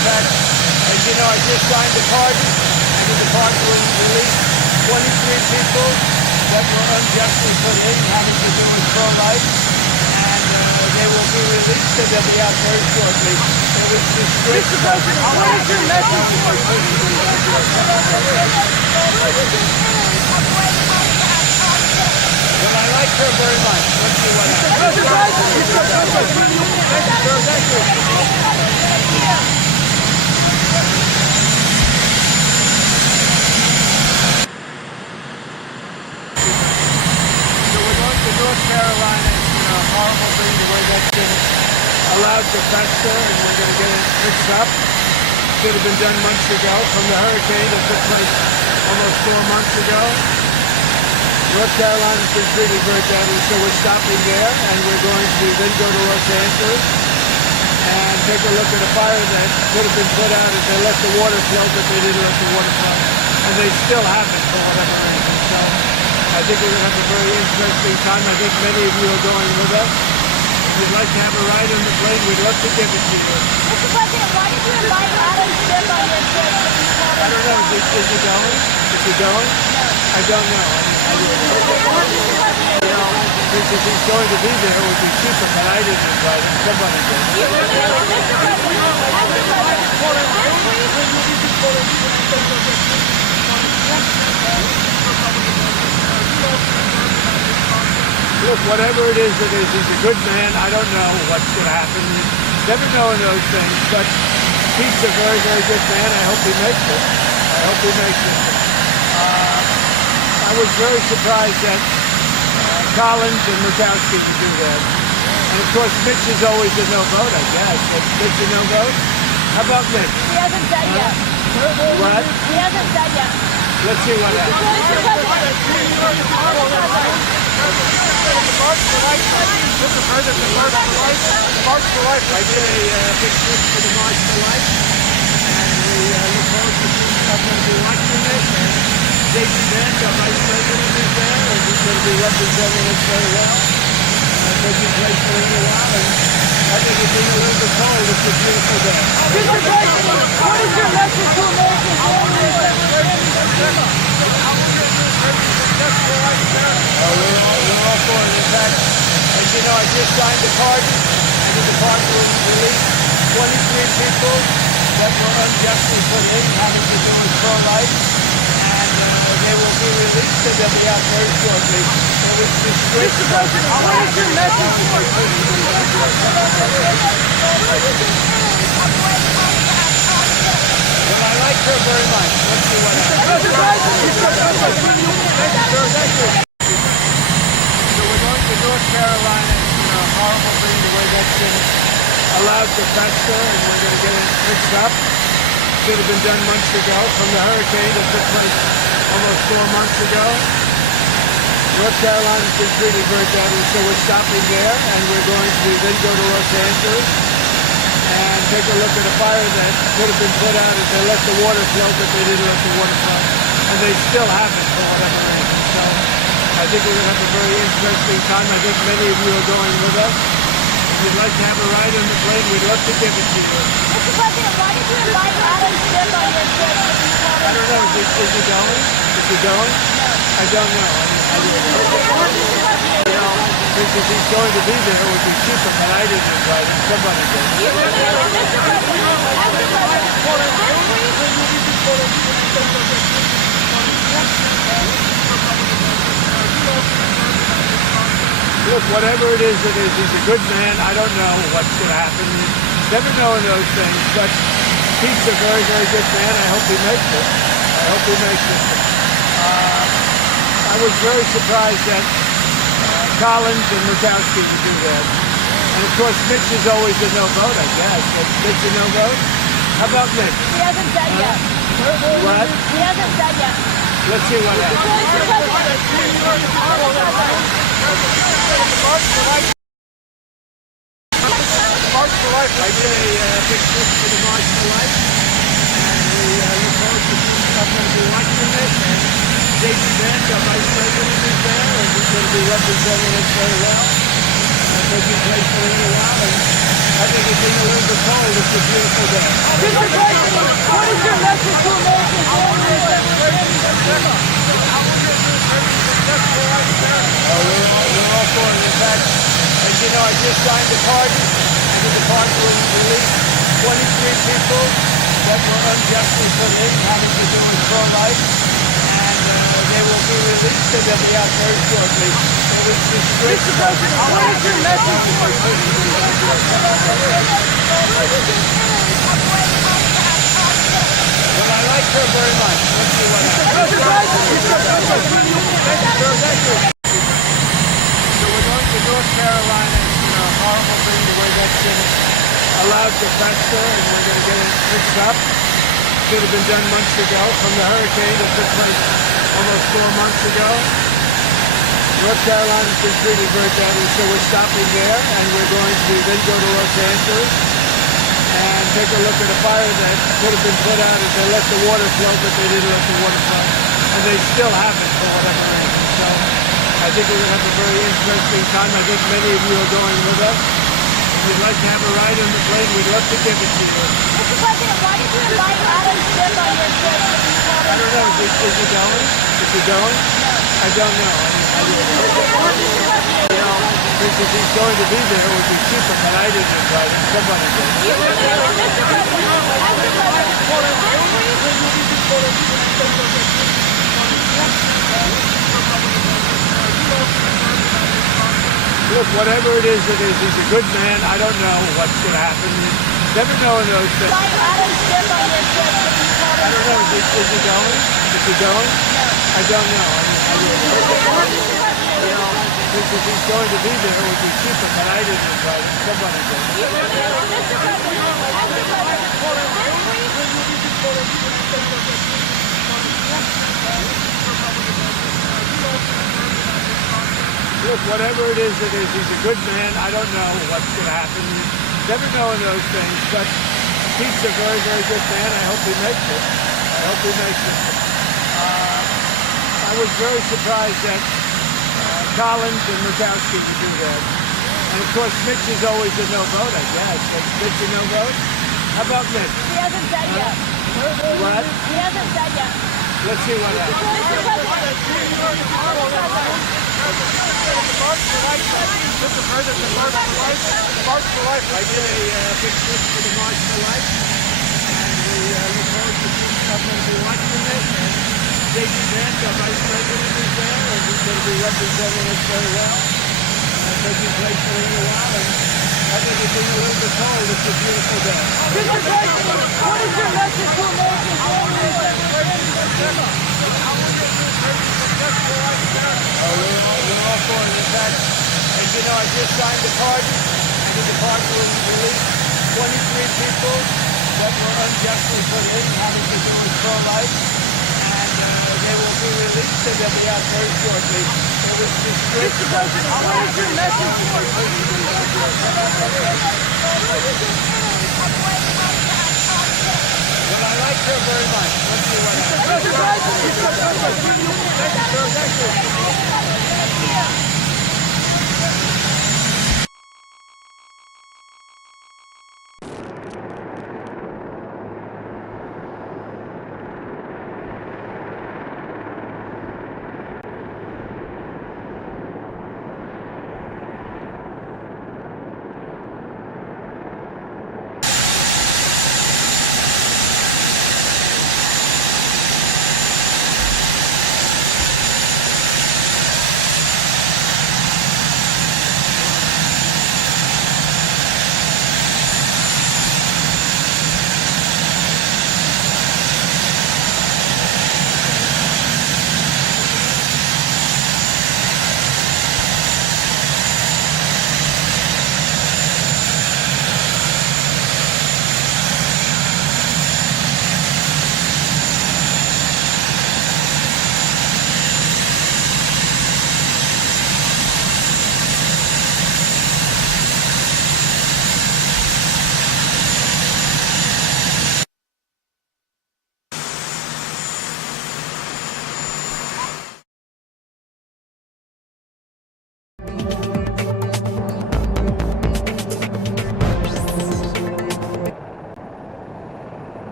fact, as you know, I just signed a pardon, and in the pardon will release 23 people that were unjustly put in, having to do with pro-life, and they will be released, and they'll be out very shortly. It was disgraceful. Mr. President, what is your message? Well, I like her very much. Let's see what happens. So we're going to North Carolina. It's a horrible thing the way that's been allowed to fester, and we're going to get it fixed up. Should have been done months ago from the hurricane that took place almost 4 months ago. North Carolina's been treated very badly, so we're stopping there, and we're going to then go to Los Angeles and take a look at a fire that could have been put out if they let the water flow, but they didn't let the water flow, and they still haven't for whatever reason. So I think we're going to have a very interesting time. I think many of you are going with us. If you'd like to have a ride on the plane, we'd love to give it to you. Mr. President, why did you invite Adam Schiff on your trip? I don't know. Is he going? Is he going? No. I don't know. Since he's going to be there, it would be cheaper, but I didn't invite him. Somebody did. Look, whatever it is, he's a good man. I don't know what's going to happen. You never know in those things, but Pete's a very, very good man. I hope he makes it. I was very surprised that Collins and Murkowski to do that. And of course, Mitch is always a no vote, I guess. But Mitch a no vote? How about Mitch? He hasn't said yet. What? He hasn't said yet. Let's see what happens. Mr. President, the March for Life. I did a big push for the March for Life. And we look forward to seeing how we'll be watching it. Jason Vance, our Vice President, is there, and he's going to be representing us very well. Taking place for a little while, and I think it's being a little bit cold. It's a beautiful day. Mr. President, what is your message to American families? We're all for it. In fact, as you know, I just signed a pardon, and in the pardon will release 23 people that were unjustly put in, having to do with pro-life. They will be released, and they'll be out very shortly. It was disgraceful. Mr. President, what is your message? Well, I like her very much. Let's see what happens. So we're going to North Carolina. It's a horrible thing the way that's been allowed to fester, and we're going to get it fixed up. Should have been done months ago from the hurricane that took place almost 4 months ago. North Carolina's been treated very badly, so we're stopping there, and we're going to then go to Los Angeles and take a look at a fire that could have been put out if they let the water flow, but they didn't let the water flow, and they still haven't for whatever reason. So I think we're going to have a very interesting time. I think many of you are going with us. If you'd like to have a ride on the plane, we'd love to give it to you. Mr. President, why did you invite Adam Schiff on your trip? I don't know. Is he going? Is he going? No. I don't know. Since he's going to be there, it would be cheaper, but I didn't invite him. Somebody did. Look, whatever it is, he's a good man. I don't know what's going to happen. You never know in those things, but Pete's a very, very good man. I hope he makes it. I was very surprised that Collins and Murkowski to do that. And of course, Mitch is always a no vote, I guess. But Mitch a no vote? How about Mitch? He hasn't said yet. What? He hasn't said yet. Let's see what happens. March for Life. I did a big push for the March for Life. And we look forward to seeing how we'll be watching it. Jason Vance, our Vice President, is there, and he's going to be representing us very well. Taking place for a little while, and I I think it's being a little bit cold. It's a beautiful day. Mr. President, what is your message to Americans? We're all for it. In fact, as you know, I just signed the pardon. I think the pardon will release 23 people that were unjustly put in, having to do with pro-life, and they will be released and they'll be out very shortly. It was disgraceful. Mr. President, what is your message? Well, I like her very much. Let's see what happens. Thank you. So we're going to North Carolina. It's a horrible thing the way that's been allowed to fester, and we're going to get it fixed up. Should have been done months ago from the hurricane that took place almost 4 months ago. North Carolina's been treated very badly, so we're stopping there, and we're going to then go to Los Angeles and take a look at a fire that could have been put out if they let the water flow, but they didn't let the water flow. And they still haven't for whatever reason. So I think we're going to have a very interesting time. I think many of you are going with us. If you'd like to have a ride on the plane, we'd love to give it to you. Mr. President, why did you invite Adam Schiff on your trip? I don't know. Is he going? Is he going? No. I don't know. Since if he's going to be there, it would be cheaper, but I didn't invite him. Somebody did. Look, whatever it is, he's a good man. I don't know what's going to happen. You never know in those things. Adam Schiff on your trip. I don't know. Is he going? Is he going? No. I don't know. Since if he's going to be there, it would be cheaper, but I didn't invite him. Somebody did. Look, whatever it is, he's a good man. I don't know what's going to happen. You never know in those things, but Pete's a very, very good man. I hope he makes it. I was very surprised that Collins and Murkowski to do that. And of course, Mitch is always a no vote, I guess. Is Mitch a no vote? How about Mitch? He hasn't said yet. What? He hasn't said yet. Let's see what happens. I did a big trip for the March for Life, and we look forward to seeing somebody watching it. J.D. Vance, our Vice President, is there, and he's going to be representing us very well. Taking place for a little while, and I think it's been a little bit cold. It's a beautiful day. Mr. President, what is your message to Americans? We're all for it. In fact, as you know, I just signed the pardon. I think the pardon will release 23 people that were unjustly put in, having to do with pro-life, and they will be released and they'll be out very shortly. It was disgraceful. Mr. President, what is your message? Well, I like her very much. Let's see what happens. Thank you.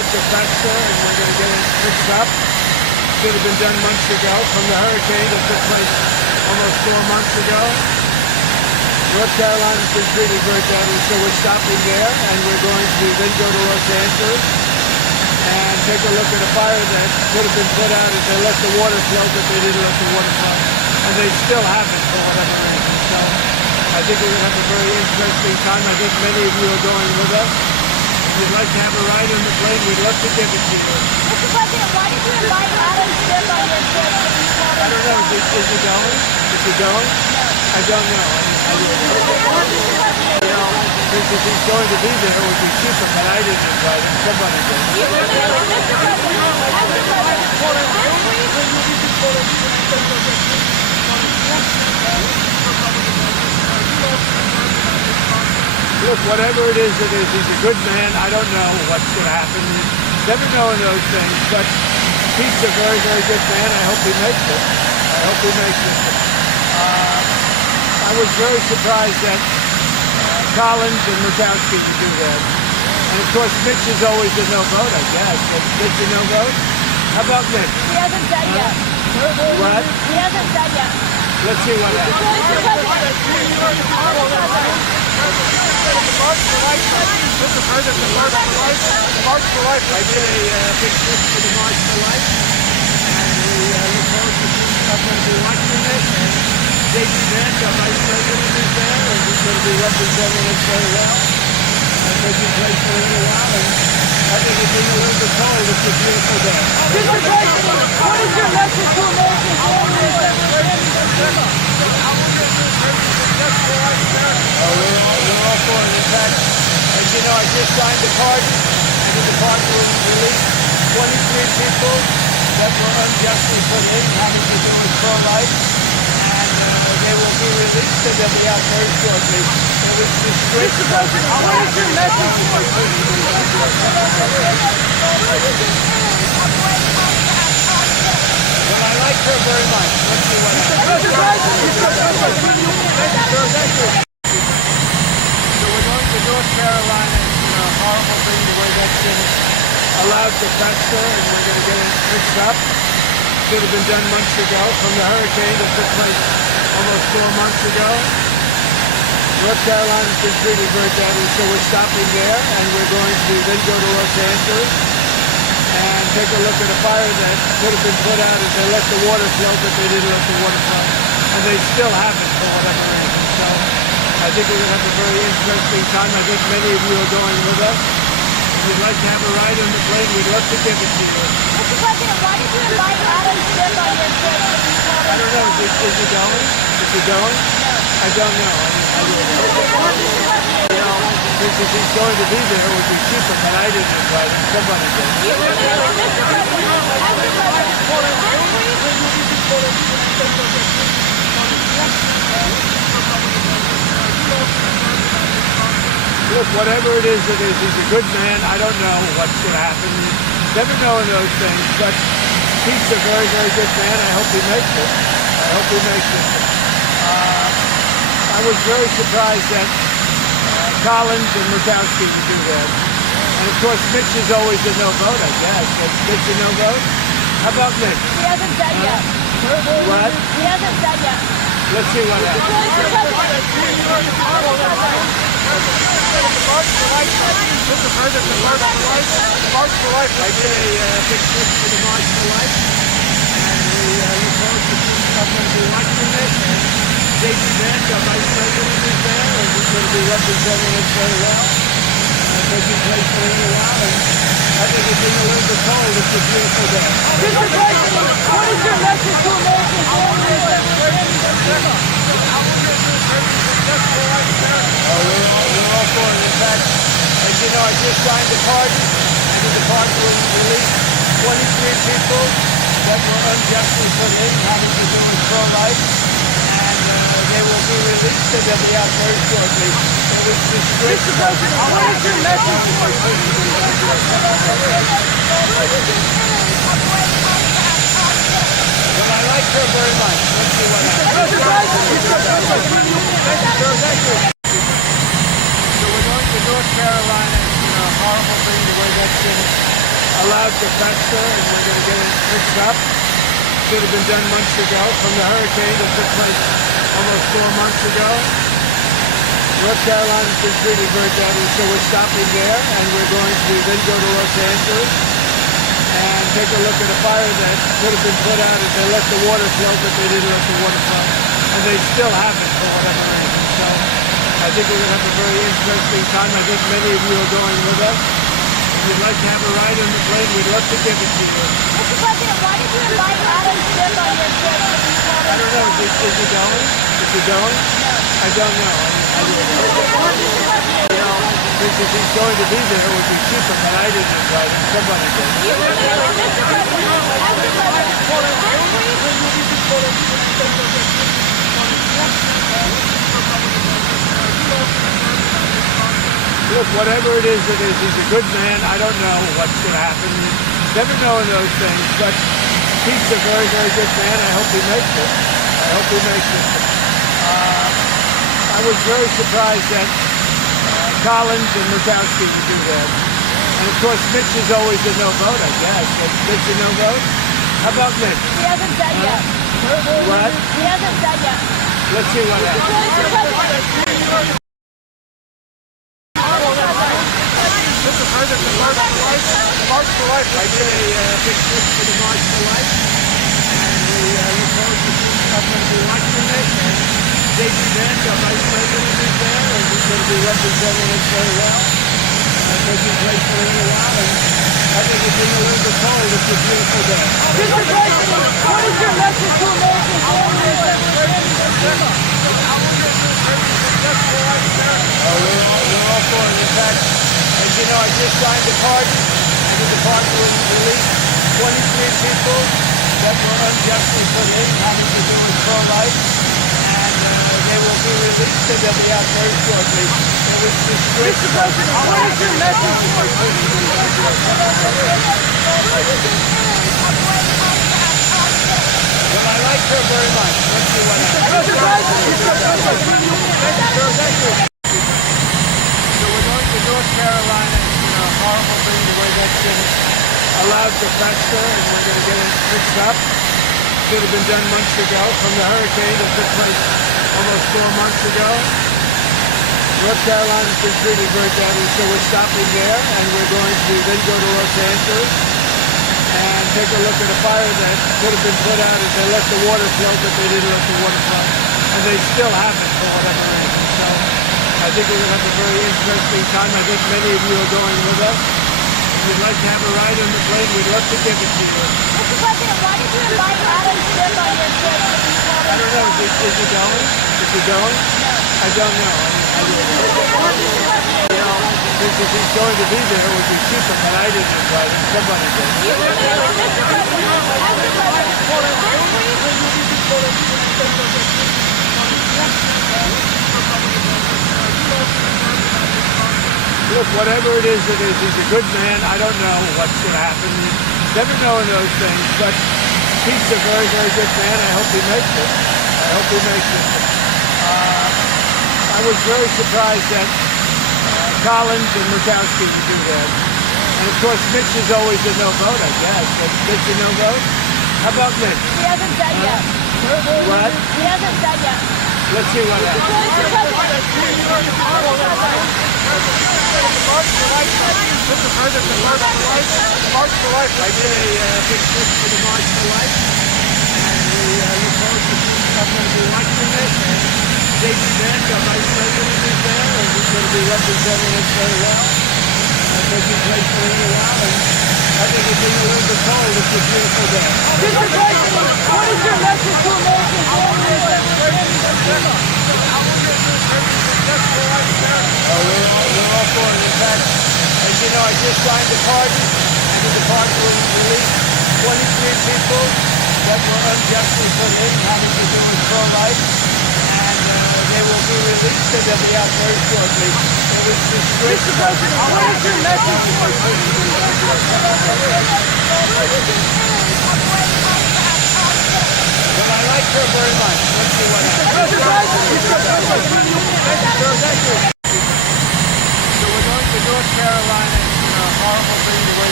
allowed to fester, and we're going to get it fixed up. Should have been done months ago from the hurricane that took place almost 4 months ago. North Carolina's been treated very badly, so we're stopping there, and we're going to then go to Los Angeles and take a look at a fire that could have been put out if they let the water flow, but they didn't let the water flow. And they still haven't for whatever reason. So I think we're going to have a very interesting time. I think many of you are going with us. If you'd like to have a ride on the plane, we'd love to give it to you. Mr. President, why did you invite Adam Schiff on your trip? I don't know. Is he going? Is he going? I don't know. If he's going to be there, it would be cheaper, but I didn't invite him. Somebody did. Look, whatever it is, he's a good man. I don't know what's going to happen. You never know in those things, but Pete's a very, very good man. I hope he makes it. I was very surprised that Collins and Murkowski to do that. And of course, Mitch is always a no vote, I guess. But Mitch a no vote? How about Mitch? He hasn't said yet. What? He hasn't said yet. Let's see what happens. Mr. President, the March for Life. March for Life. I did a big push for the March for Life. And we look forward to seeing I'm going to be watching it. J.D. Vance, our Vice President, is there, and he's going to be representing us very well. And taking place for a little while. And I think it's been a little bit cold. It's a beautiful day. Mr. President, what is your message to American families that were in We're all for it. In fact, as you know, I just signed the pardon, and the pardon will release 23 people that were unjustly put in, having to do with pro-life, and they will be released, and they'll be out very shortly. It was disgraceful. Mr. President, what is your message to Well, I like her very much. Let's see what happens. So we're going to North Carolina. It's a horrible thing the way that's been allowed to fester, and we're going to get it fixed up. Should have been done months ago from the hurricane that took place almost 4 months ago. North Carolina's been treated very badly, so we're stopping there, and we're going to then go to Los Angeles and take a look at a fire that could have been put out if they let the water flow, but they didn't let the water flow. And they still haven't for whatever reason. So I think we're going to have a very interesting time. I think many of you are going with us. If you'd like to have a ride on the plane, we'd love to give it to you. Mr. President, why did you invite Adam Schiff on your trip? I don't know. Is he going? Is he going? I don't know. If he's going to be there, it would be cheaper, but I didn't invite him. Somebody did. Look, whatever it is, he's a good man. I don't know what's going to happen. You never know in those things, but Pete's a very, very good man. I hope he makes it. I was very surprised that Collins and Murkowski to do that. And of course, Mitch is always a no vote, I guess. But Mitch a no vote? How about Mitch? He hasn't said yet. What? He hasn't said yet. Let's see what happens. Mr. President, the March for Life. March for Life. I did a big push for the March for Life. And we look forward to seeing I'm going to be watching it. J.D. Vance, our Vice President, is there, and he's going to be representing us very well. And taking place for a little while. And I think it's been a little bit cold. It's a beautiful day. Mr. President, what is your message to American families that were in We're all for it. In fact, as you know, I just signed the pardon, and the pardon will release 23 people that were unjustly put in, having to do with pro-life, and they will be released, and they'll be out very shortly. It was disgraceful. Mr. President, what is your message to Well, I like her very much. Let's see what happens. So we're going to North Carolina. It's a horrible thing the way that's been allowed to fester, and we're going to get it fixed up. Should have been done months ago from the hurricane that took place almost 4 months ago. North Carolina's been treated very badly, so we're stopping there, and we're going to then go to Los Angeles and take a look at a fire that could have been put out if they let the water flow, but they didn't let the water flow. And they still haven't for whatever reason. So I think we're going to have a very interesting time. I think many of you are going with us. If you'd like to have a ride on the plane, we'd love to give it to you. Mr. President, why did you invite Adam Schiff on your trip? I don't know. Is he going? Is he going? No. I don't know. If he's going to be there, it would be cheaper, but I didn't invite him. Somebody did. Look, whatever it is, he's a good man. I don't know what's going to happen. Never know in those things, but Pete's a very, very good man. I hope he makes it. I was very surprised that Collins and Murkowski to do that. And of course, Mitch is always a no vote, I guess. But Mitch a no vote? How about Mitch? He hasn't said yet. What? He hasn't said yet. Let's see what happens. Mr. President, the March for Life. I did a big push for the March for Life. And we look forward to seeing up and be watching it. J.D. Vance, our Vice President, is there, and he's going to be representing us very well. Taking place for a little while, and I think it's being a little bit cold. It's a beautiful day. Mr. President, what is your message to Americans? We're all for it. In fact, as you know, I just signed a pardon, and the pardon will release 23 people that were unjustly put in, having to do with pro-life. They will be released and they'll be out very shortly. Mr. President, what is your message? Well, I like her very much. Let's see what happens. Mr. President, So we're going to North Carolina. It's a horrible thing the way that's been allowed to fester, and we're going to get it fixed up. Should have been done months ago from the hurricane that took place almost 4 months ago. North Carolina's been treated very badly, so we're stopping there, and we're going to then go to Los Angeles and take a look at a fire that could have been put out if they let the water flow, but they didn't let the water flow. And they still haven't for whatever reason. So I think we're going to have a very interesting time. I think many of you are going with us. If you'd like to have a ride on the plane, we'd love to give it to you. Mr. President, why did you invite Adam Schiff on your trip? I don't know. Is he going? Is he going? No. I don't know. If he's going to be there, it would be cheaper, but I didn't invite him. Somebody did. Look, whatever it is, he's a good man. I don't know what's going to happen. Never know in those things, but Pete's a very, very good man. I hope he makes it. I was very surprised that Collins and Murkowski to do that. And of course, Mitch is always a no vote, I guess. But Mitch a no vote? How about Mitch? He hasn't said yet. What? He hasn't said yet. Let's see what happens. Mr. President, the March for Life. I did a big push for the March for Life. And we look forward to seeing up and be watching it. J.D. Vance, our Vice President, is there, and he's going to be representing us very well. Taking place for a little while, and I think it's being a little bit cold. It's a beautiful day. Mr. President, what is your message to Americans? We're all for it. In fact, as you know, I just signed a pardon, and the pardon will release 23 people that were unjustly put in, having to do with pro-life. They will be released and they'll be out very shortly. Mr. President, what is your message? Well, I like her very much. Let's see what happens. So we're going to North Carolina. It's a horrible thing the way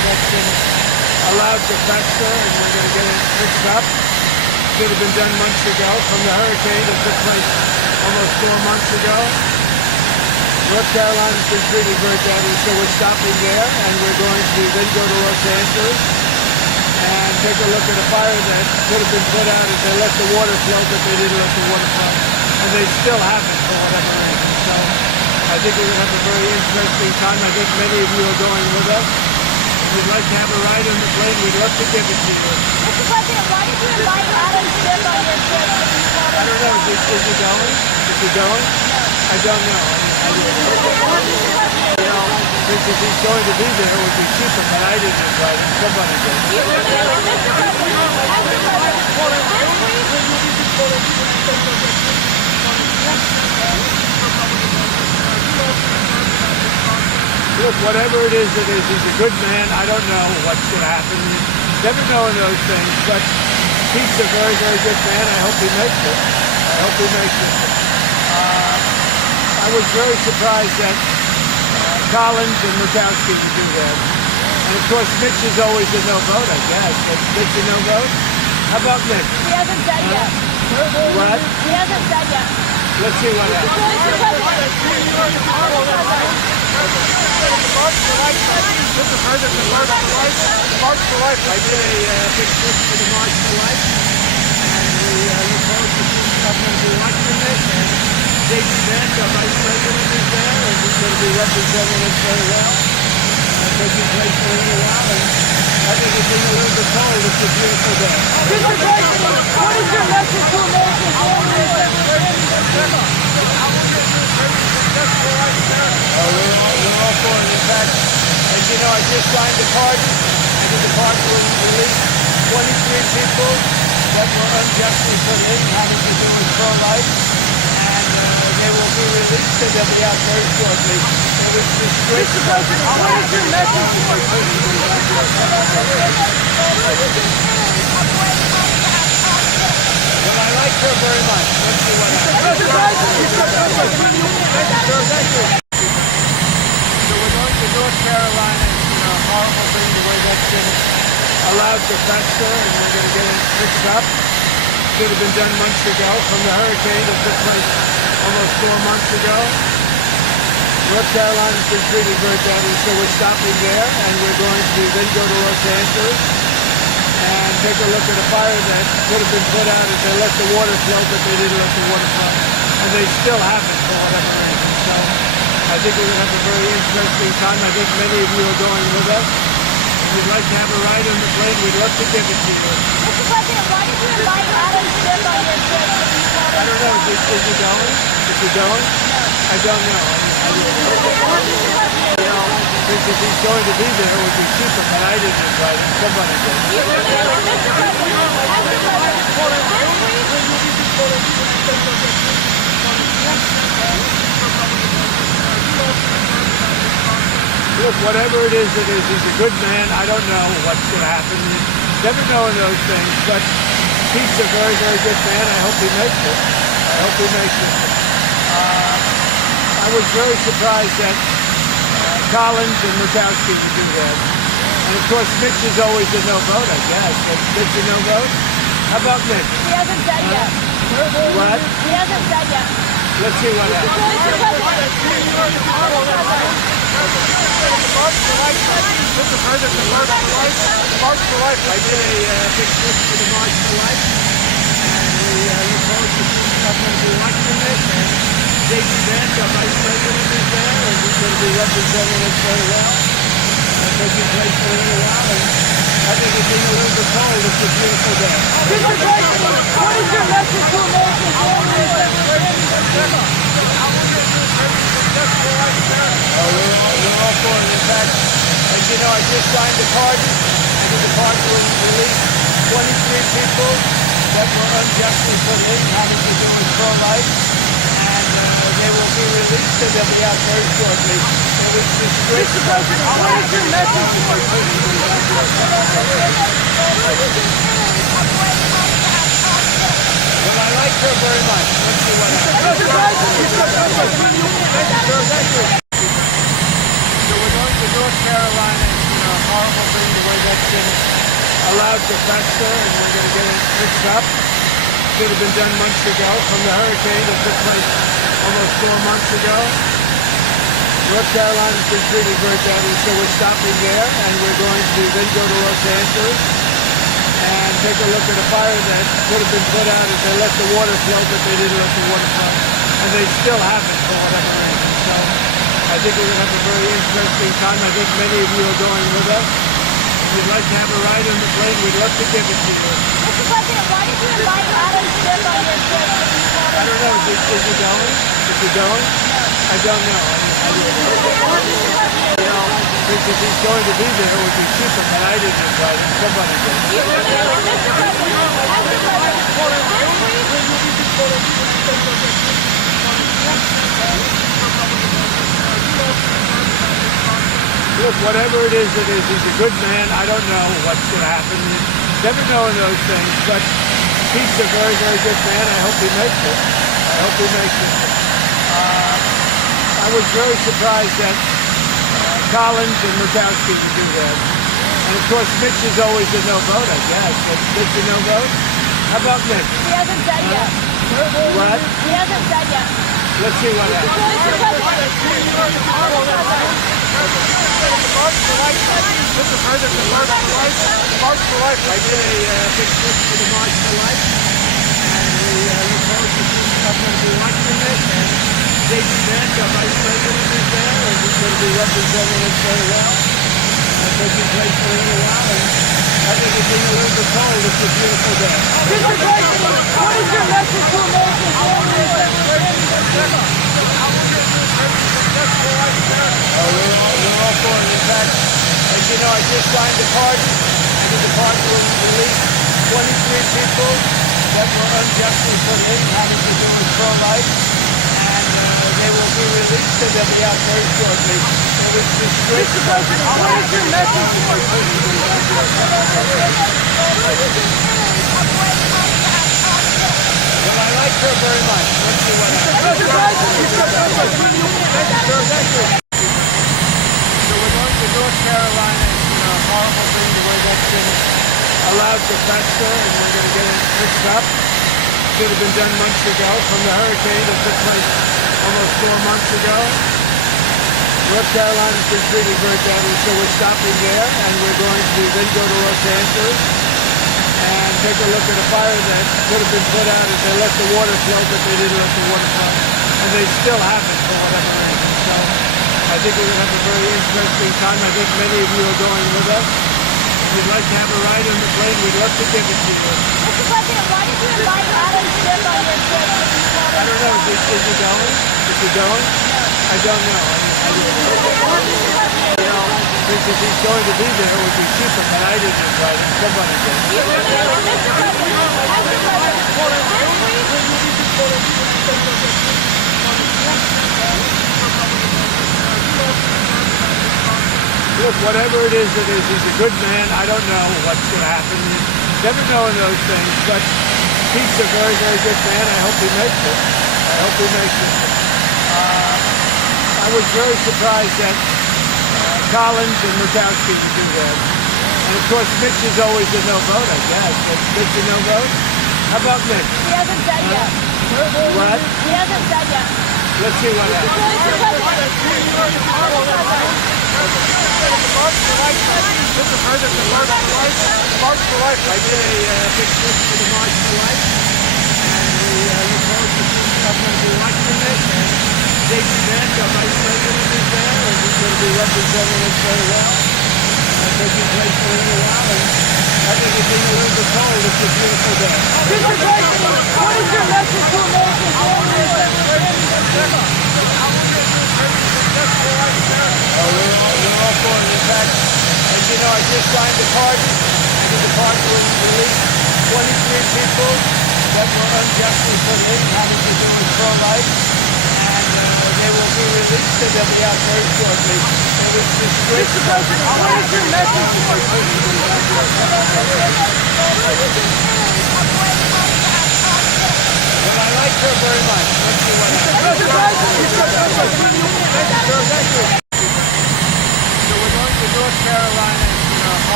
been allowed to fester, and we're going to get it fixed up. Should have been done months ago from the hurricane that took place almost 4 months ago. North Carolina's been treated very badly, so we're stopping there, and we're going to then go to Los Angeles and take a look at a fire that could have been put out if they let the water flow, but they didn't let the water flow. And they still haven't for whatever reason. So I think we're going to have a very interesting time. I think many of you are going with us. If you'd like to have a ride on the plane, we'd love to give it to you. Mr. President, why did you invite Adam Schiff on your trip? I don't know. Is he going? Is he going? No. I don't know. You know, since if he's going to be there, it would be cheaper, but I didn't invite him. Somebody did. Look, whatever it is, he's a good man. I don't know what's going to happen. Never know in those things, but he's a very, very good man. I hope he makes it. I hope he makes it. I was very surprised that Collins and Murkowski could do that. And of course, Mitch is always a no vote, I guess. But Mitch a no vote? How about Mitch? He hasn't said yet. What? He hasn't said yet. Let's see what happens. Mr. President, the March for Life. I did a big push for the March for Life. And we look forward to seeing I'm going to be watching it. And J.D. Vance, our Vice President, is there. And he's going to be representing us very well. Taking place for a little while. And I think it's been a little bit cold. It's a beautiful day. Mr. President, what is your message to Americans? We're all for it. In fact, as you know, I just signed the pardon. And the pardon will release 23 people that were unjustly put in, having to do with pro-life. And they will be released, and they'll be out very shortly. It was disgraceful. Mr. President, what is your message? Well, I like her very much. Let's see what happens. So we're going to North Carolina. It's a horrible thing the way that's been allowed to fester, and we're going to get it fixed up. Should have been done months ago from the hurricane that took place almost 4 months ago. North Carolina's been treated very badly, so we're stopping there, and we're going to then go to Los Angeles and take a look at a fire that could have been put out if they let the water flow, but they didn't let the water flow. And they still haven't for whatever reason. So I think we're going to have a very interesting time. I think many of you are going with us. If you'd like to have a ride on the plane, we'd love to give it to you. Mr. President, why did you invite Adam Schiff on your trip? I don't know. Is he going? Is he going? No. I don't know. You know, since if he's going to be there, it would be cheaper, but I didn't invite him. Somebody did. Look, whatever it is, he's a good man. I don't know what's going to happen. Never know in those things, but he's a very, very good man. I hope he makes it. I hope he makes it. I was very surprised that Collins and Murkowski could do that. And of course, Mitch is always a no vote, I guess. But Mitch a no vote? How about Mitch? He hasn't said yet. What? He hasn't said yet. Let's see what happens. Mr. President, the March for Life. I did a big push for the March for Life. And we look forward to seeing I'm going to be watching it. And J.D. Vance, our Vice President, is there. And he's going to be representing us very well. Taking place for a little while. And I think it's been a little bit cold. It's a beautiful day. Mr. President, what is your message to Americans? We're all for it. In fact, as you know, I just signed the pardon. And the pardon will release 23 people that were unjustly put in, having to do with pro-life. And they will be released, and they'll be out very shortly. It was disgraceful. Mr. President, what is your message? Well, I like her very much. Let's see what happens. So we're going to North Carolina. It's a horrible thing, the way that's been allowed to fester, and we're going to get it fixed up. Should have been done months ago from the hurricane that took place almost 4 months ago. North Carolina's been treated very badly, so we're stopping there, and we're going to then go to Los Angeles and take a look at a fire that could have been put out if they let the water flow, but they didn't let the water flow. And they still haven't for whatever reason. So I think we're going to have a very interesting time. I think many of you are going with us. If you'd like to have a ride on the plane, we'd love to give it to you. Mr. President, why did you invite Adam Schiff on your trip? I don't know. Is he going? Is he going? No. I don't know. You know, if he's going to be there, it would be cheaper, but I didn't invite him. Somebody did. Mr. Look, whatever it is, he's a good man. I don't know what's going to happen. You never know in those things, but he's a very, very good man. I hope he makes it. I hope he makes it. I was very surprised that Collins and Murkowski could do that. And of course, Mitch is always a no vote, I guess. But Mitch a no vote? How about Mitch? He hasn't said yet. What? He hasn't said yet. Let's see what happens. Mr. President, the March for Life. I did a big push for the March for Life, and we look forward to seeing stuff going to be watching it. And J.D. Vance, our Vice President, is there, and he's going to be representing us very well. Taking place for a little while, and I think it's being a little bit cold. It's a beautiful day. Mr. President, what is your message to Americans? We're all for it. In fact, as you know, I just signed the pardon, and the pardon will release 23 people that were unjustly put in, having to do with pro-life, and they will be released, and they'll be out very shortly. So it's just great. Mr. President, what is your message? Well, I like her very much. Let's see what happens. So we're going to North Carolina. It's a horrible thing, the way that's been allowed to fester, and we're going to get it fixed up. Should have been done months ago from the hurricane that took place almost 4 months ago. North Carolina's been treated very badly, so we're stopping there, and we're going to then go to Los Angeles and take a look at a fire that could have been put out if they let the water flow, but they didn't let the water flow. And they still haven't for whatever reason. So I think we're going to have a very interesting time. I think many of you are going with us. If you'd like to have a ride on the plane, we'd love to give it to you. Mr. President, why did you invite Adam Schiff on your trip? I don't know. Is he going? Is he going? No. I don't know. You know, if he's going to be there, it would be cheaper, but I didn't invite him. Somebody did. Look, whatever it is, he's a good man. I don't know what's going to happen. You never know in those things, but he's a very, very good man. I hope he makes it. I hope he makes it. I was very surprised that Collins and Murkowski could do that. And of course, Mitch is always a no vote, I guess. But Mitch a no vote? How about Mitch? He hasn't said yet. What? He hasn't said yet. Let's see what happens. Mr. President, the March for Life. I did a big push for the March for Life, and we look forward to seeing stuff going to be watching it. And J.D. Vance, our Vice President, is there, and he's going to be representing us very well. Taking place for a little while, and I think it's being a little bit cold. It's a beautiful day. Mr. President, what is your message to Americans? We're all for it. In fact, as you know, I just signed the pardon, and the pardon will release 23 people that were unjustly put in, having to do with pro-life, and they will be released, and they'll be out very shortly. So it's just great. Mr. President, what is your message? Well, I like her very much. Let's see what happens. So we're going to North Carolina.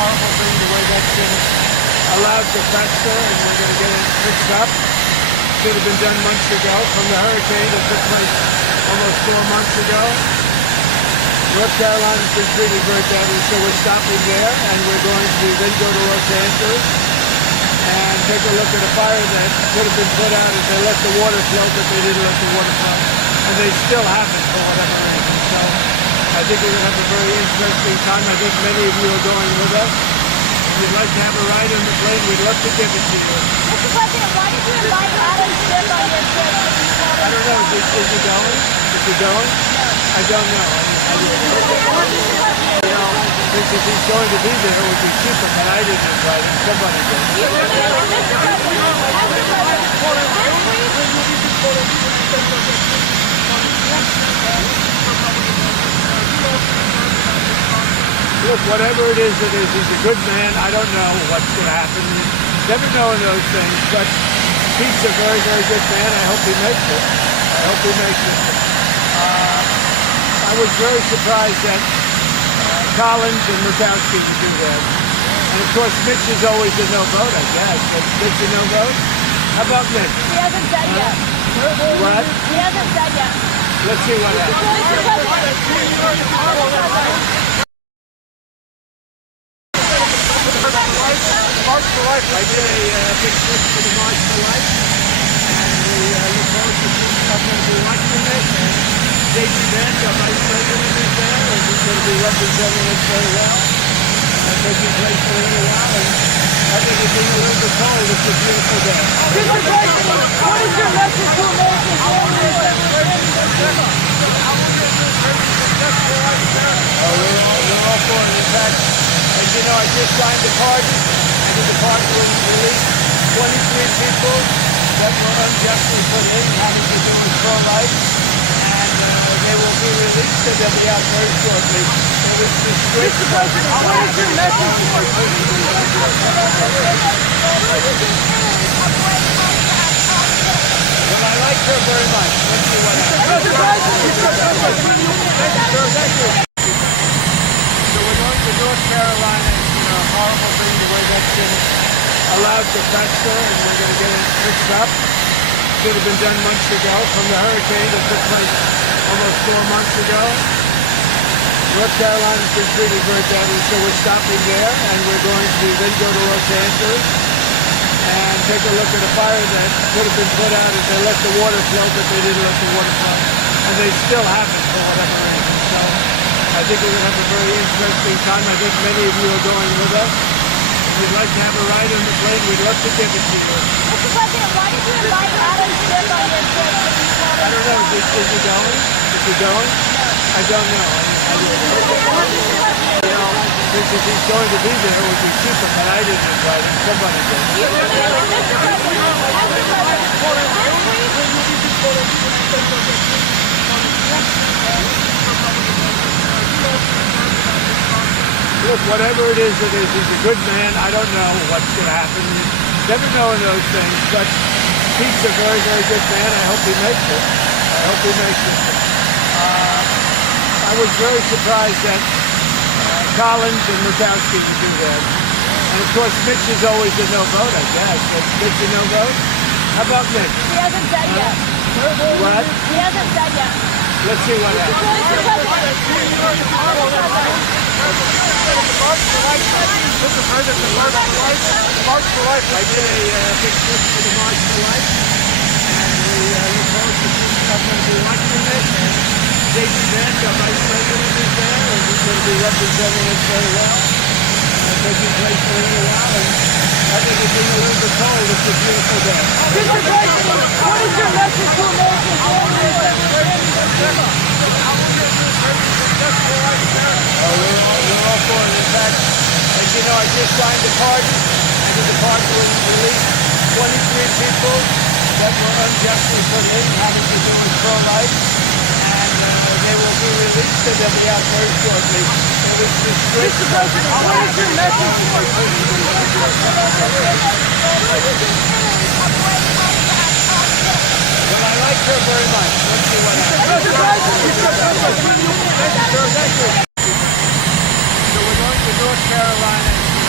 horrible thing, the way that's been allowed to fester, and we're going to get it fixed up. Should have been done months ago from the hurricane that took place almost 4 months ago. North Carolina's been treated very badly, so we're stopping there, and we're going to then go to Los Angeles and take a look at a fire that could have been put out if they let the water flow, but they didn't let the water flow. And they still haven't for whatever reason. So I think we're going to have a very interesting time. I think many of you are going with us. If you'd like to have a ride on the plane, we'd love to give it to you. Mr. President, why did you invite Adam Schiff on your trip? I don't know. Is he going? Is he going? No. I don't know. If he's going to be there, it would be cheaper, but I didn't invite him. Somebody did. Look, whatever it is, he's a good man. I don't know what's going to happen. You never know in those things, but Pete's a very, very good man. I hope he makes it. I was very surprised that Collins and Murkowski to do that. And of course, Mitch is always a no vote, I guess. But Mitch a no vote? How about Mitch? He hasn't said yet. What? He hasn't said yet. Let's see what happens. I did a big push for the March for Life, and we look forward to seeing how going to be watching it. J.D. Vance, our Vice President, is there, and he's going to be representing us very well. Taking place for a little while, and I think it's being a little bit cold. It's a beautiful day. Mr. President, what is your message to Americans? We're all for it. In fact, as you know, I just signed the pardon. I think the pardon will release 23 people that were unjustly put in, having to do with pro-life. They will be released and they'll be out very shortly. It was strict. Mr. President, what is your message? Well, I like her very much. Let's see what happens. Thank you. So we're going to North Carolina. It's a horrible thing, the way that's been allowed to fester, and we're going to get it fixed up. Should have been done months ago from the hurricane that took place almost 4 months ago. North Carolina's been treated very badly, so we're stopping there, and we're going to then go to Los Angeles and take a look at a fire that could have been put out if they let the water flow, but they didn't let the water flow. And they still haven't for whatever reason. So I think we're going to have a very interesting time. I think many of you are going with us. If you'd like to have a ride on the plane, we'd love to give it to you. Mr. President, why did you invite Adam Schiff on your trip? I don't know. Is he going? Is he going? No. I don't know. If he's going to be there, it would be cheaper, but I didn't invite him. Somebody did. Look, whatever it is, he's a good man. I don't know what's going to happen. You never know in those things, but Pete's a very, very good man. I hope he makes it. I was very surprised that Collins and Murkowski to do that. And of course, Mitch is always a no vote, I guess. But Mitch a no vote? How about Mitch? He hasn't said yet. What? He hasn't said yet. Let's see what happens. Mr. President, the March for Life. I did a big push for the March for Life, and we look forward to seeing how going to be watching it. J.D. Vance, our Vice President, is there, and he's going to be representing us very well. Taking place for a little while, and I think it's being a little bit cold. It's a beautiful day. Mr. President, what is your message to Americans? We're all for it. In fact, as you know, I just signed the pardon. I think the pardon will release 23 people that were unjustly put in, having to do with pro-life. They will be released and they'll be out very shortly. It was strict. Mr. President, what is your message? Well, I like her very much. Let's see what happens. So we're going to North Carolina.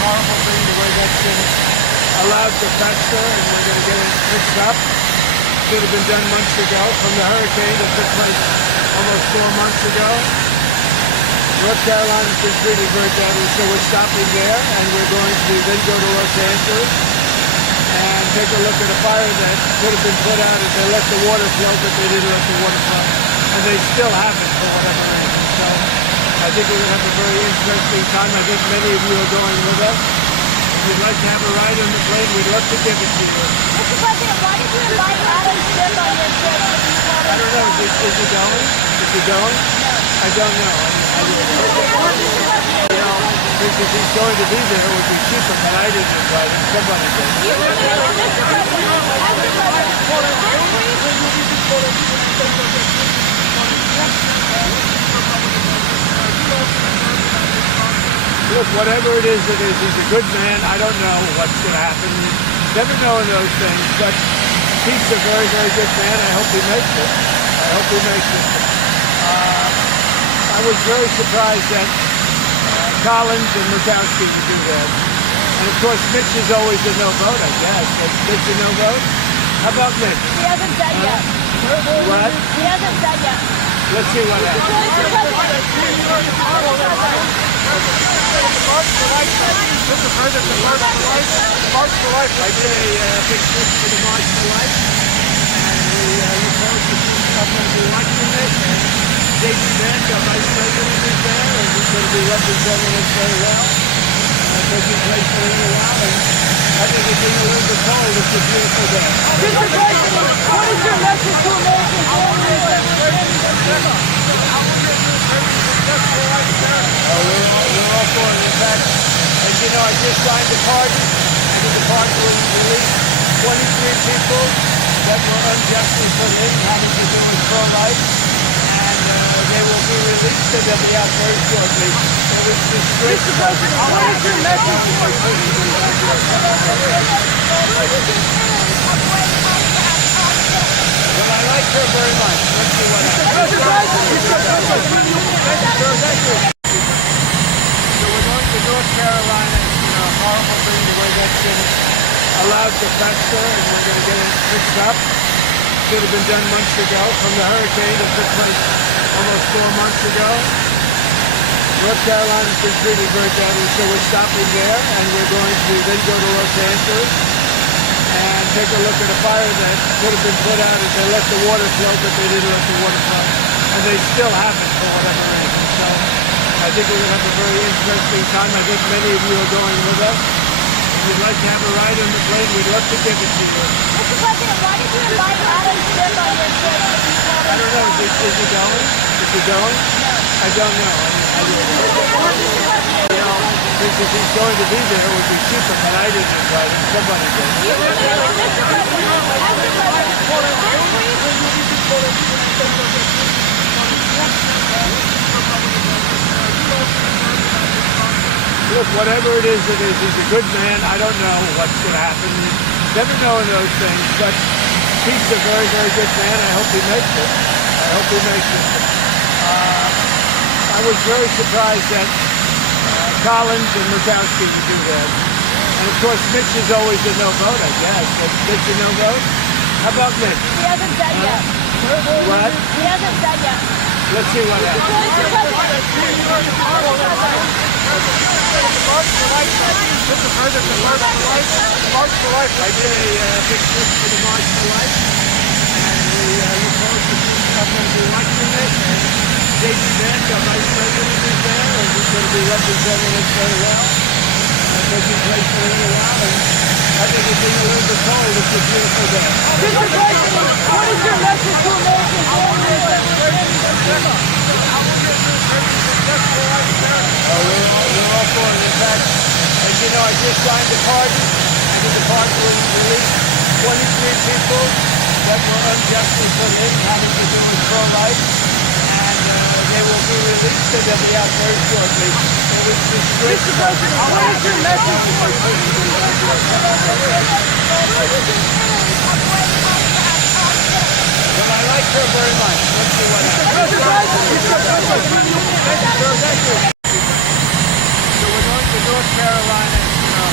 horrible thing, the way that's been allowed to fester, and we're going to get it fixed up. Should have been done months ago from the hurricane that took place almost 4 months ago. North Carolina's been treated very badly, so we're stopping there, and we're going to then go to Los Angeles and take a look at a fire that could have been put out if they let the water flow, but they didn't let the water flow. And they still haven't for whatever reason. So I think we're going to have a very interesting time. I think many of you are going with us. If you'd like to have a ride on the plane, we'd love to give it to you. Mr. President, why did you invite Adam Schiff on your trip? I don't know. Is he going? Is he going? No. I don't know. If he's going to be there, it would be cheaper, but I didn't invite him. Somebody did. Mr. Look, whatever it is, he's a good man. I don't know what's going to happen. Never know in those things, but he's a very, very good man. I hope he makes it. I was very surprised that Collins and Murkowski to do that. And of course, Mitch is always a no vote, I guess. But Mitch a no vote? How about Mitch? He hasn't said yet. What? He hasn't said yet. Let's see what happens. Mr. President, the March for Life. I did a big push for the March for Life. And we look forward to seeing how many will be watching it. J.D. Vance, our Vice President, is there, and he's going to be representing us very well. Taking place for a little while, and I think it's being a little bit cold. It's a beautiful day. Mr. President, what is your message to American families that were in We're all for it. In fact, as you know, I just signed the pardon. I think the pardon would release 23 people that were unjustly put in, having to do with pro-life. They will be released and they'll be out very shortly. Mr. President, what is your message to Well, I like her very much. Let's see what happens. So we're going to North Carolina. It's a horrible thing, the way that's been allowed to fester, and we're going to get it fixed up. Should have been done months ago from the hurricane that took place almost 4 months ago. North Carolina's been treated very badly, so we're stopping there, and we're going to then go to Los Angeles and take a look at a fire that could have been put out if they let the water flow, but they didn't let the water flow. And they still haven't for whatever reason. So I think we're going to have a very interesting time. I think many of you are going with us. If you'd like to have a ride on the plane, we'd love to give it to you. Mr. President, why did you invite Adam Schiff on your trip? I don't know. Is he going? Is he going? No. I don't know. If he's going to be there, it would be cheaper, but I didn't invite him. Somebody did. Look, whatever it is, he's a good man. I don't know what's going to happen. Never know in those things, but he's a very, very good man. I hope he makes it. I was very surprised that Collins and Murkowski to do that. And of course, Mitch is always a no vote, I guess. But Mitch a no vote? How about Mitch? He hasn't said yet. What? He hasn't said yet. Let's see what happens. Mr. President, the March for Life. I did a big push for the March for Life. And we look forward to seeing how many will be watching it. J.D. Vance, our Vice President, is there, and he's going to be representing us very well. Taking place for a little while, and I think it's being a little bit cold. It's a beautiful day. Mr. President, what is your message to American families that were in We're all for it. In fact, as you know, I just signed the pardon. I think the pardon would release 23 people that were unjustly put in, having to do with pro-life. They will be released and they'll be out very shortly. Mr. President, what is your message to Well, I like her very much. Let's see what happens. So we're going to North Carolina.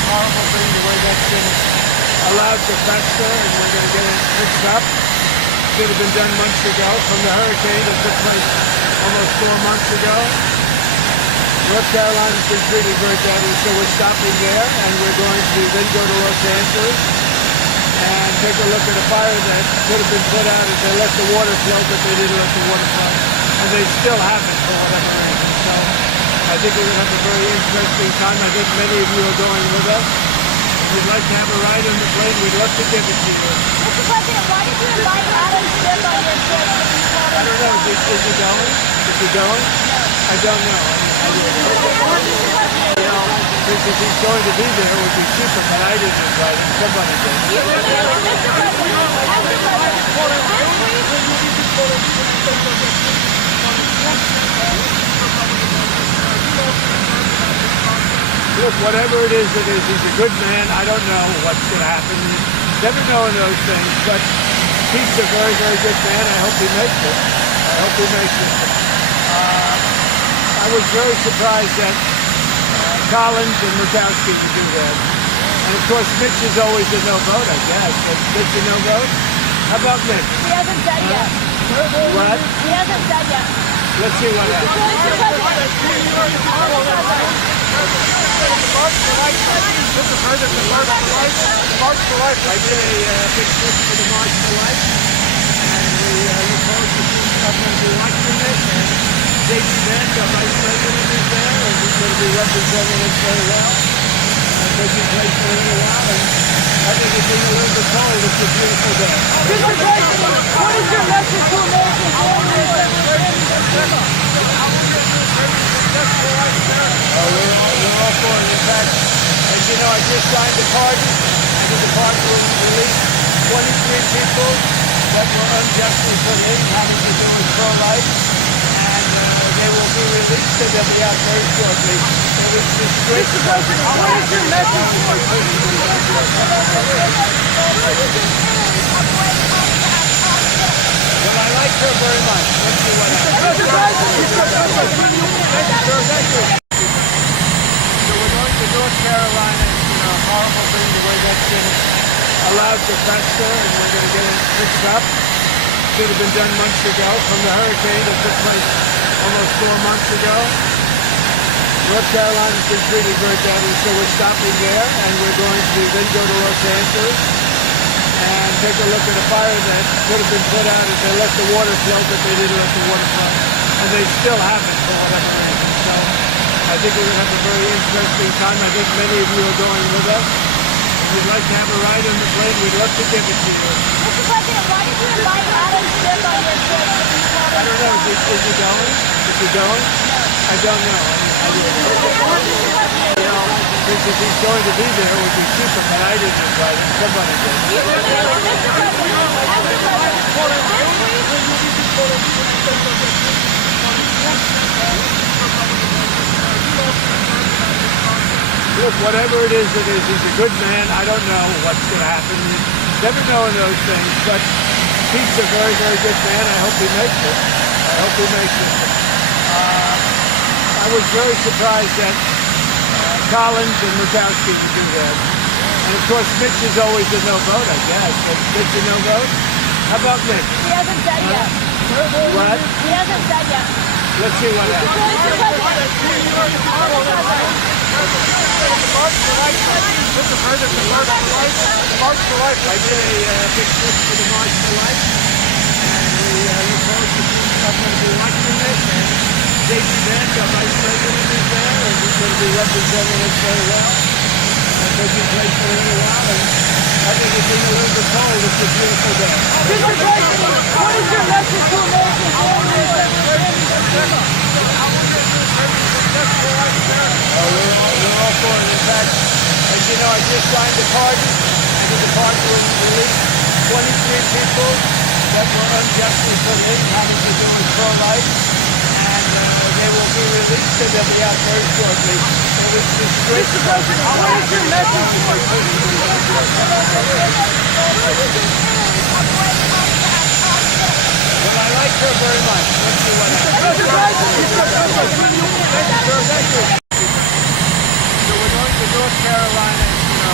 horrible thing, the way that's been allowed to fester, and we're going to get it fixed up. Should have been done months ago from the hurricane that took place almost 4 months ago. North Carolina's been treated very badly, so we're stopping there, and we're going to then go to Los Angeles and take a look at a fire that could have been put out if they let the water flow, but they didn't let the water flow. And they still haven't for whatever reason. So I think we're going to have a very interesting time. I think many of you are going with us. If you'd like to have a ride on the plane, we'd love to give it to you. Mr. President, why did you invite Adam Schiff on your trip? I don't know. Is he going? Is he going? No. I don't know. Since if he's going to be there, it would be cheaper, but I didn't invite him. Somebody did. Look, whatever it is, he's a good man. I don't know what's going to happen. Never know in those things, but Pete's a very, very good man. I hope he makes it. I was very surprised that Collins and Murkowski to do that. And of course, Mitch is always a no vote, I guess. But Mitch a no vote? How about Mitch? He hasn't said yet. What? He hasn't said yet. Let's see what happens. I did a big push for the March for Life, and we look forward to seeing how many people watching it. J.D. Vance, our Vice President, is there, and he's going to be representing us very well. Taking place for a little while, and I think it's being a little bit cold. It's a beautiful day. Mr. President, what is your message to Americans? We're all for it. In fact, as you know, I just signed the pardon, and the pardon will release 23 people that were unjustly put in, having to do with pro-life, and they will be released, and they'll be out very shortly. Mr. President, what is your message? Well, I like her very much. Let's see what happens. So we're going to North Carolina. It's a horrible thing, the way that's been allowed to fester, and we're going to get it fixed up. Should have been done months ago from the hurricane that took place almost 4 months ago. North Carolina's been treated very badly, so we're stopping there, and we're going to then go to Los Angeles and take a look at a fire that could have been put out if they let the water flow, but they didn't let the water flow. And they still haven't for whatever reason. So I think we're going to have a very interesting time. I think many of you are going with us. If you'd like to have a ride on the plane, we'd love to give it to you. Mr. President, why did you invite Adam Schiff on your trip? I don't know. Is he going? Is he going? No. I don't know. Since if he's going to be there, it would be cheaper, but I didn't invite him. Somebody did. Look, whatever it is, he's a good man. I don't know what's going to happen. Never know in those things, but Pete's a very, very good man. I hope he makes it. I was very surprised that Collins and Murkowski to do that. And of course, Mitch is always a no vote, I guess. But Mitch a no vote? How about Mitch? He hasn't said yet. What? He hasn't said yet. Let's see what happens. I did a big push for the March for Life, and we look forward to seeing how many people watching it. J.D. Vance, our Vice President, is there, and he's going to be representing us very well. Taking place for a little while, and I think it's being a little bit cold. It's a beautiful day. Mr. President, what is your message to Americans? We're all for it. In fact, as you know, I just signed the pardon, and the pardon will release 23 people that were unjustly put in, having to do with pro-life, and they will be released, and they'll be out very shortly. Mr. President, what is your message? Well, I like her very much. Let's see what happens. So we're going to North Carolina.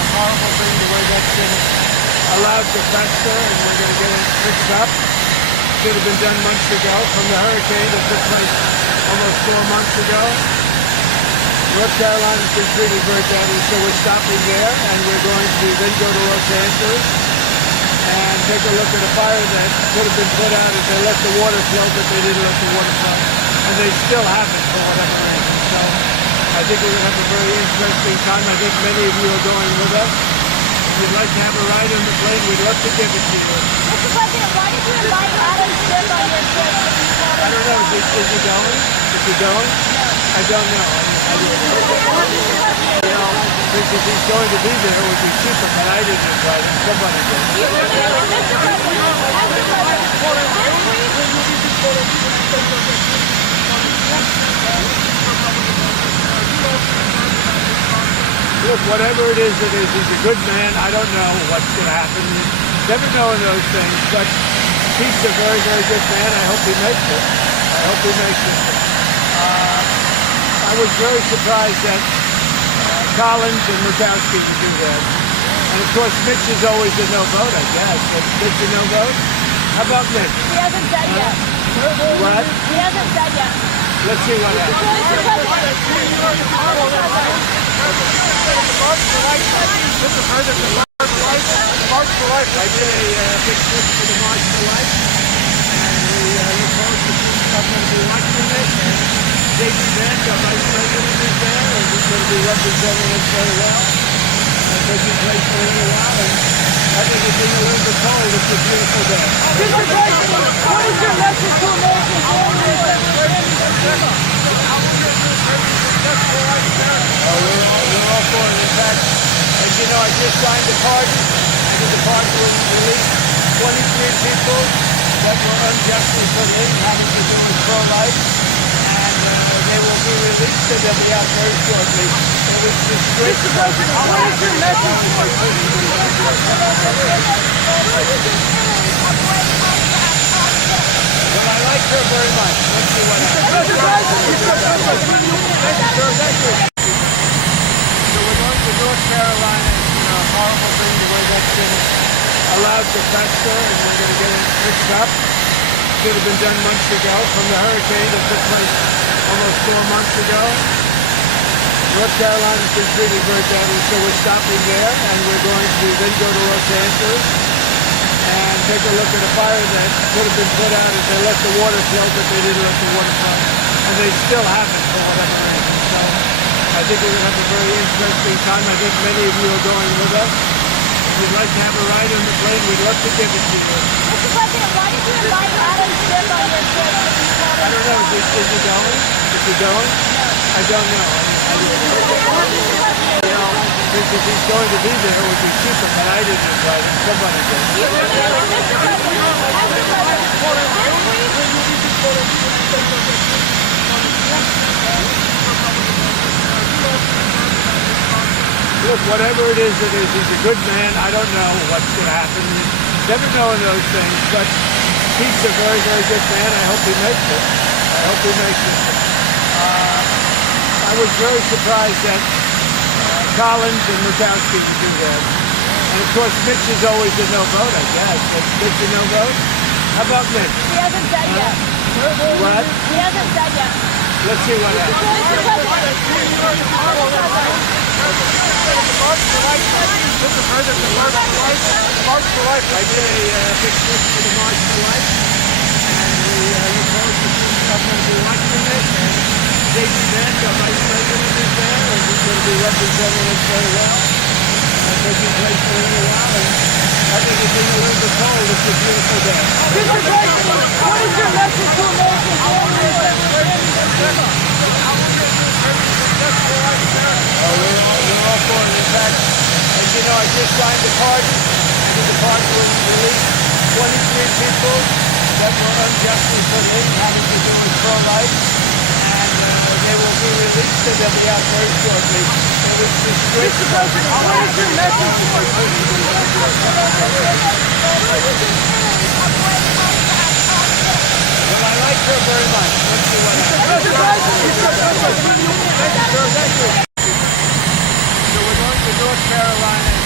horrible thing, the way that's been allowed to fester, and we're going to get it fixed up. Should have been done months ago from the hurricane that took place almost 4 months ago. North Carolina's been treated very badly, so we're stopping there, and we're going to then go to Los Angeles and take a look at a fire that could have been put out if they let the water flow, but they didn't let the water flow. And they still haven't for whatever reason. So I think we're going to have a very interesting time. I think many of you are going with us. If you'd like to have a ride on the plane, we'd love to give it to you. Mr. President, why did you invite Adam Schiff on your trip? I don't know. Is he going? Is he going? No. I don't know. You know, if he's going to be there, it would be cheaper, but I didn't invite him. Somebody did. Mr. Look, whatever it is, he's a good man. I don't know what's going to happen. You never know in those things, but he's a very, very good man. I hope he makes it. I hope he makes it. I was very surprised that Collins and Murkowski could do that. And of course, Mitch is always a no vote, I guess. But Mitch a no vote? How about Mitch? He hasn't said yet. What? He hasn't said yet. Let's see what happens. Mr. President, March for Life. I did a big push for the March for Life. And we look forward to seeing I'm going to be watching it. J.D. Vance, our Vice President, is there, and he's going to be representing us very well. Taking place for a little while, and I think it's being a little bit cold. It's a beautiful day. Mr. President, what is your message to American families that were in We're all for it. In fact, as you know, I just signed the pardon, and the pardon will release 23 people that were unjustly put in, having to do with pro-life, and they will be released, and they'll be out very shortly. It was just great. Mr. President, what is your message to Well, I like her very much. Let's see what happens. Thank you. So we're going to North Carolina. It's a horrible thing, the way that's been allowed to fester, and we're going to get it fixed up. Should have been done months ago from the hurricane that took place almost 4 months ago. North Carolina's been treated very badly, so we're stopping there, and we're going to then go to Los Angeles and take a look at a fire that could have been put out if they let the water flow, but they didn't let the water flow. And they still haven't for whatever reason. So I think we're going to have a very interesting time. I think many of you are going with us. If you'd like to have a ride on the plane, we'd love to give it to you. Mr. President, why did you invite Adam Schiff on your trip? I don't know. Is he going? Is he going? No. I don't know. You know, if he's going to be there, it would be cheaper, but I didn't invite him. Somebody did. Look, whatever it is, he's a good man. I don't know what's going to happen. You never know in those things, but he's a very, very good man. I hope he makes it. I hope he makes it. I was very surprised that Collins and Murkowski could do that. And of course, Mitch is always a no vote, I guess. But Mitch a no vote? How about Mitch? He hasn't said yet. What? He hasn't said yet. Let's see what happens. Mr. President, March for Life. I did a big push for the March for Life. And we look forward to seeing I'm going to be watching it. J.D. Vance, our Vice President, is there, and he's going to be representing us very well. Taking place for a little while, and I think it's being a little bit cold. It's a beautiful day. Mr. President, what is your message to American families that were in We're all for it. In fact, as you know, I just signed the pardon, and the pardon will release 23 people that were unjustly put in, having to do with pro-life, and they will be released, and they'll be out very shortly. It was just great. Mr. President, what is your message to Well, I like her very much. Let's see what happens. So we're going to North Carolina.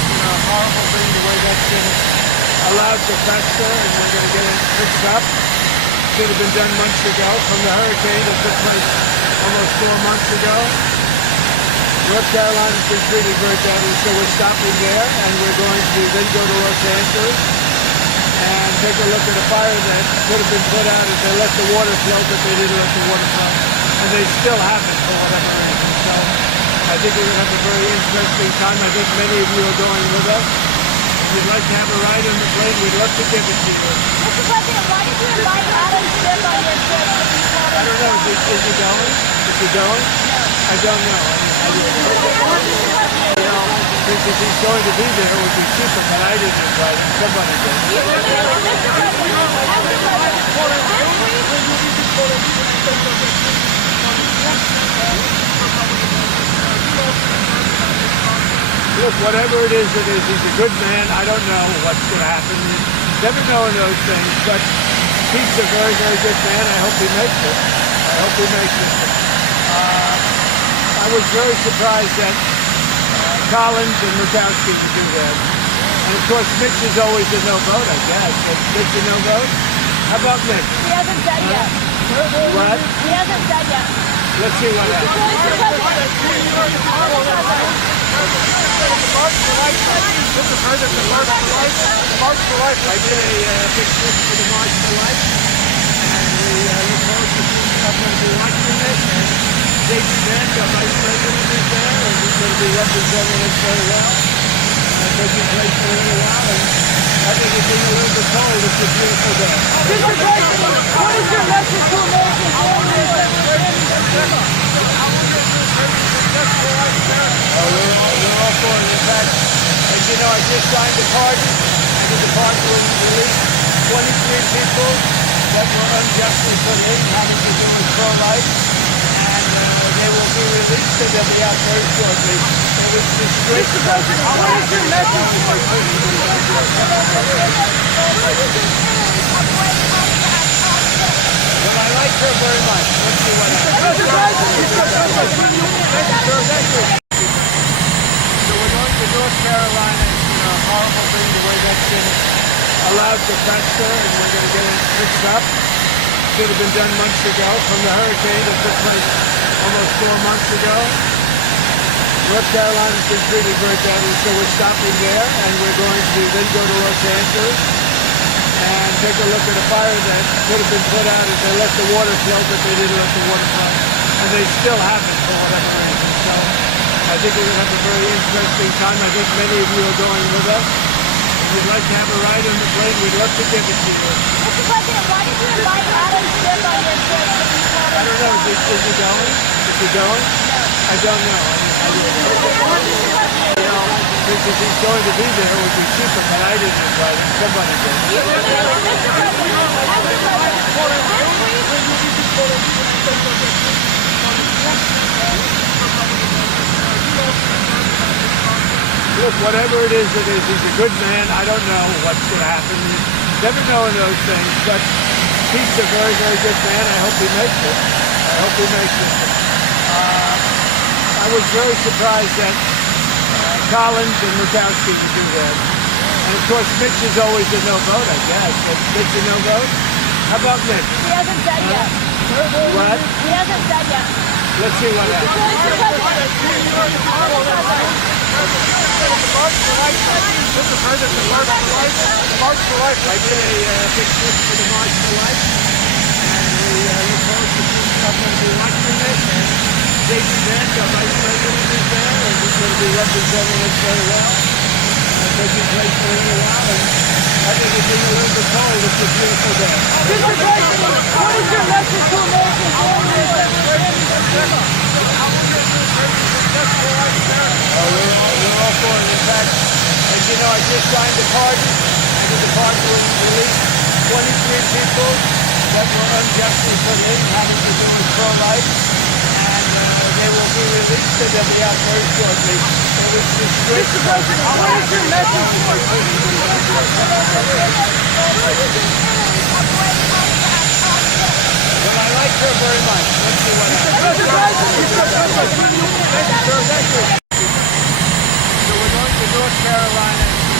horrible thing, the way that's been allowed to fester, and we're going to get it fixed up. Should have been done months ago from the hurricane that took place almost 4 months ago. North Carolina's been treated very badly, so we're stopping there, and we're going to then go to Los Angeles and take a look at a fire that could have been put out if they let the water flow, but they didn't let the water flow. And they still haven't for whatever reason. So I think we're going to have a very interesting time. I think many of you are going with us. If you'd like to have a ride on the plane, we'd love to give it to you. Mr. President, why did you invite Adam Schiff on your trip? I don't know. Is he going? Is he going? No. I don't know. You know, if he's going to be there, it would be cheaper, but I didn't invite him. Somebody did. Look, whatever it is, he's a good man. I don't know what's going to happen. You never know in those things, but Pete's a very, very good man. I hope he makes it. I hope he makes it. I was very surprised that Collins and Murkowski could do that. And of course, Mitch is always a no vote, I guess. But Mitch a no vote? How about Mitch? He hasn't said yet. What? He hasn't said yet. Let's see what happens. Mr. President, the March for Life. I did a big push for the March for Life, and we look forward to seeing I'm going to be watching it. And J.D. Vance, our Vice President, is there, and he's going to be representing us very well. Taking place for a little while, and I think it's being a little bit cold. It's a beautiful day. Mr. President, what is your message to Americans? We're all for it. In fact, as you know, I just signed the pardon, and the pardon will release 23 people that were unjustly put in, having to do with pro-life, and they will be released, and they'll be out very shortly. It was disgraceful. Mr. President, what is your message? Well, I like her very much. Let's see what happens. So we're going to North Carolina. It's a horrible thing, the way that's been allowed to fester, and we're going to get it fixed up. Should have been done months ago from the hurricane that took place almost 4 months ago. North Carolina's been treated very badly, so we're stopping there, and we're going to then go to Los Angeles and take a look at a fire that could have been put out if they let the water flow, but they didn't let the water flow. And they still haven't for whatever reason. So I think we're going to have a very interesting time. I think many of you are going with us. If you'd like to have a ride on the plane, we'd love to give it to you. Mr. President, why did you invite Adam Schiff on your trip? I don't know. Is he going? Is he going? No. I don't know. You know, if he's going to be there, it would be cheaper, but I didn't invite him. Somebody did. Look, whatever it is, he's a good man. I don't know what's going to happen. You never know in those things, but Pete's a very, very good man. I hope he makes it. I hope he makes it. I was very surprised that Collins and Murkowski could do that. And of course, Mitch is always a no vote, I guess. But Mitch a no vote? How about Mitch? He hasn't said yet. What? He hasn't said yet. Let's see what happens. Mr. President, the March for Life. I did a big push for the March for Life, and we look forward to seeing I'm going to be watching it. And J.D. Vance, our Vice President, is there, and he's going to be representing us very well. Taking place for a little while, and I think it's being a little bit cold. It's a beautiful day. Mr. President, what is your message to Americans? We're all for it. In fact, as you know, I just signed the pardon, and the pardon will release 23 people that were unjustly put in, having to do with pro-life, and they will be released, and they'll be out very shortly. It was disgraceful. Mr. President, what is your message? Well, I like her very much. Let's see what happens. So we're going to North Carolina. It's a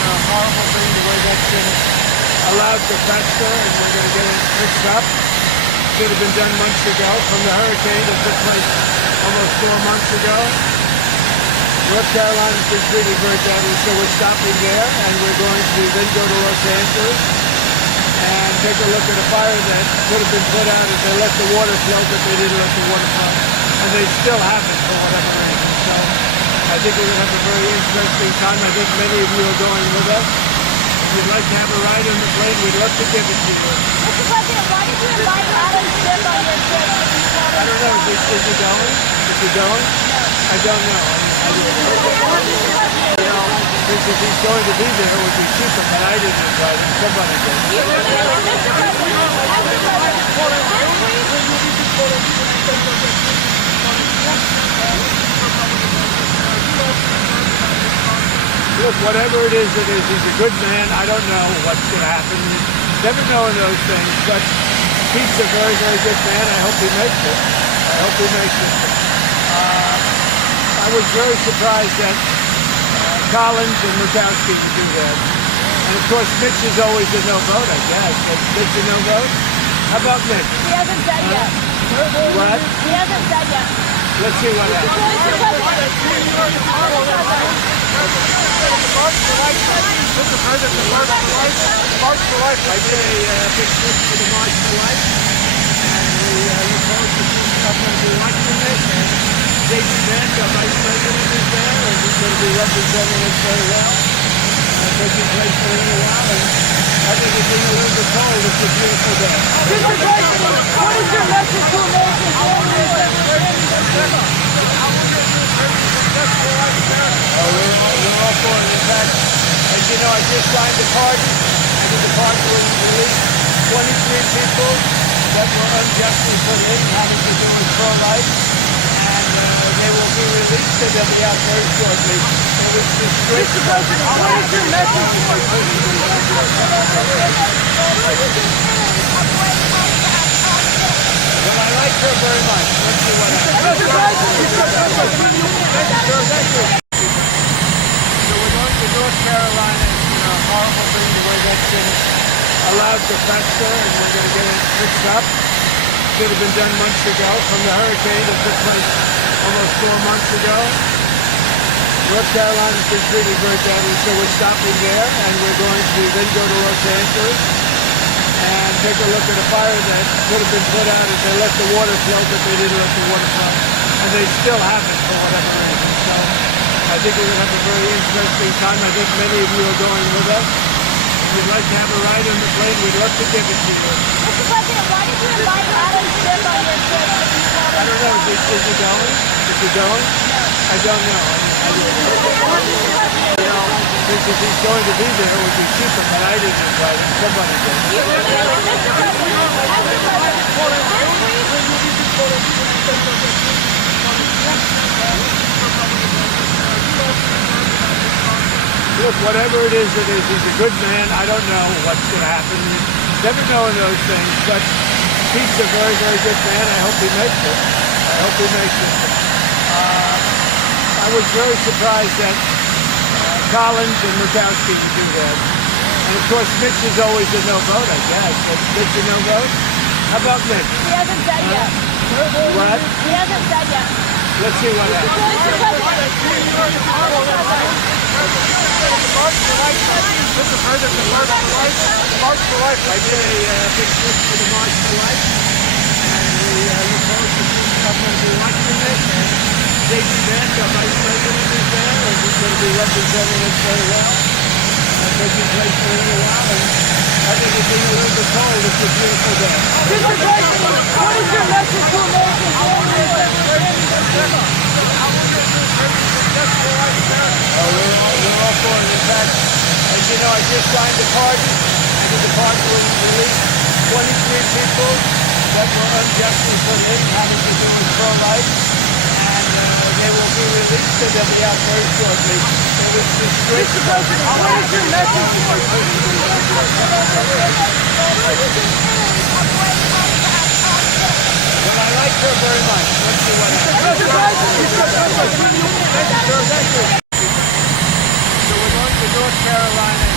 horrible thing, the way that's been allowed to fester, and we're going to get it fixed up. Should have been done months ago from the hurricane that took place almost 4 months ago. North Carolina's been treated very badly, so we're stopping there, and we're going to then go to Los Angeles and take a look at a fire that could have been put out if they let the water flow, but they didn't let the water flow. And they still haven't for whatever reason. So I think we're going to have a very interesting time. I think many of you are going with us. If you'd like to have a ride on the plane, we'd love to give it to you. Mr. President, why did you invite Adam Schiff on your trip? I don't know. Is he going? Is he going? No. I don't know. If he's going to be there, it would be cheaper, but I didn't invite him. Somebody did. Mr. Look, whatever it is, he's a good man. I don't know what's going to happen. Never know in those things, but Pete's a very, very good man. I hope he makes it. I was very surprised that Collins and Murkowski to do that. And of course, Mitch is always a no vote, I guess. But Mitch a no vote? How about Mitch? He hasn't said yet. What? He hasn't said yet. Let's see what happens. Mr. President, the March for Life. I did a big push for the March for Life. And we look forward to seeing how going to be watching it. J.D. Vance, our Vice President, is there, and he's going to be representing us very well. Taking place for a little while, and I think it's being a little bit cold. It's a beautiful day. Mr. President, what is your message to American families that were in We're all for it. In fact, as you know, I just signed the pardon. I think the pardon was released 23 people that were unjustly put in, having to do with pro-life. They will be released and they'll be out very shortly. It was disgraceful. Mr. President, what is your message? Well, I like her very much. Let's see what happens. So we're going to North Carolina. It's a horrible thing, the way that's been allowed to fester, and we're going to get it fixed up. Should have been done months ago from the hurricane that took place almost 4 months ago. North Carolina's been treated very badly, so we're stopping there, and we're going to then go to Los Angeles and take a look at a fire that could have been put out if they let the water flow, but they didn't let the water flow. And they still haven't for whatever reason. So I think we're going to have a very interesting time. I think many of you are going with us. If you'd like to have a ride on the plane, we'd love to give it to you. Mr. President, why did you invite Adam Schiff on your trip? I don't know. Is he going? Is he going? No. I don't know. If he's going to be there, it would be cheaper, but I didn't invite him. Somebody did. Look, whatever it is, he's a good man. I don't know what's going to happen. Never know in those things, but Pete's a very, very good man. I hope he makes it. I was very surprised that Collins and Murkowski to do that. And of course, Mitch is always a no vote, I guess. But Mitch a no vote? How about Mitch? He hasn't said yet. What? He hasn't said yet. Let's see what happens. Mr. President, the March for Life. I did a big push for the March for Life. And we look forward to seeing how going to be watching it. J.D. Vance, our Vice President, is there, and he's going to be representing us very well. Taking place for a little while, and I think it's being a little bit cold. It's a beautiful day. Mr. President, what is your message to American families that were in We're all for it. In fact, as you know, I just signed the pardon. I think the pardon was released 23 people that were unjustly put in, having to do with pro-life. They will be released and they'll be out very shortly. It was disgraceful. Mr. President, what is your message? Well, I like her very much. Let's see what happens. So we're going to North Carolina.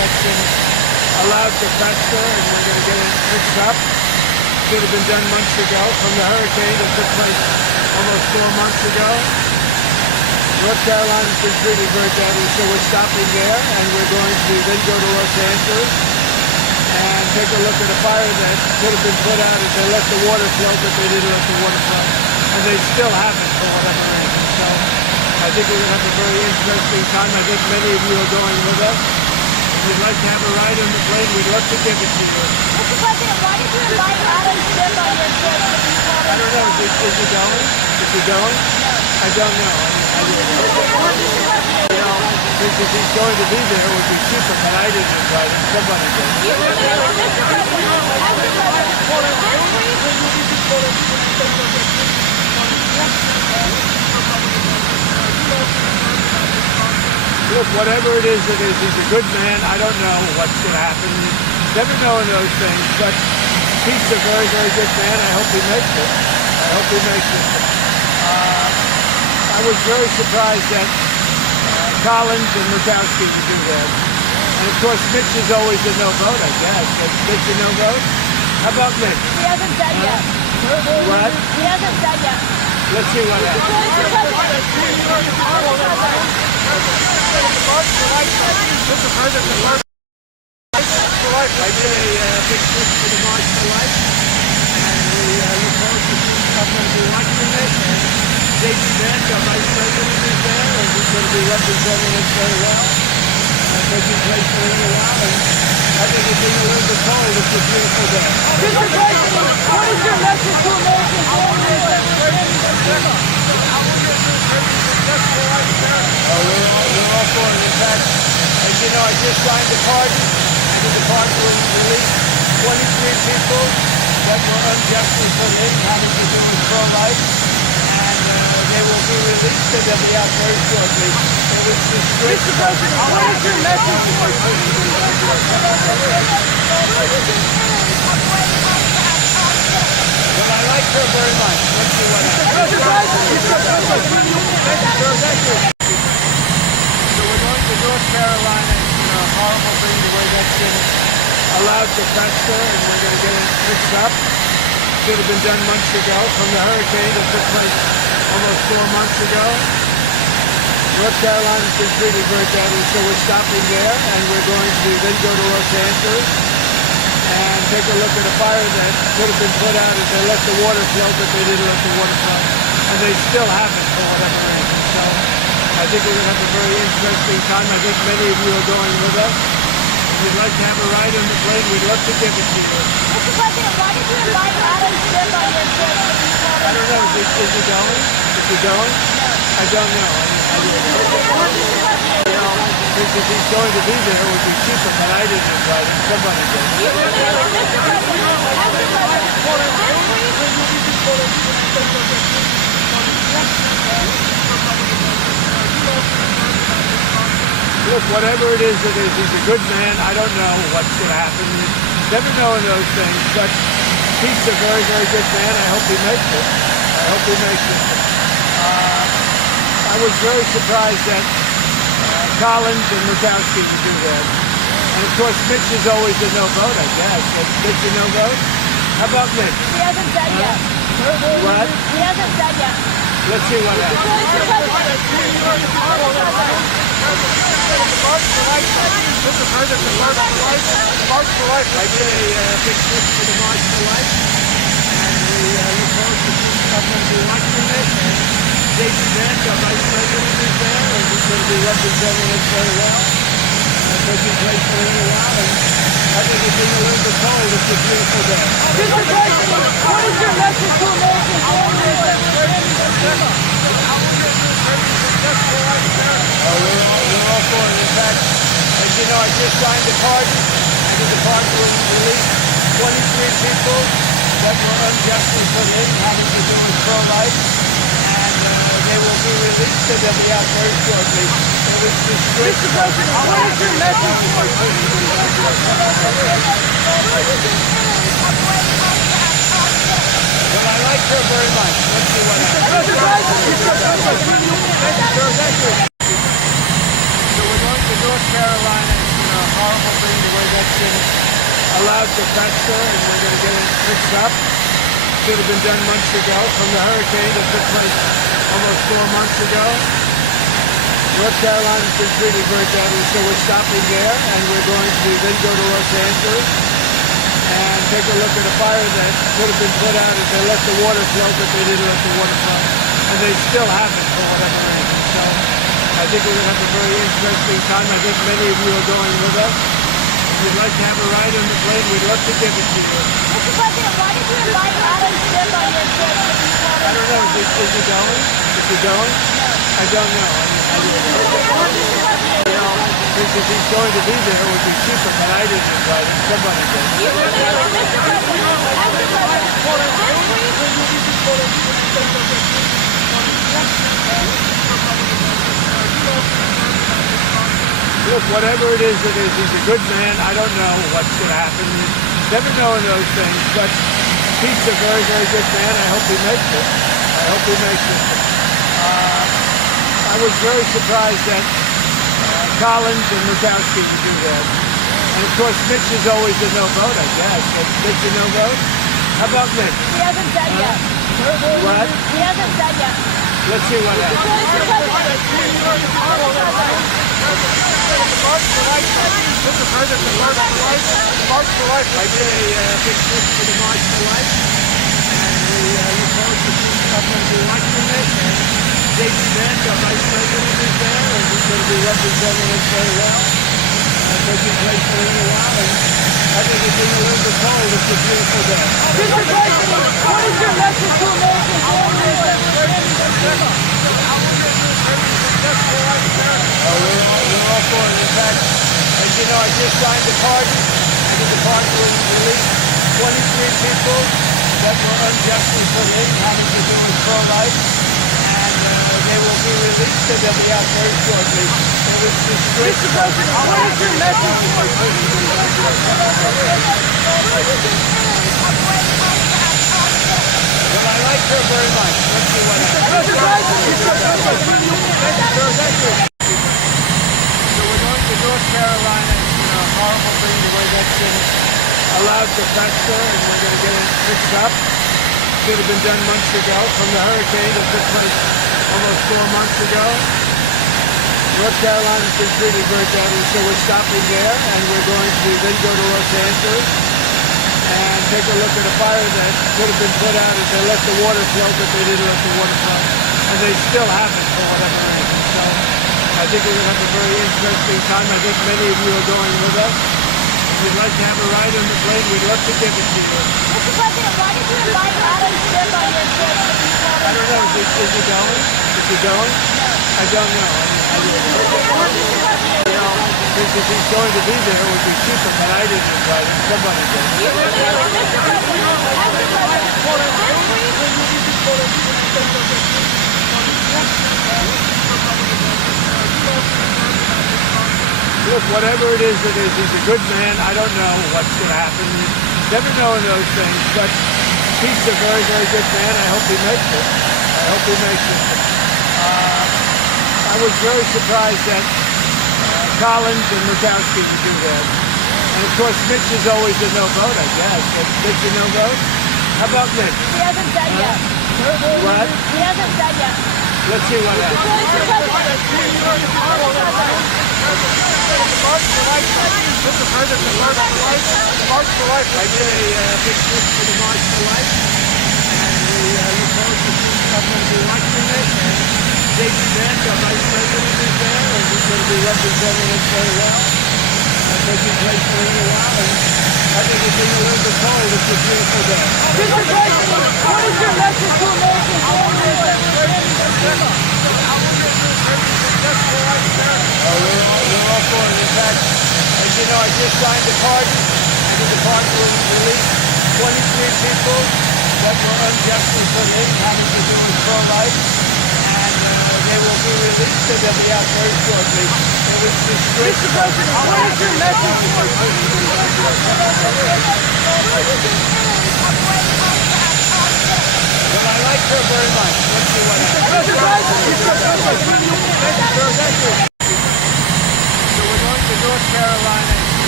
that's been allowed to fester, and we're going to get it fixed up. Should have been done months ago from the hurricane that took place almost 4 months ago. North Carolina's been treated very badly, so we're stopping there, and we're going to then go to Los Angeles and take a look at a fire that could have been put out if they let the water flow, but they didn't let the water flow. And they still haven't for whatever reason. So I think we're going to have a very interesting time. I think many of you are going with us. If you'd like to have a ride on the plane, we'd love to give it to you. Mr. President, why did you invite Adam Schiff on your trip? I don't know. Is he going? Is he going? No. I don't know. You know, since if he's going to be there, it would be cheaper, but I didn't invite him. Somebody did. You were there, Mr. President. Look, whatever it is, he's a good man. I don't know what's going to happen. Never know in those things, but Pete's a very, very good man. I hope he makes it. I hope he makes it. I was very surprised that Collins and Murkowski could do that. And of course, Mitch is always a no vote, I guess. But Mitch a no vote? How about Mitch? He hasn't said yet. What? He hasn't said yet. Let's see what happens. Mr. President, I did a big push for the March for Life, and we look forward to seeing stuff going to be watching it. J.D. Vance, our Vice President, is there, and he's going to be representing us very well. Taking place for a little while, and I think it's being a little bit cold. It's a beautiful day. Mr. President, what is your message to Americans? We're all for it. In fact, as you know, I just signed the pardon, and the pardon will release 23 people that were unjustly put in, having to do with pro-life, and they will be released, and they'll be out very shortly. It was disgraceful. Mr. President, what is your message? Well, I like her very much. Let's see what happens. So we're going to North Carolina. It's a horrible thing the way that's been allowed to fester, and we're going to get it fixed up. Should have been done months ago from the hurricane that took place almost 4 months ago. North Carolina's been treated very badly, so we're stopping there, and we're going to then go to Los Angeles and take a look at a fire that could have been put out if they let the water flow, but they didn't let the water flow. And they still haven't for whatever reason. So I think we're going to have a very interesting time. I think many of you are going with us. If you'd like to have a ride on the plane, we'd love to give it to you. Mr. President, why did you invite Adam Schiff on your trip? I don't know. Is he going? Is he going? I don't know. You know, since if he's going to be there, it would be cheaper, but I didn't invite him. Somebody did. You were there, Mr. Look, whatever it is, he's a good man. I don't know what's going to happen. Never know in those things, but Pete's a very, very good man. I hope he makes it. I hope he makes it. I was very surprised that Collins and Murkowski could do that. And of course, Mitch is always a no vote, I guess. But Mitch a no vote? How about Mitch? He hasn't said yet. What? He hasn't said yet. Let's see what happens. Mr. President, the March for Life. I did a big push for the March for Life, and we look forward to seeing stuff going to be watching it. J.D. Vance, our Vice President, is there, and he's going to be representing us very well. Taking place for a little while, and I think it's being a little bit cold. It's a beautiful day. Mr. President, what is your message to Americans? We're all for it. In fact, as you know, I just signed the pardon, and the pardon will release 23 people that were unjustly put in, having to do with pro-life, and they will be released, and they'll be out very shortly. It was disgraceful. Mr. President, what is your message? Well, I like her very much. Let's see what happens. So we're going to North Carolina. It's a horrible thing, the way that's been allowed to fester, and we're going to get it fixed up. Should have been done months ago from the hurricane that took place almost 4 months ago. North Carolina's been treated very badly, so we're stopping there, and we're going to then go to Los Angeles and take a look at a fire that could have been put out if they let the water flow, but they didn't let the water flow. And they still haven't for whatever reason. So I think we're going to have a very interesting time. I think many of you are going with us. If you'd like to have a ride on the plane, we'd love to give it to you. Mr. President, why did you invite Adam Schiff on your trip? I don't know. Is he going? Is he going? I don't know. You know, if he's going to be there, it would be cheaper, but I didn't invite him. Somebody did. Look, whatever it is, he's a good man. I don't know what's going to happen. You never know in those things, but Pete's a very, very good man. I hope he makes it. I hope he makes it. I was very surprised that Collins and Murkowski could do that. And of course, Mitch is always a no vote, I guess. But Mitch a no vote? How about Mitch? He hasn't said yet. What? He hasn't said yet. Let's see what happens. Mr. President, the March for Life. March for Life. I did a big push for the March for Life. And we look forward to seeing up and be watching it. David Vance, our Vice President, is there, and he's going to be representing us very well. Taking place for a little while, and I think it's been a little bit cold. It's a beautiful day. Mr. President, what is your message to Americans? We're all for it. In fact, as you know, I just signed the pardon. I think the pardon will release 23 people that were unjustly put in, having to do with pro-life. They will be released and they'll be out very shortly. So it's disgraceful. Mr. President, what is your message? Well, I like her very much. Let's see what happens. Mr. President, So we're going to North Carolina. It's a horrible thing, the way that's been allowed to fester, and we're going to get it fixed up. Should have been done months ago from the hurricane that took place almost 4 months ago. North Carolina's been treated very badly, so we're stopping there, and we're going to then go to Los Angeles and take a look at a fire that could have been put out if they let the water flow, but they didn't let the water flow. And they still haven't for whatever reason. So I think we're going to have a very interesting time. I think many of you are going with us. If you'd like to have a ride on the plane, we'd love to give it to you. Mr. President, why did you invite Adam Schiff on your trip? I don't know. Is he going? Is he going? I don't know. You know, if he's going to be there, it would be cheaper, but I didn't invite him. Somebody did. Look, whatever it is, he's a good man. I don't know what's going to happen. You never know in those things, but Pete's a very, very good man. I hope he makes it. I hope he makes it. I was very surprised that Collins and Murkowski could do that. And of course, Mitch is always a no vote, I guess. But Mitch a no vote? How about Mitch? He hasn't said yet. What? He hasn't said yet. Let's see what happens. Mr. President, the March for Life. March for Life. I did a big push for the March for Life. And we look forward to seeing up and be watching it. David Vance, our Vice President, is there, and he's going to be representing us very well. Taking place for a little while, and I think it's been a little bit cold. It's a beautiful day. Mr. President, what is your message to Americans? We're all for it. In fact, as you know, I just signed the pardon. I think the pardon will release 23 people that were unjustly put in, having to do with pro-life. They will be released and they'll be out very shortly. So it's disgraceful. Mr. President, what is your message? Well, I like her very much. Let's see what happens. Mr. President, So we're going to North Carolina.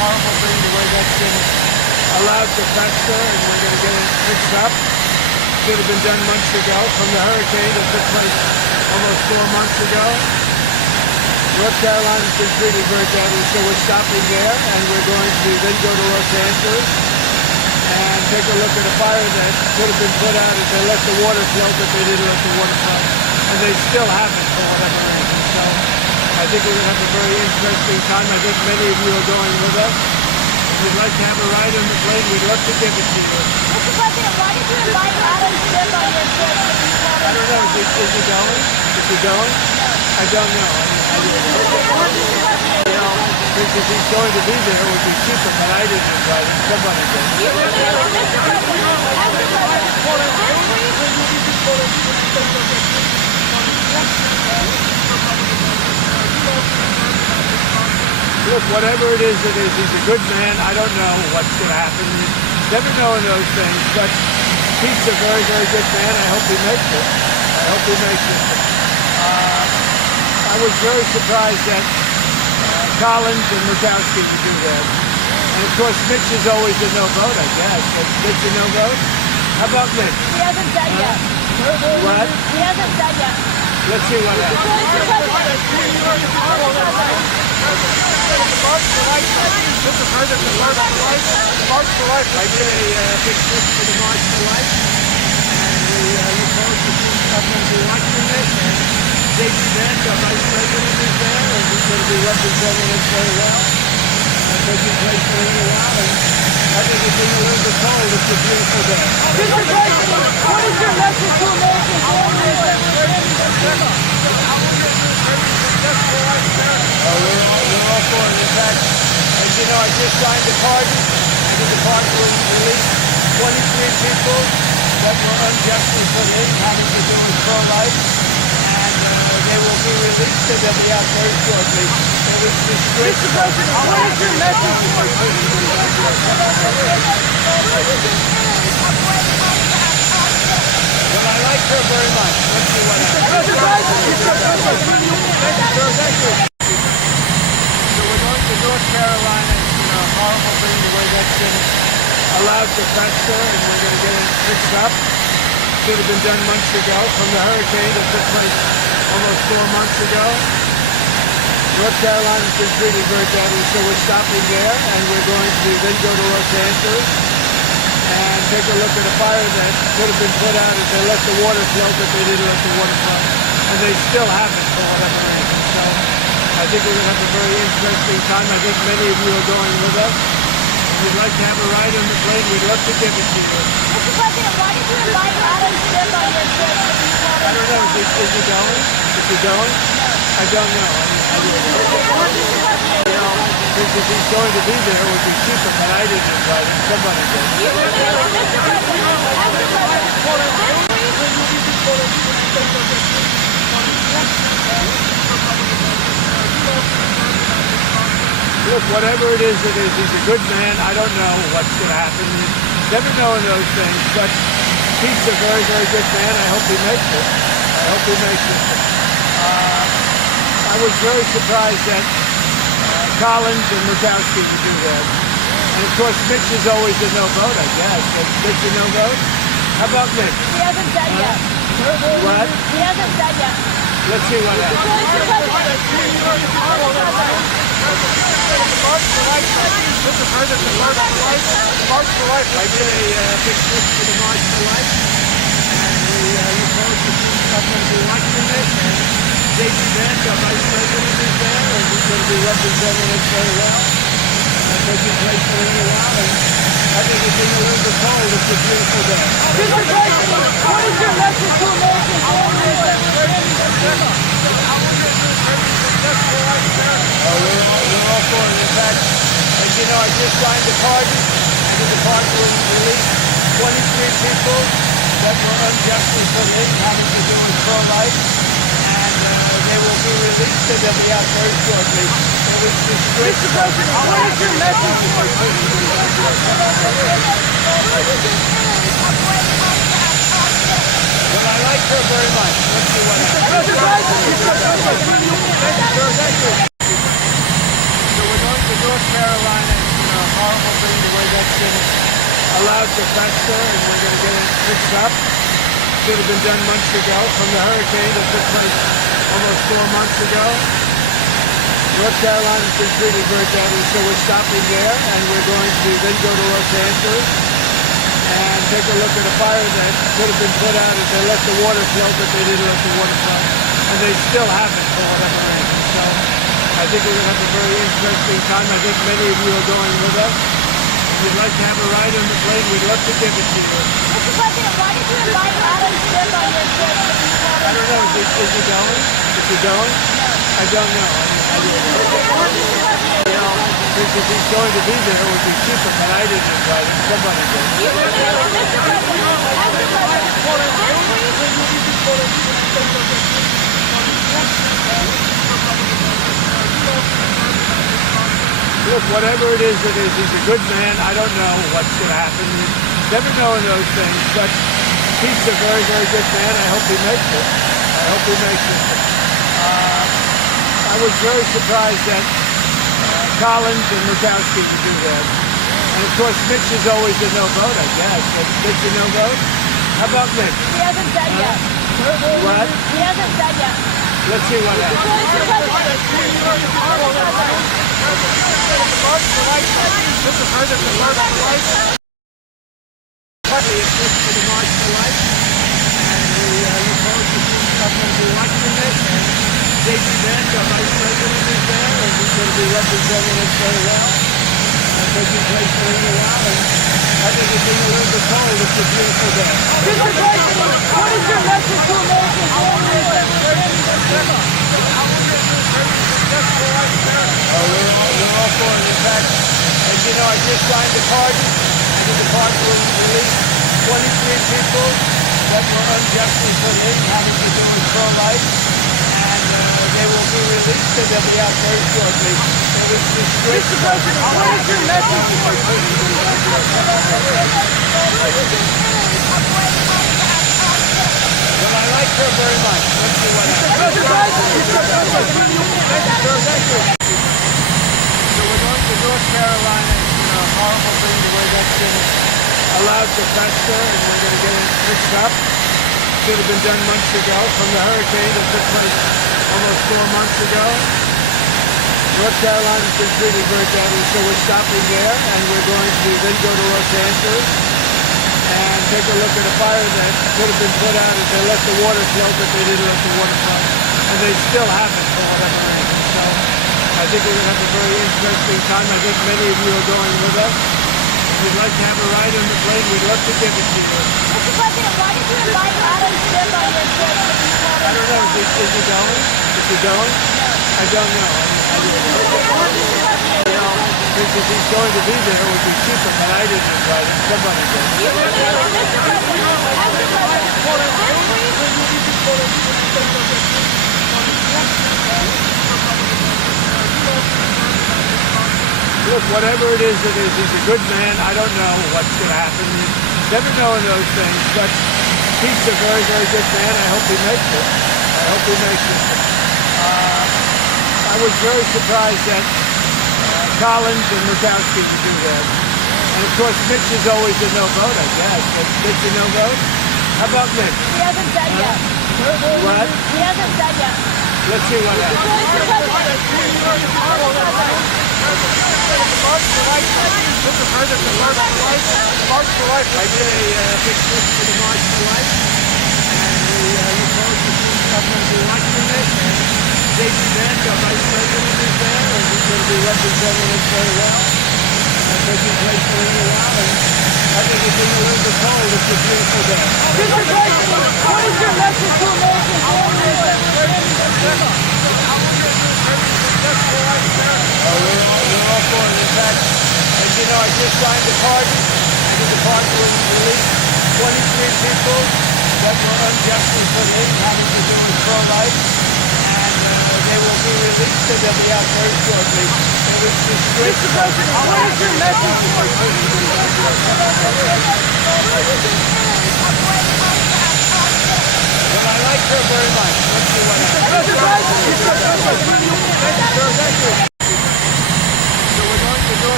horrible thing, the way that's been allowed to fester, and we're going to get it fixed up. Should have been done months ago from the hurricane that took place almost 4 months ago. North Carolina's been treated very badly, so we're stopping there, and we're going to then go to Los Angeles and take a look at a fire that could have been put out if they let the water flow, but they didn't let the water flow. And they still haven't for whatever reason. So I think we're going to have a very interesting time. I think many of you are going with us. If you'd like to have a ride on the plane, we'd love to give it to you. Mr. President, why did you invite Adam Schiff on your trip? I don't know. Is he going? Is he going? I don't know. You know, since if he's going to be there, it would be cheaper, but I didn't invite him. Somebody did. Look, whatever it is, he's a good man. I don't know what's going to happen. You never know in those things, but Pete's a very, very good man. I hope he makes it. I hope he makes it. I was very surprised that Collins and Murkowski could do that. And of course, Mitch is always a no vote, I guess. But Mitch a no vote? How about Mitch? He hasn't said yet. What? He hasn't said yet. Let's see what happens. I did a big push for the March for Life, and we look forward to seeing someone who watching this. J.D. Vance, our Vice President, is there, and he's going to be representing us very well. And taking place for a little while, and I think it's being a little bit cold. It's a beautiful day. Mr. President, what is your message to Americans? We're all for it. In fact, as you know, I just signed a pardon. I think the pardon will release 23 people that were unjustly put in, having to do with pro-life. They will be released and they'll be out very shortly. It was disgraceful. Mr. President, what is your message to Well, I like her very much. Let's see what happens. Thank you. So we're going to North Carolina. It's a horrible thing, the way that's been allowed to fester, and we're going to get it fixed up. Should have been done months ago from the hurricane that took place almost 4 months ago. North Carolina's been treated very badly, so we're stopping there, and we're going to then go to Los Angeles and take a look at a fire that could have been put out if they let the water flow, but they didn't let the water flow. And they still haven't for whatever reason. So I think we're going to have a very interesting time. I think many of you are going with us. If you'd like to have a ride on the plane, we'd love to give it to you. Mr. President, why did you invite Adam Schiff on your trip? I don't know. Is he going? Is he going? I don't know. You know, since if he's going to be there, it would be cheaper, but I didn't invite him. Somebody did. Look, whatever it is, he's a good man. I don't know what's going to happen. You never know in those things, but Pete's a very, very good man. I hope he makes it. I hope he makes it. I was very surprised that Collins and Murkowski could do that. And of course, Mitch is always a no vote, I guess. But Mitch a no vote? How about Mitch? He hasn't said yet. What? He hasn't said yet. Let's see what happens. I did a big push for the March for Life, and we look forward to seeing someone who watching this. J.D. Vance, our Vice President, is there, and he's going to be representing us very well. And taking place for a little while, and I think it's being a little bit cold. It's a beautiful day. Mr. President, what is your message to Americans? We're all for it. In fact, as you know, I just signed a pardon. I think the pardon will release 23 people that were unjustly put in, having to do with pro-life. And they will be released and they'll be out very shortly. It was disgraceful. Mr. President, what is your message to Well, I like her very much. Let's see what happens. So we're going to North Carolina. horrible thing, the way that's been allowed to fester, and we're going to get it fixed up. Should have been done months ago from the hurricane that took place almost 4 months ago. North Carolina's been treated very badly, so we're stopping there, and we're going to then go to Los Angeles and take a look at a fire that could have been put out if they let the water flow, but they didn't let the water flow, and they still haven't for whatever reason. So I think we're going to have a very interesting time. I think many of you are going with us. If you'd like to have a ride on the plane, we'd love to give it to you. Mr. President, why did you invite Adam Schiff on your trip? I don't know. Is he going? Is he going? I don't know. You know, since if he's going to be there, it would be cheaper, but I didn't invite him. Somebody did. Look, whatever it is, he's a good man. I don't know what's going to happen. You never know in those things, but he's a very, very good man. I hope he makes it. I hope he makes it. I was very surprised that Collins and Murkowski could do that. And of course, Mitch is always a no vote, I guess. But Mitch a no vote? How about Mitch? He hasn't said yet. What? He hasn't said yet. Let's see what happens. Partly it's just for the March for Life, and we look forward to seeing someone who watching this. J.D. Vance, our Vice President, is there, and he's going to be representing us very well. Taking place for a little while, and I think it's being a little bit cold. It's a beautiful day. Mr. President, what is your message to American families? We're all for it. In fact, as you know, I just signed the pardon, and the pardon will release 23 people that were unjustly put in, having to do with pro-life, and they will be released, and they'll be out very shortly. Mr. President, what is your message to Well, I like her very much. Let's see what happens. So we're going to North Carolina. It's a horrible thing, the way that's been allowed to fester, and we're going to get it fixed up. Should have been done months ago from the hurricane that took place almost 4 months ago. North Carolina's been treated very badly, so we're stopping there, and we're going to then go to Los Angeles and take a look at a fire that could have been put out if they let the water flow, but they didn't let the water flow, and they still haven't for whatever reason. So I think we're going to have a very interesting time. I think many of you are going with us. If you'd like to have a ride on the plane, we'd love to give it to you. Mr. President, why did you invite Adam Schiff on your trip? I don't know. Is he going? Is he going? I don't know. You know, since if he's going to be there, it would be cheaper, but I didn't invite him. Somebody did. Look, whatever it is, he's a good man. I don't know what's going to happen. You never know in those things, but he's a very, very good man. I hope he makes it. I hope he makes it. I was very surprised that Collins and Murkowski could do that. And of course, Mitch is always a no vote, I guess. But Mitch a no vote? How about Mitch? He hasn't said yet. What? He hasn't said yet. Let's see what happens. I did a big push for the March for Life, and we look forward to seeing someone who watching this. J.D. Vance, our Vice President, is there, and he's going to be representing us very well. Taking place for a little while, and I think it's being a little bit cold. It's a beautiful day. Mr. President, what is your message to American families? We're all for it. In fact, as you know, I just signed the pardon, and the pardon will release 23 people that were unjustly put in, having to do with pro-life, and they will be released, and they'll be out very shortly. Mr. President, what is your message to Well, I like her very much. Let's see what happens. So we're going to North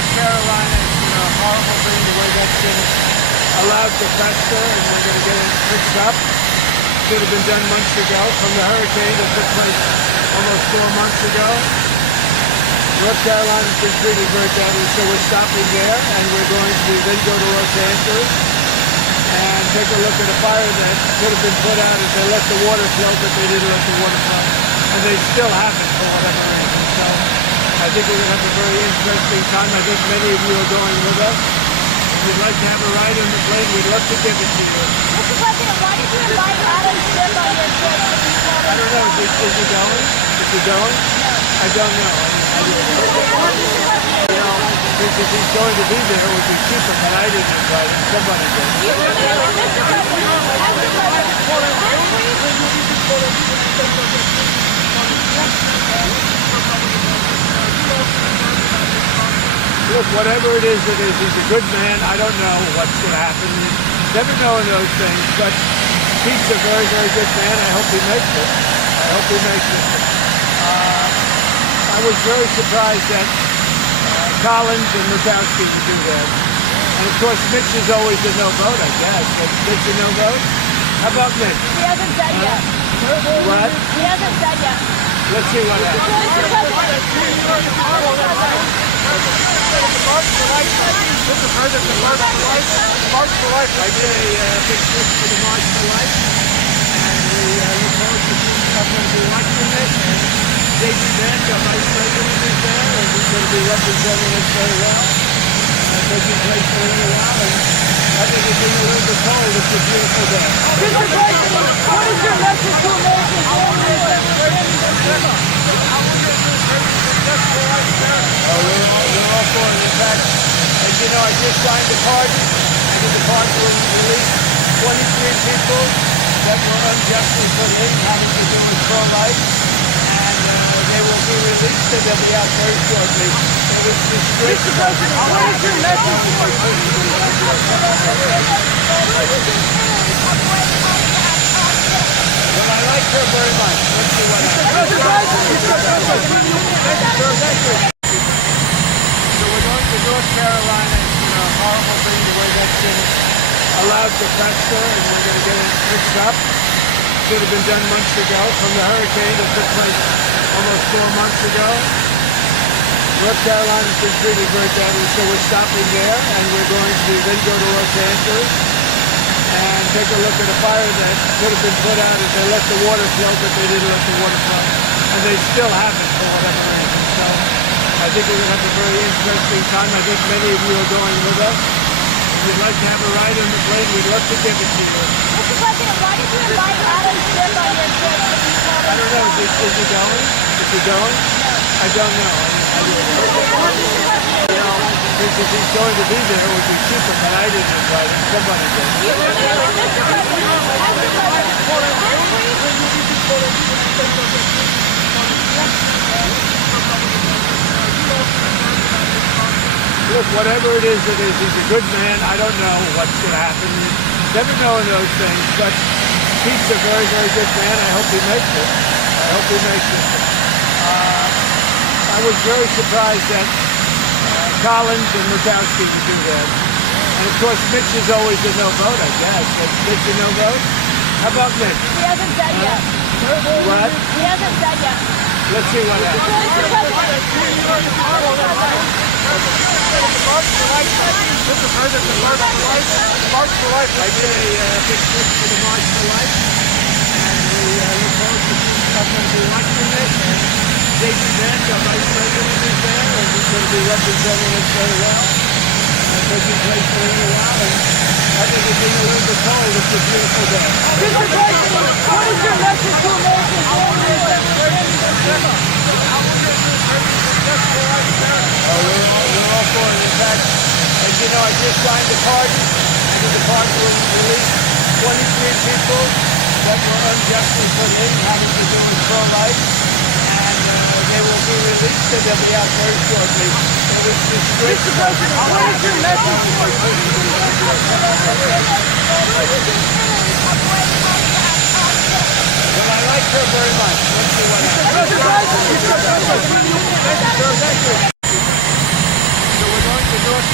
North Carolina, it's a horrible thing the way that's been allowed to fester, and we're going to get it fixed up. Should have been done months ago from the hurricane that took place almost 4 months ago. North Carolina's been treated very badly, so we're stopping there, and we're going to then go to Los Angeles and take a look at a fire that could have been put out if they let the water flow, but they didn't let the water flow. And they still haven't for whatever reason. So I think we're going to have a very interesting time. I think many of you are going with us. If you'd like to have a ride on the plane, we'd love to give it to you. Mr. President, why did you invite Adam Schiff on your trip? I don't know. Is he going? Is he going? I don't know. You know, if he's going to be there, it would be cheaper, but I didn't invite him. Somebody did. Look, whatever it is, he's a good man. I don't know what's going to happen. You never know in those things, but Pete's a very, very good man. I hope he makes it. I hope he makes it. I was very surprised that Collins and Murkowski could do that. And of course, Mitch is always a no vote, I guess. But Mitch a no vote? How about Mitch? He hasn't said yet. What? He hasn't said yet. Let's see what happens. I did a big switch for the March for Life, and we look forward to seeing I'm going to be watching it. David Vance, our vice president, is there, and he's going to be representing us very well. Taking place for a little while, and I think it's been a little bit cold. It's a beautiful day. Mr. President, what is your message to Americans? We're all for it. In fact, as you know, I just signed a pardon. I think the pardon will release 23 people that were unjustly put in, having to do with pro-life, and they will be released, and they'll be out very shortly. So it's disgraceful. Mr. President, what is your message to Well, I like her very much. Let's see what happens. So we're going to North Carolina. It's a horrible thing the way that's been allowed to fester, and we're going to get it fixed up. Should have been done months ago from the hurricane that took place almost 4 months ago. North Carolina's been treated very badly, so we're stopping there, and we're going to then go to Los Angeles and take a look at a fire that could have been put out if they let the water flow, but they didn't let the water flow. And they still haven't for whatever reason. So I think we're going to have a very interesting time. I think many of you are going with us. If you'd like to have a ride on the plane, we'd love to give it to you. Mr. President, why did you invite Adam Schiff on your trip? I don't know. Is he going? Is he going? I don't know. You know, if he's going to be there, it would be cheaper, but I didn't invite him. Somebody did. Look, whatever it is, he's a good man. I don't know what's going to happen. You never know in those things, but Pete's a very, very good man. I hope he makes it. I hope he makes it. I was very surprised that Collins and Murkowski could do that. And of course, Mitch is always a no vote, I guess. But Mitch a no vote? How about Mitch? He hasn't said yet. What? He hasn't said yet. Let's see what happens. I did a big switch for the March for Life, and we look forward to seeing I'm going to be watching it. David Vance, our vice president, is there, and he's going to be representing us very well. Taking place for a little while, and I think it's been a little bit cold. It's a beautiful day. Mr. President, what is your message to Americans? We're all for it. In fact, as you know, I just signed a pardon. I think the pardon will release 23 people that were unjustly put in, having to do with pro-life, and they will be released, and they'll be out very shortly. So it's disgraceful. Mr. President, what is your message to Well, I like her very much. Let's see what happens. So we're going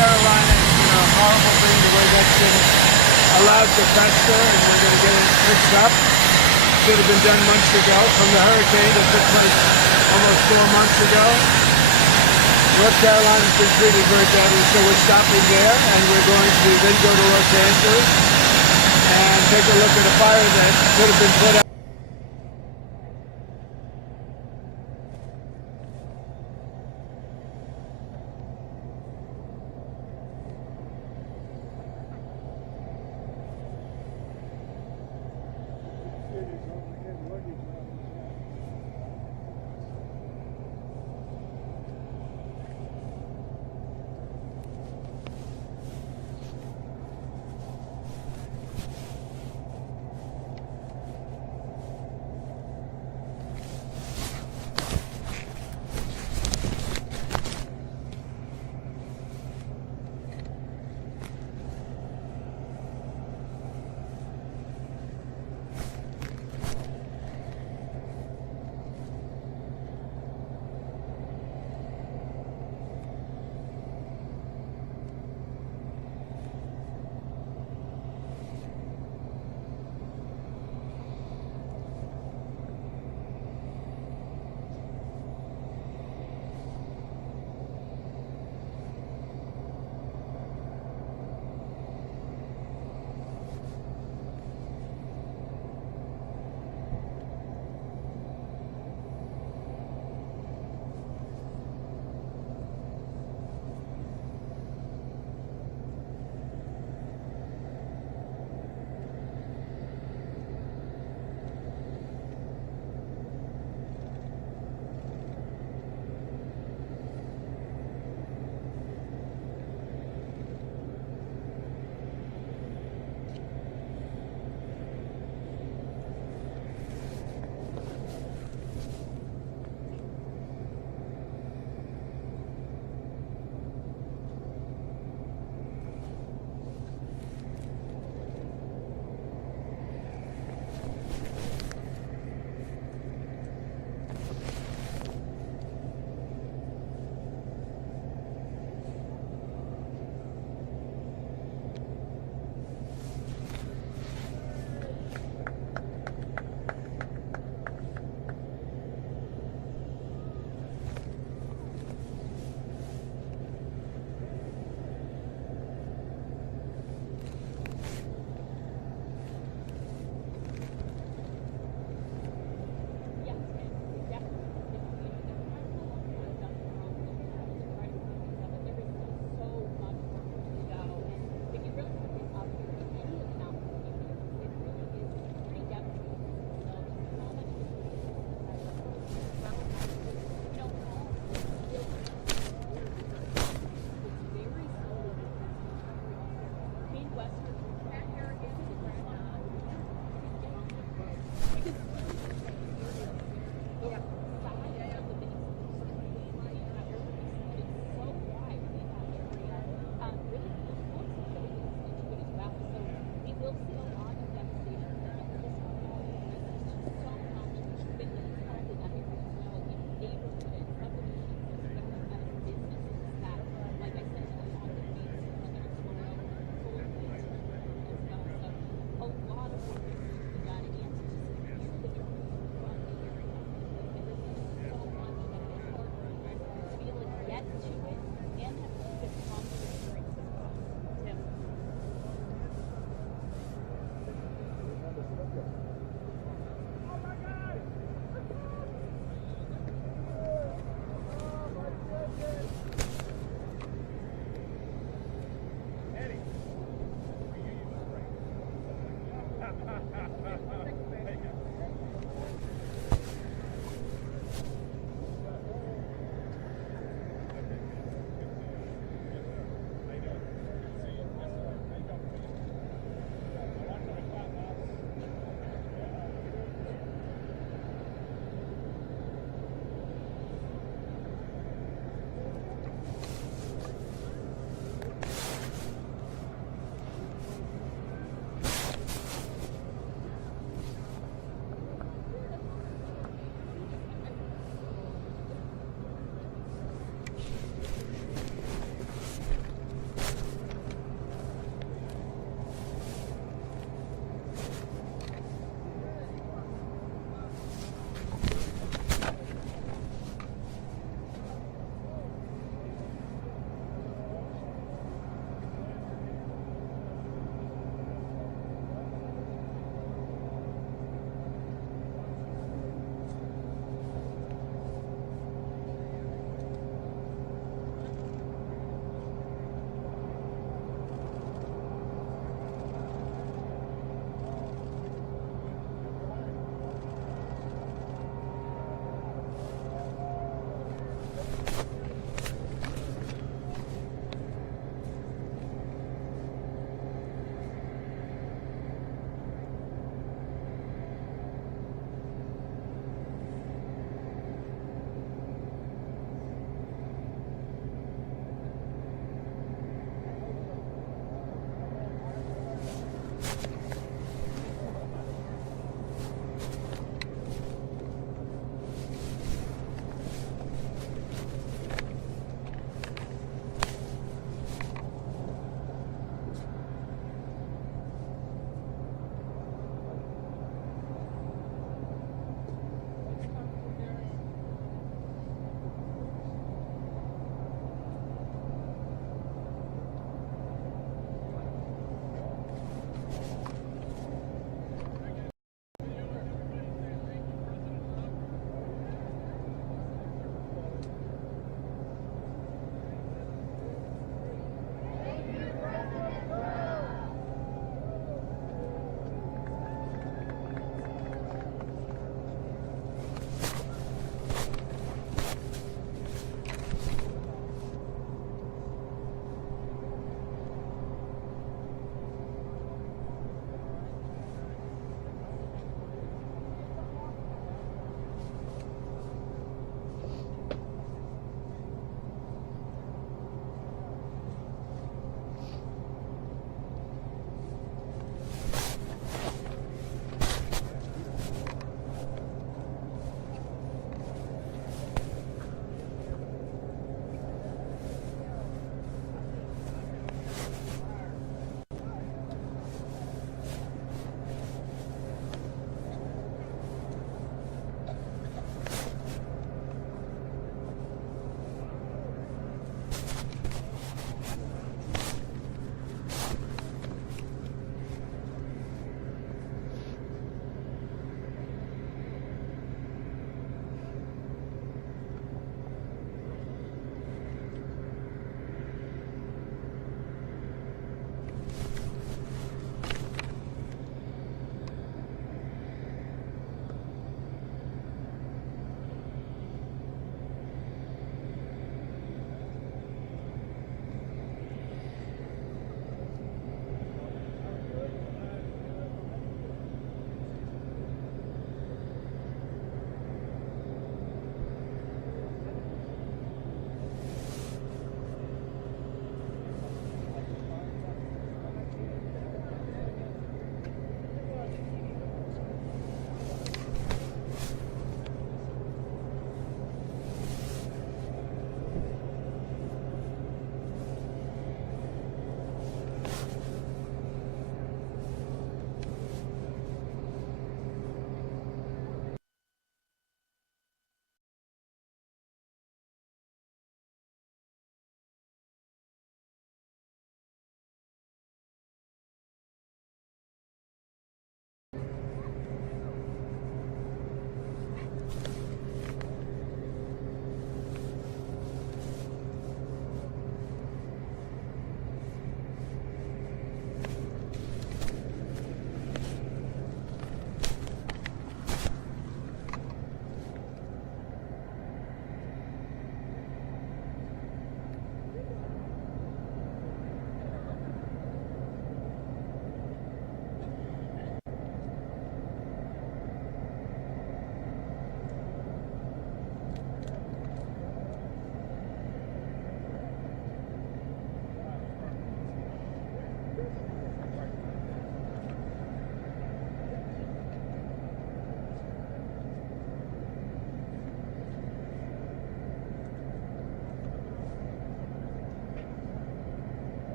Carolina, horrible thing, the way that's been allowed to fester, and we're going to get it fixed up. Should have been done months ago from the hurricane that took place almost 4 months ago. North Carolina's been treated very badly, so we're stopping there, and we're going to then go to Los Angeles and take a look at a fire that could have been put out.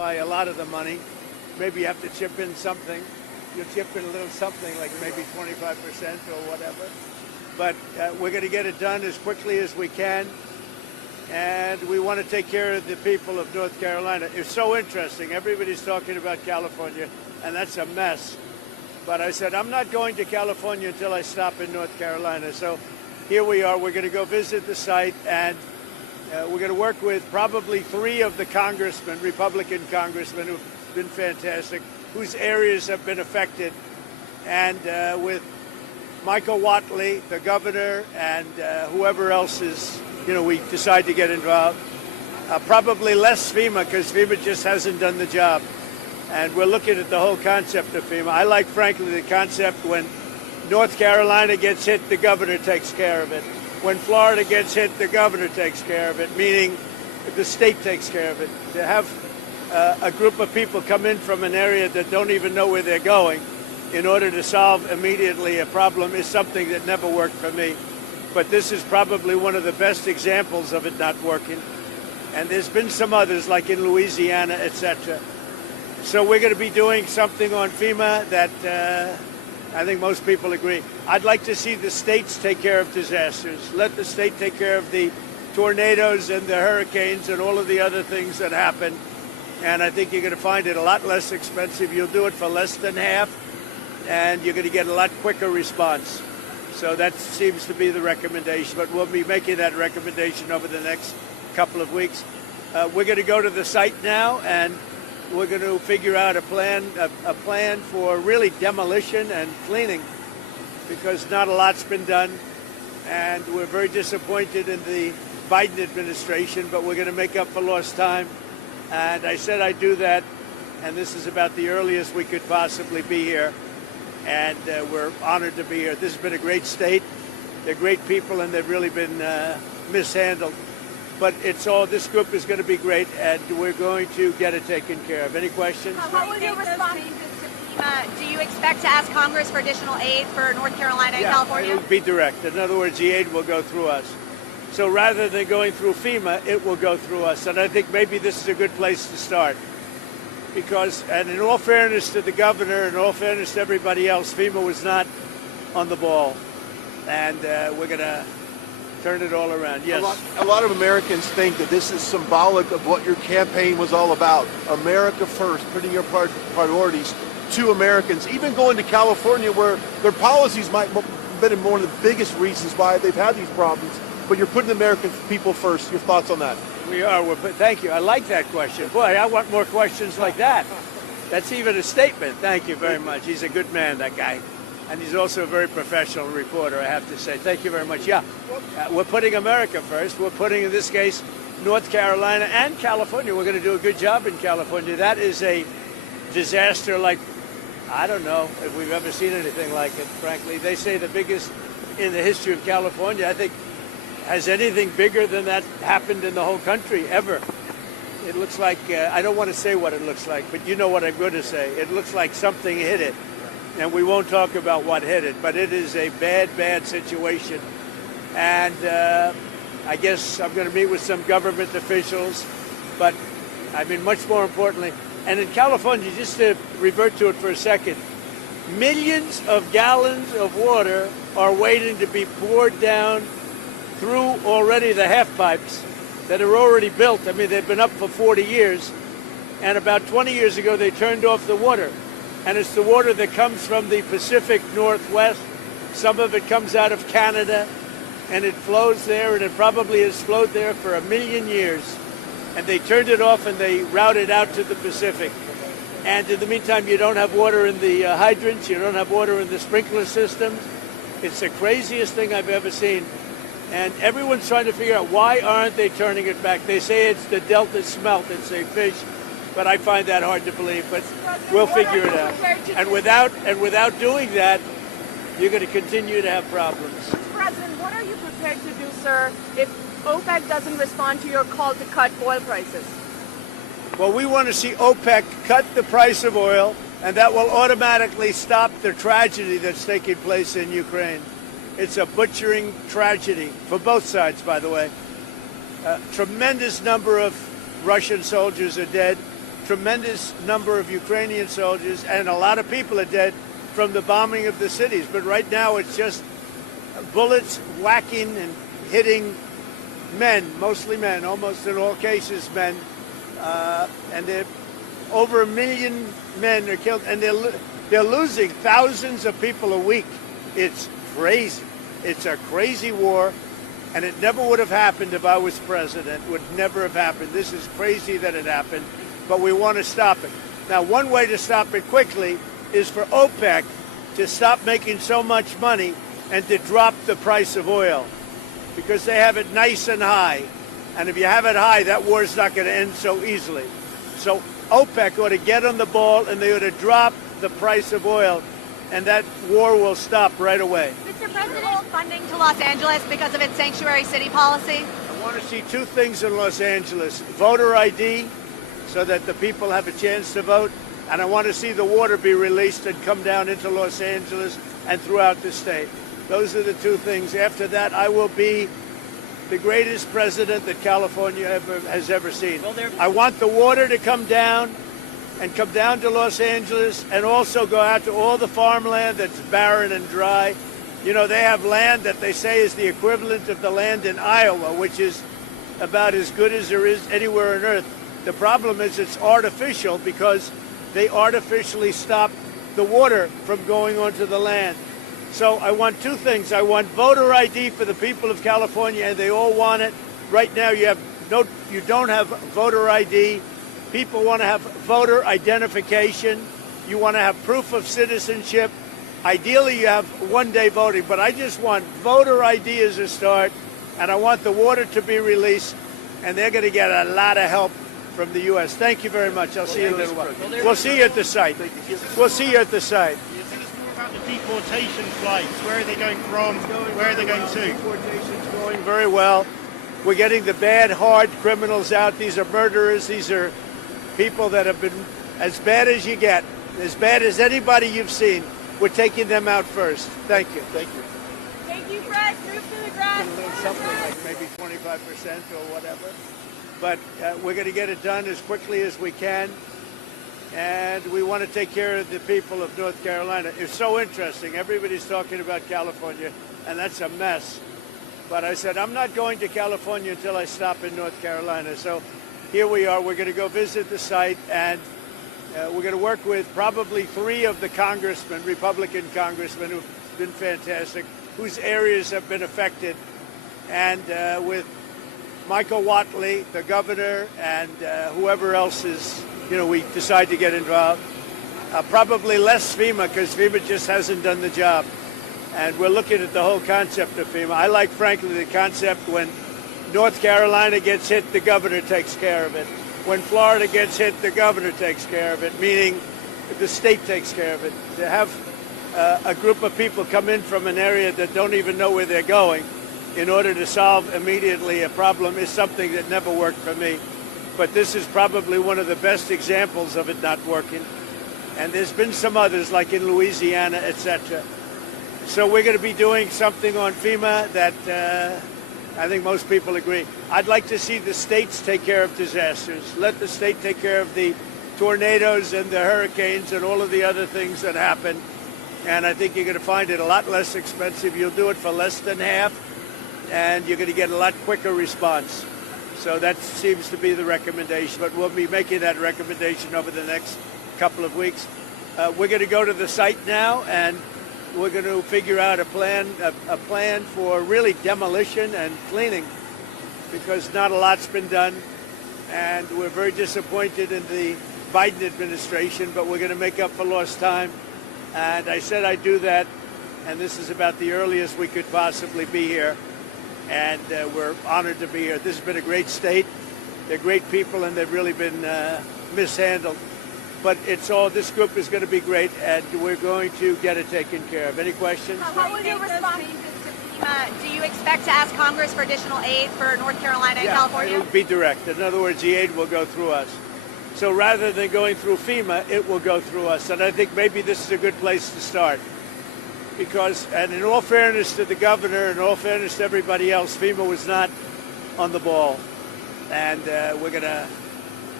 supply a lot of the money. Maybe you have to chip in something. You'll chip in a little something, like maybe 25% or whatever. But we're going to get it done as quickly as we can. And we want to take care of the people of North Carolina. It's so interesting. Everybody's talking about California, and that's a mess. But I said, I'm not going to California until I stop in North Carolina. So here we are. We're going to go visit the site, and we're going to work with probably 3 of the congressmen, Republican congressmen, who've been fantastic, whose areas have been affected, and with Michael Whatley, the governor, and whoever else is, we decide to get involved. Probably less FEMA, because FEMA just hasn't done the job. And we're looking at the whole concept of FEMA. I like, frankly, the concept when North Carolina gets hit, the governor takes care of it. When Florida gets hit, the governor takes care of it, meaning the state takes care of it. To have a group of people come in from an area that don't even know where they're going in order to solve immediately a problem is something that never worked for me. But this is probably one of the best examples of it not working. And there's been some others, like in Louisiana, etc. So we're going to be doing something on FEMA that I think most people agree. I'd like to see the states take care of disasters. Let the state take care of the tornadoes and the hurricanes and all of the other things that happen. And I think you're going to find it a lot less expensive. You'll do it for less than half, and you're going to get a lot quicker response. So that seems to be the recommendation. But we'll be making that recommendation over the next couple of weeks. We're going to go to the site now, and we're going to figure out a plan for really demolition and cleaning, because not a lot's been done, and we're very disappointed in the Biden administration, but we're going to make up for lost time. And I said I'd do that, and this is about the earliest we could possibly be here, and we're honored to be here. This has been a great state. They're great people, and they've really been mishandled. But this group is going to be great, and we're going to get it taken care of. Any questions? How will you respond? Do you expect to ask Congress for additional aid for North Carolina and California? It will be direct. In other words, the aid will go through us. So rather than going through FEMA, it will go through us. And I think maybe this is a good place to start. Because, and in all fairness to the governor, and in all fairness to everybody else, FEMA was not on the ball. And we're going to turn it all around. Yes. A lot of Americans think that this is symbolic of what your campaign was all about. America first, putting your priorities to Americans, even going to California where their policies might have been one of the biggest reasons why they've had these problems. But you're putting the American people first. Your thoughts on that? We are. Thank you. I like that question. Boy, I want more questions like that. That's even a statement. Thank you very much. He's a good man, that guy. And he's also a very professional reporter, I have to say. Thank you very much. Yeah, we're putting America first. We're putting, in this case, North Carolina and California. We're going to do a good job in California. That is a disaster like, I don't know if we've ever seen anything like it, frankly. They say the biggest in the history of California. I think, has anything bigger than that happened in the whole country ever? It looks like, I don't want to say what it looks like, but you know what I'm going to say. It looks like something hit it. And we won't talk about what hit it, but it is a bad, bad situation. And I guess I'm going to meet with some government officials, but I mean, much more importantly, and in California, just to revert to it for a second, millions of gallons of water are waiting to be poured down through already the half pipes that are already built. I mean, they've been up for 40 years, and about 20 years ago, they turned off the water. And it's the water that comes from the Pacific Northwest. Some of it comes out of Canada, and it flows there, and it probably has flowed there for 1 million years. And they turned it off, and they routed out to the Pacific. And in the meantime, you don't have water in the hydrants, you don't have water in the sprinkler systems. It's the craziest thing I've ever seen. And everyone's trying to figure out, why aren't they turning it back? They say it's the Delta smelt, it's a fish. But I find that hard to believe, but we'll figure it out. And without doing that, you're going to continue to have problems. Mr. President, what are you prepared to do, sir, if OPEC doesn't respond to your call to cut oil prices? Well, we want to see OPEC cut the price of oil, and that will automatically stop the tragedy that's taking place in Ukraine. It's a butchering tragedy for both sides, by the way. A tremendous number of Russian soldiers are dead. tremendous number of Ukrainian soldiers, and a lot of people are dead from the bombing of the cities. But right now it's just bullets whacking and hitting men, mostly men, almost in all cases men. And over 1 million men are killed, and they're losing thousands of people a week. It's crazy. It's a crazy war, and it never would have happened if I was president. Would never have happened. This is crazy that it happened, but we want to stop it. Now, one way to stop it quickly is for OPEC to stop making so much money and to drop the price of oil, because they have it nice and high. And if you have it high, that war is not going to end so easily. So OPEC ought to get on the ball, and they ought to drop the price of oil, and that war will stop right away. Mr. President, funding to Los Angeles because of its sanctuary city policy? I want to see two things in Los Angeles: voter ID, so that the people have a chance to vote, and I want to see the water be released and come down into Los Angeles and throughout the state. Those are the two things. After that, I will be the greatest president that California has ever seen. I want the water to come down and come down to Los Angeles, and also go out to all the farmland that's barren and dry. You know, they have land that they say is the equivalent of the land in Iowa, which is about as good as there is anywhere on earth. The problem is it's artificial, because they artificially stop the water from going onto the land. So I want two things. I want voter ID for the people of California, and they all want it. Right now you don't have voter ID. People want to have voter identification. You want to have proof of citizenship. Ideally you have one-day voting, but I just want voter ID as a start, and I want the water to be released, and they're going to get a lot of help from the U.S. Thank you very much. I'll see you in a little while. We'll see you at the site. We'll see you at the site. About the deportation flights, where are they going from? Where are they going to? Deportation's going very well. We're getting the bad, hard criminals out. These are murderers. These are people that have been as bad as you get, as bad as anybody you've seen. We're taking them out first. Thank you. Thank you. Thank you, Fred. Move to the grass. A little something like maybe 25% or whatever. But we're going to get it done as quickly as we can. And we want to take care of the people of North Carolina. It's so interesting. Everybody's talking about California, and that's a mess. But I said, I'm not going to California until I stop in North Carolina. So here we are. We're going to go visit the site, and we're going to work with probably 3 of the congressmen, Republican congressmen, who've been fantastic, whose areas have been affected, and with Michael Whatley, the governor, and whoever else is, we decide to get involved. Probably less FEMA, because FEMA just hasn't done the job. And we're looking at the whole concept of FEMA. I like, frankly, the concept when North Carolina gets hit, the governor takes care of it. When Florida gets hit, the governor takes care of it, meaning the state takes care of it. To have a group of people come in from an area that don't even know where they're going in order to solve immediately a problem is something that never worked for me. But this is probably one of the best examples of it not working. And there's been some others, like in Louisiana, etc. So we're going to be doing something on FEMA that I think most people agree. I'd like to see the states take care of disasters. Let the state take care of the tornadoes and the hurricanes and all of the other things that happen. And I think you're going to find it a lot less expensive. You'll do it for less than half, and you're going to get a lot quicker response. So that seems to be the recommendation, but we'll be making that recommendation over the next couple of weeks. We're going to go to the site now, and we're going to figure out a plan for really demolition and cleaning, because not a lot's been done, and we're very disappointed in the Biden administration, but we're going to make up for lost time. And I said I'd do that, and this is about the earliest we could possibly be here. And we're honored to be here. This has been a great state. They're great people, and they've really been mishandled. But this group is going to be great, and we're going to get it taken care of. Any questions? How will you respond to FEMA? Do you expect to ask Congress for additional aid for North Carolina and California? It will be direct. In other words, the aid will go through us. So rather than going through FEMA, it will go through us. And I think maybe this is a good place to start. Because, and in all fairness to the governor, and in all fairness to everybody else, FEMA was not on the ball. And we're going to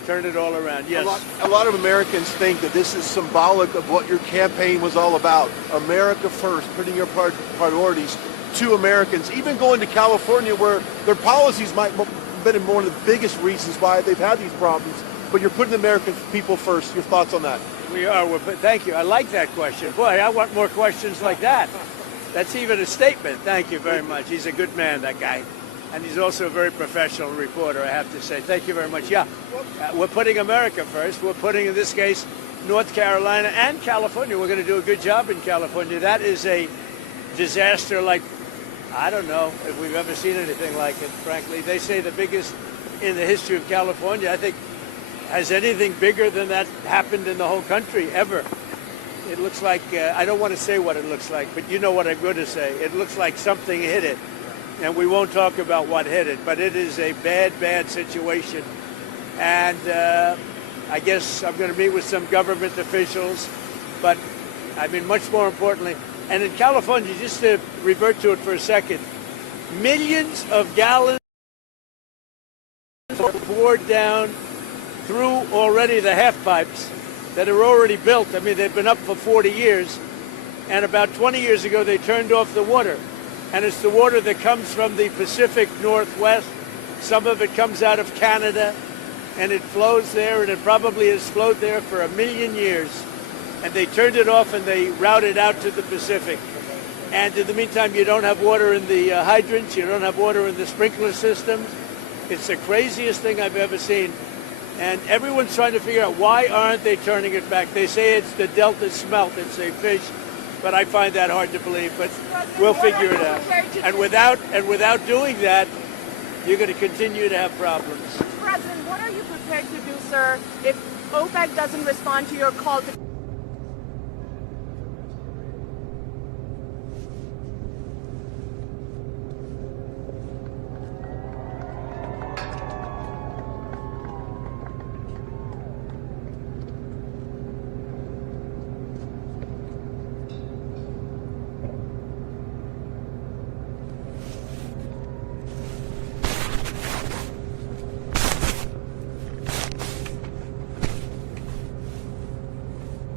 turn it all around. Yes. A lot of Americans think that this is symbolic of what your campaign was all about. America first, putting your priorities to Americans, even going to California where their policies might have been one of the biggest reasons why they've had these problems. But you're putting the American people first. Your thoughts on that? We are. Thank you. I like that question. Boy, I want more questions like that. That's even a statement. Thank you very much. He's a good man, that guy. And he's also a very professional reporter, I have to say. Thank you very much. Yeah, we're putting America first. We're putting, in this case, North Carolina and California. We're going to do a good job in California. That is a disaster like, I don't know if we've ever seen anything like it, frankly. They say the biggest in the history of California. I think, has anything bigger than that happened in the whole country ever? It looks like, I don't want to say what it looks like, but you know what I'm going to say. It looks like something hit it. And we won't talk about what hit it, but it is a bad, bad situation. And I guess I'm going to meet with some government officials, but I mean, much more importantly, and in California, just to revert to it for a second, millions of gallons are poured down through already the half pipes that are already built. I mean, they've been up for 40 years, and about 20 years ago, they turned off the water. And it's the water that comes from the Pacific Northwest. Some of it comes out of Canada, and it flows there, and it probably has flowed there for 1 million years. And they turned it off, and they routed out to the Pacific. And in the meantime, you don't have water in the hydrants, you don't have water in the sprinkler systems. It's the craziest thing I've ever seen. And everyone's trying to figure out, why aren't they turning it back? They say it's the Delta smelt, it's a fish. But I find that hard to believe, but we'll figure it out. And without doing that, you're going to continue to have problems. President, what are you prepared to do, sir, if OPEC doesn't respond to your call to...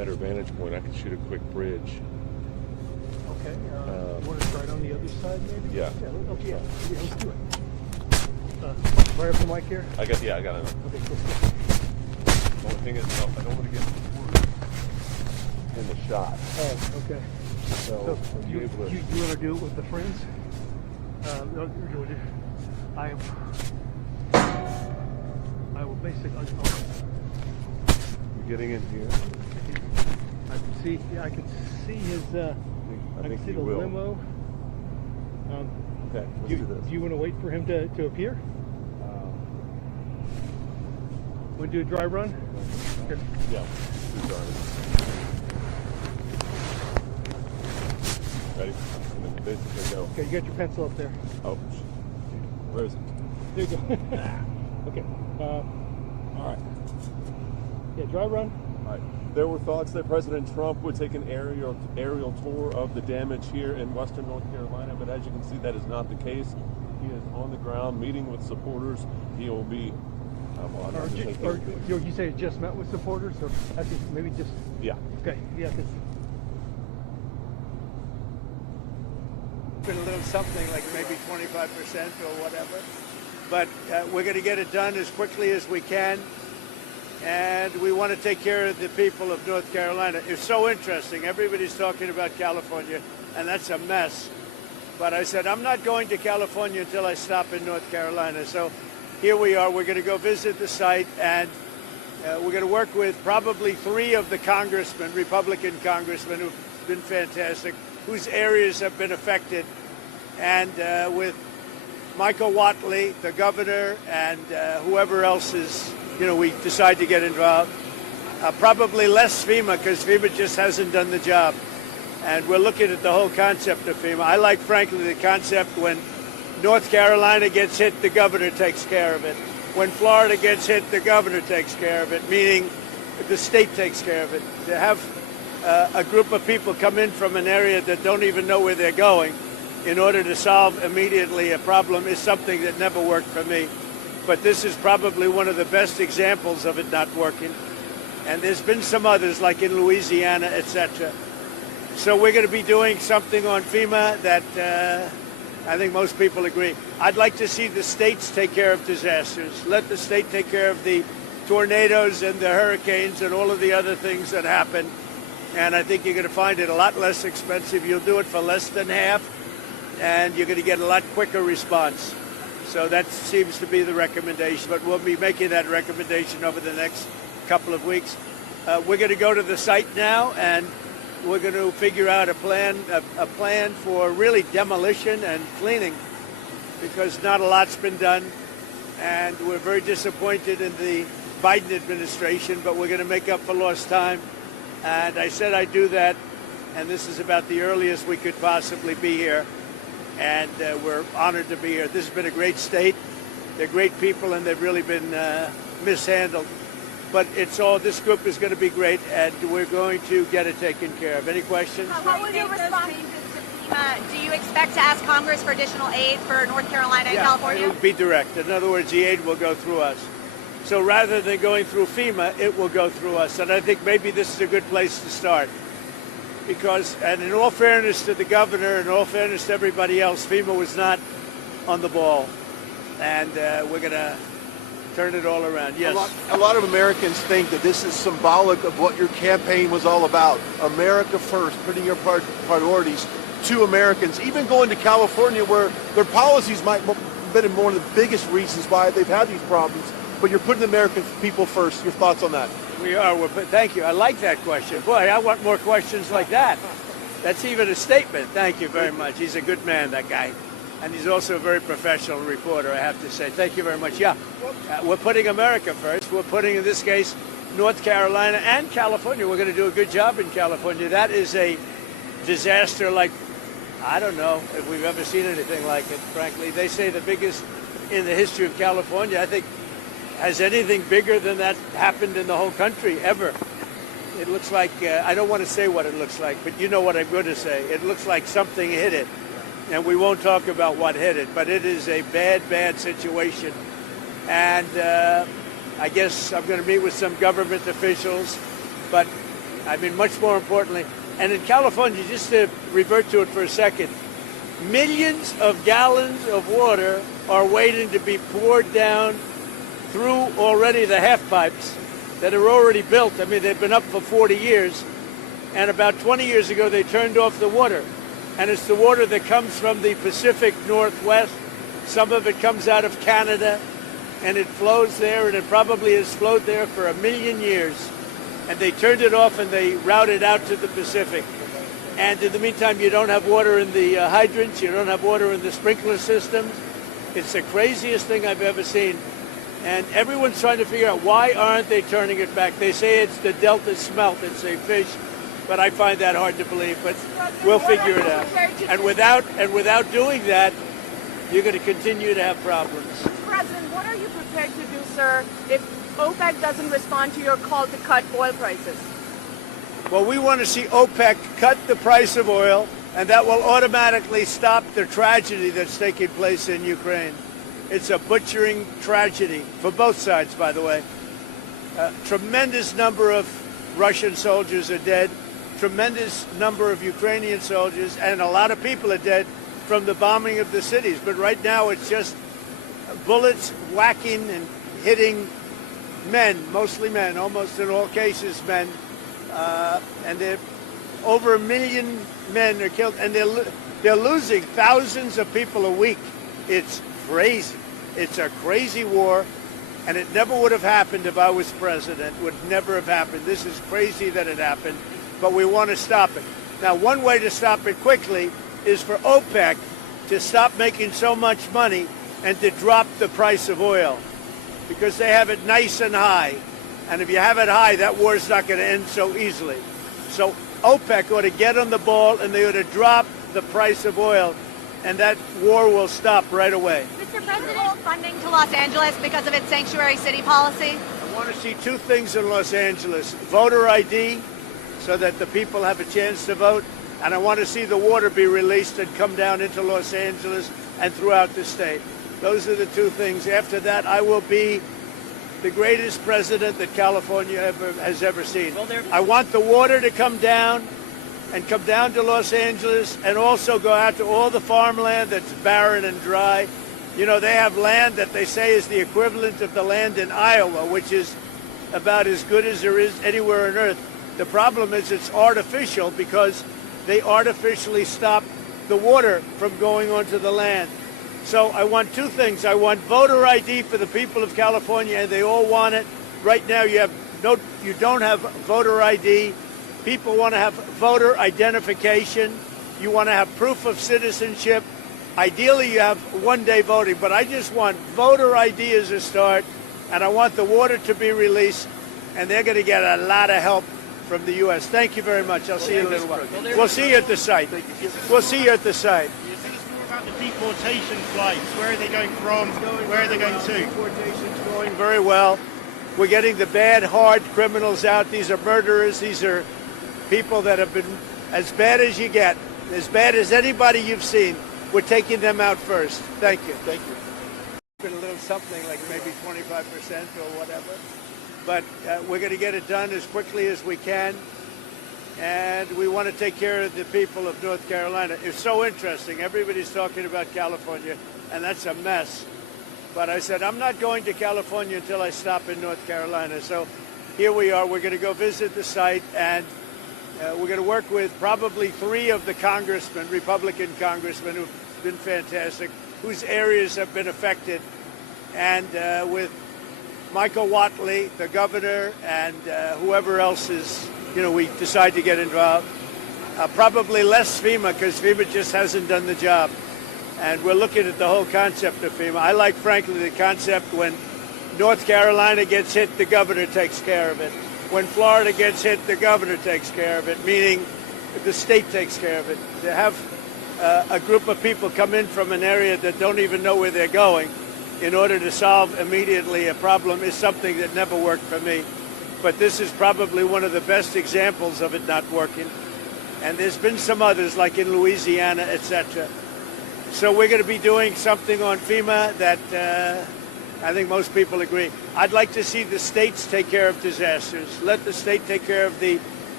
better vantage point, I could shoot a quick bridge. Okay. You want to try it on the other side, maybe? Yeah. Yeah, let's do it. Right up the mic here? I got it. Okay, cool. The only thing is, I don't want to get in the shot. Oh, okay. So you want to do it with the friends? No, I will basically. You're getting in here. I can see. Yeah, I can see his. I can see the will. limo. Okay, let's do do this. Do you want to wait for him to appear? Want to do a dry run? Okay. Yeah. Do dry. Ready? And then basically go. Okay, you got your pencil up there. Oh, where is it? There you go. Okay. All right. Yeah, dry run. All right. There were thoughts that President Trump would take an aerial tour of the damage here in western North Carolina, but as you can see, that is not the case. He is on the ground meeting with supporters. He will be. You say just met with supporters, or maybe just. Yeah. Okay. Yeah. Been a little something like maybe 25% or whatever, but we're going to get it done as quickly as we can, and we want to take care of the people of North Carolina. It's so interesting. Everybody's talking about California, and that's a mess. But I said, I'm not going to California until I stop in North Carolina. So here we are. We're going to go visit the site, and we're going to work with probably 3 of the congressmen, Republican congressmen, who've been fantastic, whose areas have been affected, and with Michael Whatley, the governor, and whoever else is, we decide to get involved. Probably less FEMA, because FEMA just hasn't done the job. And we're looking at the whole concept of FEMA. I like, frankly, the concept when North Carolina gets hit, the governor takes care of it. When Florida gets hit, the governor takes care of it, meaning the state takes care of it. To have a group of people come in from an area that don't even know where they're going in order to solve immediately a problem is something that never worked for me. But this is probably one of the best examples of it not working. And there's been some others, like in Louisiana, etc. So we're going to be doing something on FEMA that I think most people agree. I'd like to see the states take care of disasters. Let the state take care of the tornadoes and the hurricanes and all of the other things that happen. And I think you're going to find it a lot less expensive. You'll do it for less than half, and you're going to get a lot quicker response. So that seems to be the recommendation, but we'll be making that recommendation over the next couple of weeks. We're going to go to the site now, and we're going to figure out a plan for really demolition and cleaning, because not a lot's been done, and we're very disappointed in the Biden administration, but we're going to make up for lost time. And I said I'd do that, and this is about the earliest we could possibly be here, and we're honored to be here. This has been a great state. They're great people, and they've really been mishandled. But this group is going to be great, and we're going to get it taken care of. Any questions? What will your response to FEMA? Do you expect to ask Congress for additional aid for North Carolina and California? It will be direct. In other words, the aid will go through us. So rather than going through FEMA, it will go through us. And I think maybe this is a good place to start. Because, and in all fairness to the governor, and in all fairness to everybody else, FEMA was not on the ball. And we're going to turn it all around. Yes. A lot of Americans think that this is symbolic of what your campaign was all about. America first, putting your priorities to Americans. Even going to California, where their policies might have been one of the biggest reasons why they've had these problems. But you're putting the American people first. Your thoughts on that? We are. Thank you. I like that question. Boy, I want more questions like that. That's even a statement. Thank you very much. He's a good man, that guy. And he's also a very professional reporter, I have to say. Thank you very much. Yeah, we're putting America first. We're putting, in this case, North Carolina and California. We're going to do a good job in California. That is a disaster like, I don't know if we've ever seen anything like it, frankly. They say the biggest in the history of California. I think, has anything bigger than that happened in the whole country ever? It looks like, I don't want to say what it looks like, but you know what I'm going to say. It looks like something hit it. And we won't talk about what hit it, but it is a bad, bad situation. And I guess I'm going to meet with some government officials, but I mean, much more importantly. And in California, just to revert to it for a second, millions of gallons of water are waiting to be poured down through already the half pipes that are already built. I mean, they've been up for 40 years. And about 20 years ago, they turned off the water. And it's the water that comes from the Pacific Northwest. Some of it comes out of Canada, and it flows there, and it probably has flowed there for 1 million years. And they turned it off, and they routed out to the Pacific. And in the meantime, you don't have water in the hydrants, you don't have water in the sprinkler systems. It's the craziest thing I've ever seen. And everyone's trying to figure out, why aren't they turning it back? They say it's the Delta smelt, it's a fish, but I find that hard to believe, but we'll figure it out. And without doing that, you're going to continue to have problems. Mr. President, what are you prepared to do, sir, if OPEC doesn't respond to your call to cut oil prices? Well, we want to see OPEC cut the price of oil, and that will automatically stop the tragedy that's taking place in Ukraine. It's a butchering tragedy for both sides, by the way. A tremendous number of Russian soldiers are dead, tremendous number of Ukrainian soldiers, and a lot of people are dead from the bombing of the cities. But right now it's just bullets whacking and hitting men, mostly men, almost in all cases men. And over 1 million men are killed, and they're losing thousands of people a week. It's crazy. It's a crazy war, and it never would have happened if I was president. Would never have happened. This is crazy that it happened, but we want to stop it. Now, one way to stop it quickly is for OPEC to stop making so much money and to drop the price of oil, because they have it nice and high. And if you have it high, that war is not going to end so easily. So OPEC ought to get on the ball, and they ought to drop the price of oil, and that war will stop right away. Mr. President, funding to Los Angeles because of its sanctuary city policy? I want to see two things in Los Angeles: voter ID, so that the people have a chance to vote, and I want to see the water be released and come down into Los Angeles and throughout the state. Those are the two things. After that, I will be the greatest president that California has ever seen. I want the water to come down and come down to Los Angeles, and also go out to all the farmland that's barren and dry. You know, they have land that they say is the equivalent of the land in Iowa, which is about as good as there is anywhere on earth. The problem is it's artificial, because they artificially stop the water from going onto the land. So I want two things. I want voter ID for the people of California, and they all want it. Right now you don't have voter ID. People want to have voter identification. You want to have proof of citizenship. Ideally, you have one-day voting, but I just want voter ID as a start, and I want the water to be released, and they're going to get a lot of help from the U.S. Thank you very much. I'll see you in a little while. We'll see you at the site. We'll see you at the site. Is this more about the deportation flights? Where are they going from? Where are they going to? Deportation's going very well. We're getting the bad, hard criminals out. These are murderers. These are people that have been as bad as you get, as bad as anybody you've seen. We're taking them out first. Thank you. Thank you. Been a little something like maybe 25% or whatever. But we're going to get it done as quickly as we can. And we want to take care of the people of North Carolina. It's so interesting. Everybody's talking about California, and that's a mess. But I said, I'm not going to California until I stop in North Carolina. So here we are. We're going to go visit the site, and we're going to work with probably 3 of the congressmen, Republican congressmen, who've been fantastic, whose areas have been affected, and with Michael Whatley, the governor, and whoever else is, we decide to get involved. Probably less FEMA, because FEMA just hasn't done the job. And we're looking at the whole concept of FEMA. I like, frankly, the concept when North Carolina gets hit, the governor takes care of it. When Florida gets hit, the governor takes care of it, meaning the state takes care of it. To have a group of people come in from an area that don't even know where they're going in order to solve immediately a problem is something that never worked for me. But this is probably one of the best examples of it not working. And there's been some others, like in Louisiana, etc. So we're going to be doing something on FEMA that I think most people agree. I'd like to see the states take care of disasters. Let the state take care of the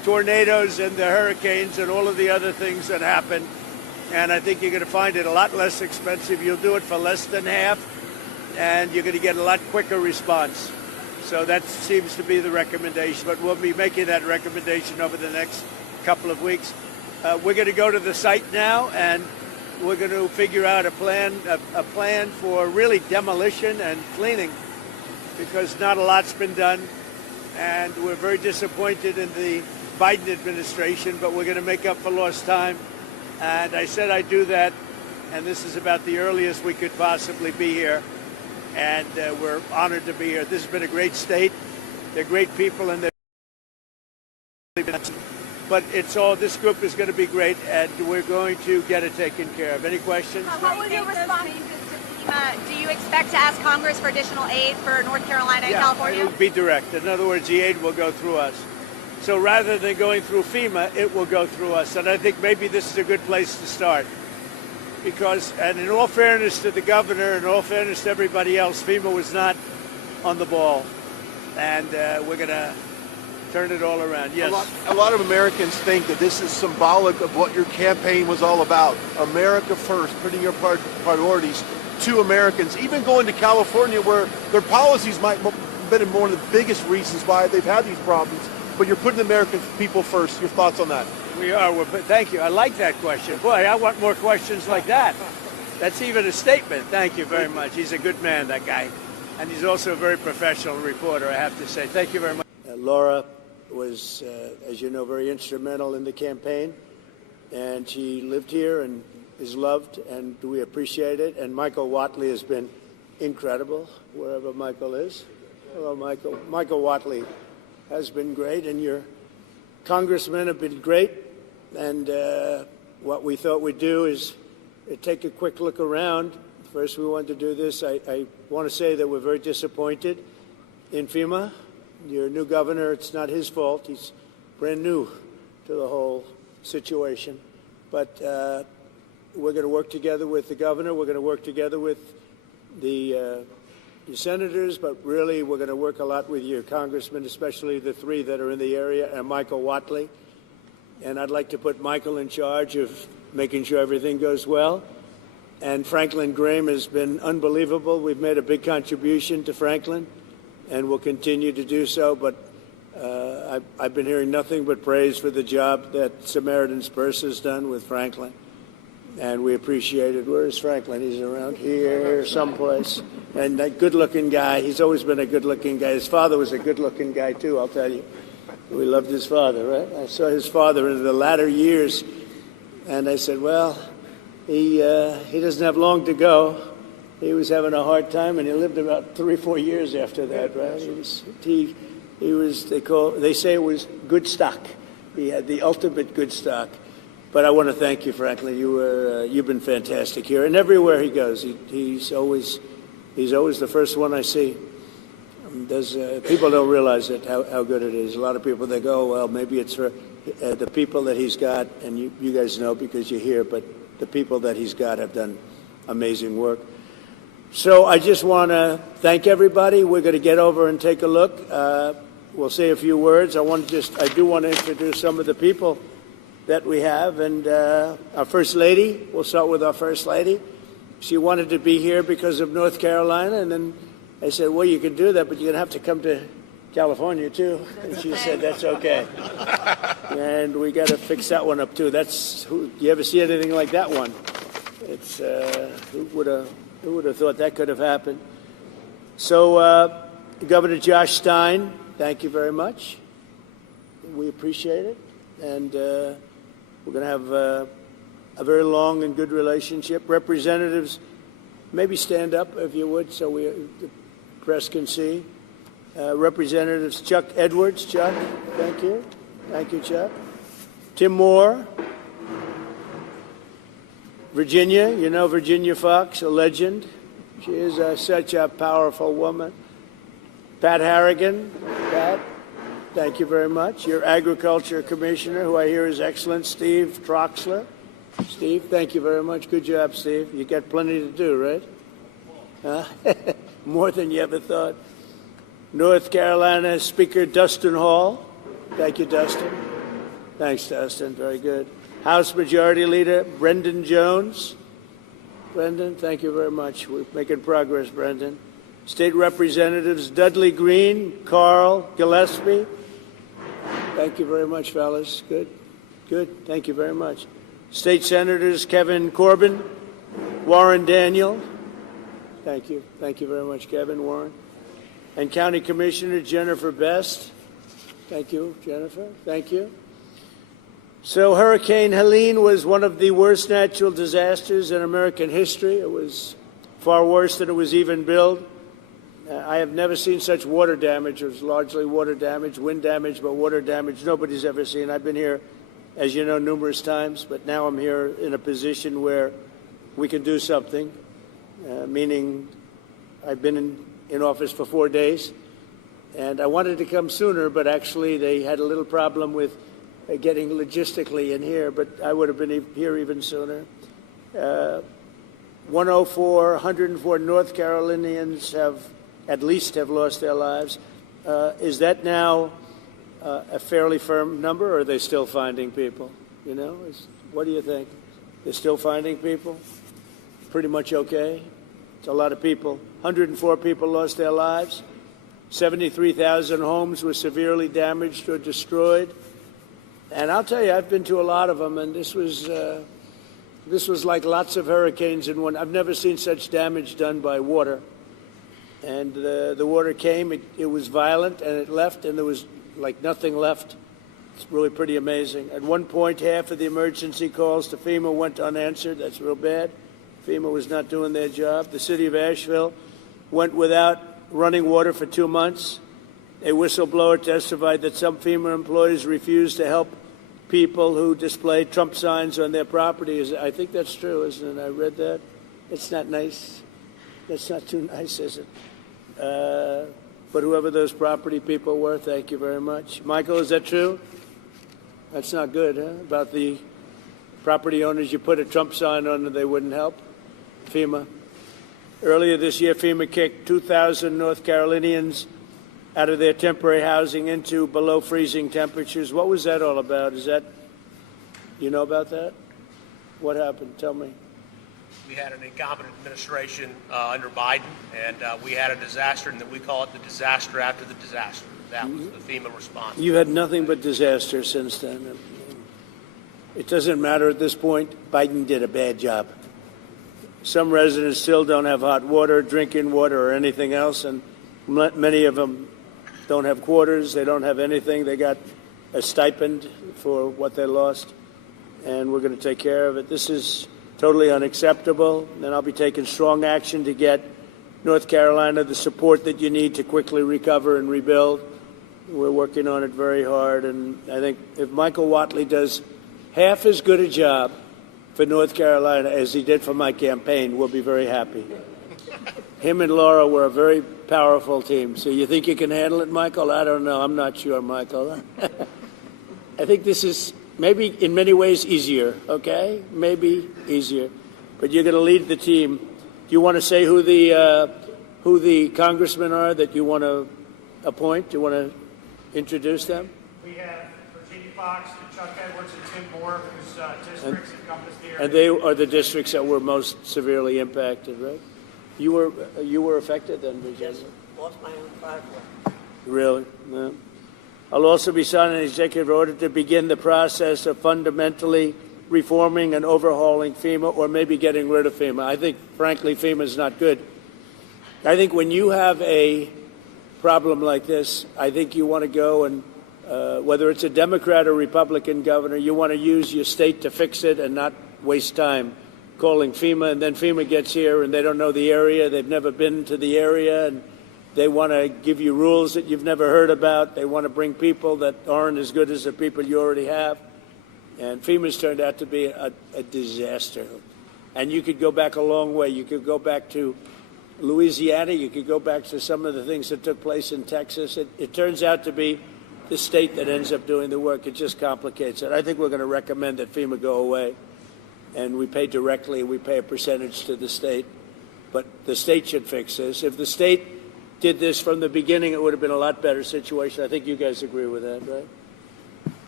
tornadoes and the hurricanes and all of the other things that happen. And I think you're going to find it a lot less expensive. You'll do it for less than half, and you're going to get a lot quicker response. So that seems to be the recommendation, but we'll be making that recommendation over the next couple of weeks. We're going to go to the site now, and we're going to figure out a plan for really demolition and cleaning, because not a lot's been done, and we're very disappointed in the Biden administration, but we're going to make up for lost time. And I said I'd do that, and this is about the earliest we could possibly be here. And we're honored to be here. This has been a great state. They're great people, and but it's all, this group is going to be great, and we're going to get it taken care of. Any questions? How will you respond? Do you expect to ask Congress for additional aid for North Carolina and California? It will be direct. In other words, the aid will go through us. So rather than going through FEMA, it will go through us. And I think maybe this is a good place to start. Because, and in all fairness to the governor, and in all fairness to everybody else, FEMA was not on the ball. And we're going to turn it all around. Yes. A lot of Americans think that this is symbolic of what your campaign was all about. America first, putting your priorities to Americans, even going to California where their policies might have been one of the biggest reasons why they've had these problems. But you're putting the American people first. Your thoughts on that? We are. Thank you. I like that question. Boy, I want more questions like that. That's even a statement. Thank you very much. He's a good man, that guy. And he's also a very professional reporter, I have to say. Thank you very much. Laura was, as you know, very instrumental in the campaign. And she lived here and is loved, and we appreciate it. And Michael Whatley has been incredible, wherever Michael is. Hello, Michael. Michael Whatley has been great, and your congressmen have been great. And what we thought we'd do is take a quick look around. First, we wanted to do this. I want to say that we're very disappointed in FEMA. Your new governor, it's not his fault. He's brand new to the whole situation. But we're going to work together with the governor. We're going to work together with the senators, but really we're going to work a lot with your congressmen, especially the three that are in the area, and Michael Whatley. And I'd like to put Michael in charge of making sure everything goes well. And Franklin Graham has been unbelievable. We've made a big contribution to Franklin, and we'll continue to do so. But I've been hearing nothing but praise for the job that Samaritan's Purse has done with Franklin. And we appreciate it. Where is Franklin? He's around here someplace. And that good-looking guy, he's always been a good-looking guy. His father was a good-looking guy, too, I'll tell you. We loved his father, right? I saw his father in the latter years, and I said, well, he doesn't have long to go. He was having a hard time, and he lived about 3 or 4 years after that, right? He was they say it was good stock. He had the ultimate good stock. But I want to thank you, Franklin. You've been fantastic here, and everywhere he goes, he's always the first one I see. People don't realize it, how good it is. A lot of people, they go, well, maybe it's for the people that he's got, and you guys know because you're here, but the people that he's got have done amazing work. So I just want to thank everybody. We're going to get over and take a look. We'll say a few words. I do want to introduce some of the people that we have, and our First Lady. We'll start with our First Lady. She wanted to be here because of North Carolina, and then I said, well, you can do that, but you're going to have to come to California, too. And she said, that's okay. And we got to fix that one up, too. You ever see anything like that one? It's, who would have thought that could have happened? So, Governor Josh Stein, thank you very much. We appreciate it. And we're going to have a very long and good relationship. Representatives, maybe stand up if you would so the press can see. Representatives Chuck Edwards. Chuck, thank you. Thank you, Chuck. Tim Moore. Virginia, you know Virginia Fox, a legend. She is such a powerful woman. Pat Harrigan. Pat, thank you very much. Your Agriculture Commissioner, who I hear is excellent, Steve Troxler. Steve, thank you very much. Good job, Steve. You got plenty to do, right? Huh? More than you ever thought. North Carolina Speaker Dustin Hall. Thank you, Dustin. Thanks, Dustin. Very good. House Majority Leader Brendan Jones. Brendan, thank you very much. We're making progress, Brendan. State Representatives Dudley Green, Carl Gillespie. Thank you very much, fellas. Good. Good. Thank you very much. State Senators Kevin Corbin, Warren Daniel. Thank you. Thank you very much, Kevin, Warren. And County Commissioner Jennifer Best. Thank you, Jennifer. Thank you. So Hurricane Helene was one of the worst natural disasters in American history. It was far worse than it was even billed. I have never seen such water damage. It was largely water damage, wind damage, but water damage nobody's ever seen. I've been here, as you know, numerous times, but now I'm here in a position where we can do something, meaning I've been in office for 4 days, and I wanted to come sooner, but actually they had a little problem with getting logistically in here, but I would have been here even sooner. 104 North Carolinians have lost their lives. Is that now a fairly firm number, or are they still finding people? You know, what do you think? They're still finding people? Pretty much okay? It's a lot of people. 104 people lost their lives. 73,000 homes were severely damaged or destroyed. And I'll tell you, I've been to a lot of them, and this was like lots of hurricanes in one. I've never seen such damage done by water. And the water came, it was violent, and it left, and there was like nothing left. It's really pretty amazing. At one point, half of the emergency calls to FEMA went unanswered. That's real bad. FEMA was not doing their job. The city of Asheville went without running water for 2 months. A whistleblower testified that some FEMA employees refused to help people who displayed Trump signs on their property. I think that's true, isn't it? I read that. It's not nice. That's not too nice, is it? But whoever those property people were, thank you very much. Michael, is that true? That's not good, huh? About the property owners, you put a Trump sign on and they wouldn't help? FEMA. Earlier this year, FEMA kicked 2,000 North Carolinians out of their temporary housing into below freezing temperatures. What was that all about? Is that, you know about that? What happened? Tell me. We had an incompetent administration under Biden, and we had a disaster, and we call it the disaster after the disaster. That was the FEMA response. You had nothing but disaster since then. It doesn't matter at this point. Biden did a bad job. Some residents still don't have hot water, drinking water, or anything else, and many of them don't have quarters. They don't have anything. They got a stipend for what they lost, and we're going to take care of it. This is totally unacceptable, and I'll be taking strong action to get North Carolina the support that you need to quickly recover and rebuild. We're working on it very hard, and I think if Michael Whatley does half as good a job for North Carolina as he did for my campaign, we'll be very happy. Him and Laura were a very powerful team. So you think you can handle it, Michael? I don't know. I'm not sure, Michael. I think this is maybe in many ways easier, okay? Maybe easier. But you're going to lead the team. Do you want to say who the congressmen are that you want to appoint? Do you want to introduce them? We have Virginia Fox, Chuck Edwards, and Tim Moore, whose districts encompass the area. And they are the districts that were most severely impacted, right? You were affected then, Virginia? Yes, lost my own platform. Really? No. I'll also be signing an executive order to begin the process of fundamentally reforming and overhauling FEMA, or maybe getting rid of FEMA. I think, frankly, FEMA is not good. I think when you have a problem like this, I think you want to go and, whether it's a Democrat or Republican governor, you want to use your state to fix it and not waste time calling FEMA, and then FEMA gets here and they don't know the area, they've never been to the area, and they want to give you rules that you've never heard about. They want to bring people that aren't as good as the people you already have. And FEMA's turned out to be a disaster. And you could go back a long way. You could go back to Louisiana. You could go back to some of the things that took place in Texas. It turns out to be the state that ends up doing the work. It just complicates it. I think we're going to recommend that FEMA go away. And we pay directly, we pay a percentage to the state. But the state should fix this. If the state did this from the beginning, it would have been a lot better situation. I think you guys agree with that, right?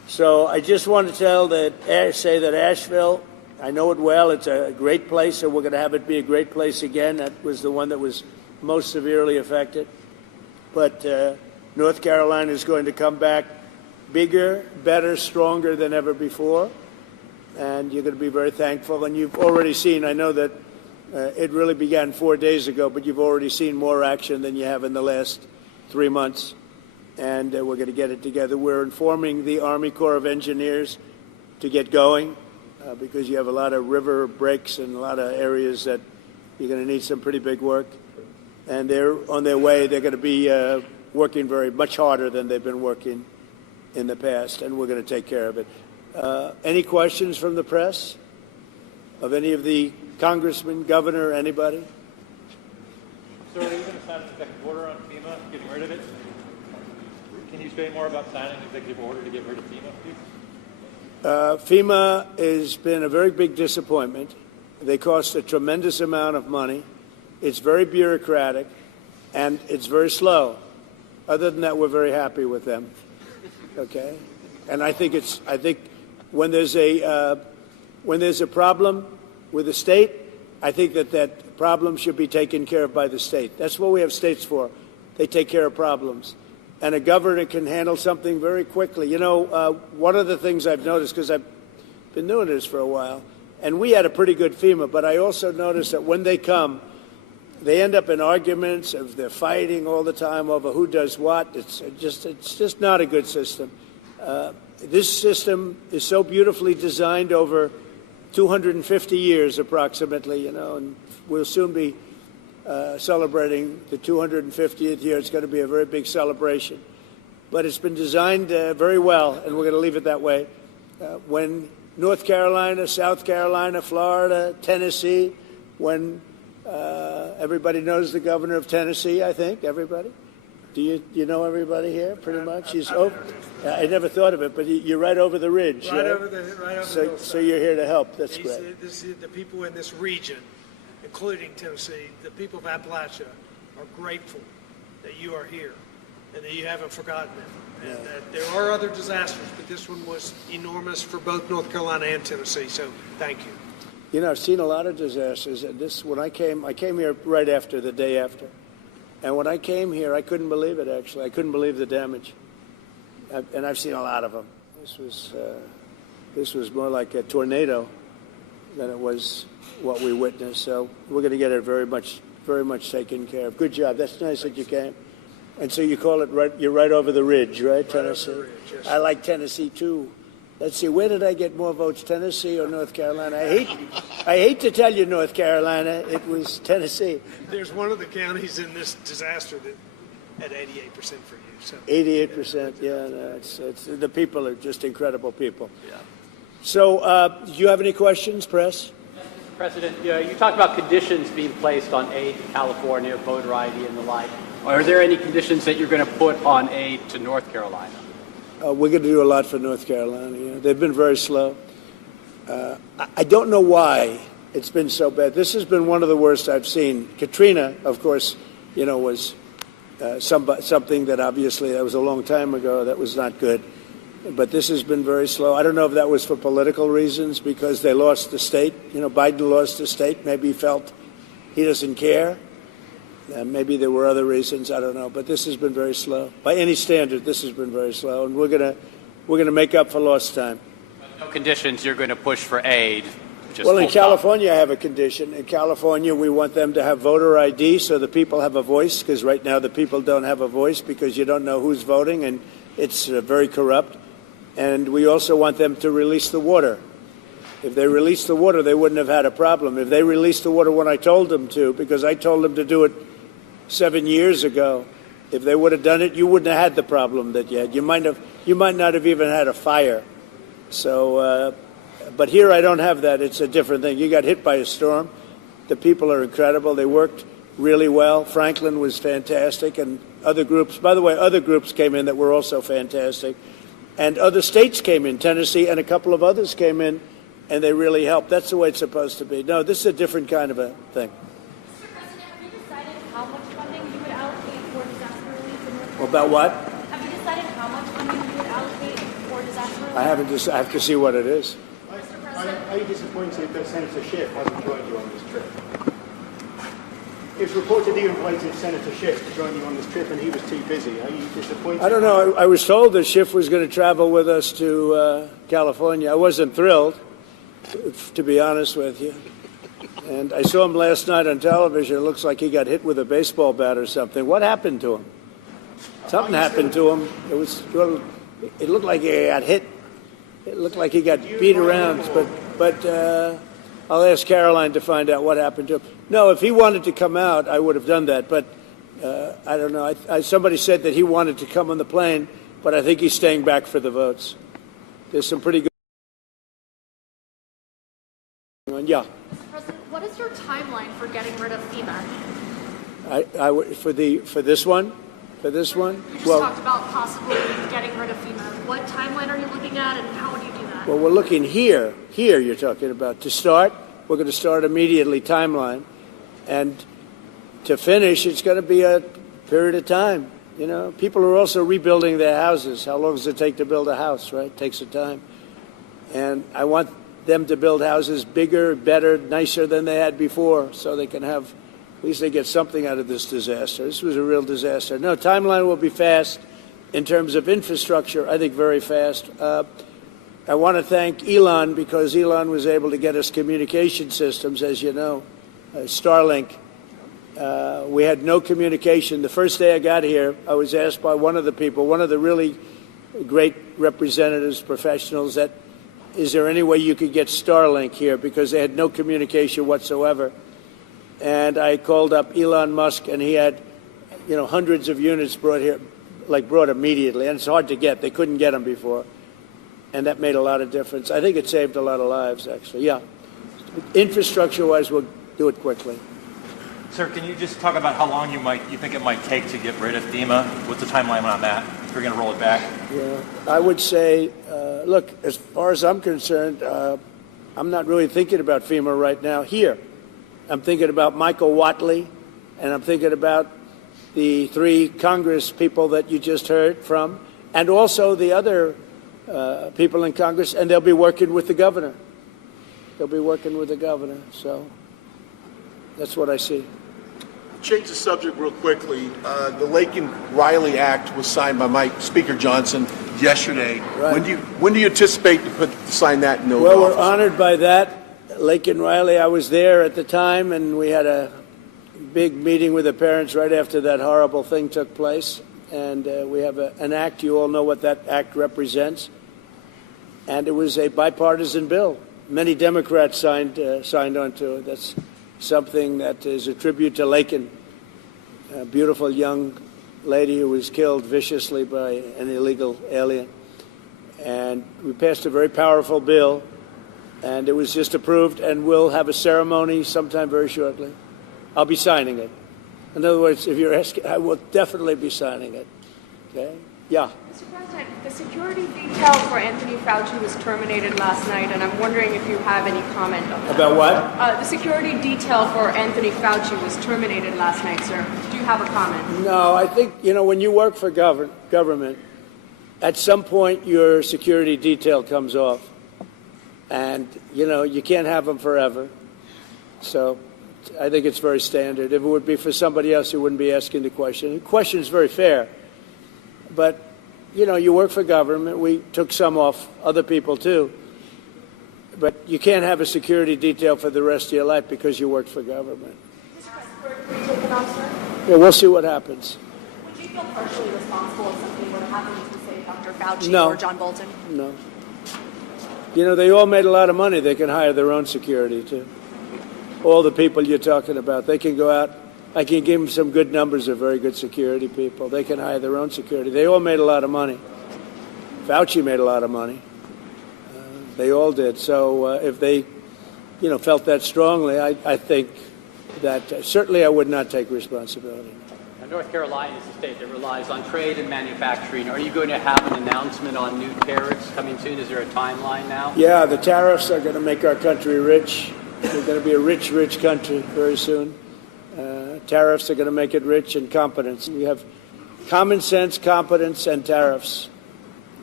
So I just want to say that Asheville, I know it well. It's a great place, and we're going to have it be a great place again. That was the one that was most severely affected. But North Carolina is going to come back bigger, better, stronger than ever before. And you're going to be very thankful. And you've already seen, I know that it really began 4 days ago, but you've already seen more action than you have in the last 3 months. And we're going to get it together. We're informing the Army Corps of Engineers to get going because you have a lot of river breaks and a lot of areas that you're going to need some pretty big work. And they're on their way. They're going to be working much harder than they've been working in the past, and we're going to take care of it. Any questions from the press of any of the congressman, governor, anybody? Sir, are you going to sign an executive order on FEMA, getting rid of it? Can you say more about signing an executive order to get rid of FEMA, please? FEMA has been a very big disappointment. They cost a tremendous amount of money. It's very bureaucratic, and it's very slow. Other than that, we're very happy with them. Okay, and I think when there's a problem with the state, I think that problem should be taken care of by the state. That's what we have states for. They take care of problems. And a governor can handle something very quickly. You know, one of the things I've noticed, because I've been doing this for a while, and we had a pretty good FEMA, but I also noticed that when they come, they end up in arguments. They're fighting all the time over who does what. It's just not a good system. This system is so beautifully designed over 250 years approximately, you know, and we'll soon be celebrating the 250th year. It's going to be a very big celebration. But it's been designed very well, and we're going to leave it that way. When North Carolina, South Carolina, Florida, Tennessee, when everybody knows the governor of Tennessee, I think, everybody? Do you know everybody here, pretty much? I never thought of it, but you're right over the ridge. Right over the hillside. So you're here to help. That's great. The people in this region, including Tennessee, the people of Appalachia, are grateful that you are here and that you haven't forgotten them. And that there are other disasters, but this one was enormous for both North Carolina and Tennessee. So thank you. You know, I've seen a lot of disasters. And when I came here right after, the day after. And when I came here, I couldn't believe it, actually. I couldn't believe the damage. And I've seen a lot of them. This was more like a tornado than it was what we witnessed. So we're going to get it very much taken care of. Good job. That's nice that you came. And so you call it you're right over the ridge, right, Tennessee? Over the ridge, yes. I like Tennessee, too. Let's see, where did I get more votes, Tennessee or North Carolina? I hate to tell you, North Carolina, it was Tennessee. There's one of the counties in this disaster that had 88% for you. So 88%, yeah. No, the people are just incredible people. Yeah. So, do you have any questions, press? President, you talked about conditions being placed on aid to California, voter ID, and the like. Are there any conditions that you're going to put on aid to North Carolina? We're going to do a lot for North Carolina. You know, they've been very slow. I don't know why it's been so bad. This has been one of the worst I've seen. Katrina, of course, you know, was something that obviously that was a long time ago. That was not good. But this has been very slow. I don't know if that was for political reasons because they lost the state. You know, Biden lost the state. Maybe he felt he doesn't care. Maybe there were other reasons. I don't know. But this has been very slow. By any standard, this has been very slow. And we're gonna make up for lost time. No conditions. You're going to push for aid. Well, in California, I have a condition. In California, we want them to have voter ID so the people have a voice, because right now the people don't have a voice because you don't know who's voting, and it's very corrupt. And we also want them to release the water. If they released the water, they wouldn't have had a problem. If they released the water when I told them to, because I told them to do it 7 years ago, if they would have done it, you wouldn't have had the problem that you had. You might not have even had a fire. So, but here I don't have that. It's a different thing. You got hit by a storm. The people are incredible. They worked really well. Franklin was fantastic, and other groups. By the way, other groups came in that were also fantastic, and other states came in. Tennessee and a couple of others came in, and they really helped. That's the way it's supposed to be. No, this is a different kind of a thing. Mr. President, have you decided how much funding you would allocate for disaster relief in North Carolina? About what? Have you decided how much funding you would allocate for disaster disaster relief? I have to see what it is. Are you disappointed that Senator Schiff hasn't joined you on this trip? It's reported you invited Senator Schiff to join you on this trip and he was too busy. Are you disappointed? I don't know. I was told that Schiff was going to travel with us to California. I wasn't thrilled, to be honest with you. And I saw him last night on television. It looks like he got hit with a baseball bat or something. What happened to him? Something happened to him. It looked like he got hit. It looked like he got beat around. But I'll ask Caroline to find out what happened to him. No, if he wanted to come out, I would have done that. But I don't know. Somebody said that he wanted to come on the plane, but I think he's staying back for the votes. There's some pretty good. Yeah. Mr. President, what is your timeline for getting rid of FEMA? For this one. You just talked about possibly getting rid of FEMA. What timeline are you looking at, and how would you do that? Well, we're looking here. Here, you're talking about. To start, we're going to start immediately timeline. And to finish, it's going to be a period of time. You know, people are also rebuilding their houses. How long does it take to build a house, right? It takes some time. And I want them to build houses bigger, better, nicer than they had before, so they can have, at least they get something out of this disaster. This was a real disaster. No, timeline will be fast. In terms of infrastructure, I think very fast. I want to thank Elon, because Elon was able to get us communication systems, as you know, Starlink. We had no communication. The first day I got here, I was asked by one of the people, one of the really great representatives, professionals, that is there any way you could get Starlink here, because they had no communication whatsoever. And I called up Elon Musk, and he had, hundreds of units brought here, brought immediately. And it's hard to get. They couldn't get them before. And that made a lot of difference. I think it saved a lot of lives, actually. Yeah. Infrastructure-wise, we'll do it quickly. Sir, can you just talk about how long you think it might take to get rid of FEMA? What's the timeline on that? If you're going to roll it back? Yeah, I would say, look, as far as I'm concerned, I'm not really thinking about FEMA right now here. I'm thinking about Michael Watley, and I'm thinking about the 3 Congress people that you just heard from, and also the other people in Congress, and they'll be working with the governor. They'll be working with the governor, so that's what I see. Change the subject real quickly. The Laken Riley Act was signed by Speaker Johnson yesterday. Right. When do you anticipate to sign that in Well, we're honored by that. Laken Riley, I was there at the time, and we had a big meeting with the parents right after that horrible thing took place. And we have an act. You all know what that act represents. And it was a bipartisan bill. Many Democrats signed onto it. That's something that is a tribute to Laken, a beautiful young lady who was killed viciously by an illegal alien. And we passed a very powerful bill, and it was just approved, and we'll have a ceremony sometime very shortly. I'll be signing it. In other words, if you're asking, I will definitely be signing it. Okay? Yeah. Mr. President, the security detail for Anthony Fauci was terminated last night, and I'm wondering if you have any comment on that. About what? The security detail for Anthony Fauci was terminated last night, sir. Do you have a comment? No, I think, when you work for government, at some point your security detail comes off. And, you can't have them forever. So I think it's very standard. If it would be for somebody else, you wouldn't be asking the question. The question is very fair. But, you work for government. We took some off, other people too. But you can't have a security detail for the rest of your life because you work for government. Were you taken off, sir? Yeah, we'll see what happens. Would you feel partially responsible if something were to happen to, say, Dr. Fauci No. or John Bolton? No. They all made a lot of money. They can hire their own security, too. All the people you're talking about, they can go out. I can give them some good numbers of very good security people. They can hire their own security. They all made a lot of money. Fauci made a lot of money. They all did. So if they, felt that strongly, I think that certainly I would not take responsibility. Now, North Carolina is a state that relies on trade and manufacturing. Are you going to have an announcement on new tariffs coming soon? Is there a timeline now? Yeah, the tariffs are going to make our country rich. We're going to be a rich, rich country very soon. Tariffs are going to make it rich, and competence. We have common sense, competence, and tariffs.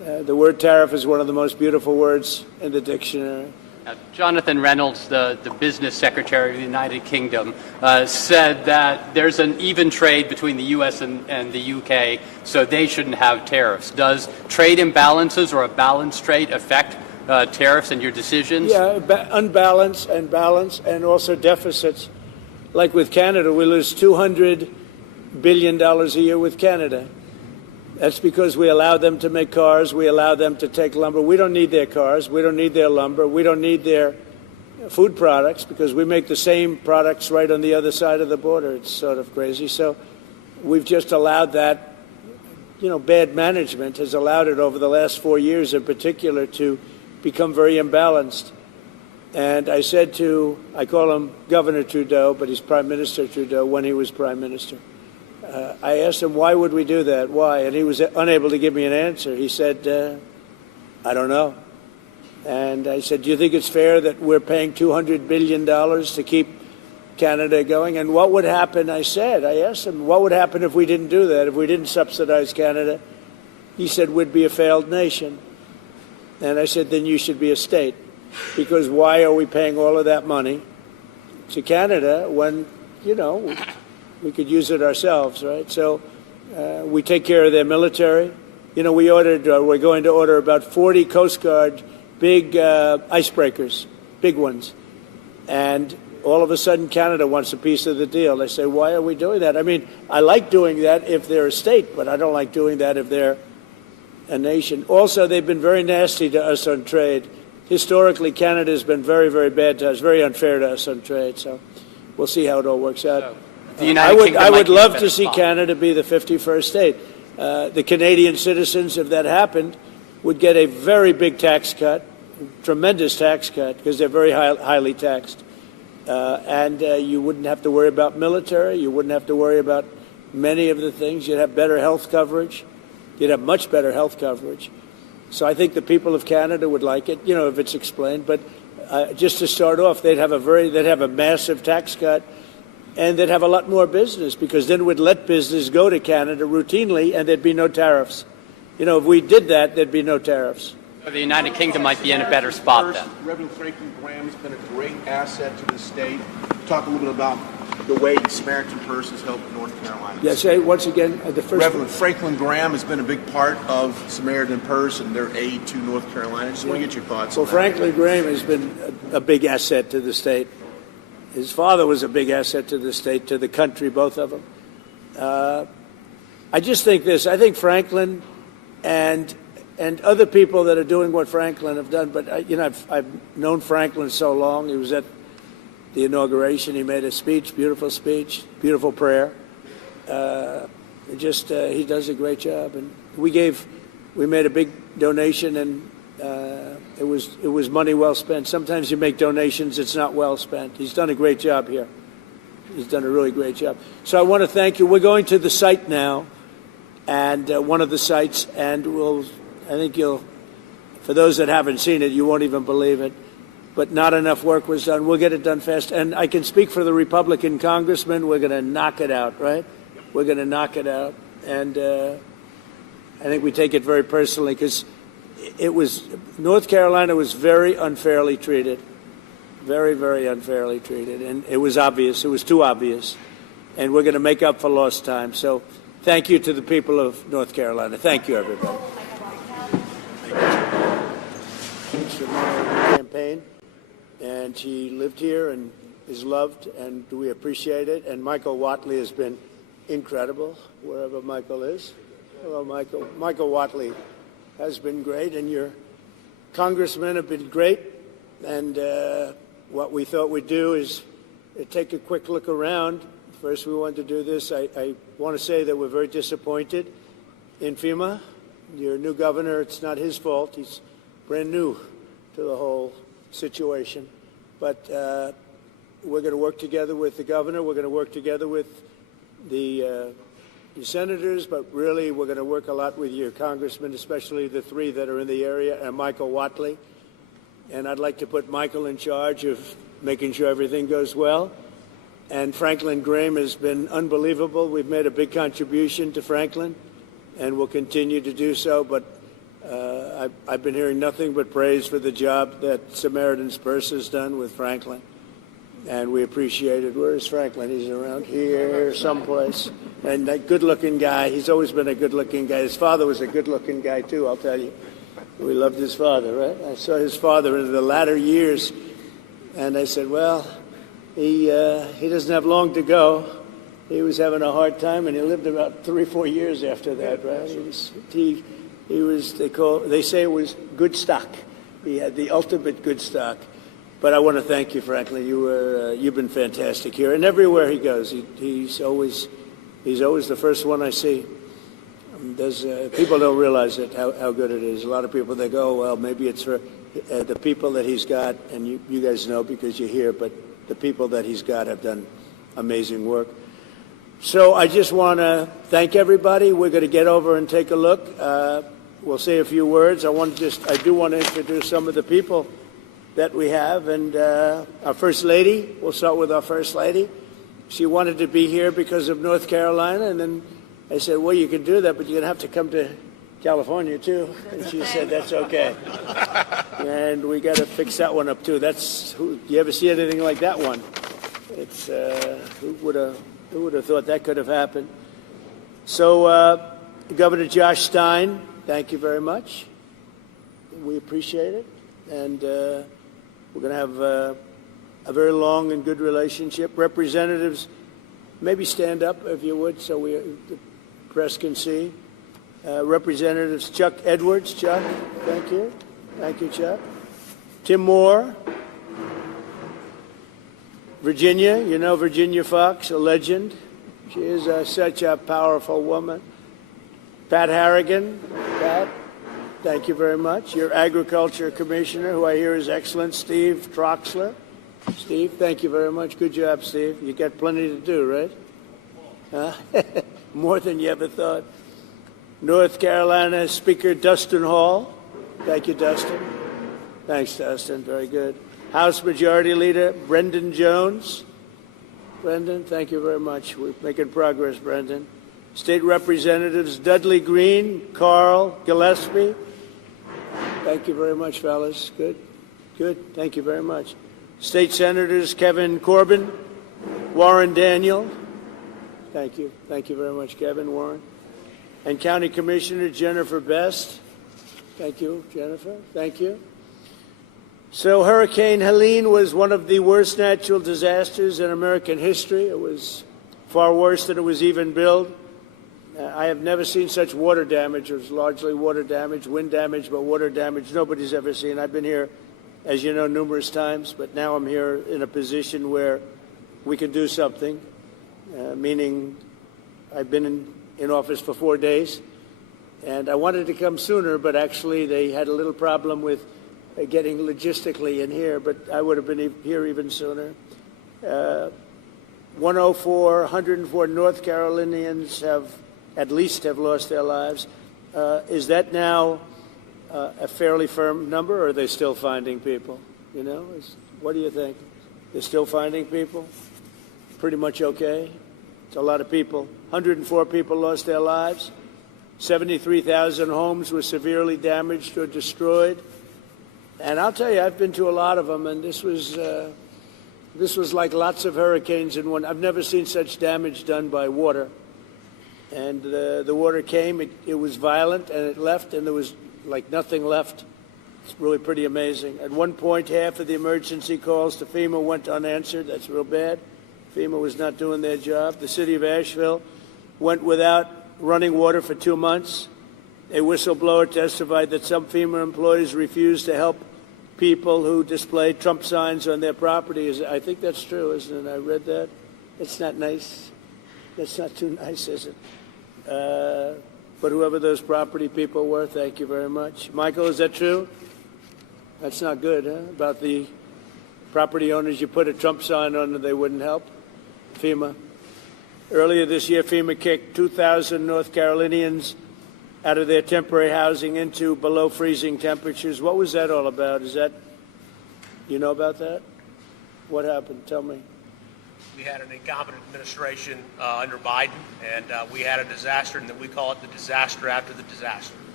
The word tariff is one of the most beautiful words in the dictionary. Jonathan Reynolds, the business secretary of the United Kingdom, said that there's an even trade between the U.S. and the U.K., so they shouldn't have tariffs. Does trade imbalances or a balanced trade affect tariffs and your decisions? Yeah, unbalanced and balance, and also deficits. Like with Canada, we lose $200 billion a year with Canada. That's because we allow them to make cars. We allow them to take lumber. We don't need their cars. We don't need their lumber. We don't need their food products because we make the same products right on the other side of the border. It's sort of crazy. So we've just allowed that, bad management has allowed it over the last 4 years in particular to become very imbalanced. And I said I call him Governor Trudeau, but he's Prime Minister Trudeau when he was Prime Minister. I asked him, why would we do that? Why? And he was unable to give me an answer. He said, I don't know. And I said, do you think it's fair that we're paying $200 billion to keep Canada going? And what would happen, I asked him, what would happen if we didn't do that, if we didn't subsidize Canada? He said, we'd be a failed nation. And I said, then you should be a state. Because why are we paying all of that money to Canada when, we could use it ourselves, right? So we take care of their military. We're going to order about 40 Coast Guard big icebreakers, big ones. And all of a sudden, Canada wants a piece of the deal. They say, why are we doing that? I mean, I like doing that if they're a state, but I don't like doing that if they're a nation. Also, they've been very nasty to us on trade. Historically, Canada has been very, very bad to us, very unfair to us on trade. So we'll see how it all works out. I would love to see Canada be the 51st state. The Canadian citizens, if that happened, would get a very big tax cut, tremendous tax cut, because they're very highly taxed. And you wouldn't have to worry about military. You wouldn't have to worry about many of the things. You'd have better health coverage. You'd have much better health coverage. So I think the people of Canada would like it, if it's explained. But just to start off, they'd have a massive tax cut. And they'd have a lot more business because then we'd let business go to Canada routinely and there'd be no tariffs. If we did that, there'd be no tariffs. The United Kingdom might be in a better spot then. Reverend Franklin Graham has been a great asset to the state. Talk a little bit about the way Samaritan Purse has helped North Carolina. Yes, once again, the first... Reverend Franklin Graham has been a big part of Samaritan Purse and their aid to North Carolina. Just want to get your thoughts on that. Well, Franklin Graham has been a big asset to the state. His father was a big asset to the state, to the country, both of them. I just think this. I think Franklin and other people that are doing what Franklin have done, but I've known Franklin so long. He was at the inauguration. He made a speech, beautiful prayer. He does a great job. And we made a big donation, and it was money well spent. Sometimes you make donations, it's not well spent. He's done a great job here. He's done a really great job. So I want to thank you. We're going to the site now, and one of the sites, and for those that haven't seen it, you won't even believe it, but not enough work was done. We'll get it done fast. And I can speak for the Republican congressman. We're going to knock it out, right? We're going to knock it out. And I think we take it very personally because North Carolina was very unfairly treated, very, very unfairly treated, and it was obvious. It was too obvious, and we're going to make up for lost time. So, thank you to the people of North Carolina. Thank you, everybody. Thanks for my campaign, and she lived here and is loved, and we appreciate it. And Michael Whatley has been incredible, wherever Michael is. Hello, Michael. Michael Whatley has been great, and your congressmen have been great. And what we thought we'd do is take a quick look around. First, we wanted to do this. I want to say that we're very disappointed in FEMA. Your new governor, it's not his fault. He's brand new to the whole situation. But we're going to work together with the governor. We're going to work together with the senators, but really we're going to work a lot with your congressmen, especially the three that are in the area, and Michael Whatley. And I'd like to put Michael in charge of making sure everything goes well. And Franklin Graham has been unbelievable. We've made a big contribution to Franklin, and we'll continue to do so. But I've been hearing nothing but praise for the job that Samaritan's Purse has done with Franklin, and we appreciate it. Where is Franklin? He's around here someplace. And that good-looking guy, he's always been a good-looking guy. His father was a good-looking guy, too, I'll tell you. We loved his father, right? I saw his father in the latter years, and I said, well, he doesn't have long to go. He was having a hard time, and he lived about 3 or 4 years after that, right? They say it was good stock. He had the ultimate good stock. But I want to thank you, Franklin. You've been fantastic here, and everywhere he goes, he's always the first one I see. People don't realize it, how good it is. A lot of people, they go, well, maybe it's for the people that he's got, and you guys know because you're here, but the people that he's got have done amazing work. So I just want to thank everybody. We're going to get over and take a look. We'll say a few words. I do want to introduce some of the people that we have, and our First Lady. We'll start with our First Lady. She wanted to be here because of North Carolina, and then I said, well, you can do that, but you're going to have to come to California, too. And she said, that's okay. And we got to fix that one up, too. Do you ever see anything like that one? It's who would have thought that could have happened? So, Governor Josh Stein, thank you very much. We appreciate it. And we're going to have a very long and good relationship. Representatives, maybe stand up if you would so the press can see. Representatives Chuck Edwards. Chuck, thank you. Thank you, Chuck. Tim Moore. Virginia, you know Virginia Fox, a legend. She is such a powerful woman. Pat Harrigan. Pat, thank you very much. Your Agriculture Commissioner, who I hear is excellent, Steve Troxler. Steve, thank you very much. Good job, Steve. You got plenty to do, right? Huh? More than you ever thought. North Carolina Speaker Dustin Hall. Thank you, Dustin. Thanks, Dustin. Very good. House Majority Leader Brendan Jones. Brendan, thank you very much. We're making progress, Brendan. State Representatives Dudley Green, Carl Gillespie. Thank you very much, fellas. Good. Good. Thank you very much. State Senators Kevin Corbin, Warren Daniel. Thank you. Thank you very much, Kevin, Warren. And County Commissioner Jennifer Best. Thank you, Jennifer. Thank you. So Hurricane Helene was one of the worst natural disasters in American history. It was far worse than it was even billed. I have never seen such water damage. It was largely water damage, wind damage, but water damage nobody's ever seen. I've been here, as you know, numerous times, but now I'm here in a position where we can do something, meaning I've been in office for 4 days, and I wanted to come sooner, but actually they had a little problem with getting logistically in here, but I would have been here even sooner. 104 North Carolinians have lost their lives. Is that now a fairly firm number, or are they still finding people? You know, what do you think? They're still finding people? Pretty much okay? It's a lot of people. 104 people lost their lives. 73,000 homes were severely damaged or destroyed. And I'll tell you, I've been to a lot of them, and this was like lots of hurricanes in one. I've never seen such damage done by water. And the water came, it was violent, and it left, and there was like nothing left. It's really pretty amazing. At one point, half of the emergency calls to FEMA went unanswered. That's real bad. FEMA was not doing their job. The city of Asheville went without running water for 2 months. A whistleblower testified that some FEMA employees refused to help people who displayed Trump signs on their property. I think that's true, isn't it? I read that. It's not nice. That's not too nice, is it? But whoever those property people were, thank you very much. Michael, is that true? That's not good, huh? About the property owners, you put a Trump sign on and they wouldn't help? FEMA. Earlier this year, FEMA kicked 2,000 North Carolinians out of their temporary housing into below freezing temperatures. What was that all about? You know about that? What happened? Tell me. We had an incompetent administration under Biden, and we had a disaster, and we call it the disaster after the disaster.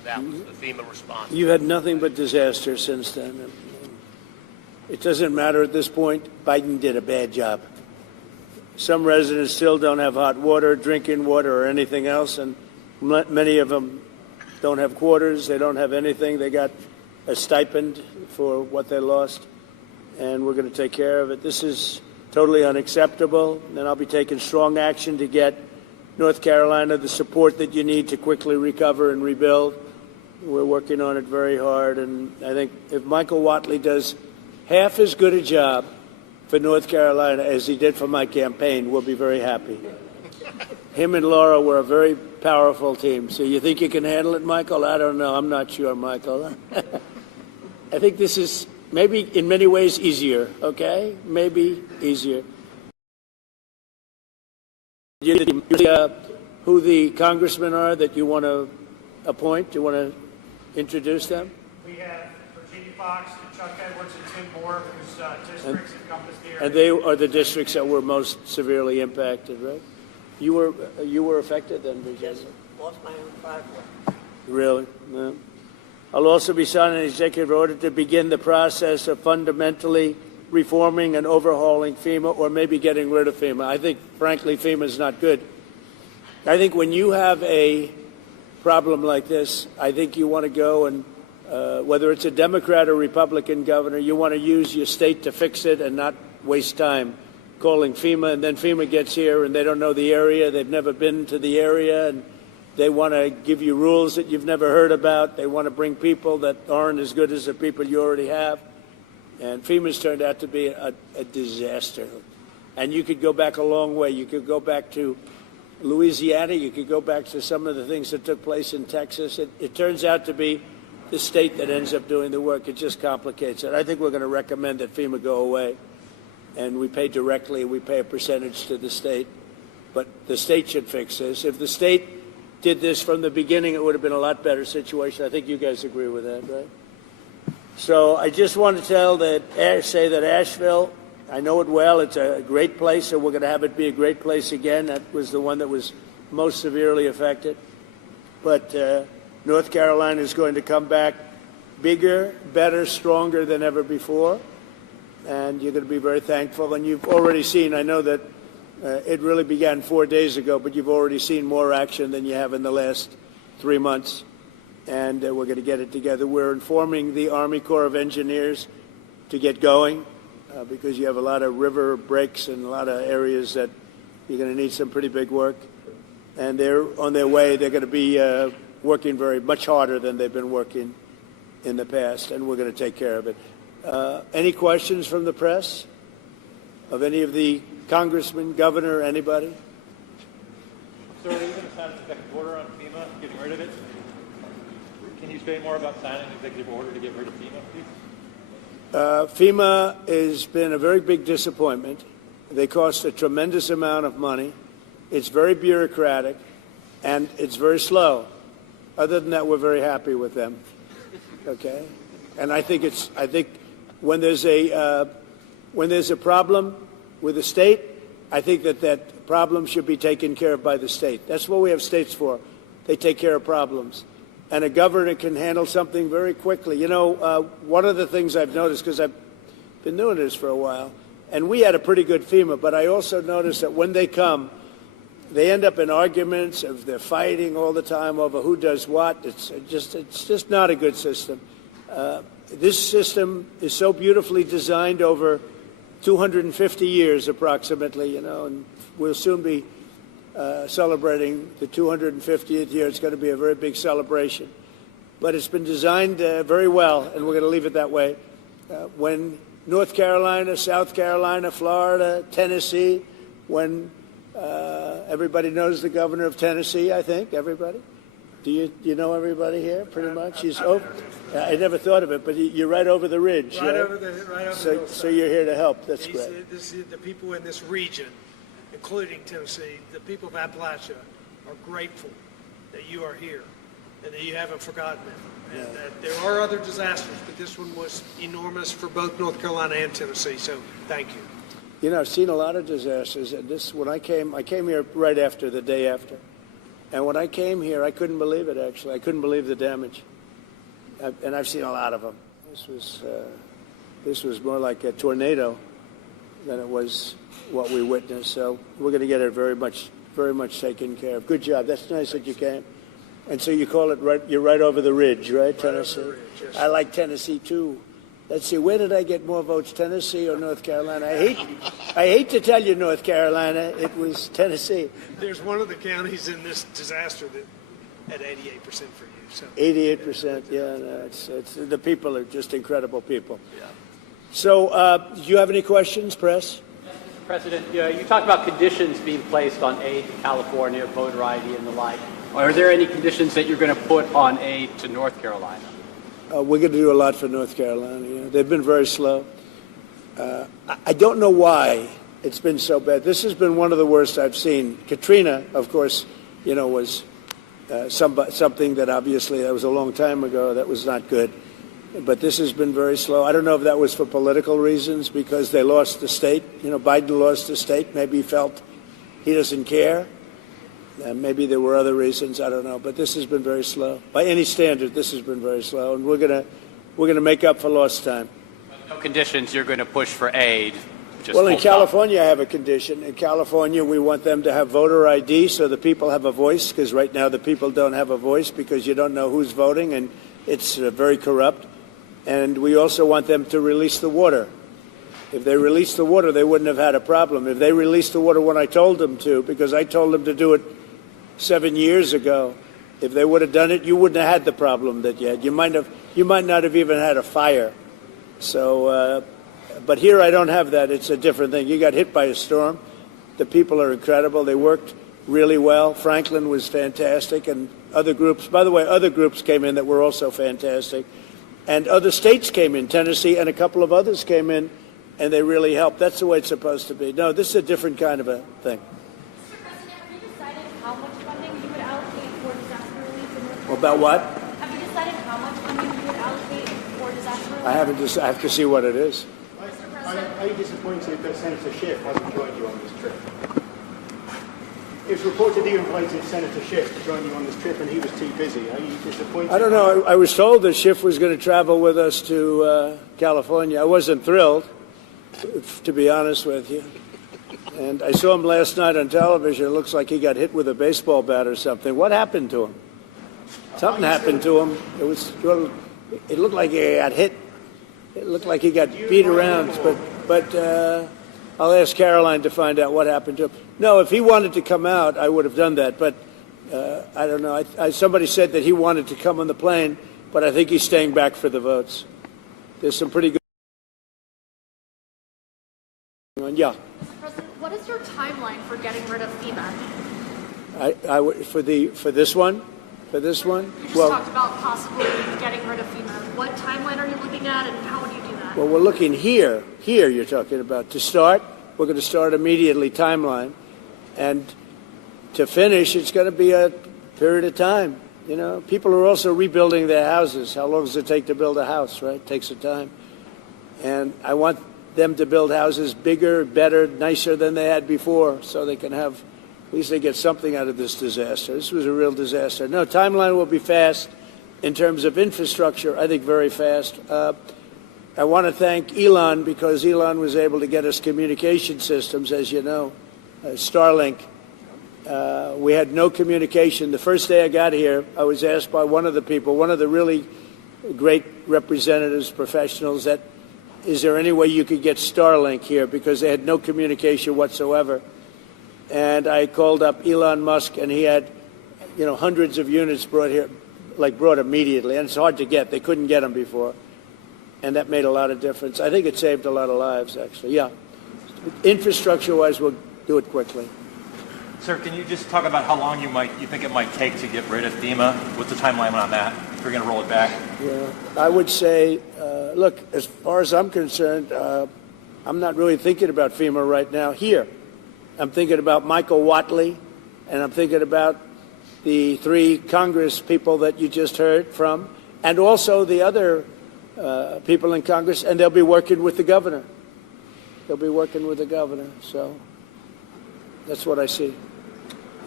That was the FEMA response. You've had nothing but disaster since then. It doesn't matter at this point. Biden did a bad job. Some residents still don't have hot water, drinking water, or anything else, and many of them don't have quarters. They don't have anything. They got a stipend for what they lost, and we're going to take care of it. This is totally unacceptable, and I'll be taking strong action to get North Carolina the support that you need to quickly recover and rebuild. We're working on it very hard, and I think if Michael Whatley does half as good a job for North Carolina as he did for my campaign, we'll be very happy. Him and Laura were a very powerful team. So you think you can handle it, Michael? I don't know. I'm not sure, Michael. I think this is maybe in many ways easier, okay? Maybe easier. Who the congressmen are that you want to appoint? Do you want to introduce them? We have Virginia Fox and Chuck Edwards and Tim Moore, whose districts encompass the area. And they are the districts that were most severely impacted, right? You were affected then, Virginia? Yes, lost my own 5-1. Really? No. I'll also be signing an executive order to begin the process of fundamentally reforming and overhauling FEMA, or maybe getting rid of FEMA. I think, frankly, FEMA is not good. I think when you have a problem like this, I think you want to go and, whether it's a Democrat or Republican governor, you want to use your state to fix it and not waste time calling FEMA, and then FEMA gets here and they don't know the area, they've never been to the area, and they want to give you rules that you've never heard about. They want to bring people that aren't as good as the people you already have. And FEMA's turned out to be a disaster. And you could go back a long way. You could go back to Louisiana. You could go back to some of the things that took place in Texas. It turns out to be the state that ends up doing the work. It just complicates it. I think we're going to recommend that FEMA go away. And we pay directly. We pay a percentage to the state. But the state should fix this. If the state did this from the beginning, it would have been a lot better situation. I think you guys agree with that, right? So I just want to say that Asheville, I know it well. It's a great place, so we're going to have it be a great place again. That was the one that was most severely affected. But North Carolina is going to come back bigger, better, stronger than ever before. And you're going to be very thankful. And you've already seen, I know that it really began 4 days ago, but you've already seen more action than you have in the last 3 months. And we're going to get it together. We're informing the Army Corps of Engineers to get going because you have a lot of river breaks and a lot of areas that you're going to need some pretty big work. And they're on their way. They're going to be working much harder than they've been working in the past, and we're going to take care of it. Any questions from the press of any of the congressmen, governor, anybody? Sir, are you going to sign an executive order on FEMA, getting rid of it? Can you say more about signing an executive order to get rid of FEMA, please? FEMA has been a very big disappointment. They cost a tremendous amount of money. It's very bureaucratic, and it's very slow. Other than that, we're very happy with them. Okay, and I think when there's a problem with the state, I think that problem should be taken care of by the state. That's what we have states for. They take care of problems. And a governor can handle something very quickly. You know, one of the things I've noticed, because I've been doing this for a while, and we had a pretty good FEMA, but I also noticed that when they come, they end up in arguments. They're fighting all the time over who does what. It's just not a good system. This system is so beautifully designed over 250 years approximately, you know, and we'll soon be celebrating the 250th year. It's going to be a very big celebration. But it's been designed very well, and we're going to leave it that way. When North Carolina, South Carolina, Florida, Tennessee, when everybody knows the governor of Tennessee, I think, everybody? Do you know everybody here, pretty much? I never thought of it, but you're right over the ridge. Right over the hillside. So you're here to help. That's great. The people in this region, including Tennessee, the people of Appalachia are grateful that you are here and that you haven't forgotten them. And that there are other disasters, but this one was enormous for both North Carolina and Tennessee, so thank you. You know, I've seen a lot of disasters, and when I came here right after, the day after, And when I came here, I couldn't believe it, actually. I couldn't believe the damage. And I've seen a lot of them. This was more like a tornado than it was what we witnessed. So we're going to get it very much taken care of. Good job. That's nice that you came. And so you call it you're right over the ridge, right, Tennessee? Over the ridge, yes. I like Tennessee, too. Let's see, where did I get more votes, Tennessee or North Carolina? I hate to tell you, North Carolina, it was Tennessee. There's one of the counties in this disaster that had 88% for you. So 88%, yeah. No, it's the people are just incredible people. Yeah. So, do you have any questions, press? Mr. President, you talked about conditions being placed on aid to California, voter ID, and the like. Are there any conditions that you're going to put on aid to North Carolina? We're going to do a lot for North Carolina. Yeah. They've been very slow. I don't know why it's been so bad. This has been one of the worst I've seen. Katrina, of course, was something that obviously that was a long time ago. That was not good. But this has been very slow. I don't know if that was for political reasons because they lost the state. Biden lost the state. Maybe he felt he doesn't care. Maybe there were other reasons. I don't know. But this has been very slow. By any standard, this has been very slow. And we're gonna make up for lost time. No conditions you're going to push for aid. Well, in California, I have a condition. In California, we want them to have voter ID so the people have a voice, because right now the people don't have a voice because you don't know who's voting, and it's very corrupt. And we also want them to release the water. If they released the water, they wouldn't have had a problem. If they released the water when I told them to, because I told them to do it 7 years ago, if they would have done it, you wouldn't have had the problem that you had. You might not have even had a fire. So, but here I don't have that. It's a different thing. You got hit by a storm. The people are incredible. They worked really well. Franklin was fantastic, and other groups. By the way, other groups came in that were also fantastic, and other states came in. Tennessee and a couple of others came in, and they really helped. That's the way it's supposed to be. No, this is a different kind of a thing. Mr. President, have you decided how much funding you would allocate for disaster relief in North Carolina? About what? Have you decided how much funding you would allocate for disaster relief? I haven't. I have to see what it is. Are you disappointed that Senator Schiff hasn't joined you on this trip? It's reported you invited Senator Schiff to join you on this trip and he was too busy. Are you disappointed? I don't know. I was told that Schiff was going to travel with us to California. I wasn't thrilled, to be honest with you. And I saw him last night on television. It looks like he got hit with a baseball bat or something. What happened to him? Something happened to him. It looked like he got hit. It looked like he got beat around. But I'll ask Caroline to find out what happened to him. No, if he wanted to come out, I would have done that. But I don't know. Somebody said that he wanted to come on the plane, but I think he's staying back for the votes. There's some pretty good. Yeah. Mr. President, what is your timeline for getting rid of FEMA? For this one. You just talked about possibly getting rid of FEMA. What timeline are you looking at, and how would you do that? Well, we're looking here. Here, you're talking about. To start, we're going to start immediately, timeline. And to finish, it's going to be a period of time. People are also rebuilding their houses. How long does it take to build a house, right? It takes some time. And I want them to build houses bigger, better, nicer than they had before, so they can have, at least they get something out of this disaster. This was a real disaster. No, timeline will be fast. In terms of infrastructure, I think very fast. I want to thank Elon, because Elon was able to get us communication systems, as you know, Starlink. We had no communication. The first day I got here, I was asked by one of the people, one of the really great representatives, professionals, that is there any way you could get Starlink here, because they had no communication whatsoever. And I called up Elon Musk, and he had, hundreds of units brought here, brought immediately. And it's hard to get. They couldn't get them before. And that made a lot of difference. I think it saved a lot of lives, actually. Yeah. Infrastructure-wise, we'll do it quickly. Sir, can you just talk about how long you think it might take to get rid of FEMA? What's the timeline on that? If you're going to roll it back? Yeah, I would say, look, as far as I'm concerned, I'm not really thinking about FEMA right now here. I'm thinking about Michael Watley, and I'm thinking about the 3 Congress people that you just heard from, and also the other people in Congress, and they'll be working with the governor. They'll be working with the governor, so that's what I see.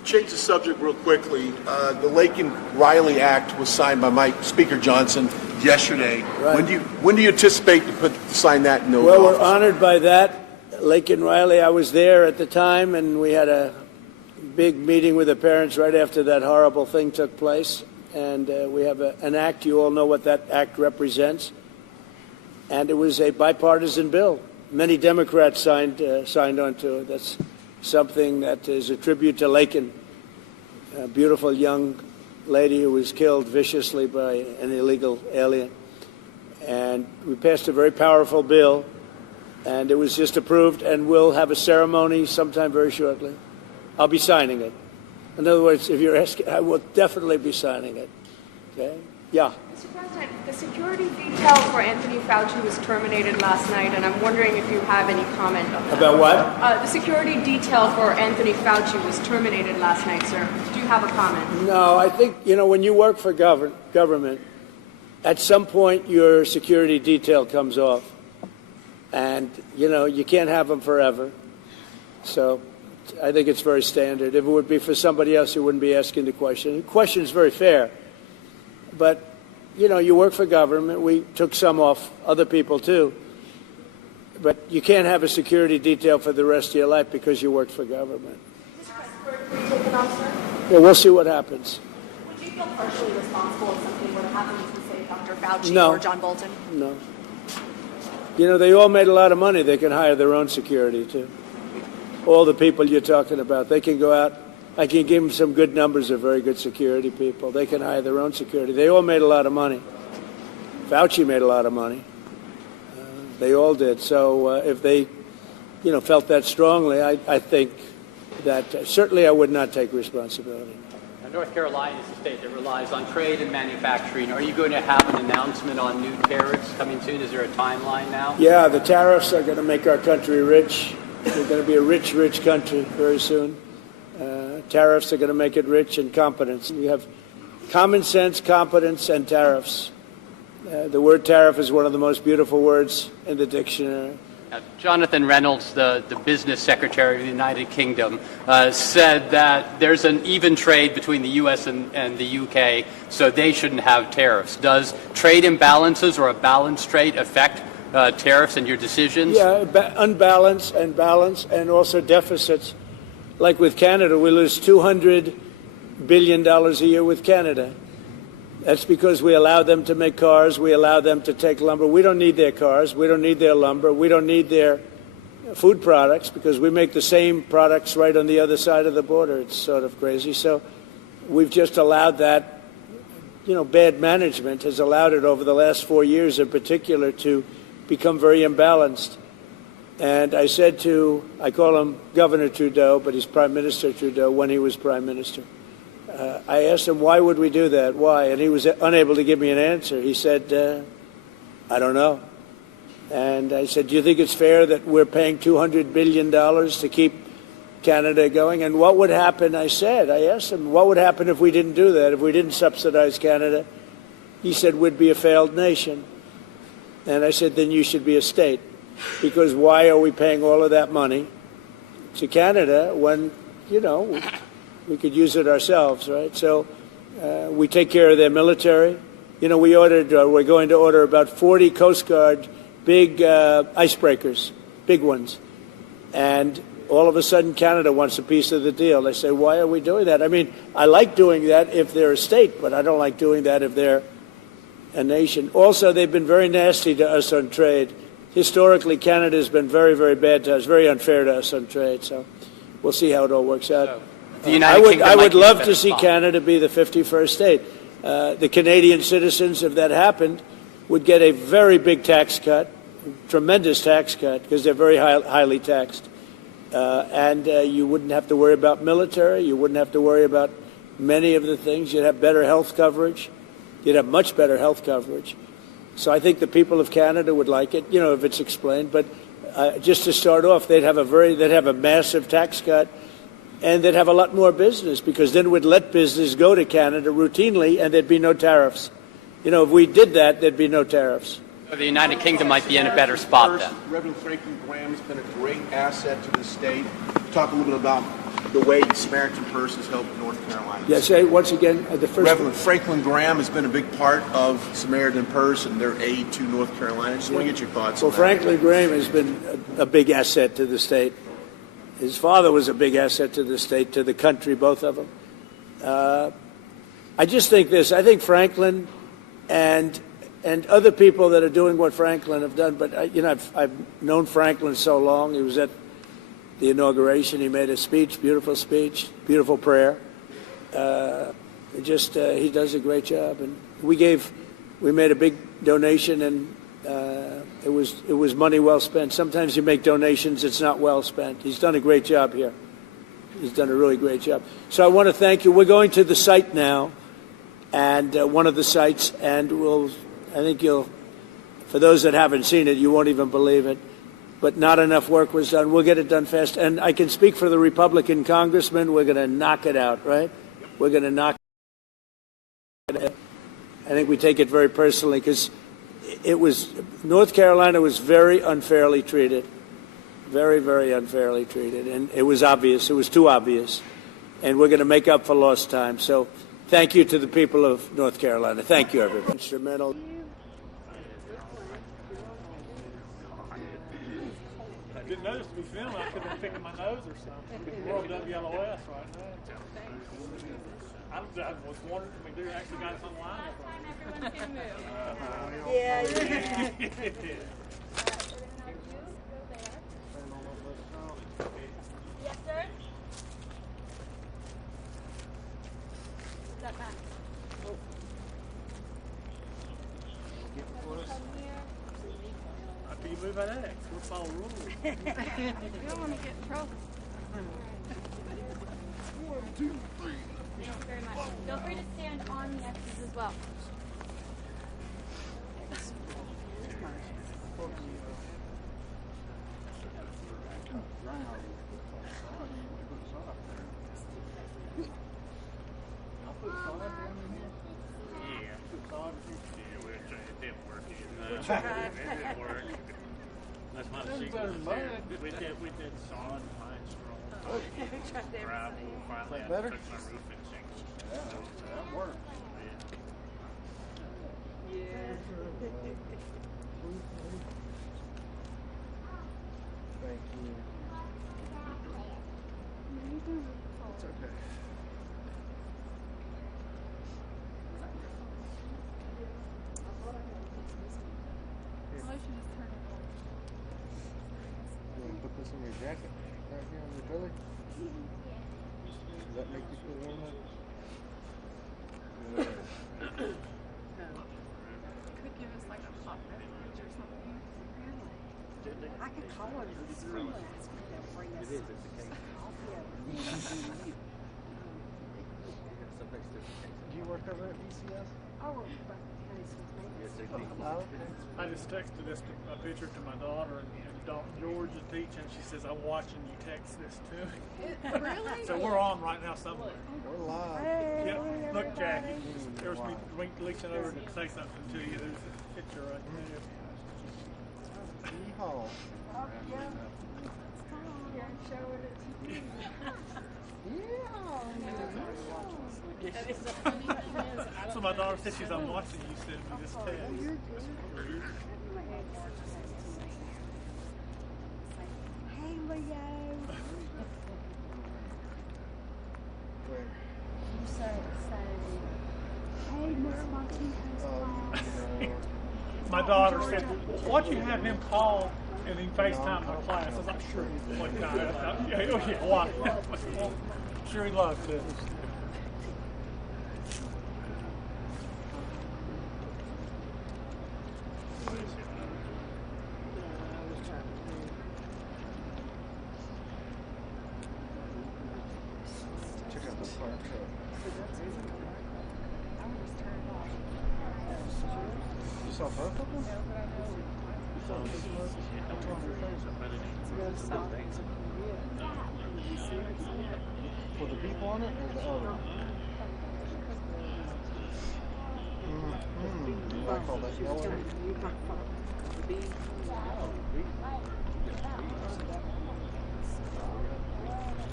change the subject real quickly. The Laken Riley Act was signed by Mike Speaker Johnson yesterday. Right. When do you anticipate to sign that into Well, office? we're honored by that. Laken Riley, I was there at the time, and we had a big meeting with the parents right after that horrible thing took place. And we have an act. You all know what that act represents. And it was a bipartisan bill. Many Democrats signed onto it. That's something that is a tribute to Laken, a beautiful young lady who was killed viciously by an illegal alien. And we passed a very powerful bill, and it was just approved, and we'll have a ceremony sometime very shortly. I'll be signing it. In other words, if you're asking, I will definitely be signing it. Okay? Yeah. Mr. President, the security detail for Anthony Fauci was terminated last night, and I'm wondering if you have any comment on that. About what? The security detail for Anthony Fauci was terminated last night, sir. Do you have a comment? No, I think, when you work for government, at some point your security detail comes off. And, you can't have them forever. So I think it's very standard. If it would be for somebody else, you wouldn't be asking the question. The question is very fair. But, you work for government. We took some off, other people too. But you can't have a security detail for the rest of your life because you worked for government. Yeah, we'll see what happens. Would you feel partially responsible if something were to happen to, say, Dr. Fauci No. or John Bolton? No. They all made a lot of money. They can hire their own security, too. All the people you're talking about, they can go out. I can give them some good numbers of very good security people. They can hire their own security. They all made a lot of money. Fauci made a lot of money. They all did. So if they, felt that strongly, I think that certainly I would not take responsibility. North Carolina is a state that relies on trade and manufacturing. Are you going to have an announcement on new tariffs coming soon? Is there a timeline now? Yeah, the tariffs are going to make our country rich. We're going to be a rich, rich country very soon. Tariffs are going to make it rich and competence. We have common sense, competence, and tariffs. The word tariff is one of the most beautiful words in the dictionary. Jonathan Reynolds, the business secretary of the United Kingdom, said that there's an even trade between the U.S. and the U.K., so they shouldn't have tariffs. Does trade imbalances or a balanced trade affect tariffs and your decisions? Yeah, unbalanced and balance, and also deficits. Like with Canada, we lose $200 billion a year with Canada. That's because we allow them to make cars. We allow them to take lumber. We don't need their cars. We don't need their lumber. We don't need their food products because we make the same products right on the other side of the border. It's sort of crazy. So we've just allowed that, bad management has allowed it over the last 4 years in particular to become very imbalanced. And I said I call him Governor Trudeau, but he's Prime Minister Trudeau when he was Prime Minister. I asked him, why would we do that? Why? And he was unable to give me an answer. He said, I don't know. And I said, do you think it's fair that we're paying $200 billion to keep Canada going? And what would happen, I asked him, what would happen if we didn't do that, if we didn't subsidize Canada? He said, we'd be a failed nation. And I said, then you should be a state. Because why are we paying all of that money to Canada when, we could use it ourselves, right? So we take care of their military. We're going to order about 40 Coast Guard big icebreakers, big ones. And all of a sudden Canada wants a piece of the deal. They say, why are we doing that? I mean, I like doing that if they're a state, but I don't like doing that if they're a nation. Also, they've been very nasty to us on trade. Historically, Canada has been very, very bad to us, very unfair to us on trade. So we'll see how it all works out. I would love to see Canada be the 51st state. The Canadian citizens, if that happened, would get a very big tax cut, tremendous tax cut, because they're very highly taxed. And you wouldn't have to worry about military. You wouldn't have to worry about many of the things. You'd have better health coverage. You'd have much better health coverage. So I think the people of Canada would like it, if it's explained. But just to start off, they'd have a massive tax cut, and they'd have a lot more business because then we'd let business go to Canada routinely, and there'd be no tariffs. If we did that, there'd be no tariffs. So the United Kingdom might be in a better spot then. Reverend Franklin Graham's been a great asset to the state. Talk a little bit about the way Samaritan Purse has helped North Carolina. Yeah, say once again, the first Reverend Franklin Graham has been a big part of Samaritan Purse and their aid to North Carolina. Just want to get your thoughts on that. Franklin Graham has been a big asset to the state. His father was a big asset to the state, to the country, both of them. I just think this. I think Franklin and other people that are doing what Franklin have done, but I've known Franklin so long. He was at the inauguration. He made a speech, beautiful prayer. He does a great job. And we made a big donation, and it was money well spent. Sometimes you make donations, it's not well spent. He's done a great job here. He's done a really great job. So I want to thank you. We're going to the site now, and one of the sites, and for those that haven't seen it, you won't even believe it. But not enough work was done. We'll get it done fast. And I can speak for the Republican congressman. We're going to knock it out, right? We're going to knock it out. I think we take it very personally because North Carolina was very unfairly treated. Very, very unfairly treated. And it was obvious. It was too obvious. And we're going to make up for lost time. So thank you to the people of North Carolina. Thank you, everyone. Instrumental. Didn't notice to be filming. I could have been picking my nose or something. We're on WLOS right now. I was wondering if we actually got us online. Yeah. Yes, sir. Step back. After you move that X, we'll follow rules. You don't want to get in trouble. 1, 2, 3. Thank you very much. Feel free to stand on the X's as well. That's my secret. We did solid pine straw. Gravel. Finally, I took my roof and shingles. Yeah, that worked. Thank you. It's okay. You want to put this in your jacket right here on your belly? Does that make you feel warm up? Could give us like a hot beverage or something. I could call her this morning. Bring us It's a cake. Do you work over at BCS? Oh, I just texted a picture to my daughter, and George is teaching. She says, "I'm watching you text this to me." Really? So we're on right now somewhere. We're live. Yeah, look, Jackie. There's me reaching over to say something to you. There's a picture right there. Yeehaw. So my daughter said I'm watching you send me this text. Hey, Leo. You said, hey, Miss Martinez. My daughter said, "Why don't you have him call and then FaceTime my class?" I was like, "Sure." Yeah, why? Sure, he loves it. Check out this fire truck. You saw both of them? For the people on it or the other? You like all that yellow?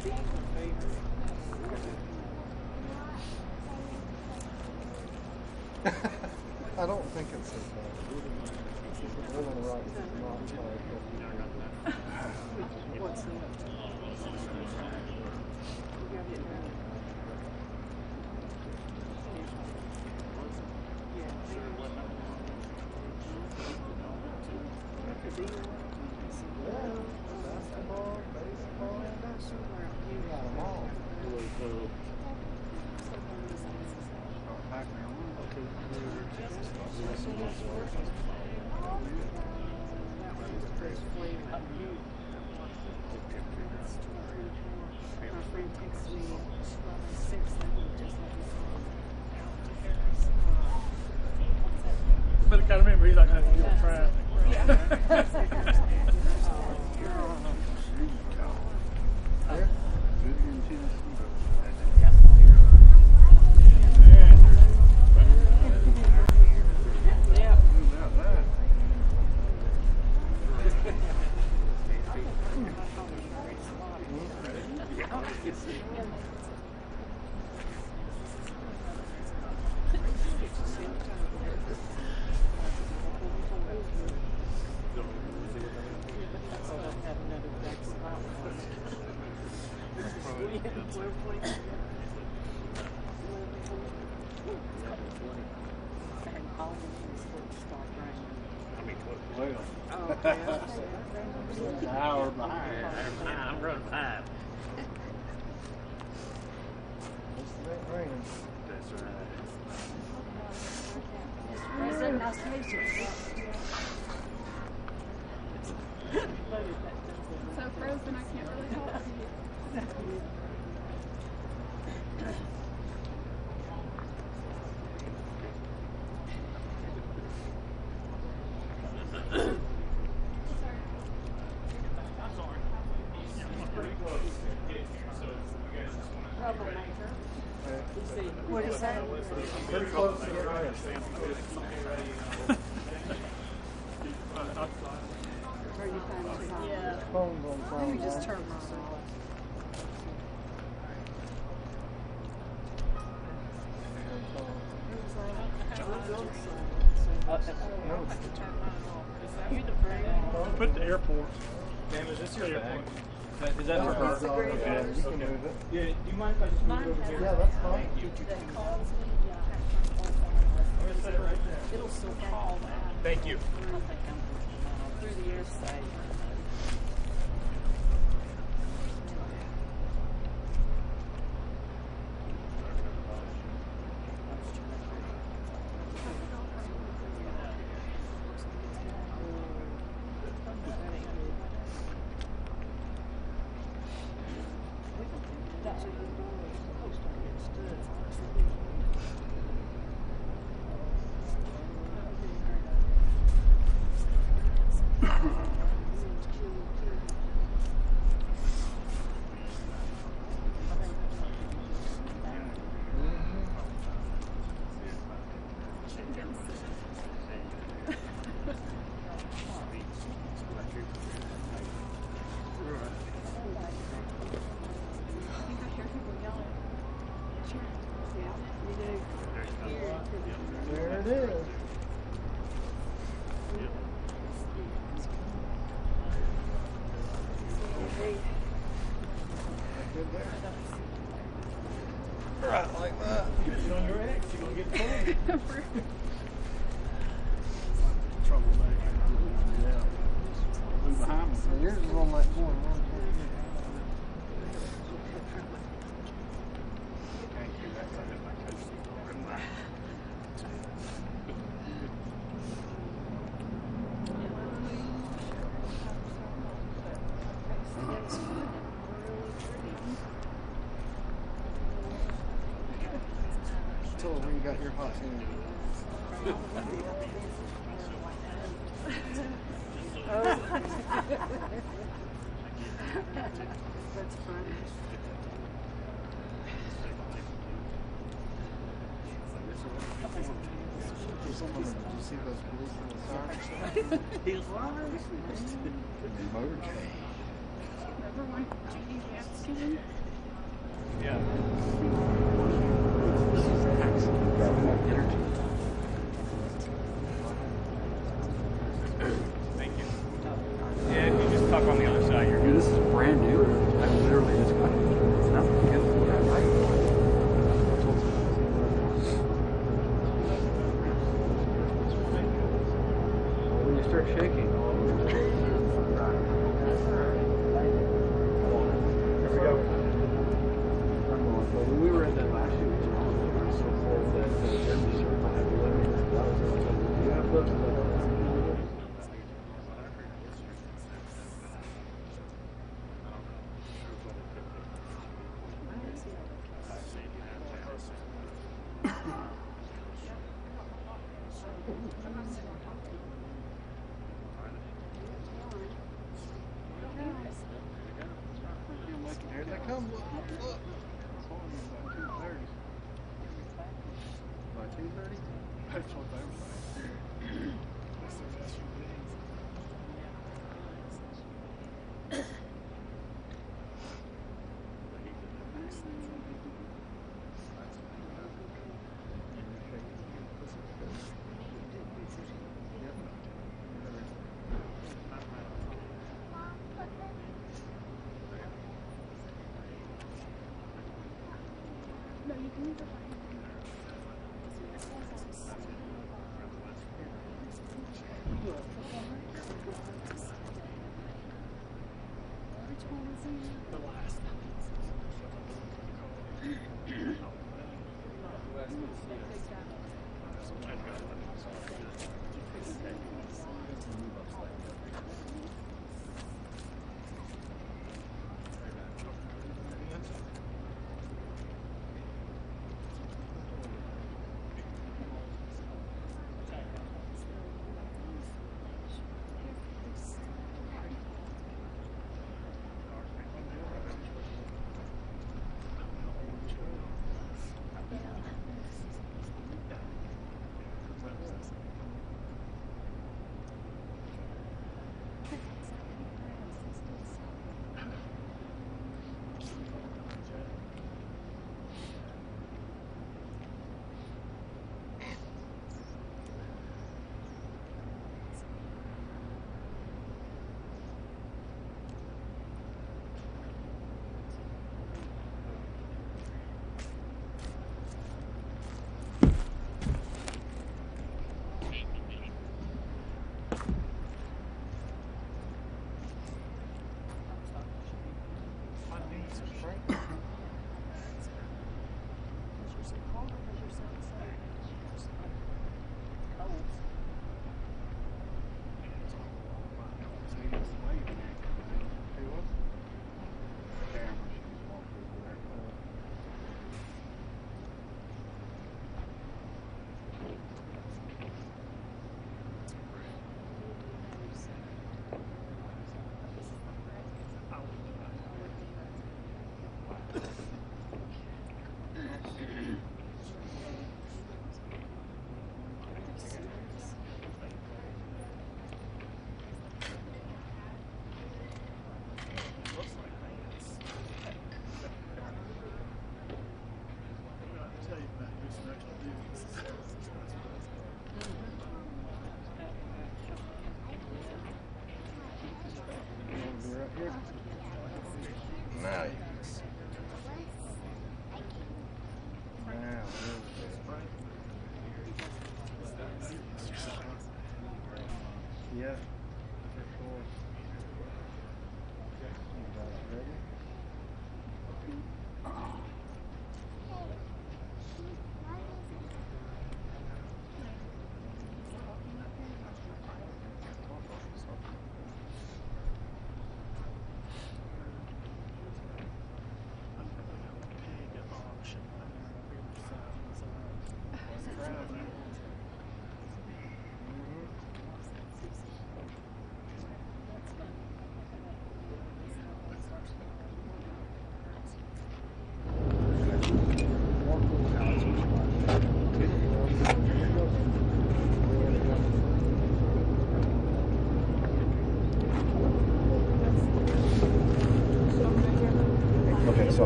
I don't think it's as bad. What's that? Basketball, baseball, you got them all. My friend texted me 6th and he just let me But it kind of remember he's not going to give a try. An hour behind. I'm running behind. It's raining. That's right. President, nice to meet you. So frozen, I can't really talk to you. What is that? Pretty close to getting ready. Are you finding it? Yeah. Phone's on Let phone. me just turn mine off. Put the airport. Ma'am, is this your bag? Is that for her? That's a great Yeah, one. you can move it. Yeah, do you mind if I just move it over here? Yeah, that's fine. Thank you. It'll still fall back. Thank you. Through the air side. There it is. Good there. Right like that. Get on your X, you're going to get cold. Troublemaker. Yeah. Move behind me. Yours is on like one. Tell her when you got your hot hand. That's funny. Did you see those police in the sirens? He's lying. Motorcade. Yeah. Thank you. Yeah, if you just talk on the other side, you're good. This is brand new. I literally just got it. When you start shaking, when we were in that last year, it was so cold that every circle had 11 dollars. You have those. Here they come. Look. By 2:30? That's what they were saying.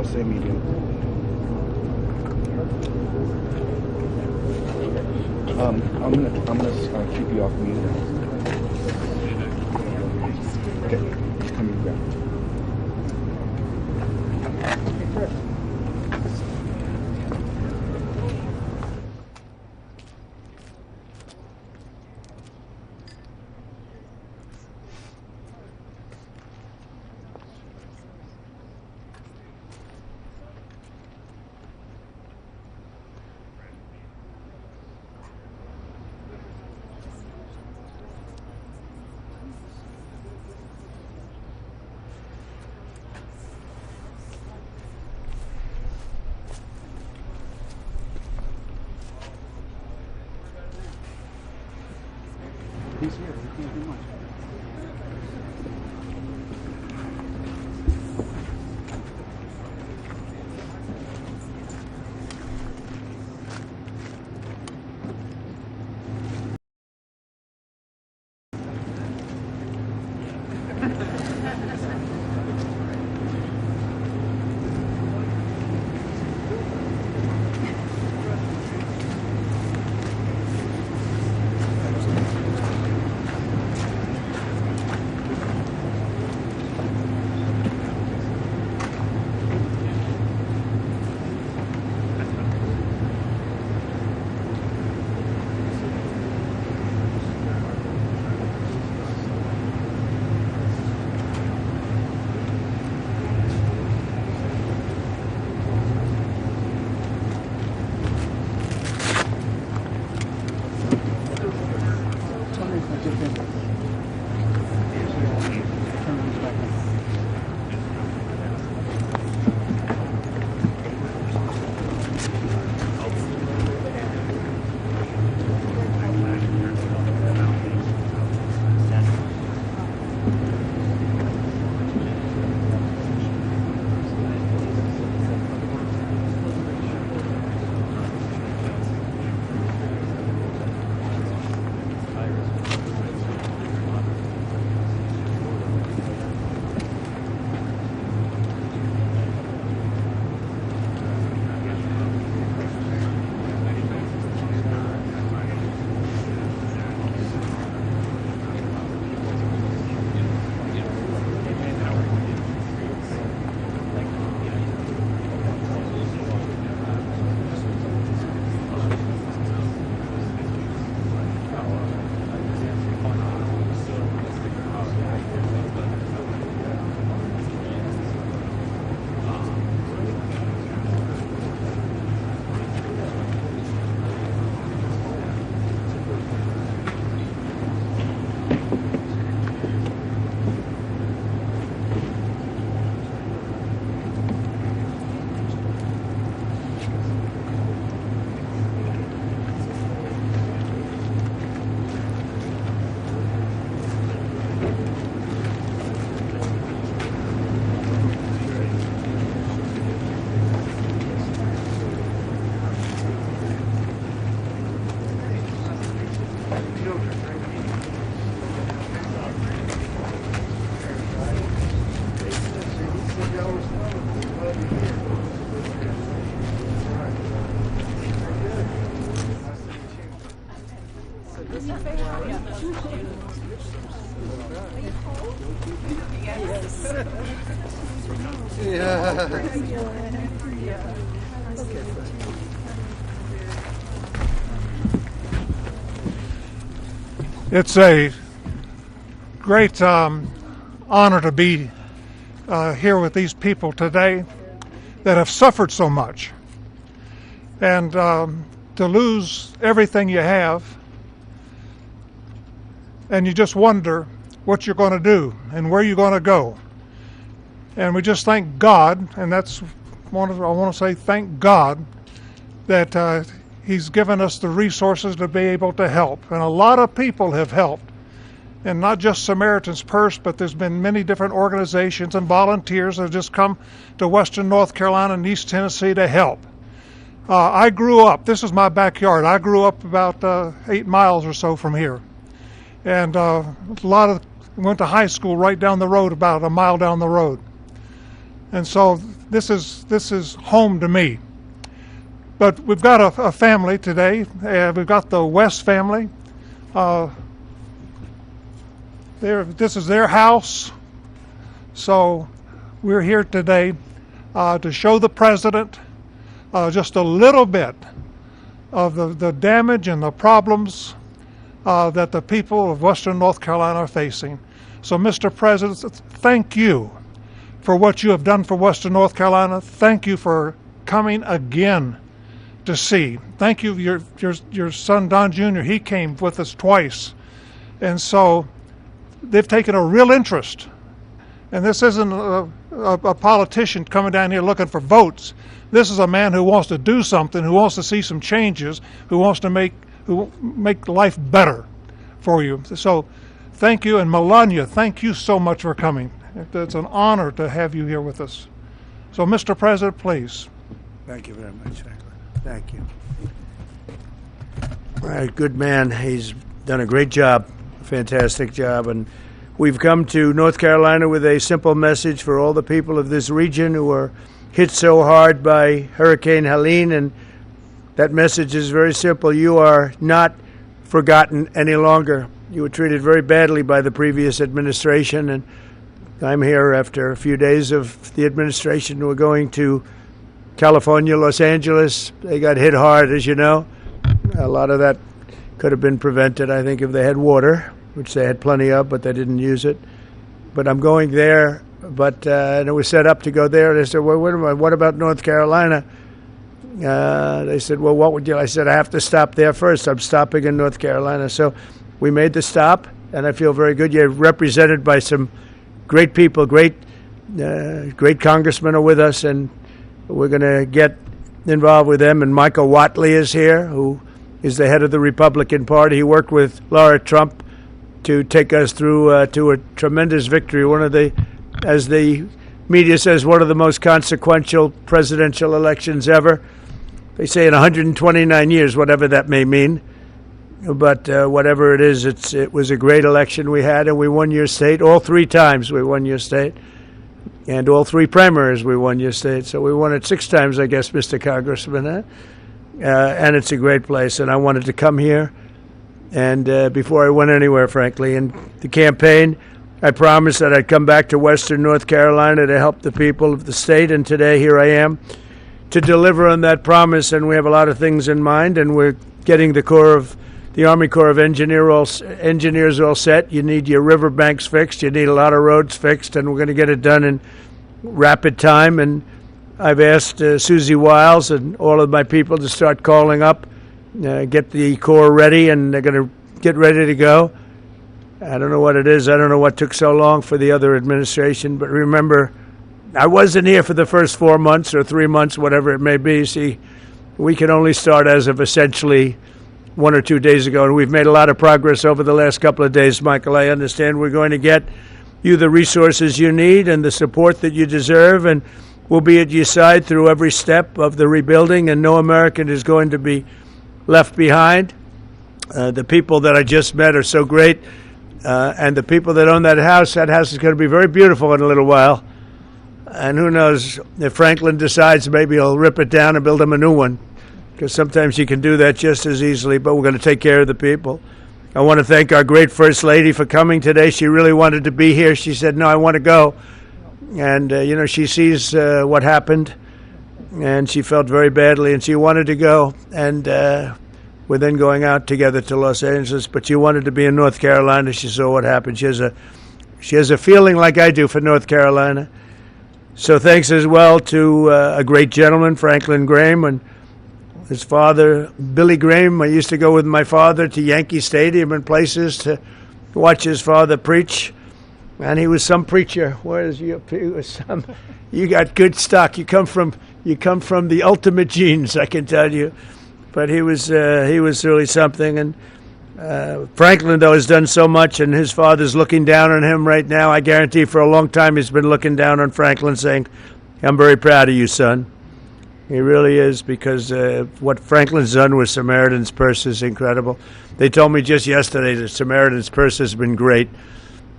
say medium. I'm gonna keep you off mute. Okay, just come and grab. He's here. He can't do much. It's a great honor to be here with these people today that have suffered so much. And to lose everything you have, and you just wonder what you're going to do and where you're going to go. And we just thank God, and I want to say thank God that He's given us the resources to be able to help. And a lot of people have helped, and not just Samaritan's Purse, but there's been many different organizations and volunteers that have just come to Western North Carolina and East Tennessee to help. I grew up, this is my backyard, I grew up about 8 miles or so from here. And went to high school right down the road, about a mile down the road. And so this is home to me. But we've got a family today. We've got the West family. This is their house. So we're here today to show the president just a little bit of the damage and the problems that the people of Western North Carolina are facing. So, Mr. President, thank you for what you have done for Western North Carolina. Thank you for coming again to see. Thank you, your son Don Jr., he came with us twice. And so they've taken a real interest. And this isn't a politician coming down here looking for votes. This is a man who wants to do something, who wants to see some changes, who wants to make life better for you. So thank you. And Melania, thank you so much for coming. It's an honor to have you here with us. So, Mr. President, please. Thank you very much, Franklin. Thank you. All right, good man. He's done a great job, a fantastic job. And we've come to North Carolina with a simple message for all the people of this region who are hit so hard by Hurricane Helene. And that message is very simple. You are not forgotten any longer. You were treated very badly by the previous administration. And I'm here after a few days of the administration. We're going to California, Los Angeles. They got hit hard, as you know. A lot of that could have been prevented, I think, if they had water, which they had plenty of, but they didn't use it. But I'm going there, and it was set up to go there. They said, well, wait a minute, what about North Carolina? They said, well, what would you? I said, I have to stop there first. I'm stopping in North Carolina. So we made the stop, and I feel very good. You're represented by some great people, great congressmen are with us, and we're going to get involved with them. And Michael Whatley is here, who is the head of the Republican Party. He worked with Laura Trump to take us through to a tremendous victory. One of the, as the media says, one of the most consequential presidential elections ever. They say in 129 years, whatever that may mean. But whatever it is, it was a great election we had, and we won your state. All three times we won your state. And all three primaries we won your state. So we won it 6 times, I guess, Mr. Congressman. And it's a great place. And I wanted to come here. And before I went anywhere, frankly, in the campaign, I promised that I'd come back to Western North Carolina to help the people of the state. And today, here I am to deliver on that promise. And we have a lot of things in mind. And we're getting the Army Corps of Engineers all set. You need your riverbanks fixed. You need a lot of roads fixed, and we're going to get it done in rapid time. And I've asked Susie Wiles and all of my people to start calling up, get the Corps ready, and they're going to get ready to go. I don't know what it is. I don't know what took so long for the other administration. But remember, I wasn't here for the first 4 months or 3 months, whatever it may be. See, we can only start as of essentially 1 or 2 days ago, and we've made a lot of progress over the last couple of days, Michael. I understand we're going to get you the resources you need and the support that you deserve, and we'll be at your side through every step of the rebuilding, and no American is going to be left behind. The people that I just met are so great, and the people that own that house is going to be very beautiful in a little while. And who knows, if Franklin decides, maybe he'll rip it down and build him a new one, because sometimes you can do that just as easily, but we're going to take care of the people. I want to thank our great First Lady for coming today. She really wanted to be here. She said, no, I want to go. And, she sees what happened, and she felt very badly, and she wanted to go. And we're then going out together to Los Angeles, but she wanted to be in North Carolina. She saw what happened. She has a feeling like I do for North Carolina. So thanks as well to a great gentleman, Franklin Graham, and his father, Billy Graham. I used to go with my father to Yankee Stadium and places to watch his father preach. And he was some preacher. You got good stock. You come from the ultimate genes, I can tell you. But he was really something. And Franklin, though, has done so much, and his father's looking down on him right now. I guarantee for a long time he's been looking down on Franklin, saying, I'm very proud of you, son. He really is, because what Franklin's done with Samaritan's Purse is incredible. They told me just yesterday that Samaritan's Purse has been great.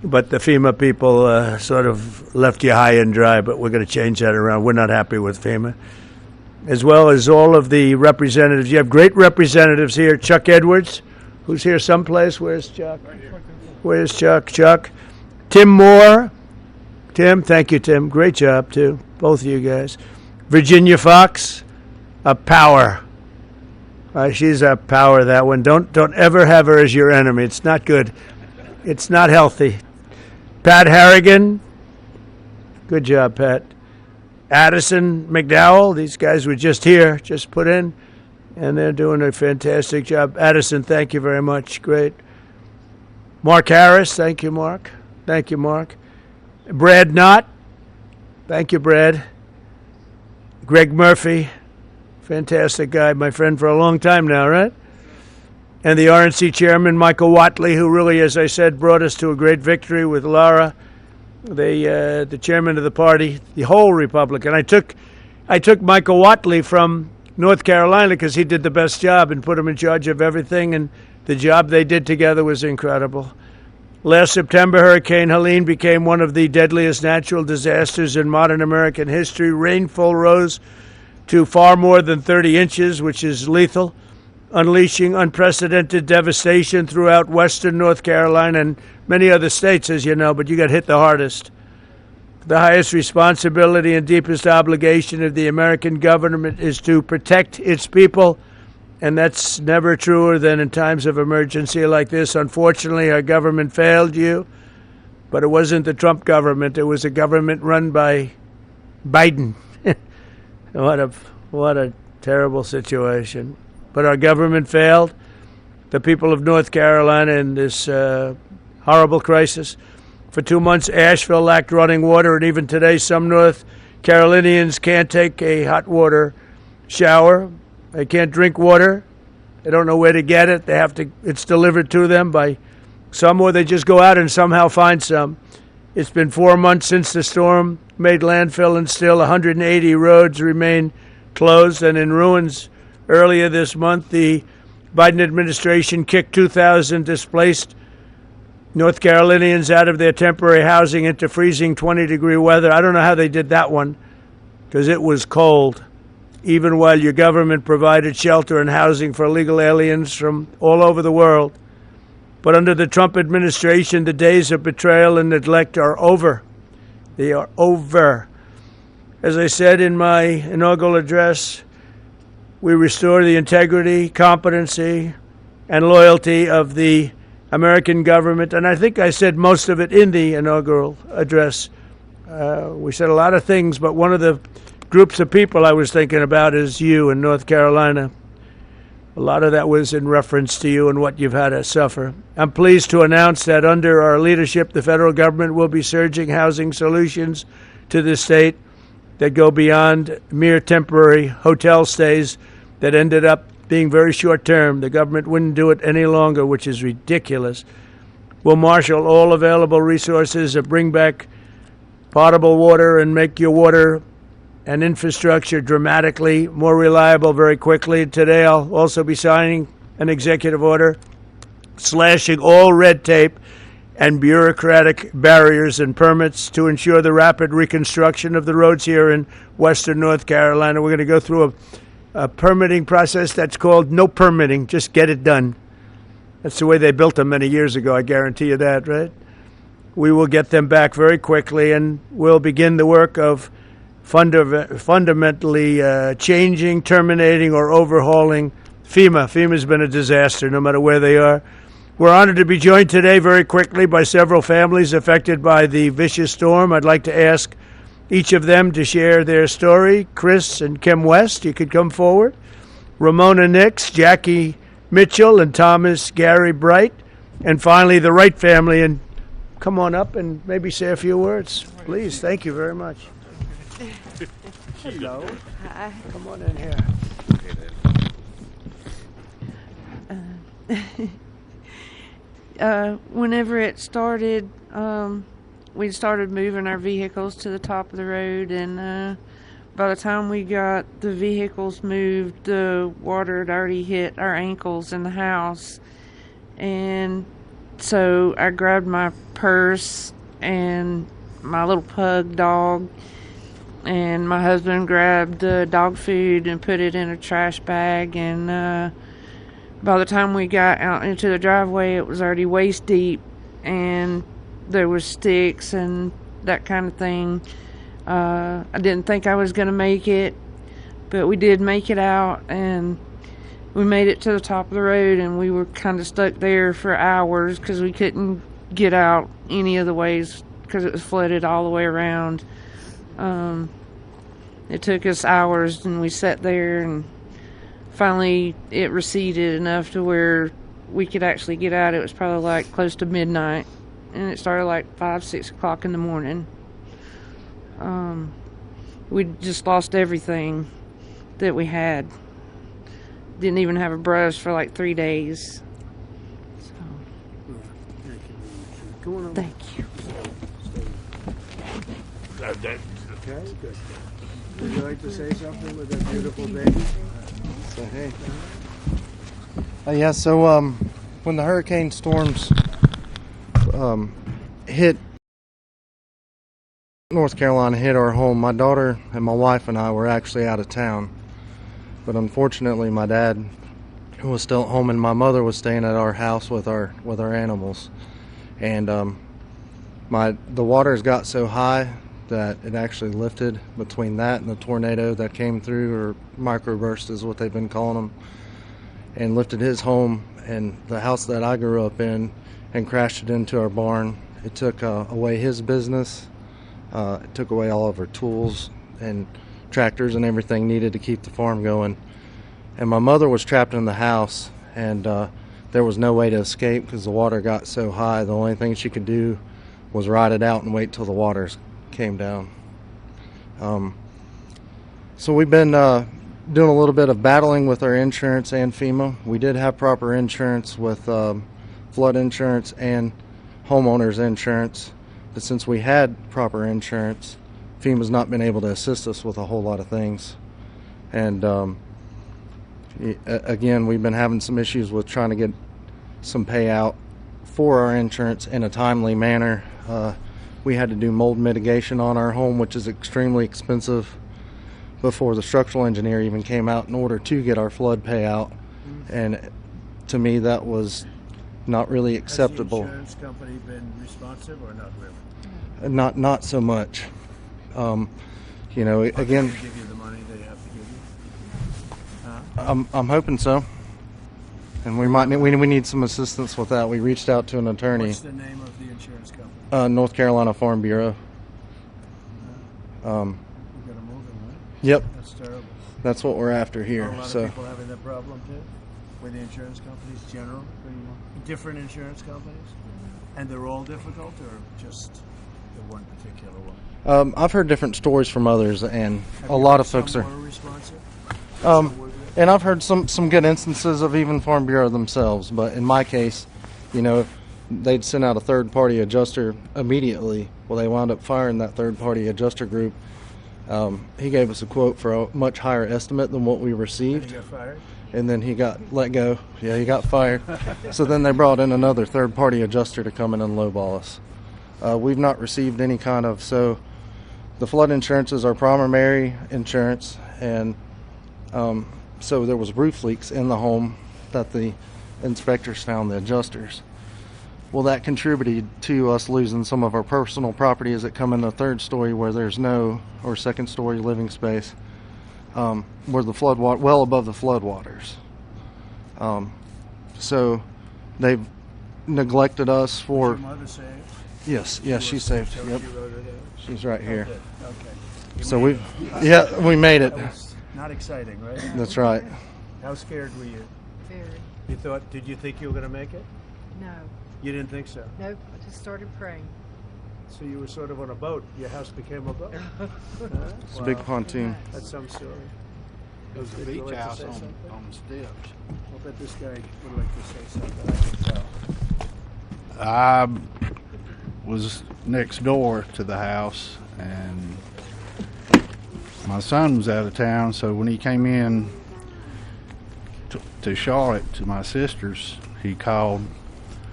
but the FEMA people sort of left you high and dry, but we're going to change that around. We're not happy with FEMA. As well as all of the representatives. You have great representatives here. Chuck Edwards, who's here someplace. Where's Chuck? Where's Chuck? Chuck. Tim Moore. Tim, thank you, Tim. Great job, too. Both of you guys. Virginia Fox, a power. She's a power, that one. Don't ever have her as your enemy. It's not good. It's not healthy. Pat Harrigan. Good job, Pat. Addison McDowell. These guys were just here, just put in, and they're doing a fantastic job. Addison, thank you very much. Great. Mark Harris. Thank you, Mark. Thank you, Mark. Brad Knott. Thank you, Brad. Greg Murphy. Fantastic guy, my friend for a long time now, right? And the RNC chairman, Michael Whatley, who really, as I said, brought us to a great victory with Laura, the chairman of the party, the whole Republican. I took Michael Whatley from North Carolina because he did the best job and put him in charge of everything, and the job they did together was incredible. Last September, Hurricane Helene became one of the deadliest natural disasters in modern American history. Rainfall rose to far more than 30 inches, which is lethal, unleashing unprecedented devastation throughout western North Carolina and many other states, as you know, but you got hit the hardest. The highest responsibility and deepest obligation of the American government is to protect its people, and that's never truer than in times of emergency like this. Unfortunately, our government failed you, but it wasn't the Trump government. It was a government run by Biden. What a terrible situation. But our government failed the people of North Carolina in this horrible crisis. For 2 months, Asheville lacked running water, and even today, some North Carolinians can't take a hot water shower. They can't drink water. They don't know where to get it. It's delivered to them by some, or they just go out and somehow find some. It's been 4 months since the storm made landfill, and still 180 roads remain closed and in ruins. Earlier this month, the Biden administration kicked 2,000 displaced North Carolinians out of their temporary housing into freezing 20-degree weather. I don't know how they did that one, because it was cold, even while your government provided shelter and housing for illegal aliens from all over the world. But under the Trump administration, the days of betrayal and neglect are over. They are over. As I said in my inaugural address, we restore the integrity, competency, and loyalty of the American government. And I think I said most of it in the inaugural address. We said a lot of things, but one of the groups of people I was thinking about is you in North Carolina. A lot of that was in reference to you and what you've had to suffer. I'm pleased to announce that under our leadership, the federal government will be surging housing solutions to the state that go beyond mere temporary hotel stays that ended up being very short term. The government wouldn't do it any longer, which is ridiculous. We'll marshal all available resources and bring back potable water and make your water and infrastructure dramatically more reliable very quickly. Today I'll also be signing an executive order slashing all red tape and bureaucratic barriers and permits to ensure the rapid reconstruction of the roads here in western North Carolina. We're going to go through a permitting process that's called no permitting, just get it done. That's the way they built them many years ago, I guarantee you that, right? We will get them back very quickly, and we'll begin the work of fundamentally changing, terminating, or overhauling FEMA. FEMA's been a disaster, no matter where they are. We're honored to be joined today very quickly by several families affected by the vicious storm. I'd like to ask each of them to share their story. Chris and Kim West, you could come forward. Ramona Nix, Jackie Mitchell, and Thomas Gary Bright. And finally, the Wright family. And come on up and maybe say a few words, please. Thank you very much. Hello. Hi. Come on in here. Whenever it started, we started moving our vehicles to the top of the road, and by the time we got the vehicles moved, the water had already hit our ankles in the house. And so I grabbed my purse and my little pug dog, and my husband grabbed dog food and put it in a trash bag, and by the time we got out into the driveway, it was already waist deep, and there was sticks and that kind of thing. I didn't think I was going to make it, but we did make it out, and we made it to the top of the road, and we were kind of stuck there for hours because we couldn't get out any of the ways because it was flooded all the way around. It took us hours, and we sat there, and finally it receded enough to where we could actually get out. It was probably like close to midnight, and it started like 5-6 o'clock in the morning. We just lost everything that we had. Didn't even have a brush for like 3 days. So, thank you. Okay, good. Would you like to say something with that beautiful baby? So, hey. Yeah, so when the hurricane storms hit North Carolina, hit our home, my daughter and my wife and I were actually out of town. But unfortunately, my dad was still at home, and my mother was staying at our house with our animals. And the waters got so high that it actually lifted between that and the tornado that came through, or microburst is what they've been calling them, and lifted his home and the house that I grew up in and crashed it into our barn. It took away his business. It took away all of our tools and tractors and everything needed to keep the farm going. And my mother was trapped in the house, and there was no way to escape because the water got so high. The only thing she could do was ride it out and wait till the waters came down. So we've been doing a little bit of battling with our insurance and FEMA. We did have proper insurance with flood insurance and homeowners insurance, but since we had proper insurance, FEMA's not been able to assist us with a whole lot of things. And again, we've been having some issues with trying to get some payout for our insurance in a timely manner. We had to do mold mitigation on our home, which is extremely expensive, before the structural engineer even came out in order to get our flood payout. And to me, that was not really acceptable. Has the insurance company been responsive or not really? Not so much. You know, again, They give you the money they have to give you? I'm hoping so, and we need some assistance with that. We reached out to an attorney. What's the name of the insurance company? North Carolina Farm Bureau. You gotta move them, right? Yep. That's terrible. That's what we're after here. Are a lot So of people having that problem too, with the insurance companies, general, different insurance companies, and they're all difficult, or just the one particular one? I've heard different stories from others, and a lot of folks are. Responsive? And I've heard some good instances of even Farm Bureau themselves, but in my case, you know, they'd send out a third-party adjuster immediately. Well, they wound up firing that third-party adjuster group. He gave us a quote for a much higher estimate than what we received. And he got fired? And then he got let go. Yeah, he got fired. So then they brought in another third-party adjuster to come in and lowball us. We've not received any kind of, so the flood insurance is our primary insurance, and so there was roof leaks in the home that the inspectors found, the adjusters. Well, that contributed to us losing some of our personal property as it come in the third story where there's no, or second story living space, where the flood water, well above the flood waters. So they've neglected us for. Is your mother saved? Yes, she's saved. So Yep. you wrote it out? She's right here. Oh, good. Okay. You So made we made it. That was not exciting, right? That's right. How scared were you? Very. Did you think you were going to make it? No. You didn't think so? Nope. I just started praying. So you were sort of on a boat. Your house became a boat. It's a big pontoon. That's some story. It was a Would you beach like to house say on something? the steps. I'll bet this guy would like to say something. I can tell. I was next door to the house, and my son was out of town, so when he came in to Charlotte to my sister's, he called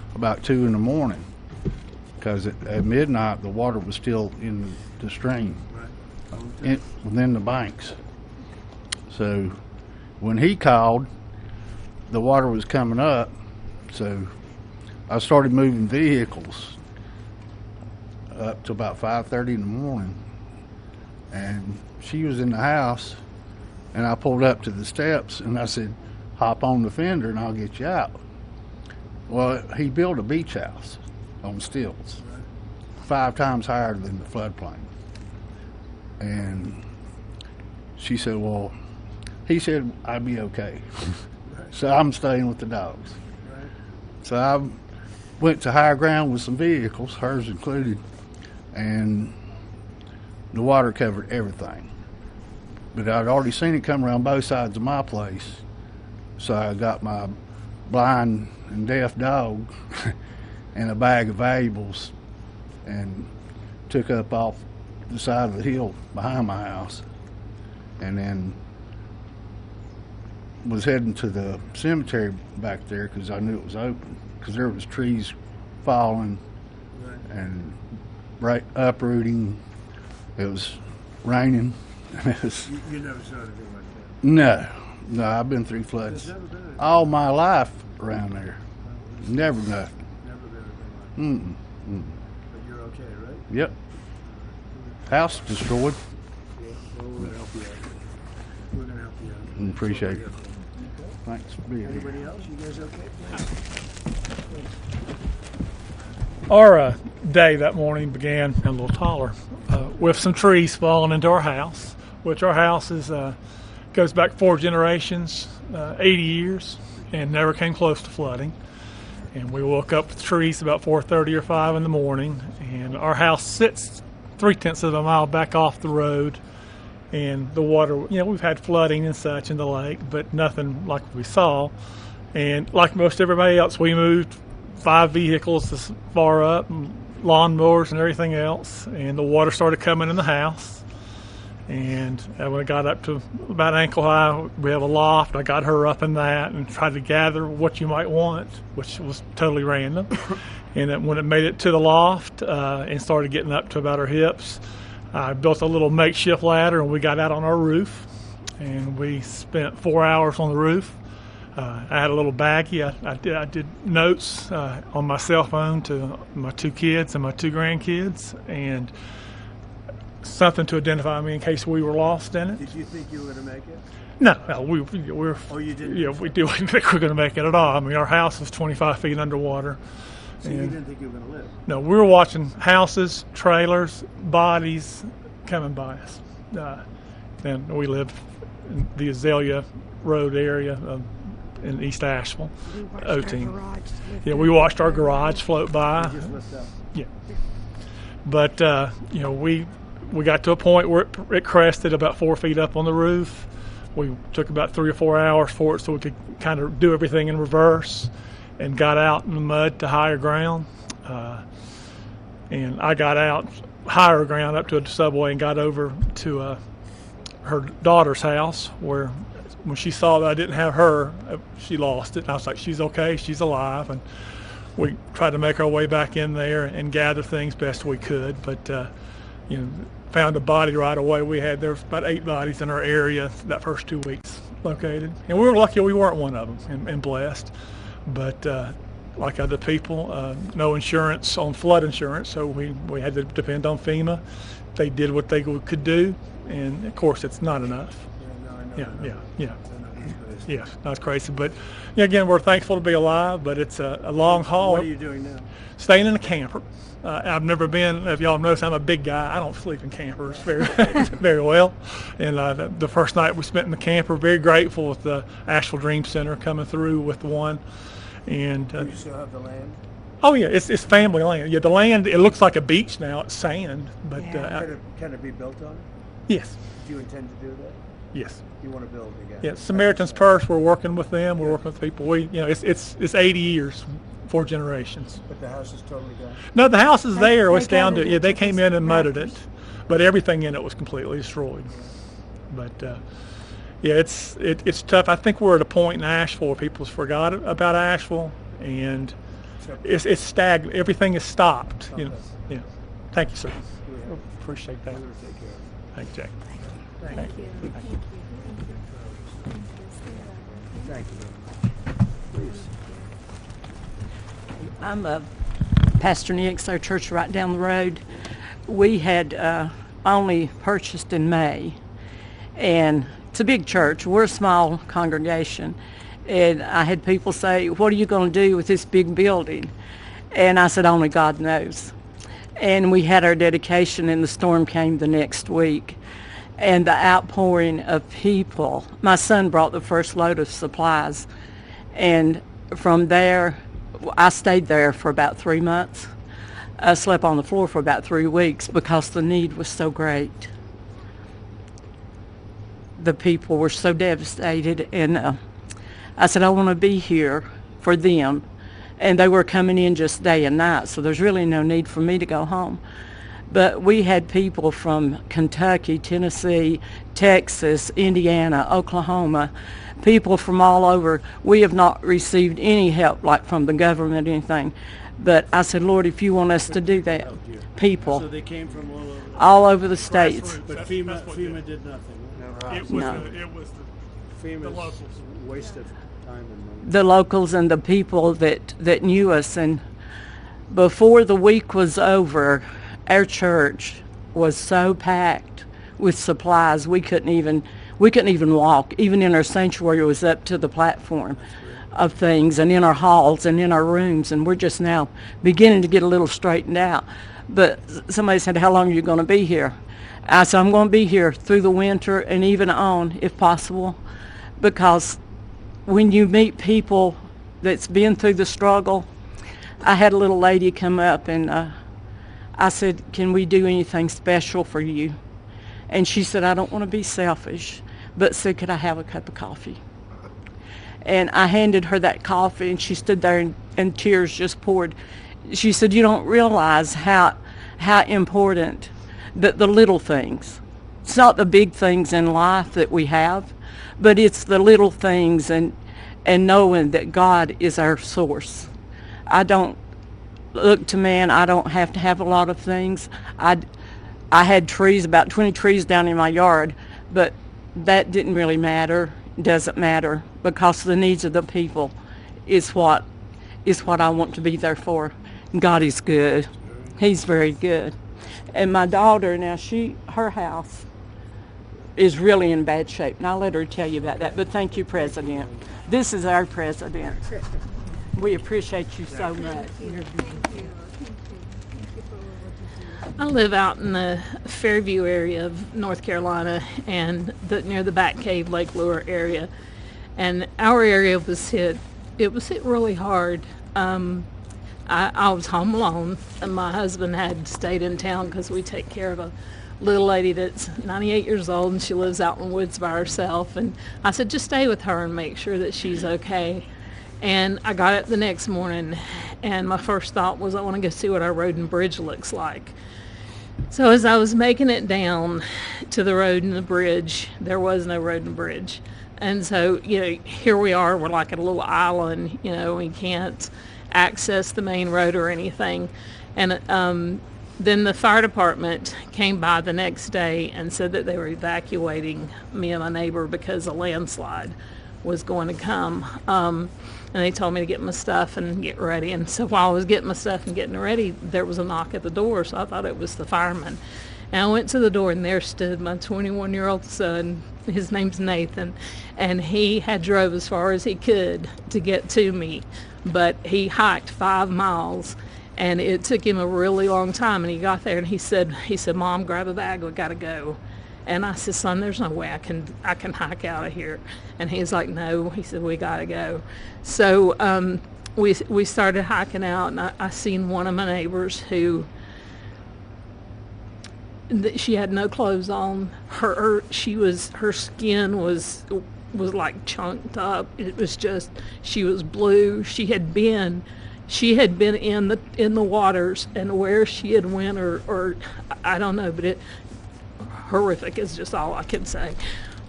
about 2 in the morning, because at midnight the water was still in the stream, within the banks. So when he called, the water was coming up, so I started moving vehicles up to about 5:30 in the morning, and she was in the house, and I pulled up to the steps and I said, hop on the fender and I'll get you out. Well, he built a beach house on stilts, 5 times higher than the floodplain. And she said, well, he said I'd be okay. So I'm staying with the dogs. So I went to higher ground with some vehicles, hers included, and the water covered everything. But I'd already seen it come around both sides of my place, so I got my blind and deaf dog and a bag of valuables and took up off the side of the hill behind my house, and then was heading to the cemetery back there because I knew it was open, because there was trees falling and uprooting. It was raining. It was, You never saw anything like that? no, I've been through floods all my life around there. Never nothing. Never been anything like that. But you're okay, right? Yep. House destroyed. Yeah, well, we're going to help you out. We're going to help you out. Appreciate it. Thanks for being here. Anybody else? You guys okay? Our day that morning began a little taller with some trees falling into our house, which our house is goes back 4 generations, 80 years, and never came close to flooding. And we woke up with trees about 4:30 or 5 in the morning, and our house sits 3/10 of a mile back off the road, and the water, we've had flooding and such in the lake, but nothing like we saw. And like most everybody else, we moved 5 vehicles this far up, and lawnmowers and everything else, and the water started coming in the house. And when it got up to about ankle high, we have a loft. I got her up in that and tried to gather what you might want, which was totally random. And then when it made it to the loft and started getting up to about her hips, I built a little makeshift ladder and we got out on our roof. And we spent 4 hours on the roof. I had a little baggie. I did notes on my cell phone to my 2 kids and my 2 grandkids, and something to identify me in case we were lost in it. Did you think you were going to make it? No, we're. Oh, you didn't? Yeah, we didn't think we were going to make it at all. I mean, our house was 25 feet underwater. So you didn't think you were going to live? No, we were watching houses, trailers, bodies coming by us. And we live in the Azalea Road area in East Asheville, O-Team. Yeah, we watched our garage float by. Yeah. But, we got to a point where it crested about 4 feet up on the roof. We took about 3 or 4 hours for it so we could kind of do everything in reverse, and got out in the mud to higher ground. And I got out higher ground up to a subway and got over to her daughter's house, where when she saw that I didn't have her, she lost it. And I was like, she's okay, she's alive. And we tried to make our way back in there and gather things best we could. But, found a body right away. There was about 8 bodies in our area that first 2 weeks located. And we were lucky we weren't one of them, and blessed. But like other people, no insurance on flood insurance, so we had to depend on FEMA. They did what they could do, and of course it's not enough. Yeah, that's crazy. But again, we're thankful to be alive, but it's a long haul. What are you doing now? Staying in a camper. I've never been, if y'all notice, I'm a big guy. I don't sleep in campers very well. And the first night we spent in the camper, very grateful with the Asheville Dream Center coming through with the one. And Do you still have the land? Oh yeah, it's family land. Yeah, the land, it looks like a beach now. It's sand, but Can it be built on? Yes. Do you intend to do that? Yes. You want to build again? Yeah, Samaritan's Purse. We're working with them. We're working with people. It's 80 years. 4 generations. But the house is totally gone? No, the house is there. It's down to, they came in and mudded it, but everything in it was completely destroyed. But it's tough. I think we're at a point in Asheville where people's forgot about Asheville, and So it's stagnant. Everything is stopped. You know. Yeah. Thank you, sir. Appreciate that. Thank you, Jack. Thank you. Thank you. I'm Pastor Nick's, our church right down the road. We had only purchased in May, and it's a big church. We're a small congregation, and I had people say, "What are you going to do with this big building?" And I said, "Only God knows." And we had our dedication, and the storm came the next week. And the outpouring of people, my son brought the first load of supplies, and from there, I stayed there for about 3 months. I slept on the floor for about 3 weeks because the need was so great. The people were so devastated, and I said, I want to be here for them. And they were coming in just day and night, so there's really no need for me to go home. But we had people from Kentucky, Tennessee, Texas, Indiana, Oklahoma, people from all over. We have not received any help, like from the government or anything. But I said, Lord, if you want us to do that, people. So they came from all over the states. But FEMA did nothing. It was the locals. Waste of time and money. The locals and the people that knew us. And before the week was over, our church was so packed with supplies we couldn't even walk. Even in our sanctuary, it was up to the platform of things, and in our halls and in our rooms, and we're just now beginning to get a little straightened out. But somebody said, how long are you going to be here? I said, I'm going to be here through the winter and even on, if possible, because when you meet people that's been through the struggle, I had a little lady come up, and I said, can we do anything special for you? And she said, I don't want to be selfish, but said, could I have a cup of coffee? And I handed her that coffee, and she stood there, and tears just poured. She said, you don't realize how important that the little things. It's not the big things in life that we have, but it's the little things, and knowing that God is our source. I don't look to man. I don't have to have a lot of things. I had trees, about 20 trees down in my yard, but that didn't really matter. Doesn't matter, because the needs of the people is what I want to be there for. God is good. He's very good. And my daughter now, her house is really in bad shape, and I'll let her tell you about that. But thank you, President. This is our president. We appreciate you so much. I live out in the Fairview area of North Carolina, and near the Bat Cave, Lake Lure area. And our area was hit. It was hit really hard. I was home alone, and my husband had stayed in town because we take care of a little lady that's 98 years old, and she lives out in the woods by herself. And I said, just stay with her and make sure that she's okay. And I got up the next morning, and my first thought was, I want to go see what our road and bridge looks like. So as I was making it down to the road and the bridge, there was no road and bridge. And so, here we are, we're like at a little island, we can't access the main road or anything. And then the fire department came by the next day and said that they were evacuating me and my neighbor because a landslide was going to come. And they told me to get my stuff and get ready. And so while I was getting my stuff and getting ready, there was a knock at the door, so I thought it was the fireman. And I went to the door, and there stood my 21-year-old son. His name's Nathan, and he had drove as far as he could to get to me, but he hiked 5 miles, and it took him a really long time. And he got there, and he said, Mom, grab a bag, we gotta go. And I said, son, there's no way I can hike out of here. And he's like, no. He said, we gotta go. So we started hiking out, and I seen one of my neighbors who, she had no clothes on. Her skin was like chunked up. It was just, she was blue. She had been in the waters, and where she had went or I don't know, but horrific is just all I can say.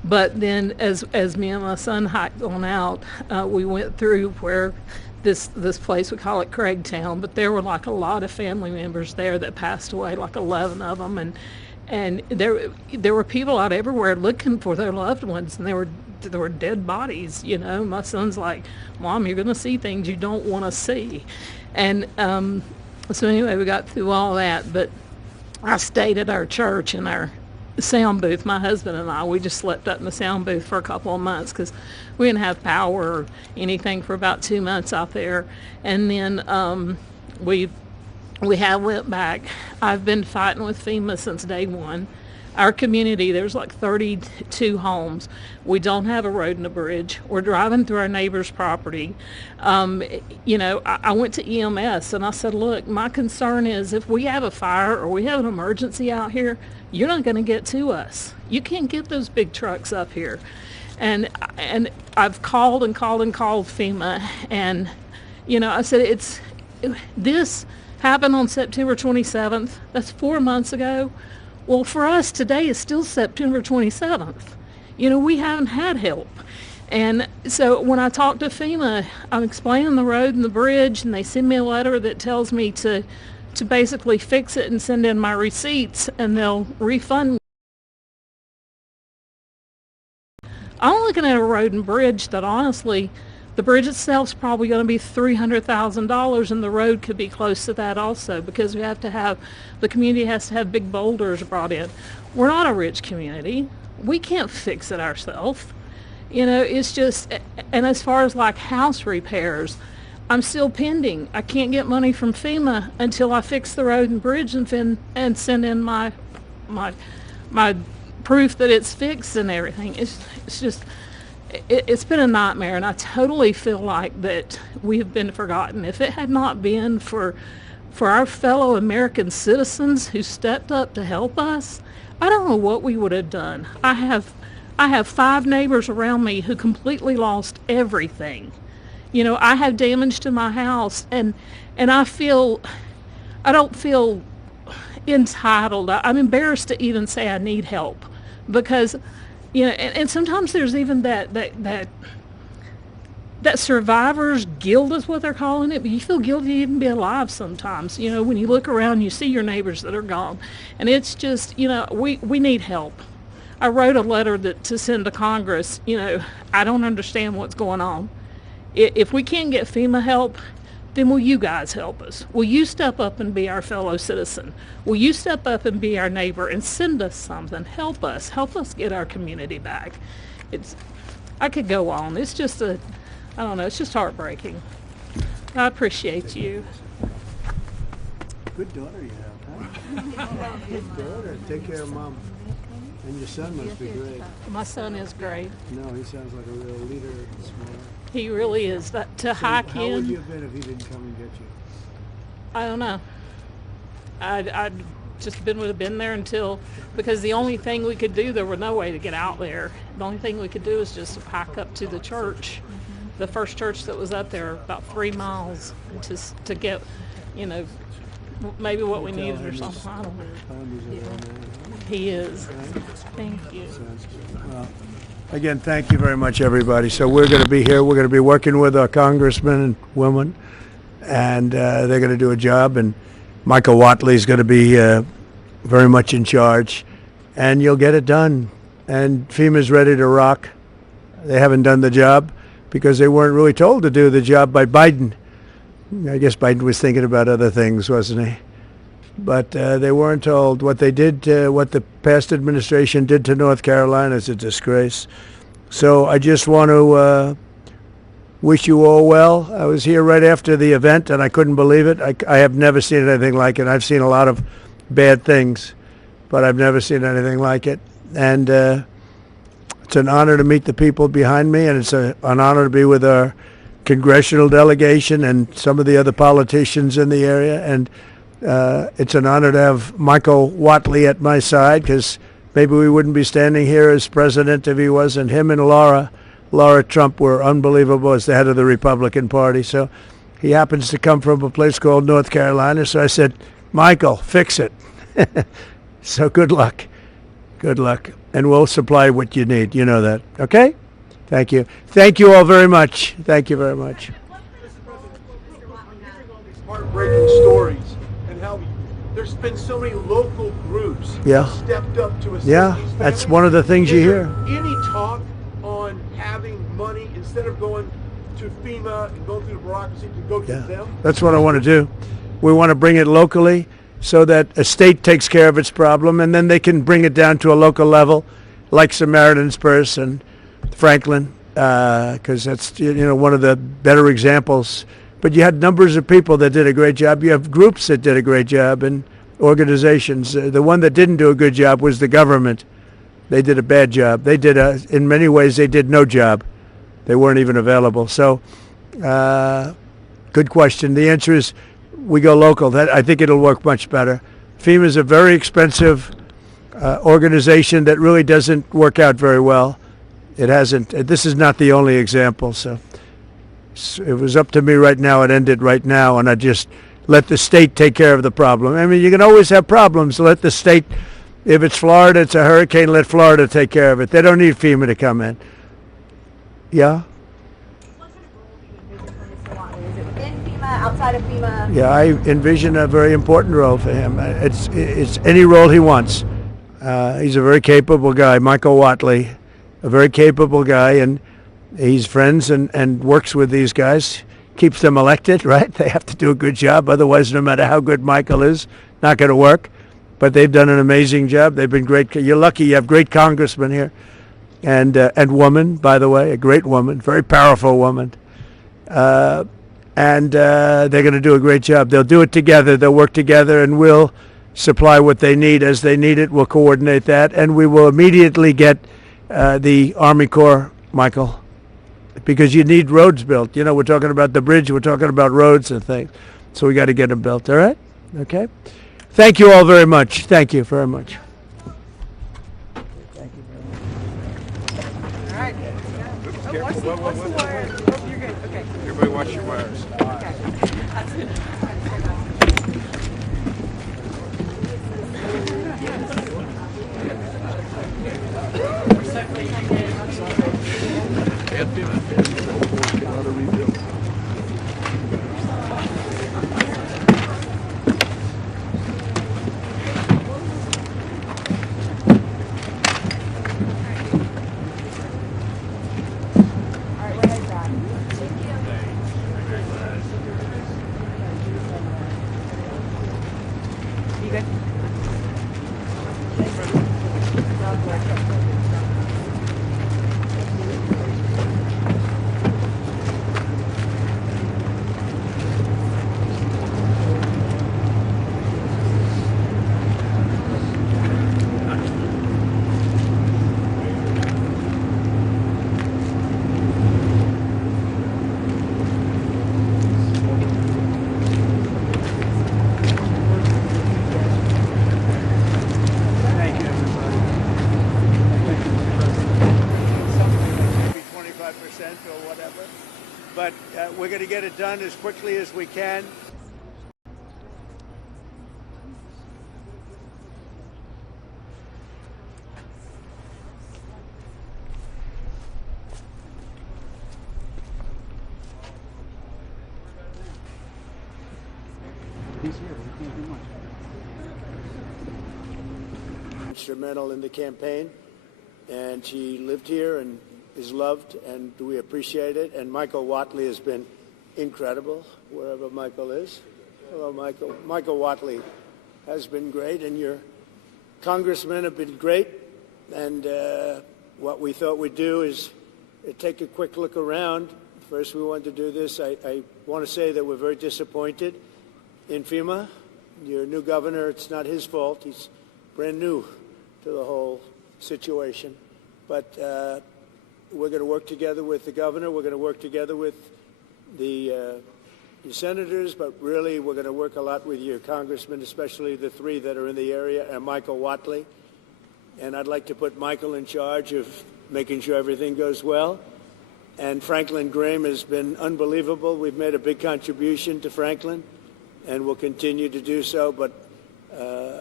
But then as me and my son hiked on out, we went through where this place, we call it Craigtown, but there were like a lot of family members there that passed away, like 11 of them, and there were people out everywhere looking for their loved ones, and there were dead bodies. You know, my son's like, "Mom, you're gonna see things you don't want to see," and so anyway, we got through all that. But I stayed at our church in our sound booth. My husband and I, we just slept up in the sound booth for a couple of months because we didn't have power or anything for about 2 months out there. And then we have went back. I've been fighting with FEMA since day one. Our community, there's like 32 homes. We don't have a road and a bridge. We're driving through our neighbor's property. You know, I went to EMS and I said, look, my concern is if we have a fire or we have an emergency out here, you're not going to get to us. You can't get those big trucks up here. And I've called and called and called FEMA, and you know, I said this happened on September 27th. That's 4 months ago. Well, for us today is still September 27th. You know, we haven't had help. And so when I talk to FEMA, I'm explaining the road and the bridge, and they send me a letter that tells me to basically fix it and send in my receipts, and they'll refund me. I'm looking at a road and bridge that honestly, the bridge itself is probably going to be $300,000, and the road could be close to that also, because the community has to have big boulders brought in. We're not a rich community. We can't fix it ourselves. You know, it's just, and as far as like house repairs, I'm still pending. I can't get money from FEMA until I fix the road and bridge and send in my proof that it's fixed and everything. It's been a nightmare, and I totally feel like that we have been forgotten. If it had not been for our fellow American citizens who stepped up to help us, I don't know what we would have done. I have 5 neighbors around me who completely lost everything. You know, I have damage to my house, and I don't feel entitled. I'm embarrassed to even say I need help, because you know, and sometimes there's even that survivor's guilt is what they're calling it, but you feel guilty to even be alive sometimes. You know, when you look around, you see your neighbors that are gone, and it's just, you know, we need help. I wrote a letter to send to Congress. You know, I don't understand what's going on. If we can't get FEMA help, then will you guys help us? Will you step up and be our fellow citizen? Will you step up and be our neighbor and send us something? Help us get our community back. I could go on. It's just I don't know, it's just heartbreaking. I appreciate you. Good daughter you have, huh? Good daughter. Take care of Mom. And your son must be great. My son is great. No, he sounds like a real leader and smart. He really is. Hike in. How would you have been if he didn't come and get you? I don't know. I'd just would have been there because the only thing we could do, there was no way to get out there. The only thing we could do is just hike up to the church, the first church that was up there, about 3 miles, to get, you know, maybe what we needed or something. I don't know. He is. Thank you. Well, again, thank you very much, everybody. So we're going to be here. We're going to be working with our congressmen and women, and they're going to do a job. And Michael Watley is going to be very much in charge, and you'll get it done. And FEMA's ready to rock. They haven't done the job because they weren't really told to do the job by Biden. I guess Biden was thinking about other things, wasn't he? But they weren't told. What they did, what the past administration did to North Carolina is a disgrace. So I just want to wish you all well. I was here right after the event, and I couldn't believe it. I have never seen anything like it. I've seen a lot of bad things, but I've never seen anything like it. And it's an honor to meet the people behind me, and it's an honor to be with our congressional delegation and some of the other politicians in the area. And it's an honor to have Michael Watley at my side, because maybe we wouldn't be standing here as president if he wasn't. Him and Laura Trump were unbelievable as the head of the Republican Party. So he happens to come from a place called North Carolina. So I said, Michael, fix it. So good luck. Good luck. and we'll supply what you need. You know that. Okay? Thank you. Thank you all very much. Thank you very much. Heartbreaking stories and how there's been so many local groups Yeah. stepped up to assist Yeah, these that's families. one of the things you Is hear. there any talk on having money instead of going to FEMA and going through the bureaucracy to go to them? That's what I want to do. We want to bring it locally so that a state takes care of its problem, and then they can bring it down to a local level, like Samaritan's Purse and Franklin, because that's one of the better examples. But you had numbers of people that did a great job. You have groups that did a great job and organizations. The one that didn't do a good job was the government. They did a bad job. They did in many ways, they did no job. They weren't even available. So, good question. The answer is we go local. I think it'll work much better. FEMA is a very expensive organization that really doesn't work out very well. It hasn't. This is not the only example. So it was up to me right now. It ended right now, and I just let the state take care of the problem. I mean, you can always have problems. Let the state, if it's Florida, it's a hurricane, let Florida take care of it. They don't need FEMA to come in. Yeah? Within FEMA, outside of FEMA? Yeah, I envision a very important role for him. It's any role he wants. He's a very capable guy, Michael Watley, a very capable guy, and he's friends and works with these guys, keeps them elected, right? They have to do a good job. Otherwise, no matter how good Michael is, not going to work. But they've done an amazing job. They've been great. You're lucky you have great congressmen here. And woman, by the way, a great woman, very powerful woman. They're going to do a great job. They'll do it together. They'll work together, and we'll supply what they need as they need it. We'll coordinate that, and we will immediately get the Army Corps, Michael, because you need roads built. You know, we're talking about the bridge. We're talking about roads and things. So we got to get them built. All right? Okay? Thank you all very much. Thank you very much. All right. What's the wire? Oh, you're good. Okay. Everybody watch your wires. Okay. But we're going to get it done as quickly as we can. He's here, but he can't do much. Instrumental in the campaign, and she lived here and is loved, and we appreciate it. And Michael Watley has been incredible, wherever Michael is. Hello, Michael. Michael Watley has been great, and your congressmen have been great. And what we thought we'd do is take a quick look around. First, we wanted to do this. I want to say that we're very disappointed in FEMA. Your new governor, it's not his fault. He's brand new to the whole situation. But we're going to work together with the governor. We're going to work together with the senators, but really we're going to work a lot with your congressmen, especially the three that are in the area, and Michael Watley. And I'd like to put Michael in charge of making sure everything goes well. And Franklin Graham has been unbelievable. We've made a big contribution to Franklin, and we'll continue to do so. But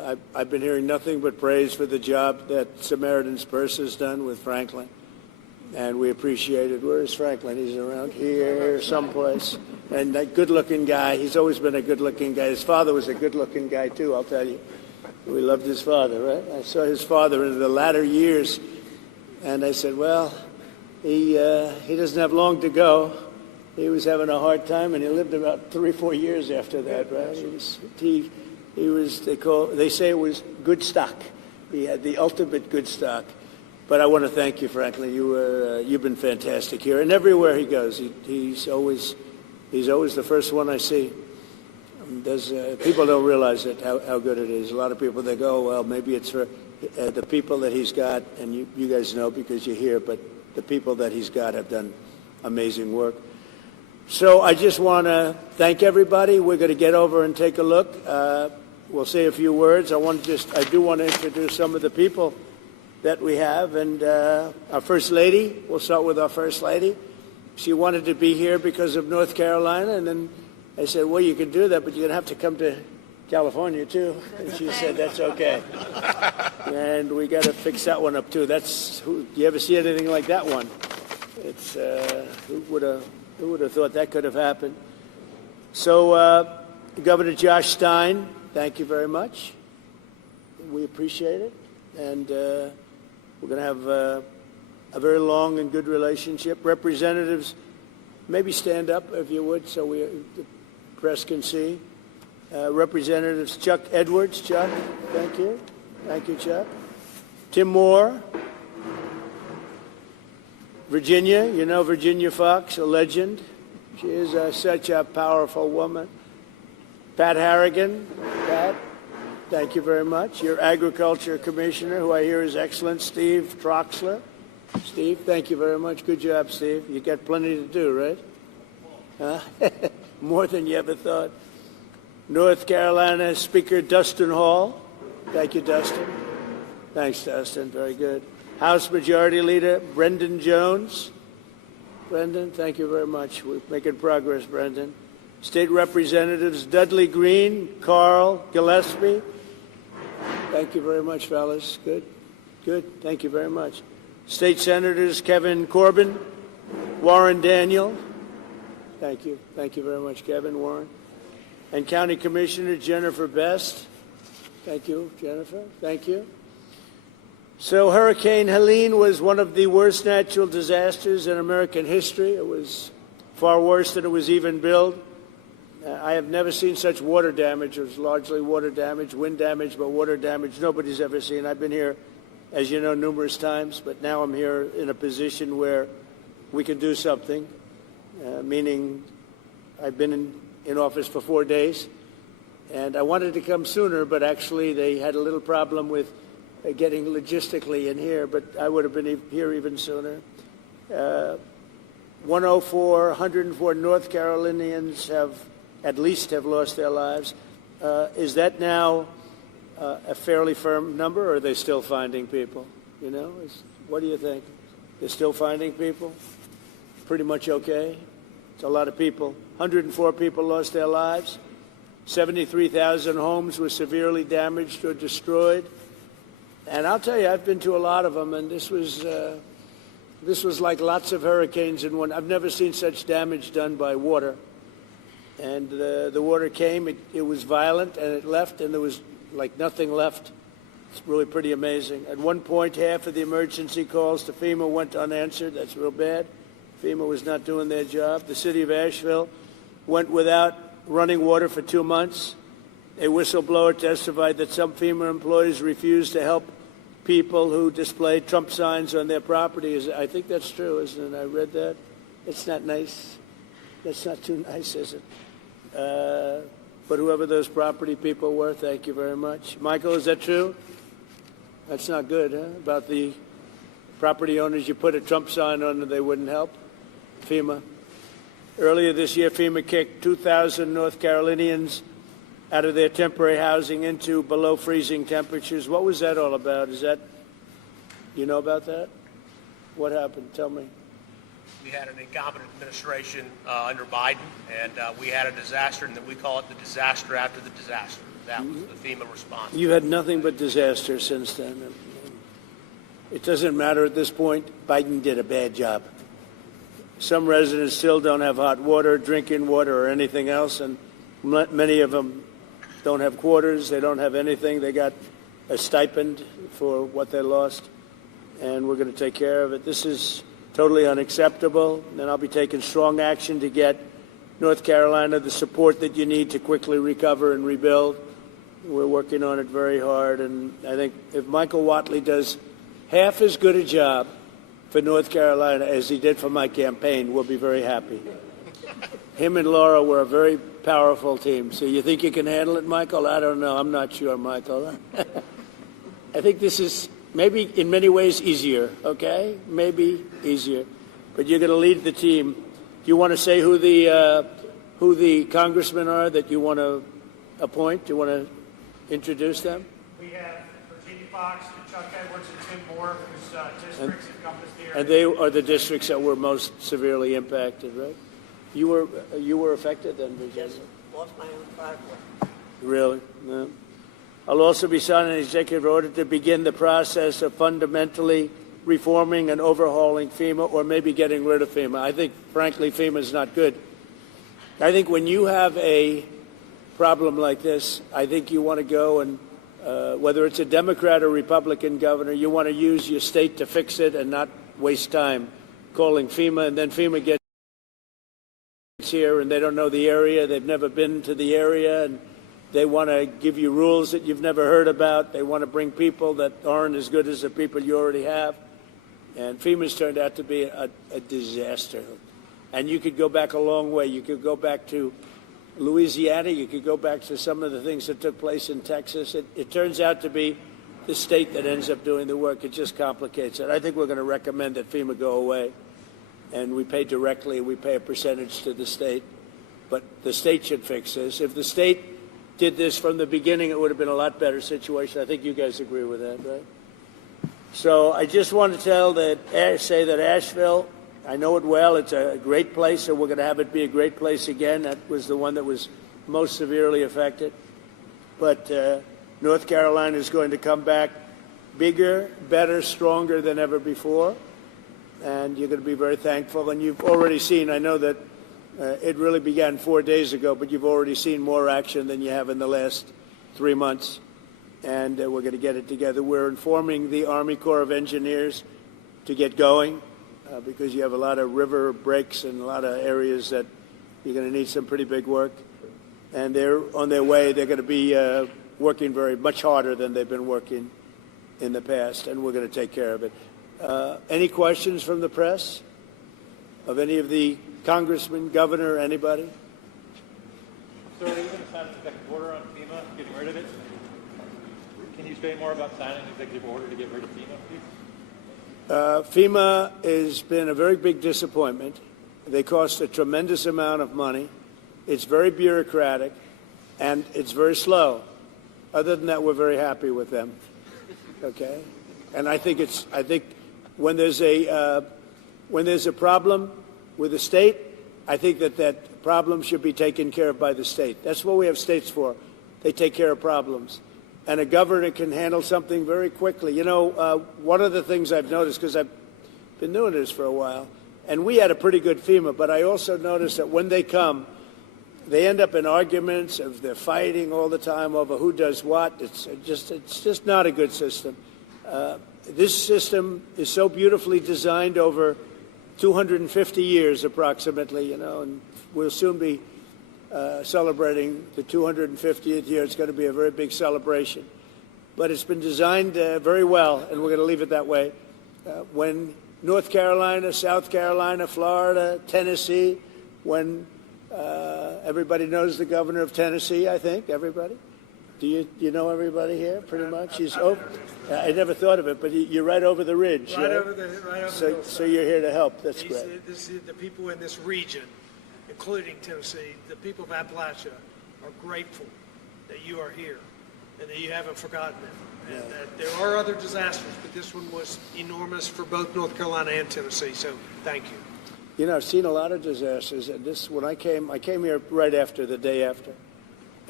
I've been hearing nothing but praise for the job that Samaritan's Purse has done with Franklin, and we appreciate it. Where is Franklin? He's around here someplace. And that good-looking guy, he's always been a good-looking guy. His father was a good-looking guy, too, I'll tell you. We loved his father, right? I saw his father in the latter years, and I said, well, he doesn't have long to go. He was having a hard time, and he lived about 3 or 4 years after that, right? He was they say it was good stock. He had the ultimate good stock. But I want to thank you, Franklin. You've been fantastic here, and everywhere he goes, he's always the first one I see. People don't realize it, how good it is. A lot of people, they go, well, maybe it's for the people that he's got, and you guys know because you're here, but the people that he's got have done amazing work. So I just want to thank everybody. We're going to get over and take a look. We'll say a few words. I do want to introduce some of the people that we have, and our First Lady. We'll start with our First Lady. She wanted to be here because of North Carolina, and then I said, well, you can do that, but you're going to have to come to California, too. And she said, that's okay. And we got to fix that one up, too. Do you ever see anything like that one? It's who would have thought that could have happened? So, Governor Josh Stein, thank you very much. We appreciate it. And we're going to have a very long and good relationship. Representatives, maybe stand up if you would so the press can see. Representatives Chuck Edwards. Chuck, thank you. Thank you, Chuck. Tim Moore. Virginia, you know Virginia Fox, a legend. She is such a powerful woman. Pat Harrigan. Pat, thank you very much. Your Agriculture Commissioner, who I hear is excellent, Steve Troxler. Steve, thank you very much. Good job, Steve. You got plenty to do, right? Huh? More than you ever thought. North Carolina Speaker Dustin Hall. Thank you, Dustin. Thanks, Dustin. Very good. House Majority Leader Brendan Jones. Brendan, thank you very much. We're making progress, Brendan. State Representatives Dudley Green, Carl Gillespie. Thank you very much, fellas. Good. Good. Thank you very much. State Senators Kevin Corbin, Warren Daniel. Thank you. Thank you very much, Kevin, Warren. And County Commissioner Jennifer Best. Thank you, Jennifer. Thank you. So Hurricane Helene was one of the worst natural disasters in American history. It was far worse than it was even billed. I have never seen such water damage. It was largely water damage, wind damage, but water damage nobody's ever seen. I've been here, as you know, numerous times, but now I'm here in a position where we can do something, meaning I've been in office for 4 days, and I wanted to come sooner, but actually they had a little problem with getting logistically in here, but I would have been here even sooner. 104 North Carolinians have lost their lives. Is that now a fairly firm number, or are they still finding people? You know, what do you think? They're still finding people? Pretty much okay? It's a lot of people. 104 people lost their lives. 73,000 homes were severely damaged or destroyed. And I'll tell you, I've been to a lot of them, and this was like lots of hurricanes in one. I've never seen such damage done by water. And the water came, it was violent, and it left, and there was like nothing left. It's really pretty amazing. At one point, half of the emergency calls to FEMA went unanswered. That's real bad. FEMA was not doing their job. The city of Asheville went without running water for 2 months. A whistleblower testified that some FEMA employees refused to help people who displayed Trump signs on their properties. I think that's true, isn't it? I read that. It's not nice. That's not too nice, is it? But whoever those property people were, thank you very much. Michael, is that true? That's not good, huh? About the property owners, you put a Trump sign on and they wouldn't help? FEMA. Earlier this year, FEMA kicked 2,000 North Carolinians out of their temporary housing into below freezing temperatures. What was that all about? You know about that? What happened? Tell me. We had an incompetent administration under Biden, and we had a disaster, and we call it the disaster after the disaster. That was the FEMA response. You've had nothing but disaster since then. It doesn't matter at this point. Biden did a bad job. Some residents still don't have hot water, drinking water, or anything else, and many of them don't have quarters. They don't have anything. They got a stipend for what they lost, and we're going to take care of it. This is totally unacceptable, and I'll be taking strong action to get North Carolina the support that you need to quickly recover and rebuild. We're working on it very hard, and I think if Michael Whatley does half as good a job for North Carolina as he did for my campaign, we'll be very happy. Him and Laura were a very powerful team. So you think you can handle it, Michael? I don't know. I'm not sure, Michael. I think this is maybe in many ways easier, okay? Maybe easier. But you're going to lead the team. Do you want to say who the congressmen are that you want to appoint? Do you want to introduce them? We have Virginia Fox, Chuck Edwards, and Tim Moore, whose districts encompass the area. And they are the districts that were most severely impacted, right? You were affected then, Virginia? Yes, lost my own driveway. Really? No. I'll also be signing an executive order to begin the process of fundamentally reforming and overhauling FEMA, or maybe getting rid of FEMA. I think, frankly, FEMA is not good. I think when you have a problem like this, I think you want to go and, whether it's a Democrat or Republican governor, you want to use your state to fix it and not waste time calling FEMA, and then FEMA gets here and they don't know the area, they've never been to the area, and they want to give you rules that you've never heard about. They want to bring people that aren't as good as the people you already have. And FEMA's turned out to be a disaster. And you could go back a long way. You could go back to Louisiana. You could go back to some of the things that took place in Texas. It turns out to be the state that ends up doing the work. It just complicates it. I think we're going to recommend that FEMA go away. And we pay directly, we pay a percentage to the state. But the state should fix this. If the state did this from the beginning, it would have been a lot better situation. I think you guys agree with that, right? So I just want to say that Asheville, I know it well. It's a great place, so we're going to have it be a great place again. That was the one that was most severely affected. But North Carolina is going to come back bigger, better, stronger than ever before. And you're going to be very thankful. And you've already seen, I know that it really began 4 days ago, but you've already seen more action than you have in the last 3 months. And we're going to get it together. We're informing the Army Corps of Engineers to get going because you have a lot of river breaks and a lot of areas that you're going to need some pretty big work. And they're on their way. They're going to be working much harder than they've been working in the past, and we're going to take care of it. Any questions from the press of any of the congressmen, governor, anybody? Sir, are you going to sign an executive order on FEMA, getting rid of it? Can you say more about signing an executive order to get rid of FEMA, please? FEMA has been a very big disappointment. They cost a tremendous amount of money. It's very bureaucratic, and it's very slow. Other than that, we're very happy with them. Okay, and I think when there's a problem with the state, I think that problem should be taken care of by the state. That's what we have states for. They take care of problems. And a governor can handle something very quickly. You know, one of the things I've noticed, because I've been doing this for a while, and we had a pretty good FEMA, but I also noticed that when they come, they end up in arguments. They're fighting all the time over who does what. It's just not a good system. This system is so beautifully designed over 250 years approximately, you know, and we'll soon be celebrating the 250th year. It's going to be a very big celebration. But it's been designed very well, and we're going to leave it that way. When North Carolina, South Carolina, Florida, Tennessee, when everybody knows the governor of Tennessee, I think, everybody? Do you know everybody here, pretty much? I never thought of it, but you're right over the ridge. Right over the hillside. So you're here to help. That's great. The people in this region, including Tennessee, the people of Appalachia, are grateful that you are here and that you haven't forgotten them. And that there are other disasters, but this one was enormous for both North Carolina and Tennessee. So thank you. You know, I've seen a lot of disasters, and when I came here right after, the day after,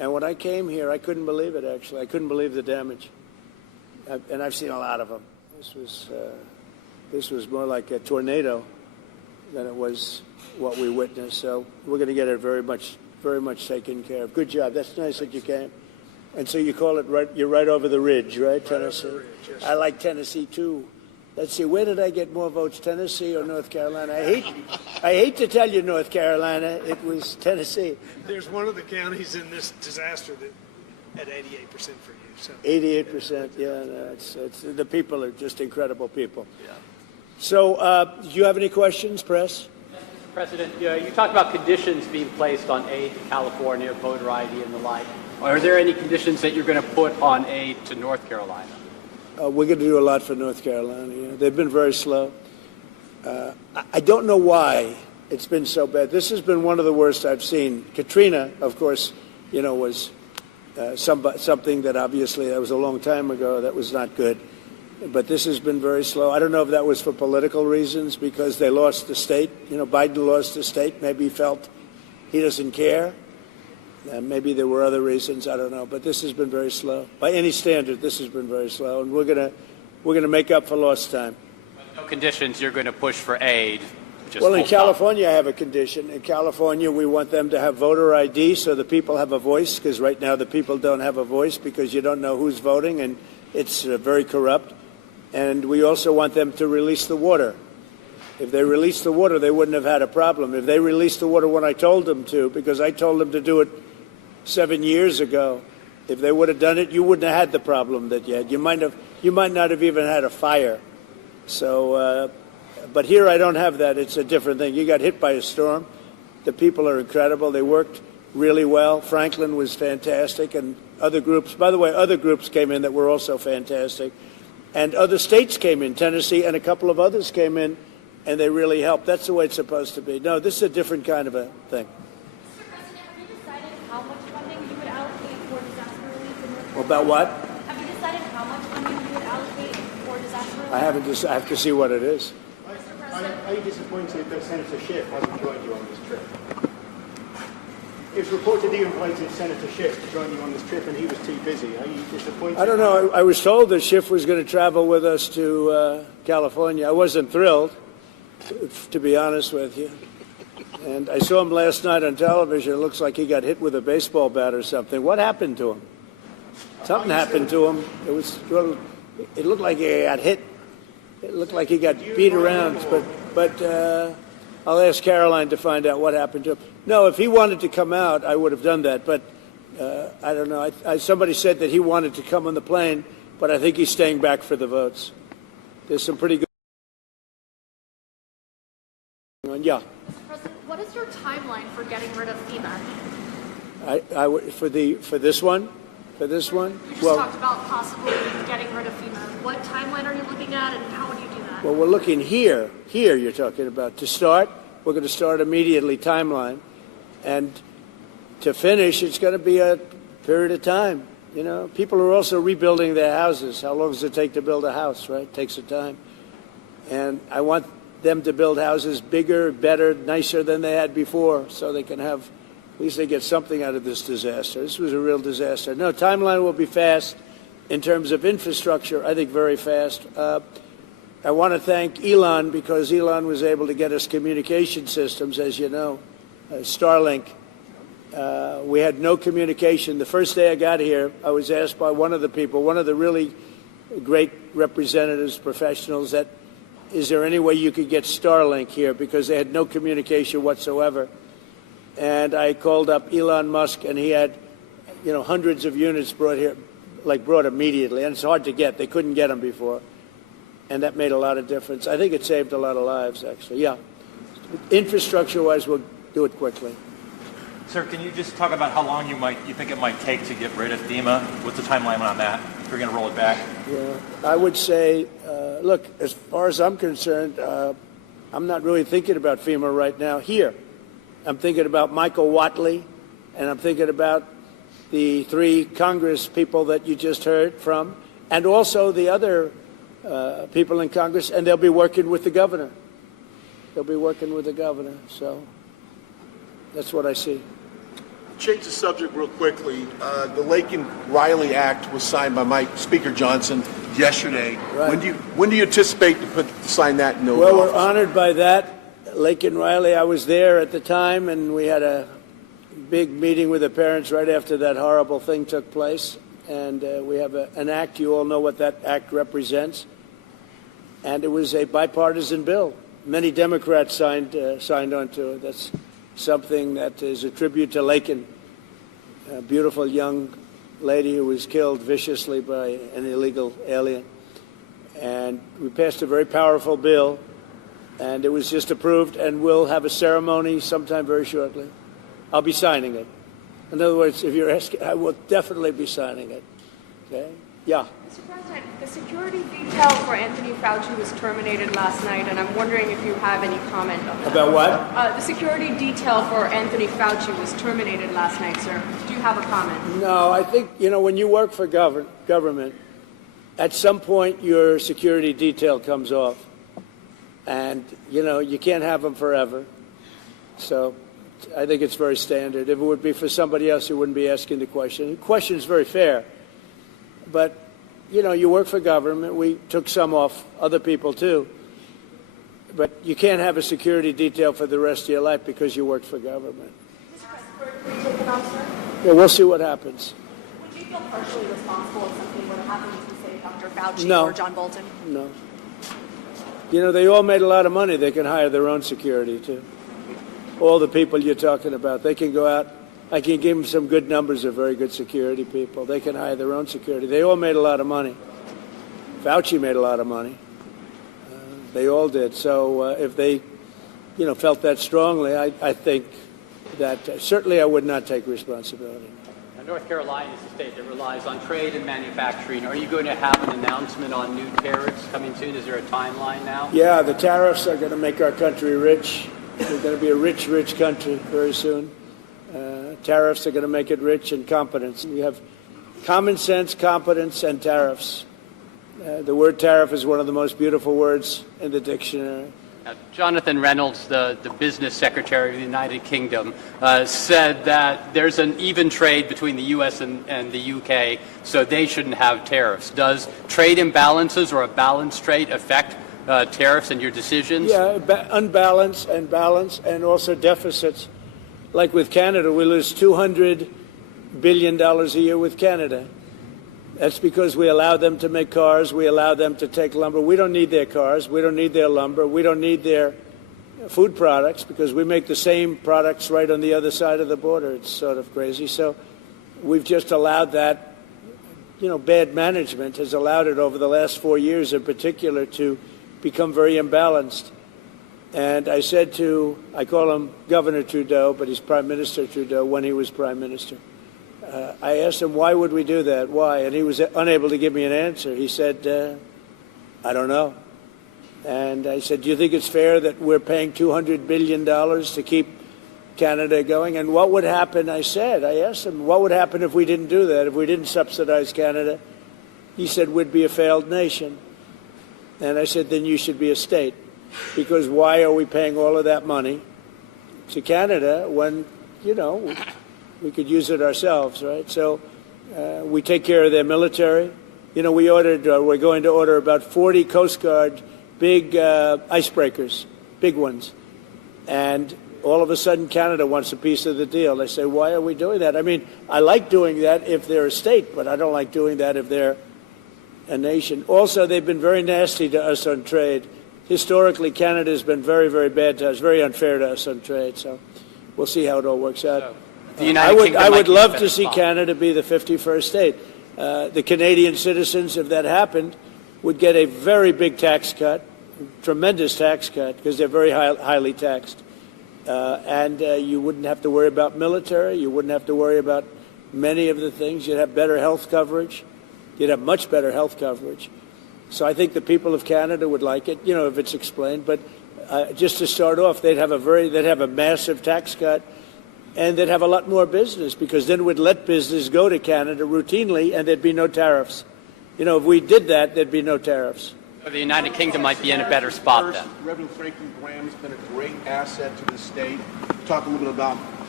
And when I came here, I couldn't believe it, actually. I couldn't believe the damage. And I've seen a lot of them. This was more like a tornado than it was what we witnessed. So we're going to get it very much taken care of. Good job. That's nice that you came. And so you call it you're right over the ridge, right, Tennessee? Over the ridge, yes. I like Tennessee, too. Let's see, where did I get more votes, Tennessee or North Carolina? I hate to tell you, North Carolina, it was Tennessee. There's one of the counties in this disaster that had 88% for you. So 88%, yeah. No, it's the people are just incredible people. Yeah. So, do you have any questions, press? Mr. President, you talked about conditions being placed on aid to California, voter ID and the like. Are there any conditions that you're going to put on aid to North Carolina? We're going to do a lot for North Carolina. Yeah. They've been very slow. I don't know why it's been so bad. This has been one of the worst I've seen. Katrina, of course, was something that obviously that was a long time ago. That was not good. But this has been very slow. I don't know if that was for political reasons because they lost the state. Biden lost the state. Maybe he felt he doesn't care. Maybe there were other reasons. I don't know. But this has been very slow. By any standard, this has been very slow. And we're gonna make up for lost time. No conditions. You're going to push for aid. Well, in California, I have a condition. In California, we want them to have voter ID so the people have a voice, because right now the people don't have a voice because you don't know who's voting, and it's very corrupt. And we also want them to release the water. If they released the water, they wouldn't have had a problem. If they released the water when I told them to, because I told them to do it 7 years ago, if they would have done it, you wouldn't have had the problem that you had. You might not have even had a fire. So, but here I don't have that. It's a different thing. You got hit by a storm. The people are incredible. They worked really well. Franklin was fantastic, and other groups. By the way, other groups came in that were also fantastic, and other states came in. Tennessee and a couple of others came in, and they really helped. That's the way it's supposed to be. No, this is a different kind of a thing. Mr. President, have you decided how much funding you would allocate for disaster relief in North Carolina? About what? Have you decided how much funding you would allocate for disaster relief? I haven't. I have to see what it is. Are you disappointed that Senator Schiff hasn't joined you on this trip? It's reported you invited Senator Schiff to join you on this trip and he was too busy. Are you disappointed? I don't know. I was told that Schiff was going to travel with us to California. I wasn't thrilled, to be honest with you. And I saw him last night on television. It looks like he got hit with a baseball bat or something. What happened to him? Something happened to him. It looked like he got hit. It looked like he got beat around. But I'll ask Caroline to find out what happened to him. No, if he wanted to come out, I would have done that. But I don't know. Somebody said that he wanted to come on the plane, but I think he's staying back for the votes. There's some pretty good. Yeah. Mr. President, what is your timeline for getting rid of FEMA? For this one. You just talked about possibly getting rid of FEMA. What timeline are you looking at, and how would you do that? Well, we're looking here. Here, you're talking about. To start, we're going to start immediately timeline, and to finish, it's going to be a period of time. People are also rebuilding their houses. How long does it take to build a house, right? It takes some time. And I want them to build houses bigger, better, nicer than they had before, so they can have, at least they get something out of this disaster. This was a real disaster. No, timeline will be fast. In terms of infrastructure, I think very fast. I want to thank Elon, because Elon was able to get us communication systems, as you know, Starlink. We had no communication. The first day I got here, I was asked by one of the people, one of the really great representatives, professionals, that is there any way you could get Starlink here, because they had no communication whatsoever. And I called up Elon Musk, and he had, hundreds of units brought here, brought immediately. And it's hard to get. They couldn't get them before. And that made a lot of difference. I think it saved a lot of lives, actually. Yeah. Infrastructure-wise, we'll do it quickly. Sir, can you just talk about how long you think it might take to get rid of FEMA? What's the timeline on that? If you're going to roll it back? Yeah, I would say, look, as far as I'm concerned, I'm not really thinking about FEMA right now here. I'm thinking about Michael Whatley, and I'm thinking about the 3 Congress people that you just heard from, and also the other people in Congress, and they'll be working with the governor. They'll be working with the governor, so that's what I see. change the subject real quickly. The Laken-Riley Act was signed by Speaker Johnson yesterday. Right. When do you anticipate to sign that into Well, office? we're honored by that. Laken-Riley, I was there at the time, and we had a big meeting with the parents right after that horrible thing took place. And we have an act. You all know what that act represents. And it was a bipartisan bill. Many Democrats signed onto it. That's something that is a tribute to Laken, a beautiful young lady who was killed viciously by an illegal alien. And we passed a very powerful bill, and it was just approved, and we'll have a ceremony sometime very shortly. I'll be signing it. In other words, if you're asking, I will definitely be signing it. Okay? Yeah. Mr. President, the security detail for Anthony Fauci was terminated last night, and I'm wondering if you have any comment on that. About what? The security detail for Anthony Fauci was terminated last night, sir. Do you have a comment? No, I think, when you work for government, at some point your security detail comes off. And, you can't have them forever. So I think it's very standard. If it would be for somebody else, you wouldn't be asking the question. The question is very fair. But, you work for government. We took some off, other people too. But you can't have a security detail for the rest of your life because you work for government. Mr. President, will you take it off, sir? Yeah, we'll see what happens. Would you feel partially responsible if something were to happen to, say, Dr. Fauci No. or John Bolton? No. They all made a lot of money. They can hire their own security, too. All the people you're talking about, they can go out. I can give them some good numbers of very good security people. They can hire their own security. They all made a lot of money. Fauci made a lot of money. They all did. So if they, felt that strongly, I think that certainly I would not take responsibility. Now, North Carolina is a state that relies on trade and manufacturing. Are you going to have an announcement on new tariffs coming soon? Is there a timeline now? Yeah, the tariffs are going to make our country rich. We're going to be a rich, rich country very soon. Tariffs are going to make it rich and competence. We have common sense, competence, and tariffs. The word tariff is one of the most beautiful words in the dictionary. Jonathan Reynolds, the business secretary of the United Kingdom, said that there's an even trade between the U.S. and the U.K., so they shouldn't have tariffs. Does trade imbalances or a balanced trade affect tariffs and your decisions? Yeah, unbalanced and balance, and also deficits. Like with Canada, we lose $200 billion a year with Canada. That's because we allow them to make cars. We allow them to take lumber. We don't need their cars. We don't need their lumber. We don't need their food products because we make the same products right on the other side of the border. It's sort of crazy. So we've just allowed that, bad management has allowed it over the last 4 years in particular to become very imbalanced. And I said I call him Governor Trudeau, but he's Prime Minister Trudeau when he was Prime Minister. I asked him, why would we do that? Why? And he was unable to give me an answer. He said, I don't know. And I said, do you think it's fair that we're paying $200 billion to keep Canada going? And what would happen, I asked him, what would happen if we didn't do that, if we didn't subsidize Canada? He said, we'd be a failed nation. And I said, then you should be a state. Because why are we paying all of that money to Canada when, we could use it ourselves, right? So we take care of their military. We're going to order about 40 Coast Guard big icebreakers, big ones. And all of a sudden Canada wants a piece of the deal. They say, why are we doing that? I mean, I like doing that if they're a state, but I don't like doing that if they're a nation. Also, they've been very nasty to us on trade. Historically, Canada has been very, very bad to us, very unfair to us on trade. So we'll see how it all works out. I would love to see Canada be the 51st state. The Canadian citizens, if that happened, would get a very big tax cut, tremendous tax cut, because they're very highly taxed. And you wouldn't have to worry about military. You wouldn't have to worry about many of the things. You'd have better health coverage. You'd have much better health coverage. So I think the people of Canada would like it, if it's explained. But just to start off, they'd have a massive tax cut, and they'd have a lot more business because then we'd let business go to Canada routinely, and there'd be no tariffs. If we did that, there'd be no tariffs. So the United Kingdom might be in a better spot then. Reverend Franklin Graham's been a great asset to the state. Talk a little bit about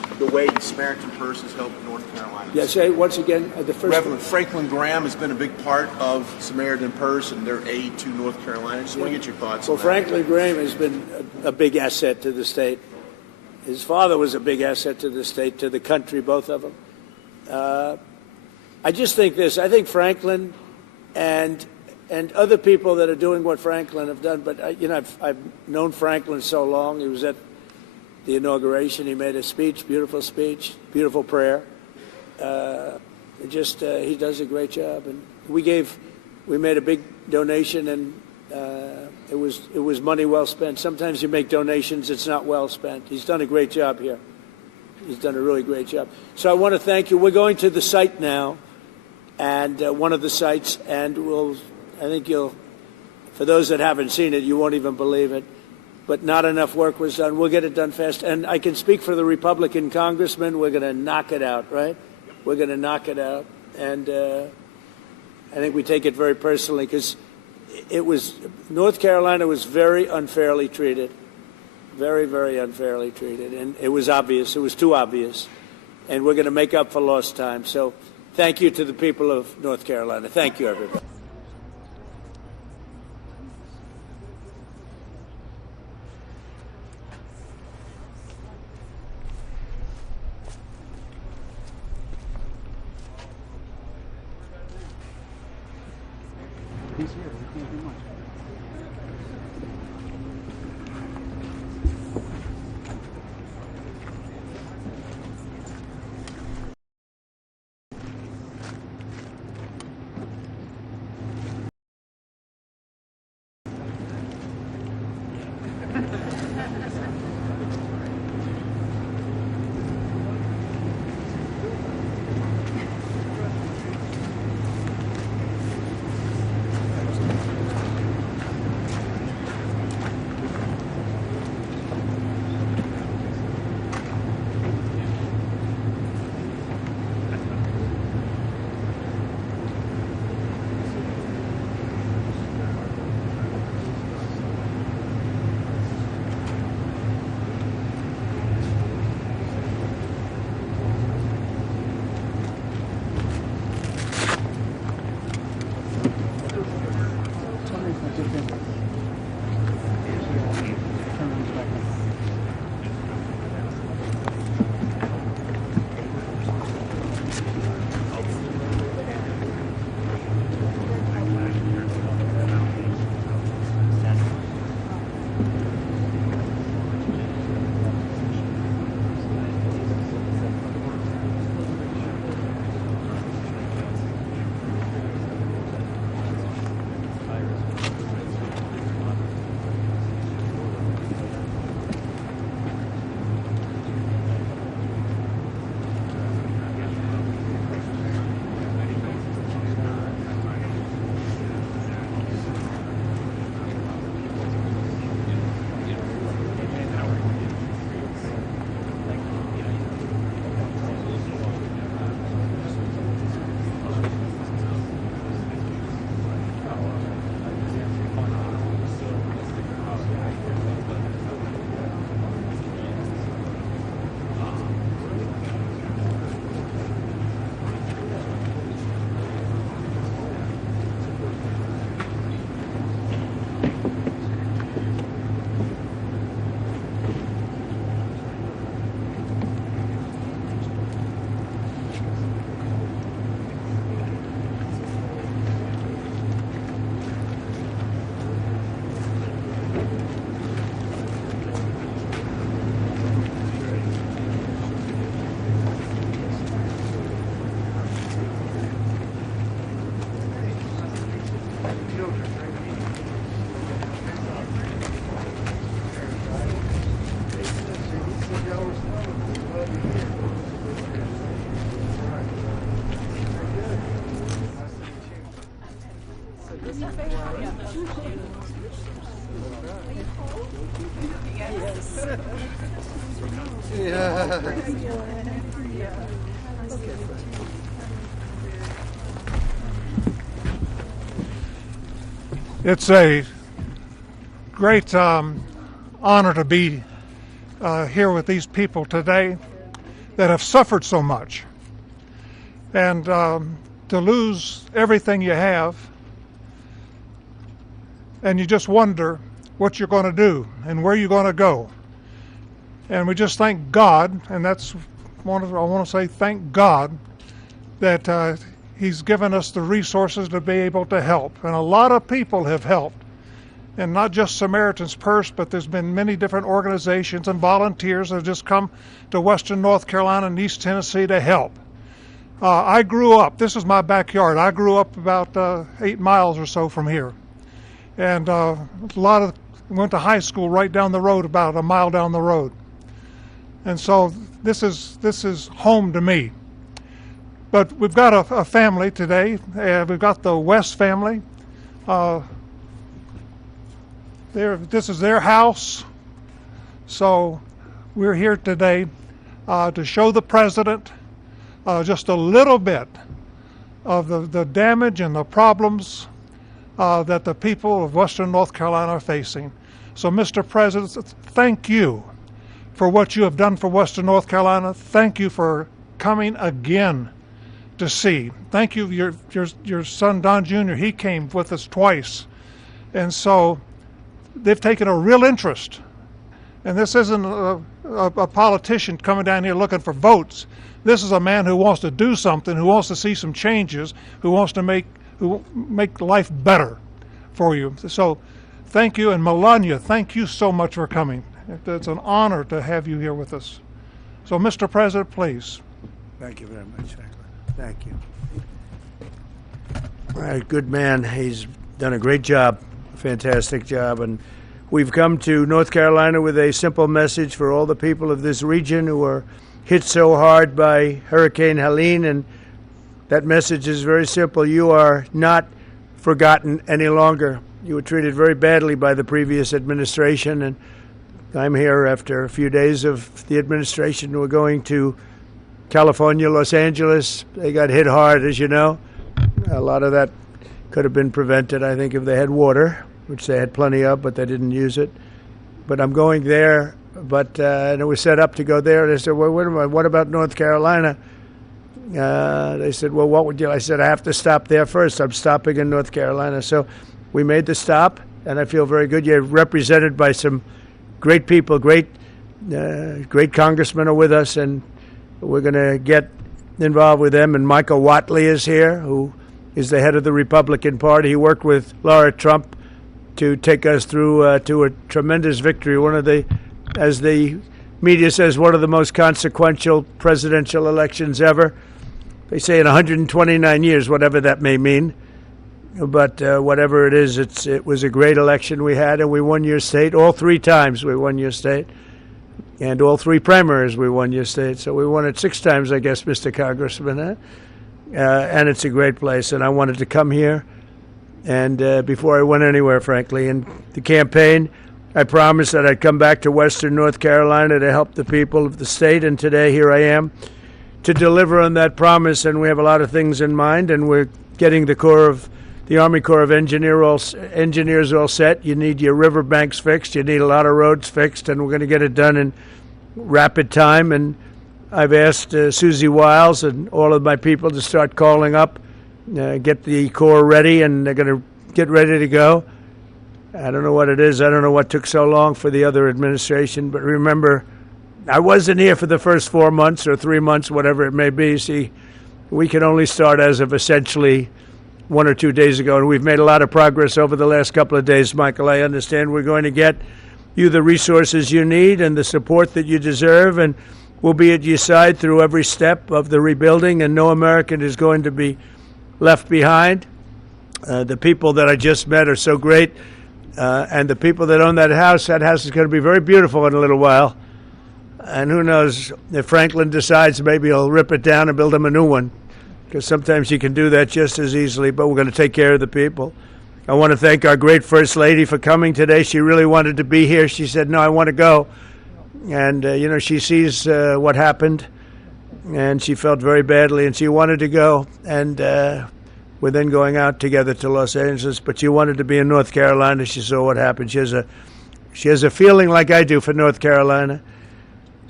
the way Samaritan Purse has helped North Carolina. Yeah, say once again, the first. Reverend Franklin Graham has been a big part of Samaritan Purse and their aid to North Carolina. Just want to get your thoughts Well, on that. Franklin Graham has been a big asset to the state. His father was a big asset to the state, to the country, both of them. I just think this. I think Franklin and other people that are doing what Franklin have done, but I've known Franklin so long. He was at the inauguration. He made a speech, beautiful prayer. He does a great job. And we made a big donation, and it was money well spent. Sometimes you make donations, it's not well spent. He's done a great job here. He's done a really great job. So I want to thank you. We're going to the site now, and one of the sites, and I think for those that haven't seen it, you won't even believe it. But not enough work was done. We'll get it done fast. And I can speak for the Republican congressman. We're going to knock it out, right? We're going to knock it out. And I think we take it very personally because North Carolina was very unfairly treated. Very, very unfairly treated. And it was obvious. It was too obvious. And we're going to make up for lost time. So thank you to the people of North Carolina. Thank you, everybody. He's here. We can't do much. It's a great honor to be here with these people today. that have suffered so much. And to lose everything you have, and you just wonder what you're going to do and where you're going to go. And we just thank God, and I want to say thank God that He's given us the resources to be able to help. And a lot of people have helped. And not just Samaritan's Purse, but there's been many different organizations and volunteers that have just come to Western North Carolina and East Tennessee to help. I grew up, this is my backyard, I grew up about 8 miles or so from here. And went to high school right down the road, about a mile down the road. And so this is home to me. But we've got a family today. We've got the West family. This is their house. So we're here today to show the president just a little bit of the damage and the problems that the people of Western North Carolina are facing. So, Mr. President, thank you for what you have done for Western North Carolina. Thank you for coming again to see. Thank you, your son Don Jr., he came with us twice. And so they've taken a real interest. And this isn't a politician coming down here looking for votes. This is a man who wants to do something, who wants to see some changes, who wants to make life better for you. So thank you. And Melania, thank you so much for coming. It's an honor to have you here with us. So, Mr. President, please. Thank you very much, Franklin. Thank you. All right, good man. He's done a great job, a fantastic job. And we've come to North Carolina with a simple message for all the people of this region who are hit so hard by Hurricane Helene. And that message is very simple. You are not forgotten any longer. You were treated very badly by the previous administration. And I'm here after a few days of the administration. We're going to California, Los Angeles. They got hit hard, as you know. A lot of that could have been prevented, I think, if they had water, which they had plenty of, but they didn't use it. But I'm going there, and it was set up to go there. They said, well, wait a minute, what about North Carolina? They said, well, what would you? I said, I have to stop there first. I'm stopping in North Carolina. So we made the stop, and I feel very good. You're represented by some great people, great congressmen are with us, and we're going to get involved with them. And Michael Whatley is here, who is the head of the Republican Party. He worked with Laura Trump to take us through to a tremendous victory, one of the, as the media says, one of the most consequential presidential elections ever. They say in 129 years, whatever that may mean. But whatever it is, it was a great election we had, and we won your state. All 3 times we won your state. And all 3 primaries we won your state. So we won it 6 times, I guess, Mr. Congressman. And it's a great place, and I wanted to come here. And before I went anywhere, frankly, in the campaign, I promised that I'd come back to Western North Carolina to help the people of the state, and today here I am to deliver on that promise. And we have a lot of things in mind, and we're getting the Army Corps of Engineers all set. You need your riverbanks fixed. You need a lot of roads fixed, and we're going to get it done in rapid time. And I've asked Susie Wiles and all of my people to start calling up, get the Corps ready, and they're going to get ready to go. I don't know what it is. I don't know what took so long for the other administration. But remember, I wasn't here for the first 4 months or 3 months, whatever it may be. See, we can only start as of essentially 1 or 2 days ago, and we've made a lot of progress over the last couple of days, Michael. I understand we're going to get you the resources you need and the support that you deserve, and we'll be at your side through every step of the rebuilding, and no American is going to be left behind. The people that I just met are so great, and the people that own that house is going to be very beautiful in a little while. And who knows, if Franklin decides, maybe he'll rip it down and build him a new one, because sometimes you can do that just as easily. But we're going to take care of the people. I want to thank our great First Lady for coming today. She really wanted to be here. She said, no, I want to go. And, she sees what happened, and she felt very badly, and she wanted to go. And we're then going out together to Los Angeles. But she wanted to be in North Carolina. She saw what happened. She has a feeling like I do for North Carolina.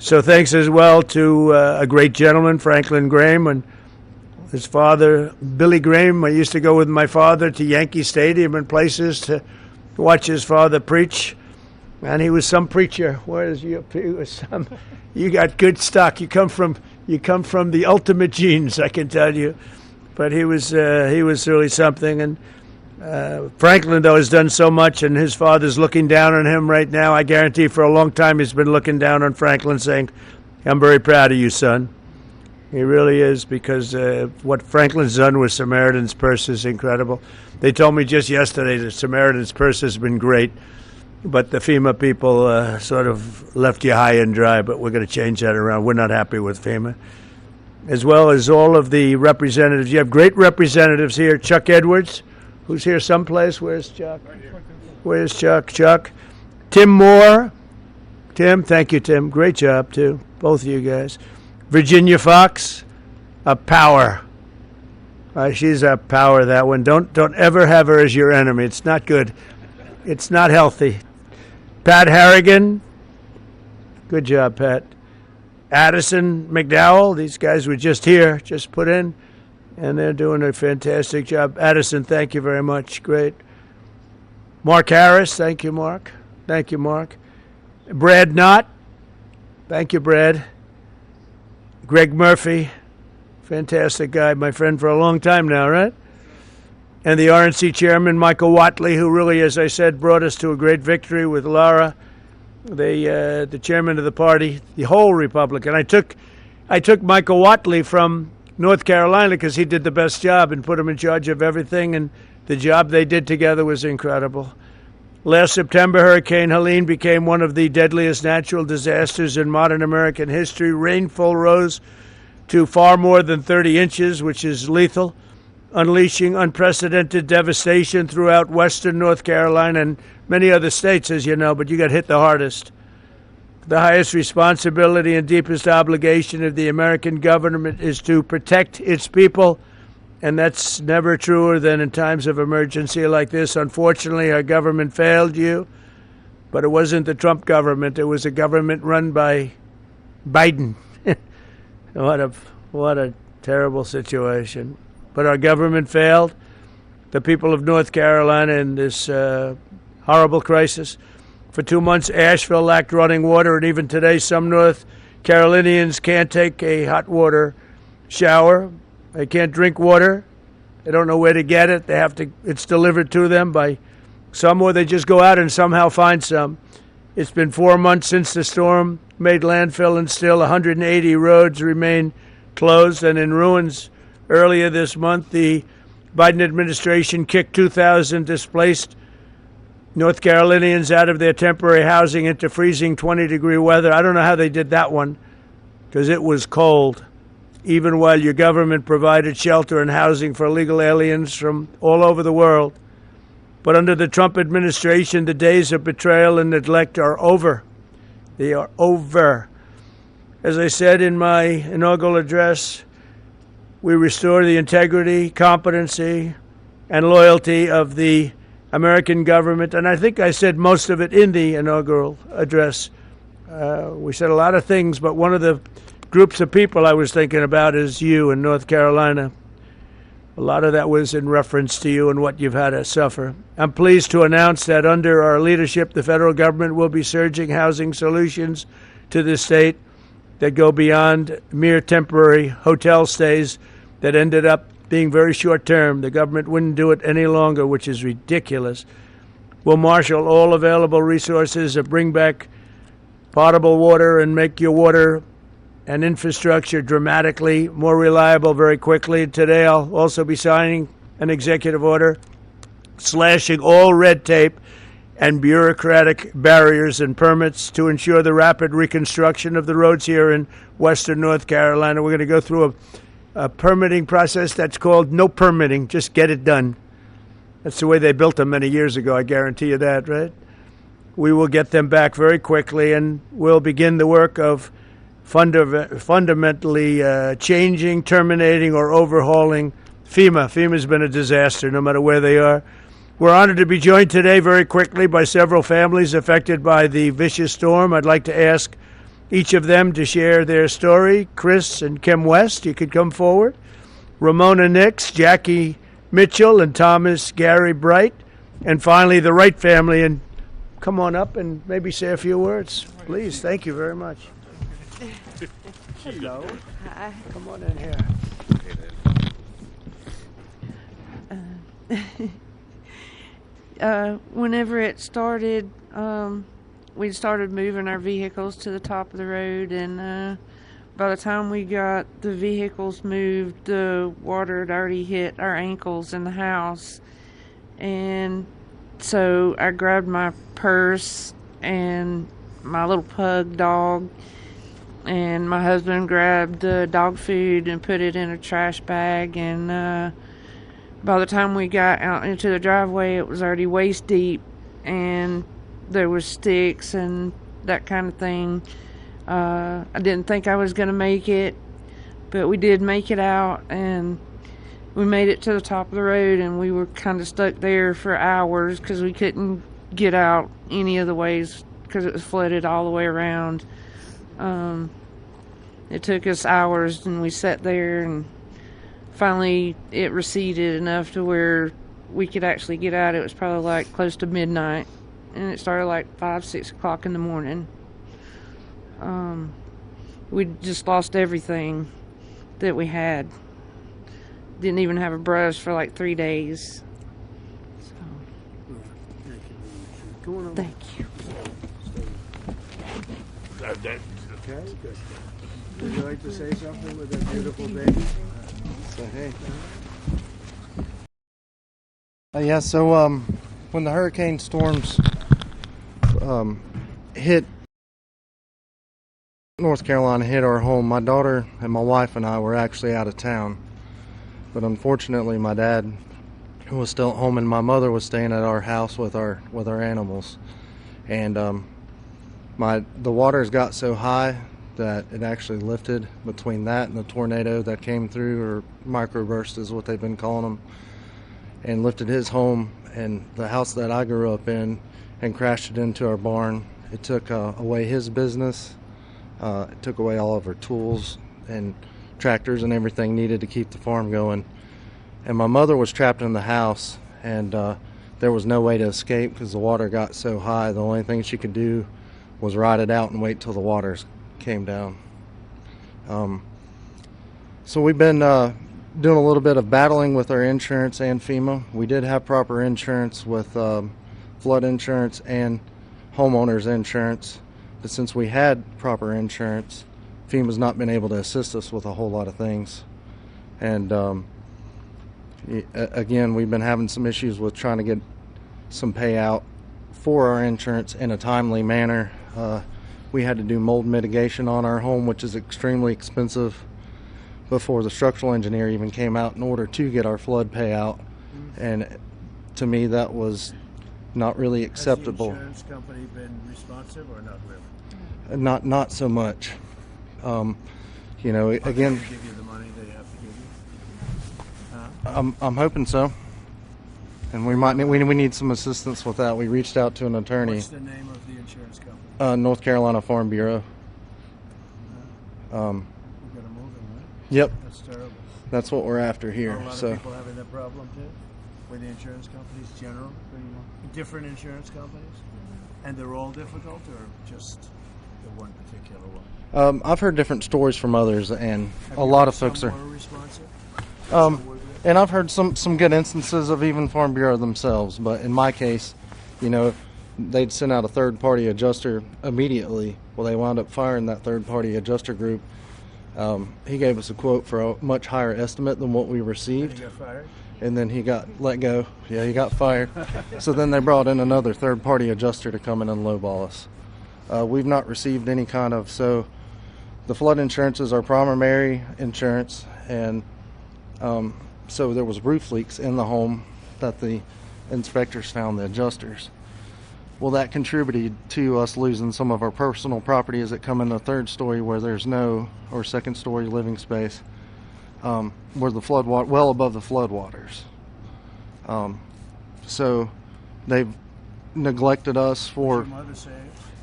So thanks as well to a great gentleman, Franklin Graham, and his father, Billy Graham. I used to go with my father to Yankee Stadium and places to watch his father preach. And he was some preacher. Whereas you got good stock. You come from the ultimate genes, I can tell you. But he was really something. And Franklin, though, has done so much, and his father's looking down on him right now. I guarantee for a long time he's been looking down on Franklin, saying, "I'm very proud of you, son." He really is, because what Franklin's done with Samaritan's Purse is incredible. They told me just yesterday that Samaritan's Purse has been great, but the FEMA people sort of left you high and dry, but we're going to change that around. We're not happy with FEMA. As well as all of the representatives. You have great representatives here. Chuck Edwards, who's here someplace. Where's Chuck? Where's Chuck? Chuck. Tim Moore. Tim, thank you, Tim. Great job, too. Both of you guys. Virginia Fox, a power. She's a power, that one. Don't ever have her as your enemy. It's not good. It's not healthy. Pat Harrigan. Good job, Pat. Addison McDowell. These guys were just here, just put in, and they're doing a fantastic job. Addison, thank you very much. Great. Mark Harris. Thank you, Mark. Thank you, Mark. Brad Knott. Thank you, Brad. Greg Murphy, fantastic guy, my friend for a long time now, right? And the RNC chairman, Michael Whatley, who really, as I said, brought us to a great victory with Laura, the chairman of the party, the whole Republican. I took Michael Whatley from North Carolina because he did the best job and put him in charge of everything, and the job they did together was incredible. Last September, Hurricane Helene became one of the deadliest natural disasters in modern American history. Rainfall rose to far more than 30 inches, which is lethal, unleashing unprecedented devastation throughout western North Carolina and many other states, as you know, but you got hit the hardest. The highest responsibility and deepest obligation of the American government is to protect its people, and that's never truer than in times of emergency like this. Unfortunately, our government failed you, but it wasn't the Trump government. It was a government run by Biden. What a terrible situation. But our government failed the people of North Carolina in this horrible crisis. For 2 months, Asheville lacked running water, and even today, some North Carolinians can't take a hot water shower. They can't drink water. They don't know where to get it. It's delivered to them by some, or they just go out and somehow find some. It's been 4 months since the storm made landfill, and still 180 roads remain closed and in ruins. Earlier this month, the Biden administration kicked 2,000 displaced North Carolinians out of their temporary housing into freezing 20-degree weather. I don't know how they did that one, because it was cold, even while your government provided shelter and housing for illegal aliens from all over the world. But under the Trump administration, the days of betrayal and neglect are over. They are over. As I said in my inaugural address, we restore the integrity, competency, and loyalty of the American government. And I think I said most of it in the inaugural address. We said a lot of things, but one of the groups of people I was thinking about is you in North Carolina. A lot of that was in reference to you and what you've had to suffer. I'm pleased to announce that under our leadership, the federal government will be surging housing solutions to the state that go beyond mere temporary hotel stays that ended up being very short term. The government wouldn't do it any longer, which is ridiculous. We'll marshal all available resources to bring back potable water and make your water and infrastructure dramatically more reliable very quickly. Today, I'll also be signing an executive order slashing all red tape and bureaucratic barriers and permits to ensure the rapid reconstruction of the roads here in western North Carolina. We're going to go through a permitting process that's called no permitting, just get it done. That's the way they built them many years ago, I guarantee you that, right? We will get them back very quickly, and we'll begin the work of fundamentally changing, terminating, or overhauling FEMA. FEMA's been a disaster no matter where they are. We're honored to be joined today very quickly by several families affected by the vicious storm. I'd like to ask each of them to share their story. Chris and Kim West, you could come forward. Ramona Nix, Jackie Mitchell, and Thomas Gary Bright. And finally, the Wright family. And come on up and maybe say a few words, please. Thank you very much. Hello. Hi. Come on in here. Whenever it started, we started moving our vehicles to the top of the road, and by the time we got the vehicles moved, the water had already hit our ankles in the house. And so I grabbed my purse and my little pug dog, and my husband grabbed dog food and put it in a trash bag, and by the time we got out into the driveway, it was already waist deep, and there was sticks and that kind of thing. I didn't think I was going to make it, but we did make it out, and we made it to the top of the road, and we were kind of stuck there for hours because we couldn't get out any of the ways because it was flooded all the way around. It took us hours, and we sat there, and finally it receded enough to where we could actually get out. It was probably like close to midnight, and it started like 5-6 o'clock in the morning. We just lost everything that we had. Didn't even have a brush for like 3 days. So. Thank you. Okay, good. Would you like to say something with that beautiful baby? So, hey. Yeah, so when the hurricane storms hit North Carolina, hit our home, my daughter and my wife and I were actually out of town. But unfortunately, my dad was still at home, and my mother was staying at our house with our animals. And the waters got so high that it actually lifted between that and the tornado that came through, or microburst is what they've been calling them, and lifted his home and the house that I grew up in and crashed it into our barn. It took away his business. It took away all of our tools and tractors and everything needed to keep the farm going. And my mother was trapped in the house, and there was no way to escape because the water got so high. The only thing she could do was ride it out and wait till the waters came down. So we've been doing a little bit of battling with our insurance and FEMA. We did have proper insurance with flood insurance and homeowners insurance, but since we had proper insurance, FEMA's not been able to assist us with a whole lot of things. And again, we've been having some issues with trying to get some payout for our insurance in a timely manner. We had to do mold mitigation on our home, which is extremely expensive, before the structural engineer even came out in order to get our flood payout. And to me, that was not really acceptable. Has the insurance company been responsive or not really? Not so much. You know, Are again, they gonna give you the money they have to give you? I'm hoping so. And we need some assistance with that. We reached out to an attorney. What's the name of the insurance company? North Carolina Farm Bureau. We've got to move them, right? Yep. That's terrible. That's what we're after Are here. a lot So of people having that problem too? With the insurance companies, general, different insurance companies, and they're all difficult, or just the one particular one? I've heard different stories from others, and Have a you lot heard of folks some are. more responsive? And I've heard some good instances of even Farm Bureau themselves, but in my case, you know, they'd send out a third-party adjuster immediately. Well, they wound up firing that third-party adjuster group. He gave us a quote for a much higher estimate than what we received. And he got fired? And then he got let go. Yeah, he got fired. So then they brought in another third-party adjuster to come in and lowball us. We've not received any kind of, so the flood insurance is our primary insurance, and so there was roof leaks in the home that the inspectors found, the adjusters. Well, that contributed to us losing some of our personal property as it come in the third story where there's no, or second story living space, where the flood water, well above the flood waters. So they've neglected us for. Was your mother saved?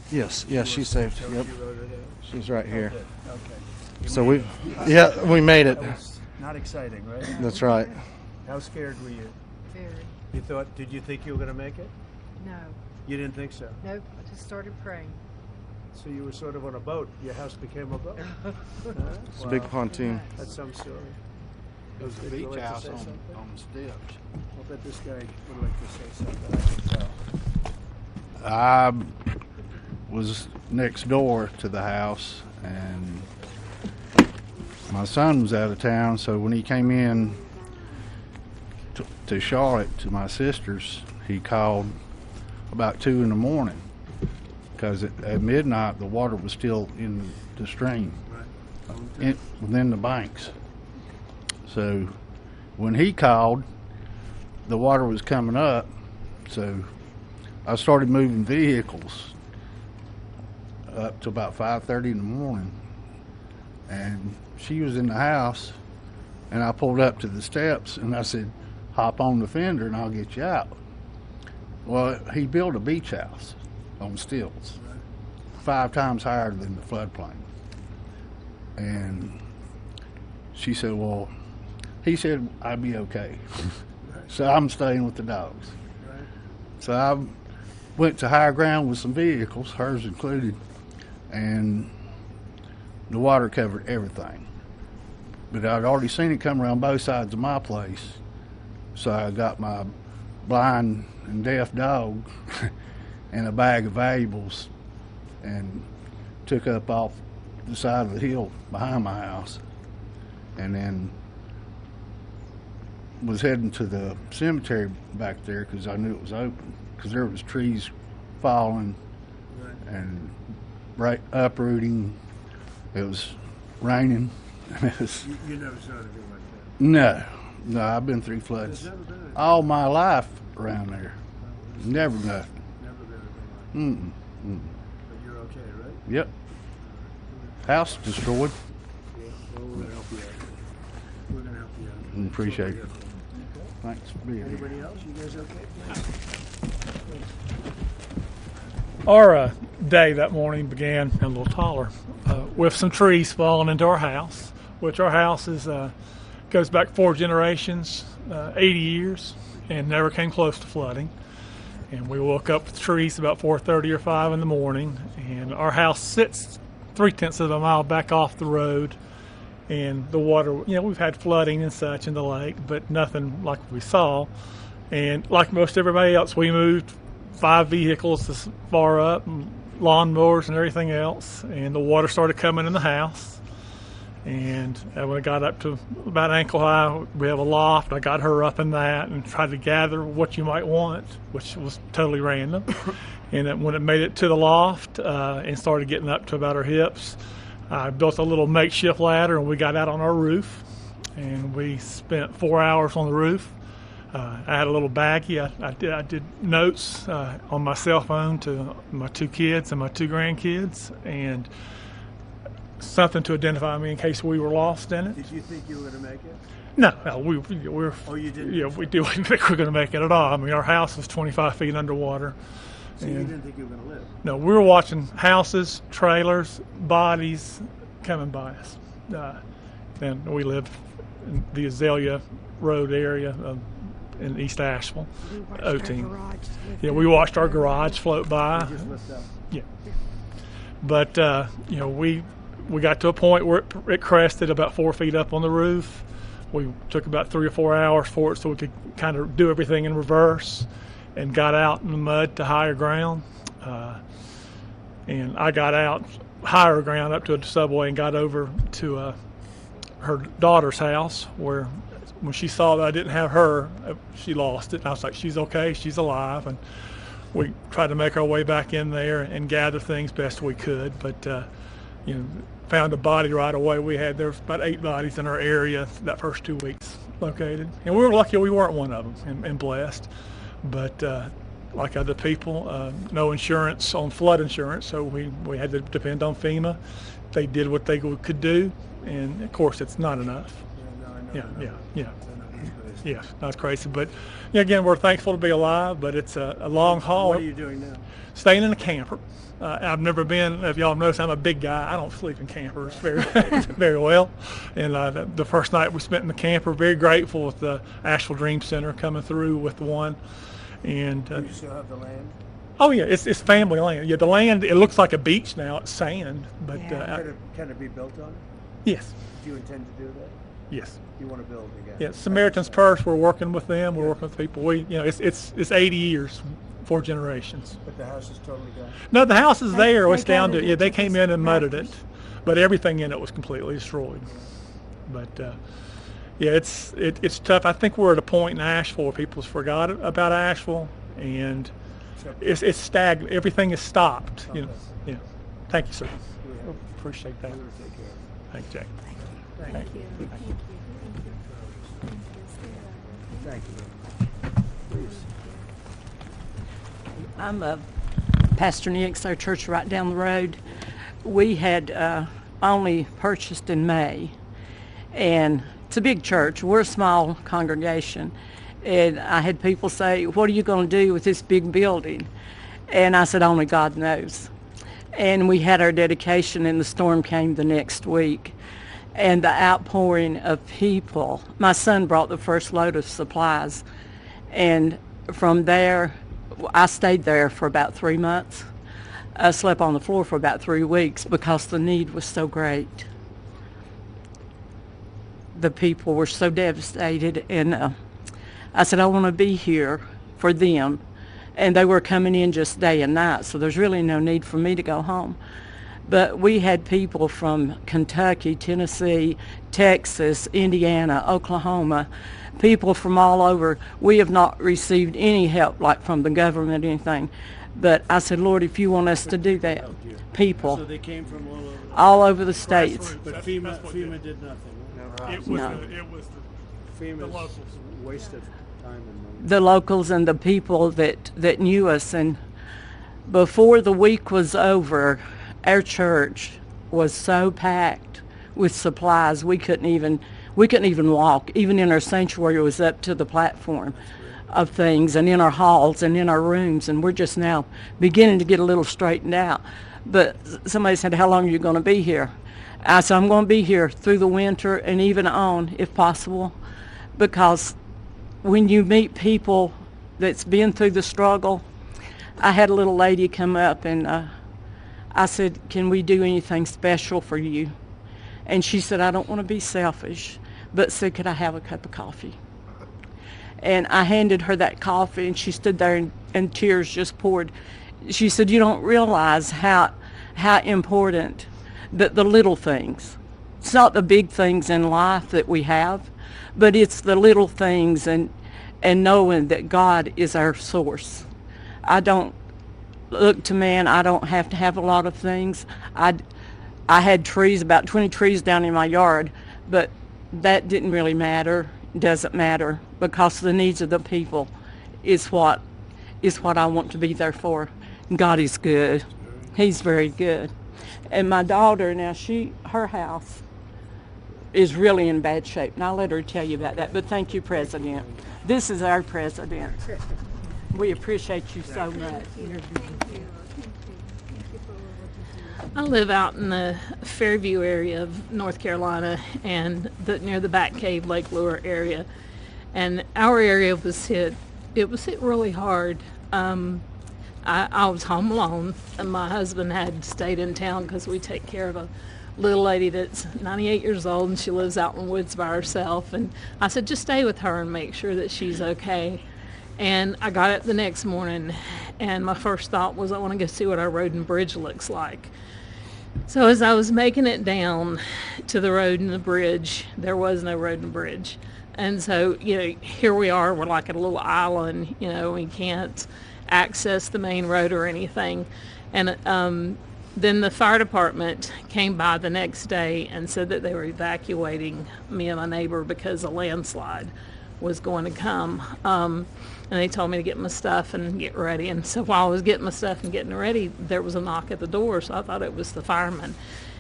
Yes, yes, she's saved. Yep. You wrote it out? She's right here. Okay. So we made it. That was not exciting, right? That's right. How scared were you? Very. Did you think you were going to make it? No. You didn't think so? Nope. I just started praying. So you were sort of on a boat. Your house became a boat. It's a big pontoon. That's some story. It was a Would you beach like to house say on something? the steps. I'll bet this guy would like to say something. I can tell. I was next door to the house, and my son was out of town, so when he came in to Charlotte to my sister's, he called about 2 in the morning because at midnight the water was still in the stream, within the banks. So when he called, the water was coming up, so I started moving vehicles up to about 5:30 in the morning, and she was in the house, and I pulled up to the steps and I said, hop on the fender and I'll get you out. Well, he built a beach house on stilts, 5 times higher than the floodplain. And she said, well, he said I'd be okay. So I'm staying with the dogs. So I went to higher ground with some vehicles, hers included, and the water covered everything. But I'd already seen it come around both sides of my place, so I got my blind and deaf dog and a bag of valuables and took up off the side of the hill behind my house, and then was heading to the cemetery back there because I knew it was open, because there was trees falling and uprooting. It was raining. It was, You never saw anything like that? no, I've been through floods There's never been anything. all my life around there. Never nothing. Never been anything like that. Mm-mm. But you're okay, right? Yep. House destroyed. Yeah. Well, we're gonna help you out. We're gonna help you out. Appreciate That's it. what we're here for. Thanks for being here. Anybody else? You guys okay? Our day that morning began a little taller with some trees falling into our house, which our house is goes back 4 generations, 80 years, and never came close to flooding. And we woke up with trees about 4:30 or 5 in the morning, and our house sits 3/10 of a mile back off the road, and the water, we've had flooding and such in the lake, but nothing like we saw. And like most everybody else, we moved 5 vehicles this far up, and lawnmowers and everything else, and the water started coming in the house. And when it got up to about ankle high, we have a loft. I got her up in that and tried to gather what you might want, which was totally random. And when it made it to the loft and started getting up to about her hips, I built a little makeshift ladder and we got out on our roof. And we spent 4 hours on the roof. I had a little baggie. I did notes on my cell phone to my 2 kids and my 2 grandkids, and something to identify me in case we were lost in it. Did you think you were going to make it? No, we're. Oh, you didn't? Yeah, we didn't think we were going to make it at all. I mean, our house was 25 feet underwater. So you didn't think you were going to live? No, we were watching houses, trailers, bodies coming by us. And we lived in the Azalea Road area in East Asheville, O-Team. Yeah, we watched our garage float by. You just looked up. Yeah. But, we got to a point where it crested about 4 feet up on the roof. We took about 3 or 4 hours for it so we could kind of do everything in reverse, and got out in the mud to higher ground. And I got out higher ground up to a subway and got over to her daughter's house, where when she saw that I didn't have her, she lost it. And I was like, she's okay, she's alive. And we tried to make our way back in there and gather things best we could. But, found a body right away. There was about 8 bodies in our area that first 2 weeks located. And we were lucky we weren't one of them, and blessed. But like other people, no insurance on flood insurance, so we had to depend on FEMA. They did what they could do, and of course it's not enough. Yeah. Yeah. Yes, that's crazy. But again, we're thankful to be alive, but it's a long haul. What are you doing now? Staying in a camper. I've never been, if y'all notice, I'm a big guy. I don't sleep in campers very very well. And the first night we spent in the camper, very grateful with the Asheville Dream Center coming through with the one. And Do you still have the land? oh yeah, it's family land. Yeah, the land, it looks like a beach now. It's sand, but Can it be built on? yes, Do you intend to do that? yes. You want to build again? Yeah, Samaritan's Purse. We're working with them. We're working with people. It's 80 years, 4 generations. But the house is totally gone? No, the house is there. they It's down gutted to it they to came just in and mudded it, practice. but everything in it was completely destroyed. But yeah, it's tough. I think we're at a point in Asheville where people's forgot about Asheville, and it's stagnant. Everything is stopped. You know. Yeah. Thank you, sir. Appreciate that. Thank you, Jack. Thank you. Thank you. Please. I'm Pastor Nix, our church right down the road. We had only purchased in May, and it's a big church. We're a small congregation, and I had people say, "What are you going to do with this big building?" And I said, "Only God knows." And we had our dedication, and the storm came the next week. And the outpouring of people, my son brought the first load of supplies, and from there, I stayed there for about 3 months. I slept on the floor for about 3 weeks because the need was so great. The people were so devastated, and I said, I want to be here for them. And they were coming in just day and night, so there's really no need for me to go home. But we had people from Kentucky, Tennessee, Texas, Indiana, Oklahoma, people from all over. We have not received any help, like from the government or anything. But I said, Lord, if you want us to do that, people So they came from all over the states. But FEMA did nothing. It was No. it was the locals. Wasted time and money. The locals and the people that knew us. And before the week was over, our church was so packed with supplies we couldn't even walk. Even in our sanctuary, it was up to the platform of things, and in our halls and in our rooms, and we're just now beginning to get a little straightened out. But somebody said, how long are you going to be here? I said, I'm going to be here through the winter and even on, if possible, because when you meet people that's been through the struggle, I had a little lady come up, and I said, can we do anything special for you? And she said, I don't want to be selfish, but said, could I have a cup of coffee? And I handed her that coffee, and she stood there, and tears just poured. She said, you don't realize how important that the little things, it's not the big things in life that we have, but it's the little things, and knowing that God is our source. I don't look to man. I don't have to have a lot of things. I had trees, about 20 trees down in my yard, but that didn't really matter. Doesn't matter, because the needs of the people is what I want to be there for. God is good. He's very good. And my daughter now, her house is really in bad shape, and I'll let her tell you about that. But thank you, President. This is our president. We appreciate you so much. I live out in the Fairview area of North Carolina, and near the Batcave, Lake Lure area. And our area was hit. It was hit really hard. I was home alone, and my husband had stayed in town because we take care of a little lady that's 98 years old, and she lives out in the woods by herself. And I said, just stay with her and make sure that she's okay. And I got up the next morning, and my first thought was, I want to go see what our road and bridge looks like. So as I was making it down to the road and the bridge, there was no road and bridge. And so, here we are, we're like at a little island, we can't access the main road or anything. And then the fire department came by the next day and said that they were evacuating me and my neighbor because a landslide was going to come. And they told me to get my stuff and get ready. And so while I was getting my stuff and getting ready, there was a knock at the door, so I thought it was the fireman.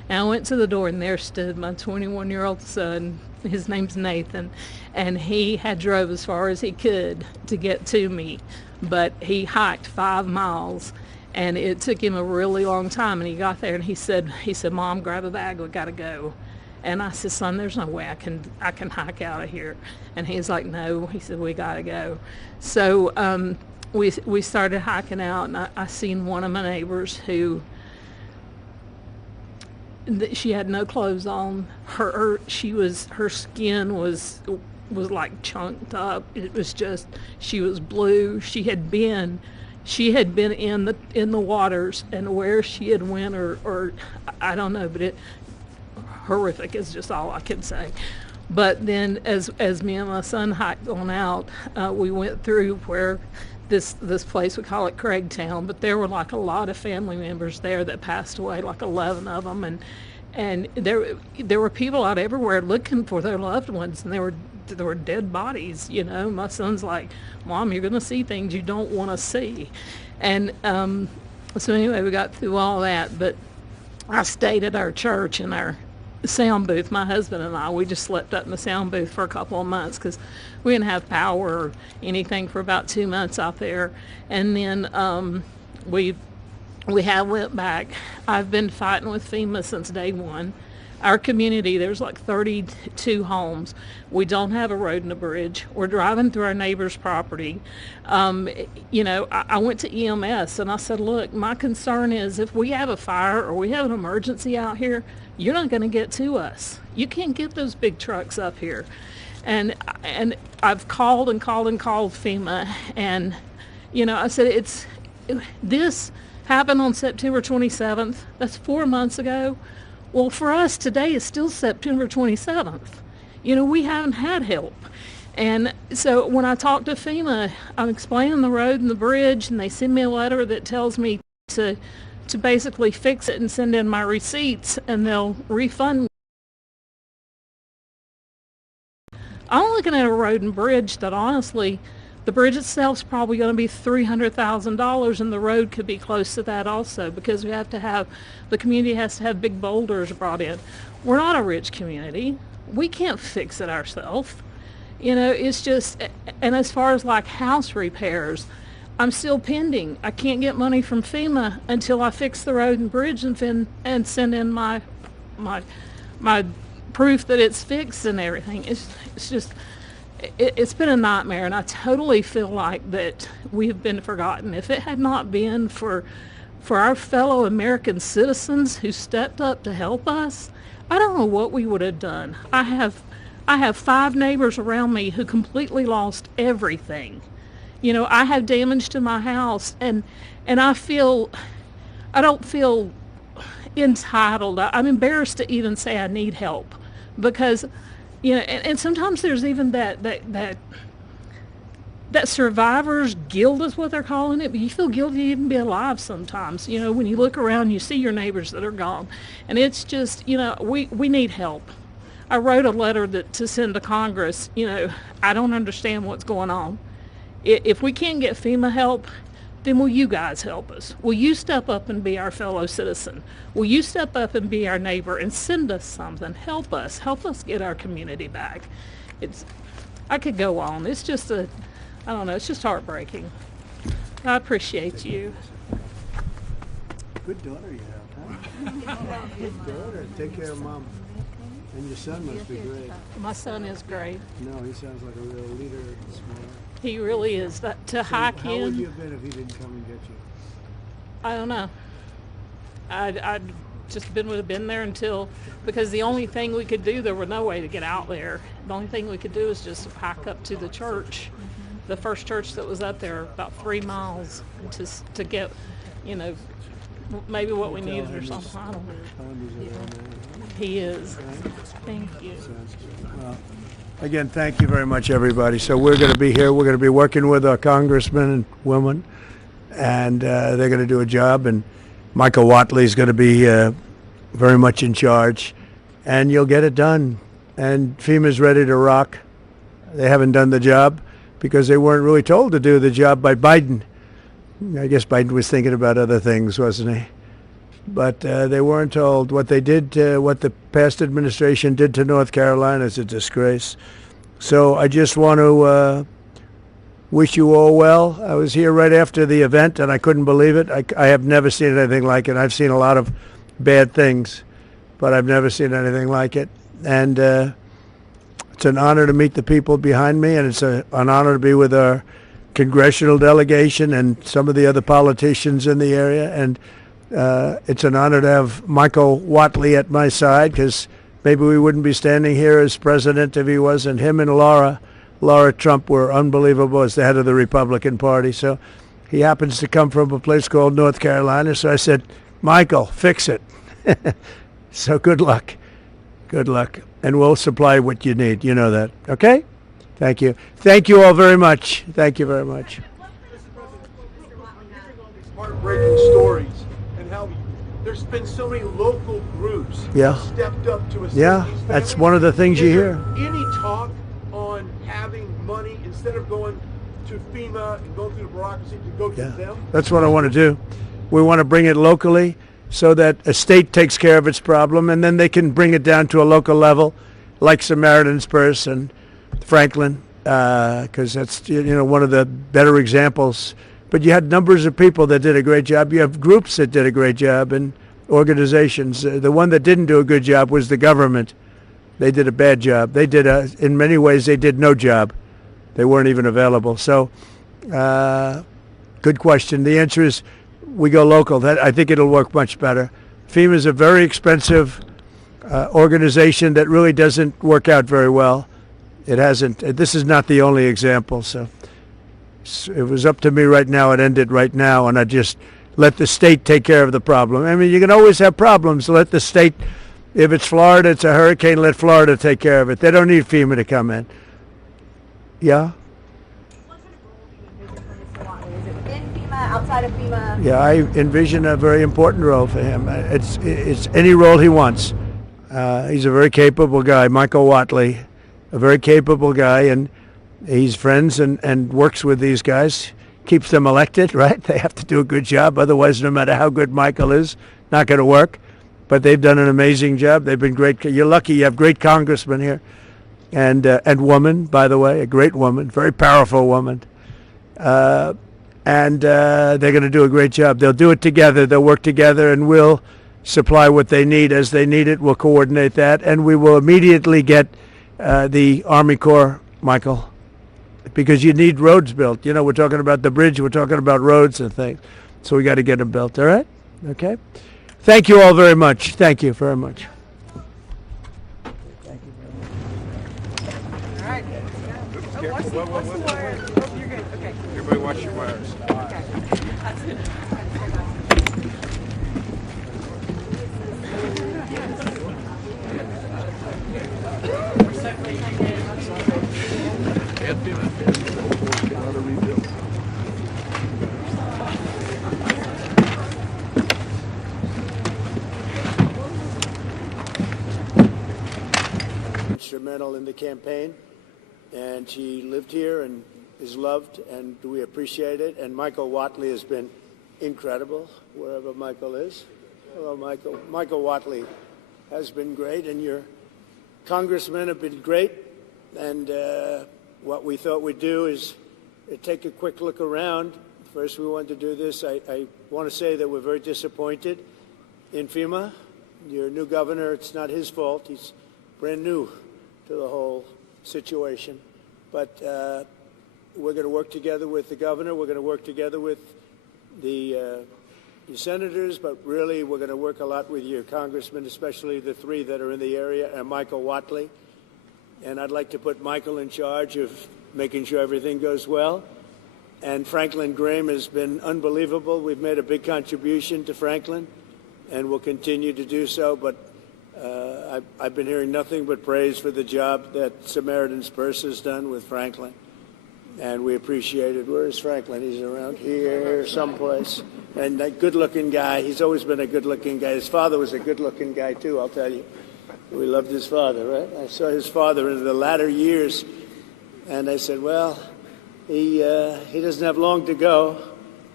And I went to the door, and there stood my 21-year-old son. His name's Nathan, and he had drove as far as he could to get to me, but he hiked 5 miles, and it took him a really long time. And he got there, and he said, "Mom, grab a bag. We gotta go." And I said, "Son, there's no way I can hike out of here." And he's like, "No." He said, "We gotta go." So we started hiking out, and I seen one of my neighbors who she had no clothes on. Her skin was like chunked up. It was just, she was blue. She had been in the waters, and where she had went or I don't know, but it horrific is just all I can say. But then as me and my son hiked on out, we went through where this place, we call it Craigtown, but there were like a lot of family members there that passed away, like 11 of them, and there were people out everywhere looking for their loved ones, and there were dead bodies. You know, my son's like, "Mom, you're gonna see things you don't want to see," and so anyway, we got through all that. But I stayed at our church in our sound booth. My husband and I, we just slept up in the sound booth for a couple of months because we didn't have power or anything for about 2 months out there. And then we went back. I've been fighting with FEMA since day one. Our community, there's like 32 homes. We don't have a road and a bridge. We're driving through our neighbor's property. You know, I went to EMS and I said, "Look, my concern is if we have a fire or we have an emergency out here, you're not going to get to us. You can't get those big trucks up here." And I've called and called and called FEMA, and you know, I said, this happened on September 27th. That's 4 months ago. Well, for us, today is still September 27th. You know, we haven't had help. And so when I talk to FEMA, I'm explaining the road and the bridge, and they send me a letter that tells me to basically fix it and send in my receipts, and they'll refund me. I'm looking at a road and bridge that honestly, the bridge itself is probably going to be $300,000, and the road could be close to that also, because the community has to have big boulders brought in. We're not a rich community. We can't fix it ourselves. You know, it's just, and as far as like house repairs, I'm still pending. I can't get money from FEMA until I fix the road and bridge and send in my proof that it's fixed and everything. It's just, it's been a nightmare, and I totally feel like that we have been forgotten. If it had not been for our fellow American citizens who stepped up to help us, I don't know what we would have done. I have 5 neighbors around me who completely lost everything. You know, I have damage to my house, and I don't feel entitled. I'm embarrassed to even say I need help, because, you know, and sometimes there's even that survivor's guilt is what they're calling it, but you feel guilty to even be alive sometimes. You know, when you look around, you see your neighbors that are gone, and it's just, you know, we need help. I wrote a letter to send to Congress. You know, I don't understand what's going on. If we can't get FEMA help, then will you guys help us? Will you step up and be our fellow citizen? Will you step up and be our neighbor and send us something? Help us get our community back. I could go on. It's just I don't know, it's just heartbreaking. I appreciate you. Good daughter you have, huh? Good daughter. Take care of Mom. And your son must be great. My son is great. No, he sounds like a real leader and smart. He really is. Hike how in. How would you have been if he didn't come and get you? I don't know. I'd just would have been there because the only thing we could do, there was no way to get out there. The only thing we could do is just hike up to the church, the first church that was up there, about 3 miles, to get, you know, maybe what we needed or something. I don't know. He is. Thank you. Well, again, thank you very much, everybody. So we're going to be here. We're going to be working with our congressmen and women, and they're going to do a job. And Michael Watley is going to be very much in charge, and you'll get it done. And FEMA's ready to rock. They haven't done the job because they weren't really told to do the job by Biden. I guess Biden was thinking about other things, wasn't he? but they weren't told. What they did, what the past administration did to North Carolina is a disgrace. So I just want to wish you all well. I was here right after the event, and I couldn't believe it. I have never seen anything like it. I've seen a lot of bad things, but I've never seen anything like it. And it's an honor to meet the people behind me, and it's an honor to be with our congressional delegation and some of the other politicians in the area. And it's an honor to have Michael Whatley at my side, because maybe we wouldn't be standing here as president if he wasn't. Him and Laura Trump were unbelievable as the head of the Republican Party. So he happens to come from a place called North Carolina. So I said, Michael, fix it. So good luck. Good luck. And we'll supply what you need. You know that. Okay? Thank you. Thank you all very much. Thank you very much. Heartbreaking stories and how there's been so many local groups stepped up to assist these families. That's one of the things you hear. Any talk on having money instead of going to FEMA and going through the bureaucracy to go to them? That's what I want to do. We want to bring it locally so that a state takes care of its problem, and then they can bring it down to a local level, like Samaritan's Purse and Franklin, because that's one of the better examples. But you had numbers of people that did a great job. You have groups that did a great job and organizations. The one that didn't do a good job was the government. They did a bad job. They did, in many ways, they did no job. They weren't even available. So, good question. The answer is we go local. I think it'll work much better. FEMA is a very expensive organization that really doesn't work out very well. It hasn't. This is not the only example. So it was up to me right now. It ended right now, and I just let the state take care of the problem. I mean, you can always have problems. Let the state, if it's Florida, it's a hurricane, let Florida take care of it. They don't need FEMA to come in. Yeah? Outside of FEMA? Yeah, I envision a very important role for him. It's any role he wants. He's a very capable guy, Michael Whatley, a very capable guy, and he's friends and works with these guys, keeps them elected, right? They have to do a good job, otherwise no matter how good Michael is, not going to work. But they've done an amazing job. They've been great. You're lucky you have great congressmen here, and woman, by the way, a great woman, very powerful woman. And they're going to do a great job. They'll do it together. They'll work together, and we'll supply what they need as they need it. We'll coordinate that, and we will immediately get the Army Corps, Michael, because you need roads built. You know, we're talking about the bridge. We're talking about roads and things. So we got to get them built, all right? Okay? Thank you all very much. Thank you very much. All right. What's the wire? Oh, you're good. Okay. Everybody watch your wires. Okay. That's it. Instrumental in the campaign, and she lived here and is loved, and we appreciate it. And Michael Whatley has been incredible wherever Michael is. Hello, Michael. Michael Whatley has been great, and your congressmen have been great. And what we thought we'd do is take a quick look around. First, we wanted to do this. I want to say that we're very disappointed in FEMA. Your new governor, it's not his fault. He's brand new to the whole situation. But we're going to work together with the governor. We're going to work together with the senators, but really we're going to work a lot with your congressmen, especially the three that are in the area, and Michael Whatley. And I'd like to put Michael in charge of making sure everything goes well. And Franklin Graham has been unbelievable. We've made a big contribution to Franklin, and we'll continue to do so. But I've been hearing nothing but praise for the job that Samaritan's Purse has done with Franklin, and we appreciate it. Where is Franklin? He's around here someplace. And a good-looking guy. He's always been a good-looking guy. His father was a good-looking guy, too, I'll tell you. We loved his father, right? I saw his father in the latter years, and I said, well, he doesn't have long to go.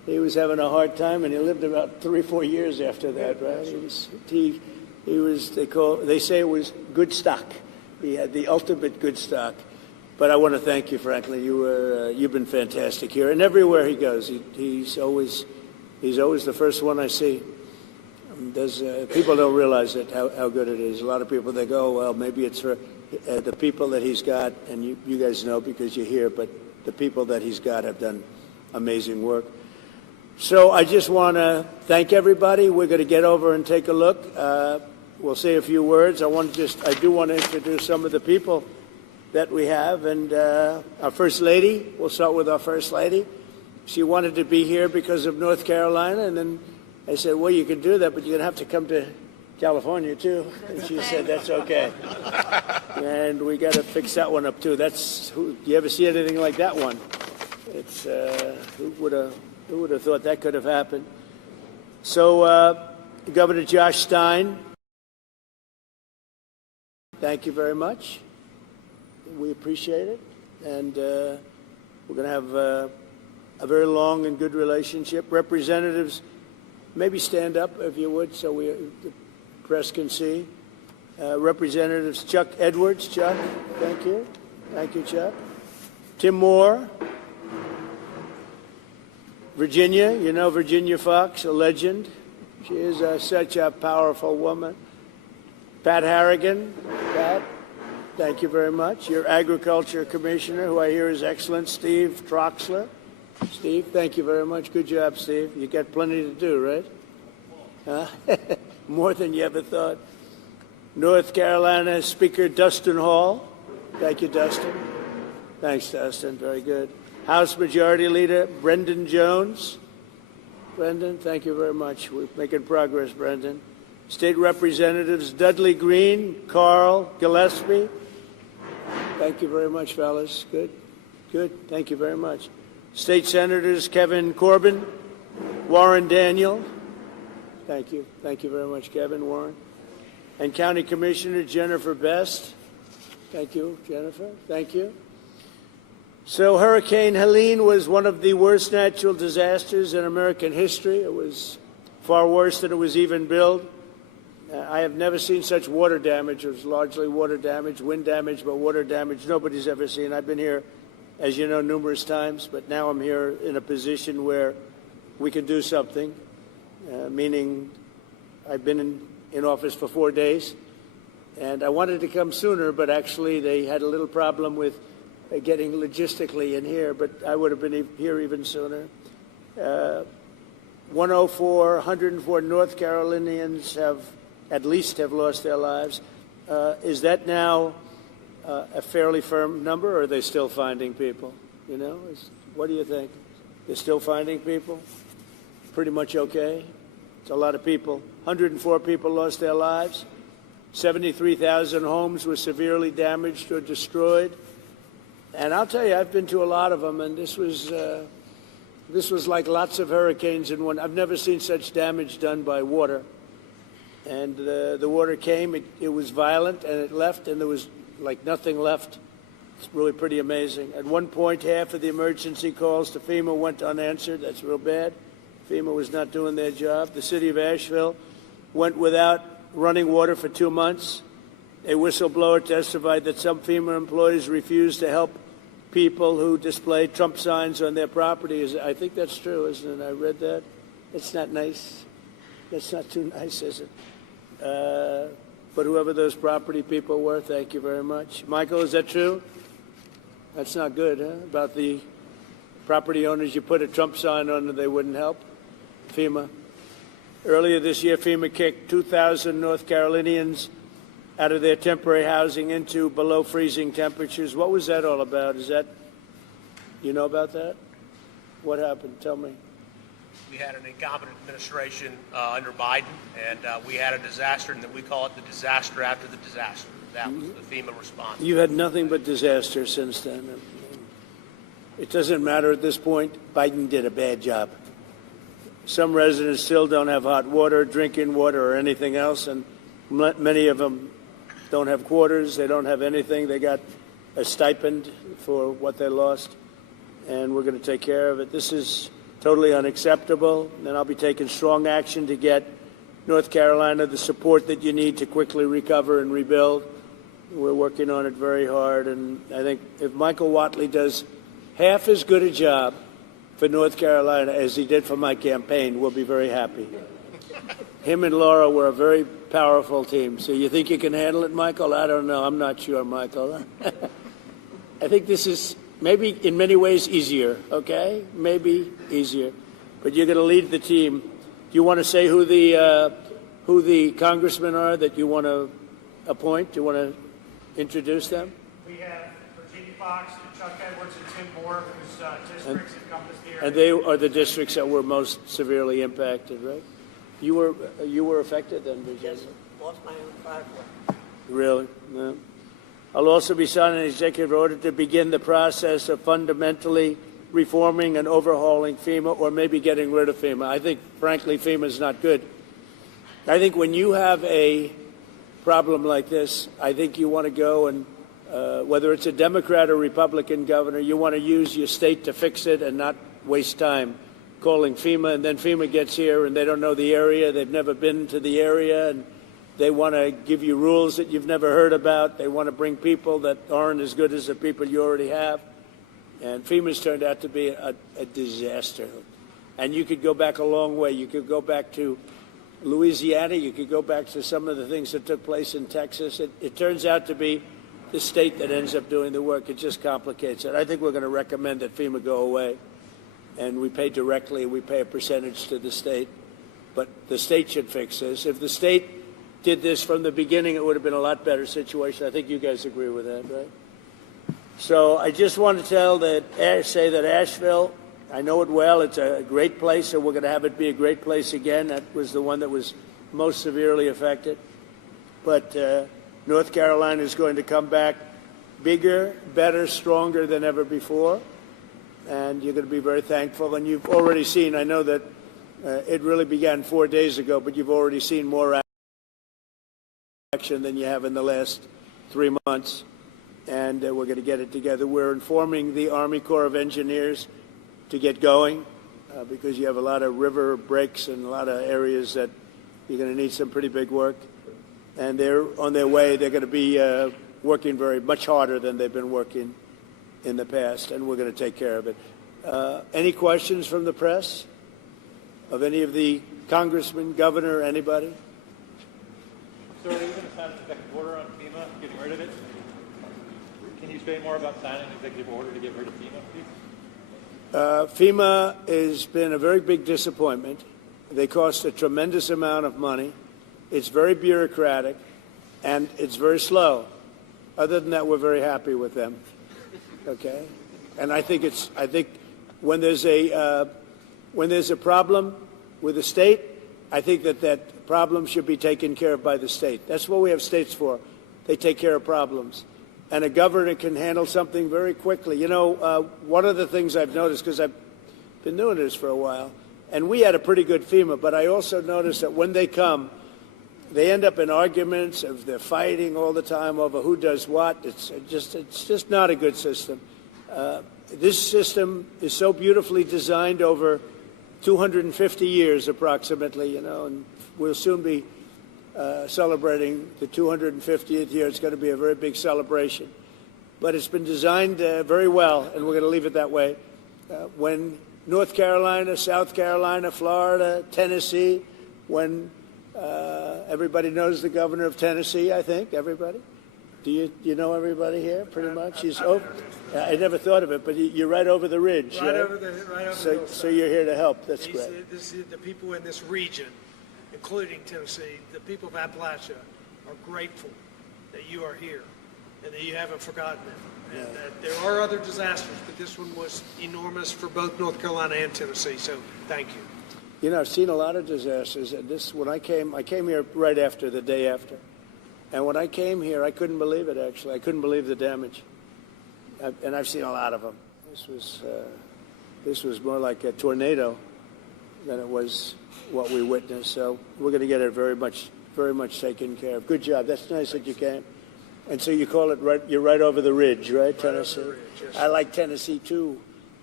he was having a hard time, and he lived about 3 or 4 years after that, right? They say it was good stock. He had the ultimate good stock. But I want to thank you, frankly. You've been fantastic here, and everywhere he goes, he's always the first one I see. People don't realize it, how good it is. A lot of people, they go, well, maybe it's for the people that he's got, and you guys know because you're here, but the people that he's got have done amazing work. So I just want to thank everybody. We're going to get over and take a look. We'll say a few words. I do want to introduce some of the people that we have, and our First Lady. We'll start with our First Lady. She wanted to be here because of North Carolina, and then I said, well, you can do that, but you're going to have to come to California, too. And she said, that's okay. And we got to fix that one up, too. You ever see anything like that one? It's, who would have thought that could have happened? So, Governor Josh Stein, thank you very much. We appreciate it. And we're going to have a very long and good relationship. Representatives, maybe stand up if you would so the press can see. Representatives Chuck Edwards. Chuck, thank you. Thank you, Chuck. Tim Moore. Virginia, you know Virginia Fox, a legend. She is such a powerful woman. Pat Harrigan. Pat, thank you very much. Your Agriculture Commissioner, who I hear is excellent, Steve Troxler. Steve, thank you very much. Good job, Steve. You got plenty to do, right? Huh? More than you ever thought. North Carolina Speaker Dustin Hall. Thank you, Dustin. Thanks, Dustin. Very good. House Majority Leader Brendan Jones. Brendan, thank you very much. We're making progress, Brendan. State Representatives Dudley Green, Carl Gillespie. Thank you very much, fellas. Good. Good. Thank you very much. State Senators Kevin Corbin, Warren Daniel. Thank you. Thank you very much, Kevin, Warren. And County Commissioner Jennifer Best. Thank you, Jennifer. Thank you. So Hurricane Helene was one of the worst natural disasters in American history. It was far worse than it was even billed. I have never seen such water damage. It was largely water damage, wind damage, but water damage nobody's ever seen. I've been here, as you know, numerous times, but now I'm here in a position where we can do something, meaning I've been in office for 4 days, and I wanted to come sooner, but actually they had a little problem with getting logistically in here, but I would have been here even sooner. 104 North Carolinians have lost their lives. Is that now a fairly firm number, or are they still finding people? You know, what do you think? They're still finding people? Pretty much okay? It's a lot of people. 104 people lost their lives. 73,000 homes were severely damaged or destroyed. And I'll tell you, I've been to a lot of them, and this was like lots of hurricanes in one. I've never seen such damage done by water. And the water came, it was violent, and it left, and there was like nothing left. It's really pretty amazing. At one point, half of the emergency calls to FEMA went unanswered. That's real bad. FEMA was not doing their job. The city of Asheville went without running water for 2 months. A whistleblower testified that some FEMA employees refused to help people who displayed Trump signs on their property. I think that's true, isn't it? I read that. It's not nice. That's not too nice, is it? But whoever those property people were, thank you very much. Michael, is that true? That's not good, huh? About the property owners, you put a Trump sign on and they wouldn't help? FEMA. Earlier this year, FEMA kicked 2,000 North Carolinians out of their temporary housing into below freezing temperatures. What was that all about? You know about that? What happened? Tell me. We had an incompetent administration under Biden, and we had a disaster, and we call it the disaster after the disaster. That was the FEMA response. You had nothing but disaster since then. It doesn't matter at this point. Biden did a bad job. Some residents still don't have hot water, drinking water, or anything else, and many of them don't have quarters. They don't have anything. They got a stipend for what they lost, and we're going to take care of it. This is totally unacceptable, and I'll be taking strong action to get North Carolina the support that you need to quickly recover and rebuild. We're working on it very hard, and I think if Michael Whatley does half as good a job for North Carolina as he did for my campaign, we'll be very happy. Him and Laura were a very powerful team. So you think you can handle it, Michael? I don't know. I'm not sure, Michael. I think this is maybe in many ways easier, okay? Maybe easier. But you're going to lead the team. Do you want to say who the congressmen are that you want to appoint? Do you want to introduce them? We have Virginia Fox, Chuck Edwards, and Tim Moore, whose districts encompass the area. And they are the districts that were most severely impacted, right? You were affected then, Virginia? Yes, lost my own driveway. Really? No. I'll also be signing an executive order to begin the process of fundamentally reforming and overhauling FEMA, or maybe getting rid of FEMA. I think, frankly, FEMA is not good. I think when you have a problem like this, I think you want to go and, whether it's a Democrat or Republican governor, you want to use your state to fix it and not waste time calling FEMA, and then FEMA gets here and they don't know the area, they've never been to the area, and they want to give you rules that you've never heard about. They want to bring people that aren't as good as the people you already have. And FEMA's turned out to be a disaster. And you could go back a long way. You could go back to Louisiana. You could go back to some of the things that took place in Texas. It turns out to be the state that ends up doing the work. It just complicates it. I think we're going to recommend that FEMA go away. And we pay directly, we pay a percentage to the state. But the state should fix this. If the state did this from the beginning, it would have been a lot better situation. I think you guys agree with that, right? So I just want to say that Asheville, I know it well, it's a great place, so we're going to have it be a great place again. That was the one that was most severely affected. But North Carolina is going to come back bigger, better, stronger than ever before. And you're going to be very thankful. And you've already seen, I know that it really began 4 days ago, but you've already seen more action than you have in the last 3 months. And we're going to get it together. We're informing the Army Corps of Engineers to get going because you have a lot of river breaks and a lot of areas that you're going to need some pretty big work. And they're on their way. They're going to be working much harder than they've been working in the past, and we're going to take care of it. Any questions from the press of any of the congressmen, governor, anybody? Sir, are you going to sign an executive order on FEMA, getting rid of it? Can you say more about signing an executive order to get rid of FEMA, please? FEMA has been a very big disappointment. They cost a tremendous amount of money. It's very bureaucratic, and it's very slow. Other than that, we're very happy with them. Okay, and I think when there's a problem with the state, I think that problem should be taken care of by the state. That's what we have states for. They take care of problems, and a governor can handle something very quickly. You know, one of the things I've noticed, because I've been doing this for a while, and we had a pretty good FEMA, but I also noticed that when they come, they end up in arguments. They're fighting all the time over who does what. It's just not a good system. This system is so beautifully designed over 250 years approximately, you know, and we'll soon be celebrating the 250th year. It's going to be a very big celebration. But it's been designed very well, and we're going to leave it that way. When North Carolina, South Carolina, Florida, Tennessee, when everybody knows the governor of Tennessee, I think. Everybody? Do you know everybody here, pretty much? I never thought of it, but you're right over the ridge. Right over the hillside. So you're here to help. That's great. The people in this region, including Tennessee, the people of Appalachia, are grateful that you are here and that you haven't forgotten it. And that there are other disasters, but this one was enormous for both North Carolina and Tennessee, so thank you. You know, I've seen a lot of disasters, and when I came here right after, the day after. And when I came here, I couldn't believe it, actually. I couldn't believe the damage. And I've seen a lot of them. This was more like a tornado than it was what we witnessed. So we're going to get it very much taken care of. Good job. That's nice that you came. And so you call it you're right over the ridge, right, Tennessee? Over the ridge, yes. I like Tennessee, too.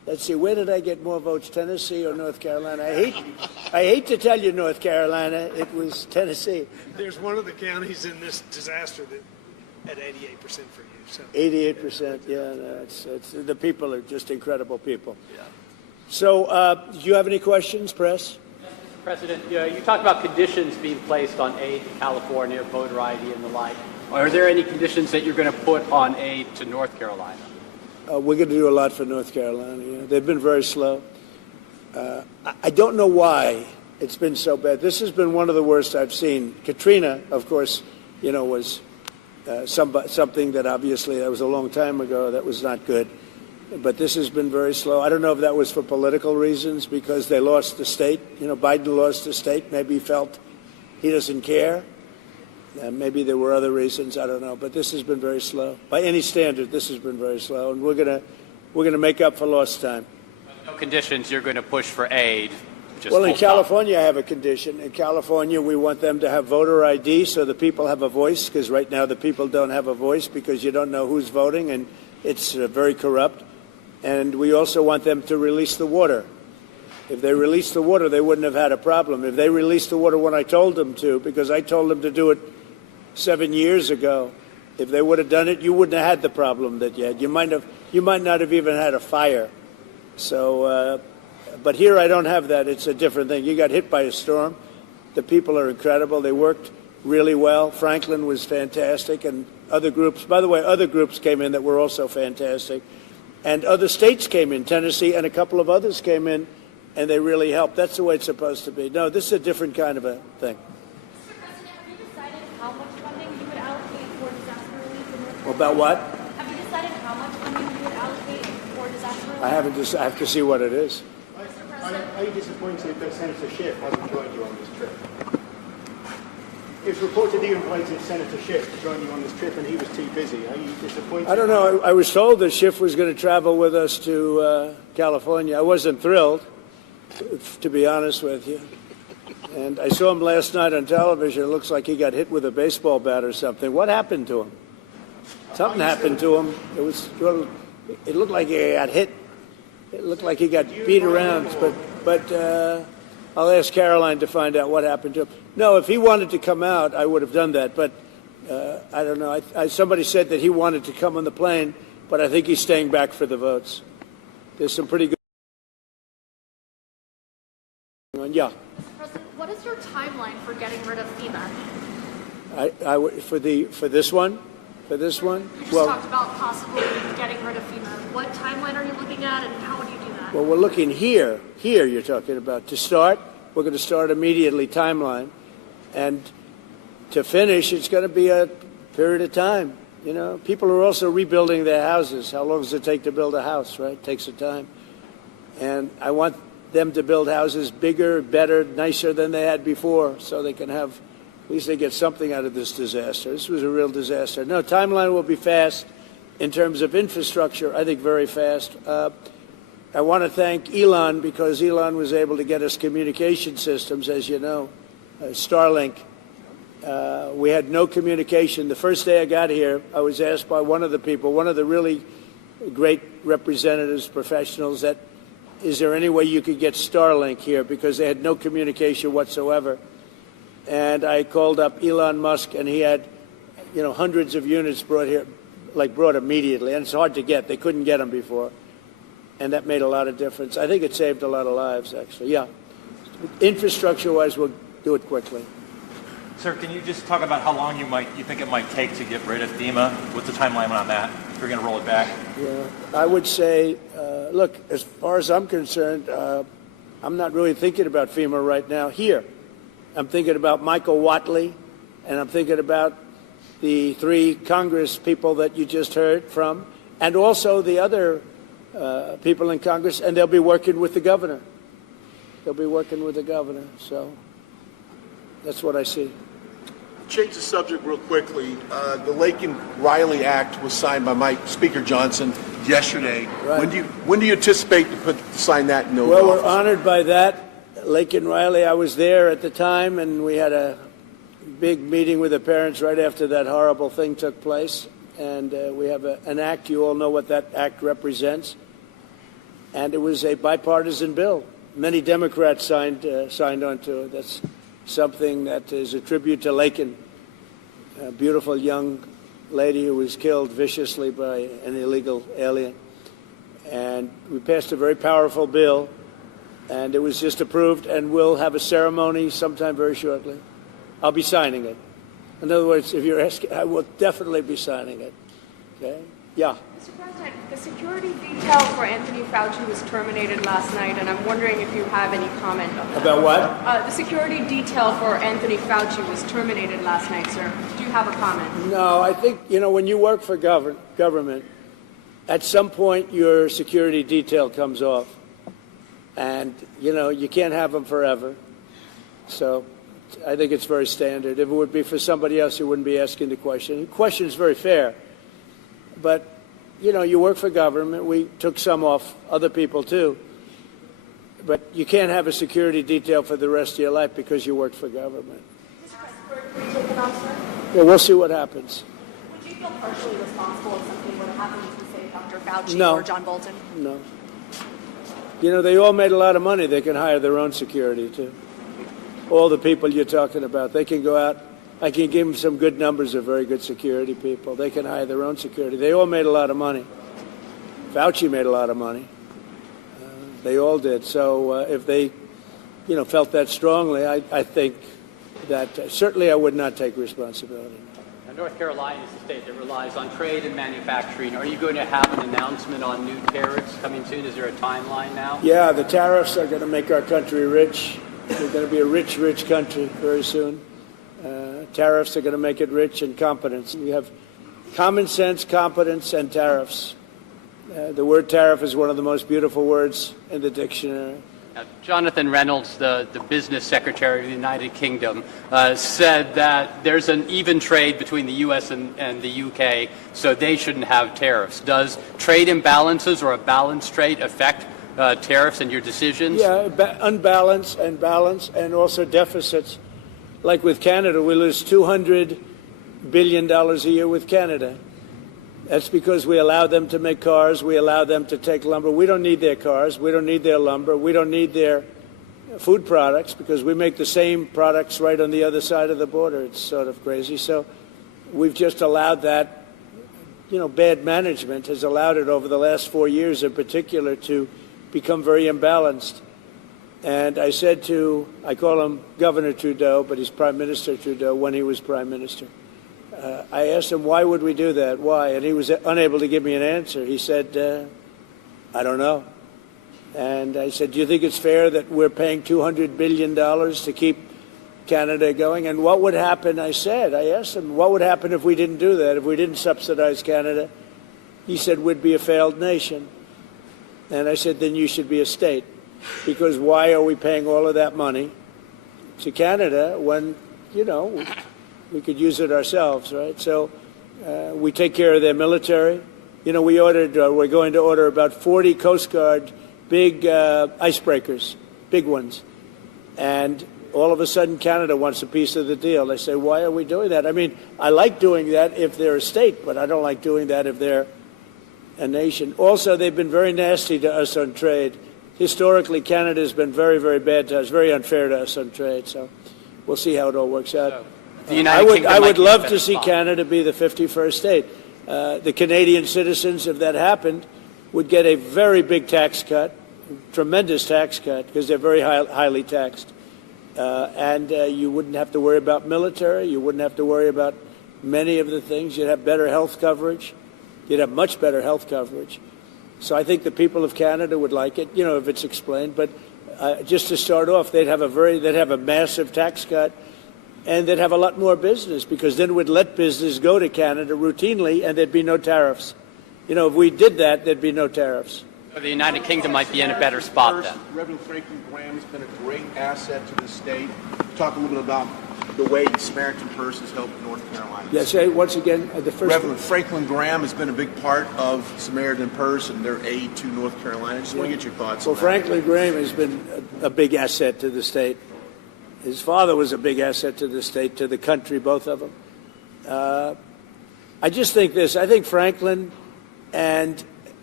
Let's see, where did I get more votes, Tennessee or North Carolina? I hate to tell you, North Carolina, it was Tennessee. There's one of the counties in this disaster that had 88% for you. So 88%, yeah, no, it's the people are just incredible people. Yeah. So, do you have any questions, press? President, you talked about conditions being placed on aid to California, voter ID and the like. Are there any conditions that you're going to put on aid to North Carolina? We're going to do a lot for North Carolina. Yeah. They've been very slow. I don't know why it's been so bad. This has been one of the worst I've seen. Katrina, of course, was something that obviously that was a long time ago. That was not good. But this has been very slow. I don't know if that was for political reasons because they lost the state. Biden lost the state. Maybe he felt he doesn't care. Maybe there were other reasons. I don't know. But this has been very slow. By any standard, this has been very slow. And we're gonna make up for lost time. No conditions. You're going to push for aid. Well, in California, I have a condition. In California, we want them to have voter ID so the people have a voice, because right now the people don't have a voice because you don't know who's voting, and it's very corrupt. And we also want them to release the water. If they released the water, they wouldn't have had a problem. If they released the water when I told them to, because I told them to do it 7 years ago, if they would have done it, you wouldn't have had the problem that you had. You might not have even had a fire. So, but here I don't have that. It's a different thing. You got hit by a storm. The people are incredible. They worked really well. Franklin was fantastic, and other groups. By the way, other groups came in that were also fantastic. And other states came in, Tennessee and a couple of others came in, and they really helped. That's the way it's supposed to be. No, this is a different kind of a thing. Mr. President, have you decided how much funding you would allocate for disaster relief in North Carolina? About what? Have you decided how much funding you would allocate for disaster relief? I haven't. I have to see what it is. Are you disappointed that Senator Schiff hasn't joined you on this trip? It's reported he invited Senator Schiff to join you on this trip, and he was too busy. Are you disappointed? I don't know. I was told that Schiff was going to travel with us to California. I wasn't thrilled, to be honest with you. And I saw him last night on television. It looks like he got hit with a baseball bat or something. What happened to him? Something happened to him. It looked like he got hit. It looked like he got beat around. But I'll ask Caroline to find out what happened to him. No, if he wanted to come out, I would have done that. But I don't know. Somebody said that he wanted to come on the plane, but I think he's staying back for the votes. There's some pretty good. Yeah. Mr. President, what is your timeline for getting rid of FEMA? For this one. You just talked about possibly getting rid of FEMA. What timeline are you looking at, and how would you do that? Well, we're looking here. Here, you're talking about. To start, we're going to start immediately. Timeline. And to finish, it's going to be a period of time. People are also rebuilding their houses. How long does it take to build a house, right? It takes some time. And I want them to build houses bigger, better, nicer than they had before, so they can have, at least they get something out of this disaster. This was a real disaster. No, timeline will be fast. In terms of infrastructure, I think very fast. I want to thank Elon, because Elon was able to get us communication systems, as you know. Starlink. We had no communication. The first day I got here, I was asked by one of the people, one of the really great representatives, professionals, that is there any way you could get Starlink here, because they had no communication whatsoever. And I called up Elon Musk, and he had, hundreds of units brought here, brought immediately. And it's hard to get. They couldn't get them before. And that made a lot of difference. I think it saved a lot of lives, actually. Yeah. Infrastructure-wise, we'll do it quickly. Sir, can you just talk about how long you think it might take to get rid of FEMA? What's the timeline on that? If you're going to roll it back? Yeah, I would say, look, as far as I'm concerned, I'm not really thinking about FEMA right now here. I'm thinking about Michael Whatley, and I'm thinking about the 3 Congress people that you just heard from, and also the other people in Congress, and they'll be working with the governor. They'll be working with the governor, so that's what I see. Change the subject real quickly. The Lake and Riley Act was signed by Speaker Johnson yesterday. Right. When do you anticipate to sign that into Well, office? we're honored by that. Lake and Riley, I was there at the time, and we had a big meeting with the parents right after that horrible thing took place. And we have an act. You all know what that act represents. and it was a bipartisan bill. Many Democrats signed onto it. That's something that is a tribute to Lakin, a beautiful young lady who was killed viciously by an illegal alien. And we passed a very powerful bill, and it was just approved, and we'll have a ceremony sometime very shortly. I'll be signing it. In other words, if you're asking, I will definitely be signing it. Okay? Yeah. Mr. President, the security detail for Anthony Fauci was terminated last night, and I'm wondering if you have any comment on that. About what? The security detail for Anthony Fauci was terminated last night, sir. Do you have a comment? No, I think, when you work for government, at some point your security detail comes off. And, you can't have them forever. So I think it's very standard. If it would be for somebody else, you wouldn't be asking the question. The question is very fair. But, you work for government. We took some off, other people too. But you can't have a security detail for the rest of your life because you work for government. Yeah, we'll see what happens. Would you feel partially responsible if something were to happen to, say, Dr. Fauci No. or John Bolton? No. They all made a lot of money. They can hire their own security, too. All the people you're talking about, they can go out. I can give them some good numbers of very good security people. They can hire their own security. They all made a lot of money. Fauci made a lot of money. They all did. So if they, felt that strongly, I think that certainly I would not take responsibility. North Carolina is a state that relies on trade and manufacturing. Are you going to have an announcement on new tariffs coming soon? Is there a timeline now? Yeah, the tariffs are going to make our country rich. We're going to be a rich, rich country very soon. Tariffs are going to make it rich and competence. We have common sense, competence, and tariffs. The word tariff is one of the most beautiful words in the dictionary. Jonathan Reynolds, the business secretary of the United Kingdom, said that there's an even trade between the U.S. and the U.K., so they shouldn't have tariffs. Does trade imbalances or a balanced trade affect tariffs and your decisions? Yeah, unbalanced and balance, and also deficits. Like with Canada, we lose $200 billion a year with Canada. That's because we allow them to make cars. We allow them to take lumber. We don't need their cars. We don't need their lumber. We don't need their food products because we make the same products right on the other side of the border. It's sort of crazy. So we've just allowed that, bad management has allowed it over the last 4 years in particular to become very imbalanced. And I said I call him Governor Trudeau, but he's Prime Minister Trudeau when he was Prime Minister. I asked him, why would we do that? Why? And he was unable to give me an answer. He said, I don't know. And I said, do you think it's fair that we're paying $200 billion to keep Canada going? And what would happen, I asked him, what would happen if we didn't do that, if we didn't subsidize Canada? He said, we'd be a failed nation. And I said, then you should be a state. Because why are we paying all of that money to Canada when, we could use it ourselves, right? So we take care of their military. We're going to order about 40 Coast Guard big icebreakers, big ones. And all of a sudden Canada wants a piece of the deal. They say, why are we doing that? I mean, I like doing that if they're a state, but I don't like doing that if they're a nation. Also, they've been very nasty to us on trade. Historically, Canada has been very, very bad to us, very unfair to us on trade. So we'll see how it all works out. I would love to see Canada be the 51st state. The Canadian citizens, if that happened, would get a very big tax cut, tremendous tax cut, because they're very highly taxed. And you wouldn't have to worry about military. You wouldn't have to worry about many of the things. You'd have better health coverage. You'd have much better health coverage. So I think the people of Canada would like it, if it's explained. But just to start off, they'd have a massive tax cut, and they'd have a lot more business because then we'd let business go to Canada routinely, and there'd be no tariffs. If we did that, there'd be no tariffs. So the United Kingdom might be in a better spot then. Reverend Franklin Graham has been a great asset to the state. Talk a little bit about the way Samaritan Purse has helped North Carolina. Yes, once again, the first Reverend Franklin Graham has been a big part of Samaritan Purse and their aid to North Carolina. Just want to get your thoughts on that. Well, Franklin Graham has been a big asset to the state. His father was a big asset to the state, to the country, both of them. I just think this. I think Franklin and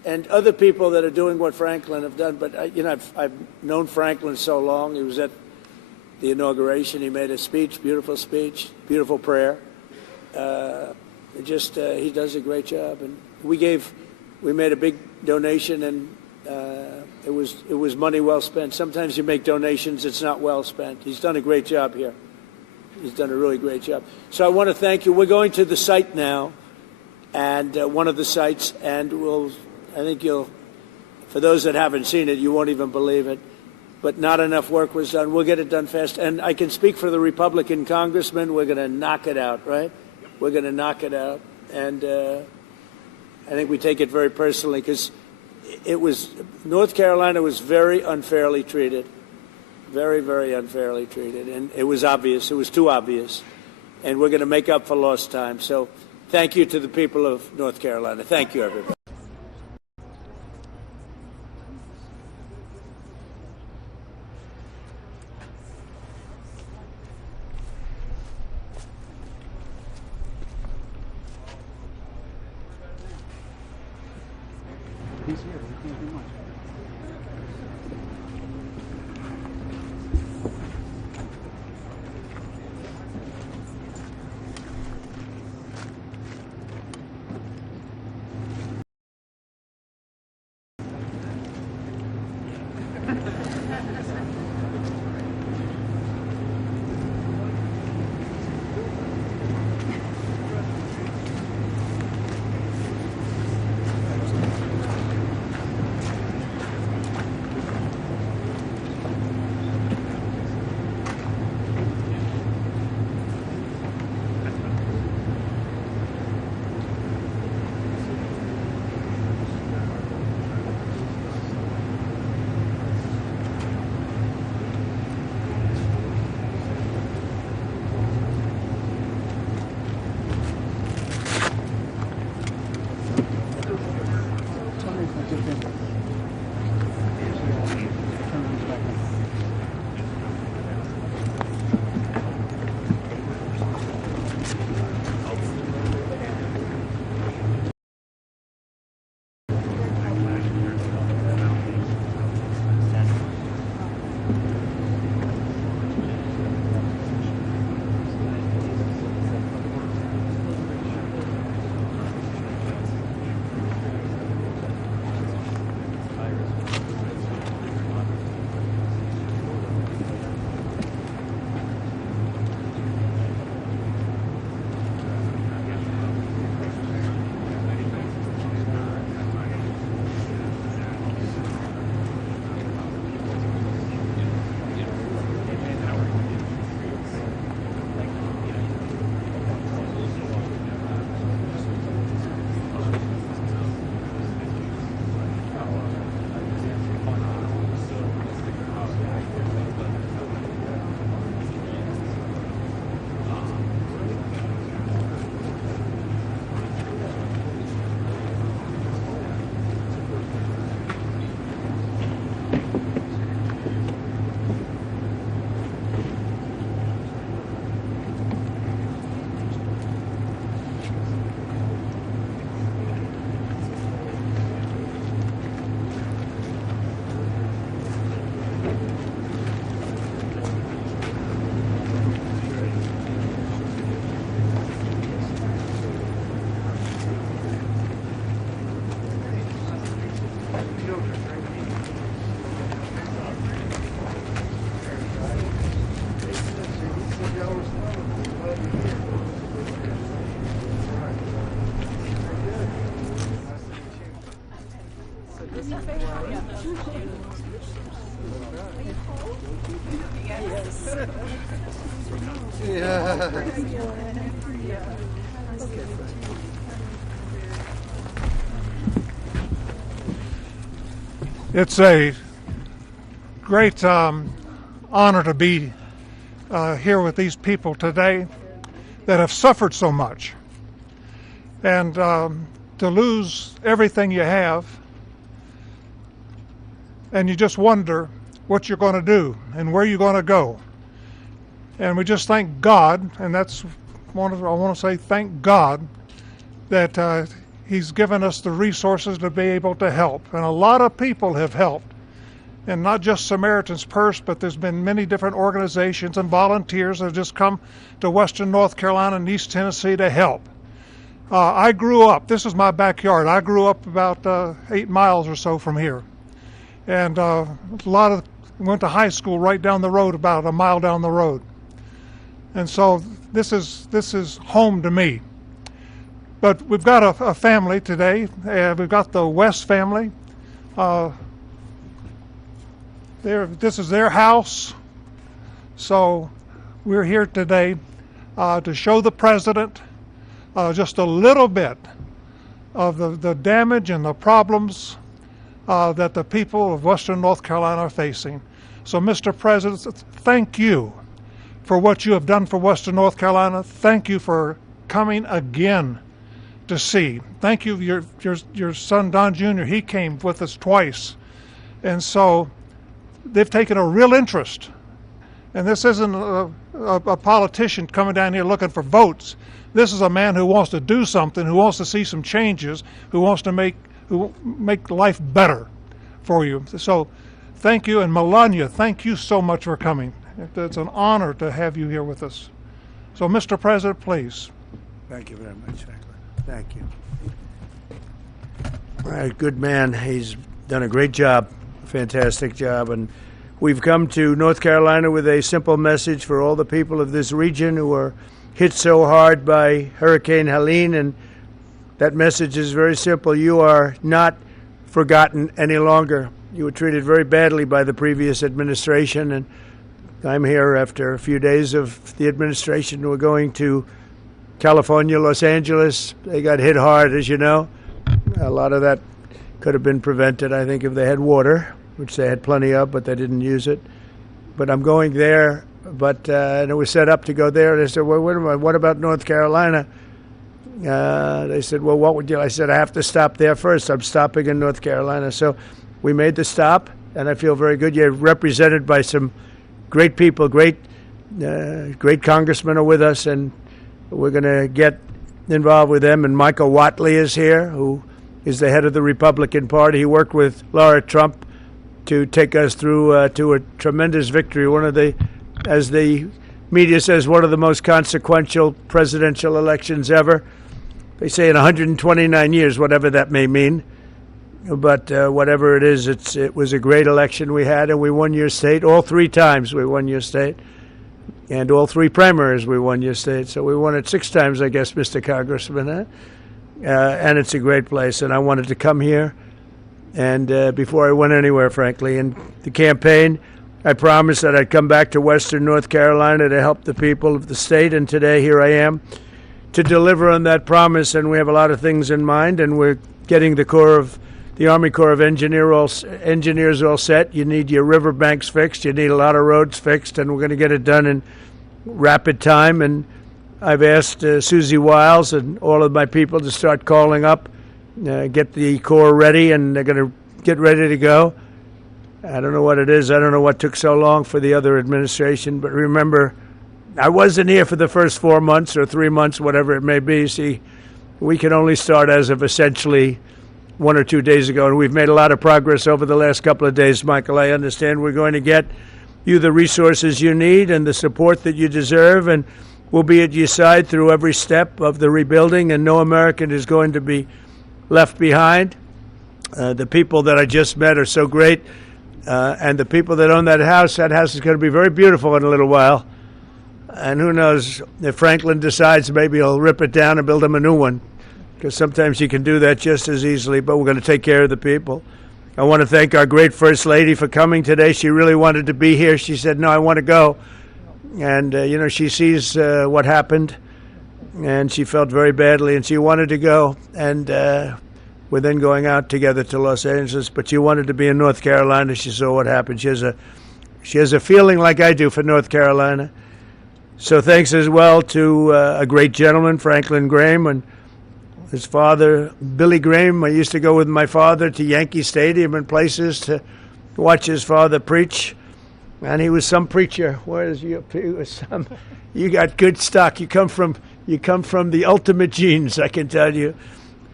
and other people that are doing what Franklin have done. But I've known Franklin so long. He was at the inauguration. He made a speech, beautiful prayer. He does a great job. And we made a big donation, and it was money well spent. Sometimes you make donations, it's not well spent. He's done a great job here. He's done a really great job. So I want to thank you. We're going to the site now, and one of the sites, and for those that haven't seen it, you won't even believe it, but not enough work was done. We'll get it done fast. And I can speak for the Republican congressman. We're going to knock it out, right? We're going to knock it out. And I think we take it very personally, because North Carolina was very unfairly treated. Very, very unfairly treated. And it was obvious. It was too obvious. And we're going to make up for lost time. So thank you to the people of North Carolina. Thank you, everybody. He's here. We can't do much. It's a great honor to be here with these people today that have suffered so much. And to lose everything you have, and you just wonder what you're going to do and where you're going to go. And we just thank God, and I want to say thank God that he's given us the resources to be able to help. And a lot of people have helped. And not just Samaritan's Purse, but there's been many different organizations and volunteers that have just come to Western North Carolina and East Tennessee to help. I grew up, this is my backyard, I grew up about 8 miles or so from here. And went to high school right down the road, about a mile down the road. And so this is home to me. But we've got a family today. We've got the West family. This is their house. So we're here today to show the president just a little bit of the damage and the problems that the people of Western North Carolina are facing. So, Mr. President, thank you for what you have done for Western North Carolina. Thank you for coming again to see. Thank you, your son Don Jr., he came with us twice. And so they've taken a real interest. And this isn't a politician coming down here looking for votes. This is a man who wants to do something, who wants to see some changes, who wants to make life better for you. So thank you. And Melania, thank you so much for coming. It's an honor to have you here with us. So, Mr. President, please. Thank you very much, Franklin. Thank you. All right, good man. He's done a great job, fantastic job. And we've come to North Carolina with a simple message for all the people of this region who are hit so hard by Hurricane Helene. And that message is very simple. You are not forgotten any longer. You were treated very badly by the previous administration, and I'm here after a few days of the administration. We're going to California, Los Angeles. They got hit hard, as you know. A lot of that could have been prevented, I think, if they had water, which they had plenty of, but they didn't use it. But I'm going there, and it was set up to go there. They said, well, what about North Carolina? They said, well, what would you? I said, I have to stop there first. I'm stopping in North Carolina. So we made the stop, and I feel very good. You're represented by some great people, great congressmen are with us, and we're going to get involved with them. And Michael Whatley is here, who is the head of the Republican Party. He worked with Laura Trump to take us through to a tremendous victory, one of the, as the media says, one of the most consequential presidential elections ever. They say in 129 years, whatever that may mean. But whatever it is, it was a great election we had, and we won your state. All 3 times we won your state. And all 3 primaries we won your state. So we won it 6 times, I guess, Mr. Congressman. Huh? And it's a great place. And I wanted to come here. And before I went anywhere, frankly, in the campaign, I promised that I'd come back to Western North Carolina to help the people of the state. And today, here I am to deliver on that promise. And we have a lot of things in mind. And we're getting the Army Corps of Engineers all set. You need your riverbanks fixed. You need a lot of roads fixed. And we're going to get it done in rapid time. And I've asked Susie Wiles and all of my people to start calling up, get the Corps ready, and they're going to get ready to go. I don't know what it is. I don't know what took so long for the other administration. But remember, I wasn't here for the first 4 months or 3 months, whatever it may be. See, we can only start as of essentially 1 or 2 days ago, and we've made a lot of progress over the last couple of days, Michael. I understand we're going to get you the resources you need and the support that you deserve, and we'll be at your side through every step of the rebuilding, and no American is going to be left behind. The people that I just met are so great, and the people that own that house is going to be very beautiful in a little while. And who knows, if Franklin decides, maybe he'll rip it down and build him a new one, because sometimes you can do that just as easily, but we're going to take care of the people. I want to thank our great First Lady for coming today. She really wanted to be here. She said, no, I want to go. And, she sees what happened, and she felt very badly, and she wanted to go. And we're then going out together to Los Angeles, but she wanted to be in North Carolina. She saw what happened. She has a feeling like I do for North Carolina. So thanks as well to a great gentleman, Franklin Graham, and his father, Billy Graham. I used to go with my father to Yankee Stadium and places to watch his father preach. And he was some preacher. You got good stock. You come from the ultimate genes, I can tell you.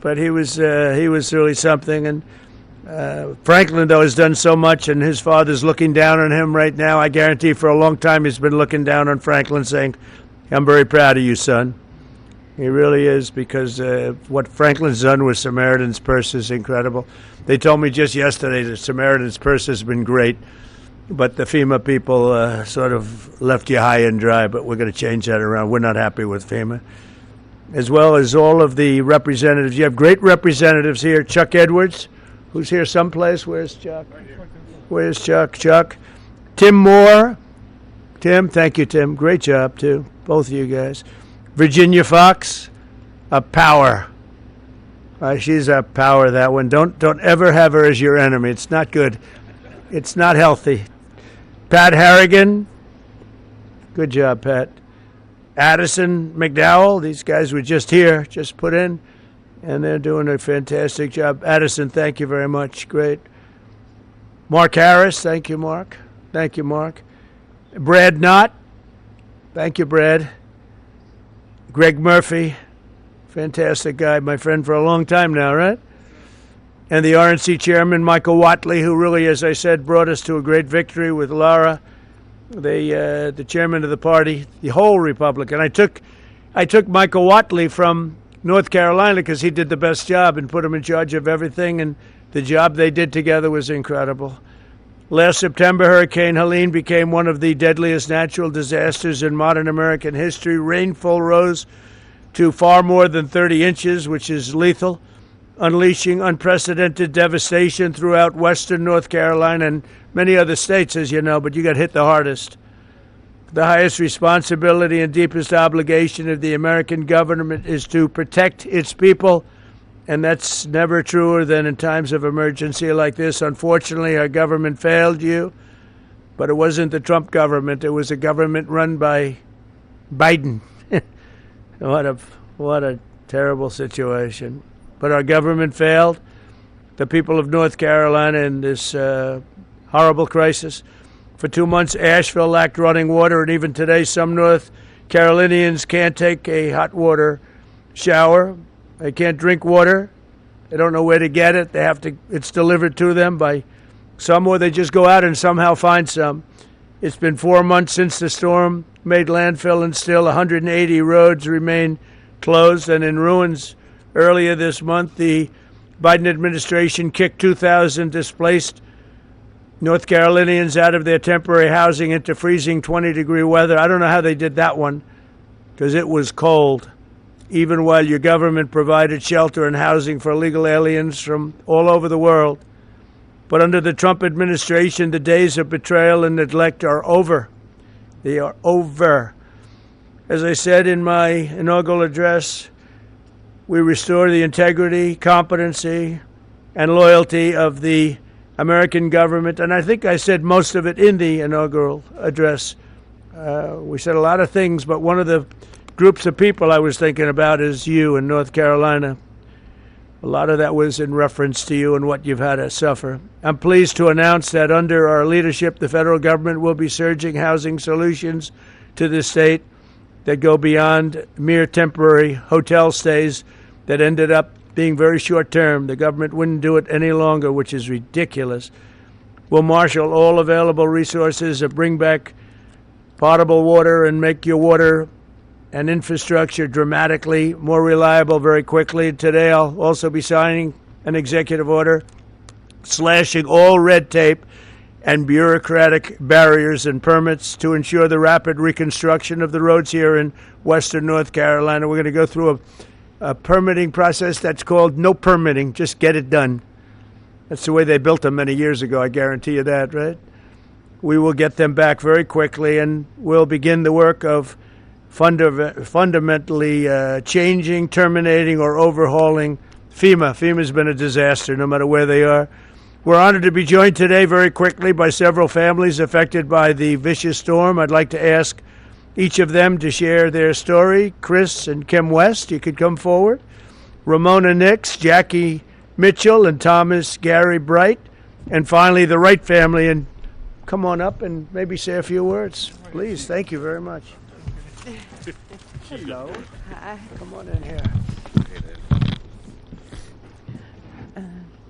but he was really something. And Franklin, though, has done so much, and his father's looking down on him right now. I guarantee for a long time he's been looking down on Franklin, saying, "I'm very proud of you, son." He really is, because what Franklin's done with Samaritan's Purse is incredible. They told me just yesterday that Samaritan's Purse has been great, but the FEMA people sort of left you high and dry, but we're going to change that around. We're not happy with FEMA. As well as all of the representatives. You have great representatives here. Chuck Edwards, who's here someplace. Where's Chuck? Where's Chuck? Chuck. Tim Moore. Tim, thank you, Tim. Great job, too. Both of you guys. Virginia Fox, a power. She's a power, that one. Don't ever have her as your enemy. It's not good. It's not healthy. Pat Harrigan. Good job, Pat. Addison McDowell. These guys were just here, just put in, and they're doing a fantastic job. Addison, thank you very much. Great. Mark Harris. Thank you, Mark. Thank you, Mark. Brad Knott. Thank you, Brad. Greg Murphy. Fantastic guy, my friend for a long time now, right? And the RNC chairman, Michael Whatley, who really, as I said, brought us to a great victory with Laura, the chairman of the party, the whole Republican. I took Michael Whatley from North Carolina because he did the best job and put him in charge of everything, and the job they did together was incredible. Last September, Hurricane Helene became one of the deadliest natural disasters in modern American history. Rainfall rose to far more than 30 inches, which is lethal, unleashing unprecedented devastation throughout western North Carolina and many other states, as you know, but you got hit the hardest. The highest responsibility and deepest obligation of the American government is to protect its people, and that's never truer than in times of emergency like this. Unfortunately, our government failed you, but it wasn't the Trump government. It was a government run by Biden. What a terrible situation. But our government failed the people of North Carolina in this horrible crisis. For 2 months, Asheville lacked running water, and even today, some North Carolinians can't take a hot water shower. They can't drink water. They don't know where to get it. It's delivered to them by some, or they just go out and somehow find some. It's been 4 months since the storm made landfill, and still 180 roads remain closed and in ruins. Earlier this month, the Biden administration kicked 2,000 displaced North Carolinians out of their temporary housing into freezing 20-degree weather. I don't know how they did that one, because it was cold, even while your government provided shelter and housing for illegal aliens from all over the world. But under the Trump administration, the days of betrayal and neglect are over. They are over. As I said in my inaugural address, we restore the integrity, competency, and loyalty of the American government. And I think I said most of it in the inaugural address. We said a lot of things, but one of the groups of people I was thinking about is you in North Carolina. A lot of that was in reference to you and what you've had to suffer. I'm pleased to announce that under our leadership, the federal government will be surging housing solutions to the state that go beyond mere temporary hotel stays that ended up being very short-term. The government wouldn't do it any longer, which is ridiculous. We'll marshal all available resources and bring back potable water and make your water and infrastructure dramatically more reliable very quickly. Today, I'll also be signing an executive order slashing all red tape and bureaucratic barriers and permits to ensure the rapid reconstruction of the roads here in western North Carolina. We're going to go through a permitting process that's called no permitting, just get it done. That's the way they built them many years ago, I guarantee you that, right? We will get them back very quickly, and we'll begin the work of fundamentally changing, terminating, or overhauling FEMA. FEMA's been a disaster no matter where they are. We're honored to be joined today very quickly by several families affected by the vicious storm. I'd like to ask each of them to share their story. Chris and Kim West, you could come forward. Ramona Nix, Jackie Mitchell, and Thomas Gary Bright. And finally, the Wright family. And come on up and maybe say a few words, please. Thank you very much. Hello. Hi. Come on in here.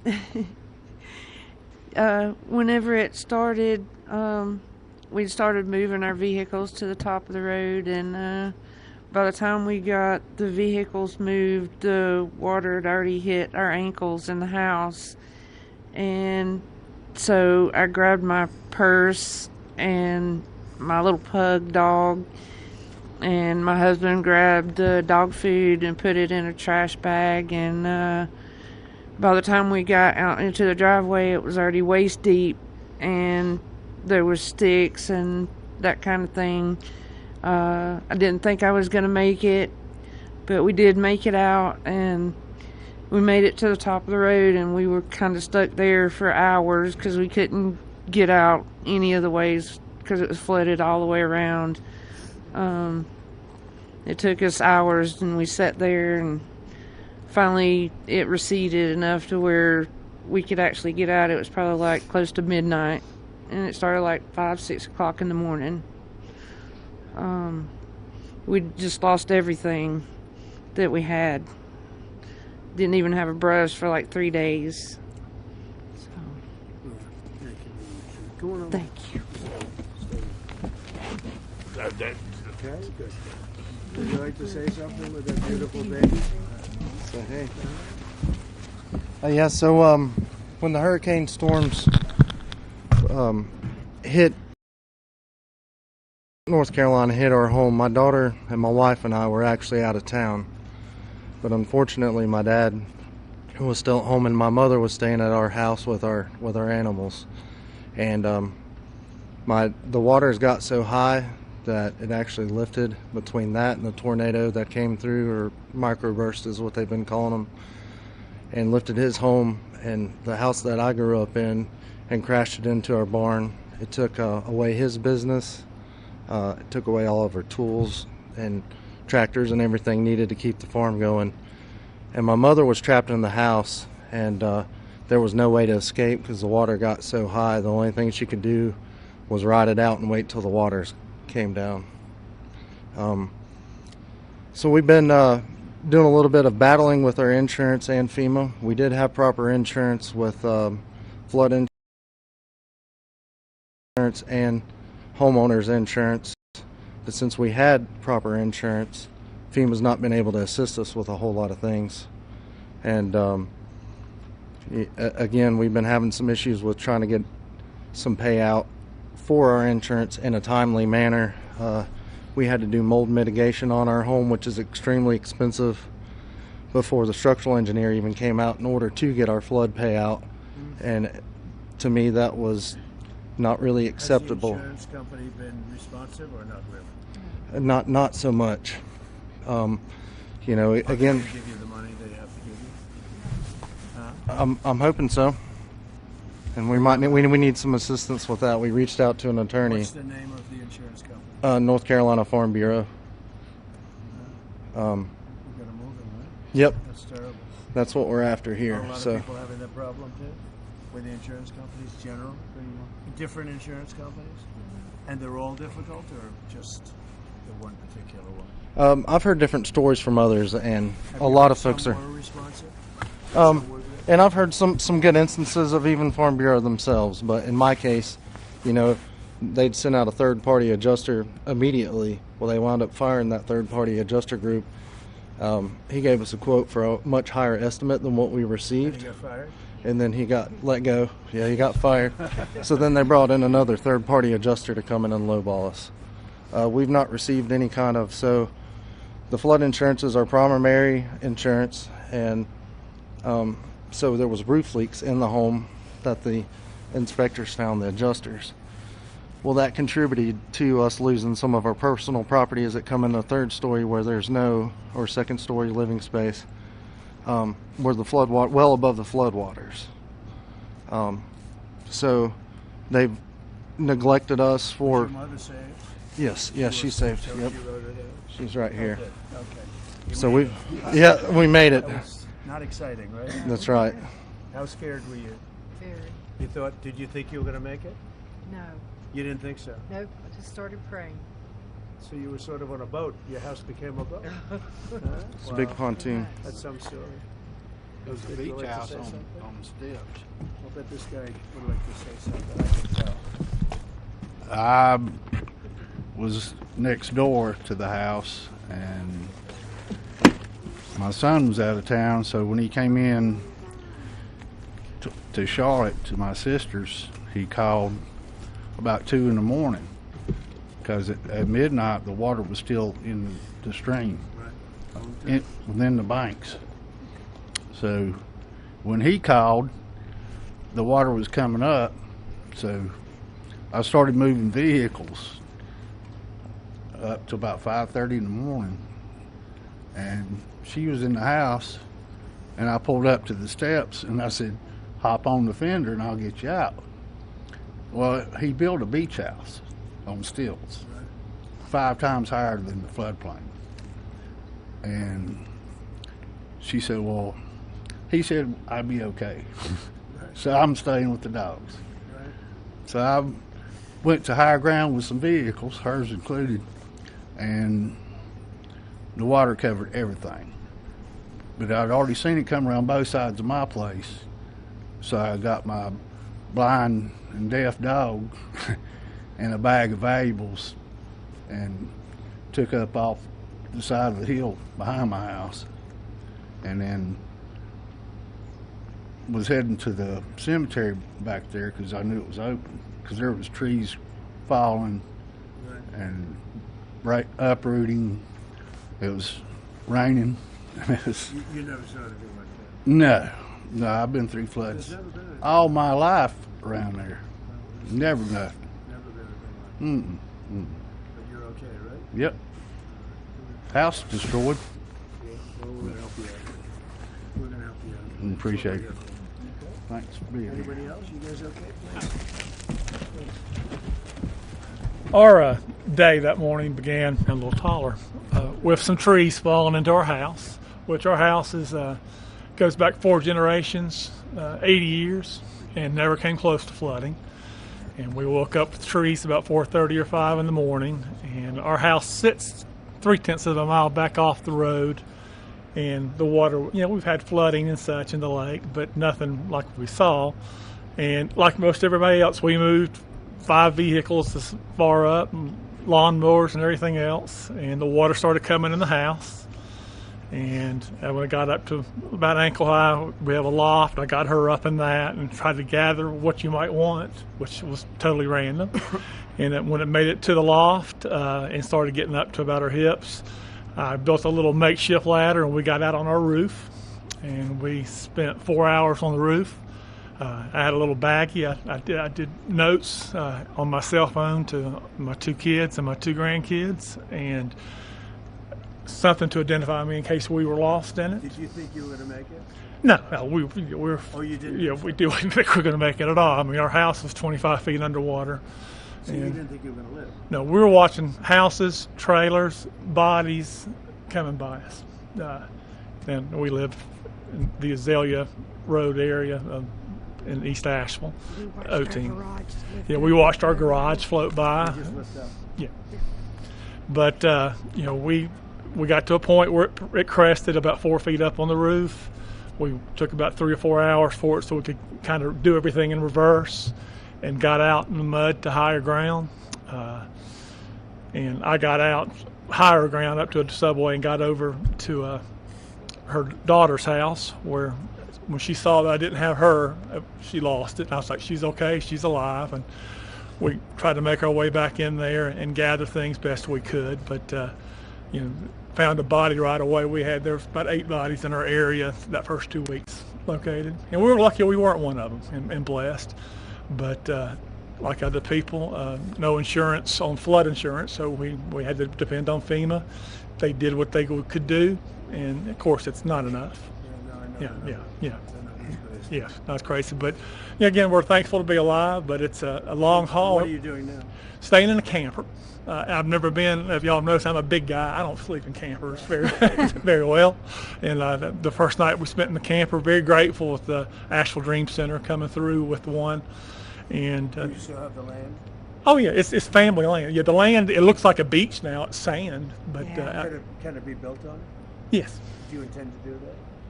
Whenever it started, we started moving our vehicles to the top of the road, and by the time we got the vehicles moved, the water had already hit our ankles in the house. And so I grabbed my purse and my little pug dog, and my husband grabbed dog food and put it in a trash bag, and by the time we got out into the driveway, it was already waist deep, and there was sticks and that kind of thing. I didn't think I was going to make it, but we did make it out, and we made it to the top of the road, and we were kind of stuck there for hours because we couldn't get out any of the ways because it was flooded all the way around. It took us hours, and we sat there, and finally it receded enough to where we could actually get out. It was probably like close to midnight, and it started like 5-6 o'clock in the morning. We just lost everything that we had. Didn't even have a brush for like 3 days. So. Thank you. Okay, good. Would you like to say something with that beautiful baby? So, hey. Yeah, so when the hurricane storms hit North Carolina, hit our home, my daughter and my wife and I were actually out of town. But unfortunately, my dad was still at home, and my mother was staying at our house with our animals. And the waters got so high that it actually lifted between that and the tornado that came through, or microburst is what they've been calling them, and lifted his home and the house that I grew up in, and crashed it into our barn. It took away his business. It took away all of our tools and tractors and everything needed to keep the farm going. And my mother was trapped in the house, and there was no way to escape because the water got so high. The only thing she could do was ride it out and wait till the waters came down. So we've been doing a little bit of battling with our insurance and FEMA. We did have proper insurance with flood insurance and homeowners insurance, but since we had proper insurance, FEMA's not been able to assist us with a whole lot of things. And again, we've been having some issues with trying to get some payout for our insurance in a timely manner. We had to do mold mitigation on our home, which is extremely expensive, before the structural engineer even came out in order to get our flood payout. And to me, that was not really acceptable. Has the insurance company been responsive or not really? Not so much. You know, again, They give you the money they have to give you? I'm hoping so. And we need some assistance with that. We reached out to an attorney. What's the name of the insurance company? North Carolina Farm Bureau. We've got to move them, right? Yep. That's terrible. That's what we're after here. Are a lot So of people having that problem too? With the insurance companies, general, different insurance companies, and they're all difficult, or just the one particular one? I've heard different stories from others, and a lot of folks are. Responsive? And I've heard some good instances of even Farm Bureau themselves, but in my case, you know, they'd send out a third-party adjuster immediately. Well, they wound up firing that third-party adjuster group. He gave us a quote for a much higher estimate than what we received. And he got fired? And then he got let go. Yeah, he got fired. So then they brought in another third-party adjuster to come in and lowball us. We've not received any kind of, so the flood insurance is our primary insurance, and so there was roof leaks in the home that the inspectors found, the adjusters. Well, that contributed to us losing some of our personal property as it come in the third story where there's no, or second story living space, where the flood water, well above the floodwaters. So they've neglected us for. Is your mother saved? Yes, she's saved. So Yep, she wrote it out? she's right here. Okay. So we made it. That's not exciting, right? That's right. How scared were you? Very. Did you think you were going to make it? No. You didn't think so? Nope. I just started praying. So you were sort of on a boat. Your house became a boat. It's a big pontoon. That's some story. There's a Would you beach like to house say on something? the steps. I'll bet this guy would like to say something. I can tell. I was next door to the house, and my son was out of town, so when he came in to Charlotte to my sister's, he called about 2 in the morning because at midnight the water was still in the stream, within the banks. So when he called, the water was coming up, so I started moving vehicles up to about 5:30 in the morning, and she was in the house, and I pulled up to the steps and I said, hop on the fender and I'll get you out. Well, he built a beach house on stilts, 5 times higher than the floodplain. And she said, well, he said I'd be okay. So I'm staying with the dogs. So I went to higher ground with some vehicles, hers included, and the water covered everything. But I'd already seen it come around both sides of my place, so I got my blind and deaf dog and a bag of valuables and took up off the side of the hill behind my house, and then was heading to the cemetery back there because I knew it was open, because there was trees falling and uprooting. It was raining. It was, You never saw anything like that. no, I've been through floods There's never been anything. all my life around there. Never nothing. Never been anything like that. Mm-mm. But you're okay, right? Yep. House destroyed. Yeah. Well, we're gonna help you out. We're gonna help you out. Appreciate it. Okay. Thanks for being here. Anybody else? You guys okay? Our day that morning began a little taller with some trees falling into our house, which our house is goes back 4 generations, 80 years, and never came close to flooding. And we woke up with trees about 4:30 or 5 in the morning, and our house sits 3/10 of a mile back off the road. And the water, we've had flooding and such in the lake, but nothing like we saw. And like most everybody else, we moved 5 vehicles this far up, and lawnmowers and everything else, and the water started coming in the house. And when it got up to about ankle high, we have a loft. I got her up in that and tried to gather what you might want, which was totally random. And when it made it to the loft and started getting up to about her hips, I built a little makeshift ladder, and we got out on our roof, and we spent 4 hours on the roof. I had a little baggie. I did notes on my cell phone to my 2 kids and my 2 grandkids, and something to identify me in case we were lost in it. Did you think you were going to make it? No, we're. Oh, you didn't? Yeah, we didn't think we were going to make it at all. I mean, our house was 25 feet underwater. So you didn't think you were going to live? No, we were watching houses, trailers, bodies coming by us. And we live in the Azalea Road area in East Asheville, O-Team. Yeah, we watched our garage float by. You just looked up. Yeah. But, we got to a point where it crested about 4 feet up on the roof. We took about 3 or 4 hours for it so we could kind of do everything in reverse, and got out in the mud to higher ground. And I got out higher ground up to a subway and got over to her daughter's house, where when she saw that I didn't have her, she lost it. And I was like, she's okay, she's alive. And we tried to make our way back in there and gather things best we could. But, found a body right away. There was about 8 bodies in our area that first 2 weeks located. And we were lucky we weren't one of them, and blessed. But like other people, no insurance on flood insurance, so we had to depend on FEMA. They did what they could do, and of course it's not enough. Yeah, that's crazy. But again, we're thankful to be alive, but it's a long haul. What are you doing now? Staying in a camper. I've never been, if y'all notice, I'm a big guy. I don't sleep in campers very well. And the first night we spent in the camper, very grateful with the Asheville Dream Center coming through with one. And Do you still have the land? oh yeah, it's family land. Yeah, the land, it looks like a beach now. It's sand, but Can it be built on? yes. Do you intend to do that?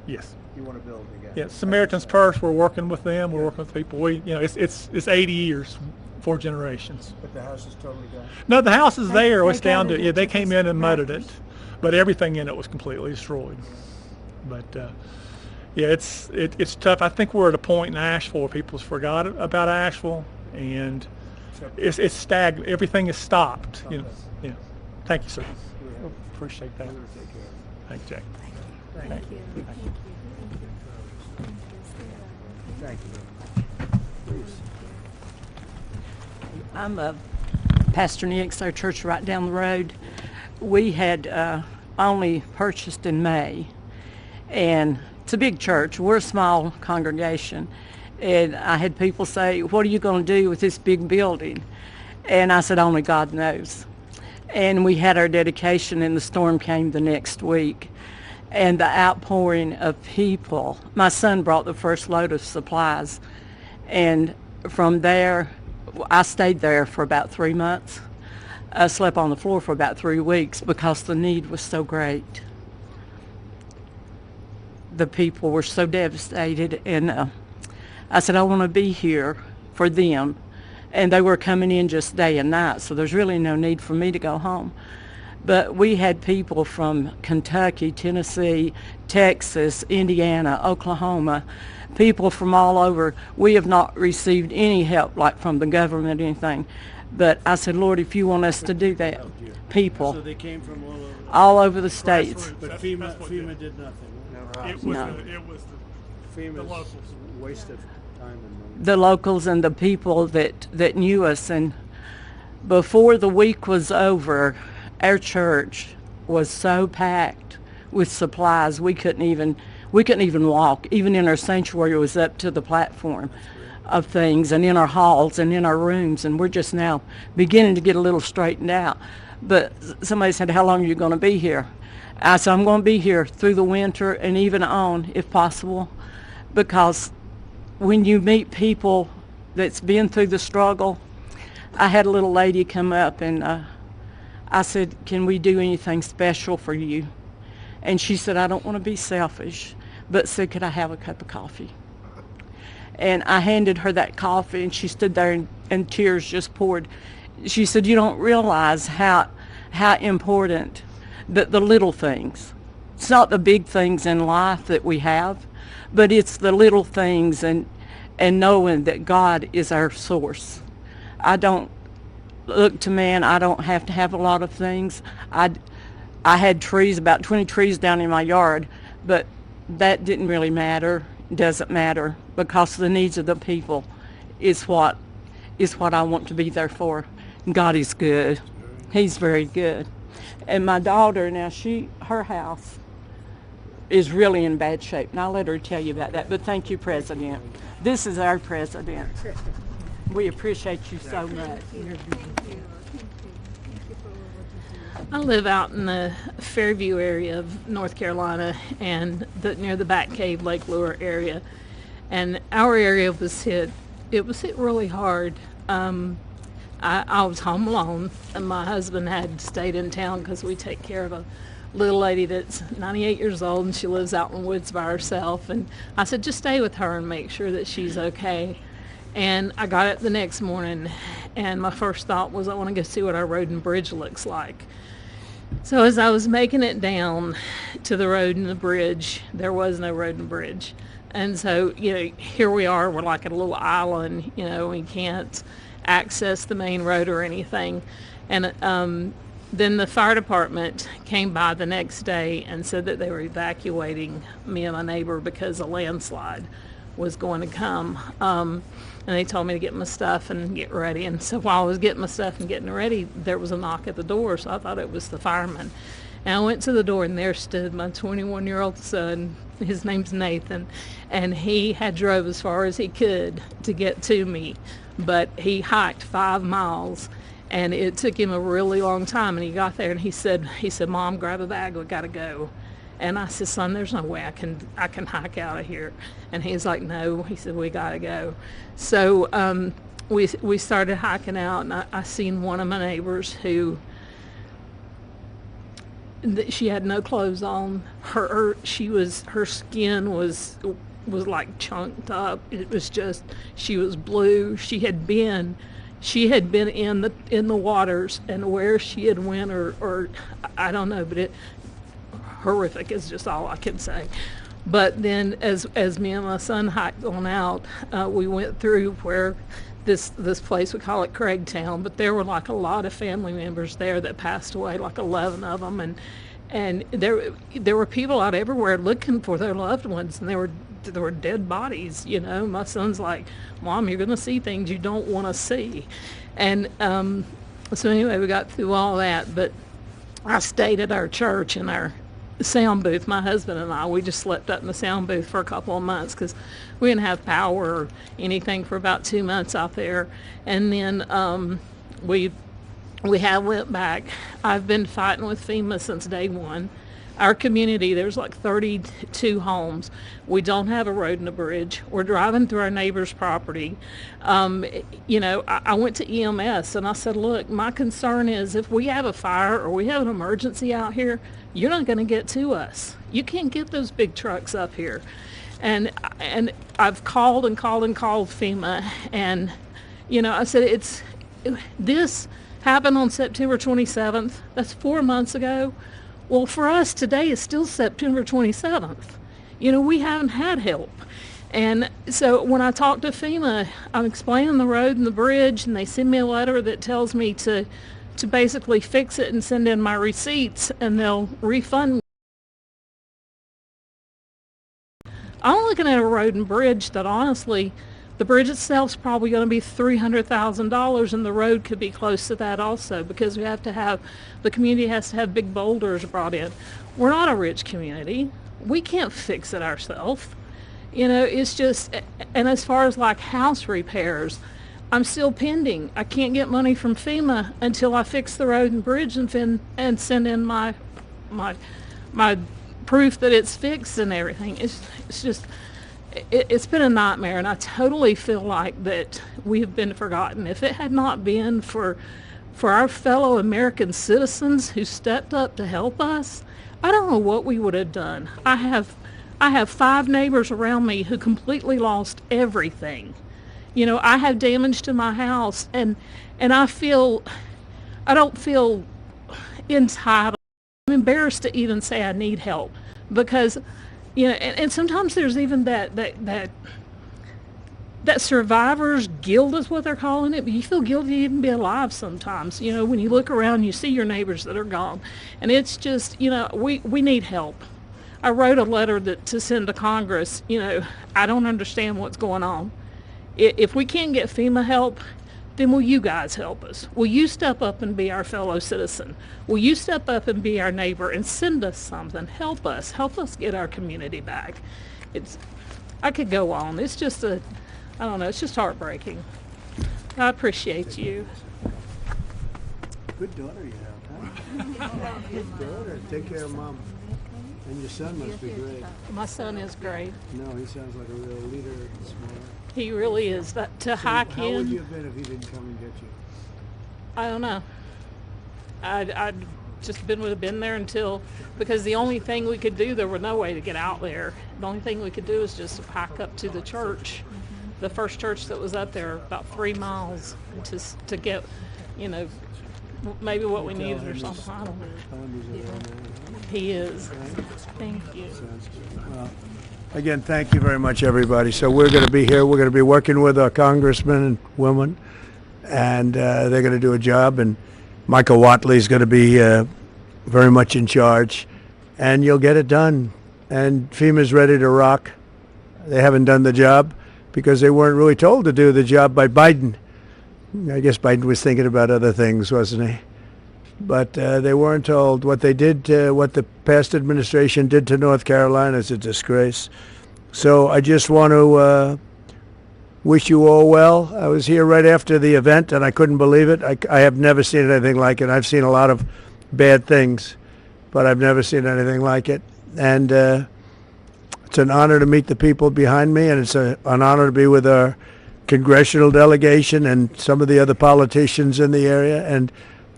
Yes. You want to build again? Yeah, Samaritan's Purse, we're working with them, we're working with people. It's 80 years, 4 generations. But the house is totally gone? No, the house is there. they It's down got it to, yeah, they into came this in and mudded it. mattress. But everything in it was completely destroyed. But, yeah, it's tough. I think we're at a point in Asheville where people's forgot about Asheville, and it's stagnant. Everything is stopped. You know. Yeah. Thank you, sir. Appreciate that. Thank you, Jack. Thank you. Thank you. I'm a pastor next to our church right down the road. We had only purchased in May, and it's a big church. We're a small congregation, and I had people say, "What are you going to do with this big building?" And I said, "Only God knows." And we had our dedication, and the storm came the next week. And the outpouring of people, my son brought the first load of supplies, and from there, I stayed there for about 3 months. I slept on the floor for about 3 weeks because the need was so great. The people were so devastated, and I said, I want to be here for them. And they were coming in just day and night, so there's really no need for me to go home. But we had people from Kentucky, Tennessee, Texas, Indiana, Oklahoma, people from all over. We have not received any help, like from the government or anything. But I said, Lord, if you want us to do that, people. So they came from all over the states. But FEMA did nothing. It was the locals. Waste of time and money. The locals and the people that knew us. And before the week was over, our church was so packed with supplies we couldn't even walk. Even in our sanctuary, it was up to the platform of things, and in our halls and in our rooms, and we're just now beginning to get a little straightened out. But somebody said, how long are you going to be here? I said, I'm going to be here through the winter and even on, if possible, because when you meet people that's been through the struggle, I had a little lady come up, and I said, can we do anything special for you? And she said, I don't want to be selfish, but said, could I have a cup of coffee? And I handed her that coffee, and she stood there, and tears just poured. She said, you don't realize how important the little things. It's not the big things in life that we have, but it's the little things, and knowing that God is our source. I don't look to man. I don't have to have a lot of things. I had trees, about 20 trees down in my yard, but that didn't really matter. Doesn't matter, because the needs of the people is what I want to be there for. God is good. He's very good. And my daughter now, her house is really in bad shape, and I'll let her tell you about that. But thank you, President. This is our president. We appreciate you so much. I live out in the Fairview area of North Carolina, and near the Bat Cave, Lake Lure area. And our area was hit. It was hit really hard. I was home alone, and my husband had stayed in town because we take care of a little lady that's 98 years old, and she lives out in the woods by herself. And I said, just stay with her and make sure that she's okay. And I got up the next morning, and my first thought was, I want to go see what our road and bridge looks like. So as I was making it down to the road and the bridge, there was no road and bridge. And so, here we are, we're like at a little island, we can't access the main road or anything. And then the fire department came by the next day and said that they were evacuating me and my neighbor because a landslide was going to come. And they told me to get my stuff and get ready. And so while I was getting my stuff and getting ready, there was a knock at the door, so I thought it was the fireman. And I went to the door, and there stood my 21-year-old son. His name's Nathan, and he had drove as far as he could to get to me, but he hiked 5 miles, and it took him a really long time. And he got there, and he said, Mom, grab a bag, we gotta go. And I said, son, there's no way I can hike out of here. And he's like, no. He said, we gotta go. So we started hiking out, and I seen one of my neighbors who she had no clothes on. Her skin was like chunked up. It was just, she was blue. She had been in the waters, and where she had went or I don't know, but horrific is just all I can say. But then as me and my son hiked on out, we went through where this place, we call it Craigtown, but there were like a lot of family members there that passed away, like 11 of them, and there were people out everywhere looking for their loved ones, and there were dead bodies. You know, my son's like, "Mom, you're going to see things you don't want to see," and so anyway, we got through all that. But I stayed at our church in our sound booth. My husband and I, we just slept up in the sound booth for a couple of months because we didn't have power or anything for about 2 months out there. And then we went back. I've been fighting with FEMA since day one. Our community, there's like 32 homes. We don't have a road and a bridge. We're driving through our neighbor's property. You know, I went to EMS and I said, look, my concern is if we have a fire or we have an emergency out here, you're not going to get to us. You can't get those big trucks up here. And I've called and called and called FEMA, and you know, I said, this happened on September 27th. That's 4 months ago. Well, for us today is still September 27th. You know, we haven't had help. And so when I talk to FEMA, I'm explaining the road and the bridge, and they send me a letter that tells me to basically fix it and send in my receipts, and they'll refund me. I'm looking at a road and bridge that honestly, the bridge itself is probably going to be $300,000, and the road could be close to that also, because the community has to have big boulders brought in. We're not a rich community. We can't fix it ourselves. You know, it's just, and as far as like house repairs, I'm still pending. I can't get money from FEMA until I fix the road and bridge and send in my proof that it's fixed and everything. It's just, it's been a nightmare, and I totally feel like that we have been forgotten. If it had not been for our fellow American citizens who stepped up to help us, I don't know what we would have done. I have 5 neighbors around me who completely lost everything. You know, I have damage to my house, and I don't feel entitled. I'm embarrassed to even say I need help, because, you know, and sometimes there's even that survivor's guilt is what they're calling it, but you feel guilty to even be alive sometimes. You know, when you look around, you see your neighbors that are gone, and it's just, you know, we need help. I wrote a letter to send to Congress. You know, I don't understand what's going on. If we can't get FEMA help, then will you guys help us? Will you step up and be our fellow citizen? Will you step up and be our neighbor and send us something? Help us get our community back. I could go on. It's just I don't know, it's just heartbreaking. I appreciate you. Good daughter you have, huh? Good daughter. Take care of Mom. And your son must be great. My son is great. No, he sounds like a real leader and smart. He really is. Hike in. How would you have been if he didn't come and get you? I don't know. I'd just would have been there because the only thing we could do, there was no way to get out there. The only thing we could do is just hike up to the church, the first church that was up there, about 3 miles, to get, you know, maybe what we needed or something. I don't know. He is. Thank you. Well, again, thank you very much, everybody. So we're going to be here. We're going to be working with our congressmen and women, and they're going to do a job. And Michael Watley is going to be very much in charge, and you'll get it done. And FEMA's ready to rock. They haven't done the job because they weren't really told to do the job by Biden. I guess Biden was thinking about other things, wasn't he? But they weren't told. What they did, what the past administration did to North Carolina is a disgrace. So I just want to wish you all well. I was here right after the event, and I couldn't believe it. I have never seen anything like it. I've seen a lot of bad things, but I've never seen anything like it. And it's an honor to meet the people behind me, and it's an honor to be with our congressional delegation and some of the other politicians in the area. And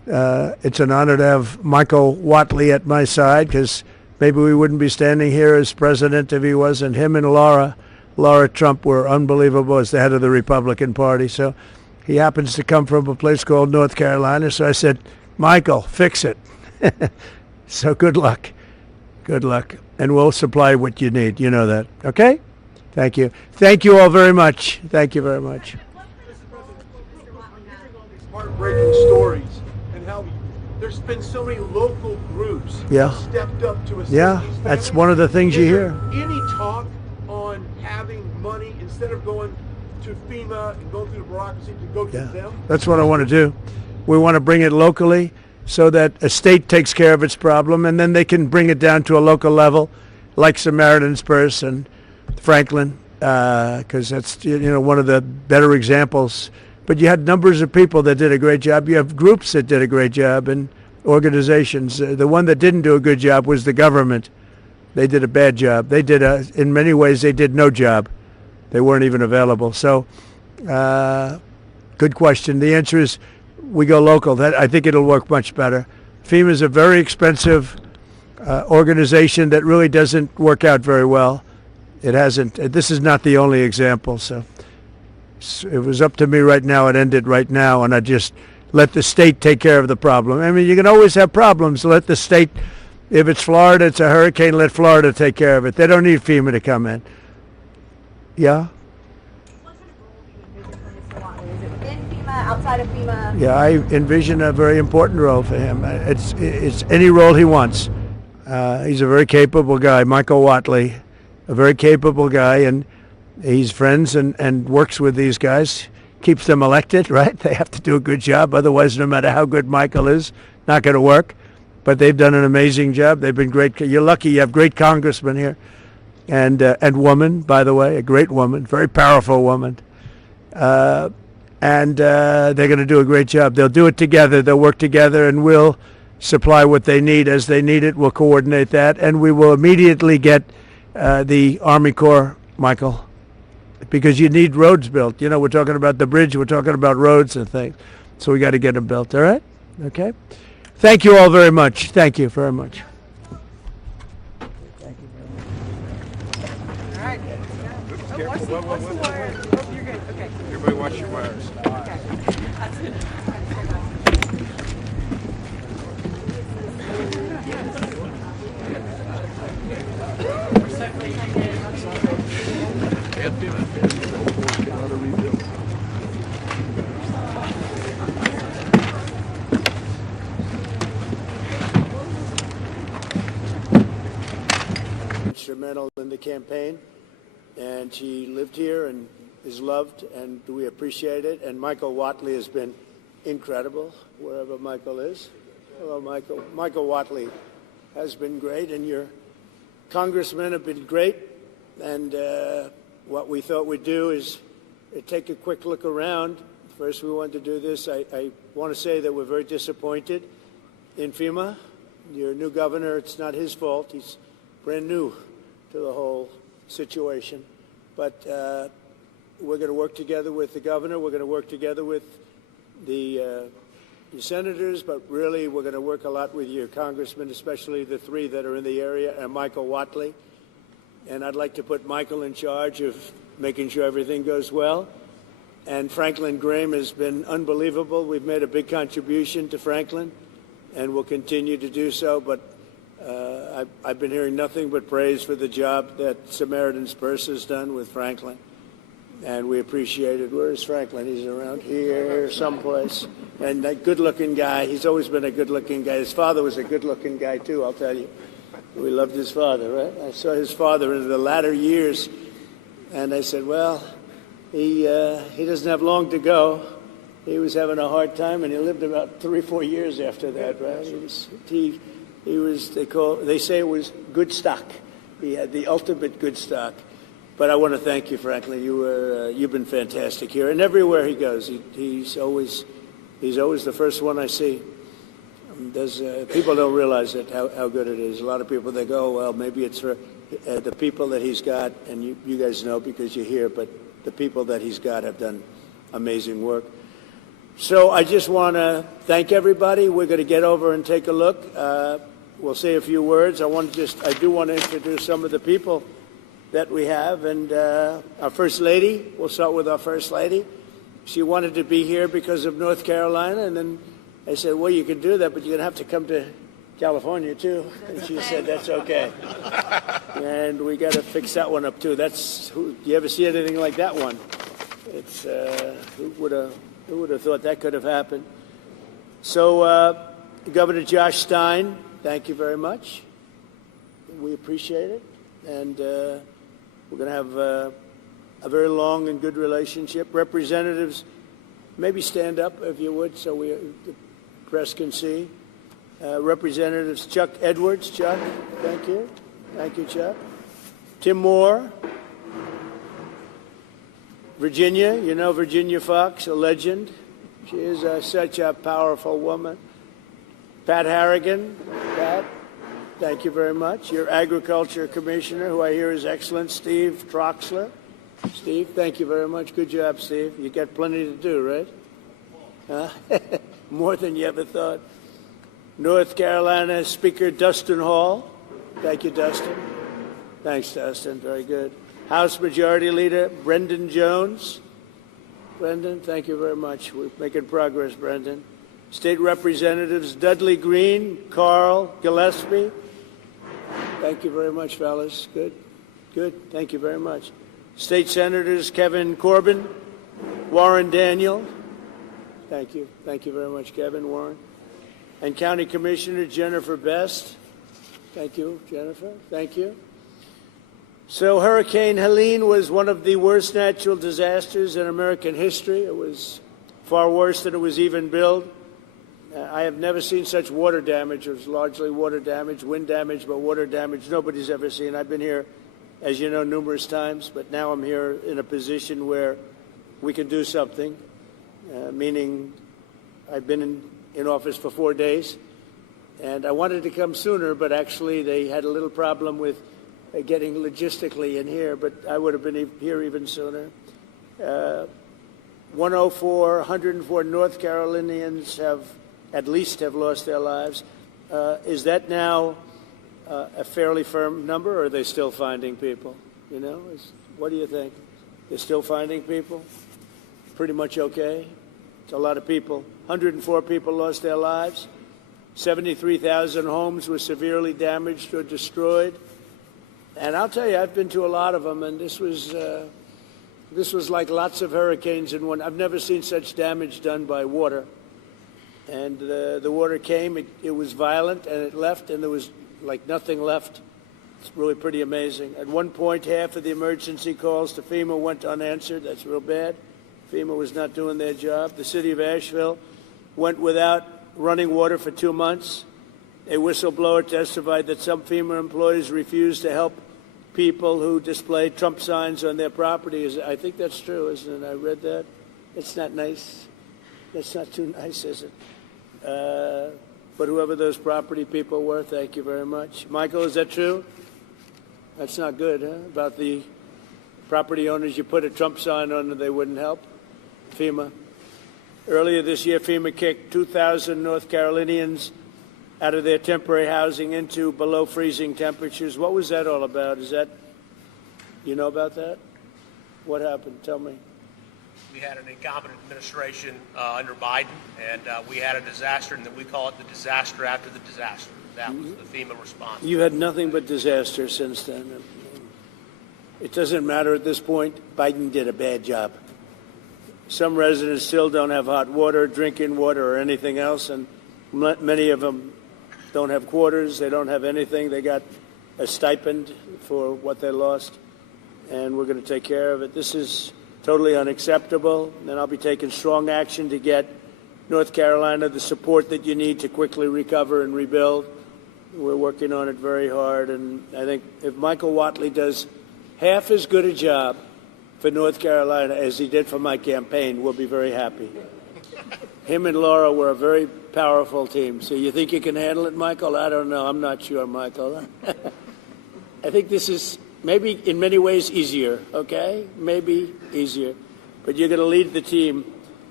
It's an honor to have Michael Whatley at my side, because maybe we wouldn't be standing here as president if he wasn't. Him and Laura Trump were unbelievable as the head of the Republican Party. So he happens to come from a place called North Carolina. So I said, Michael, fix it. So good luck. Good luck. And we'll supply what you need. You know that. Okay? Thank you. Thank you all very much. Thank you very much. Heartbreaking stories and how there's been so many local groups Yeah. stepped up to assist Yeah, these that's families. one of the things you Is there hear. Any talk on having money instead of going to FEMA and go through the bureaucracy to go to them? That's what I want to do. We want to bring it locally so that a state takes care of its problem, and then they can bring it down to a local level, like Samaritan's Purse and Franklin, because that's one of the better examples. But you had numbers of people that did a great job. You have groups that did a great job and organizations. The one that didn't do a good job was the government. They did a bad job. They did in many ways, they did no job. They weren't even available. So, good question. The answer is we go local. I think it'll work much better. FEMA is a very expensive organization that really doesn't work out very well. It hasn't. This is not the only example. So it was up to me right now. It ended right now, and I just let the state take care of the problem. I mean, you can always have problems. Let the state. If it's Florida, it's a hurricane. Let Florida take care of it. They don't need FEMA to come in. Yeah. Within FEMA, outside of FEMA? Yeah, I envision a very important role for him. It's any role he wants. He's a very capable guy, Michael Whatley, a very capable guy, and he's friends and works with these guys, keeps them elected, right? They have to do a good job. Otherwise, no matter how good Michael is, not going to work. But they've done an amazing job. They've been great. You're lucky you have great congressmen here. And woman, by the way, a great woman, very powerful woman. They're going to do a great job. They'll do it together. They'll work together, and we'll supply what they need as they need it. We'll coordinate that, and we will immediately get the Army Corps, Michael, because you need roads built. You know, we're talking about the bridge. We're talking about roads and things. So we got to get them built, all right? Okay? Thank you all very much. Thank you very much. All right. What's the wire? Oh, you're good. Okay. Everybody watch your wires. Okay. That's it. Instrumental in the campaign, and she lived here and is loved, and we appreciate it. And Michael Whatley has been incredible wherever Michael is. Hello, Michael. Michael Whatley has been great, and your congressmen have been great. And what we thought we'd do is take a quick look around. First, we wanted to do this. I want to say that we're very disappointed in FEMA. Your new governor, it's not his fault. He's brand new to the whole situation. But we're going to work together with the governor. We're going to work together with the senators, but really we're going to work a lot with your congressmen, especially the three that are in the area, and Michael Whatley. And I'd like to put Michael in charge of making sure everything goes well. And Franklin Graham has been unbelievable. We've made a big contribution to Franklin, and we'll continue to do so. But I've been hearing nothing but praise for the job that Samaritan's Purse has done with Franklin. And we appreciate it. Where is Franklin? He's around here someplace. And a good-looking guy. He's always been a good-looking guy. His father was a good-looking guy, too, I'll tell you. We loved his father, right? I saw his father in the latter years, and I said, well, he doesn't have long to go. He was having a hard time, and he lived about 3 or 4 years after that, right? They say it was good stock. He had the ultimate good stock. But I want to thank you, Franklin. You've been fantastic here, and everywhere he goes, he's always the first one I see. People don't realize it, how good it is. A lot of people, they go, well, maybe it's for the people that he's got, and you guys know because you're here, but the people that he's got have done amazing work. So I just want to thank everybody. We're going to get over and take a look. We'll say a few words. I do want to introduce some of the people that we have. And our First Lady, we'll start with our First Lady. She wanted to be here because of North Carolina. And then I said, well, you can do that, but you're going to have to come to California, too. And she said, that's okay. And we got to fix that one up, too. You ever see anything like that one? It's, who would have thought that could have happened? So, Governor Josh Stein, thank you very much. We appreciate it. And we're going to have a very long and good relationship. Representatives, maybe stand up if you would so the press can see. Representatives Chuck Edwards. Chuck, thank you. Thank you, Chuck. Tim Moore. Virginia, you know Virginia Fox, a legend. She is such a powerful woman. Pat Harrigan. Pat, thank you very much. Your Agriculture Commissioner, who I hear is excellent, Steve Troxler. Steve, thank you very much. Good job, Steve. You got plenty to do, right? Huh? More than you ever thought. North Carolina Speaker Dustin Hall. Thank you, Dustin. Thanks, Dustin. Very good. House Majority Leader Brendan Jones. Brendan, thank you very much. We're making progress, Brendan. State Representatives Dudley Green, Carl Gillespie. Thank you very much, fellas. Good. Good. Thank you very much. State Senators Kevin Corbin, Warren Daniel. Thank you. Thank you very much, Kevin, Warren. And County Commissioner Jennifer Best. Thank you, Jennifer. Thank you. So Hurricane Helene was one of the worst natural disasters in American history. It was far worse than it was even billed. I have never seen such water damage. It was largely water damage, wind damage, but water damage nobody's ever seen. I've been here, as you know, numerous times, but now I'm here in a position where we can do something, meaning I've been in office for 4 days, and I wanted to come sooner, but actually they had a little problem with getting logistically in here, but I would have been here even sooner. 104 North Carolinians have lost their lives. Is that now a fairly firm number, or are they still finding people? You know, what do you think? They're still finding people? Pretty much okay? It's a lot of people. 104 people lost their lives. 73,000 homes were severely damaged or destroyed. And I'll tell you, I've been to a lot of them, and this was like lots of hurricanes in one. I've never seen such damage done by water. And the water came, it was violent, and it left, and there was like nothing left. It's really pretty amazing. At one point, half of the emergency calls to FEMA went unanswered. That's real bad. FEMA was not doing their job. The city of Asheville went without running water for 2 months. A whistleblower testified that some FEMA employees refused to help people who displayed Trump signs on their property. I think that's true, isn't it? I read that. It's not nice. That's not too nice, is it? But whoever those property people were, thank you very much. Michael, is that true? That's not good, huh? About the property owners, you put a Trump sign on and they wouldn't help? FEMA. Earlier this year, FEMA kicked 2,000 North Carolinians out of their temporary housing into below freezing temperatures. What was that all about? You know about that? What happened? Tell me. We had an incompetent administration under Biden, and we had a disaster, and we call it the disaster after the disaster. That was the FEMA response. You had nothing but disaster since then. It doesn't matter at this point. Biden did a bad job. Some residents still don't have hot water, drinking water, or anything else, and many of them don't have quarters. They don't have anything. They got a stipend for what they lost, and we're going to take care of it. This is totally unacceptable, and I'll be taking strong action to get North Carolina the support that you need to quickly recover and rebuild. We're working on it very hard, and I think if Michael Whatley does half as good a job for North Carolina as he did for my campaign, we'll be very happy. Him and Laura were a very powerful team. So you think you can handle it, Michael? I don't know. I'm not sure, Michael. I think this is maybe in many ways easier, okay? Maybe easier. But you're going to lead the team.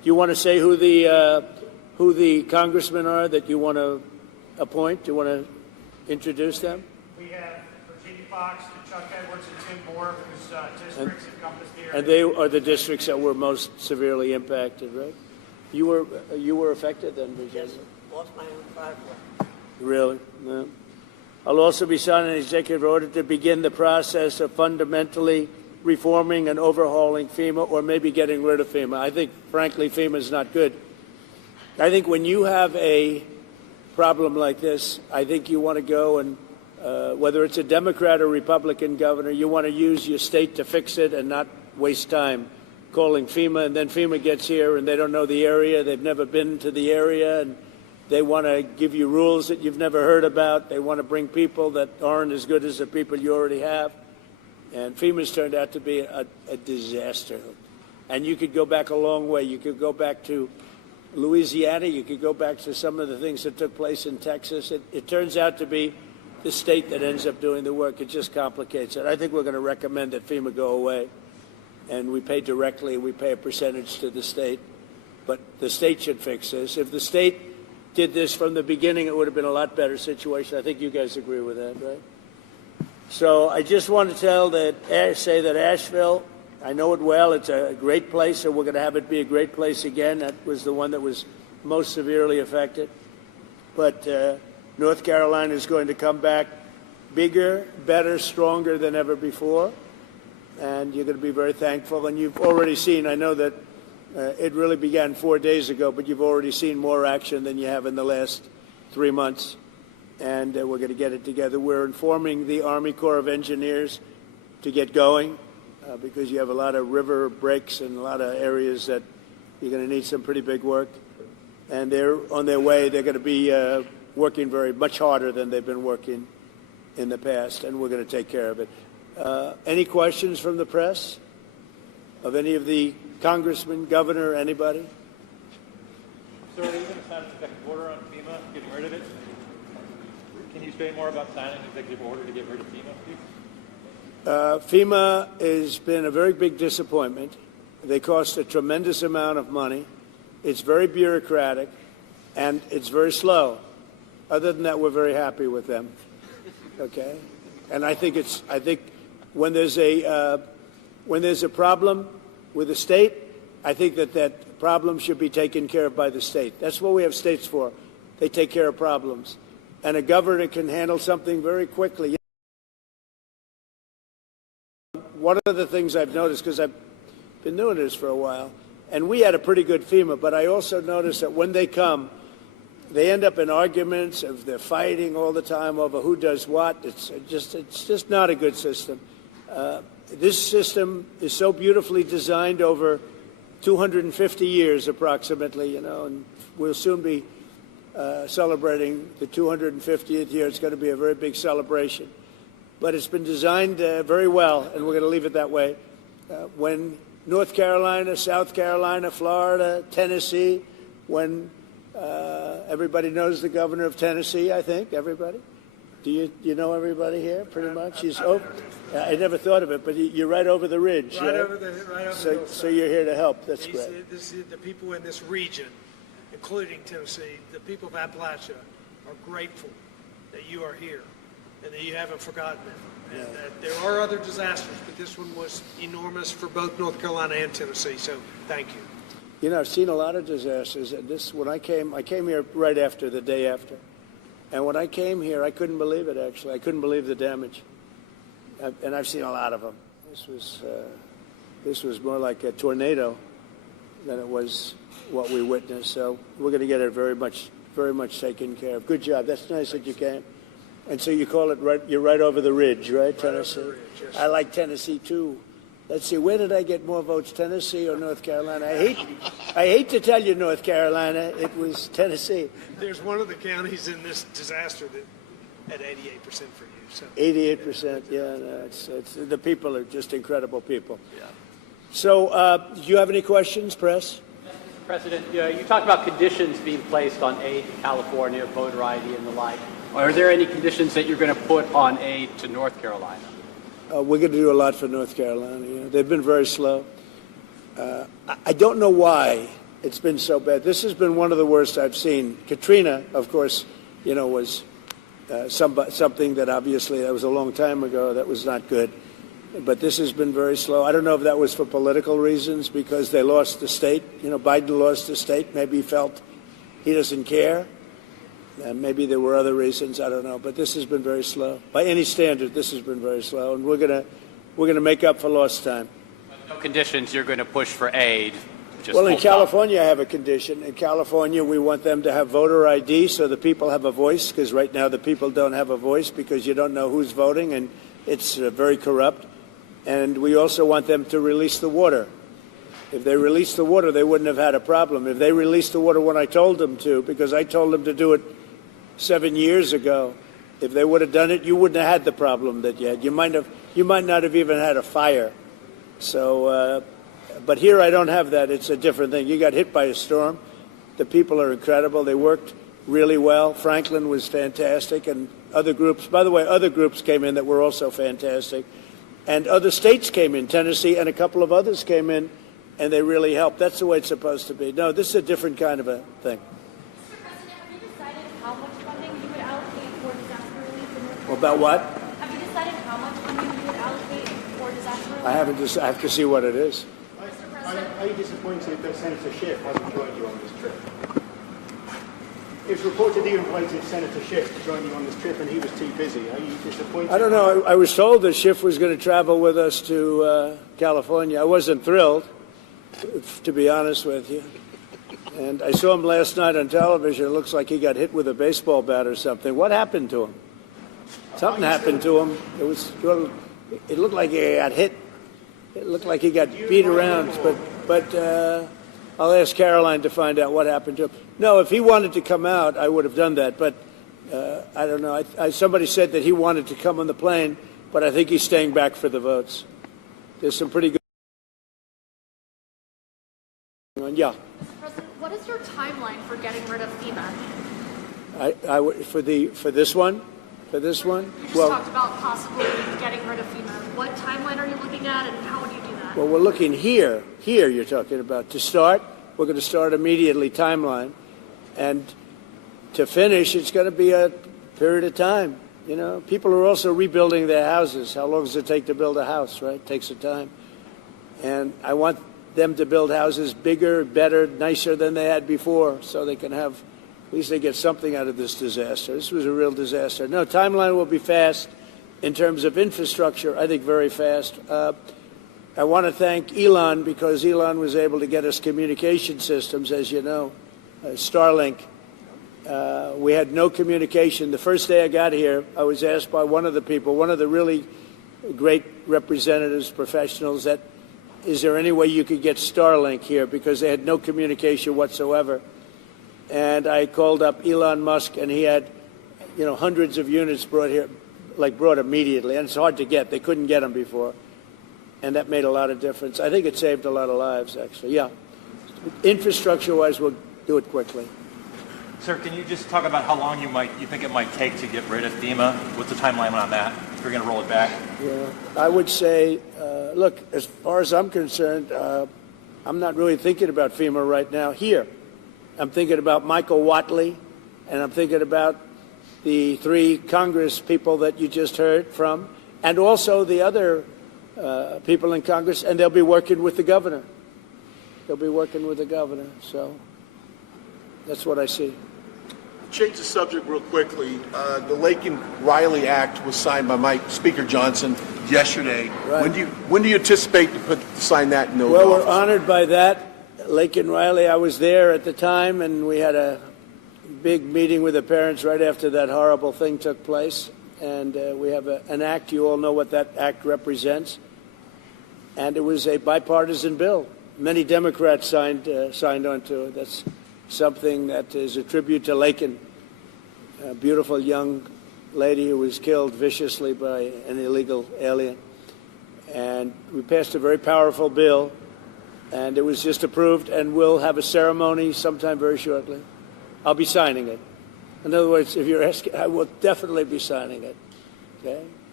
you want to say who the congressmen are that you want to appoint? Do you want to introduce them? We have Virginia Fox, Chuck Edwards, and Tim Moore, whose districts encompass the area. And they are the districts that were most severely impacted, right? You were affected then, Virginia? Yes, lost my own driveway. Really? No. I'll also be signing an executive order to begin the process of fundamentally reforming and overhauling FEMA, or maybe getting rid of FEMA. I think, frankly, FEMA is not good. I think when you have a problem like this, I think you want to go and, whether it's a Democrat or Republican governor, you want to use your state to fix it and not waste time calling FEMA, and then FEMA gets here and they don't know the area, they've never been to the area, and they want to give you rules that you've never heard about. They want to bring people that aren't as good as the people you already have. And FEMA's turned out to be a disaster. And you could go back a long way. You could go back to Louisiana. You could go back to some of the things that took place in Texas. It turns out to be the state that ends up doing the work. It just complicates it. I think we're going to recommend that FEMA go away. And we pay directly. We pay a percentage to the state. But the state should fix this. If the state did this from the beginning, it would have been a lot better situation. I think you guys agree with that, right? So I just want to say that Asheville, I know it well. It's a great place, so we're going to have it be a great place again. That was the one that was most severely affected. But North Carolina is going to come back bigger, better, stronger than ever before. And you're going to be very thankful. And you've already seen, I know that it really began 4 days ago, but you've already seen more action than you have in the last 3 months. And we're going to get it together. We're informing the Army Corps of Engineers to get going because you have a lot of river breaks and a lot of areas that you're going to need some pretty big work. And they're on their way. They're going to be working much harder than they've been working in the past, and we're going to take care of it. Any questions from the press of any of the congressmen, governor, anybody? Sir, are you going to sign an executive order on FEMA, getting rid of it? Can you say more about signing an executive order to get rid of FEMA, please? FEMA has been a very big disappointment. They cost a tremendous amount of money. It's very bureaucratic, and it's very slow. Other than that, we're very happy with them. Okay, and I think when there's a problem with the state, I think that problem should be taken care of by the state. That's what we have states for. They take care of problems. And a governor can handle something very quickly. One of the things I've noticed, because I've been doing this for a while, and we had a pretty good FEMA, but I also noticed that when they come, they end up in arguments. They're fighting all the time over who does what. It's just not a good system. This system is so beautifully designed over 250 years approximately, and we'll soon be celebrating the 250th year. It's going to be a very big celebration. But it's been designed very well, and we're going to leave it that way. When North Carolina, South Carolina, Florida, Tennessee, when everybody knows the governor of Tennessee, I think, everybody? Do you know everybody here, pretty much? I never thought of it, but you're right over the ridge, right? Over the hillside. So you're here to help. That's great. The people in this region, including Tennessee, the people of Appalachia, are grateful that you are here and that you haven't forgotten them. And that there are other disasters, but this one was enormous for both North Carolina and Tennessee. So thank you. You know, I've seen a lot of disasters. And when I came here right after, the day after. And when I came here, I couldn't believe it, actually. I couldn't believe the damage. And I've seen a lot of them. This was more like a tornado than it was what we witnessed. So we're going to get it very much taken care of. Good job. That's nice that you came. And so you call it you're right over the ridge, right, Tennessee? Over the ridge, yes. I like Tennessee, too. Let's see, where did I get more votes, Tennessee or North Carolina? I hate to tell you, North Carolina, it was Tennessee. There's one of the counties in this disaster that had 88% for you. So 88%, yeah. No, it's the people are just incredible people. Yeah. So, do you have any questions, press? President, you talked about conditions being placed on aid to California, voter ID, and the like. Are there any conditions that you're going to put on aid to North Carolina? We're going to do a lot for North Carolina. They've been very slow. I don't know why It's been so bad. This has been one of the worst I've seen. Katrina, of course, was something that obviously that was a long time ago. That was not good. But this has been very slow. I don't know if that was for political reasons because they lost the state. Biden lost the state. Maybe he felt he doesn't care. Maybe there were other reasons. I don't know. But this has been very slow. By any standard, this has been very slow. And we're gonna make up for lost time. No conditions. You're going to push for aid. Well, in California, I have a condition. In California, we want them to have voter ID so the people have a voice, because right now the people don't have a voice because you don't know who's voting, and it's very corrupt. And we also want them to release the water. If they released the water, they wouldn't have had a problem. If they released the water when I told them to, because I told them to do it 7 years ago, if they would have done it, you wouldn't have had the problem that you had. You might not have even had a fire. So, but here I don't have that. It's a different thing. You got hit by a storm. The people are incredible. They worked really well. Franklin was fantastic, and other groups. By the way, other groups came in that were also fantastic, and other states came in. Tennessee and a couple of others came in, and they really helped. That's the way it's supposed to be. No, this is a different kind of a thing. Mr. President, have you decided how much funding you would allocate for disaster relief in North Carolina? About what? Have you decided how much funding you would allocate for disaster relief? I haven't. I have to see what it is. Are you disappointed that Senator Schiff hasn't joined you on this trip? It was reported he invited Senator Schiff to join you on this trip, and he was too busy. Are you disappointed? I don't know. I was told that Schiff was going to travel with us to California. I wasn't thrilled, to be honest with you. And I saw him last night on television. It looks like he got hit with a baseball bat or something. What happened to him? Something happened to him. It looked like he got hit. It looked like he got beat around, but I'll ask Caroline to find out what happened to him. No, if he wanted to come out, I would have done that, but I don't know. Somebody said that he wanted to come on the plane, but I think he's staying back for the votes. There's some pretty good. Yeah. Mr. President, what is your timeline for getting rid of FEMA? For this one. For this one? You just talked about possibly getting rid of FEMA. What timeline are you looking at, and how would you do that? Well, we're looking here. Here you're talking about. To start, we're going to start immediately, timeline. And to finish, it's going to be a period of time. People are also rebuilding their houses. How long does it take to build a house, right? It takes some time. And I want them to build houses bigger, better, nicer than they had before, so they can have, at least they get something out of this disaster. This was a real disaster. No, timeline will be fast. In terms of infrastructure, I think very fast. I want to thank Elon, because Elon was able to get us communication systems, as you know, Starlink. We had no communication. The first day I got here, I was asked by one of the people, one of the really great representatives, professionals, that is there any way you could get Starlink here, because they had no communication whatsoever. And I called up Elon Musk, and he had, hundreds of units brought here, brought immediately. And it's hard to get. They couldn't get them before. And that made a lot of difference. I think it saved a lot of lives, actually. Yeah. Infrastructure-wise, we'll do it quickly. Sir, can you just talk about how long you think it might take to get rid of FEMA? What's the timeline on that, if you're going to roll it back? Yeah. I would say, look, as far as I'm concerned, I'm not really thinking about FEMA right now here. I'm thinking about Michael Whatley, and I'm thinking about the 3 Congress people that you just heard from, and also the other people in Congress, and they'll be working with the governor. They'll be working with the governor, so that's what I see. Change the subject real quickly. The Laken Riley Act was signed by Speaker Johnson yesterday. Right. When do you anticipate to sign that into Well, office? we're honored by that. Laken Riley, I was there at the time, and we had a big meeting with the parents right after that horrible thing took place. And we have an act. You all know what that act represents. And it was a bipartisan bill. Many Democrats signed on to it. That's something that is a tribute to Laken, a beautiful young lady who was killed viciously by an illegal alien. And we passed a very powerful bill, and it was just approved, and we'll have a ceremony sometime very shortly. I'll be signing it. In other words, if you're asking, I will definitely be signing it. Okay?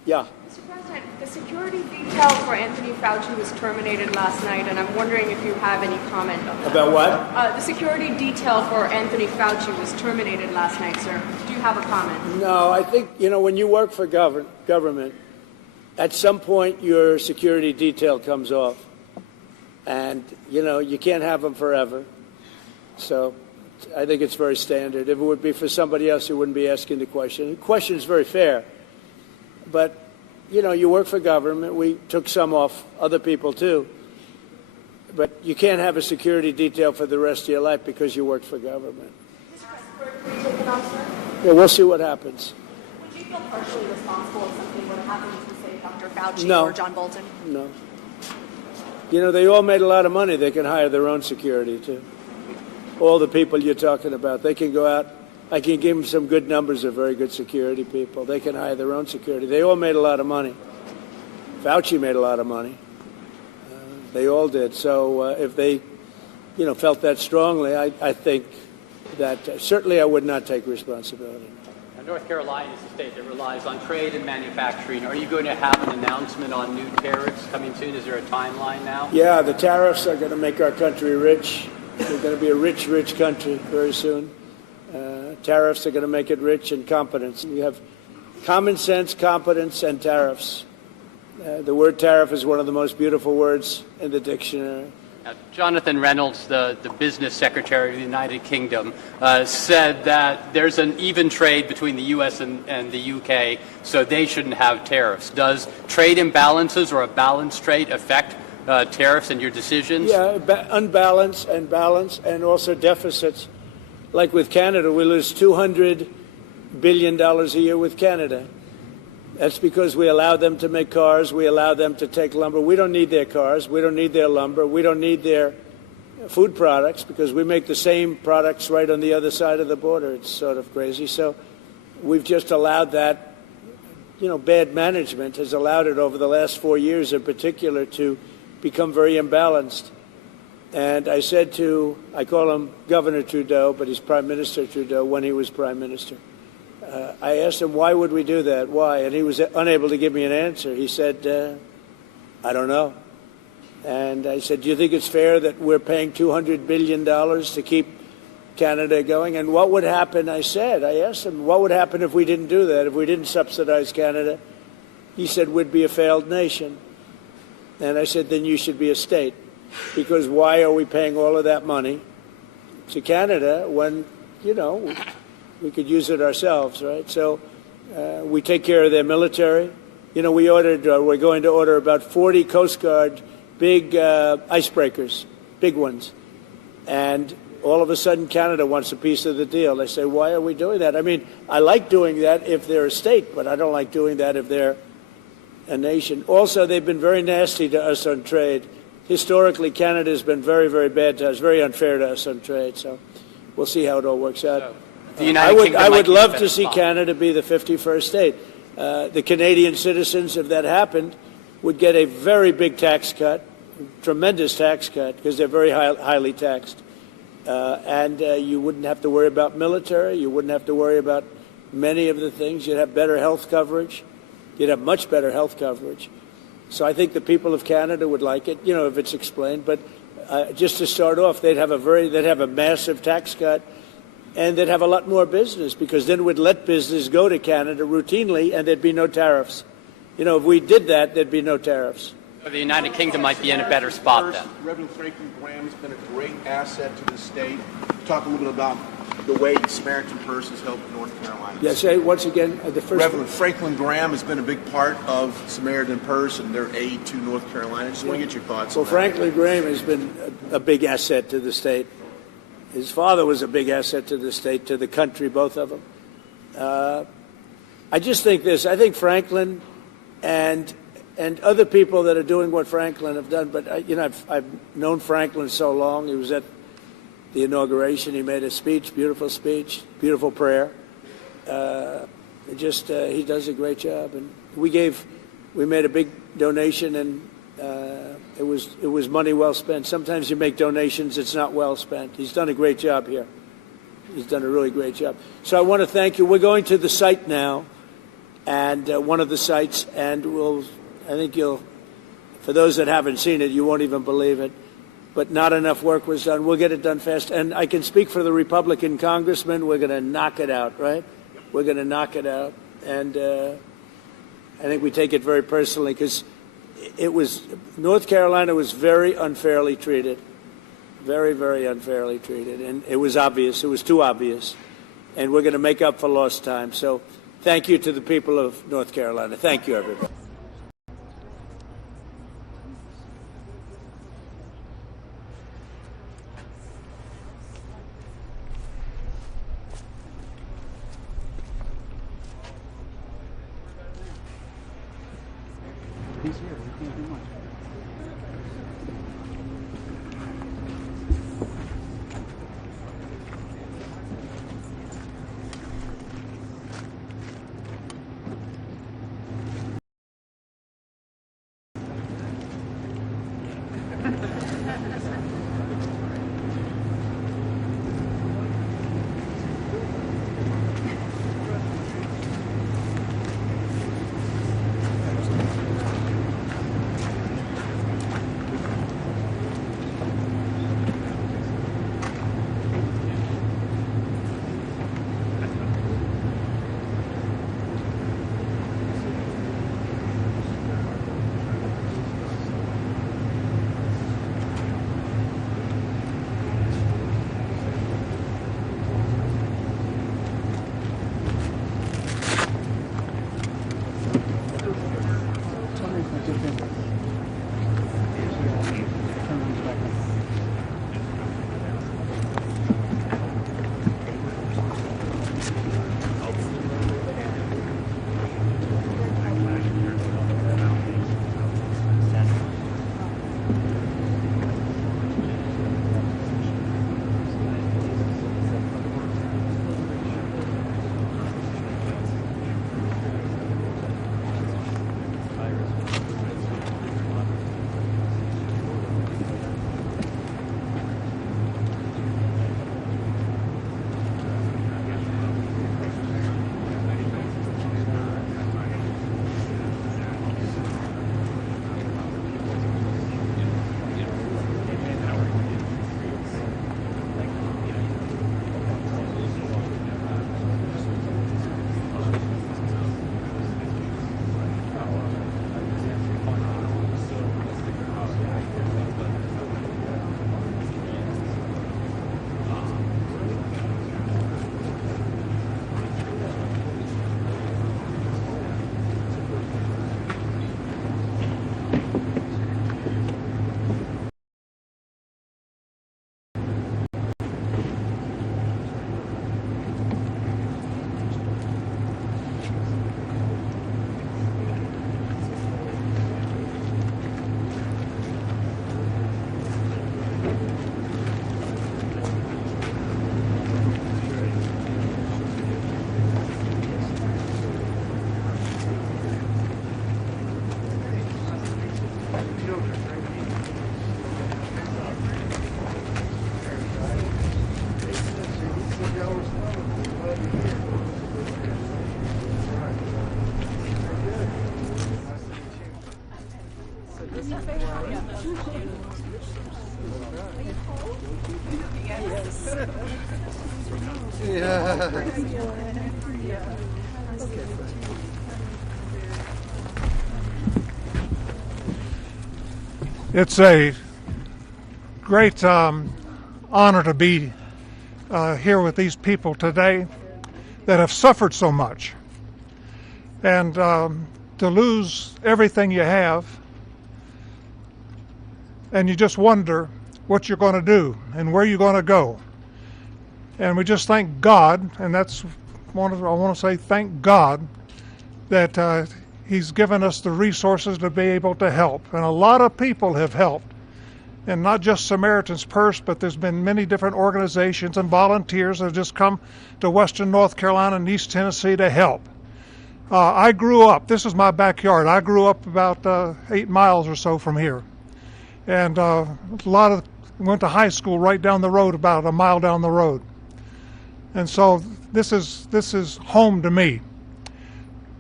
Yeah. Mr. President, the security detail for Anthony Fauci was terminated last night, and I'm wondering if you have any comment on that. About what? The security detail for Anthony Fauci was terminated last night, sir. Do you have a comment? No, I think, when you work for government, at some point your security detail comes off. And, you can't have them forever. So I think it's very standard. If it would be for somebody else, you wouldn't be asking the question. The question is very fair. But, you work for government. We took some off, other people too. But you can't have a security detail for the rest of your life because you work for government. Yeah, we'll see what happens. Would you feel partially responsible if something were to happen to, say, Dr. Fauci No. or John Bolton? No. They all made a lot of money. They can hire their own security, too. All the people you're talking about, they can go out. I can give them some good numbers of very good security people. They can hire their own security. They all made a lot of money. Fauci made a lot of money. They all did. So if they, felt that strongly, I think that certainly I would not take responsibility. North Carolina is a state that relies on trade and manufacturing. Are you going to have an announcement on new tariffs coming soon? Is there a timeline now? Yeah, the tariffs are going to make our country rich. We're going to be a rich, rich country very soon. Tariffs are going to make it rich, and competence. You have common sense, competence, and tariffs. The word tariff is one of the most beautiful words in the dictionary. Jonathan Reynolds, the business secretary of the United Kingdom, said that there's an even trade between the U.S. and the U.K., so they shouldn't have tariffs. Does trade imbalances or a balanced trade affect tariffs and your decisions? Yeah, unbalanced and balance, and also deficits. Like with Canada, we lose $200 billion a year with Canada. That's because we allow them to make cars. We allow them to take lumber. We don't need their cars. We don't need their lumber. We don't need their food products because we make the same products right on the other side of the border. It's sort of crazy. So we've just allowed that. Bad management has allowed it over the last 4 years in particular to become very imbalanced. And I said I call him Governor Trudeau, but he's Prime Minister Trudeau when he was Prime Minister. I asked him, why would we do that? Why? And he was unable to give me an answer. He said, I don't know. And I said, do you think it's fair that we're paying $200 billion to keep Canada going? And what would happen, I asked him, what would happen if we didn't do that, if we didn't subsidize Canada? He said, we'd be a failed nation. And I said, then you should be a state. Because why are we paying all of that money to Canada when, we could use it ourselves, right? So we take care of their military. We're going to order about 40 Coast Guard big icebreakers, big ones. And all of a sudden Canada wants a piece of the deal. They say, why are we doing that? I mean, I like doing that if they're a state, but I don't like doing that if they're a nation. Also, they've been very nasty to us on trade. Historically, Canada has been very, very bad to us, very unfair to us on trade. So we'll see how it all works out. I would love to see Canada be the 51st state. The Canadian citizens, if that happened, would get a very big tax cut, tremendous tax cut, because they're very highly taxed. And you wouldn't have to worry about military. You wouldn't have to worry about many of the things. You'd have better health coverage. You'd have much better health coverage. So I think the people of Canada would like it, if it's explained. But just to start off, they'd have a massive tax cut, and they'd have a lot more business because then we'd let business go to Canada routinely, and there'd be no tariffs. If we did that, there'd be no tariffs. So the United Kingdom might be in a better spot then. Reverend Franklin Graham has been a great asset to the state. Talk a little bit about the way Samaritan Purse has helped North Carolina. Yeah, say once again, the first. Reverend Franklin Graham has been a big part of Samaritan Purse and their aid to North Carolina. Just want to get your thoughts on that. Well, Franklin Graham has been a big asset to the state. His father was a big asset to the state, to the country, both of them. I just think this. I think Franklin and other people that are doing what Franklin have done, but I've known Franklin so long. He was at the inauguration. He made a speech, beautiful prayer. He does a great job. And we made a big donation, and it was money well spent. Sometimes you make donations, it's not well spent. He's done a great job here. He's done a really great job. So I want to thank you. We're going to the site now and one of the sites, and I think for those that haven't seen it, you won't even believe it, but not enough work was done. We'll get it done fast. And I can speak for the Republican congressman. We're going to knock it out, right? We're going to knock it out. And I think we take it very personally because North Carolina was very unfairly treated. Very, very unfairly treated. And it was obvious. It was too obvious. And we're going to make up for lost time. So thank you to the people of North Carolina. Thank you, everybody. He's here. We can't do much. It's a great honor to be here with these people today that have suffered so much. And to lose everything you have, and you just wonder what you're going to do and where you're going to go. And we just thank God, and that's I want to say thank God that He's given us the resources to be able to help. And a lot of people have helped, and not just Samaritan's Purse, but there's been many different organizations and volunteers that have just come to Western North Carolina and East Tennessee to help. I grew up, this is my backyard, I grew up about 8 miles or so from here. And went to high school right down the road, about a mile down the road. And so this is home to me.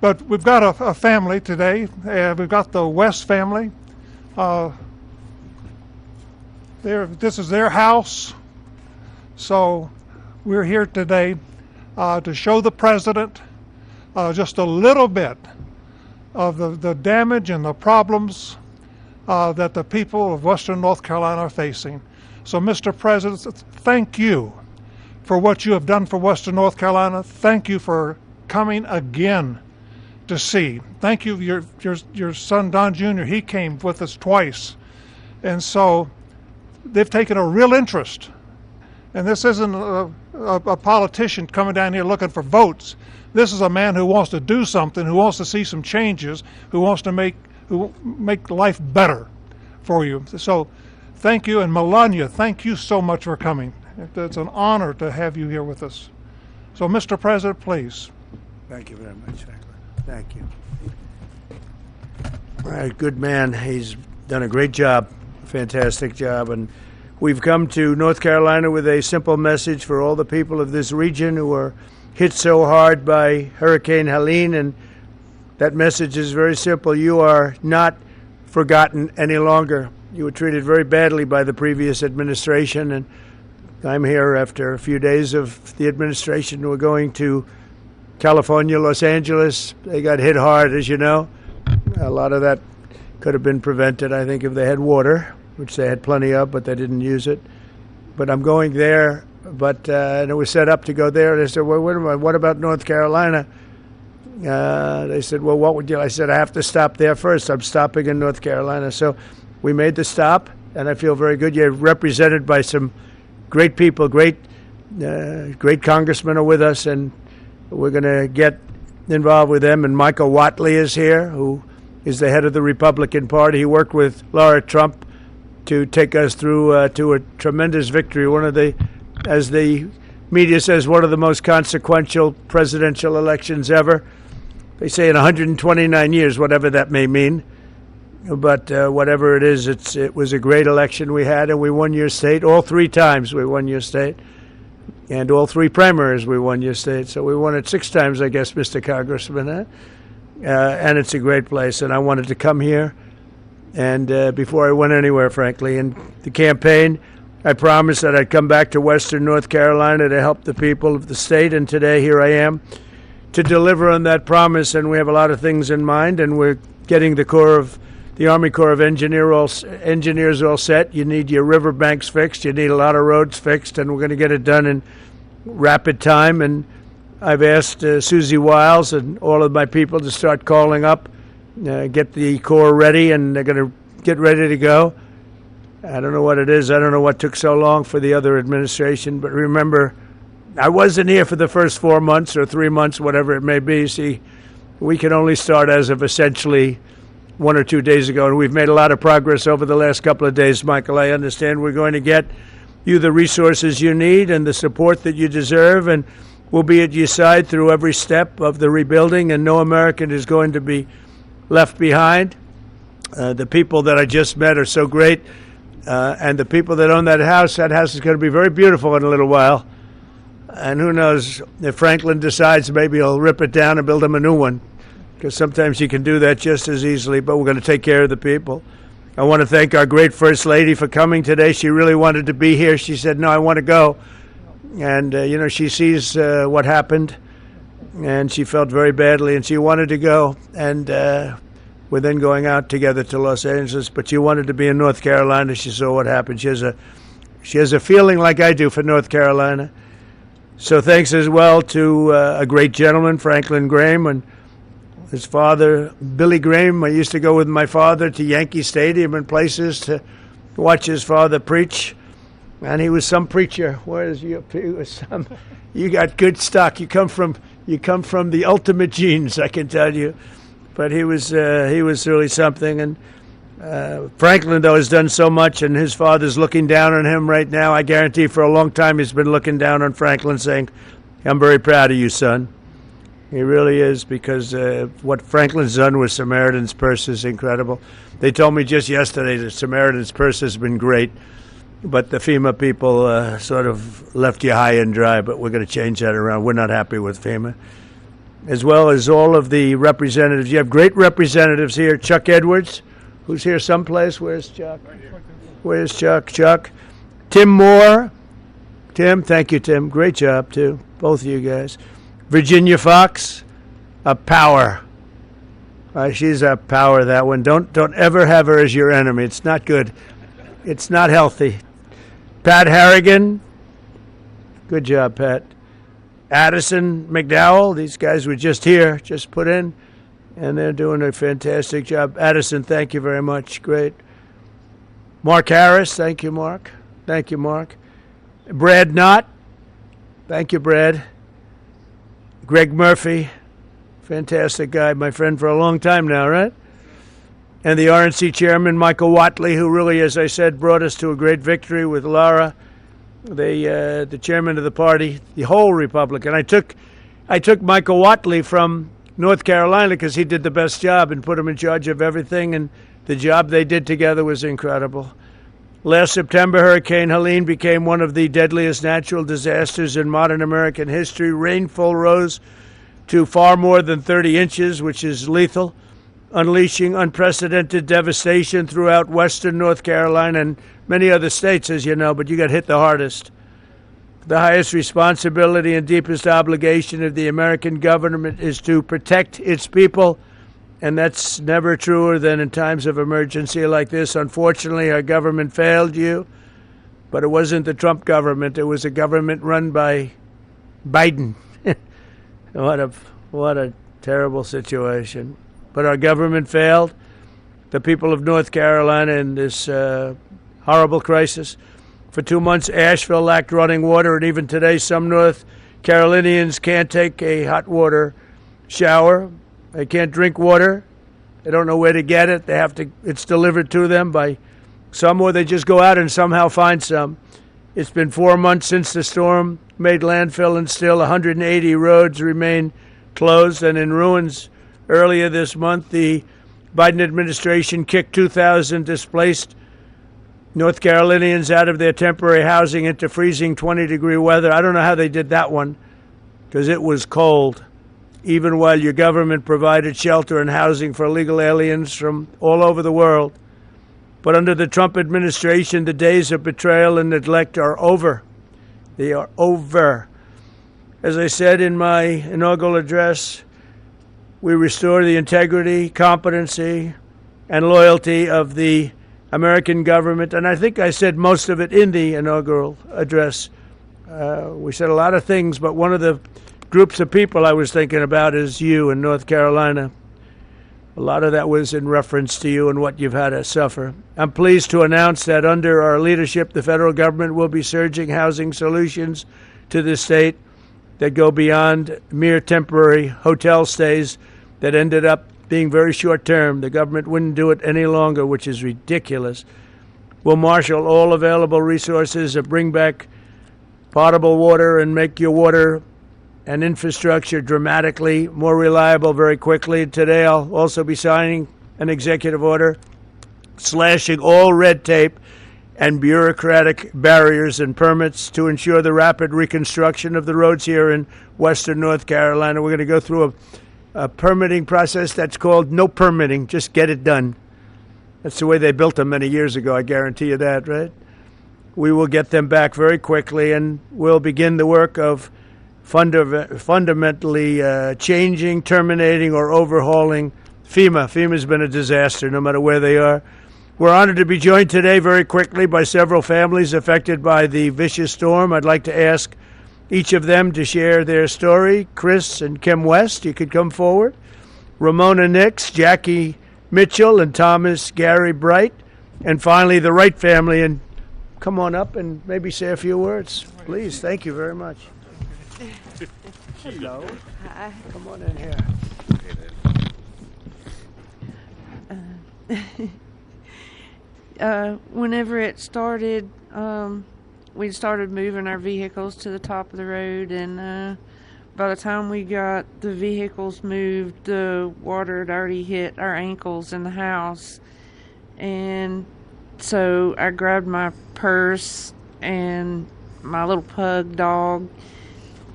But we've got a family today. We've got the West family. This is their house. So we're here today to show the president just a little bit of the damage and the problems that the people of Western North Carolina are facing. So, Mr. President, thank you for what you have done for Western North Carolina. Thank you for coming again to see. Thank you, your son Don Jr., he came with us twice. And so they've taken a real interest. And this isn't a politician coming down here looking for votes. This is a man who wants to do something, who wants to see some changes, who wants to make life better for you. So thank you. And Melania, thank you so much for coming. It's an honor to have you here with us. So, Mr. President, please. Thank you very much, Franklin. Thank you. All right, good man. He's done a great job, fantastic job. And we've come to North Carolina with a simple message for all the people of this region who are hit so hard by Hurricane Helene. And that message is very simple. You are not forgotten any longer. You were treated very badly by the previous administration. And I'm here after a few days of the administration. We're going to California, Los Angeles. They got hit hard, as you know. A lot of that could have been prevented, I think, if they had water, which they had plenty of, but they didn't use it. But I'm going there, and it was set up to go there. They said, well, what about North Carolina? They said, well, what would you? I said, I have to stop there first. I'm stopping in North Carolina. So we made the stop, and I feel very good. You're represented by some great people, great congressmen are with us, and we're going to get involved with them. And Michael Whatley is here, who is the head of the Republican Party. He worked with Laura Trump to take us through to a tremendous victory, one of the, as the media says, one of the most consequential presidential elections ever. They say in 129 years, whatever that may mean. But whatever it is, it was a great election we had, and we won your state. All three times we won your state. And all three primaries we won your state. So we won it 6 times, I guess, Mr. Congressman. And it's a great place. And I wanted to come here. And before I went anywhere, frankly, in the campaign, I promised that I'd come back to Western North Carolina to help the people of the state. And today, here I am to deliver on that promise. And we have a lot of things in mind. And we're getting the Army Corps of Engineers all set. You need your riverbanks fixed. You need a lot of roads fixed, and we're going to get it done in rapid time. And I've asked Susie Wiles and all of my people to start calling up, get the Corps ready, and they're going to get ready to go. I don't know what it is. I don't know what took so long for the other administration. But remember, I wasn't here for the first 4 months or 3 months, whatever it may be. See, we can only start as of essentially 1 or 2 days ago, and we've made a lot of progress over the last couple of days, Michael. I understand we're going to get you the resources you need and the support that you deserve, and we'll be at your side through every step of the rebuilding, and no American is going to be left behind. The people that I just met are so great, and the people that own that house is going to be very beautiful in a little while. And who knows, if Franklin decides, maybe he'll rip it down and build him a new one, because sometimes you can do that just as easily, but we're going to take care of the people. I want to thank our great First Lady for coming today. She really wanted to be here. She said, no, I want to go. And, she sees what happened, and she felt very badly, and she wanted to go. And we're then going out together to Los Angeles, but she wanted to be in North Carolina. She saw what happened. She has a feeling like I do for North Carolina. So thanks as well to a great gentleman, Franklin Graham, and his father, Billy Graham. I used to go with my father to Yankee Stadium and places to watch his father preach. And he was some preacher. You got good stock. You come from the ultimate genes, I can tell you. But he was really something. And Franklin, though, has done so much, and his father's looking down on him right now. I guarantee for a long time he's been looking down on Franklin, saying, I'm very proud of you, son. He really is, because what Franklin's done with Samaritan's Purse is incredible. They told me just yesterday that Samaritan's Purse has been great, but the FEMA people sort of left you high and dry, but we're going to change that around. We're not happy with FEMA. as well as all of the representatives. You have great representatives here. Chuck Edwards, who's here someplace. Where's Chuck? Where's Chuck? Chuck. Tim Moore. Tim, thank you, Tim. Great job, too. Both of you guys. Virginia Fox, a power. She's a power, that one. Don't ever have her as your enemy. It's not good. It's not healthy. Pat Harrigan. Good job, Pat. Addison McDowell. These guys were just here, just put in, and they're doing a fantastic job. Addison, thank you very much. Great. Mark Harris. Thank you, Mark. Thank you, Mark. Brad Knott. Thank you, Brad. Greg Murphy. Fantastic guy, my friend for a long time now, right? And the RNC chairman, Michael Whatley, who really, as I said, brought us to a great victory with Laura, the chairman of the party, the whole Republican. I took Michael Whatley from North Carolina because he did the best job and put him in charge of everything, and the job they did together was incredible. Last September, Hurricane Helene became one of the deadliest natural disasters in modern American history. Rainfall rose to far more than 30 inches, which is lethal, unleashing unprecedented devastation throughout western North Carolina and many other states, as you know, but you got hit the hardest. The highest responsibility and deepest obligation of the American government is to protect its people, and that's never truer than in times of emergency like this. Unfortunately, our government failed you, but it wasn't the Trump government. It was a government run by Biden. What a terrible situation. But our government failed the people of North Carolina in this horrible crisis. For 2 months, Asheville lacked running water, and even today, some North Carolinians can't take a hot water shower. They can't drink water. They don't know where to get it. It's delivered to them by some, or they just go out and somehow find some. It's been 4 months since the storm made landfill, and still 180 roads remain closed and in ruins. Earlier this month, the Biden administration kicked 2,000 displaced North Carolinians out of their temporary housing into freezing 20-degree weather. I don't know how they did that one, because it was cold, even while your government provided shelter and housing for illegal aliens from all over the world. But under the Trump administration, the days of betrayal and neglect are over. They are over. As I said in my inaugural address, we restore the integrity, competency, and loyalty of the American government. And I think I said most of it in the inaugural address. We said a lot of things, but one of the groups of people I was thinking about is you in North Carolina. A lot of that was in reference to you and what you've had to suffer. I'm pleased to announce that under our leadership, the federal government will be surging housing solutions to the state that go beyond mere temporary hotel stays that ended up being very short term. The government wouldn't do it any longer, which is ridiculous. We'll marshal all available resources and bring back potable water and make your water and infrastructure dramatically more reliable very quickly. Today, I'll also be signing an executive order slashing all red tape and bureaucratic barriers and permits to ensure the rapid reconstruction of the roads here in western North Carolina. We're going to go through a permitting process that's called no permitting, just get it done. That's the way they built them many years ago, I guarantee you that, right? We will get them back very quickly, and we'll begin the work of fundamentally changing, terminating, or overhauling FEMA. FEMA's been a disaster, no matter where they are. We're honored to be joined today very quickly by several families affected by the vicious storm. I'd like to ask each of them to share their story. Chris and Kim West, you could come forward. Ramona Nix, Jackie Mitchell, and Thomas Gary Bright. And finally, the Wright family. And come on up and maybe say a few words, please. Thank you very much. Hello. Hi. Come on in here. Whenever it started, we started moving our vehicles to the top of the road, and by the time we got the vehicles moved, the water had already hit our ankles in the house. And so I grabbed my purse and my little pug dog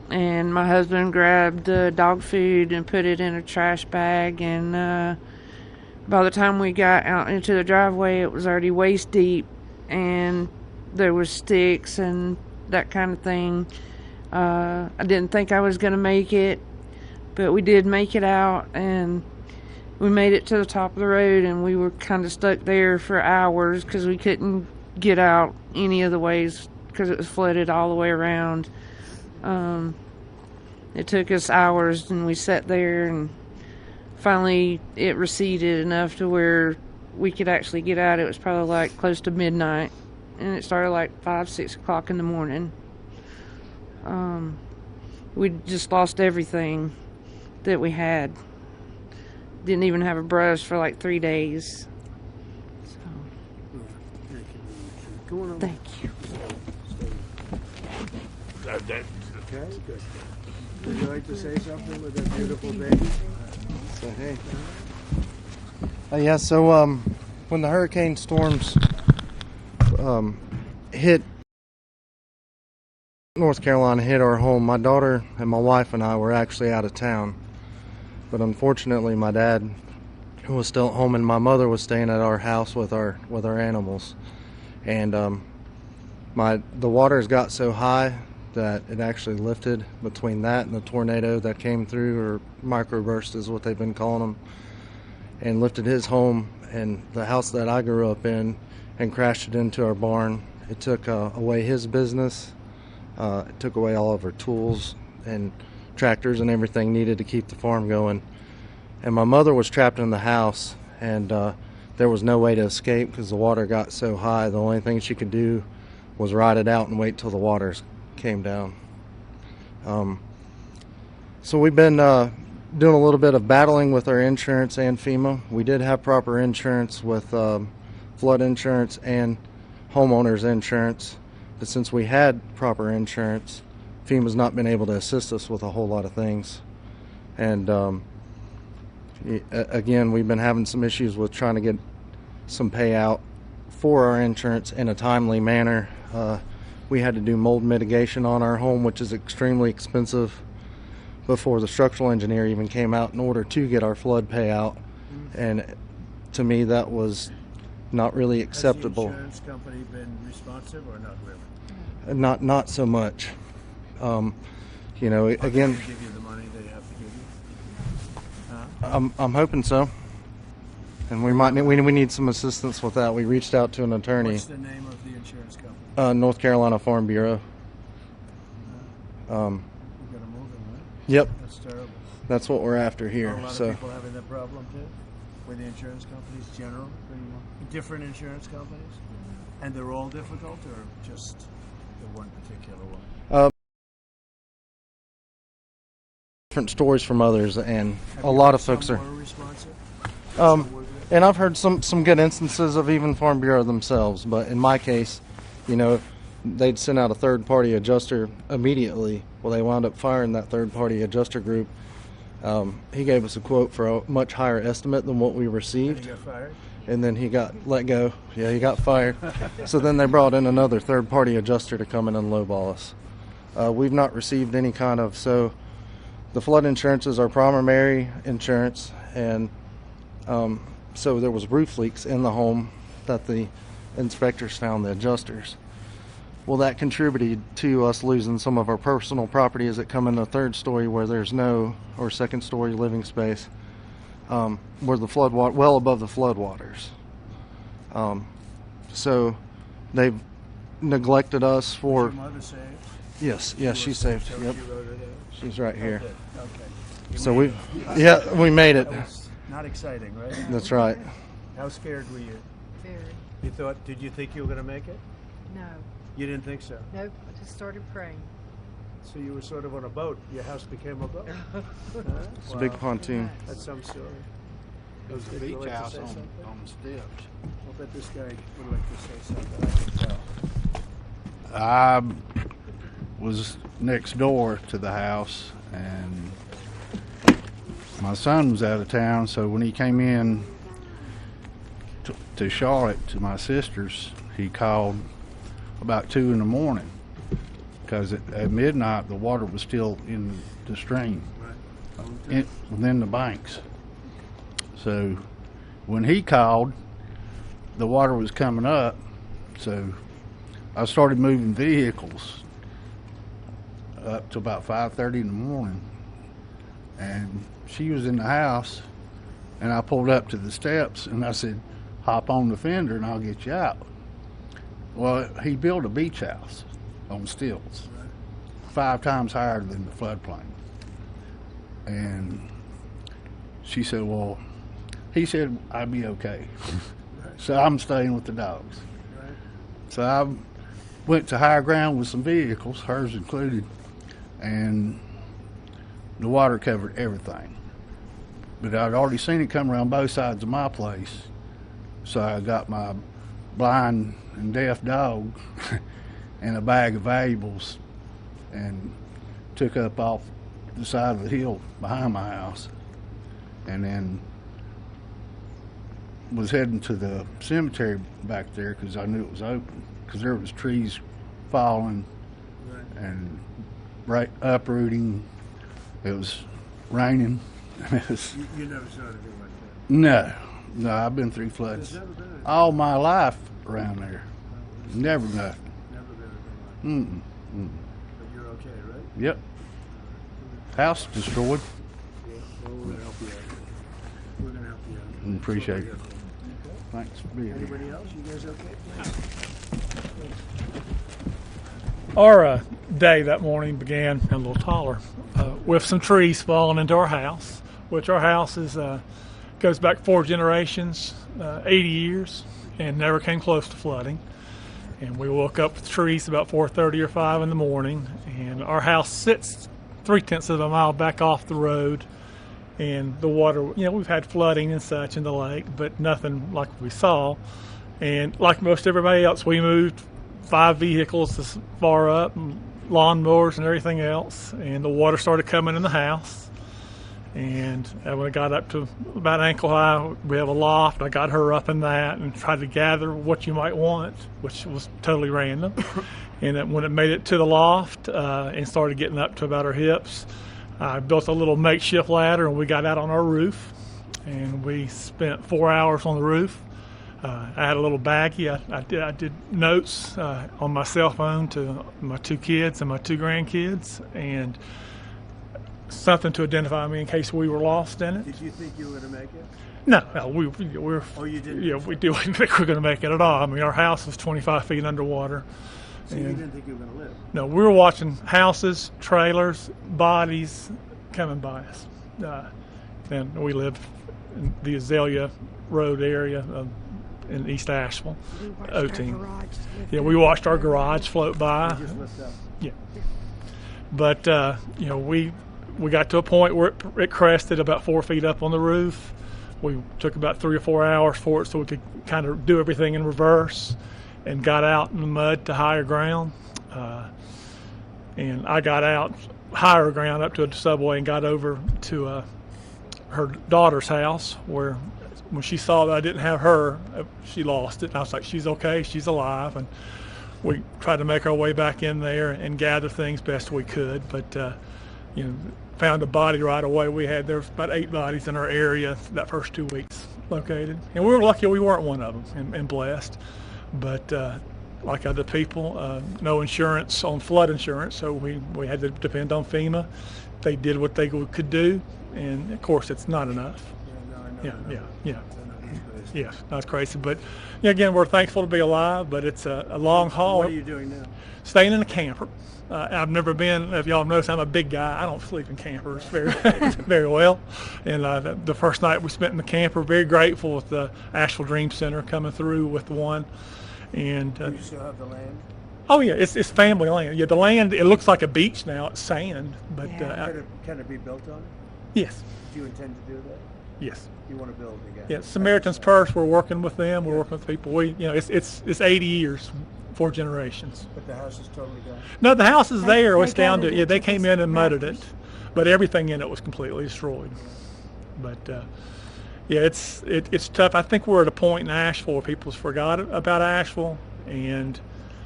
and my husband grabbed dog food and put it in a trash bag, and by the time we got out into the driveway, it was already waist deep, and there was sticks and that kind of thing. I didn't think I was going to make it, but we did make it out, and we made it to the top of the road, and we were kind of stuck there for hours because we couldn't get out any of the ways because it was flooded all the way around. It took us hours, and we sat there, and finally it receded enough to where we could actually get out. It was probably like close to midnight, and it started like 5-6 o'clock in the morning. We just lost everything that we had. Didn't even have a brush for like 3 days. So, thank you. Okay, good. Would you like to say something with that beautiful baby? So, hey. Yeah, so when the hurricane storms hit North Carolina, hit our home, my daughter and my wife and I were actually out of town. But unfortunately, my dad was still at home, and my mother was staying at our house with our animals. And the waters got so high that it actually lifted between that and the tornado that came through, or microburst is what they've been calling them, and lifted his home and the house that I grew up in and crashed it into our barn. It took away his business. It took away all of our tools and tractors and everything needed to keep the farm going. And my mother was trapped in the house, and there was no way to escape because the water got so high. The only thing she could do was ride it out and wait till the waters came down. So we've been doing a little bit of battling with our insurance and FEMA. We did have proper insurance with flood insurance and homeowners insurance, but since we had proper insurance, FEMA's not been able to assist us with a whole lot of things. And again, we've been having some issues with trying to get some payout for our insurance in a timely manner. We had to do mold mitigation on our home, which is extremely expensive, before the structural engineer even came out in order to get our flood payout. And to me, that was not really acceptable. Has the insurance company been responsive or not really? Not so much. You know, again, They give you the money they have to give you? I'm hoping so. And we need some assistance with that. We reached out to an attorney. What's the name of the insurance company? North Carolina Farm Bureau. We gotta move them, right? Yep. That's terrible. That's what we're after Are here. a lot So of people having that problem too? With the insurance companies, general, different insurance companies, and they're all difficult, or just the one particular one? different stories from others, and a lot of folks are. Responsive? And I've heard some good instances of even Farm Bureau themselves, but in my case, you know, they'd send out a third-party adjuster immediately. Well, they wound up firing that third-party adjuster group. He gave us a quote for a much higher estimate than what we received. And he got fired? And then he got let go. Yeah, he got fired. So then they brought in another third-party adjuster to come in and lowball us. We've not received any kind of, so the flood insurance is our primary insurance, and so there was roof leaks in the home that the inspectors found, the adjusters. Well, that contributed to us losing some of our personal property as it come in the third story where there's no, or second story living space, where the flood water, well above the flood waters. So they've neglected us for. Was your mother saved? Yes, she's saved. So yep. you wrote her there? She's right here. Okay. So we made it. That was not exciting, right? That's right. How scared were you? Very. Did you think you were going to make it? No. You didn't think so? Nope. I just started praying. So you were sort of on a boat. Your house became a boat. It's a big pontoon. That's some story. It was a Would you beach like to house say on something? the steps. I'll bet this guy would like to say something. I can tell. I was next door to the house, and my son was out of town, so when he came in to Charlotte to my sister's, he called about 2 in the morning, because at midnight the water was still in the stream, within the banks. So when he called, the water was coming up, so I started moving vehicles up to about 5:30 in the morning, and she was in the house, and I pulled up to the steps and I said, hop on the fender and I'll get you out. Well, he built a beach house on stilts, 5 times higher than the floodplain. And she said, well, he said I'd be okay. So I'm staying with the dogs. So I went to higher ground with some vehicles, hers included, and the water covered everything. But I'd already seen it come around both sides of my place. So I got my blind and deaf dog and a bag of valuables and took up off the side of the hill behind my house, and then was heading to the cemetery back there because I knew it was open, because there was trees falling and uprooting. It was raining. It was, You never saw anything like that? no, I've been through floods all my life around there. Never nothing. Never been anything like that. But you're okay, right? Yep. House destroyed. Yeah, well, we're gonna help you out. We're gonna help you out. Appreciate it. Thanks for being here. Anybody else? You guys okay? Our day that morning began a little taller with some trees falling into our house, which our house is goes back 4 generations, 80 years, and never came close to flooding. And we woke up with trees about 4:30 or 5 in the morning, and our house sits 3/10 of a mile back off the road, and the water, we've had flooding and such in the lake, but nothing like we saw. And like most everybody else, we moved 5 vehicles this far up, and lawnmowers and everything else, and the water started coming in the house. And when I got up to about ankle high, we have a loft. I got her up in that and tried to gather what you might want, which was totally random. And when it made it to the loft and started getting up to about her hips, I built a little makeshift ladder and we got out on our roof. And we spent 4 hours on the roof. I had a little baggie. I did notes on my cell phone to my 2 kids and my 2 grandkids, and something to identify me in case we were lost in it. Did you think you were going to make it? No, we're. Oh, you didn't? Yeah, we didn't think we were going to make it at all. I mean, our house was 25 feet underwater. So you didn't think you were going to live? No, we were watching houses, trailers, bodies coming by us. And we lived in the Azalea Road area in East Asheville, O-Team. Yeah, we watched our garage float by. You just looked up. Yeah. But, we got to a point where it crested about 4 feet up on the roof. We took about 3 or 4 hours for it so we could kind of do everything in reverse, and got out in the mud to higher ground. And I got out higher ground up to a subway and got over to her daughter's house, where when she saw that I didn't have her, she lost it. And I was like, she's okay, she's alive. And we tried to make our way back in there and gather things best we could. But, found a body right away. There was about 8 bodies in our area that first 2 weeks located. And we were lucky we weren't one of them, and blessed. But like other people, no insurance on flood insurance, so we had to depend on FEMA. They did what they could do, and of course it's not enough. Yeah, that's crazy. But again, we're thankful to be alive, but it's a long haul. What are you doing now? Staying in a camper. I've never been, if y'all notice, I'm a big guy. I don't sleep in campers very well. And the first night we spent in the camper, very grateful with the Asheville Dream Center coming through with one. And Do you still have the land? oh yeah, it's family land. Yeah, the land, it looks like a beach now. It's sand, but Can it be built on? yes, Do you intend to do that? yes. You want to build again? Yeah, Samaritan's Purse. We're working with them. We're working with people. It's 80 years, 4 generations. But the house is totally gone? No, the house is there. It's down to, they came in and mudded it, but everything in it was completely destroyed. But it's tough. I think we're at a point in Asheville where people's forgot about Asheville, and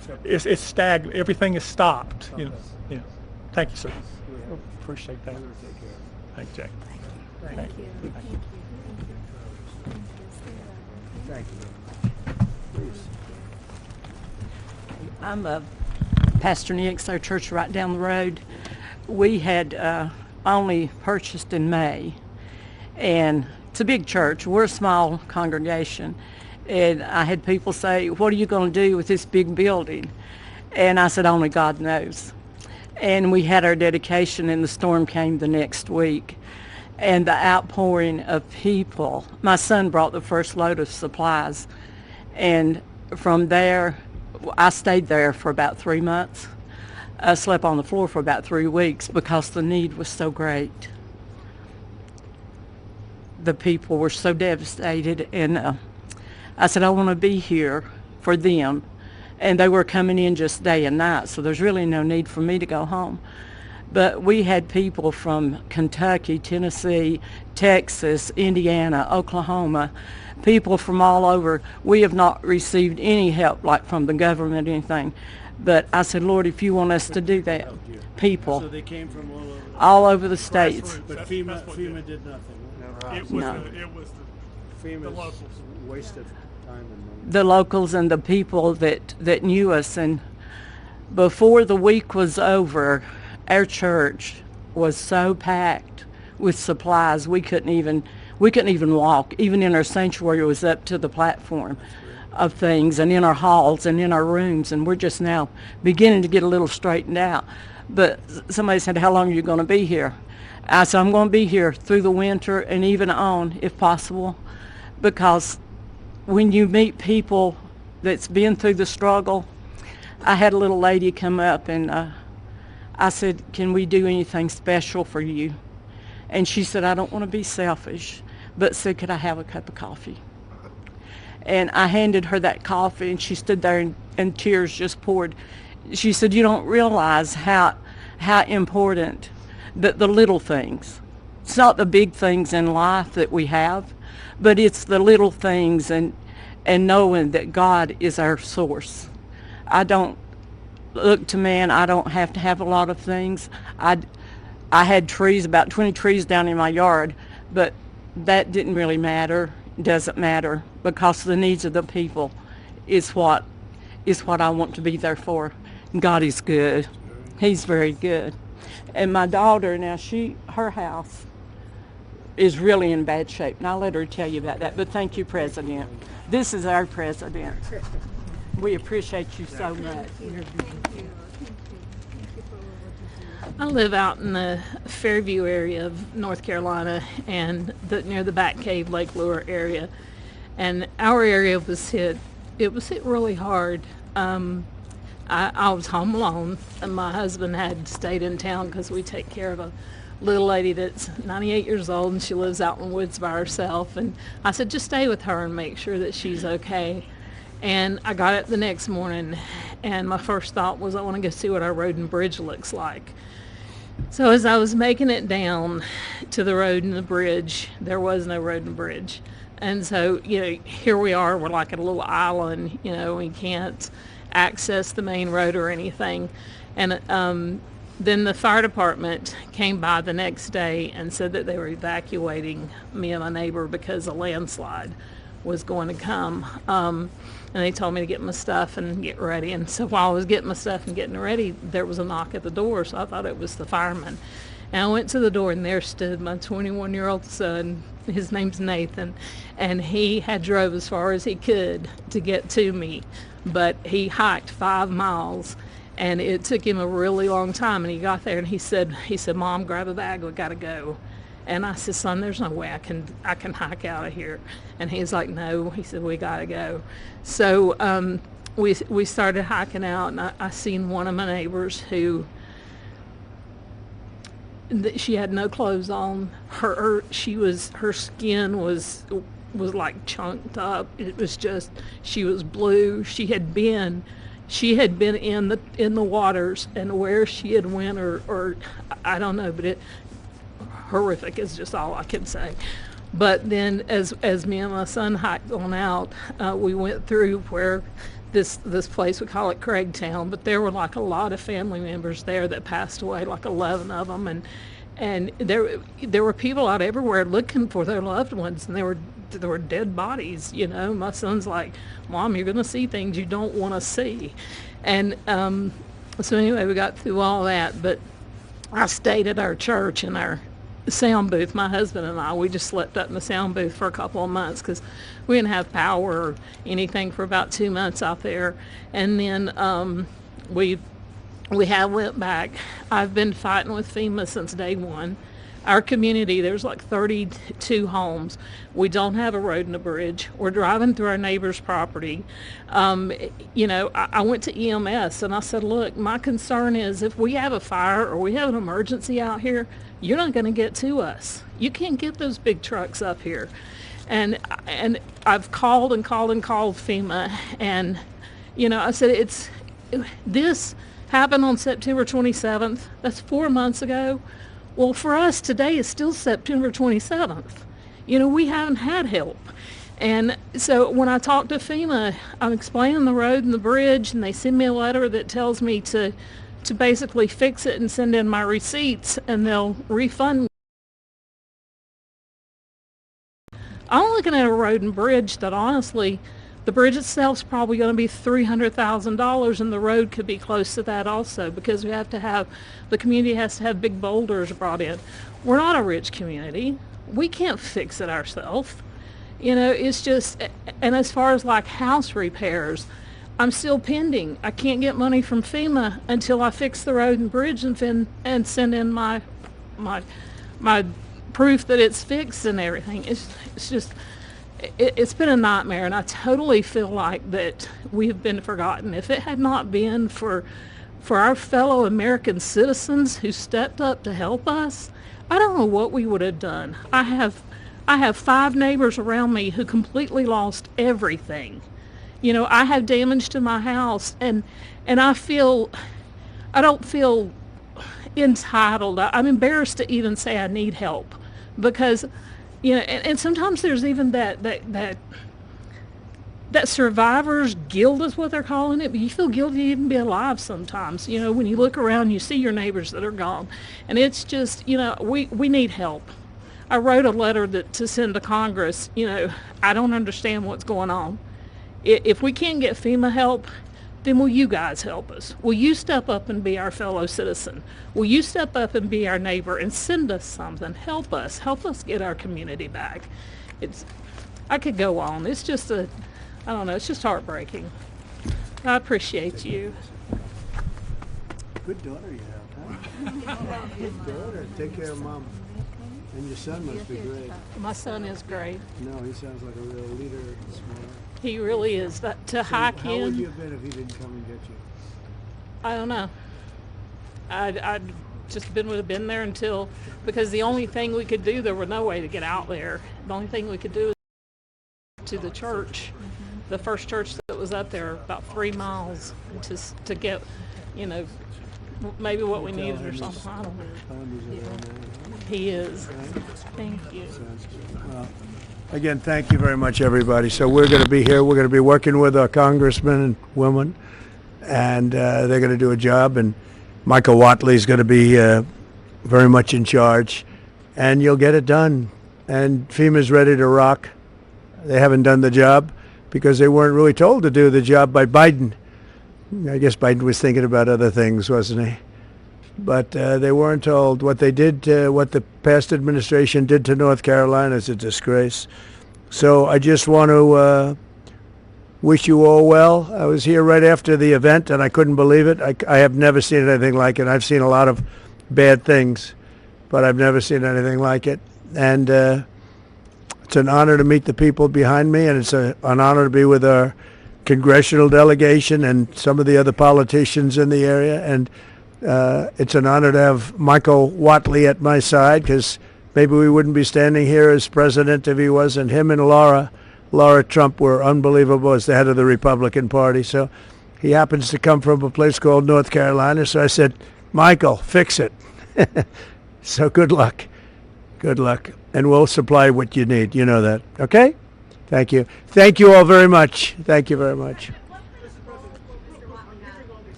it's stagnant. Everything is stopped. You know. Yeah. Thank you, sir. Appreciate that. Thank you, Jack. Thank you. Thank you. I'm Pastor Nix, our church right down the road. We had only purchased in May, and it's a big church. We're a small congregation, and I had people say, "What are you going to do with this big building?" And I said, "Only God knows." And we had our dedication, and the storm came the next week. And the outpouring of people, my son brought the first load of supplies, and from there, I stayed there for about 3 months. I slept on the floor for about 3 weeks because the need was so great. The people were so devastated, and I said, I want to be here for them. And they were coming in just day and night, so there's really no need for me to go home. But we had people from Kentucky, Tennessee, Texas, Indiana, Oklahoma, people from all over. We have not received any help, like from the government or anything. But I said, Lord, if you want us to do that, people. So they came from all over the states. But FEMA did nothing. It was the locals. Wasted time and money. The locals and the people that knew us. And before the week was over, our church was so packed with supplies we couldn't even walk. Even in our sanctuary, it was up to the platform of things, and in our halls and in our rooms, and we're just now beginning to get a little straightened out. But somebody said, how long are you going to be here? I said, I'm going to be here through the winter and even on, if possible, because when you meet people that's been through the struggle, I had a little lady come up, and I said, can we do anything special for you? And she said, I don't want to be selfish, but said, could I have a cup of coffee? And I handed her that coffee, and she stood there, and tears just poured. She said, you don't realize how important the little things. It's not the big things in life that we have, but it's the little things, and knowing that God is our source. I don't look to man. I don't have to have a lot of things. I had trees, about 20 trees down in my yard, but that didn't really matter. It doesn't matter, because the needs of the people is what I want to be there for. God is good. He's very good. And my daughter now, her house is really in bad shape, and I'll let her tell you about that. But thank you, President. This is our president. We appreciate you so much. I live out in the Fairview area of North Carolina, and near the Bat Cave, Lake Lure area. And our area was hit. It was hit really hard. I was home alone, and my husband had stayed in town because we take care of a little lady that's 98 years old, and she lives out in the woods by herself. And I said, just stay with her and make sure that she's okay. And I got up the next morning, and my first thought was, I want to go see what our road and bridge looks like. So as I was making it down to the road and the bridge, there was no road and bridge. And so, here we are, we're like at a little island, we can't access the main road or anything. And then the fire department came by the next day and said that they were evacuating me and my neighbor because a landslide was going to come. And they told me to get my stuff and get ready. And so while I was getting my stuff and getting ready, there was a knock at the door, so I thought it was the fireman. And I went to the door, and there stood my 21-year-old son. His name's Nathan, and he had drove as far as he could to get to me, but he hiked 5 miles, and it took him a really long time. And he got there, and he said, Mom, grab a bag, we gotta go. And I said, son, there's no way I can hike out of here. And he's like, no. He said, we gotta go. So we started hiking out, and I seen one of my neighbors who, she had no clothes on. Her skin was like chunked up. It was just, she was blue. She had been in the waters, and where she had went or I don't know, but horrific is just all I can say. But then as me and my son hiked on out, we went through where this place, we call it Craigtown, but there were like a lot of family members there that passed away, like 11 of them, and there were people out everywhere looking for their loved ones, and there were dead bodies. You know, my son's like, "Mom, you're going to see things you don't want to see," and so anyway, we got through all that, but I stayed at our church in our sound booth. My husband and I, we just slept up in the sound booth for a couple of months because we didn't have power or anything for about 2 months out there. And then we went back. I've been fighting with FEMA since day one. Our community, there's like 32 homes. We don't have a road and a bridge. We're driving through our neighbor's property. You know, I went to EMS and I said, look, my concern is if we have a fire or we have an emergency out here, you're not going to get to us. You can't get those big trucks up here. And I've called and called and called FEMA, and you know, I said, this happened on September 27th. That's 4 months ago. Well, for us today is still September 27th. You know, we haven't had help. And so when I talk to FEMA, I'm explaining the road and the bridge, and they send me a letter that tells me to basically fix it and send in my receipts, and they'll refund me. I'm looking at a road and bridge that honestly, the bridge itself is probably going to be $300,000, and the road could be close to that also, because the community has to have big boulders brought in. We're not a rich community. We can't fix it ourselves. You know, it's just, and as far as like house repairs, I'm still pending. I can't get money from FEMA until I fix the road and bridge and send in my proof that it's fixed and everything. It's just, it's been a nightmare, and I totally feel like that we have been forgotten. If it had not been for our fellow American citizens who stepped up to help us, I don't know what we would have done. I have 5 neighbors around me who completely lost everything. You know, I have damage to my house, and I don't feel entitled. I'm embarrassed to even say I need help, because, you know, and sometimes there's even that survivor's guilt is what they're calling it, but you feel guilty to even be alive sometimes. You know, when you look around, you see your neighbors that are gone, and it's just, you know, we need help. I wrote a letter to send to Congress. You know, I don't understand what's going on. If we can't get FEMA help, then will you guys help us? Will you step up and be our fellow citizen? Will you step up and be our neighbor and send us something? Help us get our community back. I could go on. It's just I don't know, it's just heartbreaking. I appreciate you. Good daughter you have, huh? Good daughter. Take care of Mom. And your son must be great. My son is great. No, he sounds like a real leader and smart. He really is. Hike in. How would you have been if he didn't come and get you? I don't know. I'd just would have been there until, because the only thing we could do, there was no way to get out there. The only thing we could do is to the church, the first church that was up there, about 3 miles, to get, you know, maybe what we needed or something. I don't know. He is. Thank you. Well, again, thank you very much, everybody. So we're going to be here. We're going to be working with our congressmen and women, and they're going to do a job. And Michael Watley is going to be very much in charge, and you'll get it done. And FEMA's ready to rock. They haven't done the job because they weren't really told to do the job by Biden. I guess Biden was thinking about other things, wasn't he? But they weren't told. What they did, what the past administration did to North Carolina is a disgrace. So I just want to wish you all well. I was here right after the event, and I couldn't believe it. I have never seen anything like it. I've seen a lot of bad things, but I've never seen anything like it. And it's an honor to meet the people behind me, and it's an honor to be with our congressional delegation and some of the other politicians in the area. And it's an honor to have Michael Watley at my side, because maybe we wouldn't be standing here as president if he wasn't. Him and Laura Trump were unbelievable as the head of the Republican Party. So he happens to come from a place called North Carolina. So I said, Michael, fix it. So good luck. Good luck. And we'll supply what you need. You know that. Okay? Thank you. Thank you all very much. Thank you very much.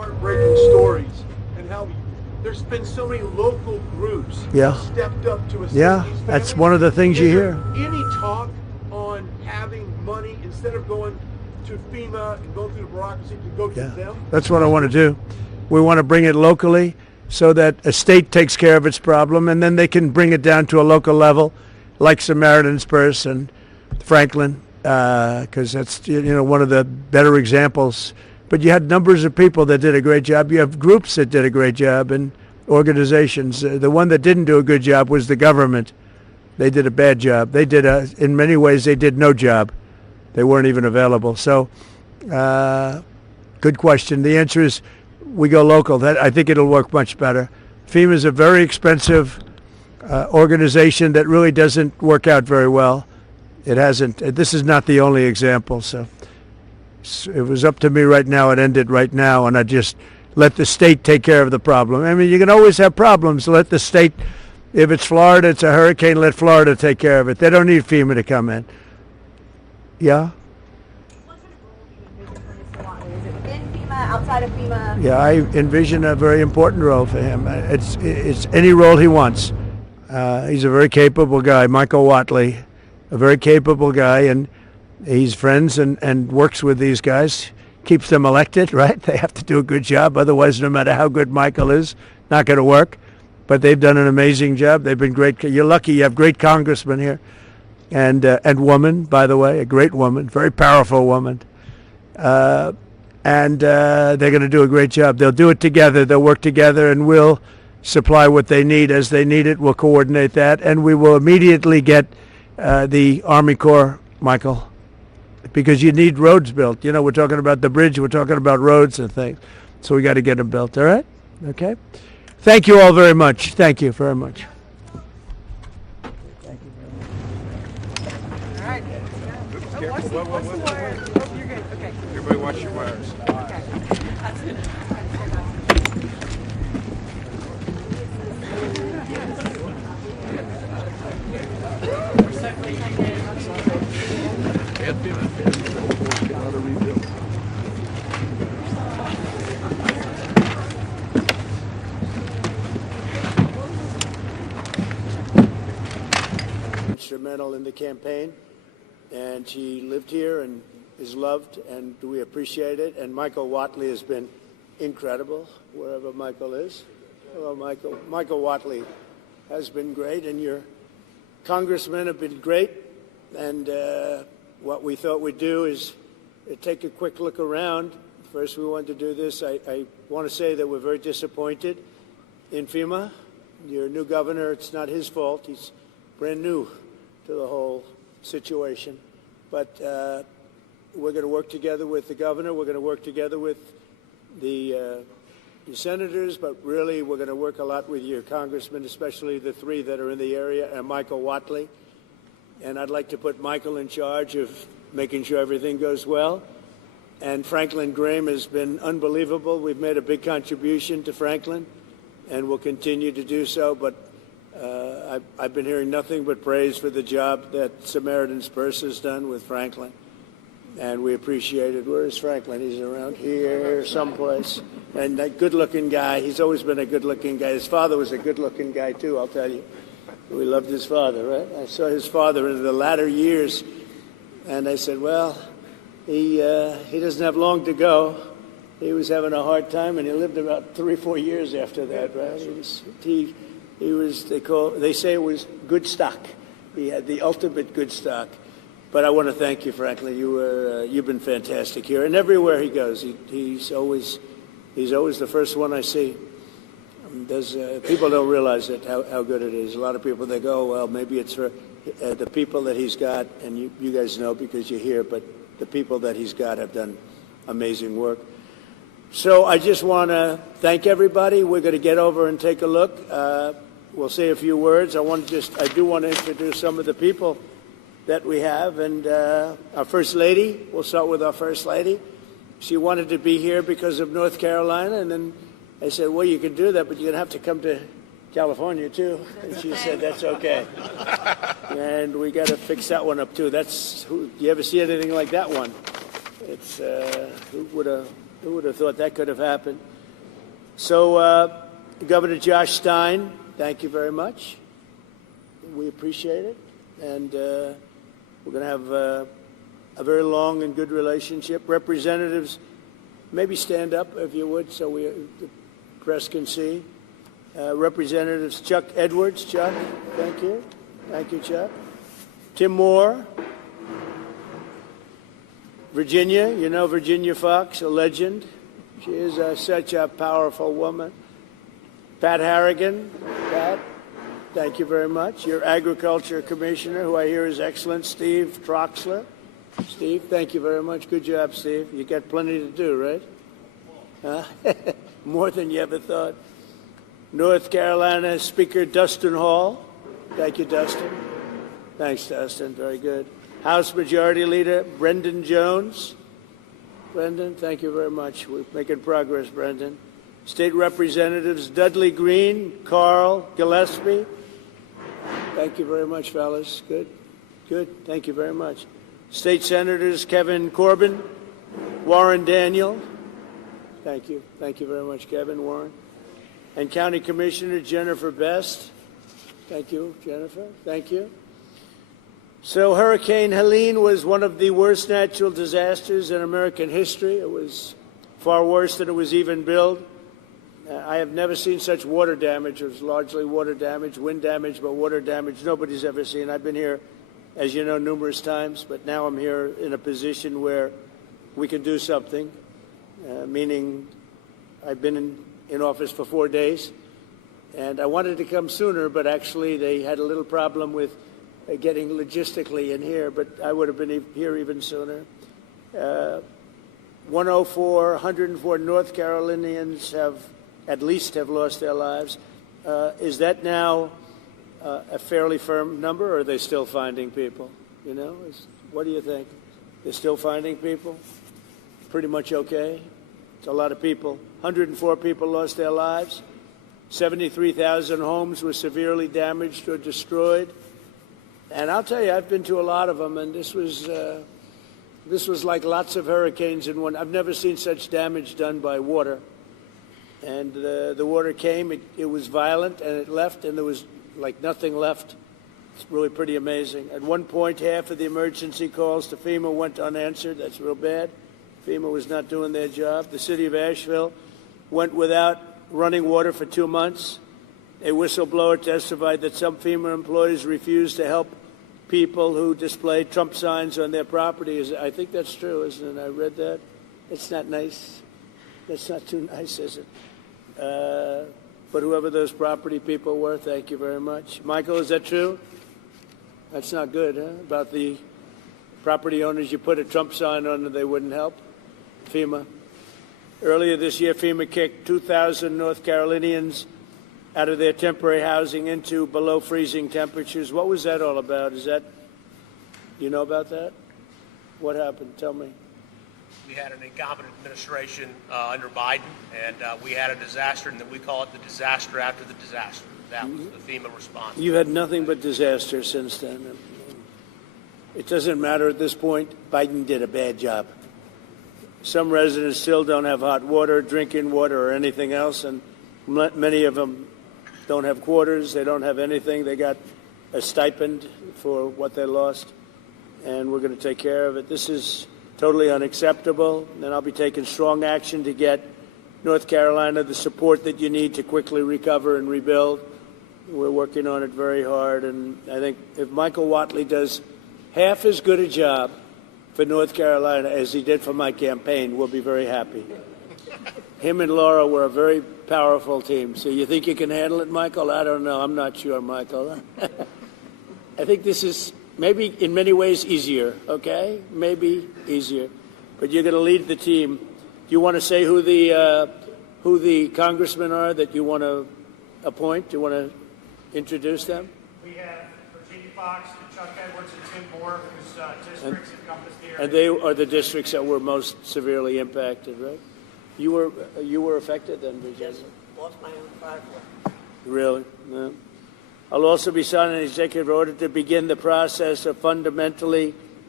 heartbreaking stories and how there's been so many local groups Yeah. stepped up to assist Yeah, these that's families. one of the things you Is hear. there any talk on having money instead of going to FEMA and go through the bureaucracy to go to them? That's what I want to do. We want to bring it locally so that a state takes care of its problem, and then they can bring it down to a local level, like Samaritan's Purse and Franklin, because that's one of the better examples. But you had numbers of people that did a great job. You have groups that did a great job and organizations. The one that didn't do a good job was the government. They did a bad job. They did in many ways, they did no job. They weren't even available. So, good question. The answer is we go local. I think it'll work much better. FEMA is a very expensive organization that really doesn't work out very well. It hasn't. This is not the only example. So it was up to me right now. It ended right now, and I just let the state take care of the problem. I mean, you can always have problems. Let the state. If it's Florida, it's a hurricane. Let Florida take care of it. They don't need FEMA to come in. Yeah. Within FEMA, outside of FEMA? Yeah, I envision a very important role for him. It's any role he wants. He's a very capable guy, Michael Watley, a very capable guy, and he's friends and works with these guys, keeps them elected, right? They have to do a good job, otherwise no matter how good Michael is, not going to work. But they've done an amazing job. They've been great. You're lucky you have great congressmen here, and woman, by the way, a great woman, very powerful woman. And they're going to do a great job. They'll do it together. They'll work together, and we'll supply what they need as they need it. We'll coordinate that, and we will immediately get the Army Corps, Michael, because you need roads built. You know, we're talking about the bridge. We're talking about roads and things. So we got to get them built, all right? Okay? Thank you all very much. Thank you very much. All right. What's the wire? Oh, you're good. Okay. Everybody watch your wires. Okay. That's it. Instrumental in the campaign, and she lived here and is loved, and we appreciate it. And Michael Watley has been incredible wherever Michael is. Hello, Michael. Michael Watley has been great, and your congressmen have been great. And what we thought we'd do is take a quick look around. First, we wanted to do this. I want to say that we're very disappointed in FEMA. Your new governor, it's not his fault. He's brand new to the whole situation. But we're going to work together with the governor. We're going to work together with the senators, but really we're going to work a lot with your congressmen, especially the three that are in the area, and Michael Watley. And I'd like to put Michael in charge of making sure everything goes well. And Franklin Graham has been unbelievable. We've made a big contribution to Franklin, and we'll continue to do so. But I've been hearing nothing but praise for the job that Samaritan's Purse has done with Franklin, and we appreciate it. Where is Franklin? He's around here someplace. And that good-looking guy, he's always been a good-looking guy. His father was a good-looking guy, too, I'll tell you. We loved his father, right? I saw his father in the latter years, and I said, well, he doesn't have long to go. He was having a hard time, and he lived about 3 or 4 years after that, right? He was they say it was good stock. He had the ultimate good stock. But I want to thank you, Franklin. You've been fantastic here, and everywhere he goes, he's always the first one I see. People don't realize it, how good it is. A lot of people, they go, well, maybe it's for the people that he's got, and you guys know because you're here, but the people that he's got have done amazing work. So I just want to thank everybody. We're going to get over and take a look. We'll say a few words. I do want to introduce some of the people that we have, and our First Lady. We'll start with our First Lady. She wanted to be here because of North Carolina, and then I said, well, you can do that, but you're going to have to come to California, too. And she said, that's okay. And we got to fix that one up, too. You ever see anything like that one? It's, who Who would have thought that could have happened? So, Governor Josh Stein, thank you very much. We appreciate it. And we're going to have a very long and good relationship. Representatives, maybe stand up if you would so the press can see. Representatives Chuck Edwards. Chuck, thank you. Thank you, Chuck. Tim Moore. Virginia, you know Virginia Fox, a legend. She is such a powerful woman. Pat Harrigan. Pat, thank you very much. Your Agriculture Commissioner, who I hear is excellent, Steve Troxler. Steve, thank you very much. Good job, Steve. You got plenty to do, right? Huh? More than you ever thought. North Carolina Speaker Dustin Hall. Thank you, Dustin. Thanks, Dustin. Very good. House Majority Leader Brendan Jones. Brendan, thank you very much. We're making progress, Brendan. State Representatives Dudley Green, Carl Gillespie. Thank you very much, fellas. Good. Good. Thank you very much. State Senators Kevin Corbin, Warren Daniel. Thank you. Thank you very much, Kevin, Warren. And County Commissioner Jennifer Best. Thank you, Jennifer. Thank you. So Hurricane Helene was one of the worst natural disasters in American history. It was far worse than it was even billed. I have never seen such water damage. It was largely water damage, wind damage, but water damage nobody's ever seen. I've been here, as you know, numerous times, but now I'm here in a position where we can do something, meaning I've been in office for 4 days, and I wanted to come sooner, but actually they had a little problem with getting logistically in here, but I would have been here even sooner. 104 North Carolinians have lost their lives. Is that now a fairly firm number, or are they still finding people? You know, what do you think? They're still finding people? Pretty much okay? It's a lot of people. 104 people lost their lives. 73,000 homes were severely damaged or destroyed. And I'll tell you, I've been to a lot of them, and this was like lots of hurricanes in one. I've never seen such damage done by water. And the water came, it was violent, and it left, and there was like nothing left. It's really pretty amazing. At one point, half of the emergency calls to FEMA went unanswered. That's real bad. FEMA was not doing their job. The city of Asheville went without running water for 2 months. A whistleblower testified that some FEMA employees refused to help people who displayed Trump signs on their property. I think that's true, isn't it? I read that. It's not nice. That's not too nice, is it? But whoever those property people were, thank you very much. Michael, is that true? That's not good, huh? About the property owners you put a Trump sign on and they wouldn't help? FEMA. Earlier this year, FEMA kicked 2,000 North Carolinians out of their temporary housing into below freezing temperatures. What was that all about? You know about that? What happened? Tell me. We had an incompetent administration under Biden, and we had a disaster, and we call it the disaster after the disaster. That was the FEMA response. You've had nothing but disaster since then. It doesn't matter at this point. Biden did a bad job. Some residents still don't have hot water, drinking water, or anything else, and many of them don't have quarters. They don't have anything. They got a stipend for what they lost, and we're going to take care of it. This is totally unacceptable, and I'll be taking strong action to get North Carolina the support that you need to quickly recover and rebuild. We're working on it very hard, and I think if Michael Whatley does half as good a job for North Carolina as he did for my campaign, we'll be very happy. Him and Laura were a very powerful team. So you think you can handle it, Michael? I don't know. I'm not sure, Michael. I think this is maybe in many ways easier, okay? Maybe easier. But you're going to lead the team. Do you want to say who the congressmen are that you want to appoint? Do you want to introduce them? We have Virginia Fox, Chuck Edwards, and Tim Moore, whose districts encompass the area. And they are the districts that were most severely impacted, right? You were affected then, Virginia? Yes, lost my own driveway. Really? No. I'll also be signing an executive order to begin the process of fundamentally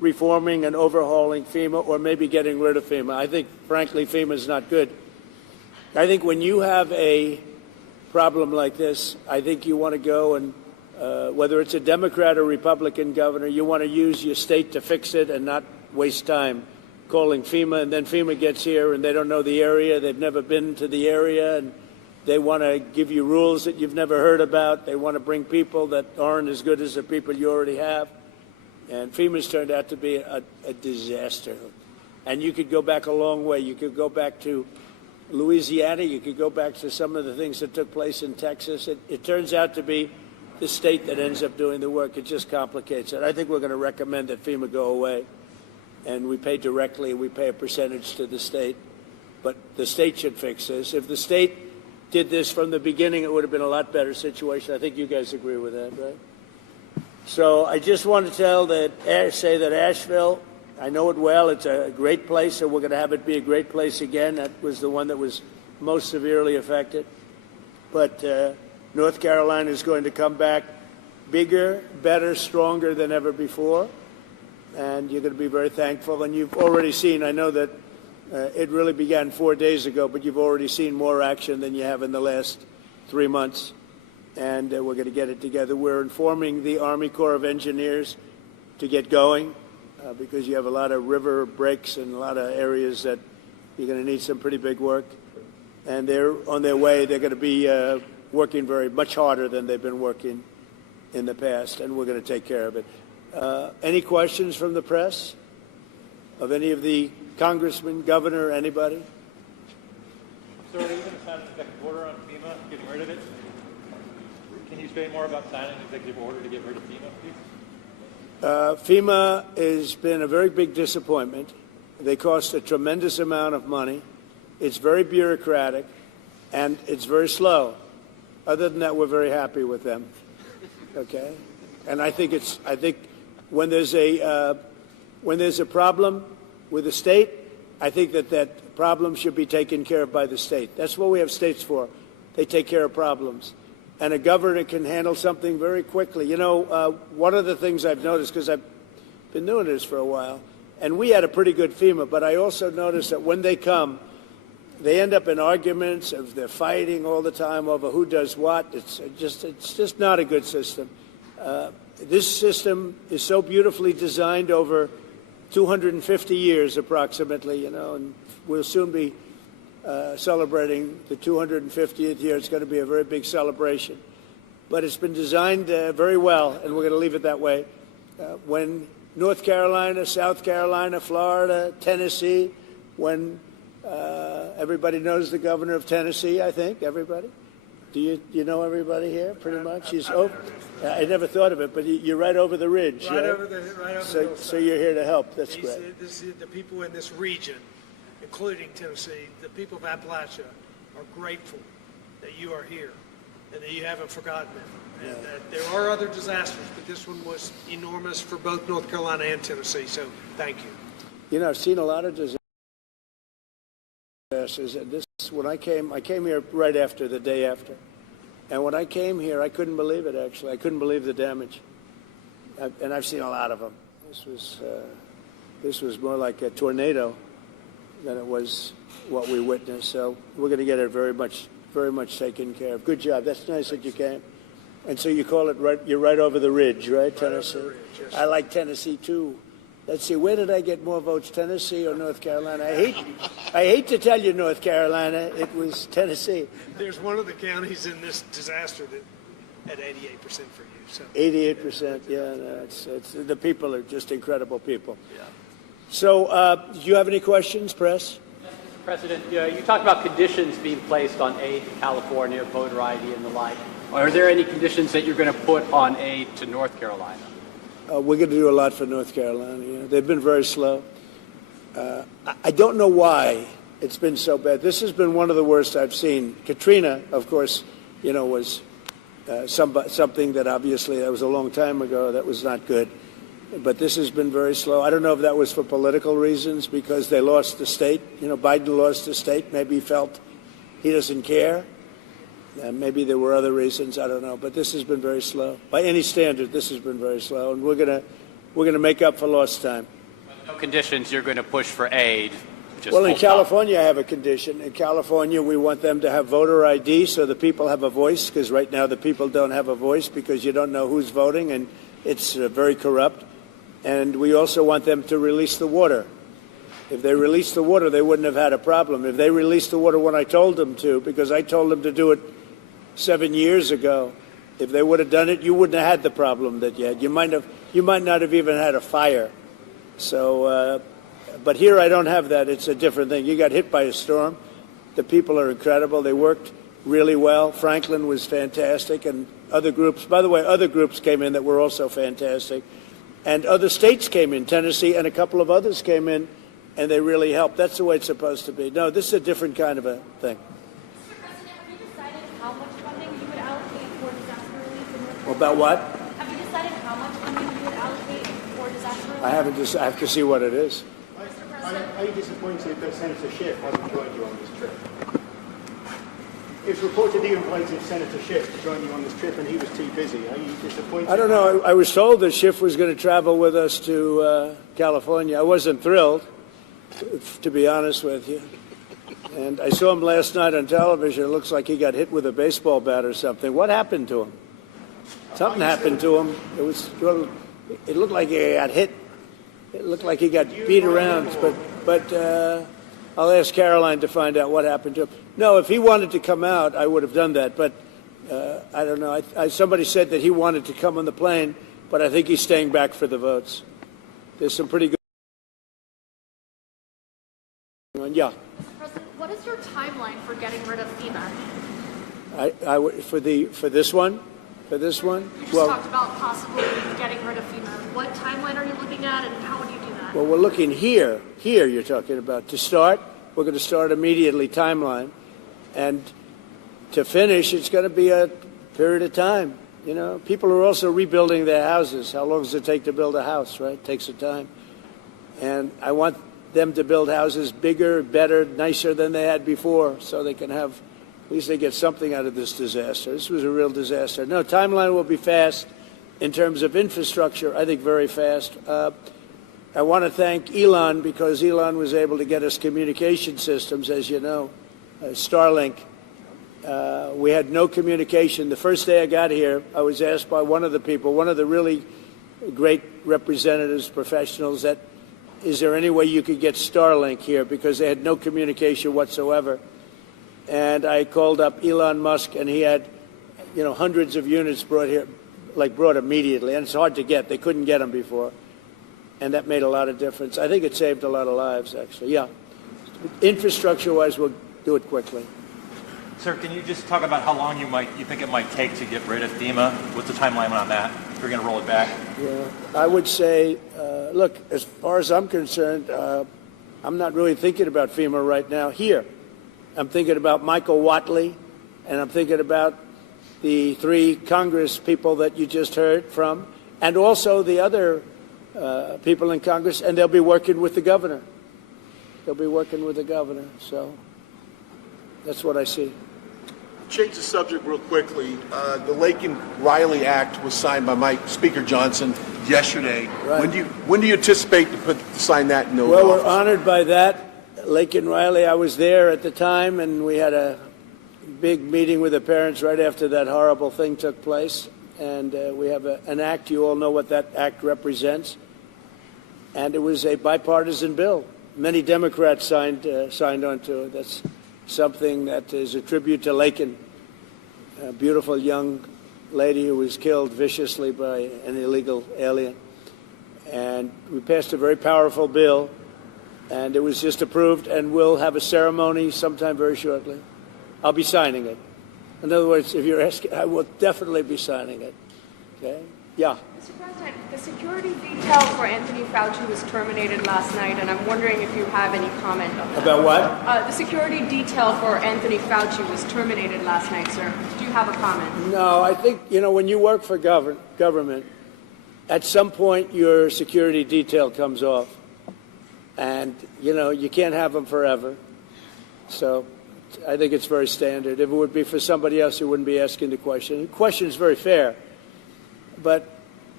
reforming and overhauling FEMA or maybe getting rid of FEMA. I think, frankly, FEMA is not good. I think when you have a problem like this, I think you want to go and, whether it's a Democrat or Republican governor, you want to use your state to fix it and not waste time calling FEMA, and then FEMA gets here and they don't know the area, they've never been to the area, and they want to give you rules that you've never heard about. They want to bring people that aren't as good as the people you already have. And FEMA's turned out to be a disaster. And you could go back a long way. You could go back to Louisiana. You could go back to some of the things that took place in Texas. It turns out to be the state that ends up doing the work. It just complicates it. I think we're going to recommend that FEMA go away. And we pay directly. We pay a percentage to the state. But the state should fix this. If the state did this from the beginning, it would have been a lot better situation. I think you guys agree with that, right? So I just want to say that Asheville, I know it well. It's a great place, and we're going to have it be a great place again. That was the one that was most severely affected. But North Carolina is going to come back bigger, better, stronger than ever before. And you're going to be very thankful. And you've already seen, I know that it really began 4 days ago, but you've already seen more action than you have in the last 3 months. And we're going to get it together. We're informing the Army Corps of Engineers to get going because you have a lot of river breaks and a lot of areas that you're going to need some pretty big work. And they're on their way. They're going to be working much harder than they've been working in the past, and we're going to take care of it. Any questions from the press of any of the congressmen, governor, anybody? Sir, are you going to sign an executive order on FEMA, getting rid of it? Can you say more about signing an executive order to get rid of FEMA, please? FEMA has been a very big disappointment. They cost a tremendous amount of money. It's very bureaucratic, and it's very slow. Other than that, we're very happy with them. Okay, and I think when there's a problem with the state, I think that problem should be taken care of by the state. That's what we have states for. They take care of problems. And a governor can handle something very quickly. You know, one of the things I've noticed, because I've been doing this for a while, and we had a pretty good FEMA, but I also noticed that when they come, they end up in arguments. They're fighting all the time over who does what. It's just not a good system. This system is so beautifully designed over 250 years approximately, you know, and we'll soon be celebrating the 250th year. It's going to be a very big celebration. But it's been designed very well, and we're going to leave it that way. When North Carolina, South Carolina, Florida, Tennessee, when everybody knows the governor of Tennessee, I think, everybody? Do you know everybody here, pretty much? I never thought of it, but you're right over the ridge. Right over the hillside. So you're here to help. That's great. The people in this region, including Tennessee, the people of Appalachia, are grateful that you are here and that you haven't forgotten them. And that there are other disasters, but this one was enormous for both North Carolina and Tennessee. So thank you. You know, I've seen a lot of disasters. When I came here right after, the day after. And when I came here, I couldn't believe it, actually. I couldn't believe the damage. And I've seen a lot of them. This was more like a tornado than it was what we witnessed. So we're going to get it very much taken care of. Good job. That's nice that you came. And so you call it you're right over the ridge, right, Tennessee? Over the ridge, yes. I like Tennessee, too. Let's see, where did I get more votes, Tennessee or North Carolina? I hate to tell you, North Carolina, it was Tennessee. There's one of the counties in this disaster that had 88% for you. So 88%, yeah. No, it's the people are just incredible people. Yeah. So, do you have any questions, press? Mr. President, you talked about conditions being placed on aid to California, voter ID and the like. Are there any conditions that you're going to put on aid to North Carolina? We're going to do a lot for North Carolina. Yeah. They've been very slow. I don't know why it's been so bad. This has been one of the worst I've seen. Katrina, of course, you know, was something that obviously that was a long time ago. That was not good. But this has been very slow. I don't know if that was for political reasons because they lost the state. You know, Biden lost the state. Maybe he felt he doesn't care. Maybe there were other reasons, I don't know, but this has been very slow. By any standard, this has been very slow, and we're going to we're going to make up for lost time. No conditions, you're going to push for aid. Just Well, in full stop. California, I have a condition. In California, we want them to have voter ID so the people have a voice, because right now the people don't have a voice because you don't know who's voting, and it's very corrupt. And we also want them to release the water. If they released the water, they wouldn't have had a problem. If they released the water when I told them to, because I told them to do it 7 years ago, if they would have done it, you wouldn't have had the problem that you had. You might not have even had a fire. So, but here I don't have that. It's a different thing. You got hit by a storm. The people are incredible. They worked really well. Franklin was fantastic, and other groups. By the way, other groups came in that were also fantastic, and other states came in. Tennessee and a couple of others came in. And they really help. That's the way it's supposed to be. No, this is a different kind of a thing. Mr. President, have you decided how much funding you would allocate for disaster relief in North Carolina? About what? Have you decided how much funding you would allocate for disaster relief? I haven't. I have to see what it is. Are you disappointed that Senator Schiff hasn't joined you on this trip? It's reported he invited Senator Schiff to join you on this trip, and he was too busy. Are you disappointed? I don't know. I was told that Schiff was going to travel with us to California. I wasn't thrilled, to be honest with you. And I saw him last night on television. It looks like he got hit with a baseball bat or something. What happened to him? Something happened to him. It looked like he got hit. It looked like he got beat around. But I'll ask Caroline to find out what happened to him. No, if he wanted to come out, I would have done that. But I don't know. Somebody said that he wanted to come on the plane, but I think he's staying back for the votes. There's some pretty good. Yeah. Mr. President, what is your timeline for getting rid of FEMA? For this one. You just talked about possibly getting rid of FEMA. What timeline are you looking at, and how would you do that? Well, we're looking here. Here, you're talking about. To start, we're going to start immediately timeline, and to finish, it's going to be a period of time. You know, people are also rebuilding their houses. How long does it take to build a house, right? It takes some time. And I want them to build houses bigger, better, nicer than they had before, so they can have, at least they get something out of this disaster. This was a real disaster. No, timeline will be fast. In terms of infrastructure, I think very fast. I want to thank Elon, because Elon was able to get us communication systems, as you know, Starlink. We had no communication. The first day I got here, I was asked by one of the people, one of the really great representatives, professionals, that is there any way you could get Starlink here, because they had no communication whatsoever. And I called up Elon Musk, and he had, hundreds of units brought here, brought immediately. And it's hard to get. They couldn't get them before. And that made a lot of difference. I think it saved a lot of lives, actually. Yeah. Infrastructure-wise, we'll do it quickly. Sir, can you just talk about how long you think it might take to get rid of FEMA? What's the timeline on that? If you're going to roll it back? Yeah, I would say, look, as far as I'm concerned, I'm not really thinking about FEMA right now here. I'm thinking about Michael Whatley, and I'm thinking about the 3 Congress people that you just heard from, and also the other people in Congress, and they'll be working with the governor. They'll be working with the governor, so that's what I see. Change the subject real quickly. The Lake and Riley Act was signed by Speaker Johnson yesterday. Right. When do you anticipate to sign that into Well, office? we're honored by that. Lake and Riley, I was there at the time, and we had a big meeting with the parents right after that horrible thing took place. And we have an act. You all know what that act represents. And it was a bipartisan bill. Many Democrats signed onto it. That's something that is a tribute to Laken, a beautiful young lady who was killed viciously by an illegal alien. And we passed a very powerful bill, and it was just approved, and we'll have a ceremony sometime very shortly. I'll be signing it. In other words, if you're asking, I will definitely be signing it. Okay? Yeah. Mr. President, the security detail for Anthony Fauci was terminated last night, and I'm wondering if you have any comment on that. About what? The security detail for Anthony Fauci was terminated last night, sir. Do you have a comment? No, I think, when you work for government, at some point your security detail comes off. And, you can't have them forever. So I think it's very standard. If it would be for somebody else, you wouldn't be asking the question. The question is very fair. But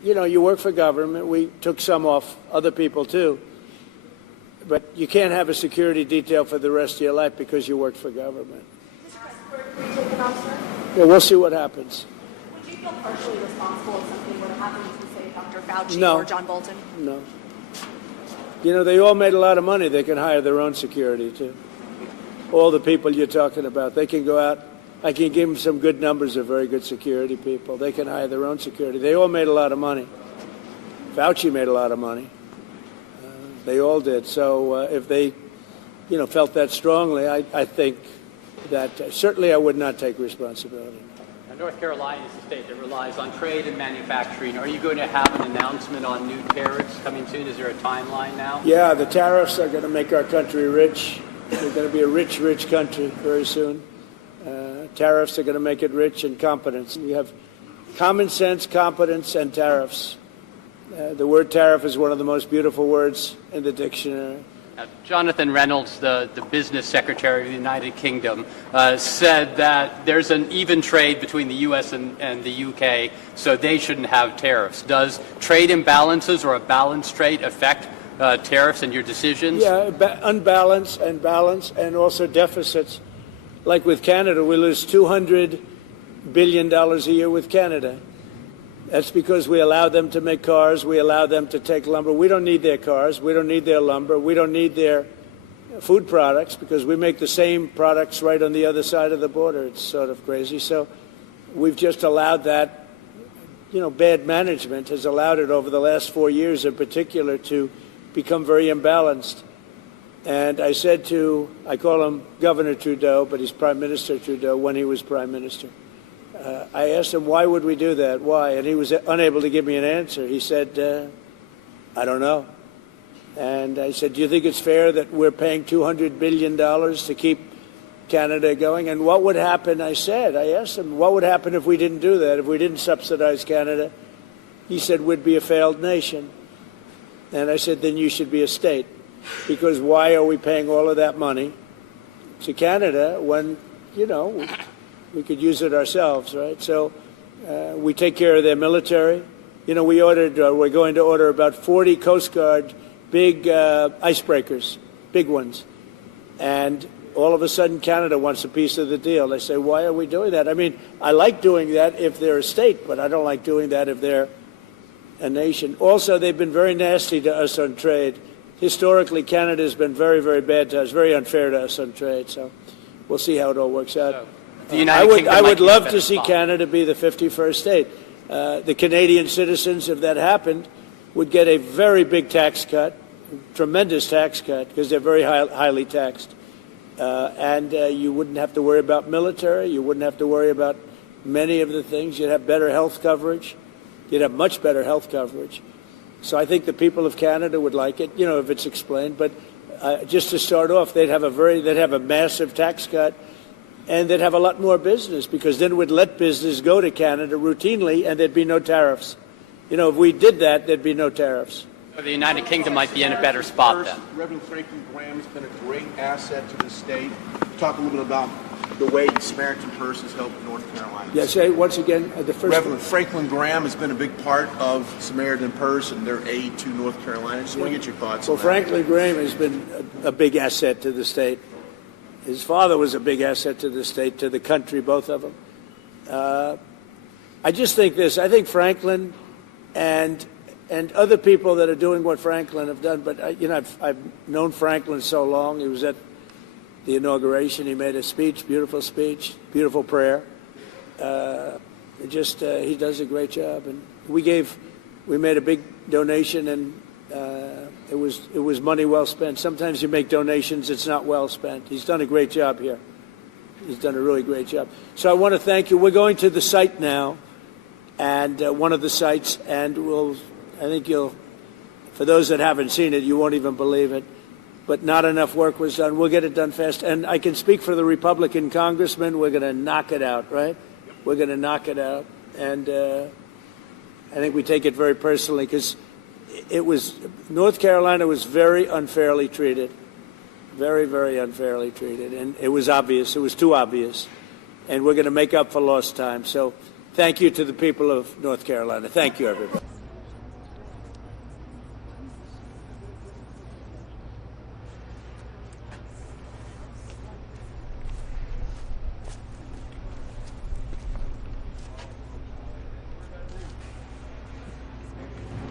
you know, you work for government. We took some off other people too. But you can't have a security detail for the rest of your life because you work for government. Yeah, we'll see what happens. Would you feel partially responsible if something were to happen to, say, Dr. Fauci No. or John Bolton? No. You know, they all made a lot of money. They can hire their own security, too. All the people you're talking about, they can go out. I can give them some good numbers of very good security people. They can hire their own security. They all made a lot of money. Fauci made a lot of money. They all did. So if they, you know, felt that strongly, I think that certainly I would not take responsibility. Now, North Carolina is a state that relies on trade and manufacturing. Are you going to have an announcement on new tariffs coming soon? Is there a timeline now? Yeah, the tariffs are going to make our country rich. We're going to be a rich, rich country very soon. Tariffs are going to make it rich and competence. We have common sense, competence, and tariffs. The word tariff is one of the most beautiful words in the dictionary. Jonathan Reynolds, the business secretary of the United Kingdom, said that there's an even trade between the U.S. and the U.K., so they shouldn't have tariffs. Does trade imbalances or a balanced trade affect tariffs and your decisions? Yeah, unbalanced and balance, and also deficits. Like with Canada, we lose $200 billion a year with Canada. That's because we allow them to make cars. We allow them to take lumber. We don't need their cars. We don't need their lumber. We don't need their food products because we make the same products right on the other side of the border. It's sort of crazy. So we've just allowed that, you know, bad management has allowed it over the last 4 years in particular to become very imbalanced. And I said I call him Governor Trudeau, but he's Prime Minister Trudeau when he was Prime Minister. I asked him, why would we do that? Why? And he was unable to give me an answer. He said, I don't know. And I said, do you think it's fair that we're paying $200 billion to keep Canada going? And what would happen, I asked him, what would happen if we didn't do that, if we didn't subsidize Canada? He said, we'd be a failed nation. And I said, then you should be a state. Because why are we paying all of that money to Canada when, you know, we could use it ourselves, right? So we take care of their military. You know, we're going to order about 40 Coast Guard big icebreakers, big ones. And all of a sudden Canada wants a piece of the deal. They say, why are we doing that? I mean, I like doing that if they're a state, but I don't like doing that if they're a nation. Also, they've been very nasty to us on trade. Historically, Canada has been very, very bad to us, very unfair to us on trade. So we'll see how it all works out. I would love to see Canada be the 51st state. The Canadian citizens, if that happened, would get a very big tax cut, tremendous tax cut, because they're very highly taxed. And you wouldn't have to worry about military. You wouldn't have to worry about many of the things. You'd have better health coverage. You'd have much better health coverage. So I think the people of Canada would like it, you know, if it's explained. But just to start off, they'd have a massive tax cut, and they'd have a lot more business because then we'd let business go to Canada routinely, and there'd be no tariffs. You know, if we did that, there'd be no tariffs. So the United Kingdom might be in a better spot then. Reverend Franklin Graham has been a great asset to the state. Talk a little bit about the way Samaritan Purse has helped North Carolina. Yes, once again, the first. Reverend Franklin Graham has been a big part of Samaritan Purse and their aid to North Carolina. Just want to get your thoughts on that. Well, Franklin Graham has been a big asset to the state. His father was a big asset to the state, to the country, both of them. I just think this. I think Franklin and other people that are doing what Franklin have done, but I've known Franklin so long. He was at the inauguration. He made a speech, beautiful prayer. He does a great job. And we made a big donation, and it was money well spent. Sometimes you make donations, it's not well spent. He's done a great job here. He's done a really great job. So I want to thank you. We're going to the site now, and one of the sites, and I think for those that haven't seen it, you won't even believe it. But not enough work was done. We'll get it done fast. And I can speak for the Republican congressman. We're going to knock it out, right? We're going to knock it out. And I think we take it very personally because North Carolina was very unfairly treated. Very, very unfairly treated. And it was obvious. It was too obvious. And we're going to make up for lost time. So thank you to the people of North Carolina. Thank you, everybody.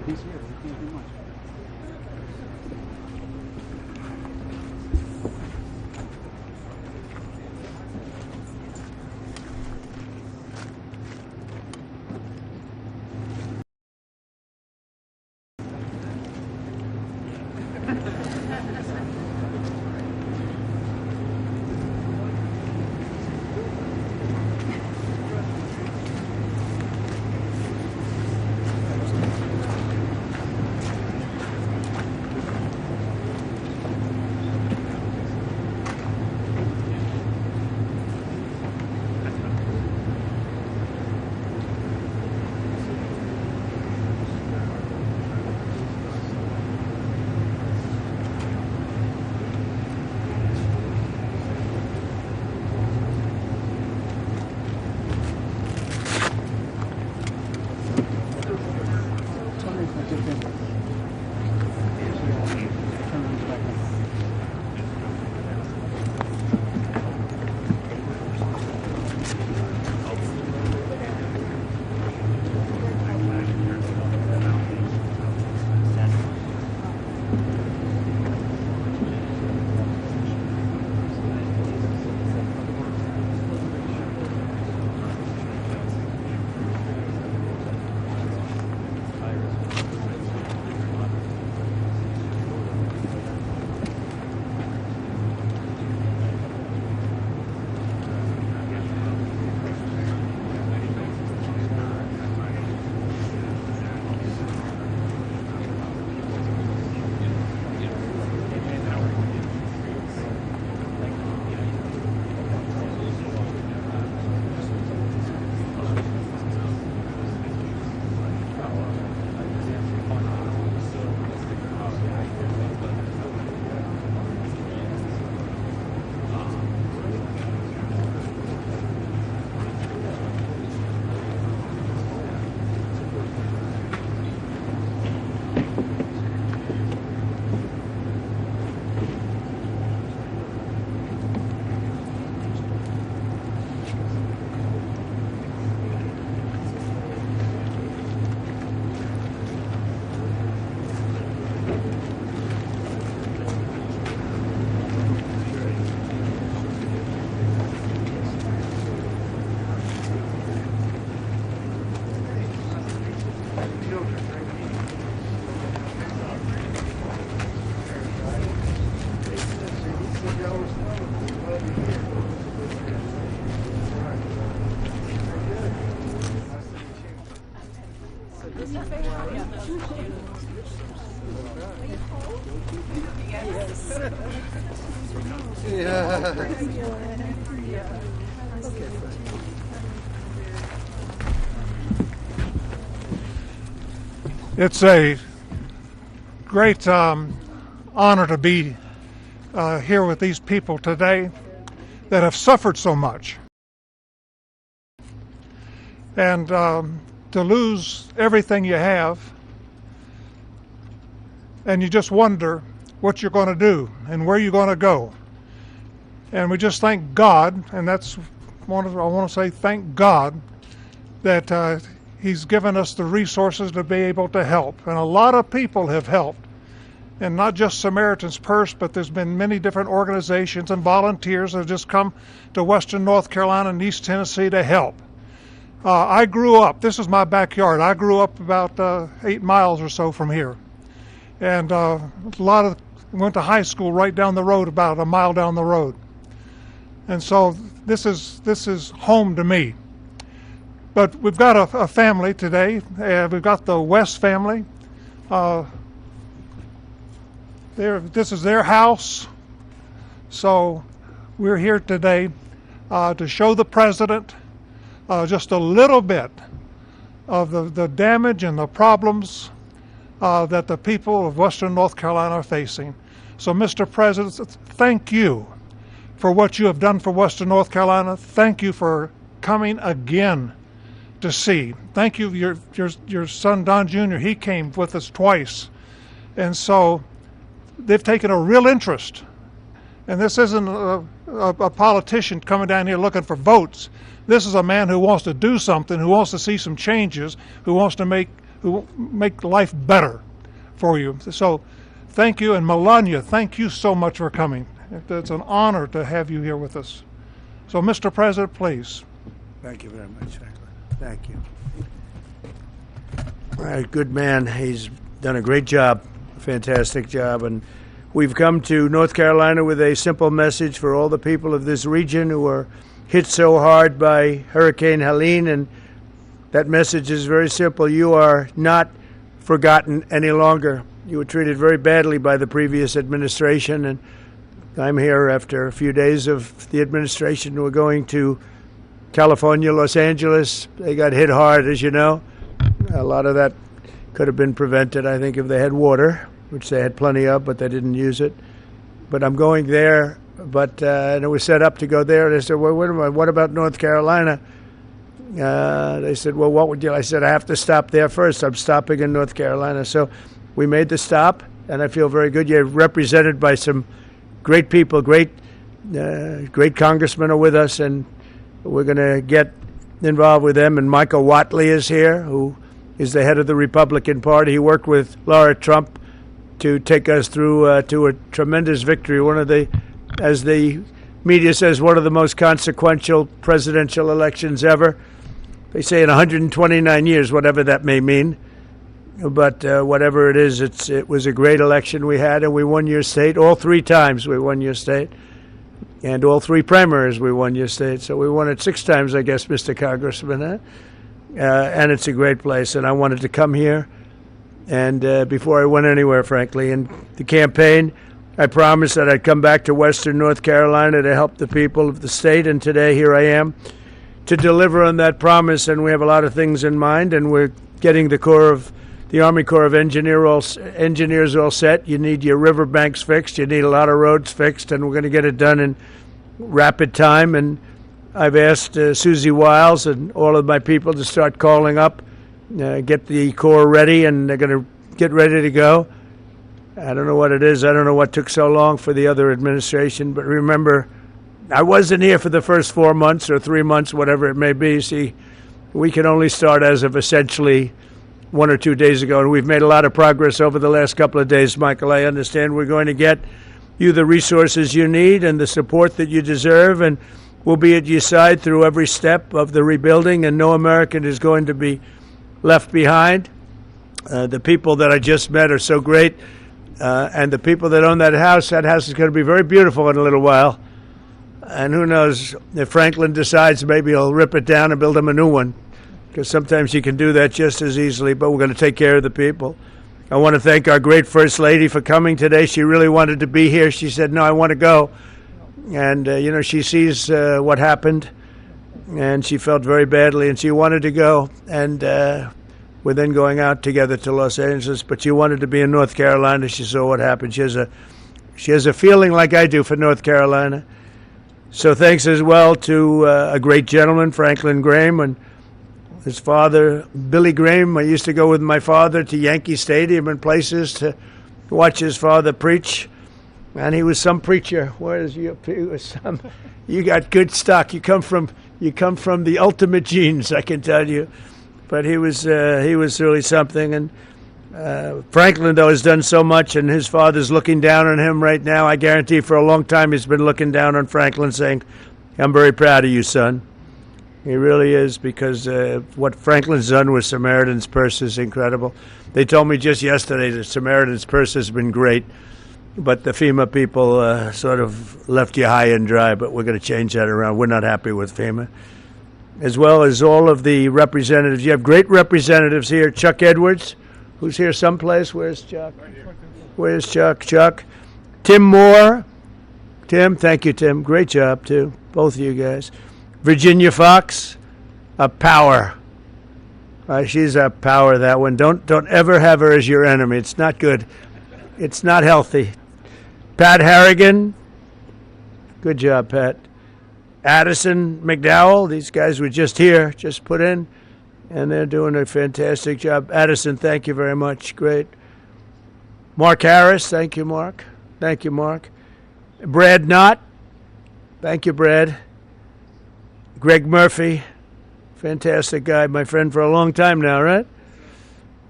He's here. He can't do much. It's a great honor to be here with these people today that have suffered so much. And to lose everything you have, and you just wonder what you're going to do and where you're going to go. And we just thank God, and I want to say thank God that He's given us the resources to be able to help. And a lot of people have helped, and not just Samaritan's Purse, but there's been many different organizations and volunteers that have just come to Western North Carolina and East Tennessee to help. I grew up, this is my backyard, I grew up about 8 miles or so from here. And went to high school right down the road, about a mile down the road. And so this is home to me. But we've got a family today. We've got the West family. This is their house. So we're here today to show the president just a little bit of the damage and the problems that the people of Western North Carolina are facing. So, Mr. President, thank you for what you have done for Western North Carolina. Thank you for coming again to see. Thank you, your son Don Jr., he came with us twice. And so they've taken a real interest. And this isn't a politician coming down here looking for votes. This is a man who wants to do something, who wants to see some changes, who wants to make who make life better for you. So thank you, and Melania, thank you so much for coming. It's an honor to have you here with us. So, Mr. President, please. Thank you very much, Franklin. Thank you. All right, good man. He's done a great job, a fantastic job. And we've come to North Carolina with a simple message for all the people of this region who are hit so hard by Hurricane Helene. And that message is very simple. You are not forgotten any longer. You were treated very badly by the previous administration. And I'm here after a few days of the administration. We're going to California, Los Angeles. They got hit hard, as you know. A lot of that could have been prevented, I think, if they had water, which they had plenty of, but they didn't use it. But I'm going there, and it was set up to go there. They said, well, what about North Carolina? They said, well, what would you? I said, I have to stop there first. I'm stopping in North Carolina. So we made the stop, and I feel very good. You're represented by some great people, great congressmen are with us, and we're going to get involved with them. And Michael Whatley is here, who is the head of the Republican Party. He worked with Laura Trump to take us through to a tremendous victory. One of the, as the media says, one of the most consequential presidential elections ever. They say in 129 years, whatever that may mean. But whatever it is, it was a great election we had, and we won your state. All 3 times we won your state. And all 3 primaries we won your state. So we won it 6 times, I guess, Mr. Congressman. And it's a great place. And I wanted to come here. And before I went anywhere, frankly, in the campaign, I promised that I'd come back to Western North Carolina to help the people of the state. And today, here I am to deliver on that promise. And we have a lot of things in mind. And we're getting the Army Corps of Engineers all set. You need your riverbanks fixed. You need a lot of roads fixed, and we're going to get it done in rapid time. And I've asked Susie Wiles and all of my people to start calling up, get the Corps ready, and they're going to get ready to go. I don't know what it is. I don't know what took so long for the other administration. But remember, I wasn't here for the first 4 months or 3 months, whatever it may be. See, we can only start as of essentially 1 or 2 days ago, and we've made a lot of progress over the last couple of days, Michael. I understand we're going to get you the resources you need and the support that you deserve, and we'll be at your side through every step of the rebuilding, and no American is going to be left behind. The people that I just met are so great, and the people that own that house is going to be very beautiful in a little while. And who knows, if Franklin decides, maybe he'll rip it down and build him a new one, because sometimes you can do that just as easily, but we're going to take care of the people. I want to thank our great First Lady for coming today. She really wanted to be here. She said, no, I want to go. And, she sees what happened, and she felt very badly, and she wanted to go. And we're then going out together to Los Angeles, but she wanted to be in North Carolina. She saw what happened. She has a feeling like I do for North Carolina. So thanks as well to a great gentleman, Franklin Graham, and his father, Billy Graham. I used to go with my father to Yankee Stadium and places to watch his father preach. And he was some preacher. You got good stock. You come from the ultimate genes, I can tell you. But he was really something. And Franklin, though, has done so much, and his father's looking down on him right now. I guarantee for a long time he's been looking down on Franklin, saying, I'm very proud of you, son. He really is, because what Franklin's done with Samaritan's Purse is incredible. They told me just yesterday that Samaritan's Purse has been great, but the FEMA people sort of left you high and dry, but we're going to change that around. We're not happy with FEMA. As well as all of the representatives. You have great representatives here. Chuck Edwards, who's here someplace. Where's Chuck? Right here. Where's Chuck? Chuck. Tim Moore. Tim, thank you, Tim. Great job, too. Both of you guys. Virginia Fox, a power. She's a power, that one. Don't ever have her as your enemy. It's not good. It's not healthy. Pat Harrigan. Good job, Pat. Addison McDowell. These guys were just here, just put in, and they're doing a fantastic job. Addison, thank you very much. Great. Mark Harris. Thank you, Mark. Thank you, Mark. Brad Knott. Thank you, Brad. Greg Murphy, fantastic guy, my friend for a long time now, right?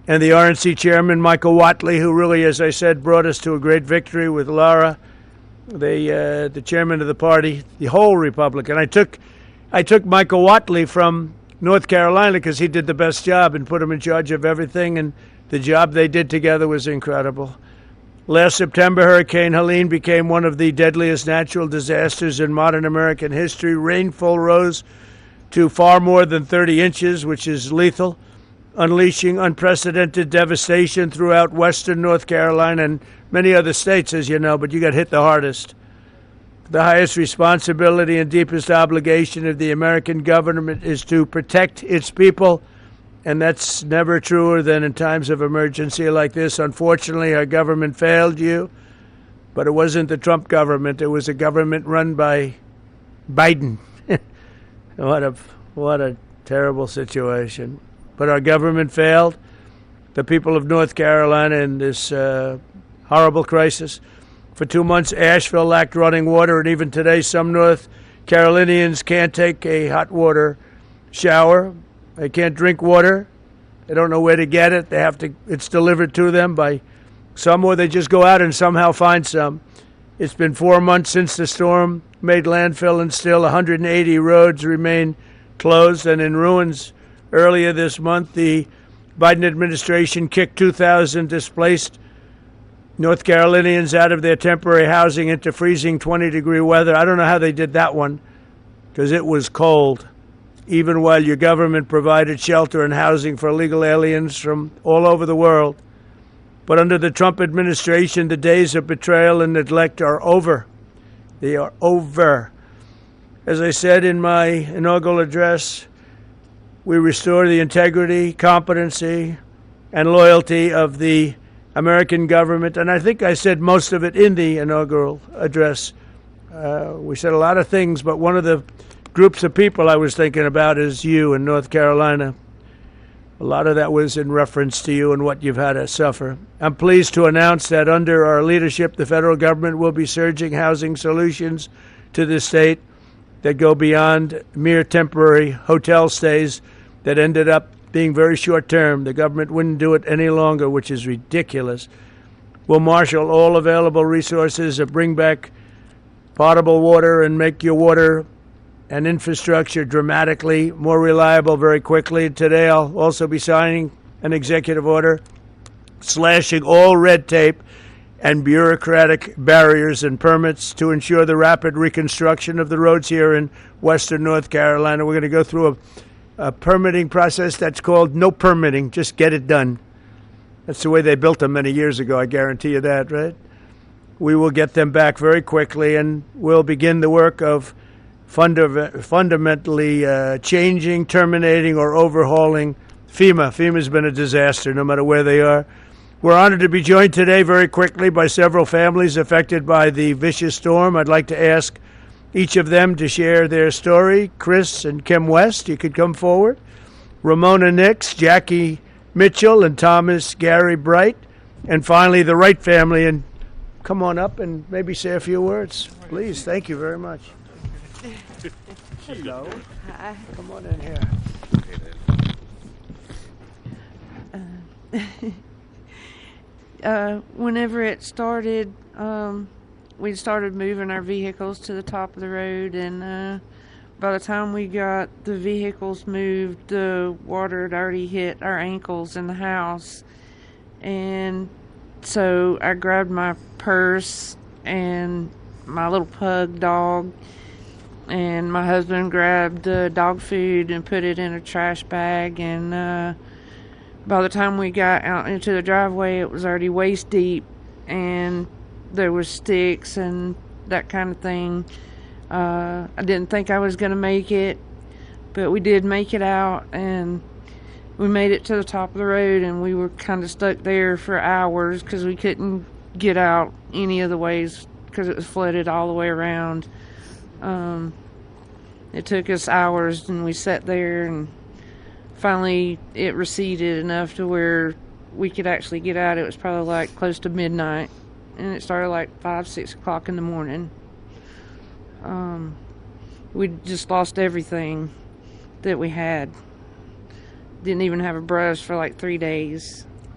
and the RNC chairman, Michael Whatley, who really, as I said, brought us to a great victory with Laura, the chairman of the party, the whole Republican. I took Michael Whatley from North Carolina because he did the best job and put him in charge of everything, and the job they did together was incredible. Last September, Hurricane Helene became one of the deadliest natural disasters in modern American history. Rainfall rose to far more than 30 inches, which is lethal, unleashing unprecedented devastation throughout western North Carolina and many other states, as you know, but you got hit the hardest. The highest responsibility and deepest obligation of the American government is to protect its people, and that's never truer than in times of emergency like this. Unfortunately, our government failed you, but it wasn't the Trump government. It was a government run by Biden. What a terrible situation. But our government failed the people of North Carolina in this horrible crisis. For 2 months, Asheville lacked running water, and even today, some North Carolinians can't take a hot water shower. They can't drink water. They don't know where to get it. It's delivered to them by some, or they just go out and somehow find some. It's been 4 months since the storm made landfill, and still 180 roads remain closed and in ruins. Earlier this month, the Biden administration kicked 2,000 displaced North Carolinians out of their temporary housing into freezing 20-degree weather. I don't know how they did that one, because it was cold, even while your government provided shelter and housing for illegal aliens from all over the world. But under the Trump administration, the days of betrayal and neglect are over. They are over. As I said in my inaugural address, we restore the integrity, competency, and loyalty of the American government, and I think I said most of it in the inaugural address. We said a lot of things, but one of the groups of people I was thinking about is you in North Carolina. A lot of that was in reference to you and what you've had to suffer. I'm pleased to announce that under our leadership, the federal government will be surging housing solutions to the state that go beyond mere temporary hotel stays that ended up being very short-term. The government wouldn't do it any longer, which is ridiculous. We'll marshal all available resources and bring back potable water and make your water and infrastructure dramatically more reliable very quickly. Today, I'll also be signing an executive order slashing all red tape and bureaucratic barriers and permits to ensure the rapid reconstruction of the roads here in western North Carolina. We're going to go through a permitting process that's called no permitting, just get it done. That's the way they built them many years ago, I guarantee you that, right? We will get them back very quickly, and we'll begin the work of fundamentally changing, terminating, or overhauling FEMA. FEMA's been a disaster, no matter where they are. We're honored to be joined today very quickly by several families affected by the vicious storm. I'd like to ask each of them to share their story. Chris and Kim West, you could come forward. Ramona Nix, Jackie Mitchell, and Thomas Gary Bright. And finally, the Wright family. And come on up and maybe say a few words, please. Thank you very much. Hello. Hi. Come on in here. Whenever it started, we started moving our vehicles to the top of the road, and by the time we got the vehicles moved, the water had already hit our ankles in the house. And so I grabbed my purse and my little pug dog, and my husband grabbed dog food and put it in a trash bag, and by the time we got out into the driveway, it was already waist deep, and there was sticks and that kind of thing. I didn't think I was going to make it, but we did make it out, and we made it to the top of the road, and we were kind of stuck there for hours because we couldn't get out any of the ways because it was flooded all the way around. It took us hours, and we sat there, and finally it receded enough to where we could actually get out. It was probably like close to midnight, and it started like 5-6 o'clock in the morning. We just lost everything that we had. Didn't even have a brush for like 3 days.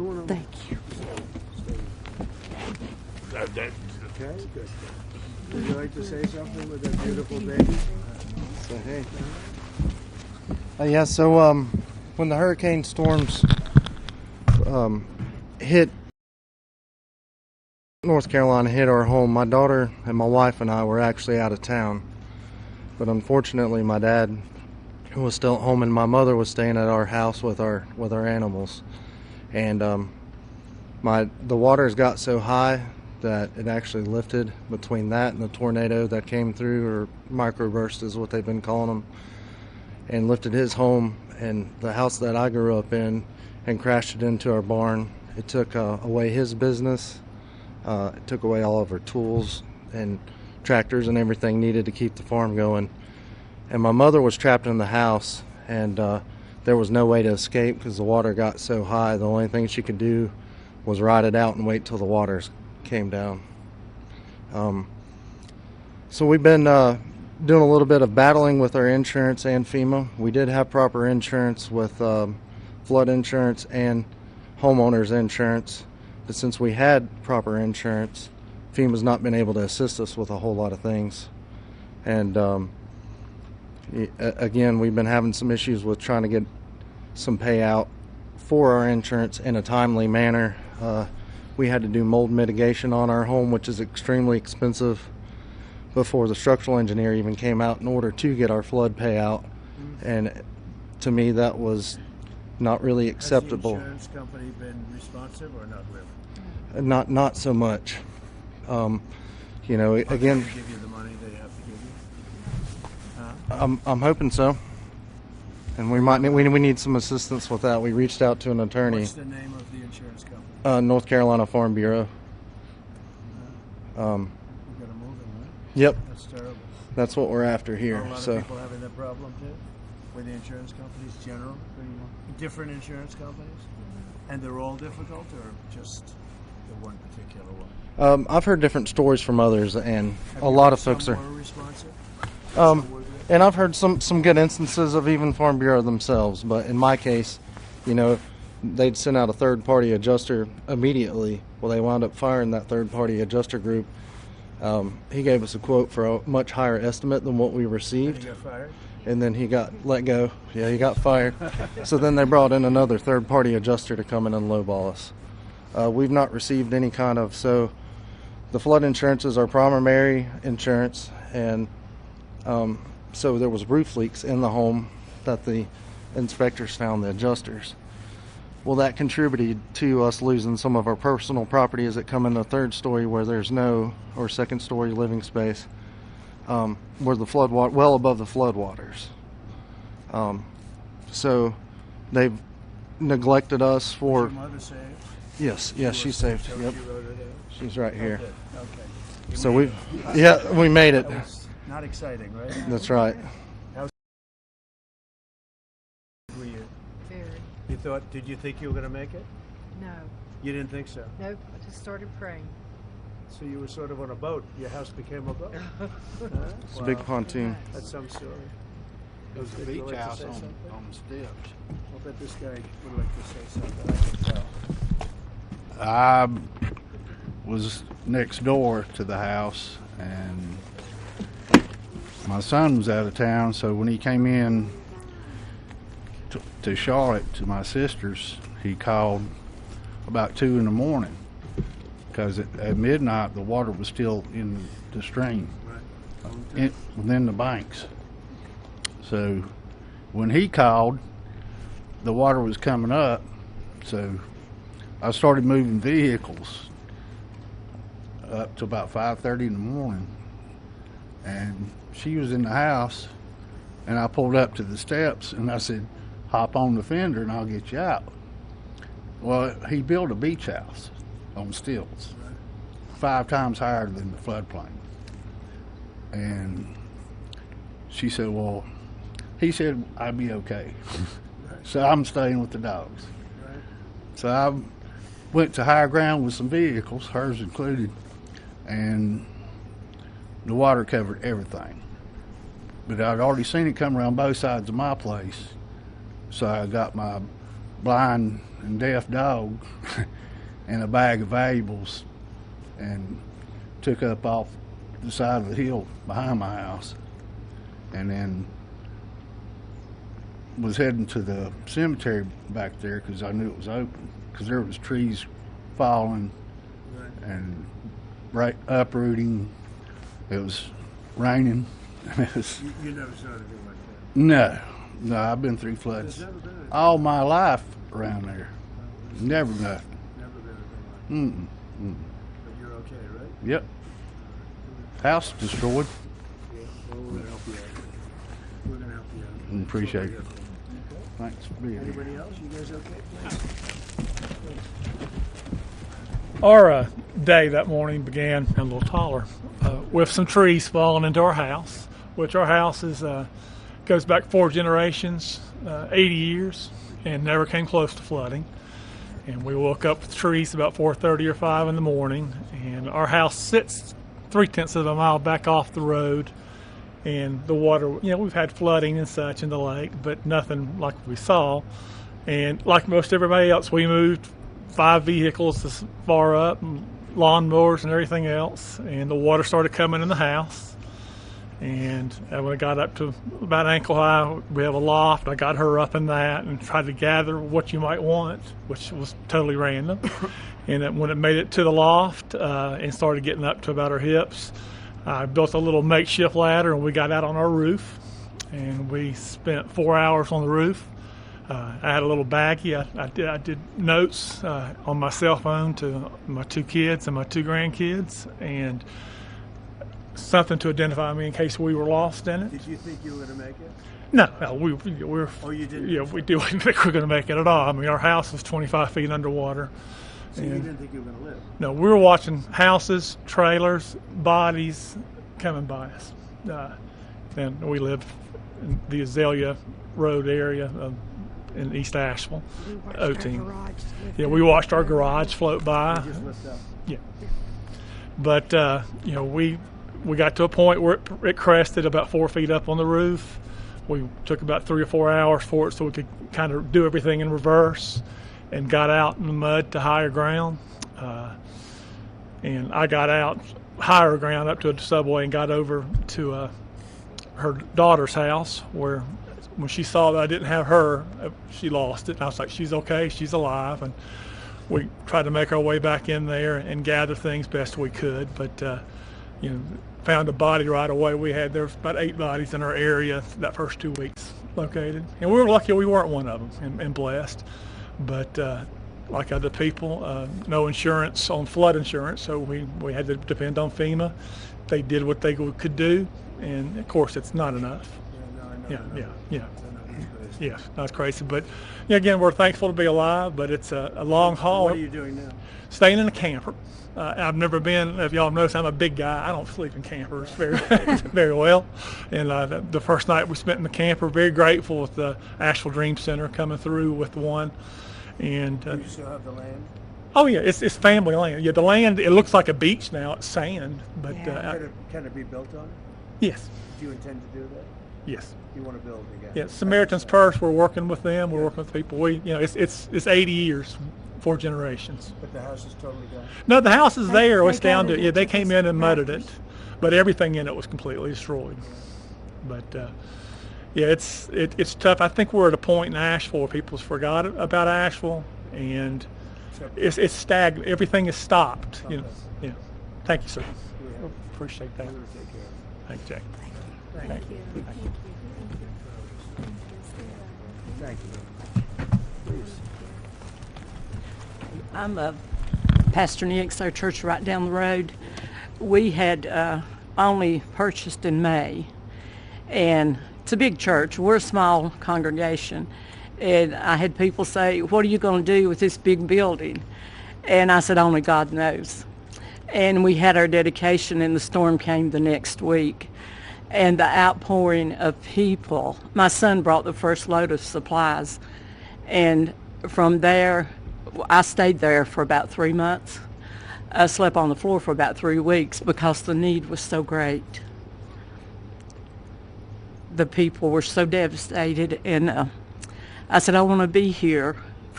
going on? Thank you. Okay, good. Would you like to say something with that beautiful baby? So, hey. Yeah, so when the hurricane storms hit North Carolina, hit our home, my daughter and my wife and I were actually out of town. But unfortunately, my dad was still at home and my mother was staying at our house with our animals. And the waters got so high that it actually lifted between that and the tornado that came through, or microburst is what they've been calling them, and lifted his home and the house that I grew up in and crashed it into our barn. It took away his business. It took away all of our tools and tractors and everything needed to keep the farm going. And my mother was trapped in the house, and there was no way to escape because the water got so high. The only thing she could do was ride it out and wait till the waters came down. So we've been doing a little bit of battling with our insurance and FEMA. We did have proper insurance with flood insurance and homeowners insurance, but since we had proper insurance, FEMA's not been able to assist us with a whole lot of things. And again, we've been having some issues with trying to get some payout for our insurance in a timely manner. We had to do mold mitigation on our home, which is extremely expensive, before the structural engineer even came out in order to get our flood payout. And to me, that was not really acceptable. Has the insurance company been responsive or not really? Not so much. You know, again, They give you the money they have to give you? I'm hoping so. And we need some assistance with that. We reached out to an attorney. What's the name of the insurance company? North Carolina Farm Bureau. We gotta move them, right? Yep. That's terrible. That's what we're after Are here. a lot So of people having that problem too? With the insurance companies, general, different insurance companies, and they're all difficult, or just the one particular one? I've heard different stories from others, and a lot of folks are. Responsive? And I've heard some good instances of even Farm Bureau themselves, but in my case, you know, they'd send out a third-party adjuster immediately. Well, they wound up firing that third-party adjuster group. He gave us a quote for a much higher estimate than what we received. And he got fired? And then he got let go. Yeah, he got fired. So then they brought in another third-party adjuster to come in and lowball us. We've not received any kind of, so the flood insurance is our primary insurance, and so there was roof leaks in the home that the inspectors found, the adjusters. Well, that contributed to us losing some of our personal property as it come in the third story where there's no, or second story living space, where the flood water, well above the flood waters. So they've neglected us for. Is your mother saved? Yes, she's saved. So Yep. you wrote it down? She's right here. Okay. So we made it. That was not exciting, right? That's right. How were you? Very. Did you think you were going to make it? No. You didn't think so? Nope. I just started praying. So you were sort of on a boat. Your house became a boat. It's a big pontoon. That's some story. It was a Would you beach like to house say on something? the steps. I'll bet this guy would like to say something. I can tell. I was next door to the house, and my son was out of town, so when he came in to Charlotte to my sister's, he called about 2 in the morning because at midnight the water was still in the stream, within the banks. So when he called, the water was coming up, so I started moving vehicles up to about 5:30 in the morning, and she was in the house, and I pulled up to the steps and I said, hop on the fender and I'll get you out. Well, he built a beach house on stilts, 5 times higher than the floodplain. And she said, well, he said I'd be okay. So I'm staying with the dogs. So I went to higher ground with some vehicles, hers included, and the water covered everything. But I'd already seen it come around both sides of my place, so I got my blind and deaf dog and a bag of valuables and took up off the side of the hill behind my house, and then was heading to the cemetery back there because I knew it was open, because there was trees falling and uprooting. It was raining. It was, You never saw anything like that? no, I've been through floods There's never been anything. all my life around there. Never nothing. Never been anything like Mm-mm. that. But you're okay, right? Yep. House destroyed. Yeah. Well, we're gonna help you out. We're gonna help you out. Appreciate it. Okay. Thanks for being here. Anybody else? You guys okay? Our day that morning began a little taller with some trees falling into our house, which our house is goes back 4 generations, 80 years, and never came close to flooding. And we woke up with trees about 4:30 or 5 in the morning, and our house sits 3/10 of a mile back off the road, and the water, we've had flooding and such in the lake, but nothing like we saw. And like most everybody else, we moved 5 vehicles this far up, and lawnmowers and everything else, and the water started coming in the house. And when it got up to about ankle high, we have a loft. I got her up in that and tried to gather what you might want, which was totally random. And then when it made it to the loft and started getting up to about her hips, I built a little makeshift ladder, and we got out on our roof. And we spent 4 hours on the roof. I had a little baggie. I did notes on my cell phone to my 2 kids and my 2 grandkids, and something to identify me in case we were lost in it. Did you think you were gonna make it? No, we're. Oh, you didn't? Yeah, we didn't think we were going to make it at all. I mean, our house was 25 feet underwater. So you didn't think you were gonna live? No, we were watching houses, trailers, bodies coming by us. And we live in the Azalea Road area in East Asheville. Yeah, we watched our garage float by. You just lift up. Yeah. But we got to a point where it crested about 4 feet up on the roof. We took about 3 or 4 hours for it so we could kind of do everything in reverse, and got out in the mud to higher ground. And I got out higher ground up to a subway and got over to her daughter's house, where when she saw that I didn't have her, she lost it. And I was like, she's okay, she's alive. And we tried to make our way back in there and gather things best we could. But, found a body right away. There was about 8 bodies in our area that first 2 weeks located. And we were lucky we weren't one of them, and blessed. But like other people, no insurance on flood insurance, so we had to depend on FEMA. They did what they could do, and of course it's not enough. Yeah, that's crazy. But again, we're thankful to be alive, but it's a long haul. What are you doing now? Staying in a camper. I've never been, if y'all notice, I'm a big guy. I don't sleep in campers very well. And the first night we spent in the camper, very grateful with the Asheville Dream Center coming through with one. And Do you still have the land? oh yeah, it's family land. Yeah, the land, it looks like a beach now. It's sand, but Can it be built on? yes, Do you intend to do that? yes. You want to build again? Yeah, Samaritan's Purse. We're working with them. We're working with people. It's 80 years, 4 generations. But the house is totally gone. No, the house is there. It's they down to gathered it they to came in and mudded dispatch. it, but everything in it was completely destroyed. But it's tough. I think we're at a point in Asheville where people's forgot about Asheville, and it's stagnant. Everything is stopped. Yeah. Thank you, sir. Appreciate that. Thank you, Jack. Thank you. Thank you. Please. I'm a Pastor Nick's, our church right down the road. We had only purchased in May, and it's a big church. We're a small congregation, and I had people say, "What are you going to do with this big building?" And I said, "Only God knows." And we had our dedication, and the storm came the next week. And the outpouring of people. My son brought the first load of supplies, and from there, I stayed there for about 3 months. I slept on the floor for about 3 weeks because the need was so great. The people were so devastated, and I said, I want to be here for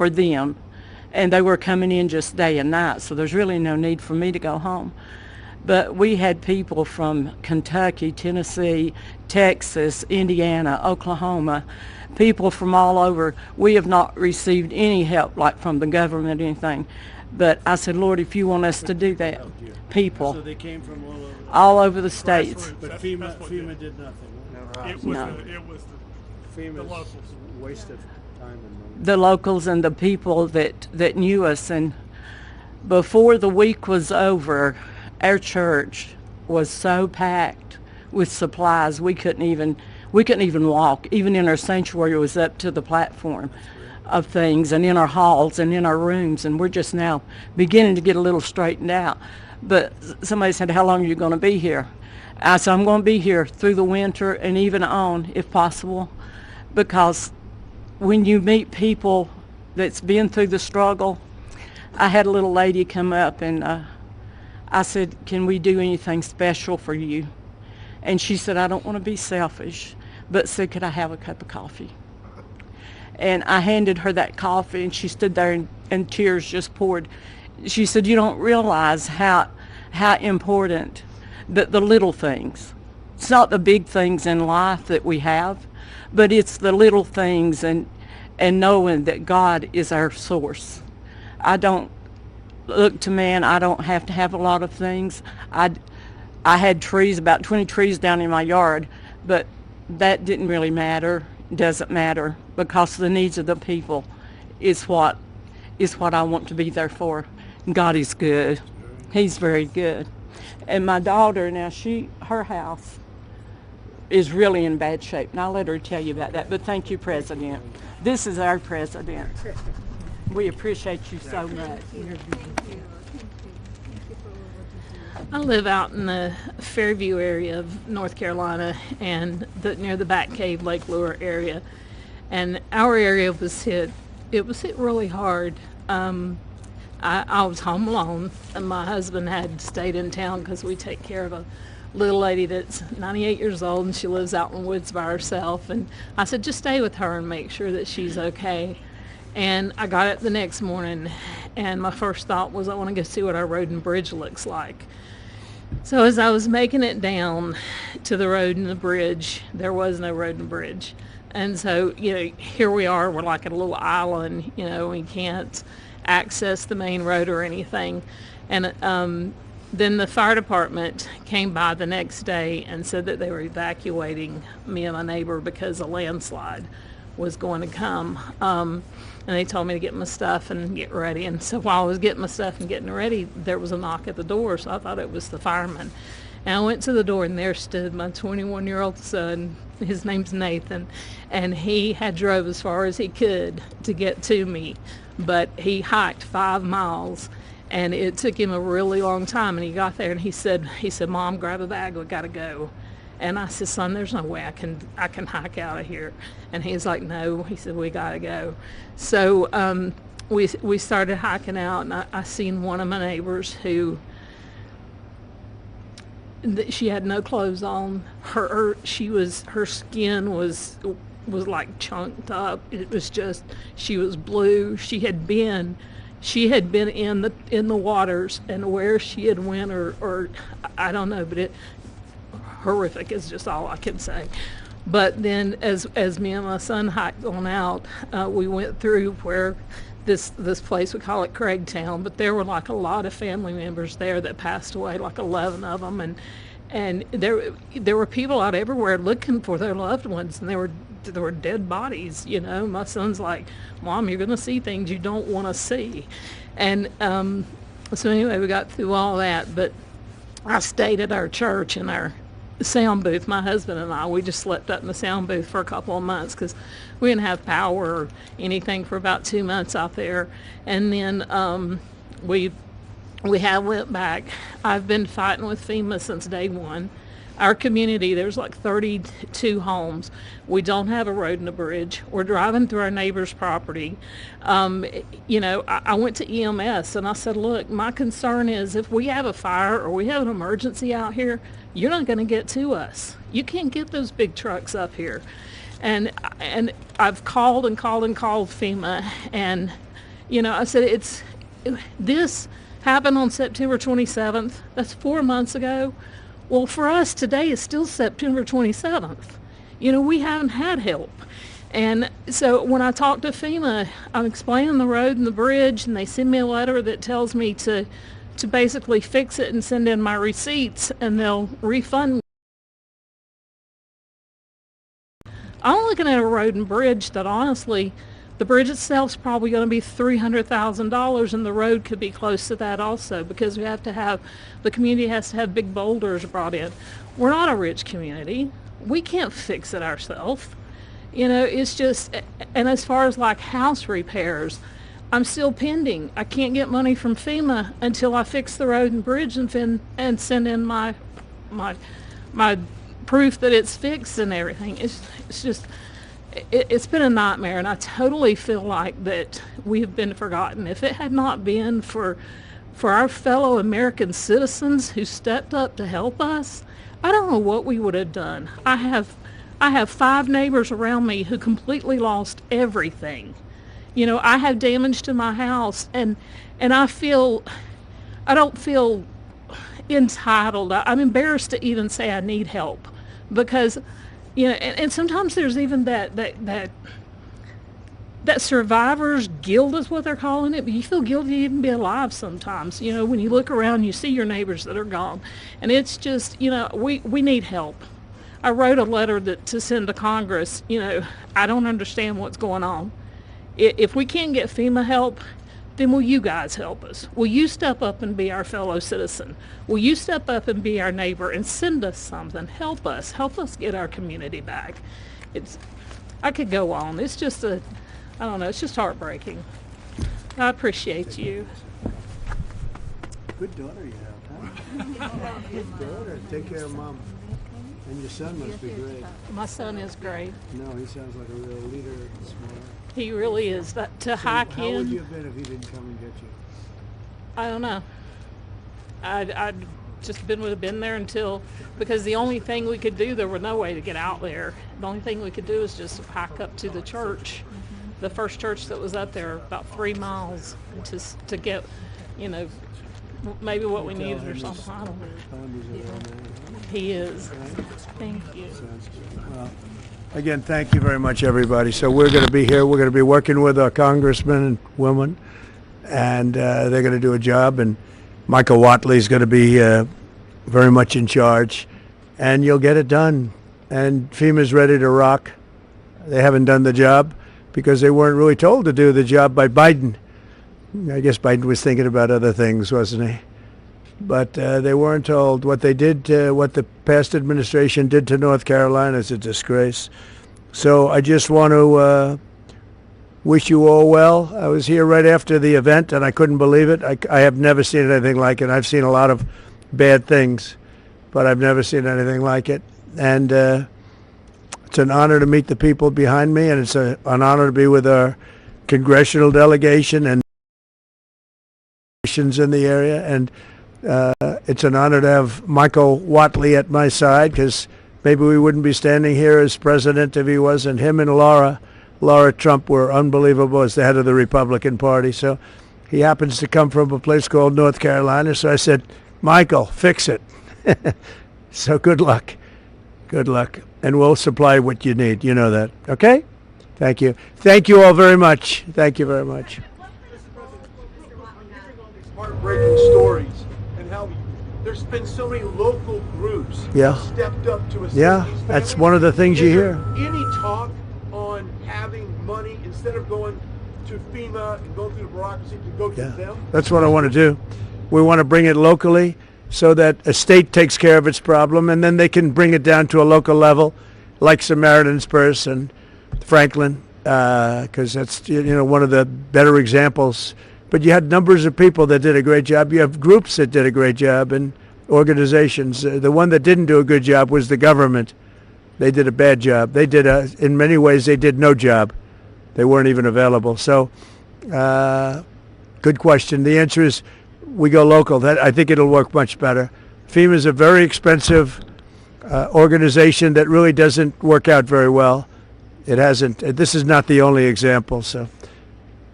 for them. And they were coming in just day and night, so there's really no need for me to go home. But we had people from Kentucky, Tennessee, Texas, Indiana, Oklahoma, people from all over. We have not received any help like from the government or anything. But I said, Lord, if you want us to do that, people. So they came from all over the states. But FEMA did nothing. It was No. it was the FEMA's locals. waste of time and money. The locals and the people that knew us. And before the week was over, our church was so packed with supplies we couldn't even walk. Even in our sanctuary, it was up to the platform of things, and in our halls and in our rooms, and we're just now beginning to get a little straightened out. But somebody said, how long are you going to be here? I said, I'm going to be here through the winter and even on, if possible, because when you meet people that's been through the struggle. I had a little lady come up, and I said, can we do anything special for you? And she said, I don't want to be selfish, but said, could I have a cup of coffee? And I handed her that coffee, and she stood there, and tears just poured. She said, you don't realize how important the little things. It's not the big things in life that we have, but it's the little things, and knowing that God is our source. I don't look to man. I don't have to have a lot of things. I had trees, about 20 trees down in my yard, but that didn't really matter. Doesn't matter, because the needs of the people is what I want to be there for. God is good. He's very good. And my daughter now, her house is really in bad shape, and I'll let her tell you about that. But thank you, President. This is our president. We appreciate you so much. I live out in the Fairview area of North Carolina, and near the Batcave, Lake Lure area. And our area was hit. It was hit really hard. I was home alone, and my husband had stayed in town because we take care of a little lady that's 98 years old, and she lives out in the woods by herself. And I said, just stay with her and make sure that she's okay. And I got up the next morning, and my first thought was, I want to go see what our road and bridge looks like. So as I was making it down to the road and the bridge, there was no road and bridge. And so, here we are, we're like at a little island, we can't access the main road or anything. And then the fire department came by the next day and said that they were evacuating me and my neighbor because a landslide was going to come. And they told me to get my stuff and get ready. And so while I was getting my stuff and getting ready, there was a knock at the door, so I thought it was the fireman. And I went to the door, and there stood my 21-year-old son. His name's Nathan, and he had drove as far as he could to get to me, but he hiked 5 miles, and it took him a really long time. And he got there, and he said, Mom, grab a bag, we gotta go. And I said, son, there's no way I can hike out of here. And he's like, no. He said, we gotta go. So we started hiking out, and I seen one of my neighbors who, she had no clothes on. Her skin was like chunked up. It was just, she was blue. She had been in the waters, and where she had went or I don't know, but horrific is just all I can say. But then as me and my son hiked on out, we went through where this place, we call it Craigtown, but there were like a lot of family members there that passed away, like 11 of them, and there were people out everywhere looking for their loved ones, and there were dead bodies. My son's like, Mom, you're gonna see things you don't want to see. And so anyway, we got through all that, but I stayed at our church in our sound booth. My husband and I, we just slept up in the sound booth for a couple of months because we didn't have power or anything for about 2 months out there. And then we went back. I've been fighting with FEMA since day one. Our community, there's like 32 homes. We don't have a road and a bridge. We're driving through our neighbor's property. I went to EMS and I said, look, my concern is if we have a fire or we have an emergency out here, you're not going to get to us. You can't get those big trucks up here. And I've called and called and called FEMA, and I said, this happened on September 27th. That's 4 months ago. Well, for us, today is still September 27th. We haven't had help. And so when I talk to FEMA, I'm explaining the road and the bridge, and they send me a letter that tells me to basically fix it and send in my receipts, and they'll refund me. I'm looking at a road and bridge that honestly, the bridge itself is probably going to be $300,000, and the road could be close to that also, because the community has to have big boulders brought in. We're not a rich community. We can't fix it ourselves. It's just, and as far as like house repairs, I'm still pending. I can't get money from FEMA until I fix the road and bridge and send in my proof that it's fixed and everything. It's been a nightmare, and I totally feel like that we have been forgotten. If it had not been for our fellow American citizens who stepped up to help us, I don't know what we would have done. I have 5 neighbors around me who completely lost everything. I have damage to my house, and I don't feel entitled. I'm embarrassed to even say I need help, because and sometimes there's even that survivor's guilt is what they're calling it, but you feel guilty to even be alive sometimes. When you look around, you see your neighbors that are gone, and it's just, we need help. I wrote a letter to send to Congress. I don't understand what's going on. If we can't get FEMA help, then will you guys help us? Will you step up and be our fellow citizen? Will you step up and be our neighbor and send us something? Help us get our community back. I could go on. It's just I don't know, it's just heartbreaking. I appreciate you. Good daughter you have, huh? Good daughter. Take care of Mom. And your son must be great. My son is great. No, he sounds like a real leader and smart. He really is. Hike How would in, you have been if he didn't come and get you? I don't know. I'd just would have been there because the only thing we could do, there were no way to get out there. The only thing we could do is just hike up to the church, the first church that was up there, about 3 miles, to get, maybe what we needed or something. I don't know. He is. Thank you. Well, again, thank you very much, everybody. So we're going to be here. We're going to be working with our congressmen and women, and they're going to do a job. And Michael Watley is going to be very much in charge, and you'll get it done. And FEMA's ready to rock. They haven't done the job because they weren't really told to do the job by Biden. I guess Biden was thinking about other things, wasn't he? But they weren't told. What they did, what the past administration did to North Carolina is a disgrace. So I just want to wish you all well. I was here right after the event, and I couldn't believe it. I have never seen anything like it. I've seen a lot of bad things, but I've never seen anything like it. And it's an honor to meet the people behind me, and it's an honor to be with our congressional delegation and in the area, and it's an honor to have Michael Watley at my side, because maybe we wouldn't be standing here as president if he wasn't. Him and Laura Trump were unbelievable as the head of the Republican Party. So he happens to come from a place called North Carolina. So I said, Michael, fix it. So good luck. Good luck. And we'll supply what you need. You know that. Okay? Thank you. Thank you all very much. Thank you very much. Heartbreaking stories, and how there's been so many local groups stepped up to assist these that's families. one of the things you Is hear. there any talk on having money instead of going to FEMA and go through the bureaucracy to go to them? That's what I want to do. We want to bring it locally so that a state takes care of its problem, and then they can bring it down to a local level, like Samaritan's Purse and Franklin, because that's one of the better examples. But you had numbers of people that did a great job. You have groups that did a great job and organizations. The one that didn't do a good job was the government. They did a bad job. They did in many ways, they did no job. They weren't even available. So, good question. The answer is we go local. I think it'll work much better. FEMA is a very expensive organization that really doesn't work out very well. It hasn't. This is not the only example. So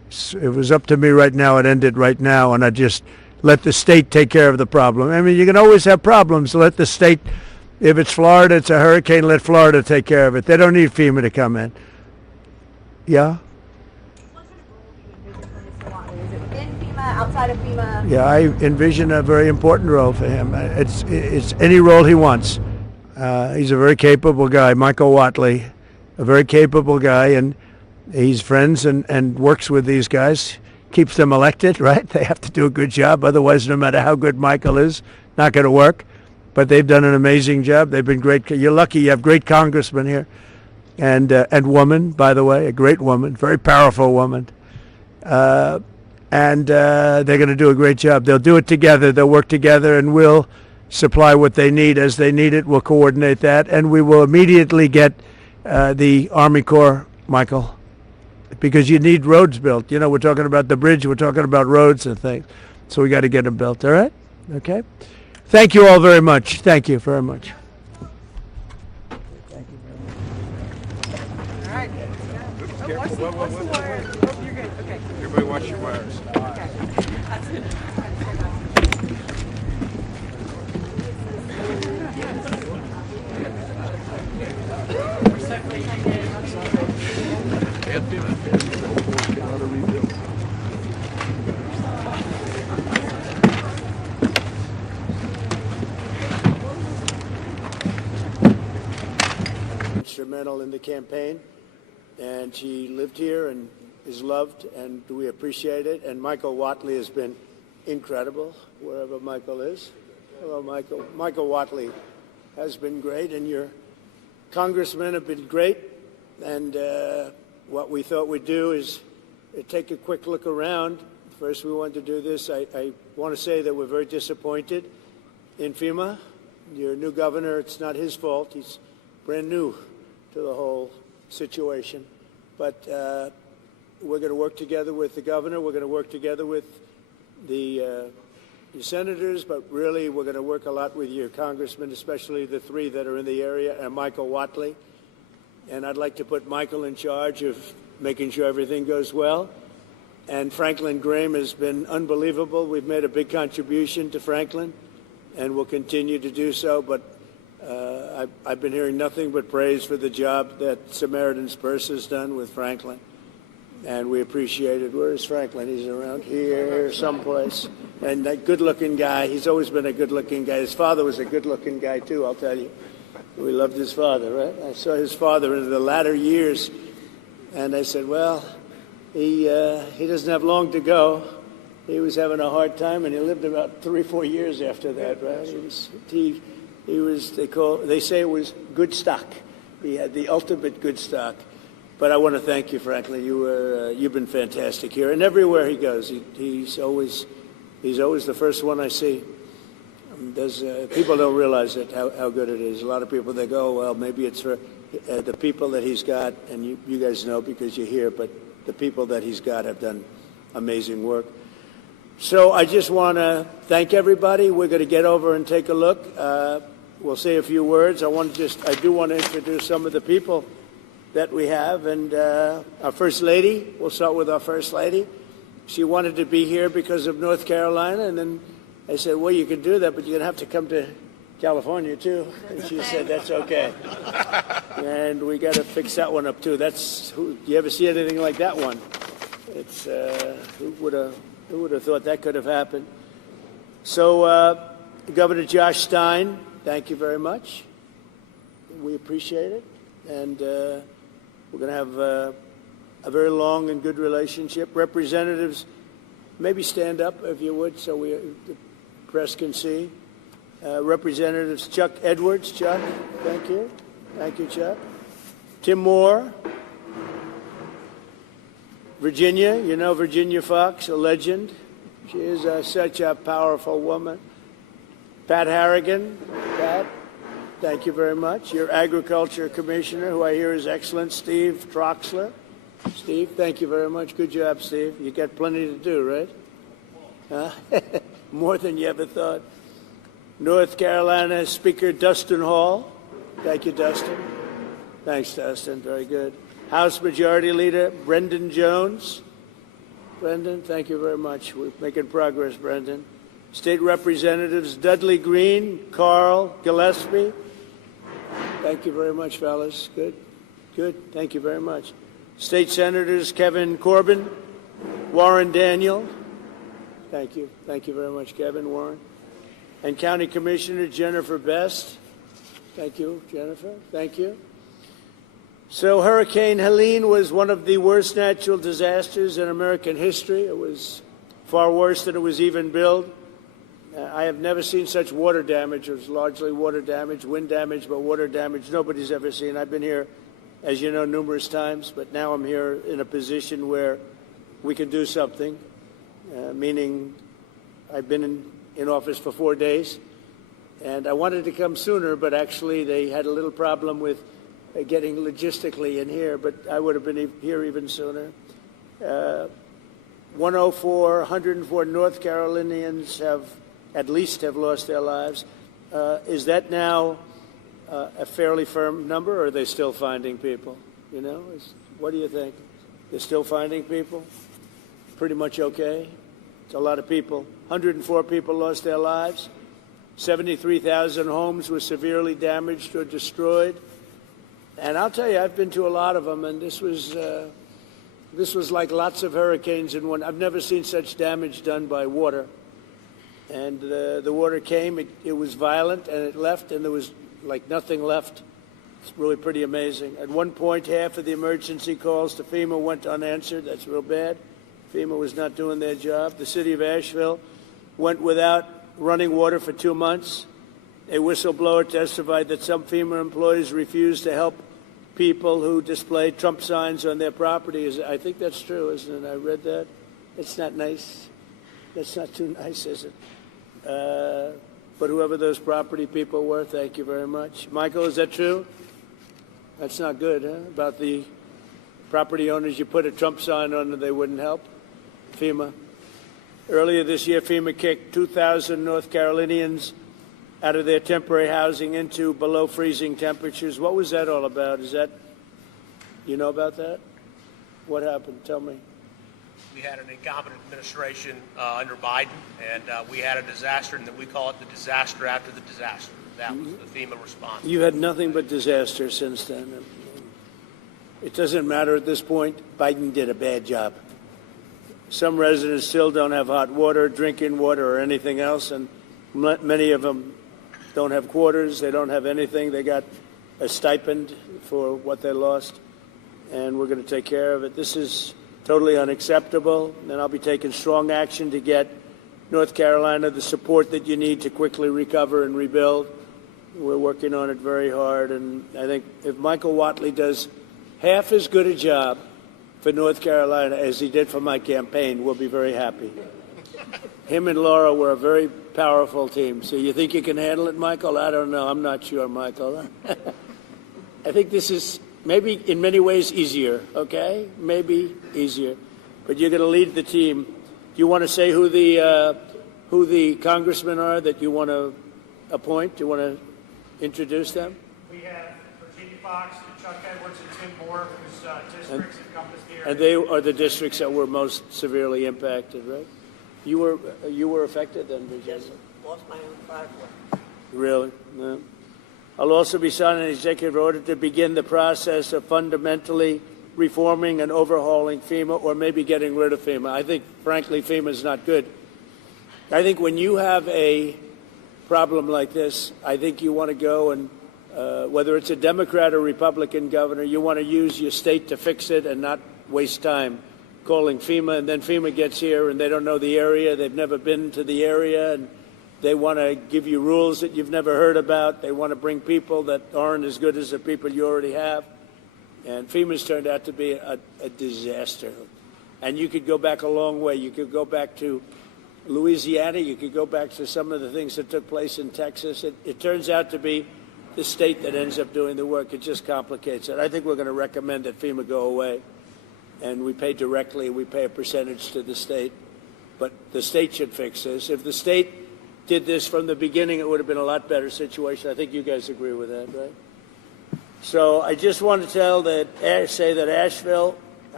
it was up to me right now, it ended right now, and I just let the state take care of the problem. I mean, you can always have problems. Let the state, if it's Florida, it's a hurricane, let Florida take care of it. They don't need FEMA to come in. Yeah? Within FEMA, outside of FEMA? Yeah, I envision a very important role for him. It's any role he wants. He's a very capable guy, Michael Watley, a very capable guy, and he's friends and works with these guys, keeps them elected, right? They have to do a good job. Otherwise, no matter how good Michael is, not going to work. But they've done an amazing job. They've been great. You're lucky you have great congressmen here. And woman, by the way, a great woman, very powerful woman. They're going to do a great job. They'll do it together. They'll work together, and we'll supply what they need as they need it. We'll coordinate that, and we will immediately get the Army Corps, Michael, because you need roads built. You know, we're talking about the bridge. We're talking about roads and things. So we got to get them built, all right? Okay? Thank you all very much. Thank you very much. All right. What's the wire? Oh, you're good. Okay. Everybody watch your wires. Okay. That's it. Instrumental in the campaign, and she lived here and is loved, and we appreciate it. And Michael Watley has been incredible wherever Michael is. Hello, Michael. Michael Watley has been great, and your congressmen have been great. And what we thought we'd do is take a quick look around. First, we wanted to do this. I want to say that we're very disappointed in FEMA. Your new governor, it's not his fault. He's brand new to the whole situation. But we're going to work together with the governor. We're going to work together with the senators, but really we're going to work a lot with your congressmen, especially the three that are in the area, and Michael Watley. And I'd like to put Michael in charge of making sure everything goes well. And Franklin Graham has been unbelievable. We've made a big contribution to Franklin, and we'll continue to do so. But I've been hearing nothing but praise for the job that Samaritan's Purse has done with Franklin, and we appreciate it. Where is Franklin? He's around here someplace. And that good-looking guy, he's always been a good-looking guy. His father was a good-looking guy, too, I'll tell you. We loved his father, right? I saw his father in the latter years, and I said, well, he doesn't have long to go. He was having a hard time, and he lived about 3 or 4 years after that, right? He was they say it was good stock. He had the ultimate good stock. But I want to thank you, Franklin. You've been fantastic here, and everywhere he goes, he's always the first one I see. People don't realize it, how good it is. A lot of people, they go, well, maybe it's for the people that he's got, and you guys know because you're here, but the people that he's got have done amazing work. So I just want to thank everybody. We're going to get over and take a look. We'll say a few words. I do want to introduce some of the people that we have, and our First Lady. We'll start with our First Lady. She wanted to be here because of North Carolina, and then I said, well, you can do that, but you're going to have to come to California, too. And she said, that's okay. And we got to fix that one up, too. You ever see anything like that one? It's, who would have thought that could have happened? So, Governor Josh Stein, thank you very much. We appreciate it. And we're going to have a very long and good relationship. Representatives, maybe stand up if you would so the press can see. Representatives Chuck Edwards. Chuck, thank you. Thank you, Chuck. Tim Moore. Virginia, you know Virginia Fox, a legend. She is such a powerful woman. Pat Harrigan. Pat, thank you very much. Your Agriculture Commissioner, who I hear is excellent, Steve Troxler. Steve, thank you very much. Good job, Steve. You got plenty to do, right? More than you ever thought. North Carolina Speaker Dustin Hall. Thank you, Dustin. Thanks, Dustin. Very good. House Majority Leader Brendan Jones. Brendan, thank you very much. We're making progress, Brendan. State Representatives Dudley Green, Carl Gillespie. Thank you very much, fellas. Good, good. Thank you very much. State Senators Kevin Corbin, Warren Daniel. Thank you. Thank you very much, Kevin, Warren. And County Commissioner Jennifer Best. Thank you, Jennifer. Thank you. So Hurricane Helene was one of the worst natural disasters in American history. It was far worse than it was even billed. I have never seen such water damage. It was largely water damage, wind damage, but water damage nobody's ever seen. I've been here, as you know, numerous times, but now I'm here in a position where we can do something, meaning I've been in office for 4 days, and I wanted to come sooner, but actually they had a little problem with getting logistically in here, but I would have been here even sooner. 104 North Carolinians have lost their lives. Is that now a fairly firm number, or are they still finding people? You know, what do you think? They're still finding people? Pretty much okay? It's a lot of people. 104 people lost their lives. 73,000 homes were severely damaged or destroyed. And I'll tell you, I've been to a lot of them, and this was like lots of hurricanes in one. I've never seen such damage done by water. And the water came, it was violent, and it left, and there was like nothing left. It's really pretty amazing. At one point, half of the emergency calls to FEMA went unanswered. That's real bad. FEMA was not doing their job. The city of Asheville went without running water for 2 months. A whistleblower testified that some FEMA employees refused to help people who displayed Trump signs on their property. I think that's true, isn't it? I read that. It's not nice. That's not too nice, is it? But whoever those property people were, thank you very much. Michael, is that true? That's not good, huh? About the property owners, you put a Trump sign on and they wouldn't help? FEMA. Earlier this year, FEMA kicked 2,000 North Carolinians out of their temporary housing into below freezing temperatures. What was that all about? You know about that? What happened? Tell me. We had an incompetent administration under Biden, and we had a disaster, and we call it the disaster after the disaster. That was the FEMA response. You had nothing but disaster since then. It doesn't matter at this point. Biden did a bad job. Some residents still don't have hot water, drinking water, or anything else, and many of them don't have quarters. They don't have anything. They got a stipend for what they lost, and we're going to take care of it. This is totally unacceptable, and I'll be taking strong action to get North Carolina the support that you need to quickly recover and rebuild. We're working on it very hard, and I think if Michael Whatley does half as good a job for North Carolina as he did for my campaign, we'll be very happy. Him and Laura were a very powerful team. So you think you can handle it, Michael? I don't know. I'm not sure, Michael. I think this is maybe in many ways easier, okay? Maybe easier. But you're going to lead the team. Do you want to say who the congressmen are that you want to appoint? Do you want to introduce them? We have Virginia Fox, Chuck Edwards, and Tim Moore, whose districts encompass the area. And they are the districts that were most severely impacted, right? You were affected then, Virginia? Yes, lost my own driveway. Really? No. I'll also be signing an executive order to begin the process of fundamentally reforming and overhauling FEMA, or maybe getting rid of FEMA. I think, frankly, FEMA is not good. I think when you have a problem like this, I think you want to go and, whether it's a Democrat or Republican governor, you want to use your state to fix it and not waste time calling FEMA, and then FEMA gets here and they don't know the area, they've never been to the area, and they want to give you rules that you've never heard about. They want to bring people that aren't as good as the people you already have. And FEMA's turned out to be a disaster. And you could go back a long way. You could go back to Louisiana. You could go back to some of the things that took place in Texas. It turns out to be the state that ends up doing the work. It just complicates it. I think we're going to recommend that FEMA go away. And we pay directly, we pay a percentage to the state. But the state should fix this. If the state did this from the beginning, it would have been a lot better situation. I think you guys agree with that, right? So I just want to say that Asheville,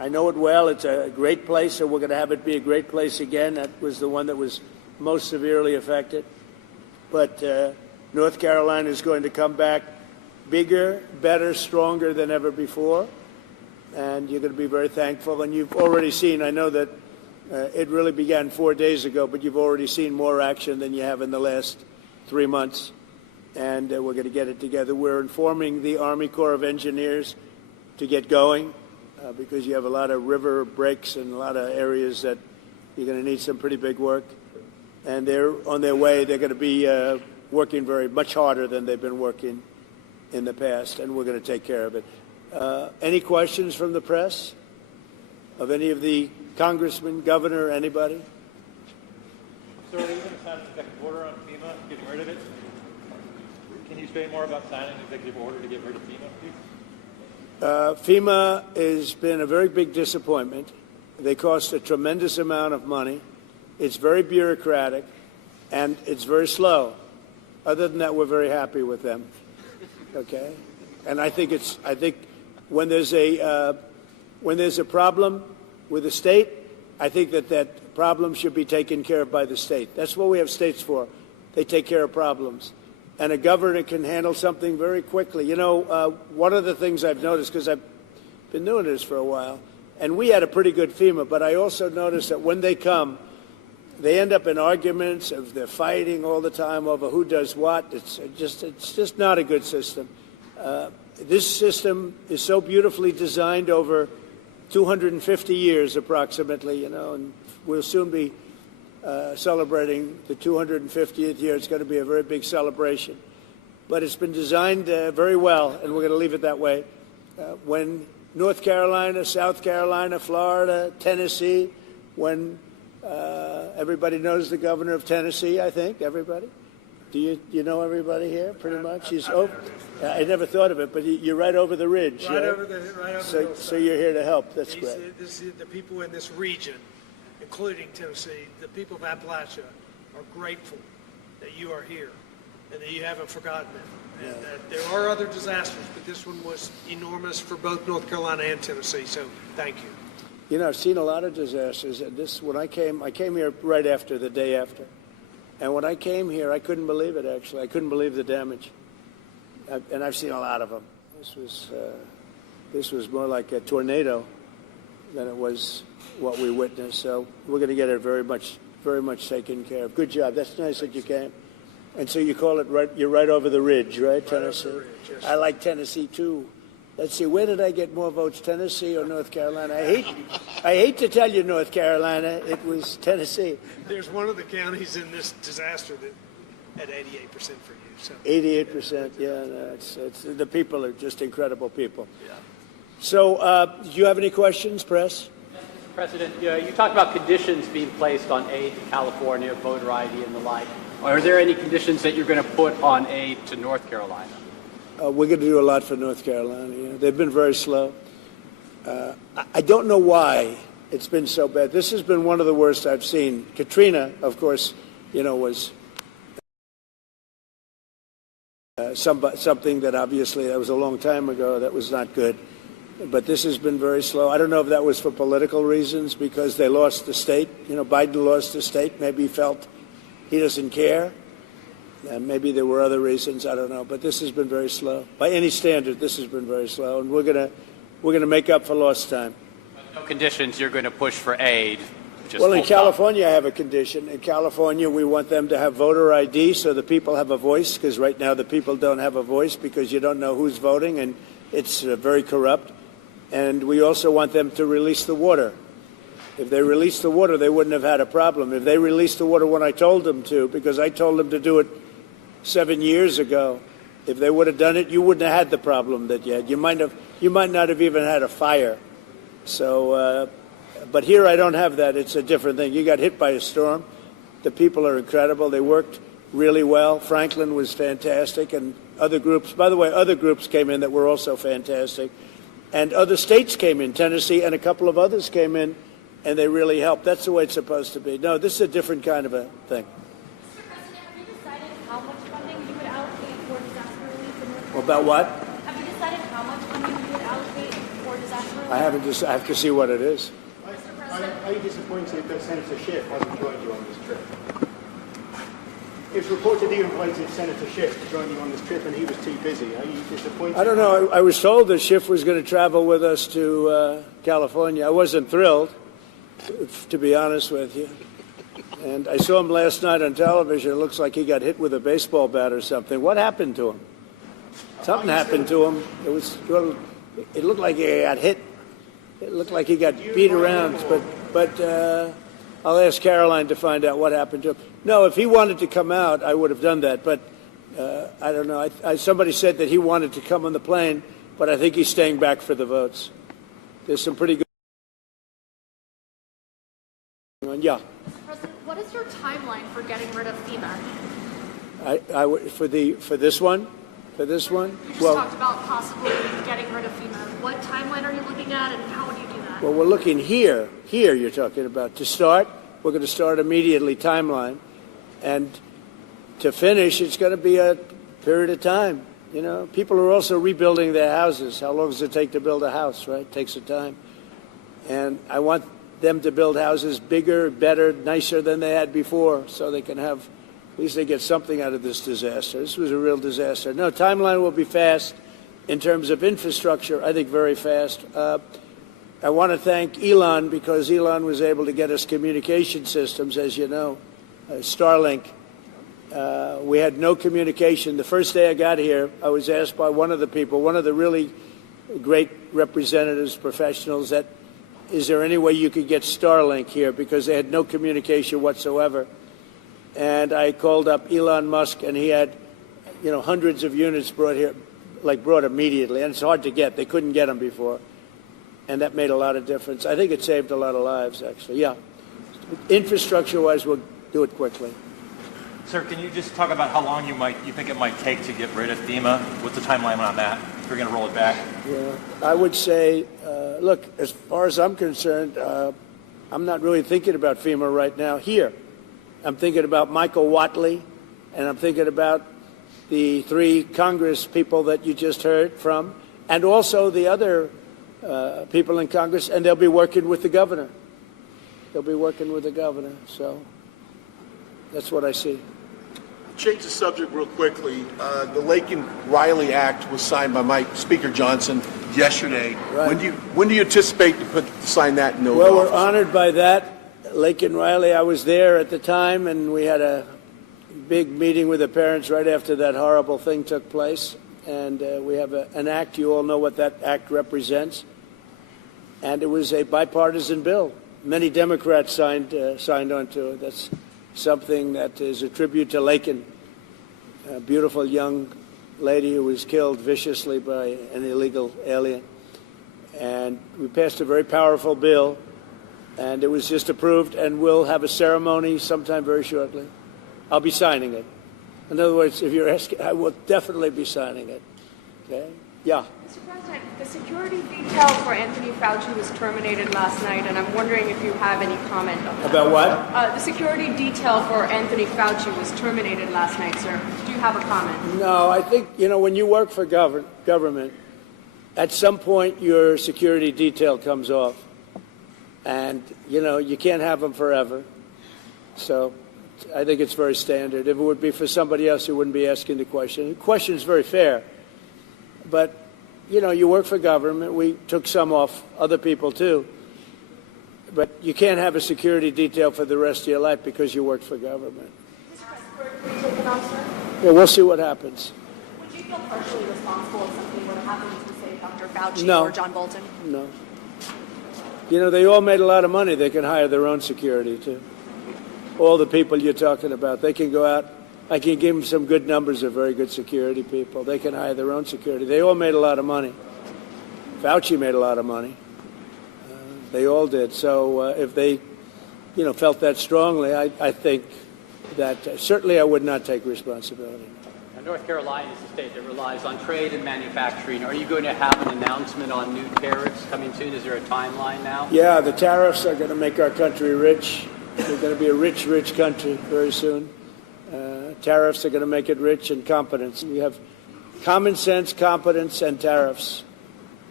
I know it well. It's a great place, so we're going to have it be a great place again. That was the one that was most severely affected. But North Carolina is going to come back bigger, better, stronger than ever before. And you're going to be very thankful. And you've already seen, I know that it really began 4 days ago, but you've already seen more action than you have in the last 3 months. And we're going to get it together. We're informing the Army Corps of Engineers to get going because you have a lot of river breaks and a lot of areas that you're going to need some pretty big work. And they're on their way. They're going to be working much harder than they've been working in the past, and we're going to take care of it. Any questions from the press of any of the congressman, governor, anybody? Sir, are you going to sign an executive order on FEMA, getting rid of it? Can you say more about signing an executive order to get rid of FEMA, please? FEMA has been a very big disappointment. They cost a tremendous amount of money. It's very bureaucratic, and it's very slow. Other than that, we're very happy with them. Okay, and I think when there's a problem with the state, I think that problem should be taken care of by the state. That's what we have states for. They take care of problems. And a governor can handle something very quickly. You know, one of the things I've noticed, because I've been doing this for a while, and we had a pretty good FEMA, but I also noticed that when they come, they end up in arguments. They're fighting all the time over who does what. It's just not a good system. This system is so beautifully designed over 250 years approximately, you know, and we'll soon be celebrating the 250th year. It's going to be a very big celebration. But it's been designed very well, and we're going to leave it that way. When North Carolina, South Carolina, Florida, Tennessee, when everybody knows the governor of Tennessee, I think, everybody? Do you know everybody here, pretty much? I never thought of it, but you're right over the ridge. Right over the hillside. So you're here to help. That's great. The people in this region, including Tennessee, the people of Appalachia, are grateful that you are here and that you haven't forgotten them. And that there are other disasters, but this one was enormous for both North Carolina and Tennessee. So thank you. You know, I've seen a lot of disasters. And when I came here right after, the day after. And when I came here, I couldn't believe it, actually. I couldn't believe the damage. And I've seen a lot of them. This was more like a tornado than it was what we witnessed. So we're going to get it very much taken care of. Good job. That's nice that you came. And so you call it you're right over the ridge, right, Tennessee? Over the ridge, yes. I like Tennessee, too. Let's see, where did I get more votes, Tennessee or North Carolina? I hate to tell you, North Carolina, it was Tennessee. There's one of the counties in this disaster that had 88% for you. So 88%, yeah. No, the people are just incredible people. Yeah. So, do you have any questions, press? Mr. President, you talked about conditions being placed on aid to California, voter ID and the like. Are there any conditions that you're going to put on aid to North Carolina? We're going to do a lot for North Carolina. You know, they've been very slow. I don't know why it's been so bad. This has been one of the worst I've seen. Katrina, of course, you know, was something that obviously that was a long time ago. That was not good. But this has been very slow. I don't know if that was for political reasons because they lost the state. You know, Biden lost the state. Maybe he felt he doesn't care. Maybe there were other reasons. I don't know. But this has been very slow. By any standard, this has been very slow. And we're gonna make up for lost time. No conditions. You're going to push for aid. Well, in California, I have a condition. In California, we want them to have voter ID so the people have a voice, because right now the people don't have a voice because you don't know who's voting, and it's very corrupt. And we also want them to release the water. If they released the water, they wouldn't have had a problem. If they released the water when I told them to, because I told them to do it 7 years ago, if they would have done it, you wouldn't have had the problem that you had. You might not have even had a fire. So, but here I don't have that. It's a different thing. You got hit by a storm. The people are incredible. They worked really well. Franklin was fantastic, and other groups. By the way, other groups came in that were also fantastic, and other states came in. Tennessee and a couple of others came in, and they really helped. That's the way it's supposed to be. No, this is a different kind of a thing. Mr. President, have you decided how much funding you would allocate for disaster relief in North Carolina? About what? Have you decided how much funding you would allocate for disaster relief? I haven't just. I have to see what it is. Are you disappointed that Senator Schiff hasn't joined you on this trip? It's reported he invited Senator Schiff to join you on this trip and he was too busy. Are you disappointed? I don't know. I was told that Schiff was going to travel with us to California. I wasn't thrilled, to be honest with you. And I saw him last night on television. It looks like he got hit with a baseball bat or something. What happened to him? Something happened to him. It looked like he got hit. It looked like he got beat around. But I'll ask Caroline to find out what happened to him. No, if he wanted to come out, I would have done that. But I don't know. Somebody said that he wanted to come on the plane, but I think he's staying back for the votes. There's some pretty good. Yeah. President, what is your timeline for getting rid of FEMA? For this one. You just talked about possibly getting rid of FEMA. What timeline are you looking at, and how would you do that? Well, we're looking here. Here, you're talking about. To start, we're going to start immediately timeline, and to finish, it's going to be a period of time. You know, people are also rebuilding their houses. How long does it take to build a house, right? It takes some time. And I want them to build houses bigger, better, nicer than they had before, so they can have, at least they get something out of this disaster. This was a real disaster. No, timeline will be fast. In terms of infrastructure, I think very fast. I want to thank Elon, because Elon was able to get us communication systems, as you know, Starlink. We had no communication. The first day I got here, I was asked by one of the people, one of the really great representatives, professionals, that is there any way you could get Starlink here, because they had no communication whatsoever. And I called up Elon Musk, and he had, hundreds of units brought here, brought immediately. And it's hard to get. They couldn't get them before. And that made a lot of difference. I think it saved a lot of lives, actually. Yeah. Infrastructure-wise, we'll do it quickly. Sir, can you just talk about how long you think it might take to get rid of FEMA? What's the timeline on that? If you're going to roll it back? Yeah, I would say, look, as far as I'm concerned, I'm not really thinking about FEMA right now here. I'm thinking about Michael Whatley, and I'm thinking about the 3 Congress people that you just heard from, and also the other people in Congress, and they'll be working with the governor. They'll be working with the governor, so that's what I see. Change the subject real quickly. The Laken Riley Act was signed by Speaker Johnson yesterday. Right. When do you anticipate to sign that into Well, office? we're honored by that. Laken Riley, I was there at the time, and we had a big meeting with the parents right after that horrible thing took place. And we have an act. You all know what that act represents. And it was a bipartisan bill. Many Democrats signed onto it. That's something that is a tribute to Laken, a beautiful young lady who was killed viciously by an illegal alien. And we passed a very powerful bill, and it was just approved, and we'll have a ceremony sometime very shortly. I'll be signing it. In other words, if you're asking, I will definitely be signing it. Okay? Yeah. Mr. President, the security detail for Anthony Fauci was terminated last night, and I'm wondering if you have any comment on that. About what? The security detail for Anthony Fauci was terminated last night, sir. Do you have a comment? No, I think, when you work for government, at some point your security detail comes off. And, you can't have them forever. So I think it's very standard. If it would be for somebody else, who wouldn't be asking the question. The question is very fair. But, you work for government. We took some off, other people too. But you can't have a security detail for the rest of your life because you work for government. Yeah, we'll see what happens. Would you feel partially responsible if something were to happen to, say, Dr. Fauci No. or John Bolton? No. They all made a lot of money. They can hire their own security, too. All the people you're talking about, they can go out. I can give them some good numbers of very good security people. They can hire their own security. They all made a lot of money. Fauci made a lot of money. They all did. So if they, felt that strongly, I think that certainly I would not take responsibility. North Carolina is a state that relies on trade and manufacturing. Are you going to have an announcement on new tariffs coming soon? Is there a timeline now? Yeah, the tariffs are going to make our country rich. We're going to be a rich, rich country very soon. Tariffs are going to make it rich, and competence. We have common sense, competence, and tariffs.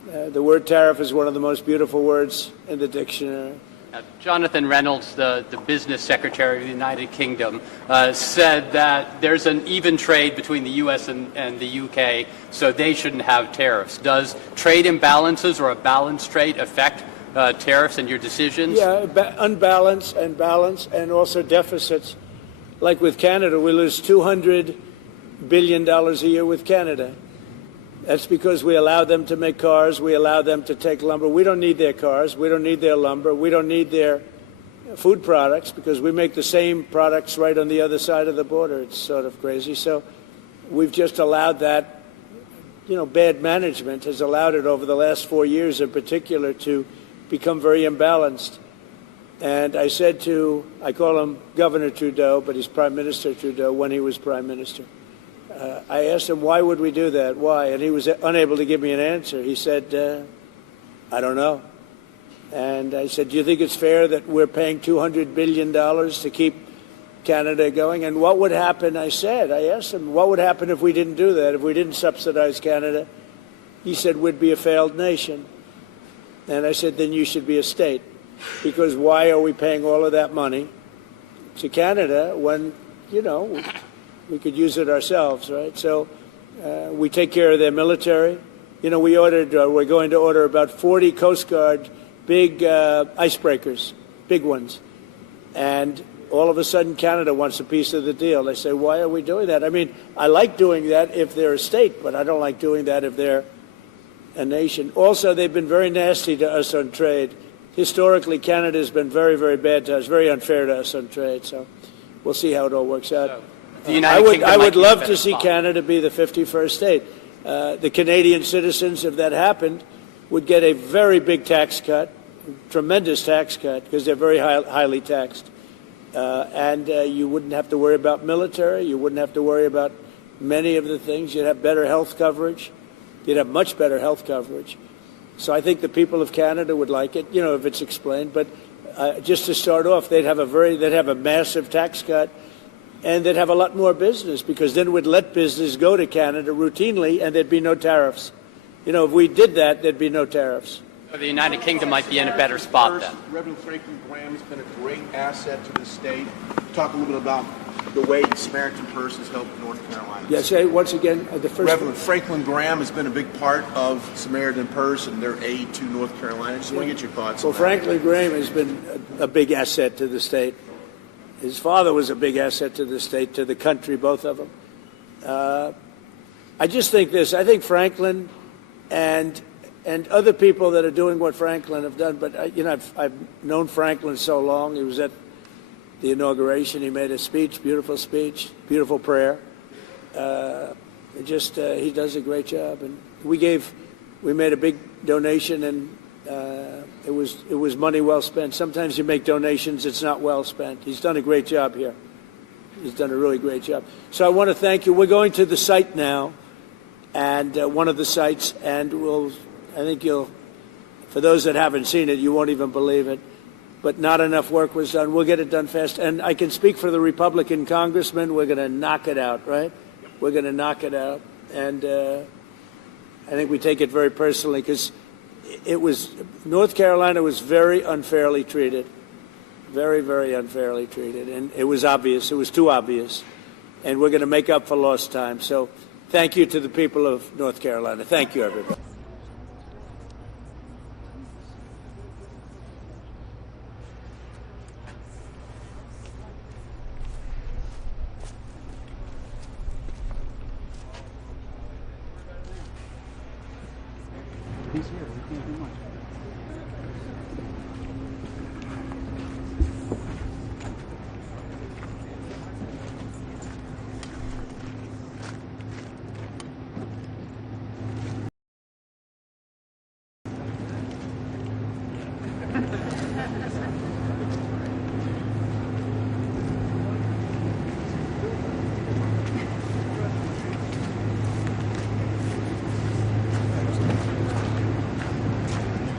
The word tariff is one of the most beautiful words in the dictionary. Jonathan Reynolds, the business secretary of the United Kingdom, said that there's an even trade between the U.S. and the UK, so they shouldn't have tariffs. Does trade imbalances or a balanced trade affect tariffs and your decisions? Yeah, unbalanced and balance, and also deficits. Like with Canada, we lose $200 billion a year with Canada. That's because we allow them to make cars, we allow them to take lumber. We don't need their cars, we don't need their lumber, we don't need their food products because we make the same products right on the other side of the border. It's sort of crazy. So we've just allowed that, bad management has allowed it over the last 4 years in particular to become very imbalanced. And I said I call him Governor Trudeau, but he's Prime Minister Trudeau when he was Prime Minister. I asked him, why would we do that? Why? And he was unable to give me an answer. He said, I don't know. And I said, do you think it's fair that we're paying $200 billion to keep Canada going? And what would happen, I asked him, what would happen if we didn't do that, if we didn't subsidize Canada? He said, we'd be a failed nation. And I said, then you should be a state. Because why are we paying all of that money to Canada when, we could use it ourselves, right? So we take care of their military. We're going to order about 40 Coast Guard big icebreakers, big ones. And all of a sudden Canada wants a piece of the deal. They say, why are we doing that? I mean, I like doing that if they're a state, but I don't like doing that if they're a nation. Also, they've been very nasty to us on trade. Historically, Canada has been very, very bad to us, very unfair to us on trade. So we'll see how it all works out. I would love to see Canada be the 51st state. The Canadian citizens, if that happened, would get a very big tax cut, tremendous tax cut, because they're very highly taxed. And you wouldn't have to worry about military. You wouldn't have to worry about many of the things. You'd have better health coverage. You'd have much better health coverage. So I think the people of Canada would like it, if it's explained. But just to start off, they'd have a massive tax cut. And they'd have a lot more business because then we'd let business go to Canada routinely and there'd be no tariffs. If we did that, there'd be no tariffs. So the United Kingdom might be in a better spot then. Reverend Franklin Graham has been a great asset to the state. Talk a little bit about the way Samaritan Purse has helped North Carolina. Yes, once again, the first Reverend Franklin Graham has been a big part of Samaritan Purse and their aid to North Carolina. Just want to get your thoughts on that. Franklin Graham has been a big asset to the state. His father was a big asset to the state, to the country, both of them. I just think this. I think Franklin and other people that are doing what Franklin have done, but, I've known Franklin so long. He was at the inauguration. He made a speech, beautiful prayer. He does a great job. And we made a big donation, and it was money well spent. Sometimes you make donations, it's not well spent. He's done a great job here. He's done a really great job. So I want to thank you. We're going to the site now, and one of the sites, and for those that haven't seen it, you won't even believe it, but not enough work was done. We'll get it done fast. And I can speak for the Republican congressman. We're going to knock it out, right? We're going to knock it out. And I think we take it very personally because North Carolina was very unfairly treated, very, very unfairly treated. And it was obvious. It was too obvious. And we're going to make up for lost time. So thank you to the people of North Carolina. Thank you, everybody. He's here. We can't do much.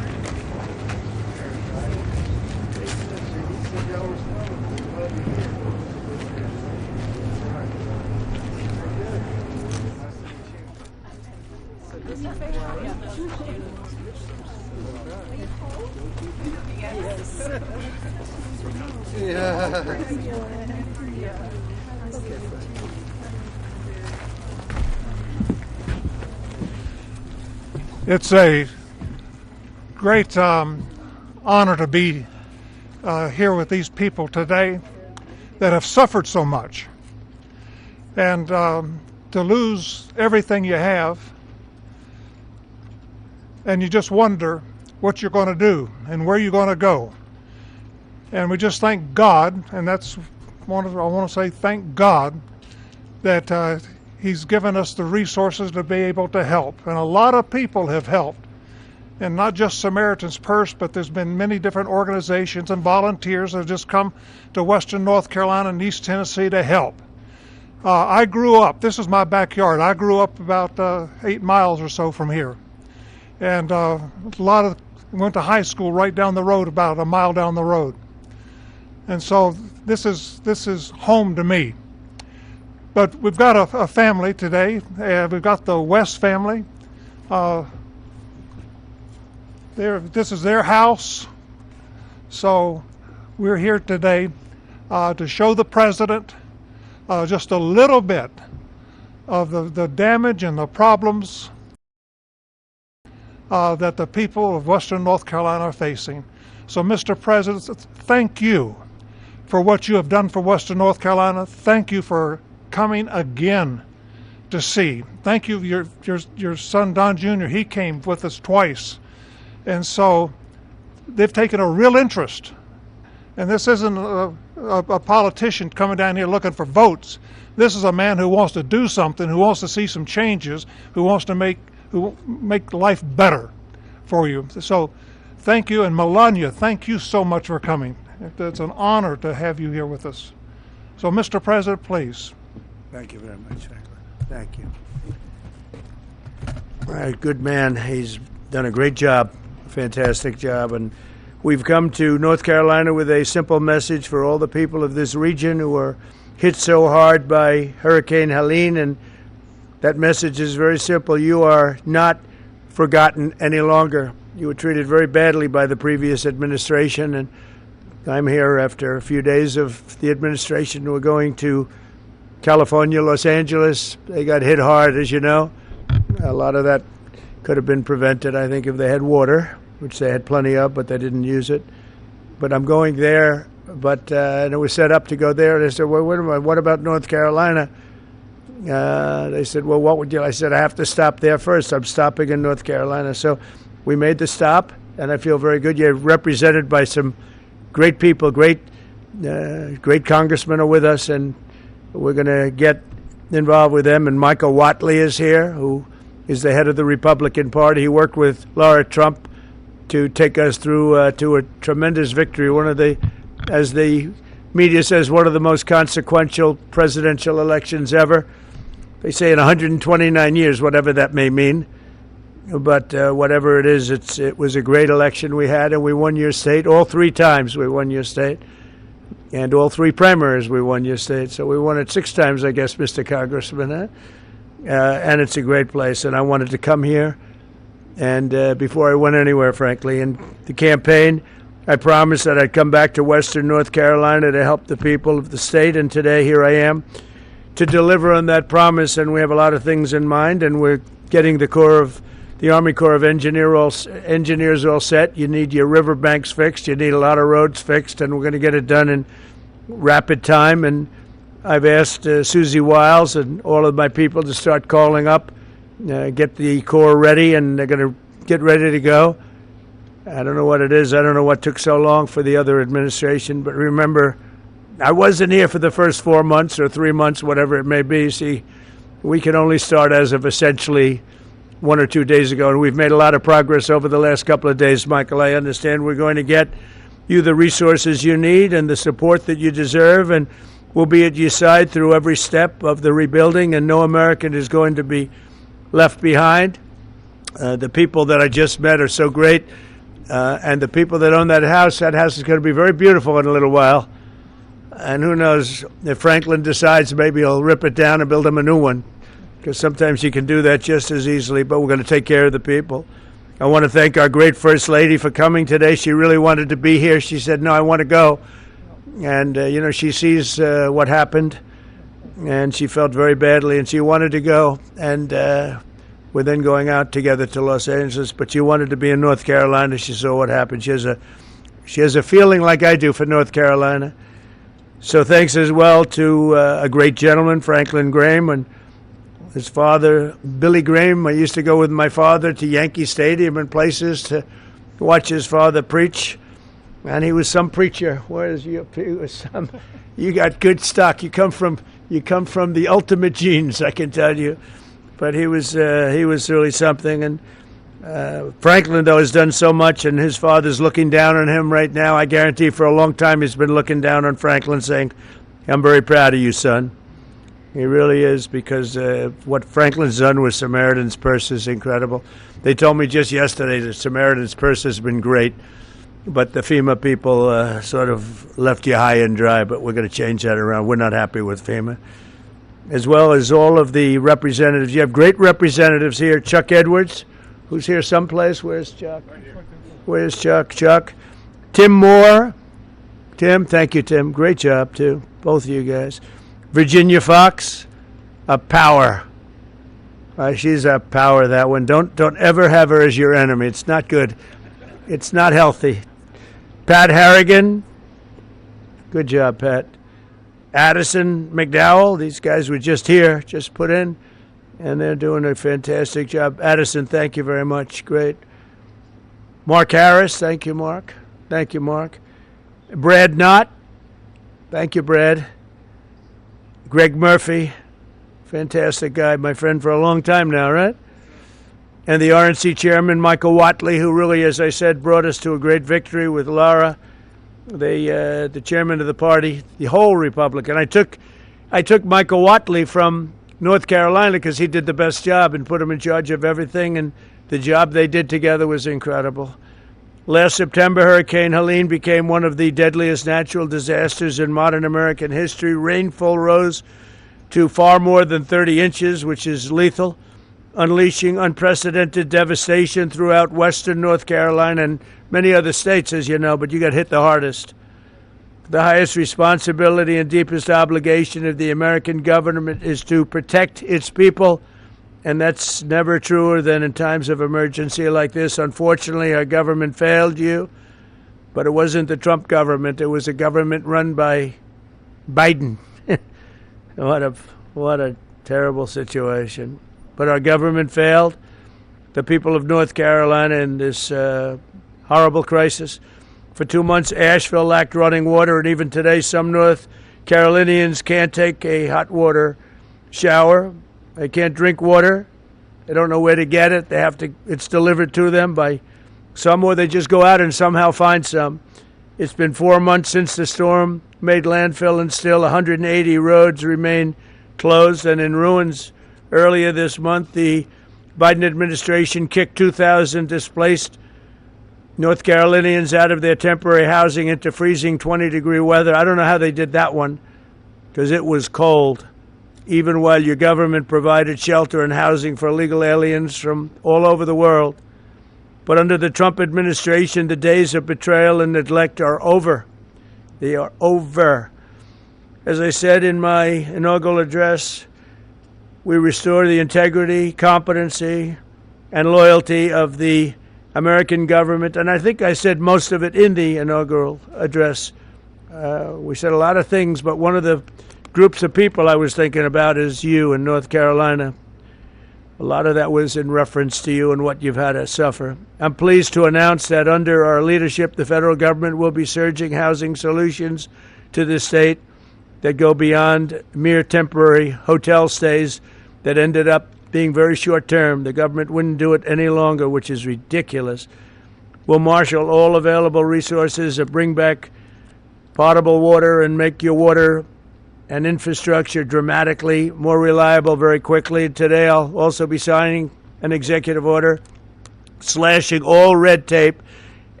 It's a great honor to be here with these people today that have suffered so much. And to lose everything you have, and you just wonder what you're going to do and where you're going to go. And we just thank God, and I want to say thank God that He's given us the resources to be able to help. And a lot of people have helped. And not just Samaritan's Purse, but there's been many different organizations and volunteers that have just come to Western North Carolina and East Tennessee to help. I grew up, this is my backyard, I grew up about 8 miles or so from here. And went to high school right down the road, about a mile down the road. And so this is home to me. But we've got a family today. We've got the West family. This is their house. So we're here today to show the president just a little bit of the damage and the problems that the people of Western North Carolina are facing. So, Mr. President, thank you for what you have done for Western North Carolina. Thank you for coming again to see. Thank you, your son Don Jr., he came with us twice. And so they've taken a real interest. And this isn't a politician coming down here looking for votes. This is a man who wants to do something, who wants to see some changes, who wants to make life better for you. So thank you. And Melania, thank you so much for coming. It's an honor to have you here with us. So, Mr. President, please. Thank you very much, Franklin. Thank you. All right, good man. He's done a great job, fantastic job. And we've come to North Carolina with a simple message for all the people of this region who are hit so hard by Hurricane Helene. And that message is very simple. You are not forgotten any longer. You were treated very badly by the previous administration. And I'm here after a few days of the administration. We're going to California, Los Angeles. They got hit hard, as you know. A lot of that could have been prevented, I think, if they had water, which they had plenty of, but they didn't use it. But I'm going there, and it was set up to go there. They said, well, what about North Carolina? They said, well, what would you? I said, I have to stop there first. I'm stopping in North Carolina. So we made the stop, and I feel very good. You're represented by some great people, great congressmen are with us, and we're going to get involved with them. And Michael Whatley is here, who is the head of the Republican Party. He worked with Laura Trump to take us through to a tremendous victory. One of the, as the media says, one of the most consequential presidential elections ever. They say in 129 years, whatever that may mean. But whatever it is, it was a great election we had, and we won your state. All 3 times we won your state. And all 3 primaries we won your state. So we won it 6 times, I guess, Mr. Congressman. And it's a great place. And I wanted to come here. And before I went anywhere, frankly, in the campaign, I promised that I'd come back to Western North Carolina to help the people of the state. And today, here I am to deliver on that promise. And we have a lot of things in mind. And we're getting the Army Corps of Engineers all set. You need your riverbanks fixed. You need a lot of roads fixed. And we're going to get it done in rapid time. And I've asked Susie Wiles and all of my people to start calling up, get the Corps ready, and they're going to get ready to go. I don't know what it is. I don't know what took so long for the other administration. But remember, I wasn't here for the first 4 months or 3 months, whatever it may be. See, we can only start as of essentially 1 or 2 days ago, and we've made a lot of progress over the last couple of days, Michael. I understand we're going to get you the resources you need and the support that you deserve, and we'll be at your side through every step of the rebuilding, and no American is going to be left behind. The people that I just met are so great. And the people that own that house is going to be very beautiful in a little while. And who knows, if Franklin decides, maybe he'll rip it down and build him a new one, because sometimes you can do that just as easily, but we're going to take care of the people. I want to thank our great First Lady for coming today. She really wanted to be here. She said, no, I want to go. And, she sees what happened, and she felt very badly, and she wanted to go. And we're then going out together to Los Angeles, but she wanted to be in North Carolina. She saw what happened. She has a feeling like I do for North Carolina. So thanks as well to a great gentleman, Franklin Graham, and his father, Billy Graham. I used to go with my father to Yankee Stadium and places to watch his father preach. And he was some preacher. You got good stock. You come from the ultimate genes, I can tell you. But he was really something. And Franklin, though, has done so much, and his father's looking down on him right now. I guarantee for a long time he's been looking down on Franklin, saying, I'm very proud of you, son. He really is, because what Franklin's done with Samaritan's Purse is incredible. They told me just yesterday that Samaritan's Purse has been great, but the FEMA people sort of left you high and dry, but we're going to change that around. We're not happy with FEMA. As well as all of the representatives. You have great representatives here. Chuck Edwards, who's here someplace. Where's Chuck? Where's Chuck? Chuck. Tim Moore. Tim, thank you, Tim. Great job, too. Both of you guys. Virginia Fox, a power. She's a power, that one. Don't ever have her as your enemy. It's not good. It's not healthy. Pat Harrigan. Good job, Pat. Addison McDowell. These guys were just here, just put in, and they're doing a fantastic job. Addison, thank you very much. Great. Mark Harris. Thank you, Mark. Thank you, Mark. Brad Knott. Thank you, Brad. Greg Murphy, fantastic guy, my friend for a long time now, right? And the RNC chairman, Michael Whatley, who really, as I said, brought us to a great victory with Laura, the chairman of the party, the whole Republican. I took Michael Whatley from North Carolina because he did the best job and put him in charge of everything, and the job they did together was incredible. Last September, Hurricane Helene became one of the deadliest natural disasters in modern American history. Rainfall rose to far more than 30 inches, which is lethal, unleashing unprecedented devastation throughout western North Carolina and many other states, as you know, but you got hit the hardest. The highest responsibility and deepest obligation of the American government is to protect its people, and that's never truer than in times of emergency like this. Unfortunately, our government failed you, but it wasn't the Trump government. It was a government run by Biden. What a terrible situation. But our government failed the people of North Carolina in this horrible crisis. For 2 months, Asheville lacked running water, and even today, some North Carolinians can't take a hot water shower. They can't drink water. They don't know where to get it. It's delivered to them by some, or they just go out and somehow find some. It's been 4 months since the storm made landfill, and still 180 roads remain closed and in ruins. Earlier this month, the Biden administration kicked 2,000 displaced North Carolinians out of their temporary housing into freezing 20-degree weather. I don't know how they did that one, because it was cold, even while your government provided shelter and housing for illegal aliens from all over the world. But under the Trump administration, the days of betrayal and neglect are over. They are over. As I said in my inaugural address, we restore the integrity, competency, and loyalty of the American government. And I think I said most of it in the inaugural address. We said a lot of things, but one of the groups of people I was thinking about is you in North Carolina. A lot of that was in reference to you and what you've had to suffer. I'm pleased to announce that under our leadership, the federal government will be surging housing solutions to the state that go beyond mere temporary hotel stays that ended up being very short term. The government wouldn't do it any longer, which is ridiculous. We'll marshal all available resources and bring back potable water and make your water and infrastructure dramatically more reliable very quickly. Today I'll also be signing an executive order slashing all red tape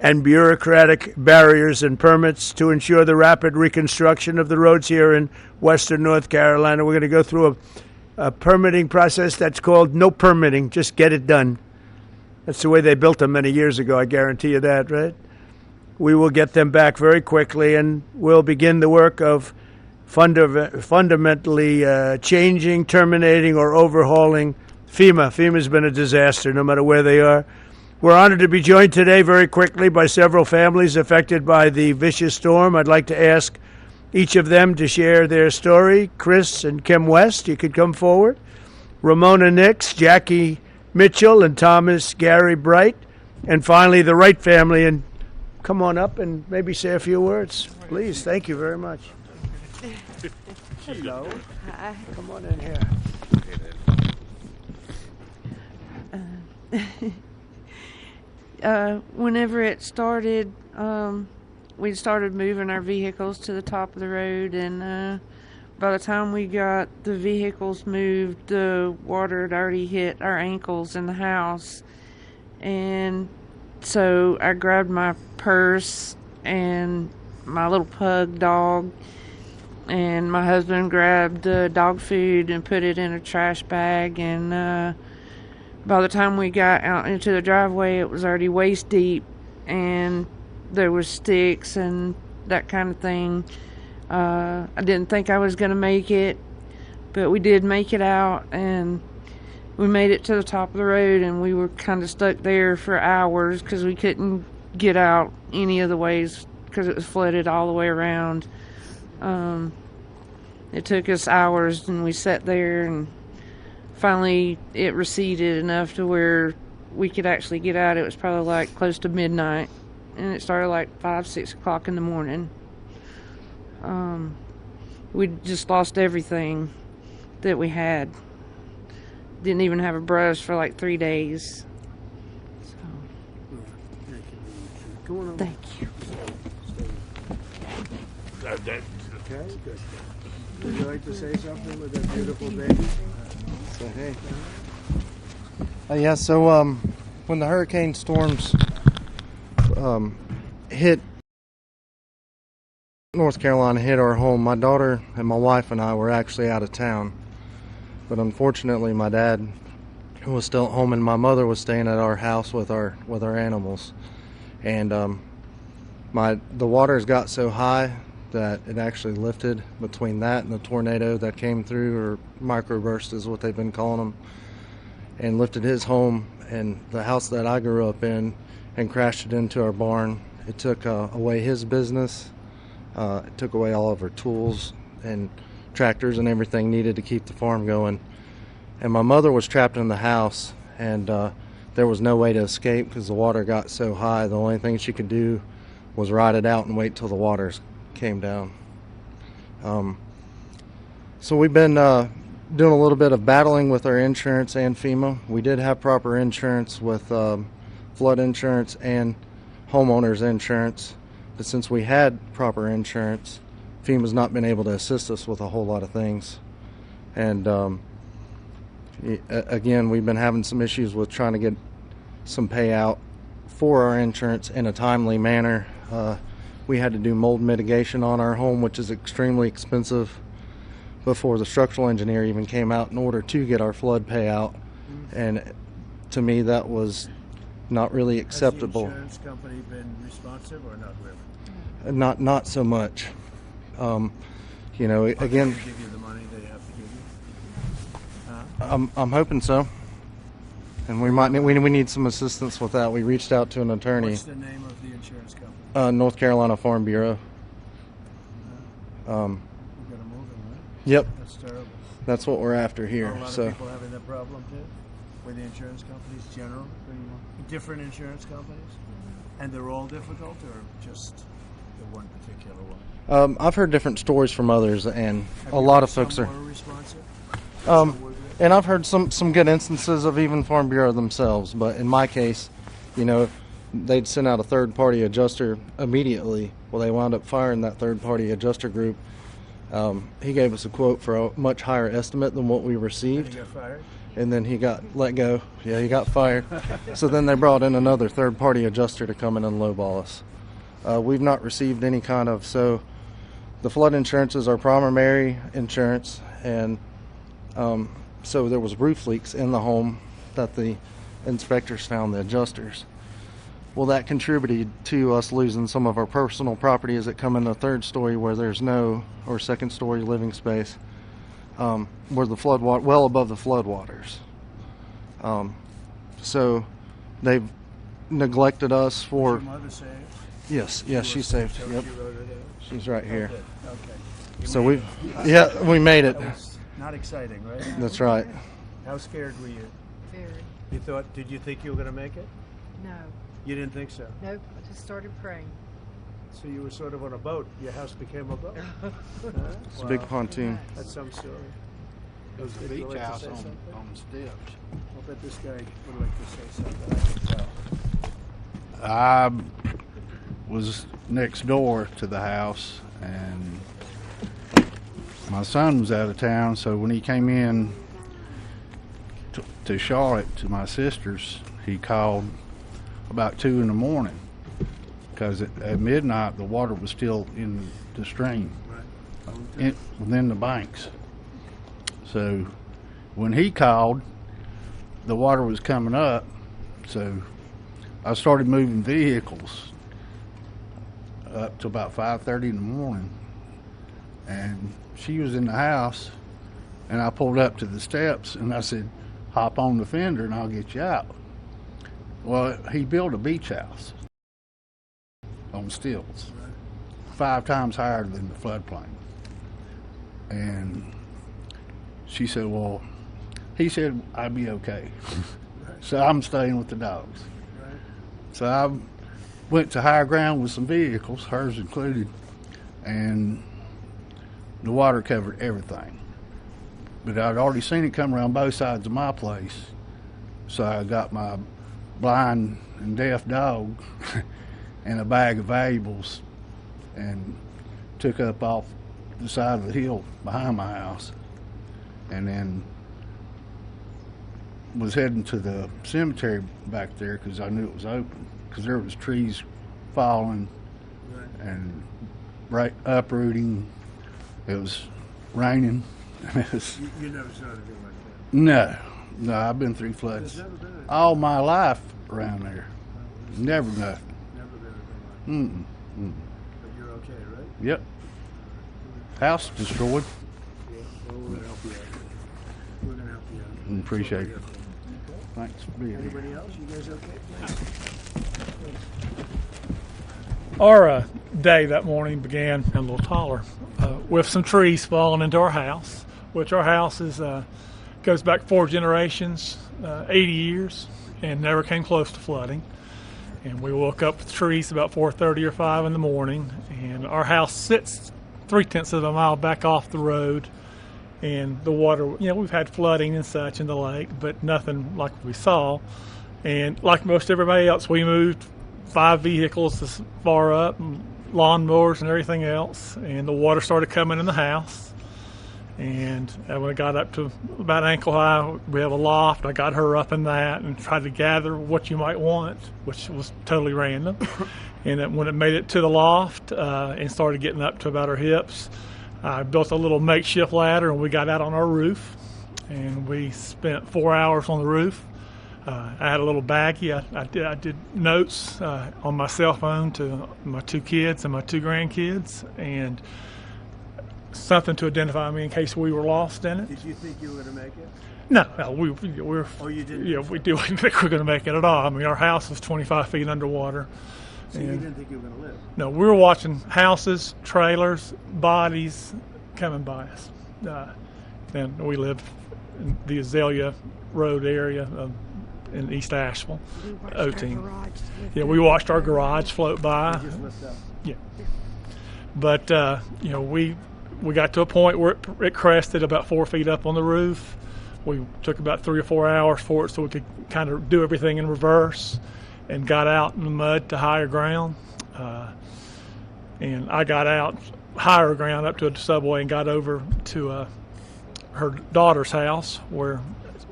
and bureaucratic barriers and permits to ensure the rapid reconstruction of the roads here in western North Carolina. We're going to go through a permitting process that's called no permitting, just get it done. That's the way they built them many years ago, I guarantee you that, right? We will get them back very quickly, and we'll begin the work of fundamentally changing, terminating, or overhauling FEMA. FEMA's been a disaster, no matter where they are. We're honored to be joined today very quickly by several families affected by the vicious storm. I'd like to ask each of them to share their story. Chris and Kim West, you could come forward. Ramona Nix, Jackie Mitchell, and Thomas Gary Bright. And finally, the Wright family. And come on up and maybe say a few words. Please, thank you very much. Hello. Hi. Come on in here. Whenever it started, we started moving our vehicles to the top of the road, and by the time we got the vehicles moved, the water had already hit our ankles in the house. And so I grabbed my purse and my little pug dog, and my husband grabbed dog food and put it in a trash bag, and by the time we got out into the driveway, it was already waist deep, and there was sticks and that kind of thing. I didn't think I was going to make it, but we did make it out, and we made it to the top of the road, and we were kind of stuck there for hours because we couldn't get out any of the ways because it was flooded all the way around. It took us hours, and we sat there, and finally it receded enough to where we could actually get out. It was probably like close to midnight, and it started like 5-6 o'clock in the morning. We just lost everything that we had. Didn't even have a brush for like 3 days. So. Thank you. Okay, good. Would you like to say something with that beautiful baby? So, hey. Yeah, so when the hurricane storms hit North Carolina, hit our home, my daughter and my wife and I were actually out of town. But unfortunately, my dad was still at home, and my mother was staying at our house with our animals. And the waters got so high that it actually lifted between that and the tornado that came through, or microburst is what they've been calling them, and lifted his home and the house that I grew up in and crashed it into our barn. It took away his business. It took away all of our tools and tractors and everything needed to keep the farm going. And my mother was trapped in the house, and there was no way to escape because the water got so high. The only thing she could do was ride it out and wait till the waters came down. So we've been doing a little bit of battling with our insurance and FEMA. We did have proper insurance with flood insurance and homeowners insurance, but since we had proper insurance, FEMA's not been able to assist us with a whole lot of things. And again, we've been having some issues with trying to get some payout for our insurance in a timely manner. We had to do mold mitigation on our home, which is extremely expensive, before the structural engineer even came out in order to get our flood payout. And to me, that was not really acceptable. Has the insurance company been responsive or not really? Not so much. You know, again, They give you the money they have to give you? I'm hoping so. And we need some assistance with that. We reached out to an attorney. What's the name of the insurance company? North Carolina Farm Bureau. We've got to move them, right? Yep. That's terrible. That's what we're after Are here. a lot So of people having that problem too? With the insurance companies, general, different insurance companies, and they're all difficult, or just the one particular one? I've heard different stories from others, and Have a you lot heard of folks some are. more responsive? And I've heard some good instances of even Farm Bureau themselves, but in my case, you know, they'd send out a third-party adjuster immediately. Well, they wound up firing that third-party adjuster group. He gave us a quote for a much higher estimate than what we received. And he got fired? and then he got let go. Yeah, he got fired. So then they brought in another third-party adjuster to come in and lowball us. We've not received any kind of, so the flood insurance is our primary insurance, and so there was roof leaks in the home that the inspectors found, the adjusters. Well, that contributed to us losing some of our personal property as it come in the third story where there's no, or second story living space, where the flood water, well above the floodwaters. So they've neglected us for. Is your mother saved? Yes, yes, she's saved. Yep, she's right here. Okay. So we made it. That was not exciting, right? That's right. How scared were you? Very. Did you think you were going to make it? No. You didn't think so? Nope. I just started praying. So you were sort of on a boat. Your house became a boat. It's a big pontoon. That's some story. It was a Would you beach like to house say on something? the steps. I'll bet this guy would like to say something. I can tell. I was next door to the house, and my son was out of town, so when he came in to Charlotte to my sister's, he called about 2 in the morning because at midnight the water was still in the stream, within the banks. So when he called, the water was coming up, so I started moving vehicles up to about 5:30 in the morning, and she was in the house, and I pulled up to the steps and I said, hop on the fender and I'll get you out. Well, he built a beach house on stilts, 5 times higher than the floodplain. And she said, well, he said I'd be okay. So I'm staying with the dogs. So I went to higher ground with some vehicles, hers included, and the water covered everything. But I'd already seen it come around both sides of my place, so I got my blind and deaf dog and a bag of valuables and took up off the side of the hill behind my house, and then was heading to the cemetery back there because I knew it was open, because there was trees falling and uprooting. It was raining. It was, You never saw anything like that? no, I've been through floods There's never been anything. all my life around there. Never nothing. Never been anything like that. Mm-mm. But you're okay, right? Yep. House destroyed. Yeah. Well, we're gonna help you out. We're gonna help you out. Appreciate That's it. what we're here for. Thanks for being here. Anybody else? You guys okay? Our day that morning began a little taller with some trees falling into our house, which our house is goes back 4 generations, 80 years, and never came close to flooding. And we woke up with trees about 4:30 or 5 in the morning, and our house sits 3/10 of a mile back off the road, and the water, we've had flooding and such in the lake, but nothing like we saw. And like most everybody else, we moved 5 vehicles this far up, and lawnmowers and everything else, and the water started coming in the house. And when it got up to about ankle high, we have a loft. I got her up in that and tried to gather what you might want, which was totally random. And then when it made it to the loft and started getting up to about her hips, I built a little makeshift ladder and we got out on our roof. And we spent 4 hours on the roof. I had a little baggie. I did notes on my cell phone to my 2 kids and my 2 grandkids, and something to identify me in case we were lost in it. Did you think you were going to make it? No, we're. Oh, you didn't? Yeah, we didn't think we were going to make it at all. I mean, our house was 25 feet underwater. So you didn't think you were going to live? No, we were watching houses, trailers, bodies coming by us. And we live in the Azalea Road area in East Asheville, O-Team. Yeah, we watched our garage float by. You just looked up. Yeah. But, we got to a point where it crested about 4 feet up on the roof. We took about 3 or 4 hours for it so we could kind of do everything in reverse, and got out in the mud to higher ground. And I got out higher ground up to a subway and got over to her daughter's house where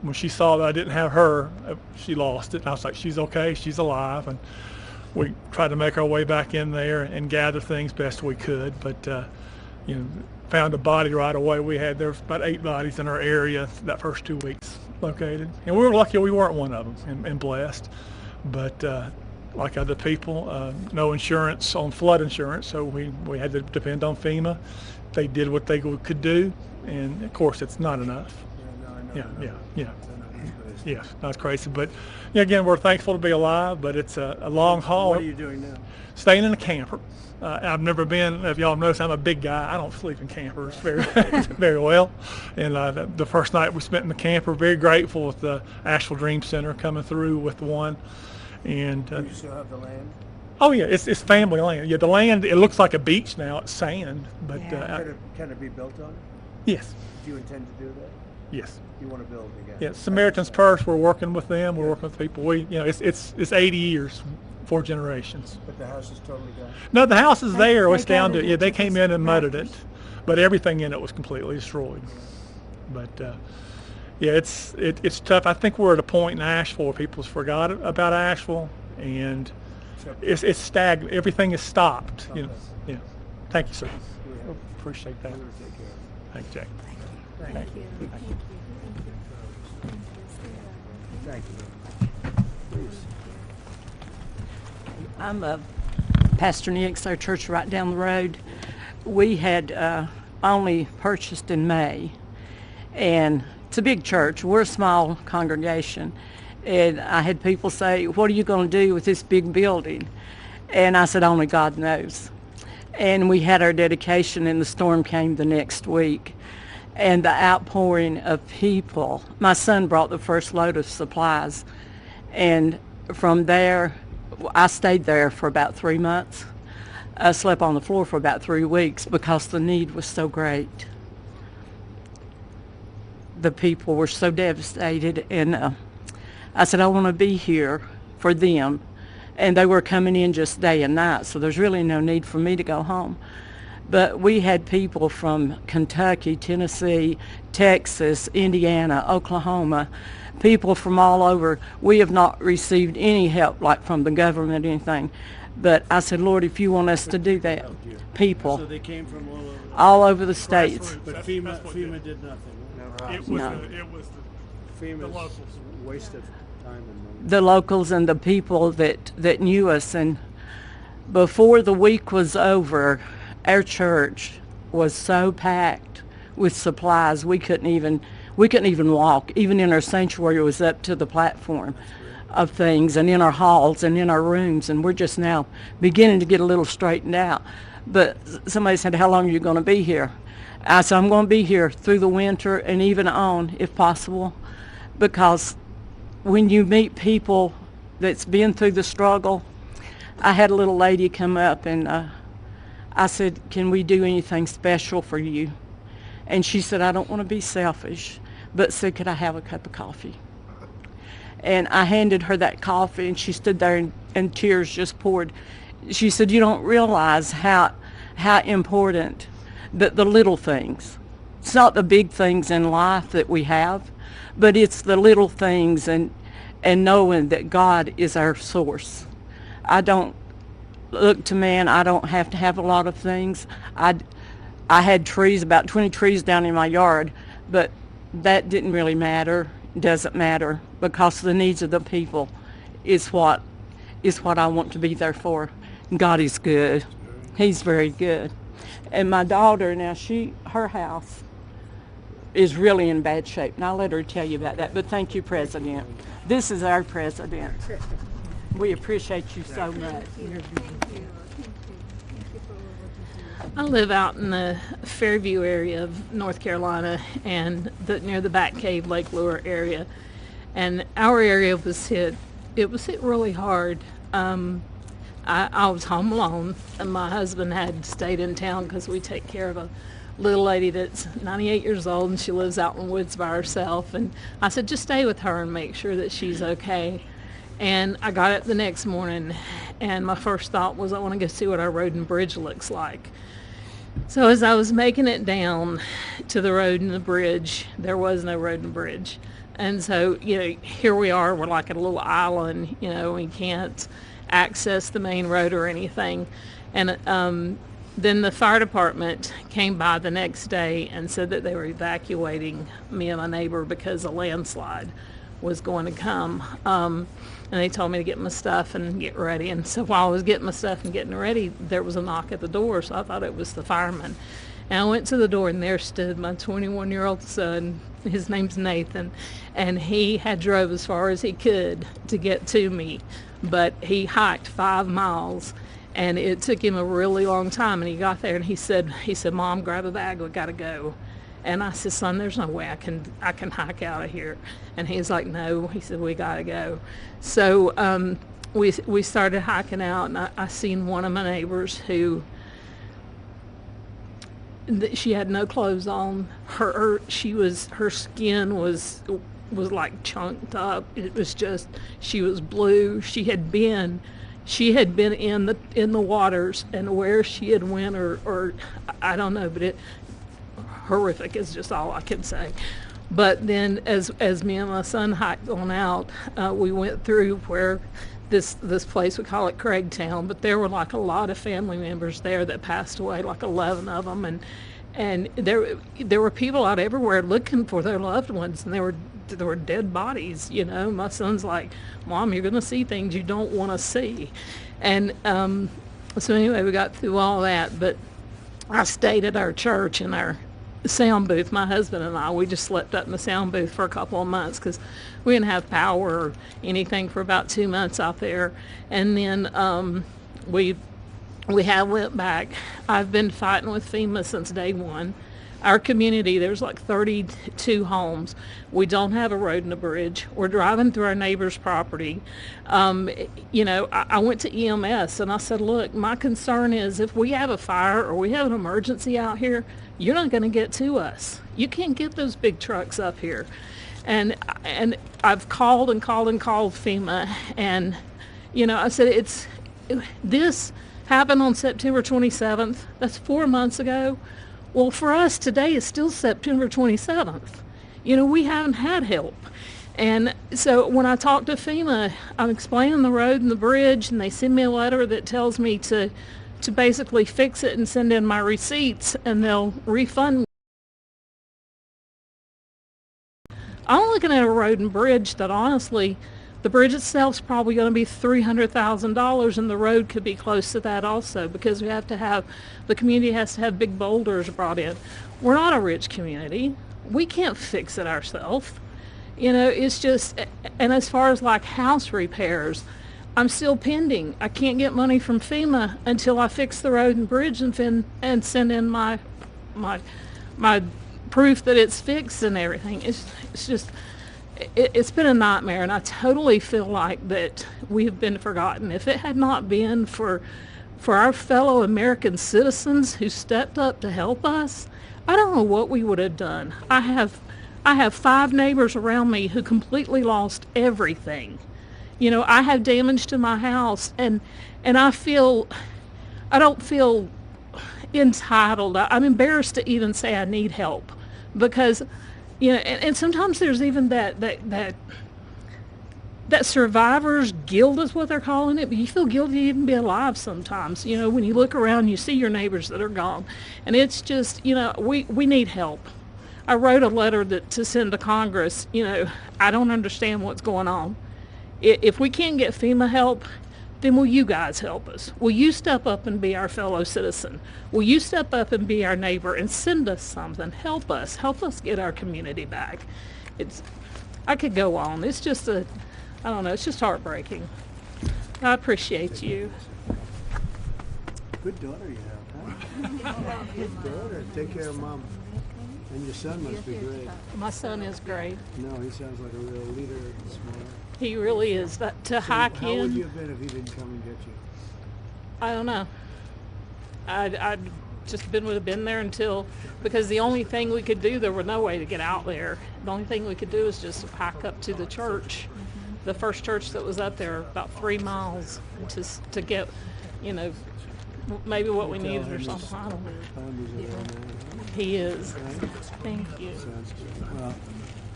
when she saw that I didn't have her, she lost it. And I was like, she's okay, she's alive. And we tried to make our way back in there and gather things best we could. But, found a body right away. There was about 8 bodies in our area that first 2 weeks located. And we were lucky we weren't one of them and blessed. But like other people, no insurance on flood insurance, so we had to depend on FEMA. They did what they could do, and of course it's not enough. Yes, that's crazy. But again, we're thankful to be alive, but it's a long haul. What are you doing now? Staying in a camper. I've never been, if y'all notice, I'm a big guy. I don't sleep in campers very well. And the first night we spent in the camper, very grateful with the Asheville Dream Center coming through with one. And Do you still have the land? oh yeah, it's family land. Yeah, the land, it looks like a beach now. It's sand, but Can it be built on? yes, Do you intend to do that? yes. You want to build again? Yeah, Samaritan's Purse. We're working with them. We're working with people. It's 80 years, 4 generations. But the house is totally gone? No, the house is there. It's down to they came in and mudded it, but everything in it was completely destroyed. But it's tough. I think we're at a point in Asheville where people's forgot about Asheville, and it's stagnant. Everything is stopped. Yeah. Thank you, sir. Appreciate that. Thank you, Jack. Thank you. Thank you. Please. I'm Pastor Nix, our church right down the road. We had only purchased in May, and it's a big church. We're a small congregation, and I had people say, what are you going to do with this big building? And I said, only God knows. And we had our dedication, and the storm came the next week. And the outpouring of people, my son brought the first load of supplies, and from there, I stayed there for about 3 months. I slept on the floor for about 3 weeks because the need was so great. The people were so devastated, and I said, I want to be here for them. And they were coming in just day and night, so there's really no need for me to go home. But we had people from Kentucky, Tennessee, Texas, Indiana, Oklahoma, people from all over. We have not received any help, like from the government or anything. But I said, Lord, if you want us to do that, people. So they came from all over the states. But FEMA did nothing. It was the locals. Wasted time and money. The locals and the people that knew us. And before the week was over, our church was so packed with supplies we couldn't even walk. Even in our sanctuary, it was up to the platform of things, and in our halls and in our rooms, and we're just now beginning to get a little straightened out. But somebody said, how long are you going to be here? I said, I'm going to be here through the winter and even on, if possible, because when you meet people that's been through the struggle, I had a little lady come up, and I said, can we do anything special for you? And she said, I don't want to be selfish, but said, could I have a cup of coffee? And I handed her that coffee, and she stood there, and tears just poured. She said, you don't realize how important that the little things. It's not the big things in life that we have, but it's the little things, and knowing that God is our source. I don't look to man. I don't have to have a lot of things. I had trees, about 20 trees down in my yard, but that didn't really matter. Doesn't matter, because the needs of the people is what I want to be there for. God is good. He's very good. And my daughter now, her house is really in bad shape, and I'll let her tell you about that. But thank you, President. This is our president. We appreciate you so much. I live out in the Fairview area of North Carolina, and near the Back Cave, Lake Lure area. And our area was hit. It was hit really hard. I was home alone, and my husband had stayed in town because we take care of a little lady that's 98 years old, and she lives out in the woods by herself. And I said, just stay with her and make sure that she's okay. And I got up the next morning, and my first thought was, I want to go see what our road and bridge looks like. So as I was making it down to the road and the bridge, there was no road and bridge. And so, here we are, we're like at a little island, we can't access the main road or anything. And then the fire department came by the next day and said that they were evacuating me and my neighbor because a landslide was going to come. And they told me to get my stuff and get ready. And so while I was getting my stuff and getting ready, there was a knock at the door, so I thought it was the fireman. And I went to the door, and there stood my 21-year-old son. His name's Nathan, and he had drove as far as he could to get to me, but he hiked 5 miles, and it took him a really long time. And he got there, and he said, "Mom, grab a bag. We gotta go." And I said, "Son, there's no way I can hike out of here." And he's like, "No," he said, "we gotta go." So we started hiking out, and I seen one of my neighbors who. She had no clothes on. Her skin was like chunked up. It was just, she was blue. She had been in the waters, and where she had went or I don't know, but horrific is just all I can say. But then as me and my son hiked on out, we went through where this place, we call it Craigtown, but there were like a lot of family members there that passed away, like 11 of them, and there were people out everywhere looking for their loved ones, and there were dead bodies. My son's like, "Mom, you're gonna see things you don't want to see," and so anyway, we got through all that. But I stayed at our church in our sound booth. My husband and I, we just slept up in the sound booth for a couple of months because we didn't have power or anything for about 2 months out there. And then we went back. I've been fighting with FEMA since day one. Our community, there's like 32 homes. We don't have a road and a bridge. We're driving through our neighbor's property. I went to EMS and I said, "Look, my concern is if we have a fire or we have an emergency out here, you're not going to get to us. You can't get those big trucks up here." And I've called and called and called FEMA, and I said, this happened on September 27th. That's 4 months ago. Well, for us, today is still September 27th. We haven't had help. And so when I talk to FEMA, I'm explaining the road and the bridge, and they send me a letter that tells me to basically fix it and send in my receipts, and they'll refund me. I'm looking at a road and bridge that honestly, the bridge itself is probably going to be $300,000, and the road could be close to that also, because the community has to have big boulders brought in. We're not a rich community. We can't fix it ourselves. It's just, and as far as like house repairs, I'm still pending. I can't get money from FEMA until I fix the road and bridge and send in my proof that it's fixed and everything. It's been a nightmare, and I totally feel like that we have been forgotten. If it had not been for our fellow American citizens who stepped up to help us, I don't know what we would have done. I have 5 neighbors around me who completely lost everything. I have damage to my house, and I don't feel entitled. I'm embarrassed to even say I need help, because and sometimes there's even that survivor's guilt is what they're calling it, but you feel guilty to even be alive sometimes. When you look around, you see your neighbors that are gone, and it's just, we need help. I wrote a letter to send to Congress. I don't understand what's going on. If we can't get FEMA help, then will you guys help us? Will you step up and be our fellow citizen? Will you step up and be our neighbor and send us something? Help us get our community back. I could go on. It's just I don't know, it's just heartbreaking. I appreciate you. Good daughter you have, huh? Good daughter. Take care of Mom. And your son must be great. My son is great. No, he sounds like a real leader and smart. He really is. Hike how in. How would you have been if he didn't come and get you? I don't know. I'd just would have been there because the only thing we could do, there was no way to get out there. The only thing we could do is just hike up to the church, the first church that was up there, about 3 miles, to get, maybe what we needed or something. I don't know. He is. Thank you. Well,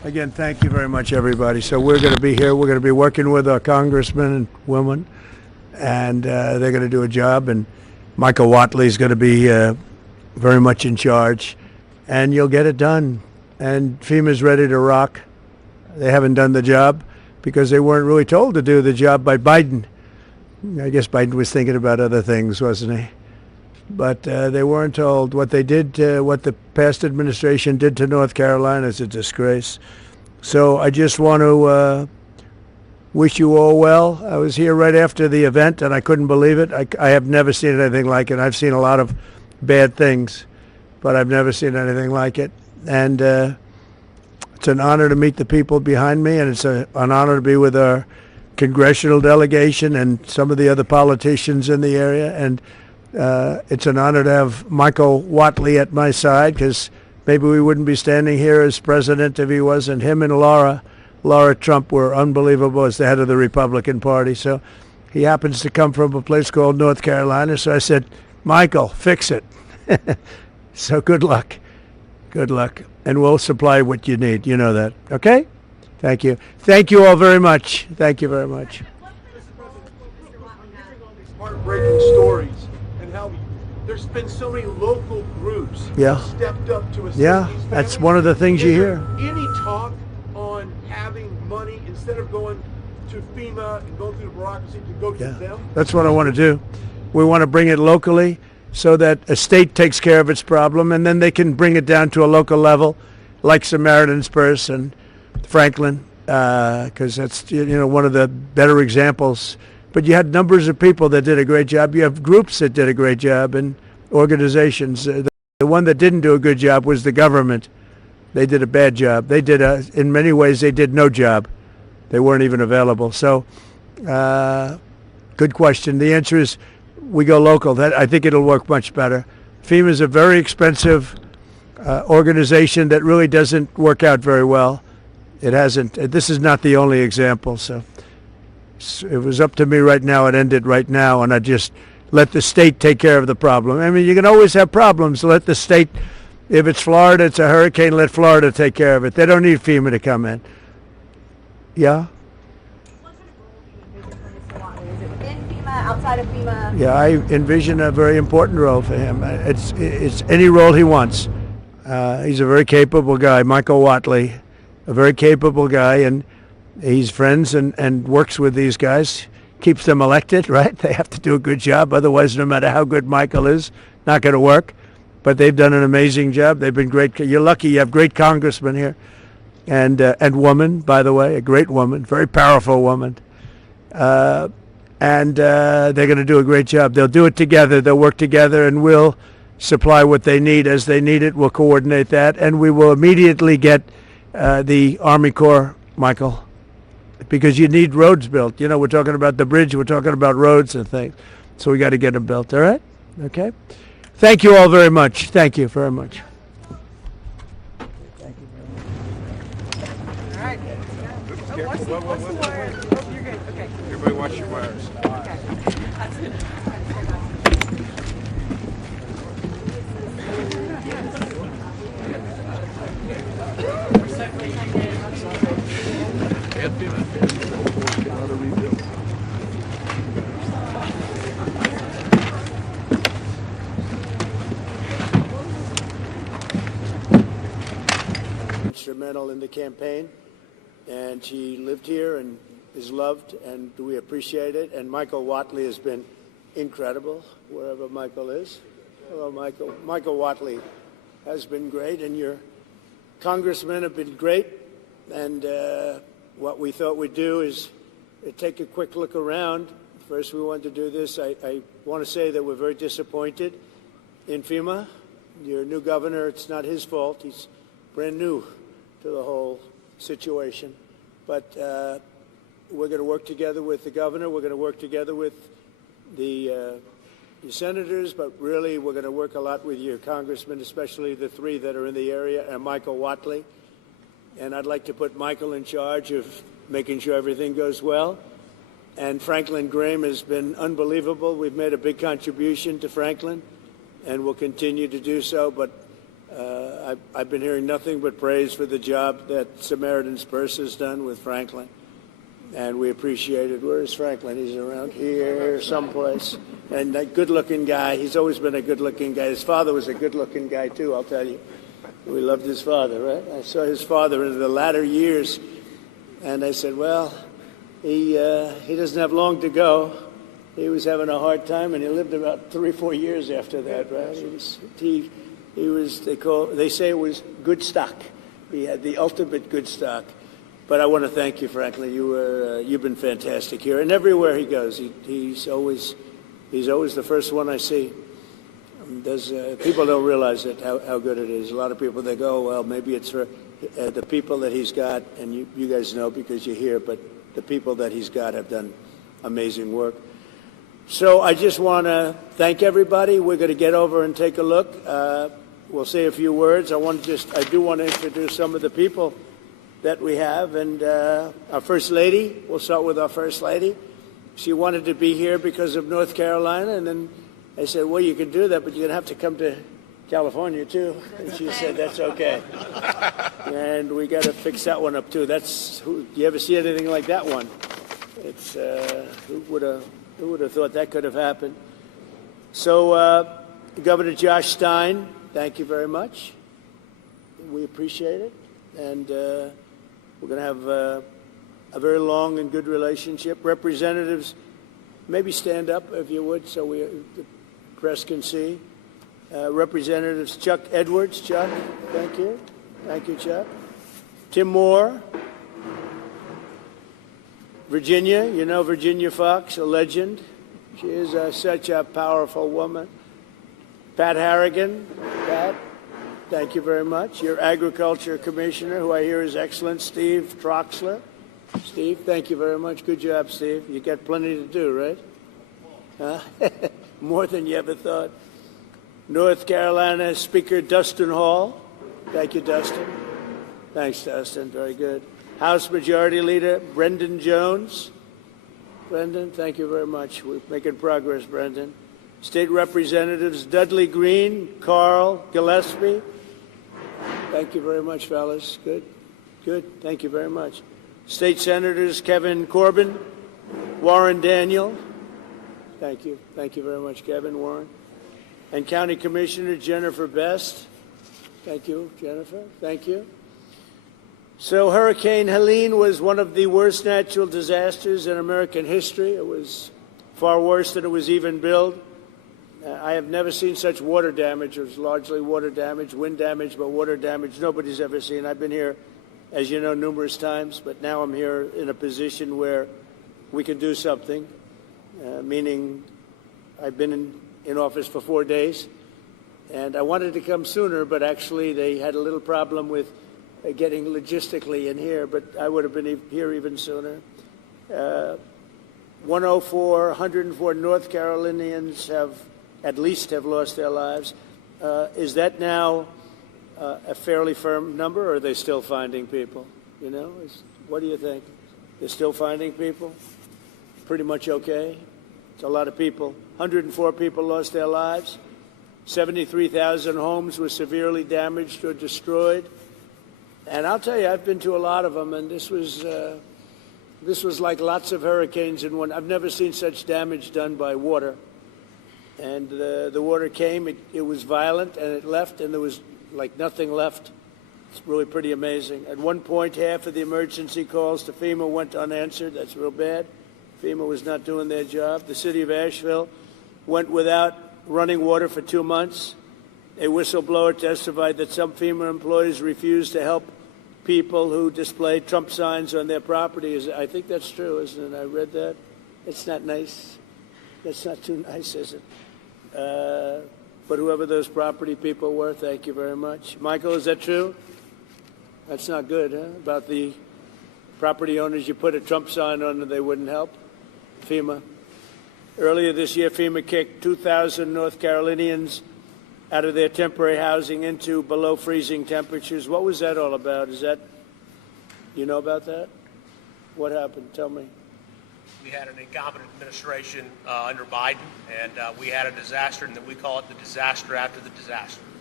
Again, thank you very much, everybody. So we're going to be here. We're going to be working with our congressmen and women, and they're going to do a job. And Michael Watley is going to be very much in charge, and you'll get it done. And FEMA's ready to rock. They haven't done the job because they weren't really told to do the job by Biden. I guess Biden was thinking about other things, wasn't he? But they weren't told. What they did, what the past administration did to North Carolina is a disgrace. So I just want to wish you all well. I was here right after the event, and I couldn't believe it. I have never seen anything like it. I've seen a lot of bad things, but I've never seen anything like it. And it's an honor to meet the people behind me, and it's an honor to be with our congressional delegation and some of the other politicians in the area. And it's an honor to have Michael Watley at my side, because maybe we wouldn't be standing here as president if he wasn't. Him and Laura Trump were unbelievable as the head of the Republican Party. So he happens to come from a place called North Carolina. So I said, Michael, fix it. So good luck. Good luck. And we'll supply what you need. You know that. Okay? Thank you. Thank you all very much. Thank you very much. Heartbreaking stories, and how there's been so many local groups Yeah. stepped up to assist Yeah, these that's families. one of the things you Is hear. there any talk on having money instead of going to FEMA and going through the bureaucracy to go to them? That's what I want to do. We want to bring it locally so that a state takes care of its problem, and then they can bring it down to a local level, like Samaritan's Purse and Franklin, because that's one of the better examples. But you had numbers of people that did a great job. You have groups that did a great job, and organizations. The one that didn't do a good job was the government. They did a bad job. They did in many ways, they did no job. They weren't even available. So, good question. The answer is we go local. I think it'll work much better. FEMA is a very expensive organization that really doesn't work out very well. It hasn't. This is not the only example. So it was up to me right now. It ended right now, and I just let the state take care of the problem. I mean, you can always have problems. Let the state, if it's Florida, it's a hurricane, let Florida take care of it. They don't need FEMA to come in. Yeah? Within FEMA, outside of FEMA? Yeah, I envision a very important role for him. It's any role he wants. He's a very capable guy, Michael Watley, a very capable guy, and he's friends and works with these guys, keeps them elected, right? They have to do a good job. Otherwise, no matter how good Michael is, not going to work. But they've done an amazing job. They've been great. You're lucky you have great congressmen here. And woman, by the way, a great woman, very powerful woman. And they're going to do a great job. They'll do it together. They'll work together, and we'll supply what they need as they need it. We'll coordinate that. And we will immediately get the Army Corps, Michael, because you need roads built. You know, we're talking about the bridge. We're talking about roads and things. So we got to get them built. All right? Okay? Thank you all very much. Thank you very much. All right. What's the wire? Oh, you're good. Okay. Everybody watch your wires. Okay. That's good. Instrumental in the campaign, and she lived here and is loved, and we appreciate it. And Michael Watley has been incredible wherever Michael is. Hello, Michael. Michael Watley has been great, and your congressmen have been great. And what we thought we'd do is take a quick look around. First, we wanted to do this. I want to say that we're very disappointed in FEMA. Your new governor, it's not his fault. He's brand new to the whole situation. But we're going to work together with the governor. We're going to work together with the senators, but really we're going to work a lot with your congressmen, especially the three that are in the area, and Michael Watley. And I'd like to put Michael in charge of making sure everything goes well. And Franklin Graham has been unbelievable. We've made a big contribution to Franklin, and we'll continue to do so. But I've been hearing nothing but praise for the job that Samaritan's Purse has done with Franklin, and we appreciate it. Where is Franklin? He's around here someplace. And a good-looking guy. He's always been a good-looking guy. His father was a good-looking guy, too, I'll tell you. We loved his father, right? I saw his father in the latter years, and I said, well, he doesn't have long to go. He was having a hard time, and he lived about 3 or 4 years after that, right? He was they say it was good stock. He had the ultimate good stock. But I want to thank you, Franklin. You've been fantastic here, and everywhere he goes, he's always the first one I see. People don't realize it, how good it is. A lot of people, they go, well, maybe it's for the people that he's got, and you guys know because you're here, but the people that he's got have done amazing work. So I just want to thank everybody. We're going to get over and take a look. We'll say a few words. I do want to introduce some of the people that we have, and our First Lady. We'll start with our First Lady. She wanted to be here because of North Carolina, and then I said, well, you can do that, but you're going to have to come to California, too. And she said, that's okay. And we got to fix that one up, too. You ever see anything like that one? It's, who would have thought that could have happened? So, Governor Josh Stein, thank you very much. We appreciate it. And we're going to have a very long and good relationship. Representatives, maybe stand up if you would so the press can see. Representatives Chuck Edwards. Chuck, thank you. Thank you, Chuck. Tim Moore. Virginia, you know Virginia Fox, a legend. She is such a powerful woman. Pat Harrigan. Pat, thank you very much. Your Agriculture Commissioner, who I hear is excellent, Steve Troxler. Steve, thank you very much. Good job, Steve. You got plenty to do, right? Huh? More than you ever thought. North Carolina Speaker Dustin Hall. Thank you, Dustin. Thanks, Dustin. Very good. House Majority Leader Brendan Jones. Brendan, thank you very much. We're making progress, Brendan. State Representatives Dudley Green, Carl Gillespie. Thank you very much, fellas. Good. Good. Thank you very much. State Senators Kevin Corbin, Warren Daniel. Thank you. Thank you very much, Kevin, Warren. And County Commissioner Jennifer Best. Thank you, Jennifer. Thank you. So Hurricane Helene was one of the worst natural disasters in American history. It was far worse than it was even billed. I have never seen such water damage. It was largely water damage, wind damage, but water damage nobody's ever seen. I've been here, as you know, numerous times, but now I'm here in a position where we can do something, meaning I've been in office for 4 days, and I wanted to come sooner, but actually they had a little problem with getting logistically in here, but I would have been here even sooner. 104 North Carolinians have lost their lives. Is that now a fairly firm number, or are they still finding people? You know, what do you think? They're still finding people? Pretty much okay? It's a lot of people. 104 people lost their lives. 73,000 homes were severely damaged or destroyed. And I'll tell you, I've been to a lot of them, and this was like lots of hurricanes in one. I've never seen such damage done by water. And the water came, it was violent, and it left, and there was like nothing left. It's really pretty amazing. At one point, half of the emergency calls to FEMA went unanswered. That's real bad. FEMA was not doing their job. The city of Asheville went without running water for 2 months. A whistleblower testified that some FEMA employees refused to help people who displayed Trump signs on their property. I think that's true, isn't it? I read that. It's not nice. That's not too nice, is it? But whoever those property people were, thank you very much. Michael, is that true? That's not good, huh? About the property owners, you put a Trump sign on and they wouldn't help? FEMA. Earlier this year, FEMA kicked 2,000 North Carolinians out of their temporary housing into below freezing temperatures. What was that all about? You know about that? What happened? Tell me. We had an incompetent administration under Biden, and we had a disaster, and we call it the disaster after the disaster.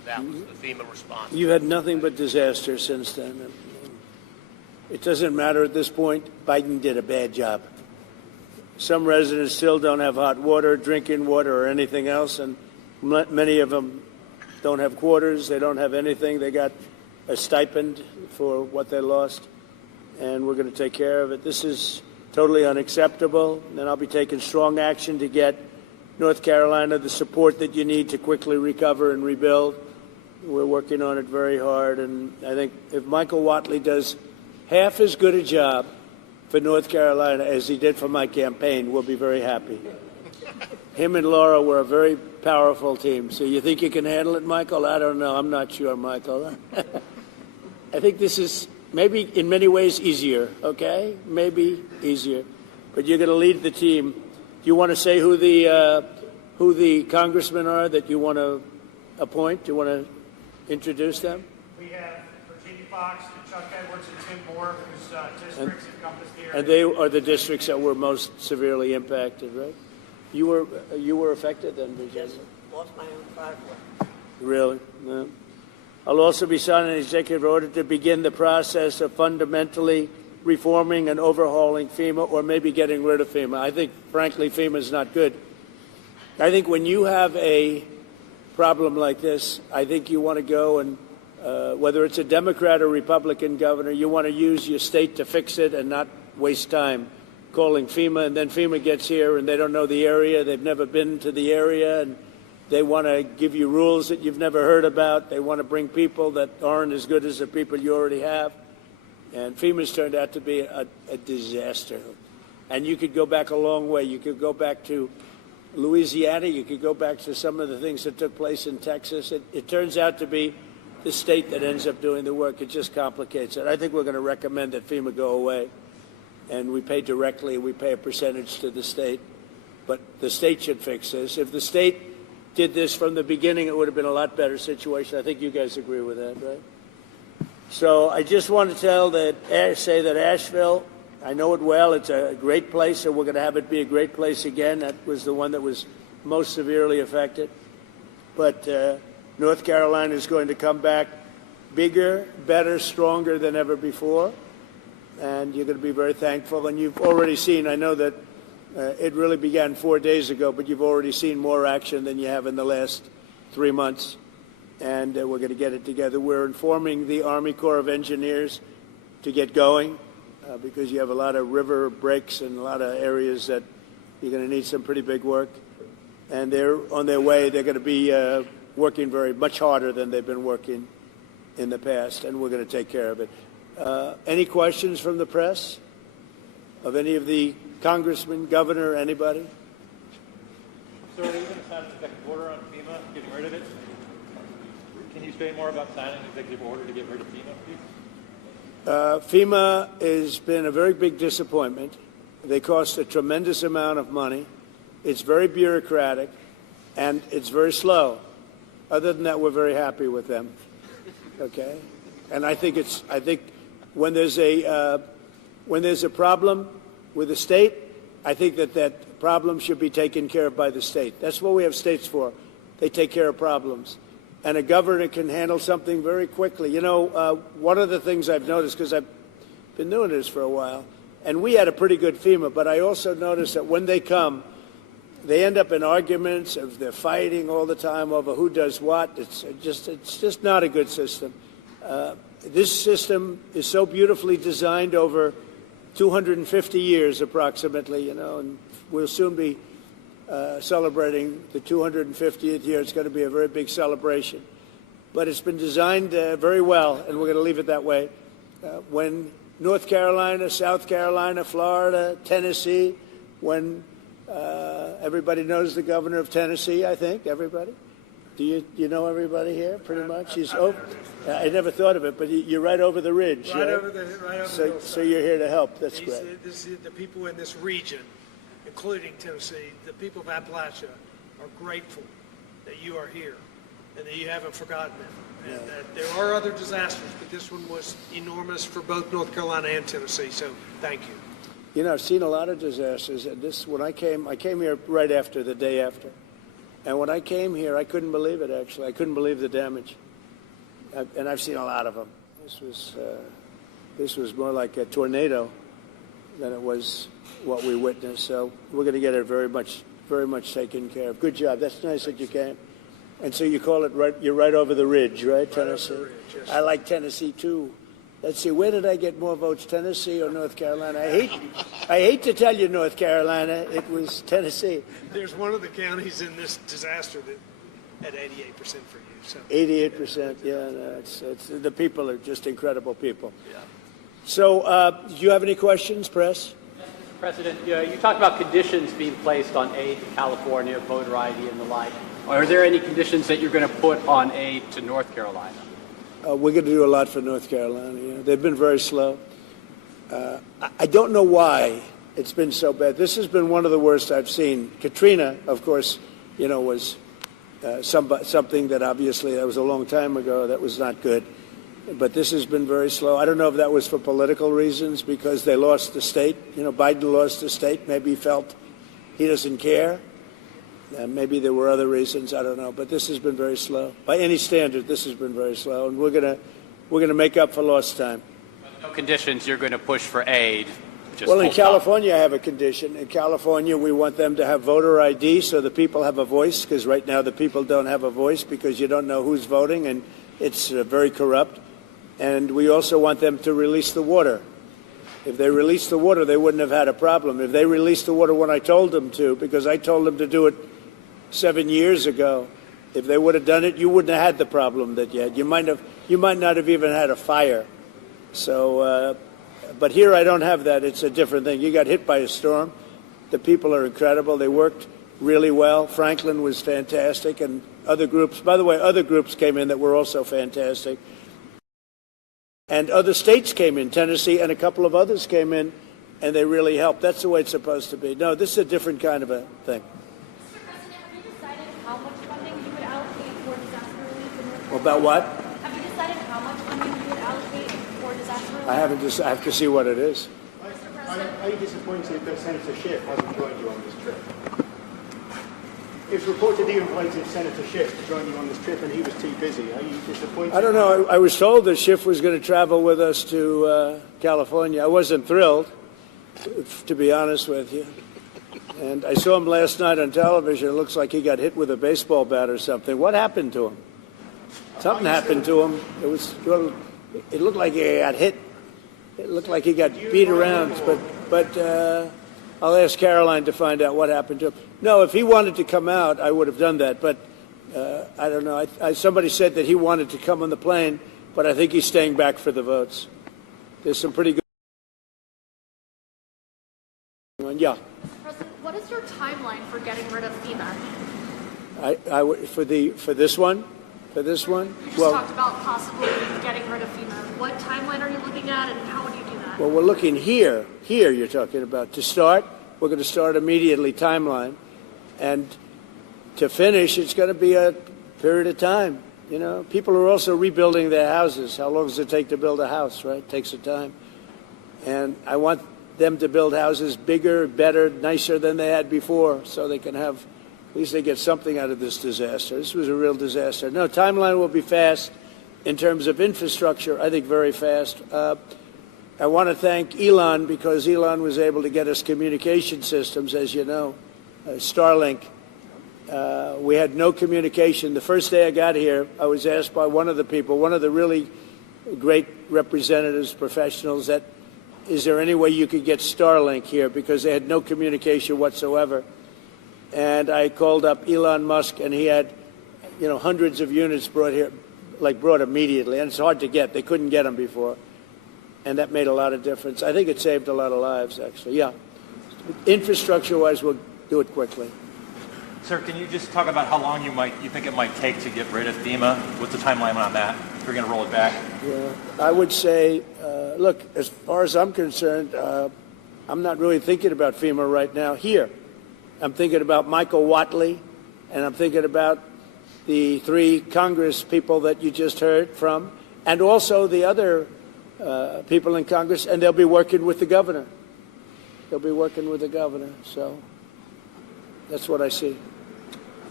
That was the FEMA response. You've had nothing but disaster since then. It doesn't matter at this point. Biden did a bad job. Some residents still don't have hot water, drinking water, or anything else, and many of them don't have quarters. They don't have anything. They got a stipend for what they lost, and we're going to take care of it. This is totally unacceptable, and I'll be taking strong action to get North Carolina the support that you need to quickly recover and rebuild. We're working on it very hard, and I think if Michael Whatley does half as good a job for North Carolina as he did for my campaign, we'll be very happy. Him and Laura were a very powerful team. So you think you can handle it, Michael? I don't know. I'm not sure, Michael. I think this is maybe in many ways easier, okay? Maybe easier. But you're going to lead the team. Do you want to say who the congressmen are that you want to appoint? Do you want to introduce them? We have Virginia Fox, Chuck Edwards, and Tim Moore, whose districts encompass the area. And they are the districts that were most severely impacted, right? You were affected then, Virginia? Yes, lost my own driveway. Really? No. I'll also be signing an executive order to begin the process of fundamentally reforming and overhauling FEMA, or maybe getting rid of FEMA. I think, frankly, FEMA is not good. I think when you have a problem like this, I think you want to go and, whether it's a Democrat or Republican governor, you want to use your state to fix it and not waste time calling FEMA, and then FEMA gets here and they don't know the area, they've never been to the area, and they want to give you rules that you've never heard about. They want to bring people that aren't as good as the people you already have. And FEMA's turned out to be a disaster. And you could go back a long way. You could go back to Louisiana. You could go back to some of the things that took place in Texas. It turns out to be the state that ends up doing the work. It just complicates it. I think we're going to recommend that FEMA go away. And we pay directly, we pay a percentage to the state. But the state should fix this. If the state did this from the beginning, it would have been a lot better situation. I think you guys agree with that, right? So I just want to say that Asheville, I know it well. It's a great place, and we're going to have it be a great place again. That was the one that was most severely affected. But North Carolina is going to come back bigger, better, stronger than ever before. And you're going to be very thankful. And you've already seen, I know that it really began 4 days ago, but you've already seen more action than you have in the last 3 months. And we're going to get it together. We're informing the Army Corps of Engineers to get going because you have a lot of river breaks and a lot of areas that you're going to need some pretty big work. And they're on their way. They're going to be working much harder than they've been working in the past, and we're going to take care of it. Any questions from the press of any of the congressmen, governor, anybody? Sir, are you going to sign an executive order on FEMA, getting rid of it? Can you say more about signing an executive order to get rid of FEMA, please? FEMA has been a very big disappointment. They cost a tremendous amount of money. It's very bureaucratic, and it's very slow. Other than that, we're very happy with them. Okay, and I think when there's a problem with the state, I think that problem should be taken care of by the state. That's what we have states for. They take care of problems. And a governor can handle something very quickly. You know, one of the things I've noticed, because I've been doing this for a while, and we had a pretty good FEMA, but I also noticed that when they come, they end up in arguments. They're fighting all the time over who does what. It's just not a good system. This system is so beautifully designed over 250 years approximately, and we'll soon be celebrating the 250th year. It's going to be a very big celebration. But it's been designed very well, and we're going to leave it that way. When North Carolina, South Carolina, Florida, Tennessee, when everybody knows the governor of Tennessee, I think, everybody? Do you know everybody here, pretty much? I never thought of it, but you're right over the ridge. Right over the hillside. So you're here to help. That's great. The people in this region, including Tennessee, the people of Appalachia, are grateful that you are here and that you haven't forgotten them. And that there are other disasters, but this one was enormous for both North Carolina and Tennessee. So thank you. You know, I've seen a lot of disasters. And when I came here right after, the day after. And when I came here, I couldn't believe it, actually. I couldn't believe the damage. And I've seen a lot of them. This was more like a tornado than it was what we witnessed. So we're going to get it very much taken care of. Good job. That's nice that you came. And so you call it you're right over the ridge, right, Tennessee? Over the ridge, yes. I like Tennessee, too. Let's see, where did I get more votes, Tennessee or North Carolina? I hate to tell you North Carolina. It was Tennessee. There's one of the counties in this disaster that had 88% for you. So. 88%, yeah. No, it's the people are just incredible people. Yeah. So do you have any questions, Press? Yes, Mr. President, you talked about conditions being placed on aid to California, voter ID and the like. Are there any conditions that you're going to put on aid to North Carolina? We're going to do a lot for North Carolina. Yeah. They've been very slow. I don't know why it's been so bad. This has been one of the worst I've seen. Katrina, of course, was something that obviously that was a long time ago. That was not good. But this has been very slow. I don't know if that was for political reasons because they lost the state. Biden lost the state. Maybe he felt he doesn't care. Maybe there were other reasons. I don't know. But this has been very slow. By any standard, this has been very slow. And we're gonna make up for lost time. No conditions. You're going to push for aid. Well, in California, I have a condition. In California, we want them to have voter ID so the people have a voice, because right now the people don't have a voice because you don't know who's voting, and it's very corrupt. And we also want them to release the water. If they released the water, they wouldn't have had a problem. If they released the water when I told them to, because I told them to do it 7 years ago, if they would have done it, you wouldn't have had the problem that you had. You might not have even had a fire. So, but here I don't have that. It's a different thing. You got hit by a storm. The people are incredible. They worked really well. Franklin was fantastic, and other groups. By the way, other groups came in that were also fantastic. And other states came in, Tennessee and a couple of others came in, and they really helped. That's the way it's supposed to be. No, this is a different kind of a thing. Mr. President, have you decided how much funding you would allocate for disaster relief in North Carolina? About what? Have you decided how much funding you would allocate for disaster relief? I have to see what it is. Are you disappointed that Senator Schiff hasn't joined you on this trip? It's reported he invited Senator Schiff to join you on this trip, and he was too busy. Are you disappointed? I don't know. I was told that Schiff was going to travel with us to California. I wasn't thrilled, to be honest with you. And I saw him last night on television. It looks like he got hit with a baseball bat or something. What happened to him? Something happened to him. It looked like he got hit. It looked like he got beat around. But I'll ask Caroline to find out what happened to him. No, if he wanted to come out, I would have done that. But I don't know. Somebody said that he wanted to come on the plane, but I think he's staying back for the votes. There's some pretty good. Yeah. President, what is your timeline for getting rid of FEMA? For this one. You just talked about possibly getting rid of FEMA. What timeline are you looking at, and how would you do that? Well, we're looking here. Here, you're talking about. To start, we're going to start immediately timeline. And to finish, it's going to be a period of time. People are also rebuilding their houses. How long does it take to build a house, right? It takes some time. And I want them to build houses bigger, better, nicer than they had before, so they can have, at least they get something out of this disaster. This was a real disaster. No, timeline will be fast. In terms of infrastructure, I think very fast. I want to thank Elon, because Elon was able to get us communication systems, as you know. Starlink. We had no communication. The first day I got here, I was asked by one of the people, one of the really great representatives, professionals, that is there any way you could get Starlink here, because they had no communication whatsoever. And I called up Elon Musk, and he had, hundreds of units brought here, brought immediately. And it's hard to get. They couldn't get them before. And that made a lot of difference. I think it saved a lot of lives, actually. Yeah. Infrastructure-wise, we'll do it quickly. Sir, can you just talk about how long you think it might take to get rid of FEMA? What's the timeline on that? If you're going to roll it back? Yeah, I would say, look, as far as I'm concerned, I'm not really thinking about FEMA right now here. I'm thinking about Michael Whatley, and I'm thinking about the 3 Congress people that you just heard from, and also the other people in Congress, and they'll be working with the governor. They'll be working with the governor, so that's what I see.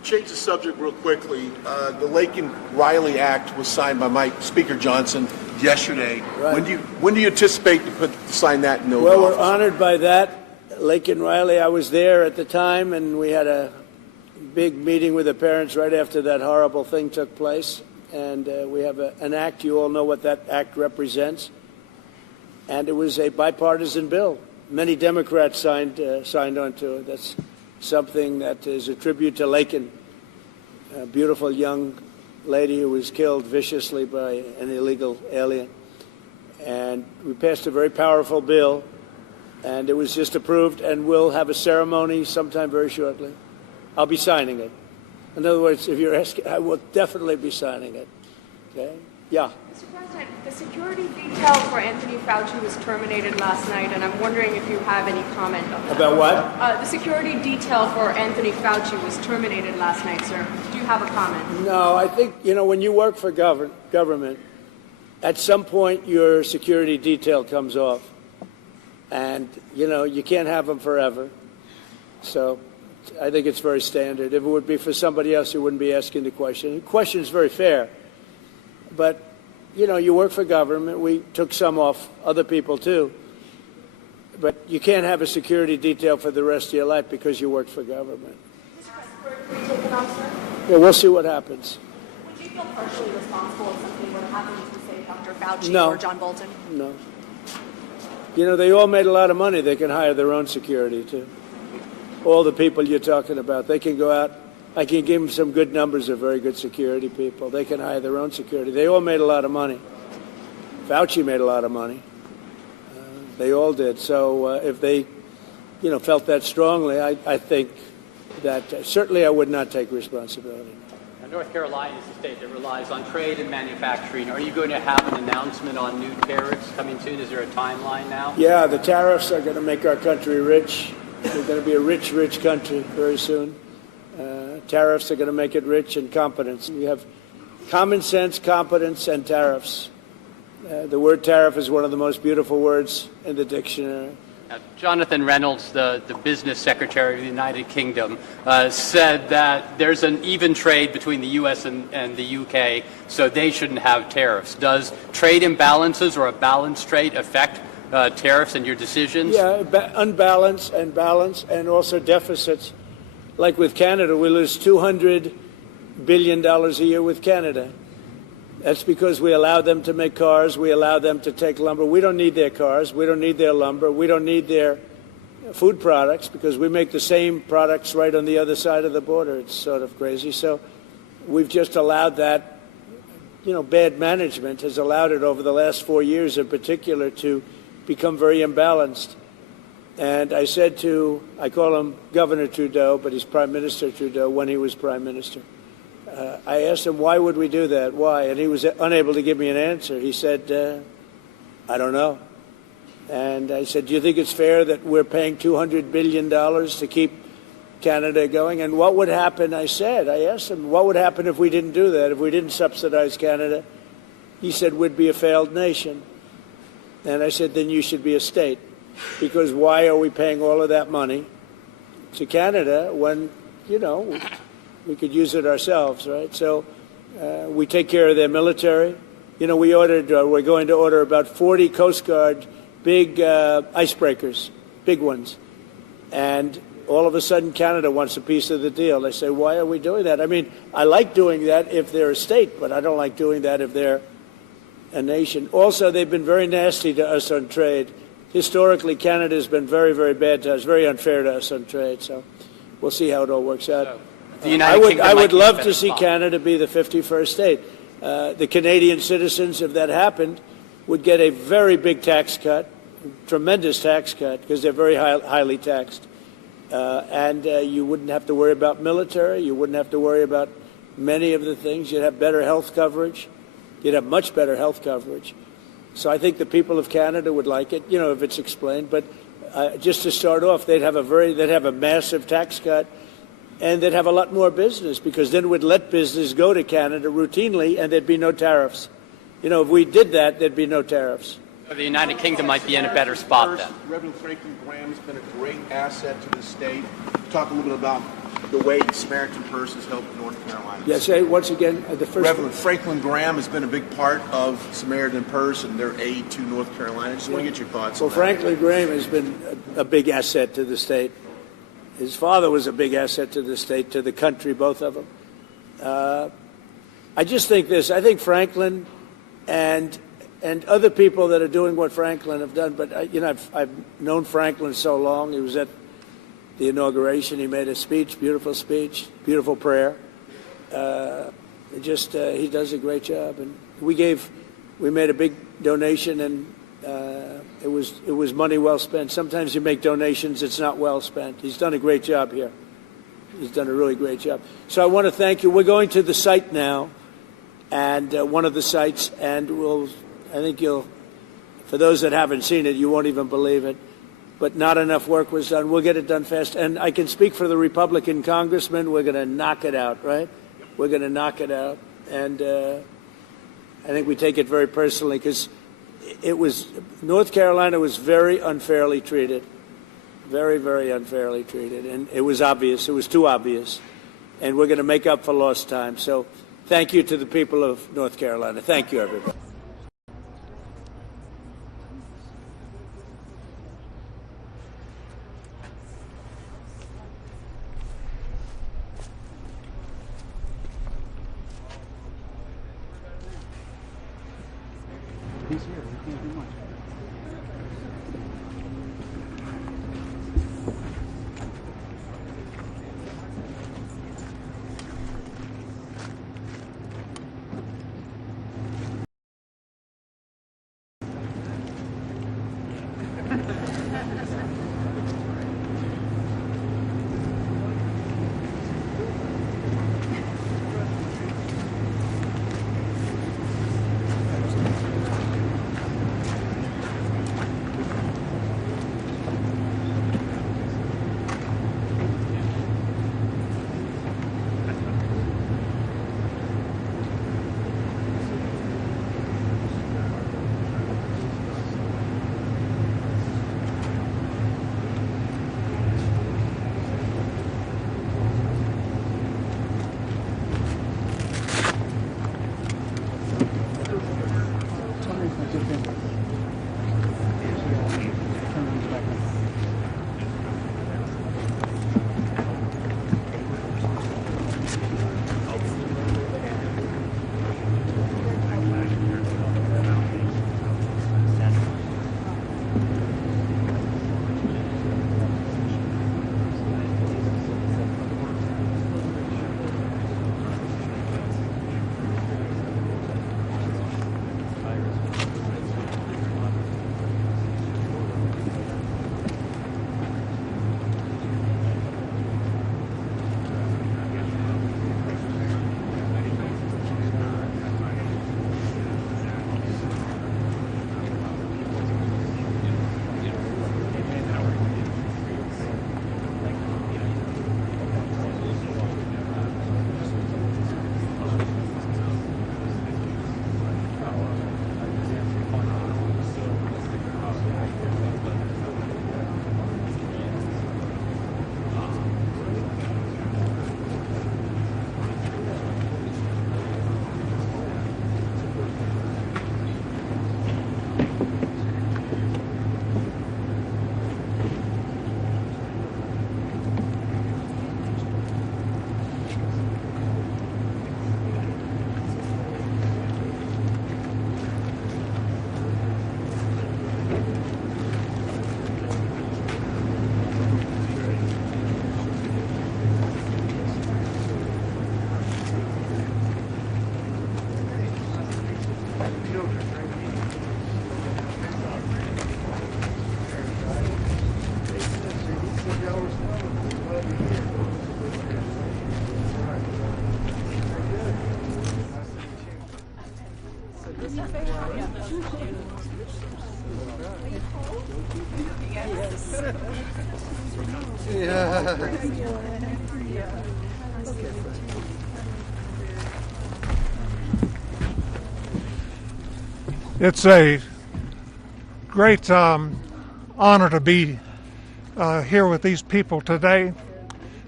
change the subject real quickly. The Laken-Riley Act was signed by Speaker Johnson yesterday. Right. When do you anticipate to sign that in the Well, we're office? honored by that. Laken-Riley, I was there at the time, and we had a big meeting with the parents right after that horrible thing took place. And we have an act. You all know what that act represents. And it was a bipartisan bill. Many Democrats signed onto it. That's something that is a tribute to Laken, a beautiful young lady who was killed viciously by an illegal alien. And we passed a very powerful bill, and it was just approved, and we'll have a ceremony sometime very shortly. I'll be signing it. In other words, if you're asking, I will definitely be signing it. Okay? Yeah. Mr. President, the security detail for Anthony Fauci was terminated last night, and I'm wondering if you have any comment on that. About what? The security detail for Anthony Fauci was terminated last night, sir. Do you have a comment? No, I think, when you work for government, at some point your security detail comes off. And, you can't have them forever. So I think it's very standard. If it would be for somebody else, you wouldn't be asking the question. The question is very fair. But, you work for government. We took some off, other people too. But you can't have a security detail for the rest of your life because you work for government. Were you taken off, sir? Yeah, we'll see what happens. Would you feel partially responsible if something were to happen to, say, Dr. Fauci No. or John Bolton? No. They all made a lot of money. They can hire their own security, too. All the people you're talking about, they can go out. I can give them some good numbers of very good security people. They can hire their own security. They all made a lot of money. Fauci made a lot of money. They all did. So if they, felt that strongly, I think that certainly I would not take responsibility. Now, North Carolina is a state that relies on trade and manufacturing. Are you going to have an announcement on new tariffs coming soon? Is there a timeline now? Yeah, the tariffs are going to make our country rich. We're going to be a rich, rich country very soon. Tariffs are going to make it rich, and competence. We have common sense, competence, and tariffs. The word tariff is one of the most beautiful words in the dictionary. Jonathan Reynolds, the business secretary of the United Kingdom, said that there's an even trade between the U.S. and the UK, so they shouldn't have tariffs. Does trade imbalances or a balanced trade affect tariffs and your decisions? Yeah, unbalanced and balance, and also deficits. Like with Canada, we lose $200 billion a year with Canada. That's because we allow them to make cars. We allow them to take lumber. We don't need their cars. We don't need their lumber. We don't need their food products because we make the same products right on the other side of the border. It's sort of crazy. So we've just allowed that, bad management has allowed it over the last 4 years in particular to become very imbalanced. And I said I call him Governor Trudeau, but he's Prime Minister Trudeau when he was Prime Minister. I asked him, why would we do that? Why? And he was unable to give me an answer. He said, I don't know. And I said, do you think it's fair that we're paying $200 billion to keep Canada going? And what would happen, I asked him, what would happen if we didn't do that, if we didn't subsidize Canada? He said, we'd be a failed nation. And I said, then you should be a state. Because why are we paying all of that money to Canada when, we could use it ourselves, right? So we take care of their military. We're going to order about 40 Coast Guard big icebreakers, big ones. And all of a sudden Canada wants a piece of the deal. They say, why are we doing that? I mean, I like doing that if they're a state, but I don't like doing that if they're a nation. Also, they've been very nasty to us on trade. Historically, Canada has been very, very bad to us, very unfair to us on trade. So we'll see how it all works out. I would love to see Canada be the 51st state. The Canadian citizens, if that happened, would get a very big tax cut, tremendous tax cut, because they're very highly taxed. And you wouldn't have to worry about military. You wouldn't have to worry about many of the things. You'd have better health coverage. You'd have much better health coverage. So I think the people of Canada would like it, if it's explained. But just to start off, they'd have a massive tax cut, and they'd have a lot more business because then we'd let business go to Canada routinely, and there'd be no tariffs. If we did that, there'd be no tariffs. So the United Kingdom might be in a better spot then. Reverend Franklin Graham's been a great asset to the state. Talk a little bit about the way Samaritan Purse has helped North Carolina. Yeah, say once again, the first. Reverend Franklin Graham has been a big part of Samaritan Purse and their aid to North Carolina. Just want to get your thoughts Well, on that. Franklin Graham has been a big asset to the state. His father was a big asset to the state, to the country, both of them. I just think this. I think Franklin and other people that are doing what Franklin have done. But I've known Franklin so long. He was at the inauguration. He made a speech, beautiful prayer. He does a great job. And we made a big donation, and it was money well spent. Sometimes you make donations, it's not well spent. He's done a great job here. He's done a really great job. So I want to thank you. We're going to the site now, and one of the sites, and I think for those that haven't seen it, you won't even believe it, but not enough work was done. We'll get it done fast. And I can speak for the Republican congressman. We're going to knock it out, right? We're going to knock it out. And I think we take it very personally because North Carolina was very unfairly treated. Very, very unfairly treated. And it was obvious. It was too obvious. And we're going to make up for lost time. So thank you to the people of North Carolina. Thank you, everybody. He's here. We can't do much. It's a great honor to be here with these people today.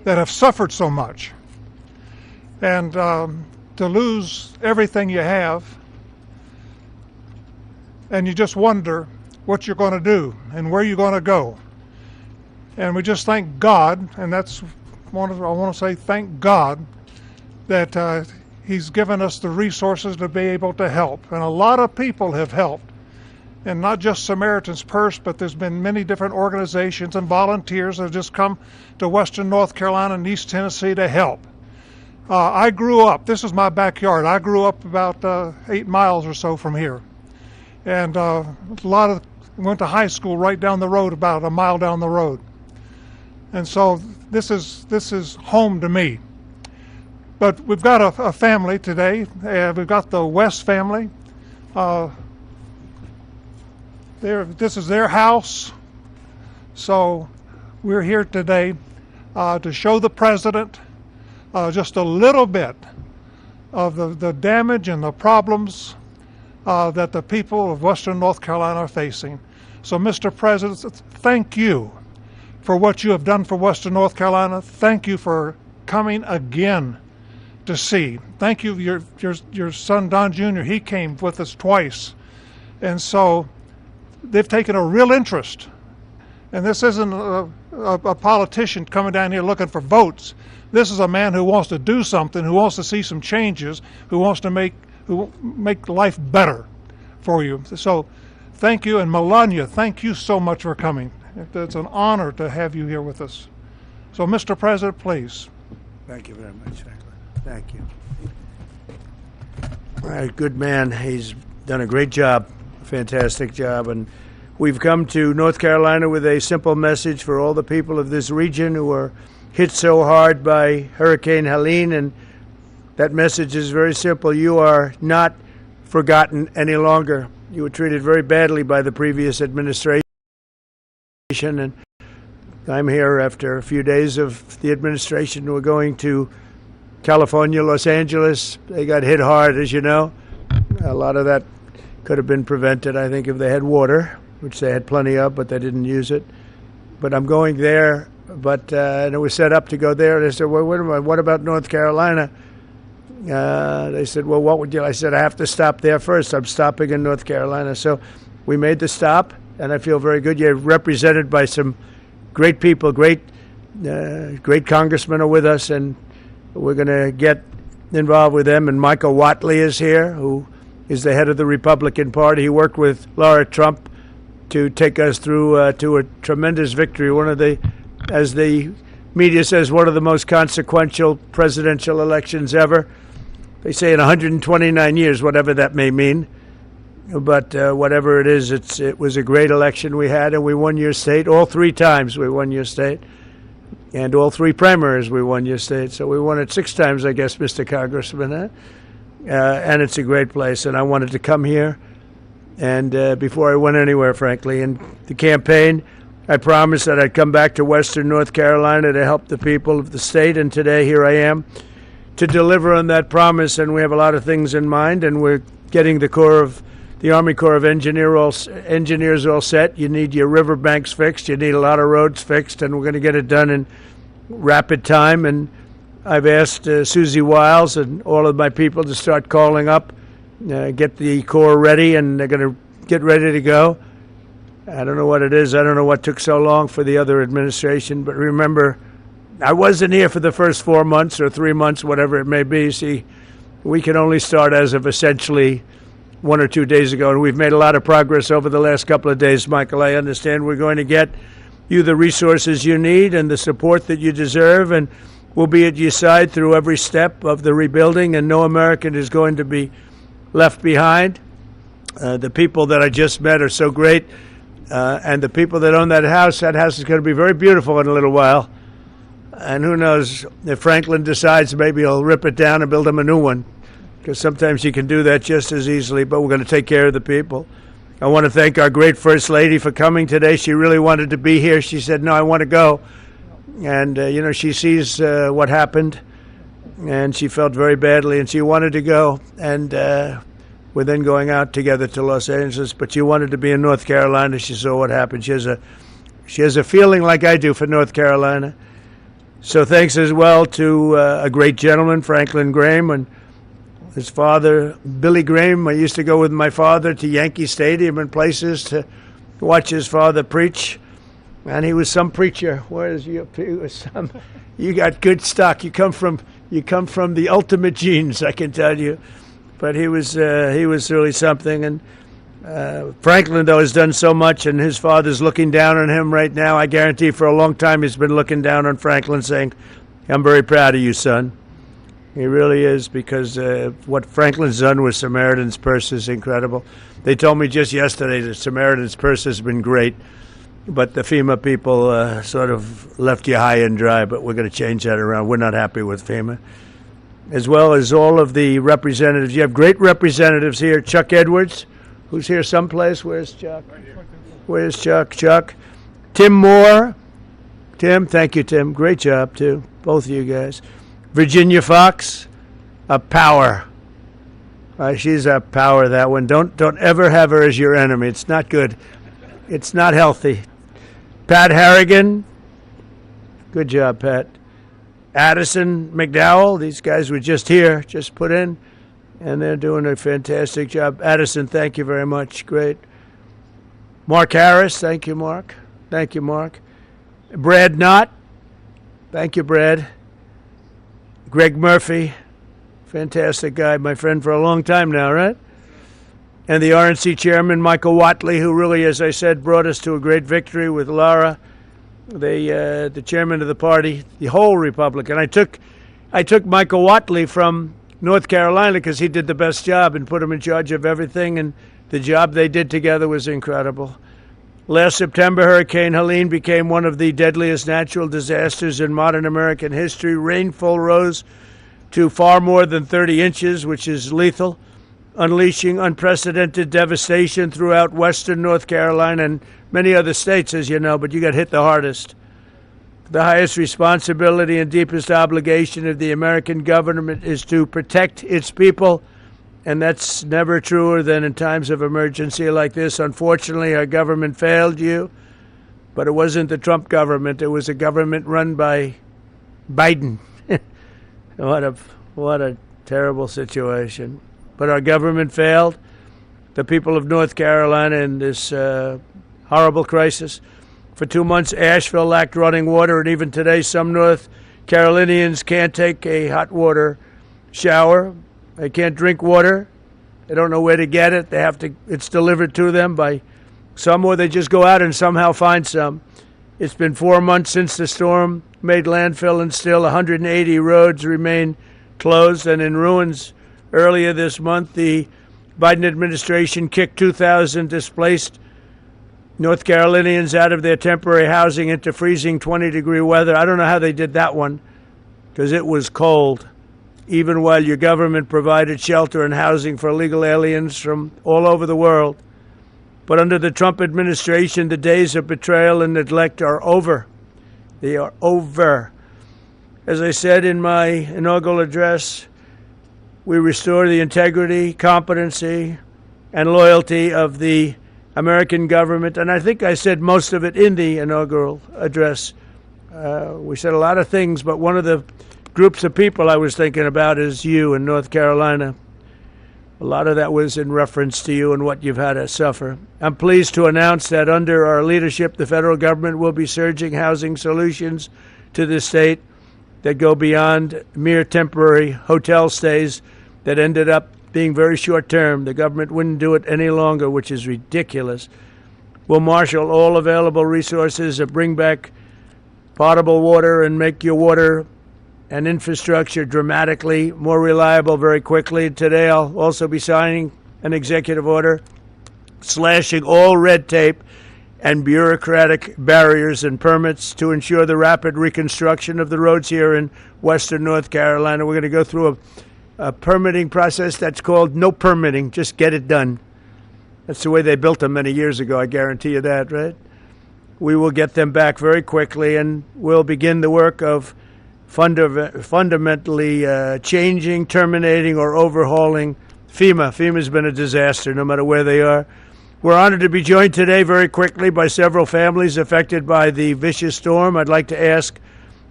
that have suffered so much. And to lose everything you have, and you just wonder what you're going to do and where you're going to go. And we just thank God, and I want to say thank God that He's given us the resources to be able to help. And a lot of people have helped. And not just Samaritan's Purse, but there's been many different organizations and volunteers that have just come to Western North Carolina and East Tennessee to help. I grew up, this is my backyard, I grew up about 8 miles or so from here. And went to high school right down the road, about a mile down the road. And so this is home to me. But we've got a family today. We've got the West family. This is their house. So we're here today to show the president just a little bit of the damage and the problems that the people of Western North Carolina are facing. So, Mr. President, thank you for what you have done for Western North Carolina. Thank you for coming again to see. Thank you, your son Don Jr., he came with us twice. And so they've taken a real interest. And this isn't a politician coming down here looking for votes. This is a man who wants to do something, who wants to see some changes, who wants to make life better for you. So thank you. And Melania, thank you so much for coming. It's an honor to have you here with us. So, Mr. President, please. Thank you very much, Franklin. Thank you. All right, good man. He's done a great job, a fantastic job. And we've come to North Carolina with a simple message for all the people of this region who are hit so hard by Hurricane Helene. And that message is very simple. You are not forgotten any longer. You were treated very badly by the previous administration. And I'm here after a few days of the administration. We're going to California, Los Angeles. They got hit hard, as you know. A lot of that could have been prevented, I think, if they had water, which they had plenty of, but they didn't use it. But I'm going there, and it was set up to go there. They said, well, wait a minute, what about North Carolina? They said, well, what would you? I said, I have to stop there first. I'm stopping in North Carolina. So we made the stop, and I feel very good. You're represented by some great people, great congressmen are with us, and we're going to get involved with them. And Michael Whatley is here, who is the head of the Republican Party. He worked with Laura Trump to take us through to a tremendous victory, one of the, as the media says, one of the most consequential presidential elections ever. They say in 129 years, whatever that may mean. But whatever it is, it was a great election we had, and we won your state. All 3 times we won your state. And all 3 primaries we won your state. So we won it 6 times, I guess, Mr. Congressman. And it's a great place. And I wanted to come here. And before I went anywhere, frankly, in the campaign, I promised that I'd come back to Western North Carolina to help the people of the state. And today, here I am to deliver on that promise. And we have a lot of things in mind. And we're getting the Army Corps of Engineers all set. You need your riverbanks fixed. You need a lot of roads fixed, and we're going to get it done in rapid time. And I've asked Susie Wiles and all of my people to start calling up, get the Corps ready, and they're going to get ready to go. I don't know what it is. I don't know what took so long for the other administration. But remember, I wasn't here for the first 4 months or 3 months, whatever it may be. See, we can only start as of essentially 1 or 2 days ago, and we've made a lot of progress over the last couple of days, Michael. I understand we're going to get you the resources you need and the support that you deserve, and we'll be at your side through every step of the rebuilding, and no American is going to be left behind. The people that I just met are so great, and the people that own that house is going to be very beautiful in a little while. And who knows, if Franklin decides, maybe he'll rip it down and build him a new one, because sometimes you can do that just as easily, but we're going to take care of the people. I want to thank our great First Lady for coming today. She really wanted to be here. She said, no, I want to go. And, she sees what happened, and she felt very badly, and she wanted to go. And we're then going out together to Los Angeles, but she wanted to be in North Carolina. She saw what happened. She has a feeling like I do for North Carolina. So thanks as well to a great gentleman, Franklin Graham, and his father, Billy Graham. I used to go with my father to Yankee Stadium and places to watch his father preach. And he was some preacher. Whereas you got good stock. You come from the ultimate genes, I can tell you. But he was really something. And Franklin, though, has done so much, and his father's looking down on him right now. I guarantee for a long time he's been looking down on Franklin, saying, "I'm very proud of you, son." He really is, because what Franklin's done with Samaritan's Purse is incredible. They told me just yesterday that Samaritan's Purse has been great. But the FEMA people sort of left you high and dry, but we're going to change that around. We're not happy with FEMA. As well as all of the representatives. You have great representatives here. Chuck Edwards, who's here someplace. Where's Chuck? Where's Chuck? Chuck. Tim Moore. Tim, thank you, Tim. Great job, too. Both of you guys. Virginia Fox, a power. She's a power, that one. Don't ever have her as your enemy. It's not good. It's not healthy. Pat Harrigan, good job, Pat. Addison McDowell, these guys were just here, just put in, and they're doing a fantastic job. Addison, thank you very much. Great. Mark Harris, thank you, Mark. Thank you, Mark. Brad Knott, thank you, Brad. Greg Murphy, fantastic guy, my friend for a long time now, right? And the RNC chairman, Michael Whatley, who really, as I said, brought us to a great victory with Laura, the chairman of the party, the whole Republican. I took Michael Whatley from North Carolina because he did the best job and put him in charge of everything, and the job they did together was incredible. Last September, Hurricane Helene became one of the deadliest natural disasters in modern American history. Rainfall rose to far more than 30 inches, which is lethal, unleashing unprecedented devastation throughout western North Carolina and many other states, as you know, but you got hit the hardest. The highest responsibility and deepest obligation of the American government is to protect its people, and that's never truer than in times of emergency like this. Unfortunately, our government failed you, but it wasn't the Trump government. It was a government run by Biden. What a terrible situation. But our government failed the people of North Carolina in this horrible crisis. For 2 months, Asheville lacked running water, and even today, some North Carolinians can't take a hot water shower. They can't drink water. They don't know where to get it. It's delivered to them by some, or they just go out and somehow find some. It's been 4 months since the storm made landfill, and still 180 roads remain closed and in ruins. Earlier this month, the Biden administration kicked 2,000 displaced North Carolinians out of their temporary housing into freezing 20-degree weather. I don't know how they did that one, because it was cold, even while your government provided shelter and housing for illegal aliens from all over the world. But under the Trump administration, the days of betrayal and neglect are over. They are over. As I said in my inaugural address, we restore the integrity, competency, and loyalty of the American government. And I think I said most of it in the inaugural address. We said a lot of things, but one of the groups of people I was thinking about is you in North Carolina. A lot of that was in reference to you and what you've had to suffer. I'm pleased to announce that under our leadership, the federal government will be surging housing solutions to the state that go beyond mere temporary hotel stays that ended up being very short term. The government wouldn't do it any longer, which is ridiculous. We'll marshal all available resources and bring back potable water and make your water and infrastructure dramatically more reliable very quickly. Today I'll also be signing an executive order slashing all red tape and bureaucratic barriers and permits to ensure the rapid reconstruction of the roads here in western North Carolina. We're going to go through a permitting process that's called no permitting, just get it done. That's the way they built them many years ago, I guarantee you that, right? We will get them back very quickly, and we'll begin the work of fundamentally changing, terminating, or overhauling FEMA. FEMA's been a disaster, no matter where they are. We're honored to be joined today very quickly by several families affected by the vicious storm. I'd like to ask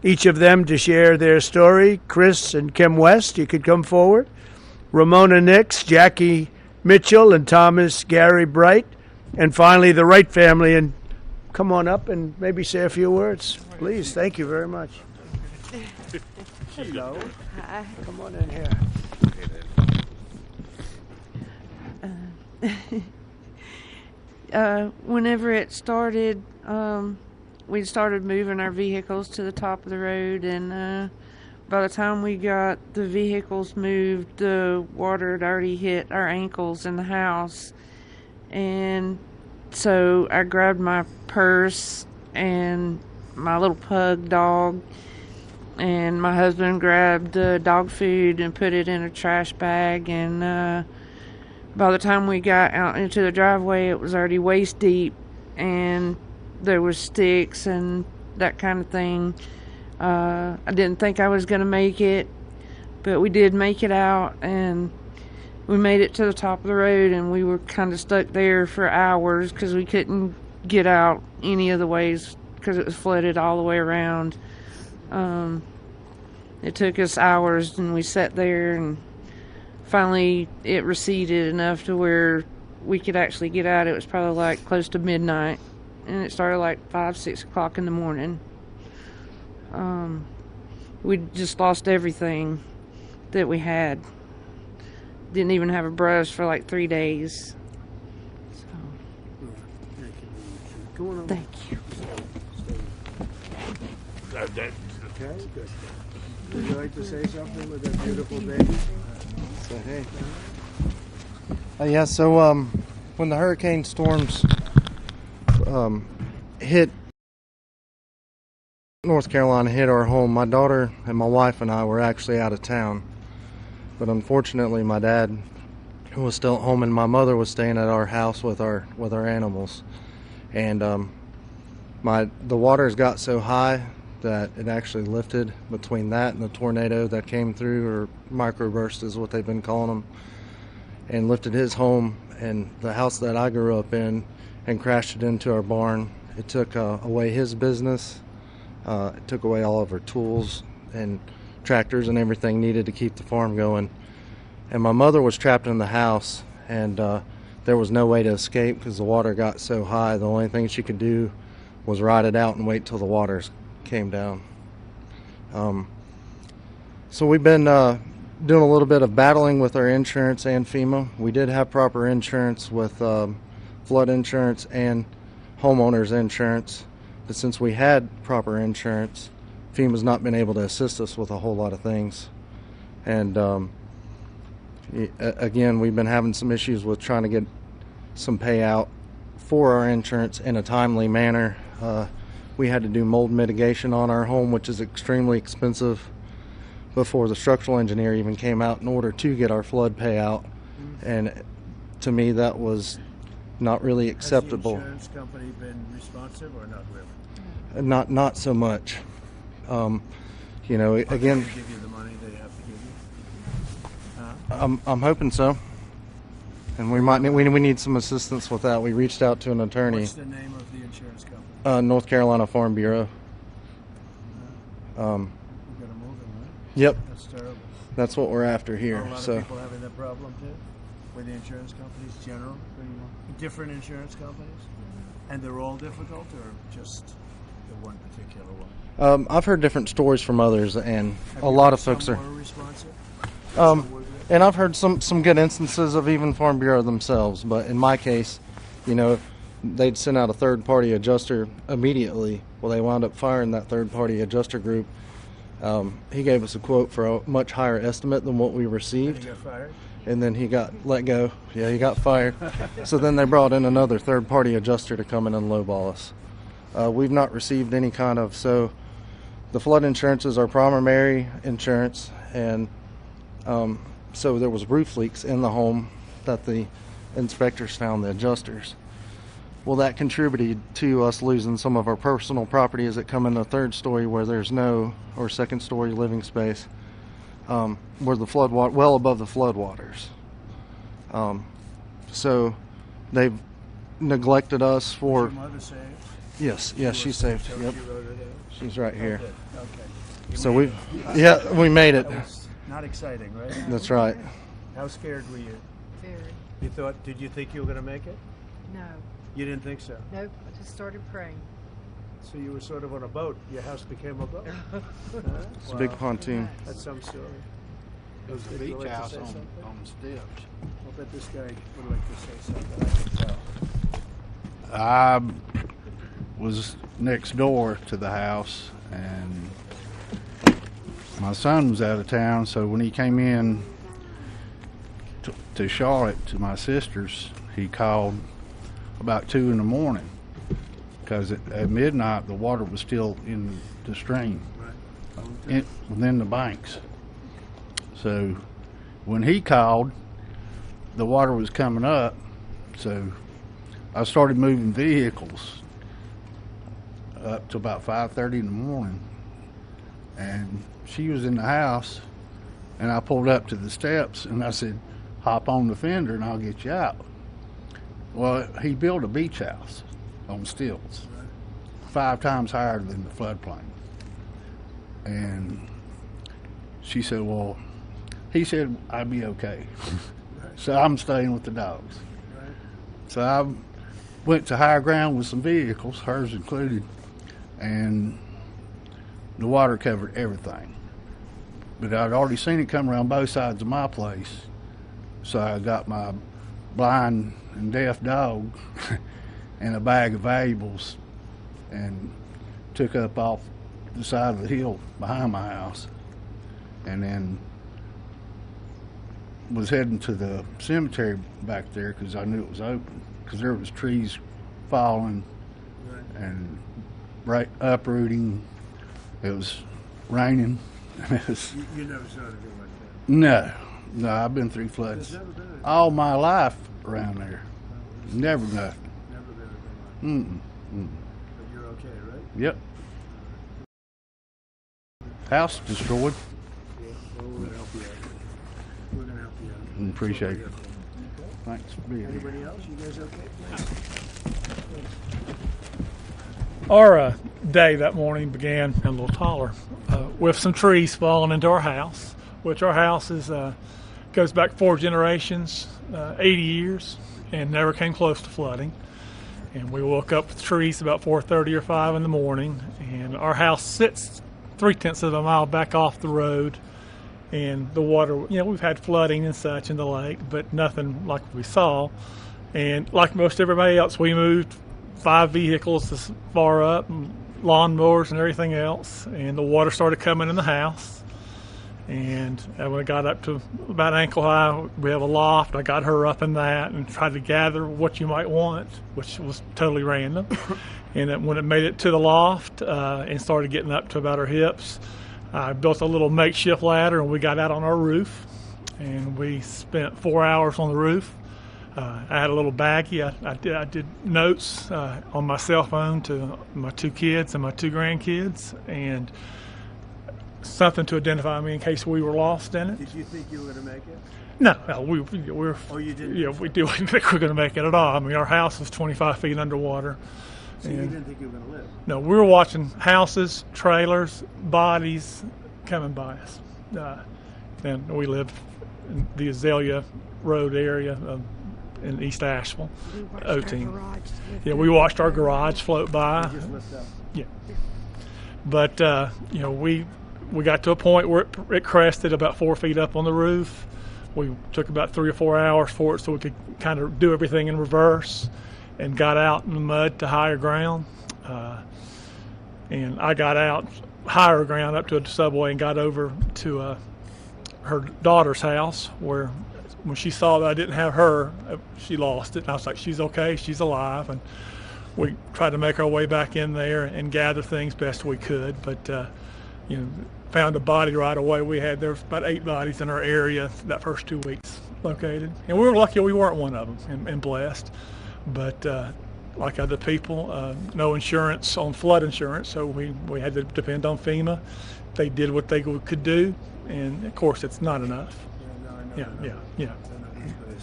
each of them to share their story. Chris and Kim West, you could come forward. Ramona Nix, Jackie Mitchell, and Thomas Gary Bright. And finally, the Wright family. And come on up and maybe say a few words, please. Thank you very much. Hello. Hi. Come on in here. Whenever it started, we started moving our vehicles to the top of the road, and by the time we got the vehicles moved, the water had already hit our ankles in the house. And so I grabbed my purse and my little pug dog, and my husband grabbed dog food and put it in a trash bag, and by the time we got out into the driveway, it was already waist deep, and there was sticks and that kind of thing. I didn't think I was going to make it, but we did make it out, and we made it to the top of the road, and we were kind of stuck there for hours because we couldn't get out any of the ways because it was flooded all the way around. It took us hours, and we sat there, and finally it receded enough to where we could actually get out. It was probably like close to midnight, and it started like 5-6 o'clock in the morning. We just lost everything that we had. Didn't even have a brush for like 3 days. So. Thank you. Okay, good. Would you like to say something with that beautiful baby? So, hey. Yeah, so when the hurricane storms hit North Carolina, hit our home, my daughter and my wife and I were actually out of town. But unfortunately, my dad was still at home, and my mother was staying at our house with our animals. And the waters got so high that it actually lifted between that and the tornado that came through, or microburst is what they've been calling them, and lifted his home and the house that I grew up in and crashed it into our barn. It took away his business. It took away all of our tools and tractors and everything needed to keep the farm going. And my mother was trapped in the house, and there was no way to escape because the water got so high. The only thing she could do was ride it out and wait till the waters came down. So we've been doing a little bit of battling with our insurance and FEMA. We did have proper insurance with flood insurance and homeowners insurance, but since we had proper insurance, FEMA's not been able to assist us with a whole lot of things. And again, we've been having some issues with trying to get some payout for our insurance in a timely manner. We had to do mold mitigation on our home, which is extremely expensive, before the structural engineer even came out in order to get our flood payout. And to me, that was not really acceptable. Has the insurance company been responsive or not really? Not so much. You know, again, They give you the money they have to give you? I'm hoping so. And we need some assistance with that. We reached out to an attorney. What's the name of the insurance company? North Carolina Farm Bureau. We've got to move them, right? Yep. That's terrible. That's what we're after here. Are a lot So of people having that problem too? With the insurance companies, general, different insurance companies, and they're all difficult, or just the one particular one? I've heard different stories from others, and a lot of folks are. Responsive? And I've heard some good instances of even Farm Bureau themselves, but in my case, you know, they'd send out a third-party adjuster immediately. Well, they wound up firing that third-party adjuster group. He gave us a quote for a much higher estimate than what we received. And he got fired? And then he got let go. Yeah, he got fired. So then they brought in another third-party adjuster to come in and lowball us. We've not received any kind of, so the flood insurance is our primary insurance, and so there was roof leaks in the home that the inspectors found, the adjusters. Well, that contributed to us losing some of our personal property as it come in the third story where there's no, or second story living space, where the flood water, well above the flood waters. So they've neglected us for. Is your mother saved? Yes, she's saved. Yep. She wrote it in. She's right here. Okay. So we made it. That was not exciting, right? That's right. How scared were you? Very. Did you think you were going to make it? No. You didn't think so? Nope. I just started praying. So you were sort of on a boat. Your house became a boat. It's a big pontoon. That's some story. It was a Would you beach like to house say on something? the steps. I'll bet this guy would like to say something. I can tell. I was next door to the house, and my son was out of town, so when he came in to Charlotte to my sister's, he called about 2 in the morning because at midnight the water was still in the stream, within the banks. So when he called, the water was coming up, so I started moving vehicles up to about 5:30 in the morning, and she was in the house, and I pulled up to the steps and I said, hop on the fender and I'll get you out. Well, he built a beach house on stilts, 5 times higher than the floodplain. And she said, well, he said I'd be okay. So I'm staying with the dogs. So I went to higher ground with some vehicles, hers included, and the water covered everything. But I'd already seen it come around both sides of my place, so I got my blind and deaf dog and a bag of valuables and took up off the side of the hill behind my house, and then was heading to the cemetery back there because I knew it was open, because there was trees falling and uprooting. It was raining. It was, You never saw anything like that? no, I've been through floods There's never been anything. all my life around there. Never nothing. Never been anything like Mm-mm. that. But you're okay, right? Yep. House destroyed. Yeah. Well, we're gonna help you out. We're gonna help you out. Appreciate it. Okay. Thanks for being here. Anybody else? You guys okay? Our day that morning began a little taller with some trees falling into our house, which our house goes back 4 generations, 80 years, and never came close to flooding. And we woke up with trees about 4:30 or 5 in the morning, and our house sits 3/10 of a mile back off the road, and the water, we've had flooding and such in the lake, but nothing like we saw. And like most everybody else, we moved 5 vehicles this far up, and lawnmowers and everything else, and the water started coming in the house. And when it got up to about ankle high, we have a loft. I got her up in that and tried to gather what you might want, which was totally random. And then when it made it to the loft and started getting up to about her hips, I built a little makeshift ladder and we got out on our roof. And we spent 4 hours on the roof. I had a little baggie. I did notes on my cell phone to my 2 kids and my 2 grandkids, and something to identify me in case we were lost in it. Did you think you were going to make it? No, we're. Oh, you didn't? Yeah, we didn't think we were going to make it at all. I mean, our house was 25 feet underwater. So you didn't think you were going to live? No, we were watching houses, trailers, bodies coming by us. And we live in the Azalea Road area in East Asheville, O-Team. Yeah, we watched our garage float by. You just lift up. Yeah. But, we got to a point where it crested about 4 feet up on the roof. We took about 3 or 4 hours for it so we could kind of do everything in reverse, and got out in the mud to higher ground. And I got out higher ground up to a subway and got over to her daughter's house, where when she saw that I didn't have her, she lost it. And I was like, she's okay, she's alive. And we tried to make our way back in there and gather things best we could. But, found a body right away. We had, there was about 8 bodies in our area that first 2 weeks located. And we were lucky we weren't one of them, and blessed. But like other people, no insurance on flood insurance, so we had to depend on FEMA. They did what they could do, and of course it's not enough. Yeah. Yeah. I know these guys.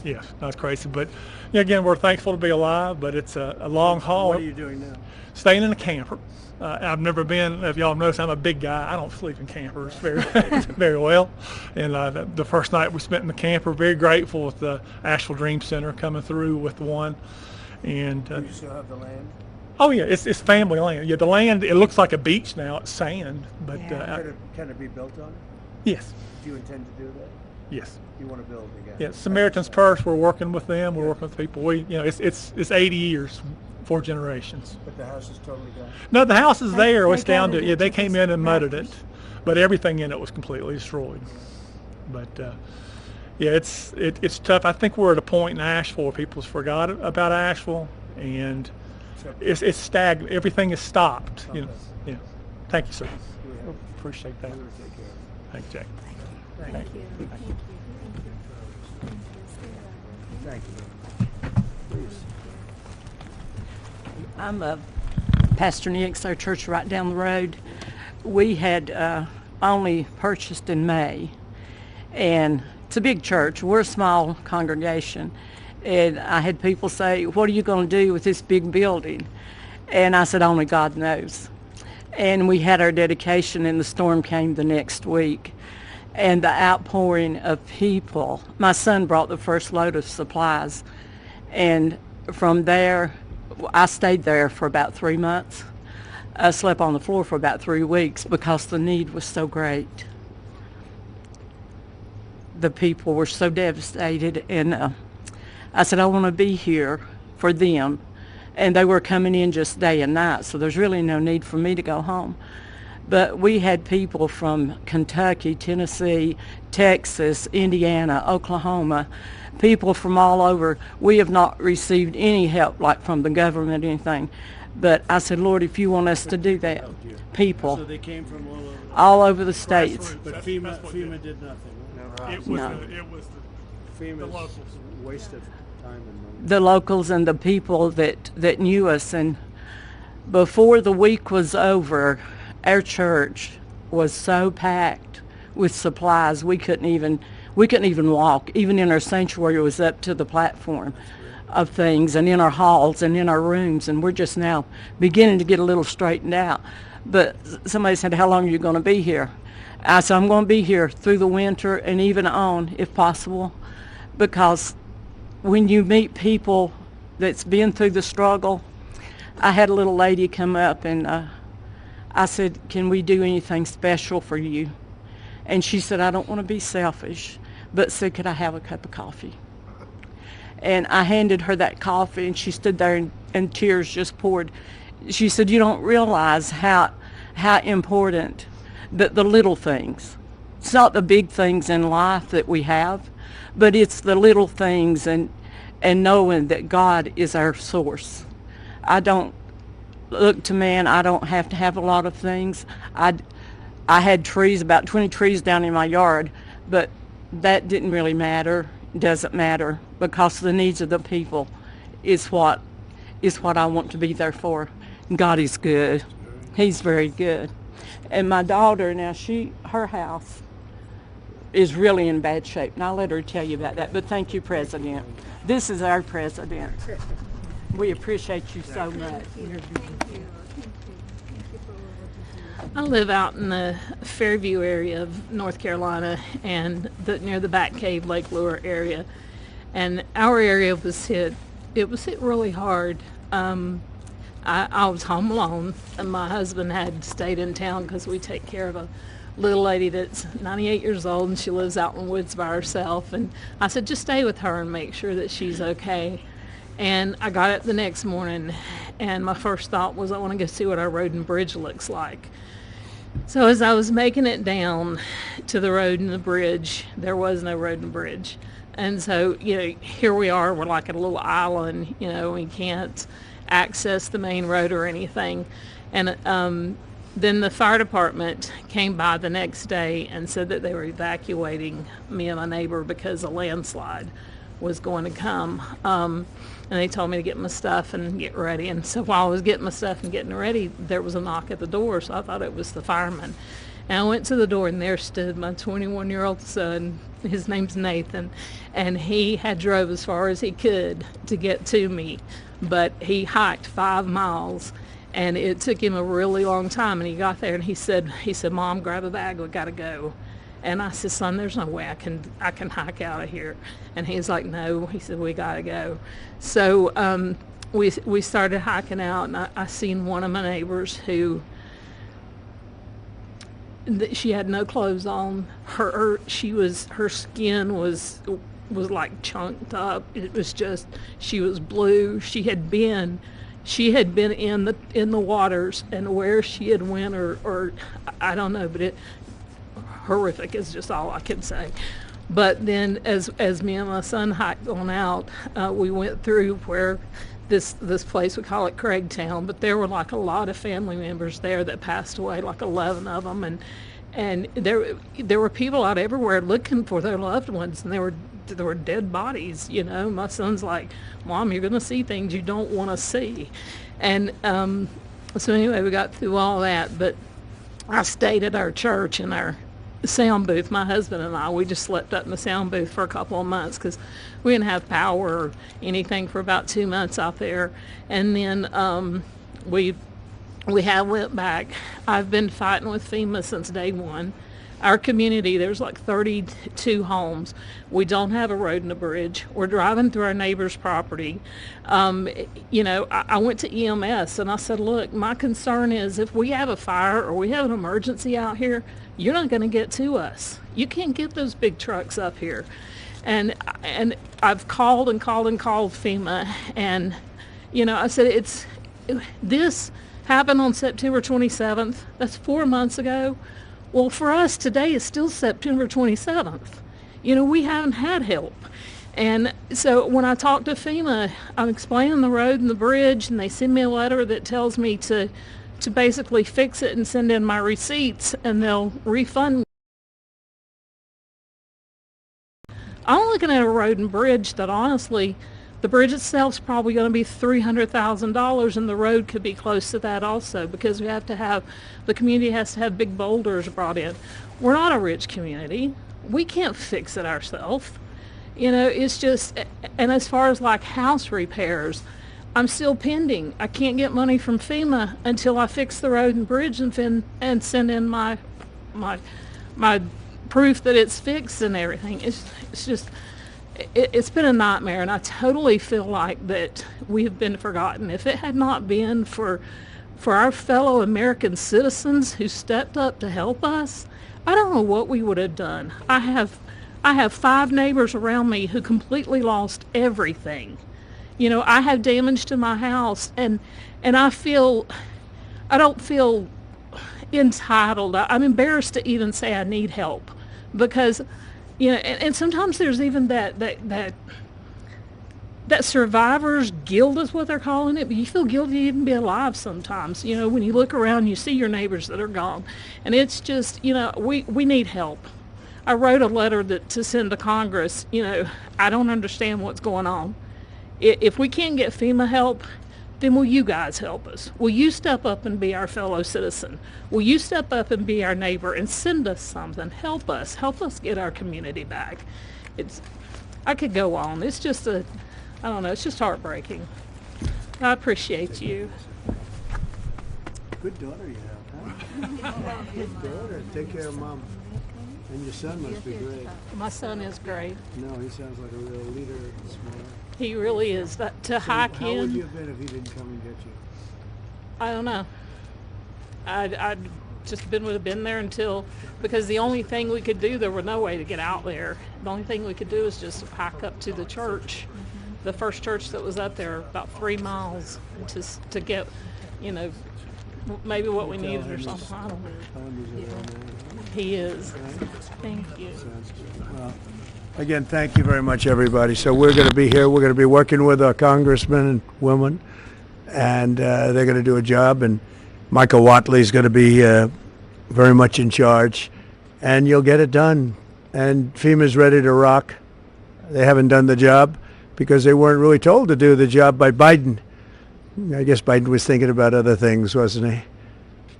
Yes, that's crazy. But yeah, again, we're thankful to be alive, but it's a long haul. What are you doing now? Staying in a camper. I've never been, if y'all notice, I'm a big guy. I don't sleep in campers very well. And the first night we spent in the camper, very grateful with the Asheville Dream Center coming through with the one. And Do you still have the land? oh yeah, it's family land. Yeah, the land, it looks like a beach now. It's sand, but Can it be built on? yes, Do you intend to do that? yes. You want to build again? Yeah, Samaritan's Purse. We're working with them. We're working with people. It's 80 years, 4 generations. But the house is totally gone. No, the house is there. It's down to they came in and mudded it, but everything in it was completely destroyed. But yeah, it's tough. I think we're at a point in Asheville where people's forgot about Asheville, and it's stagnant. Everything is stopped. You know. Yeah. Thank you, sir. Appreciate that. Thank you, Jack. Thank you. Thank you. Please. I'm a Pastor Nick's, our church right down the road. We had only purchased in May, and it's a big church. We're a small congregation, and I had people say, "What are you going to do with this big building?" And I said, "Only God knows." And we had our dedication, and the storm came the next week. And the outpouring of people. My son brought the first load of supplies, and from there, I stayed there for about 3 months. I slept on the floor for about 3 weeks because the need was so great. The people were so devastated, and I said, I want to be here for them. And they were coming in just day and night, so there's really no need for me to go home. But we had people from Kentucky, Tennessee, Texas, Indiana, Oklahoma, people from all over. We have not received any help, like from the government or anything. But I said, Lord, if you want us to do that, people. So they came from all over the states. But FEMA did nothing. It was No. the FEMA's locals. waste of time and money. The locals and the people that knew us. And before the week was over, our church was so packed with supplies we couldn't even walk. Even in our sanctuary, it was up to the platform of things, and in our halls and in our rooms, and we're just now beginning to get a little straightened out. But somebody said, how long are you going to be here? I said, I'm going to be here through the winter and even on, if possible, because when you meet people that's been through the struggle. I had a little lady come up, and I said, can we do anything special for you? And she said, I don't want to be selfish, but said, could I have a cup of coffee? And I handed her that coffee, and she stood there, and tears just poured. She said, you don't realize how important the little things. It's not the big things in life that we have, but it's the little things, and knowing that God is our source. I don't look to man. I don't have to have a lot of things. I had trees, about 20 trees down in my yard, but that didn't really matter. Doesn't matter, because the needs of the people is what I want to be there for. God is good. He's very good. And my daughter now, her house is really in bad shape, and I'll let her tell you about that. But thank you, President. This is our president. We appreciate you so much. I live out in the Fairview area of North Carolina, and near the Back Cave, Lake Lure area. And our area was hit. It was hit really hard. I was home alone, and my husband had stayed in town because we take care of a little lady that's 98 years old, and she lives out in the woods by herself. And I said, just stay with her and make sure that she's okay. And I got up the next morning, and my first thought was, I want to go see what our road and bridge looks like. So as I was making it down to the road and the bridge, there was no road and bridge. And so, here we are, we're like at a little island, we can't access the main road or anything. And then the fire department came by the next day and said that they were evacuating me and my neighbor because a landslide was going to come. And they told me to get my stuff and get ready. And so while I was getting my stuff and getting ready, there was a knock at the door, so I thought it was the fireman. And I went to the door, and there stood my 21-year-old son his name's Nathan, and he had drove as far as he could to get to me, but he hiked 5 miles, and it took him a really long time. And he got there, and he said, "Mom, grab a bag, we gotta go." And I said, "Son, there's no way I can hike out of here." And he's like, "No," he said, "we gotta go." So we started hiking out, and I seen one of my neighbors who, she had no clothes on. Her skin was like chunked up. It was just, she was blue. She had been in the waters, and where she had went or I don't know, but horrific is just all I can say. But then as me and my son hiked on out, we went through where this place, we call it Craigtown, but there were like a lot of family members there that passed away, like 11 of them, and there were people out everywhere looking for their loved ones, and there were dead bodies. You know, my son's like, "Mom, you're going to see things you don't want to see," and so anyway, we got through all that. But I stayed at our church in our sound booth. My husband and I, we just slept up in the sound booth for a couple of months because we didn't have power or anything for about 2 months out there. And then we went back. I've been fighting with FEMA since day one. Our community, there's like 32 homes. We don't have a road and a bridge. We're driving through our neighbor's property. You know, I went to EMS and I said, "Look, my concern is if we have a fire or we have an emergency out here, you're not going to get to us. You can't get those big trucks up here." And I've called and called and called FEMA, and you know, I said, this happened on September 27th. That's 4 months ago. Well, for us, today is still September 27th. You know, we haven't had help. And so when I talk to FEMA, I'm explaining the road and the bridge, and they send me a letter that tells me to basically fix it and send in my receipts, and they'll refund me. I'm looking at a road and bridge that honestly, the bridge itself is probably going to be $300,000, and the road could be close to that also, because the community has to have big boulders brought in. We're not a rich community. We can't fix it ourselves. You know, it's just, and as far as like house repairs, I'm still pending. I can't get money from FEMA until I fix the road and bridge and send in my proof that it's fixed and everything. It's just, it's been a nightmare, and I totally feel like that we have been forgotten. If it had not been for our fellow American citizens who stepped up to help us, I don't know what we would have done. I have 5 neighbors around me who completely lost everything. You know, I have damage to my house, and I don't feel entitled. I'm embarrassed to even say I need help, because you know, and sometimes there's even that survivor's guilt is what they're calling it, but you feel guilty to even be alive sometimes. You know, when you look around, you see your neighbors that are gone, and it's just, you know, we need help. I wrote a letter to send to Congress. You know, I don't understand what's going on. If we can't get FEMA help, then will you guys help us? Will you step up and be our fellow citizen? Will you step up and be our neighbor and send us something? Help us get our community back. I could go on. It's just I don't know, it's just heartbreaking. I appreciate you. Good daughter you have, huh? Good daughter. Take care of Mom. And your son must be great. My son is great. No, he sounds like a real leader and smart. He really is. Hike how in. How would you have been if he didn't come and get you? I don't know. I'd just would have been there because the only thing we could do, there was no way to get out there. The only thing we could do is just hike up to the church, the first church that was up there, about 3 miles, to get, you know, maybe what we needed or something. I don't know. He is. Thank you. Well, again, thank you very much, everybody. So we're going to be here. We're going to be working with our congressmen and women, and they're going to do a job. And Michael Watley is going to be very much in charge, and you'll get it done. And FEMA's ready to rock. They haven't done the job because they weren't really told to do the job by Biden. I guess Biden was thinking about other things, wasn't he?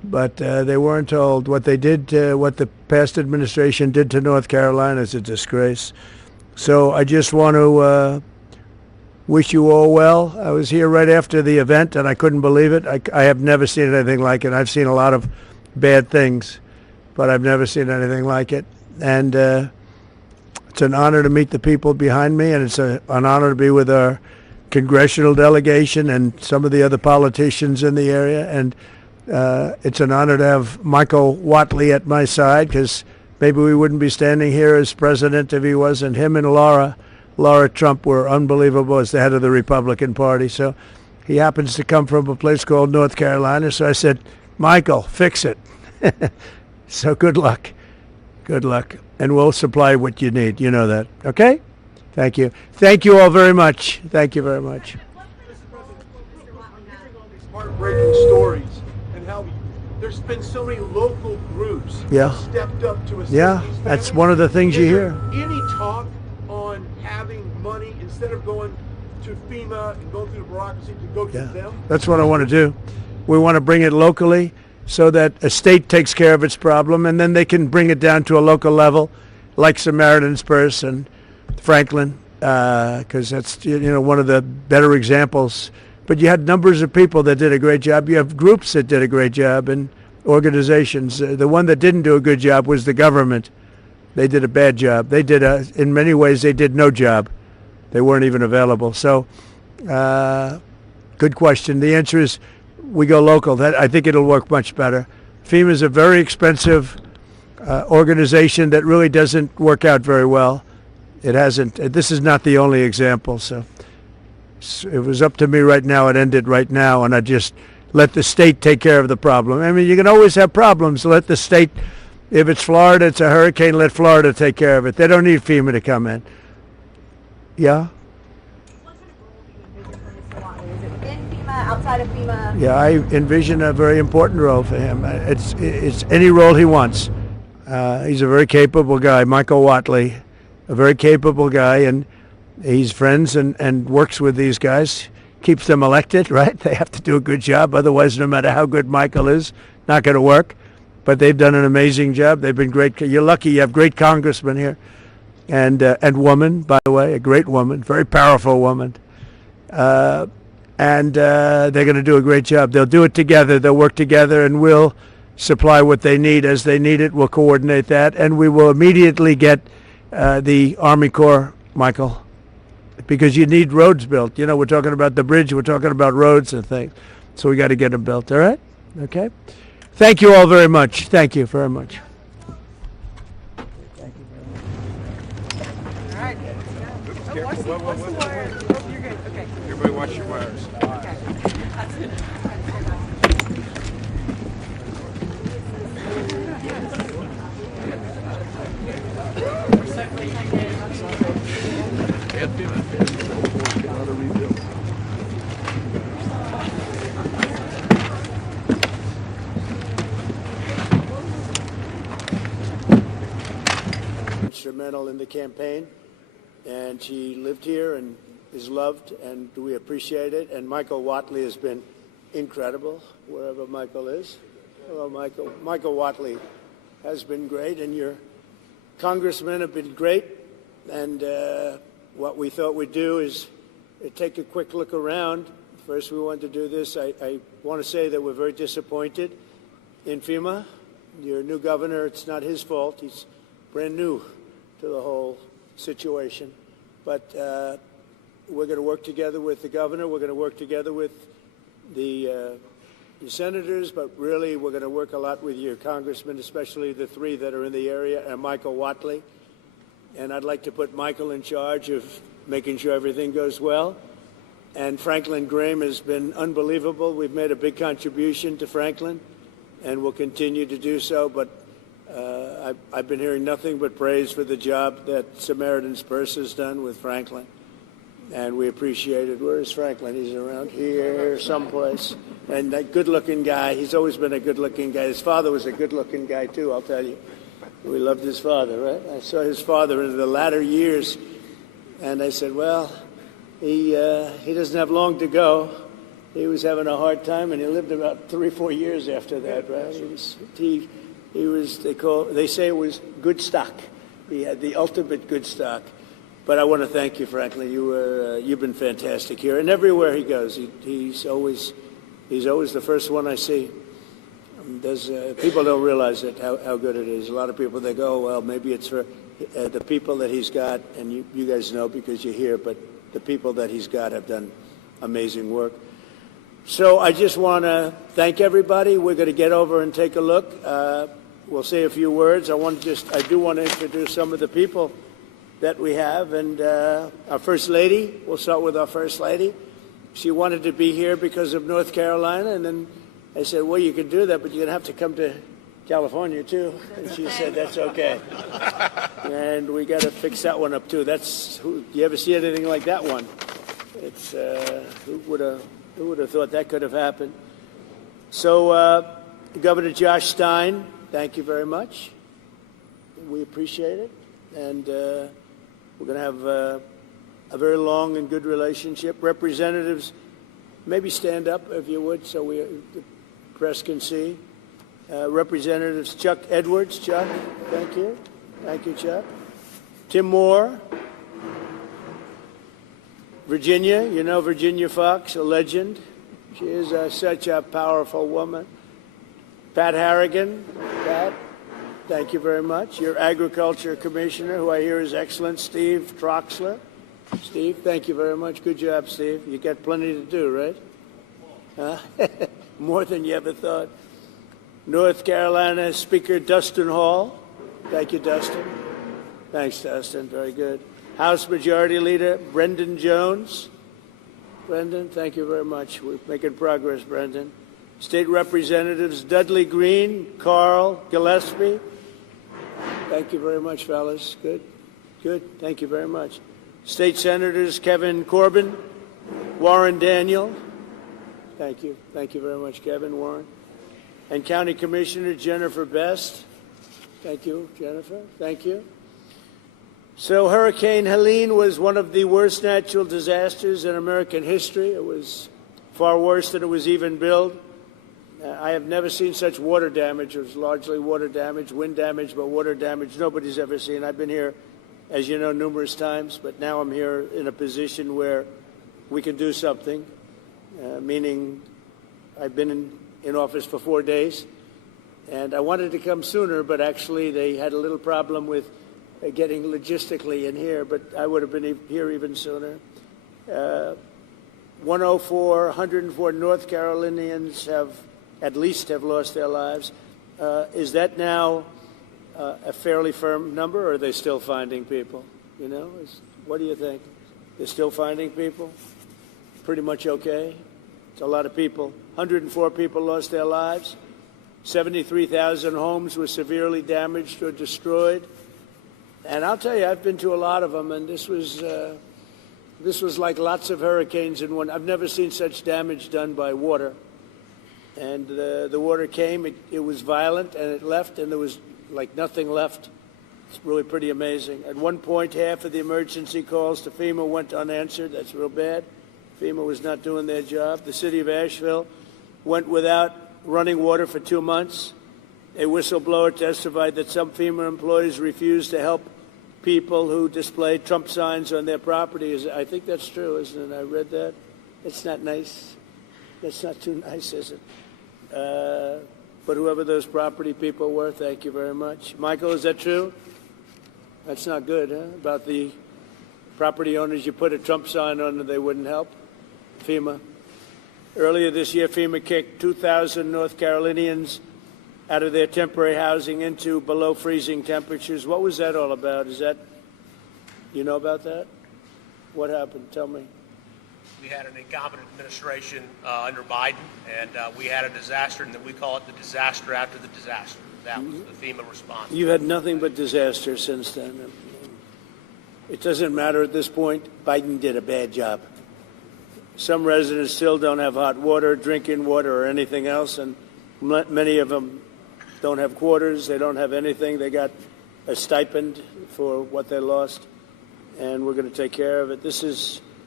but they weren't told. What they did, what the past administration did to North Carolina is a disgrace. So I just want to wish you all well. I was here right after the event, and I couldn't believe it. I have never seen anything like it. I've seen a lot of bad things, but I've never seen anything like it. And it's an honor to meet the people behind me, and it's an honor to be with our congressional delegation and some of the other politicians in the area. And it's an honor to have Michael Whatley at my side, because maybe we wouldn't be standing here as president if he wasn't. Him and Laura Trump were unbelievable as the head of the Republican Party. So he happens to come from a place called North Carolina. So I said, Michael, fix it. So good luck. Good luck. And we'll supply what you need. You know that. Okay? Thank you. Thank you all very much. Thank you very much. Heartbreaking stories, and how there's been so many local groups stepped up to assist these families. That's one of the things you hear. Any talk on having money instead of going to FEMA and going through the bureaucracy to go to them? That's what I want to do. We want to bring it locally so that a state takes care of its problem, and then they can bring it down to a local level, like Samaritan's Purse and Franklin, because that's one of the better examples. But you had numbers of people that did a great job. You have groups that did a great job, and organizations. The one that didn't do a good job was the government. They did a bad job. They did in many ways, they did no job. They weren't even available. So, good question. The answer is we go local. I think it'll work much better. FEMA is a very expensive organization that really doesn't work out very well. It hasn't. This is not the only example. So it was up to me right now. It ended right now, and I just let the state take care of the problem. I mean, you can always have problems. Let the state. If it's Florida, it's a hurricane, let Florida take care of it. They don't need FEMA to come in. Yeah? In FEMA, outside of FEMA? Yeah, I envision a very important role for him. It's any role he wants. He's a very capable guy, Michael Whatley, a very capable guy, and he's friends and works with these guys, keeps them elected, right? They have to do a good job. Otherwise, no matter how good Michael is, not going to work. But they've done an amazing job. They've been great. You're lucky you have great congressmen here, and woman, by the way, a great woman, very powerful woman. And they're going to do a great job. They'll do it together. They'll work together, and we'll supply what they need as they need it. We'll coordinate that, and we will immediately get the Army Corps, Michael, because you need roads built. You know, we're talking about the bridge. We're talking about roads and things. So we got to get them built. All right? Okay? Thank you all very much. Thank you very much. All right. What's the wire? Oh, you're good. Okay. Everybody watch your wires. Okay. That's it. Instrumental in the campaign, and she lived here and is loved, and we appreciate it. And Michael Whatley has been incredible wherever Michael is. Hello, Michael. Michael Whatley has been great, and your congressmen have been great. And what we thought we'd do is take a quick look around. First, we wanted to do this. I want to say that we're very disappointed in FEMA. Your new governor, it's not his fault. He's brand new to the whole situation. But we're going to work together with the governor. We're going to work together with the senators, but really we're going to work a lot with your congressmen, especially the three that are in the area, and Michael Whatley. And I'd like to put Michael in charge of making sure everything goes well. And Franklin Graham has been unbelievable. We've made a big contribution to Franklin, and we'll continue to do so. But I've been hearing nothing but praise for the job that Samaritan's Purse has done with Franklin, and we appreciate it. Where is Franklin? He's around here someplace. And that good-looking guy, he's always been a good-looking guy. His father was a good-looking guy, too, I'll tell you. We loved his father, right? I saw his father in the latter years, and I said, well, he doesn't have long to go. he was having a hard time, and he lived about 3 or 4 years after that, right? They say it was good stock. He had the ultimate good stock. But I want to thank you, frankly. You've been fantastic here, and everywhere he goes, he's always the first one I see. People don't realize it, how good it is. A lot of people, they go, well, maybe it's for the people that he's got, and you guys know because you're here, but the people that he's got have done amazing work. So I just want to thank everybody. We're going to get over and take a look. We'll say a few words. I do want to introduce some of the people that we have, and our First Lady. We'll start with our First Lady. She wanted to be here because of North Carolina, and then I said, well, you can do that, but you're going to have to come to California, too. And she said, that's okay. And we got to fix that one up, too. You ever see anything like that one? It's, who would have thought that could have happened? So, Governor Josh Stein, thank you very much. We appreciate it. And we're going to have a very long and good relationship. Representatives, maybe stand up if you would so the press can see. Representatives Chuck Edwards. Chuck, thank you. Thank you, Chuck. Tim Moore. Virginia, you know Virginia Fox, a legend. She is such a powerful woman. Pat Harrigan. Pat, thank you very much. Your Agriculture Commissioner, who I hear is excellent, Steve Troxler. Steve, thank you very much. Good job, Steve. You got plenty to do, right? More than you ever thought. North Carolina Speaker Dustin Hall. Thank you, Dustin. Thanks, Dustin. Very good. House Majority Leader Brendan Jones. Brendan, thank you very much. We're making progress, Brendan. State Representatives Dudley Green, Carl Gillespie. Thank you very much, fellas. Good. Good. Thank you very much. State Senators Kevin Corbin, Warren Daniel. Thank you. Thank you very much, Kevin, Warren. And County Commissioner Jennifer Best. Thank you, Jennifer. Thank you. So Hurricane Helene was one of the worst natural disasters in American history. It was far worse than it was even billed. I have never seen such water damage. It was largely water damage, wind damage, but water damage nobody's ever seen. I've been here, as you know, numerous times, but now I'm here in a position where we can do something, meaning I've been in office for 4 days, and I wanted to come sooner, but actually they had a little problem with getting logistically in here, but I would have been here even sooner. 104 North Carolinians have lost their lives. Is that now a fairly firm number, or are they still finding people? You know, what do you think? They're still finding people? Pretty much okay? It's a lot of people. 104 people lost their lives. 73,000 homes were severely damaged or destroyed. And I'll tell you, I've been to a lot of them, and this was like lots of hurricanes in one. I've never seen such damage done by water. And the water came, it was violent, and it left, and there was like nothing left. It's really pretty amazing. At one point, half of the emergency calls to FEMA went unanswered. That's real bad. FEMA was not doing their job. The city of Asheville went without running water for 2 months. A whistleblower testified that some FEMA employees refused to help people who displayed Trump signs on their property. I think that's true, isn't it? I read that. It's not nice. That's not too nice, is it? But whoever those property people were, thank you very much. Michael, is that true? That's not good, huh? About the property owners you put a Trump sign on and they wouldn't help? FEMA. Earlier this year, FEMA kicked 2,000 North Carolinians out of their temporary housing into below freezing temperatures. What was that all about? You know about that? What happened? Tell me. We had an incompetent administration under Biden, and we had a disaster, and we call it the disaster after the disaster. That was the FEMA response. You had nothing but disaster since then. It doesn't matter at this point. Biden did a bad job. Some residents still don't have hot water, drinking water, or anything else, and many of them don't have quarters. They don't have anything. They got a stipend for what they lost, and we're going to take care of it. This is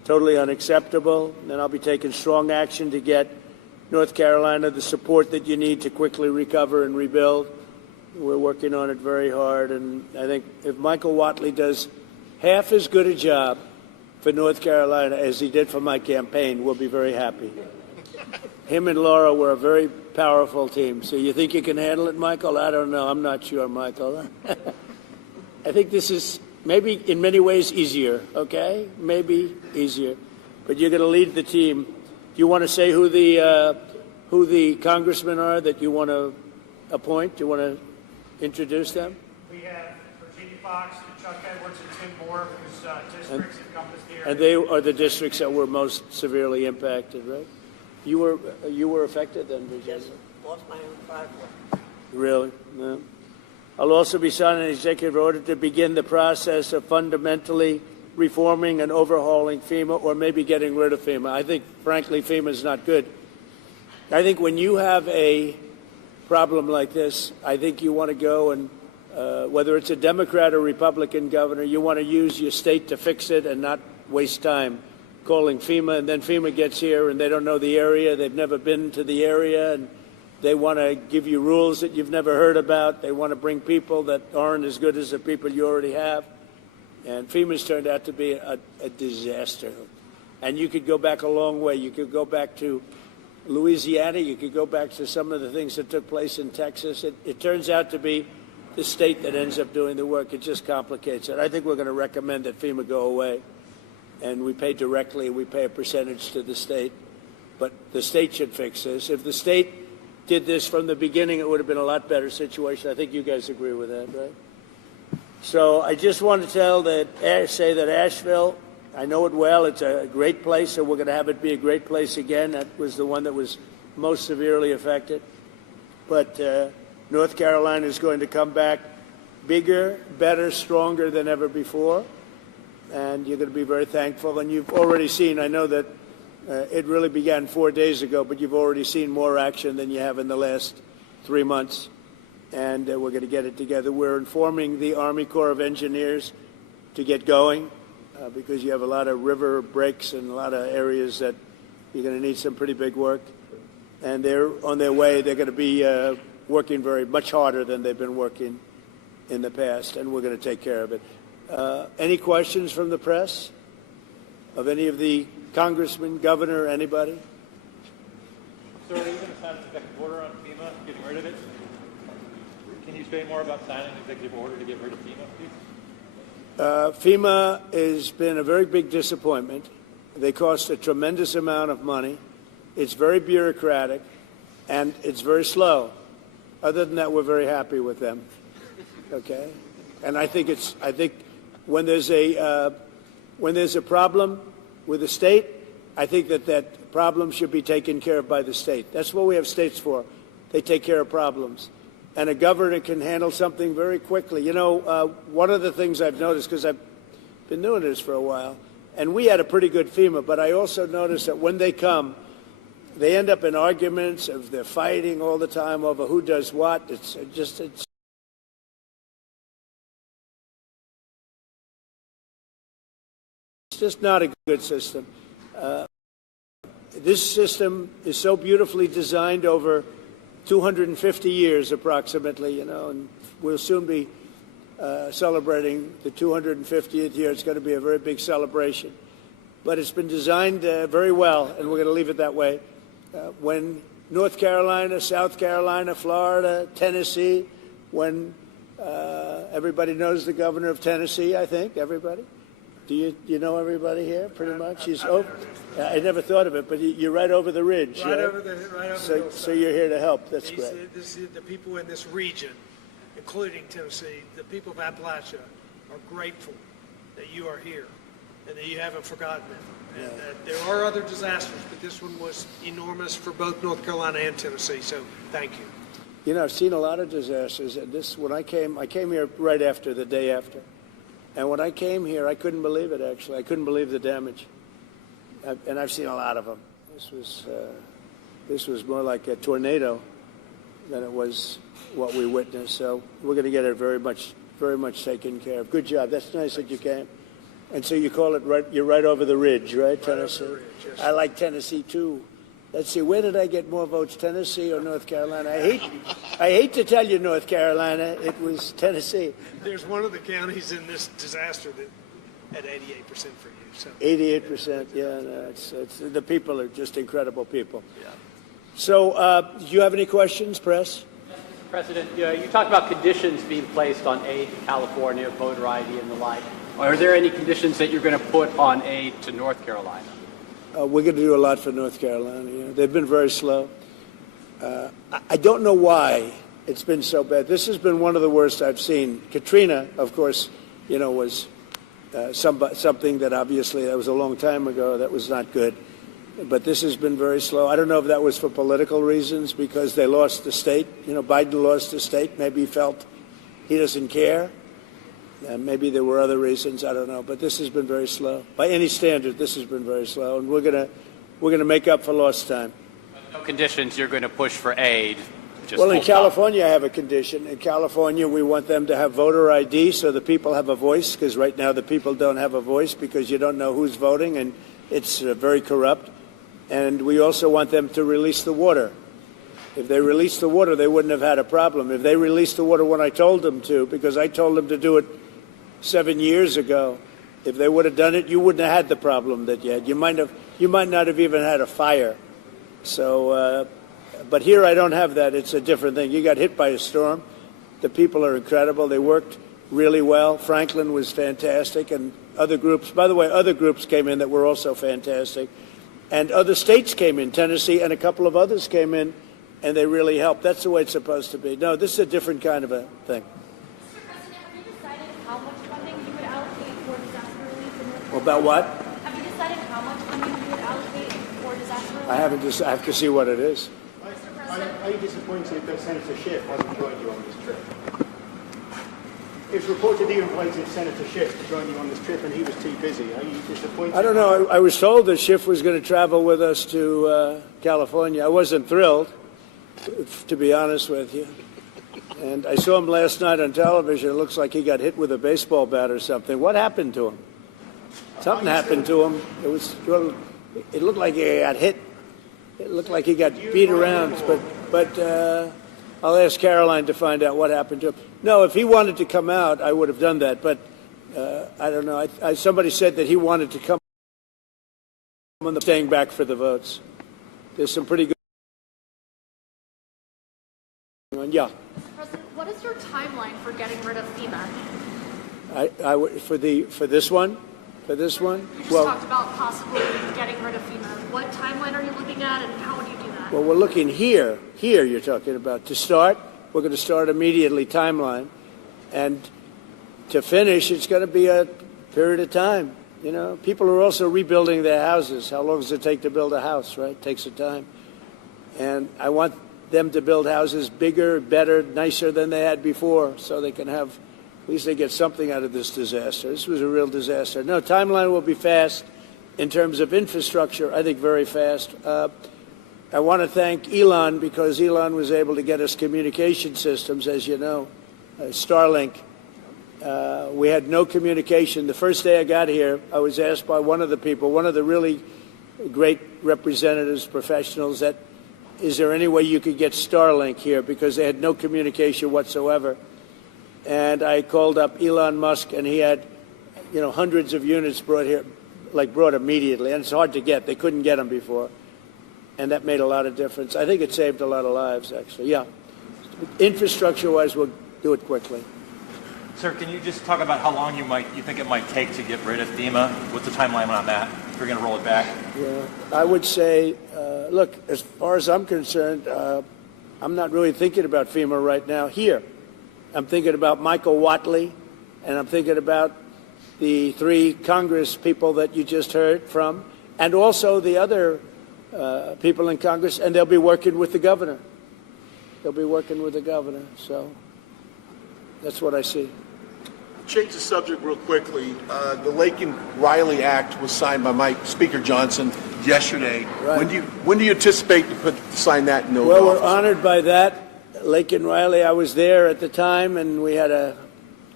totally unacceptable. And I'll be taking strong action to get North Carolina the support that you need to quickly recover and rebuild. We're working on it very hard, and I think if Michael Whatley does half as good a job for North Carolina as he did for my campaign, we'll be very happy. Him and Laura were a very powerful team. So you think you can handle it, Michael? I don't know. I'm not sure, Michael. I think this is maybe in many ways easier, okay? Maybe easier. But you're going to lead the team. Do you want to say who the congressmen are that you want to appoint? Do you want to introduce them? We have Virginia Fox, Chuck Edwards, and Tim Moore, whose districts encompass the area. And they are the districts that were most severely impacted, right? You were affected then, Virginia? Yes, lost my own driveway. Really? No. I'll also be signing an executive order to begin the process of fundamentally reforming and overhauling FEMA, or maybe getting rid of FEMA. I think, frankly, FEMA is not good. I think when you have a problem like this, I think you want to go and, whether it's a Democrat or Republican governor, you want to use your state to fix it and not waste time calling FEMA, and then FEMA gets here and they don't know the area, they've never been to the area, and they want to give you rules that you've never heard about. They want to bring people that aren't as good as the people you already have. And FEMA's turned out to be a disaster. And you could go back a long way. You could go back to Louisiana. You could go back to some of the things that took place in Texas. It turns out to be the state that ends up doing the work. It just complicates it. I think we're going to recommend that FEMA go away. And we pay directly, we pay a percentage to the state. But the state should fix this. If the state did this from the beginning, it would have been a lot better situation. I think you guys agree with that, right? So I just want to say that Asheville, I know it well. It's a great place, so we're going to have it be a great place again. That was the one that was most severely affected. But North Carolina is going to come back bigger, better, stronger than ever before. And you're going to be very thankful. And you've already seen, I know that it really began 4 days ago, but you've already seen more action than you have in the last 3 months. And we're going to get it together. We're informing the Army Corps of Engineers to get going because you have a lot of river breaks and a lot of areas that you're going to need some pretty big work. And they're on their way. They're going to be working much harder than they've been working in the past, and we're going to take care of it. Any questions from the press of any of the congressmen, governor, anybody? Sir, are you going to sign an executive order on FEMA, getting rid of it? Can you say more about signing an executive order to get rid of FEMA, please? FEMA has been a very big disappointment. They cost a tremendous amount of money. It's very bureaucratic, and it's very slow. Other than that, we're very happy with them. Okay, and I think when there's a problem with the state, I think that problem should be taken care of by the state. That's what we have states for. They take care of problems. And a governor can handle something very quickly. You know, one of the things I've noticed, because I've been doing this for a while, and we had a pretty good FEMA, but I also noticed that when they come, they end up in arguments, they're fighting all the time over who does what. It's just not a good system. This system is so beautifully designed over 250 years approximately, and we'll soon be celebrating the 250th year. It's going to be a very big celebration. But it's been designed very well, and we're going to leave it that way. When North Carolina, South Carolina, Florida, Tennessee, when everybody knows the governor of Tennessee, I think, everybody? Do you know everybody here, pretty much? I never thought of it, but you're right over the ridge. Right over the hillside. So you're here to help. That's great. The people in this region, including Tennessee, the people of Appalachia, are grateful that you are here and that you haven't forgotten it. And that there are other disasters, but this one was enormous for both North Carolina and Tennessee. So thank you. You know, I've seen a lot of disasters. And when I came here right after, the day after. And when I came here, I couldn't believe it, actually. I couldn't believe the damage. And I've seen a lot of them. This was more like a tornado than it was what we witnessed. So we're going to get it very much taken care of. Good job. That's nice that you came. And so you call it you're right over the ridge, right, Tennessee? over the ridge, yes. I like Tennessee too. Let's see, where did I get more votes, Tennessee or North Carolina? I hate to tell you, North Carolina, it was Tennessee. There's one of the counties in this disaster that had 88% for you. So 88%, yeah, no, it's the people are just incredible people. Yeah. So, do you have any questions, press? Mr. President, you talked about conditions being placed on aid to California, voter ID and the like. Are there any conditions that you're going to put on aid to North Carolina? We're going to do a lot for North Carolina. They've been very slow. I don't know why it's been so bad. This has been one of the worst I've seen. Katrina, of course, was something that obviously that was a long time ago. That was not good. But this has been very slow. I don't know if that was for political reasons because they lost the state. Biden lost the state. Maybe he felt he doesn't care. Maybe there were other reasons. I don't know. But this has been very slow. By any standard, this has been very slow. And we're gonna make up for lost time. No conditions you're going to push for aid. Well, in California, I have a condition. In California, we want them to have voter ID so the people have a voice, because right now the people don't have a voice because you don't know who's voting, and it's very corrupt. And we also want them to release the water. If they released the water, they wouldn't have had a problem. If they released the water when I told them to, because I told them to do it 7 years ago, if they would have done it, you wouldn't have had the problem that you had. You might not have even had a fire. So, but here I don't have that. It's a different thing. You got hit by a storm. The people are incredible. They worked really well. Franklin was fantastic, and other groups. By the way, other groups came in that were also fantastic. And other states came in, Tennessee and a couple of others came in, and they really helped. That's the way it's supposed to be. No, this is a different kind of a thing. Mr. President, have you decided how much funding you would allocate for disaster relief in North Carolina? About what? Have you decided how much funding you would allocate for disaster relief? I haven't. I have to see what it is. Are you disappointed that Senator Schiff hasn't joined you on this trip? It's reported he invited Senator Schiff to join you on this trip, and he was too busy. Are you disappointed? I don't know. I was told that Schiff was going to travel with us to California. I wasn't thrilled, to be honest with you. And I saw him last night on television. It looks like he got hit with a baseball bat or something. What happened to him? Something happened to him. It looked like he got hit. It looked like he got beat around. But I'll ask Caroline to find out what happened to him. No, if he wanted to come out, I would have done that. But I don't know. Somebody said that he wanted to come on the staying back for the votes. There's some pretty good. Yeah. President, what is your timeline for getting rid of FEMA? For this one. You just talked about possibly getting rid of FEMA. What timeline are you looking at, and how would you do that? Well, we're looking here. Here, you're talking about. To start, we're going to start immediately, timeline. And to finish, it's going to be a period of time. People are also rebuilding their houses. How long does it take to build a house, right? It takes some time. And I want them to build houses bigger, better, nicer than they had before, so they can have, at least they get something out of this disaster. This was a real disaster. No, timeline will be fast. In terms of infrastructure, I think very fast. I want to thank Elon, because Elon was able to get us communication systems, as you know, Starlink. We had no communication. The first day I got here, I was asked by one of the people, one of the really great representatives, professionals, that is there any way you could get Starlink here, because they had no communication whatsoever. And I called up Elon Musk, and he had, hundreds of units brought here, brought immediately. And it's hard to get. They couldn't get them before. And that made a lot of difference. I think it saved a lot of lives, actually. Yeah. Infrastructure-wise, we'll do it quickly. Sir, can you just talk about how long you think it might take to get rid of FEMA? What's the timeline on that? If you're going to roll it back? Yeah, I would say, look, as far as I'm concerned, I'm not really thinking about FEMA right now here. I'm thinking about Michael Whatley, and I'm thinking about the 3 Congress people that you just heard from, and also the other people in Congress, and they'll be working with the governor. They'll be working with the governor, so that's what I see. Change the subject real quickly. The Lake and Riley Act was signed by Speaker Johnson yesterday. Right. When do you anticipate to sign that in Well, we're honored by that. Lake and Riley, I was there at the time, and we had a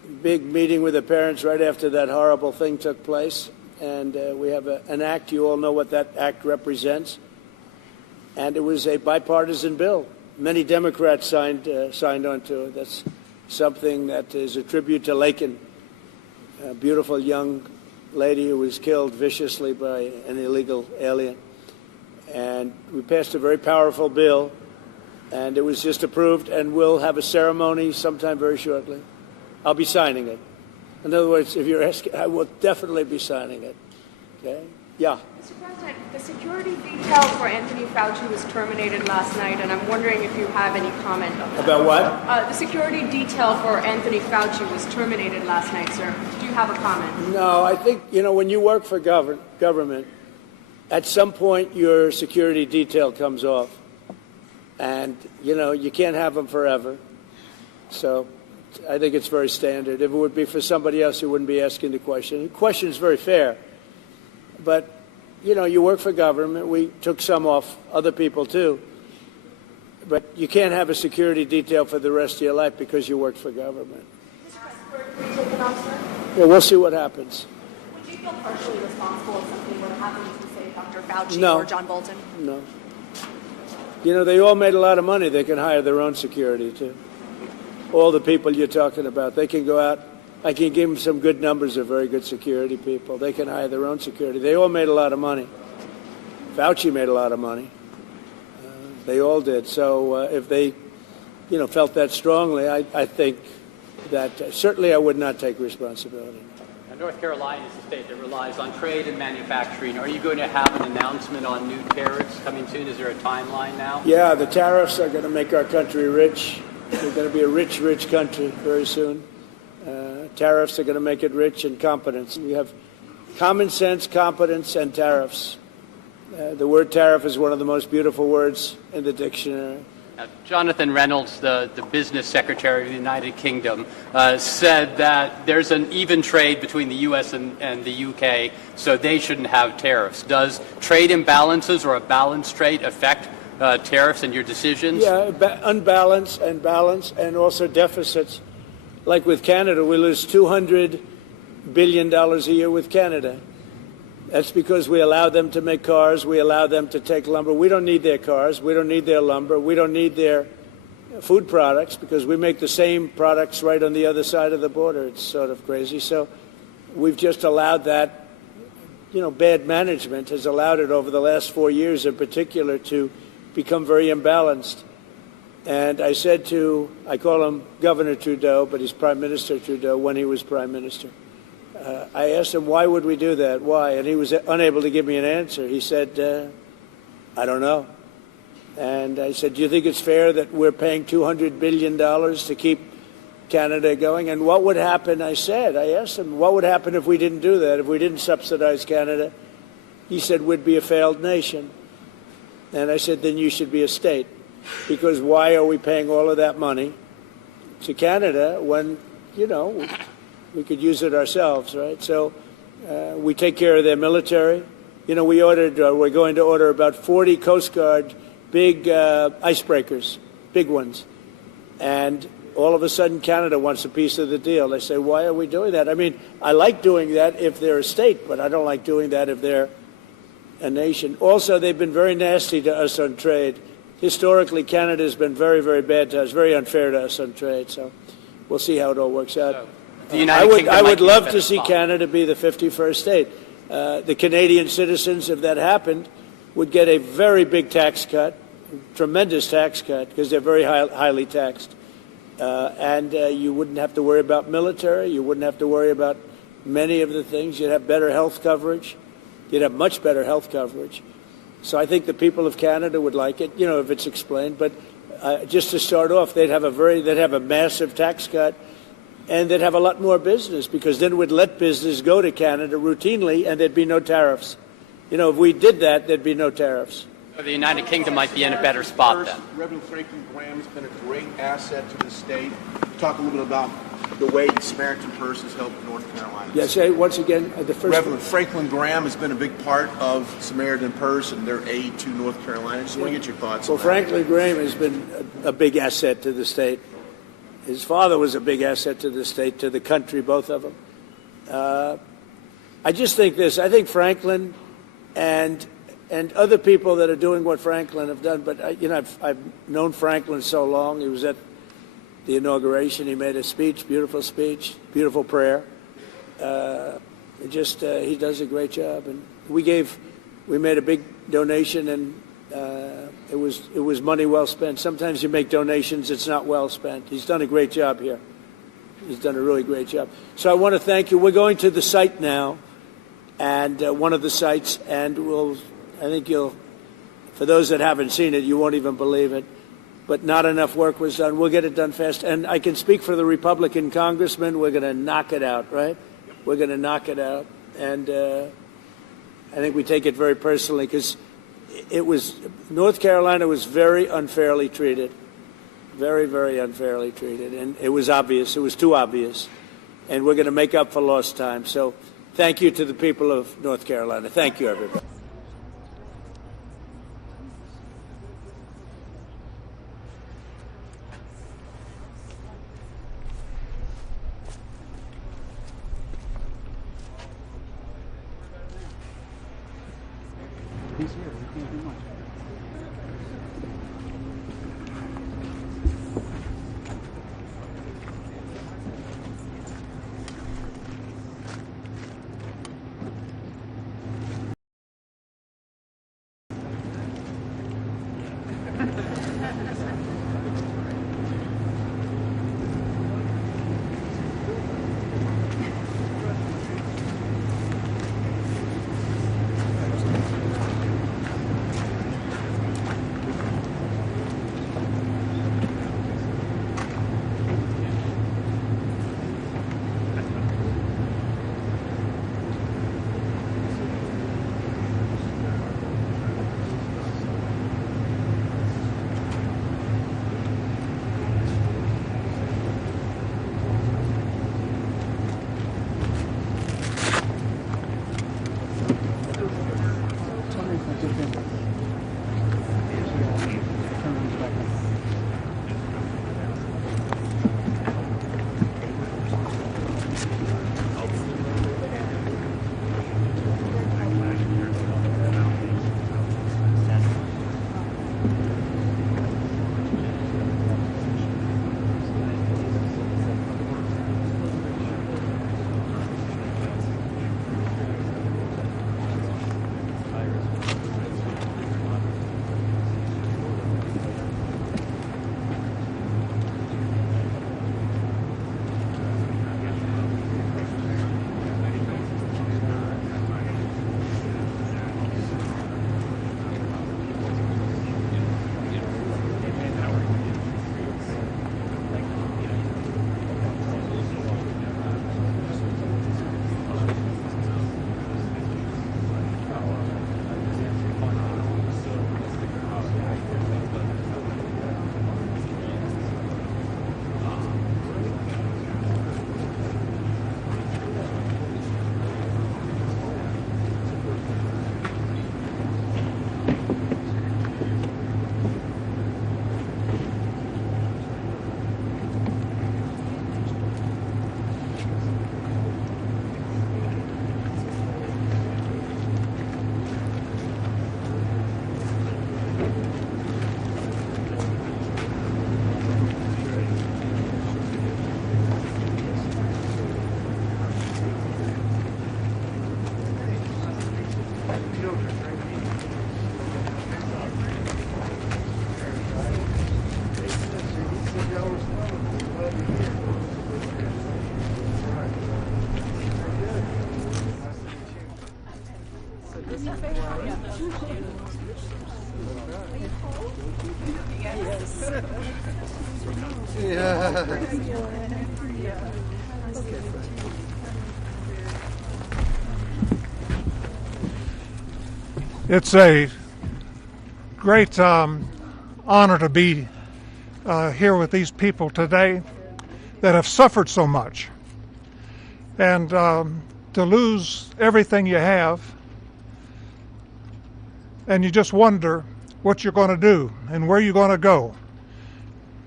big meeting with the parents right after that horrible thing took place. And we have an act. You all know what that act represents. And it was a bipartisan bill. Many Democrats signed onto it. That's something that is a tribute to Laken, a beautiful young lady who was killed viciously by an illegal alien. And we passed a very powerful bill, and it was just approved, and we'll have a ceremony sometime very shortly. I'll be signing it. In other words, if you're asking, I will definitely be signing it. Okay? Yeah. Mr. President, the security detail for Anthony Fauci was terminated last night, and I'm wondering if you have any comment on that. About what? The security detail for Anthony Fauci was terminated last night, sir. Do you have a comment? No, I think, when you work for government, at some point your security detail comes off. And, you can't have them forever. So I think it's very standard. If it would be for somebody else, you wouldn't be asking the question. The question is very fair. But, you work for government. We took some off, other people too. But you can't have a security detail for the rest of your life because you work for government. Yeah, we'll see what happens. Would you feel partially responsible if something were to happen to, say, Dr. Fauci No. or John Bolton? No. They all made a lot of money. They can hire their own security, too. All the people you're talking about, they can go out. I can give them some good numbers of very good security people. They can hire their own security. They all made a lot of money. Fauci made a lot of money. They all did. So if they, felt that strongly, I think that certainly I would not take responsibility. Now, North Carolina is a state that relies on trade and manufacturing. Are you going to have an announcement on new tariffs coming soon? Is there a timeline now? Yeah, the tariffs are going to make our country rich. We're going to be a rich, rich country very soon. Tariffs are going to make it rich, and competence. We have common sense, competence, and tariffs. The word tariff is one of the most beautiful words in the dictionary. Jonathan Reynolds, the business secretary of the United Kingdom, said that there's an even trade between the U.S. and the U.K., so they shouldn't have tariffs. Does trade imbalances or a balanced trade affect tariffs and your decisions? Yeah, unbalanced and balance, and also deficits. Like with Canada, we lose $200 billion a year with Canada. That's because we allow them to make cars. We allow them to take lumber. We don't need their cars. We don't need their lumber. We don't need their food products because we make the same products right on the other side of the border. It's sort of crazy. So we've just allowed that, bad management has allowed it over the last 4 years in particular to become very imbalanced. And I said I call him Governor Trudeau, but he's Prime Minister Trudeau when he was Prime Minister. I asked him, why would we do that? Why? And he was unable to give me an answer. He said, I don't know. And I said, do you think it's fair that we're paying $200 billion to keep Canada going? And what would happen, I asked him, what would happen if we didn't do that, if we didn't subsidize Canada? He said, we'd be a failed nation. And I said, then you should be a state. Because why are we paying all of that money to Canada when, we could use it ourselves, right? So we take care of their military. We're going to order about 40 Coast Guard big icebreakers, big ones. And all of a sudden Canada wants a piece of the deal. They say, why are we doing that? I mean, I like doing that if they're a state, but I don't like doing that if they're a nation. Also, they've been very nasty to us on trade. Historically, Canada has been very, very bad to us, very unfair to us on trade. So we'll see how it all works out. I would love to see Canada be the 51st state. The Canadian citizens, if that happened, would get a very big tax cut, tremendous tax cut, because they're very highly taxed. And you wouldn't have to worry about military. You wouldn't have to worry about many of the things. You'd have better health coverage. You'd have much better health coverage. So I think the people of Canada would like it, if it's explained. But just to start off, they'd have a massive tax cut, and they'd have a lot more business because then we'd let business go to Canada routinely, and there'd be no tariffs. If we did that, there'd be no tariffs. The United Kingdom might be in a better spot then. Reverend Franklin Graham has been a great asset to the state. Talk a little bit about the way the Samaritan Purse has helped North Carolina. Yeah, say once again, the first. Reverend Franklin Graham has been a big part of Samaritan Purse and their aid to North Carolina. Just want to get your thoughts. Well, Franklin Graham has been a big asset to the state. His father was a big asset to the state, to the country, both of them. I just think this. I think Franklin and other people that are doing what Franklin have done. But I've known Franklin so long. He was at the inauguration. He made a speech, beautiful prayer. He does a great job. And we made a big donation, and it was money well spent. Sometimes you make donations, it's not well spent. He's done a great job here. He's done a really great job. So I want to thank you. We're going to the site now, and one of the sites, and for those that haven't seen it, you won't even believe it, but not enough work was done. We'll get it done fast. And I can speak for the Republican congressman. We're going to knock it out, right? We're going to knock it out. And I think we take it very personally because North Carolina was very unfairly treated. Very, very unfairly treated. And it was obvious. It was too obvious. And we're going to make up for lost time. So thank you to the people of North Carolina. Thank you, everybody. He's here. We can't do much. It's a great honor to be here with these people today that have suffered so much. And to lose everything you have, and you just wonder what you're going to do and where you're going to go.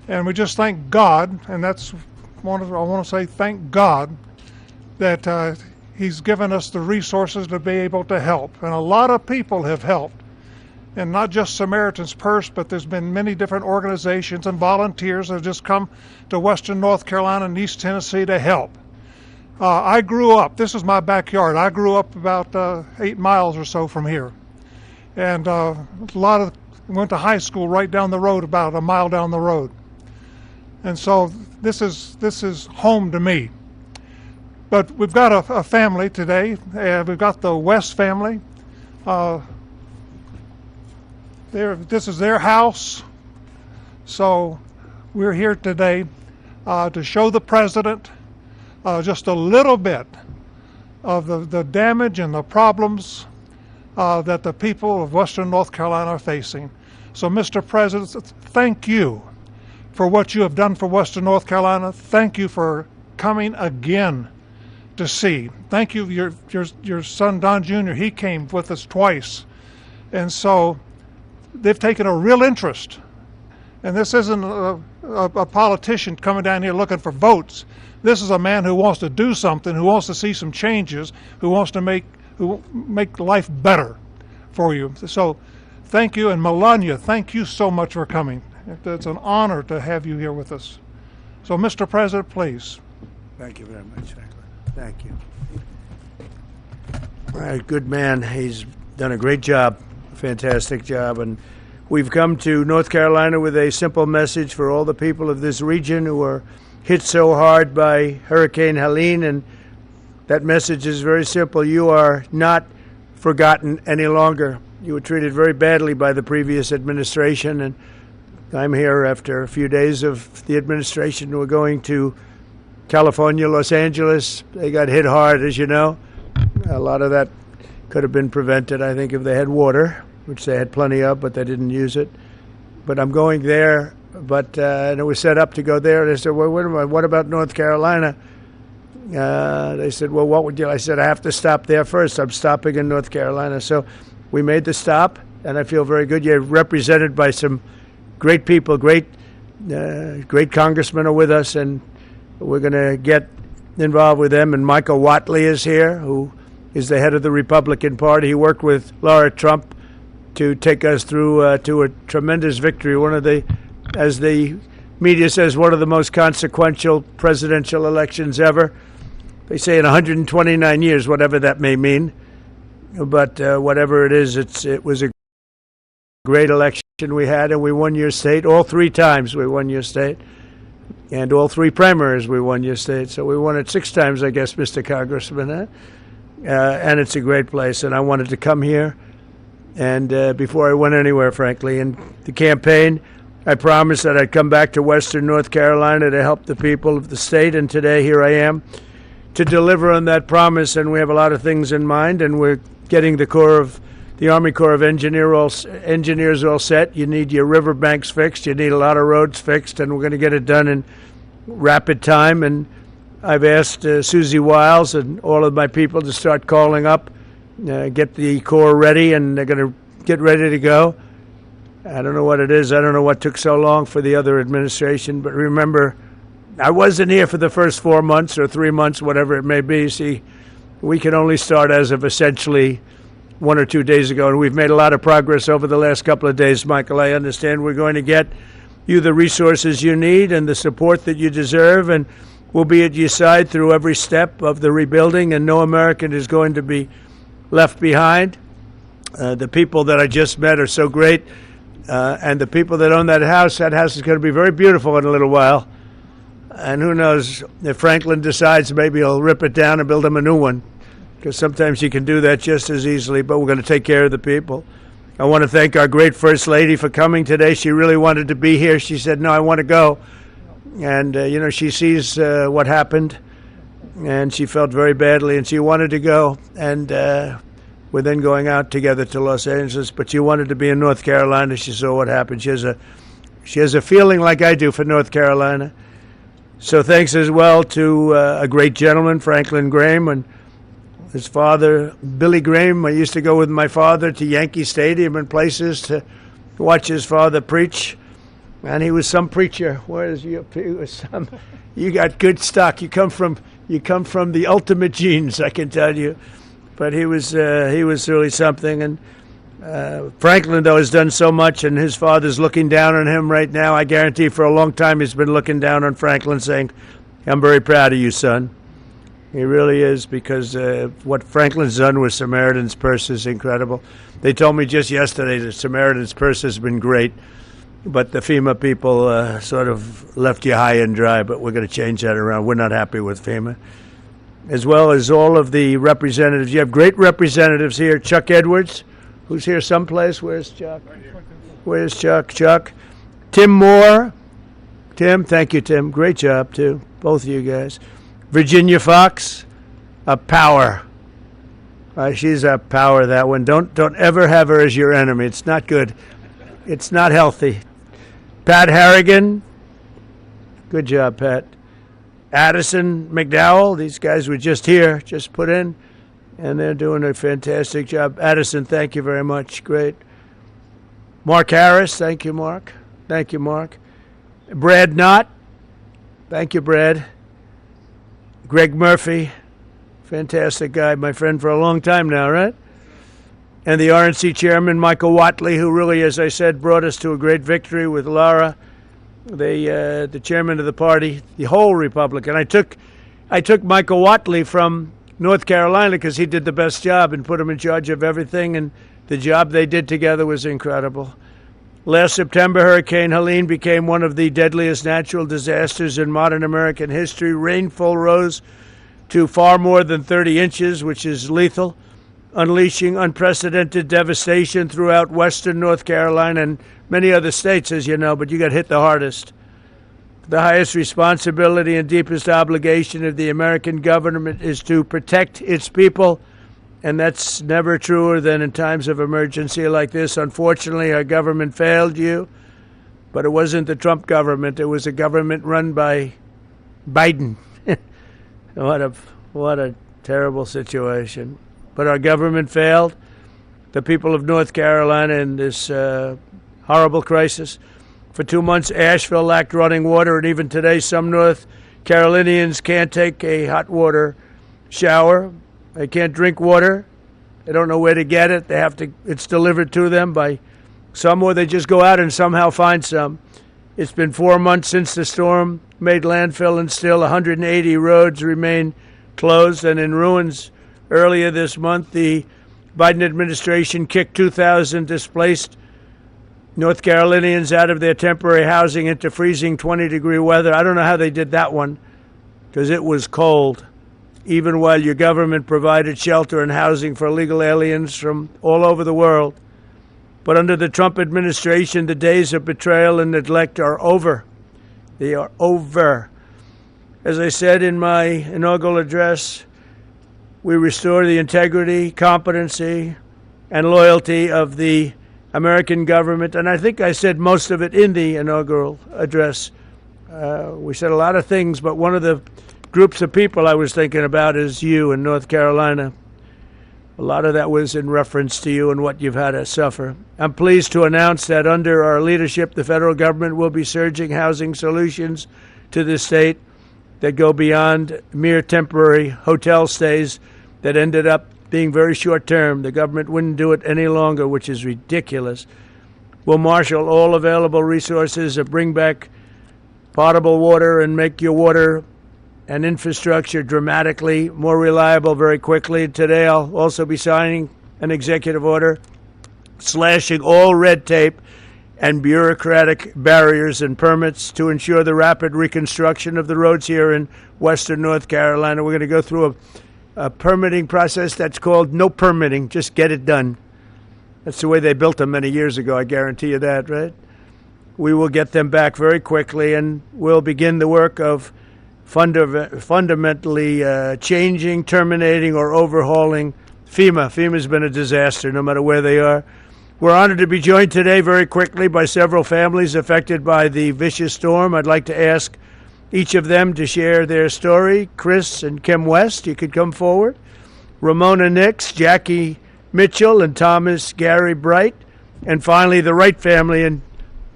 And we just thank God, and I want to say thank God that He's given us the resources to be able to help. And a lot of people have helped. And not just Samaritan's Purse, but there's been many different organizations and volunteers that have just come to Western North Carolina and East Tennessee to help. I grew up, this is my backyard, I grew up about 8 miles or so from here. And went to high school right down the road, about a mile down the road. And so this is home to me. But we've got a family today. We've got the West family. This is their house. So we're here today to show the president just a little bit of the damage and the problems that the people of Western North Carolina are facing. So, Mr. President, thank you for what you have done for Western North Carolina. Thank you for coming again to see. Thank you, your son Don Jr., he came with us twice. And so they've taken a real interest. And this isn't a politician coming down here looking for votes. This is a man who wants to do something, who wants to see some changes, who wants to make life better for you. So thank you. And Melania, thank you so much for coming. It's an honor to have you here with us. So, Mr. President, please. Thank you very much, Franklin. Thank you. All right, good man. He's done a great job, a fantastic job. And we've come to North Carolina with a simple message for all the people of this region who are hit so hard by Hurricane Helene. And that message is very simple. You are not forgotten any longer. You were treated very badly by the previous administration. And I'm here after a few days of the administration. We're going to California, Los Angeles. They got hit hard, as you know. A lot of that could have been prevented, I think, if they had water, which they had plenty of, but they didn't use it. But I'm going there, and it was set up to go there. They said, well, what about North Carolina? They said, well, what would you? I said, I have to stop there first. I'm stopping in North Carolina. So we made the stop, and I feel very good. You're represented by some great people, great congressmen are with us, and we're going to get involved with them. And Michael Whatley is here, who is the head of the Republican Party. He worked with Laura Trump to take us through to a tremendous victory, one of the, as the media says, one of the most consequential presidential elections ever. They say in 129 years, whatever that may mean. But whatever it is, it was a great election we had, and we won your state. All 3 times we won your state. And all 3 primaries we won your state. So we won it 6 times, I guess, Mr. Congressman. And it's a great place. And I wanted to come here. And before I went anywhere, frankly, in the campaign, I promised that I'd come back to Western North Carolina to help the people of the state. And today, here I am to deliver on that promise. And we have a lot of things in mind. And we're getting the Army Corps of Engineers all set. You need your riverbanks fixed. You need a lot of roads fixed. And we're going to get it done in rapid time. And I've asked Susie Wiles and all of my people to start calling up, get the Corps ready, and they're going to get ready to go. I don't know what it is. I don't know what took so long for the other administration. But remember, I wasn't here for the first 4 months or 3 months, whatever it may be. See, we can only start as of essentially 1 or 2 days ago, and we've made a lot of progress over the last couple of days, Michael. I understand we're going to get you the resources you need and the support that you deserve, and we'll be at your side through every step of the rebuilding, and no American is going to be left behind. The people that I just met are so great, and the people that own that house is going to be very beautiful in a little while. And who knows, if Franklin decides, maybe he'll rip it down and build him a new one, because sometimes you can do that just as easily, but we're going to take care of the people. I want to thank our great First Lady for coming today. She really wanted to be here. She said, no, I want to go. And, she sees what happened, and she felt very badly, and she wanted to go. And we're then going out together to Los Angeles, but she wanted to be in North Carolina. She saw what happened. She has a feeling like I do for North Carolina. So thanks as well to a great gentleman, Franklin Graham, and his father, Billy Graham. I used to go with my father to Yankee Stadium and places to watch his father preach. And he was some preacher. He was some. You got good stock. You come from the ultimate genes, I can tell you. But he was really something. And Franklin, though, has done so much, and his father's looking down on him right now. I guarantee for a long time he's been looking down on Franklin, saying, "I'm very proud of you, son." He really is, because what Franklin's done with Samaritan's Purse is incredible. They told me just yesterday that Samaritan's Purse has been great, but the FEMA people sort of left you high and dry, but we're going to change that around. We're not happy with FEMA. As well as all of the representatives. You have great representatives here. Chuck Edwards, who's here someplace. Where's Chuck? Where's Chuck? Chuck. Tim Moore. Tim, thank you, Tim. Great job, too. Both of you guys. Virginia Fox, a power. She's a power, that one. Don't ever have her as your enemy. It's not good. It's not healthy. Pat Harrigan. Good job, Pat. Addison McDowell. These guys were just here, just put in, and they're doing a fantastic job. Addison, thank you very much. Great. Mark Harris. Thank you, Mark. Thank you, Mark. Brad Knott. Thank you, Brad. Greg Murphy, fantastic guy, my friend for a long time now, right? And the RNC chairman, Michael Whatley, who really, as I said, brought us to a great victory with Laura, the chairman of the party, the whole Republican. I took Michael Whatley from North Carolina because he did the best job and put him in charge of everything, and the job they did together was incredible. Last September, Hurricane Helene became one of the deadliest natural disasters in modern American history. Rainfall rose to far more than 30 inches, which is lethal, unleashing unprecedented devastation throughout western North Carolina and many other states, as you know, but you got hit the hardest. The highest responsibility and deepest obligation of the American government is to protect its people, and that's never truer than in times of emergency like this. Unfortunately, our government failed you, but it wasn't the Trump government. It was a government run by Biden. What a terrible situation. But our government failed the people of North Carolina in this horrible crisis. For 2 months, Asheville lacked running water, and even today, some North Carolinians can't take a hot water shower. They can't drink water. They don't know where to get it. It's delivered to them by some, or they just go out and somehow find some. It's been 4 months since the storm made landfill, and still 180 roads remain closed and in ruins. Earlier this month, the Biden administration kicked 2,000 displaced North Carolinians out of their temporary housing into freezing 20-degree weather. I don't know how they did that one, because it was cold, even while your government provided shelter and housing for illegal aliens from all over the world. But under the Trump administration, the days of betrayal and neglect are over. They are over. As I said in my inaugural address, we restore the integrity, competency, and loyalty of the American government. And I think I said most of it in the inaugural address. We said a lot of things, but one of the groups of people I was thinking about is you in North Carolina. A lot of that was in reference to you and what you've had to suffer. I'm pleased to announce that under our leadership, the federal government will be surging housing solutions to the state that go beyond mere temporary hotel stays that ended up being very short term. The government wouldn't do it any longer, which is ridiculous. We'll marshal all available resources and bring back potable water and make your water and infrastructure dramatically more reliable very quickly. Today I'll also be signing an executive order slashing all red tape and bureaucratic barriers and permits to ensure the rapid reconstruction of the roads here in western North Carolina. We're going to go through a permitting process that's called no permitting, just get it done. That's the way they built them many years ago, I guarantee you that, right? We will get them back very quickly, and we'll begin the work of fundamentally changing, terminating, or overhauling FEMA. FEMA's been a disaster, no matter where they are. We're honored to be joined today very quickly by several families affected by the vicious storm. I'd like to ask each of them to share their story. Chris and Kim West, you could come forward. Ramona Nix, Jackie Mitchell, and Thomas Gary Bright. And finally, the Wright family. And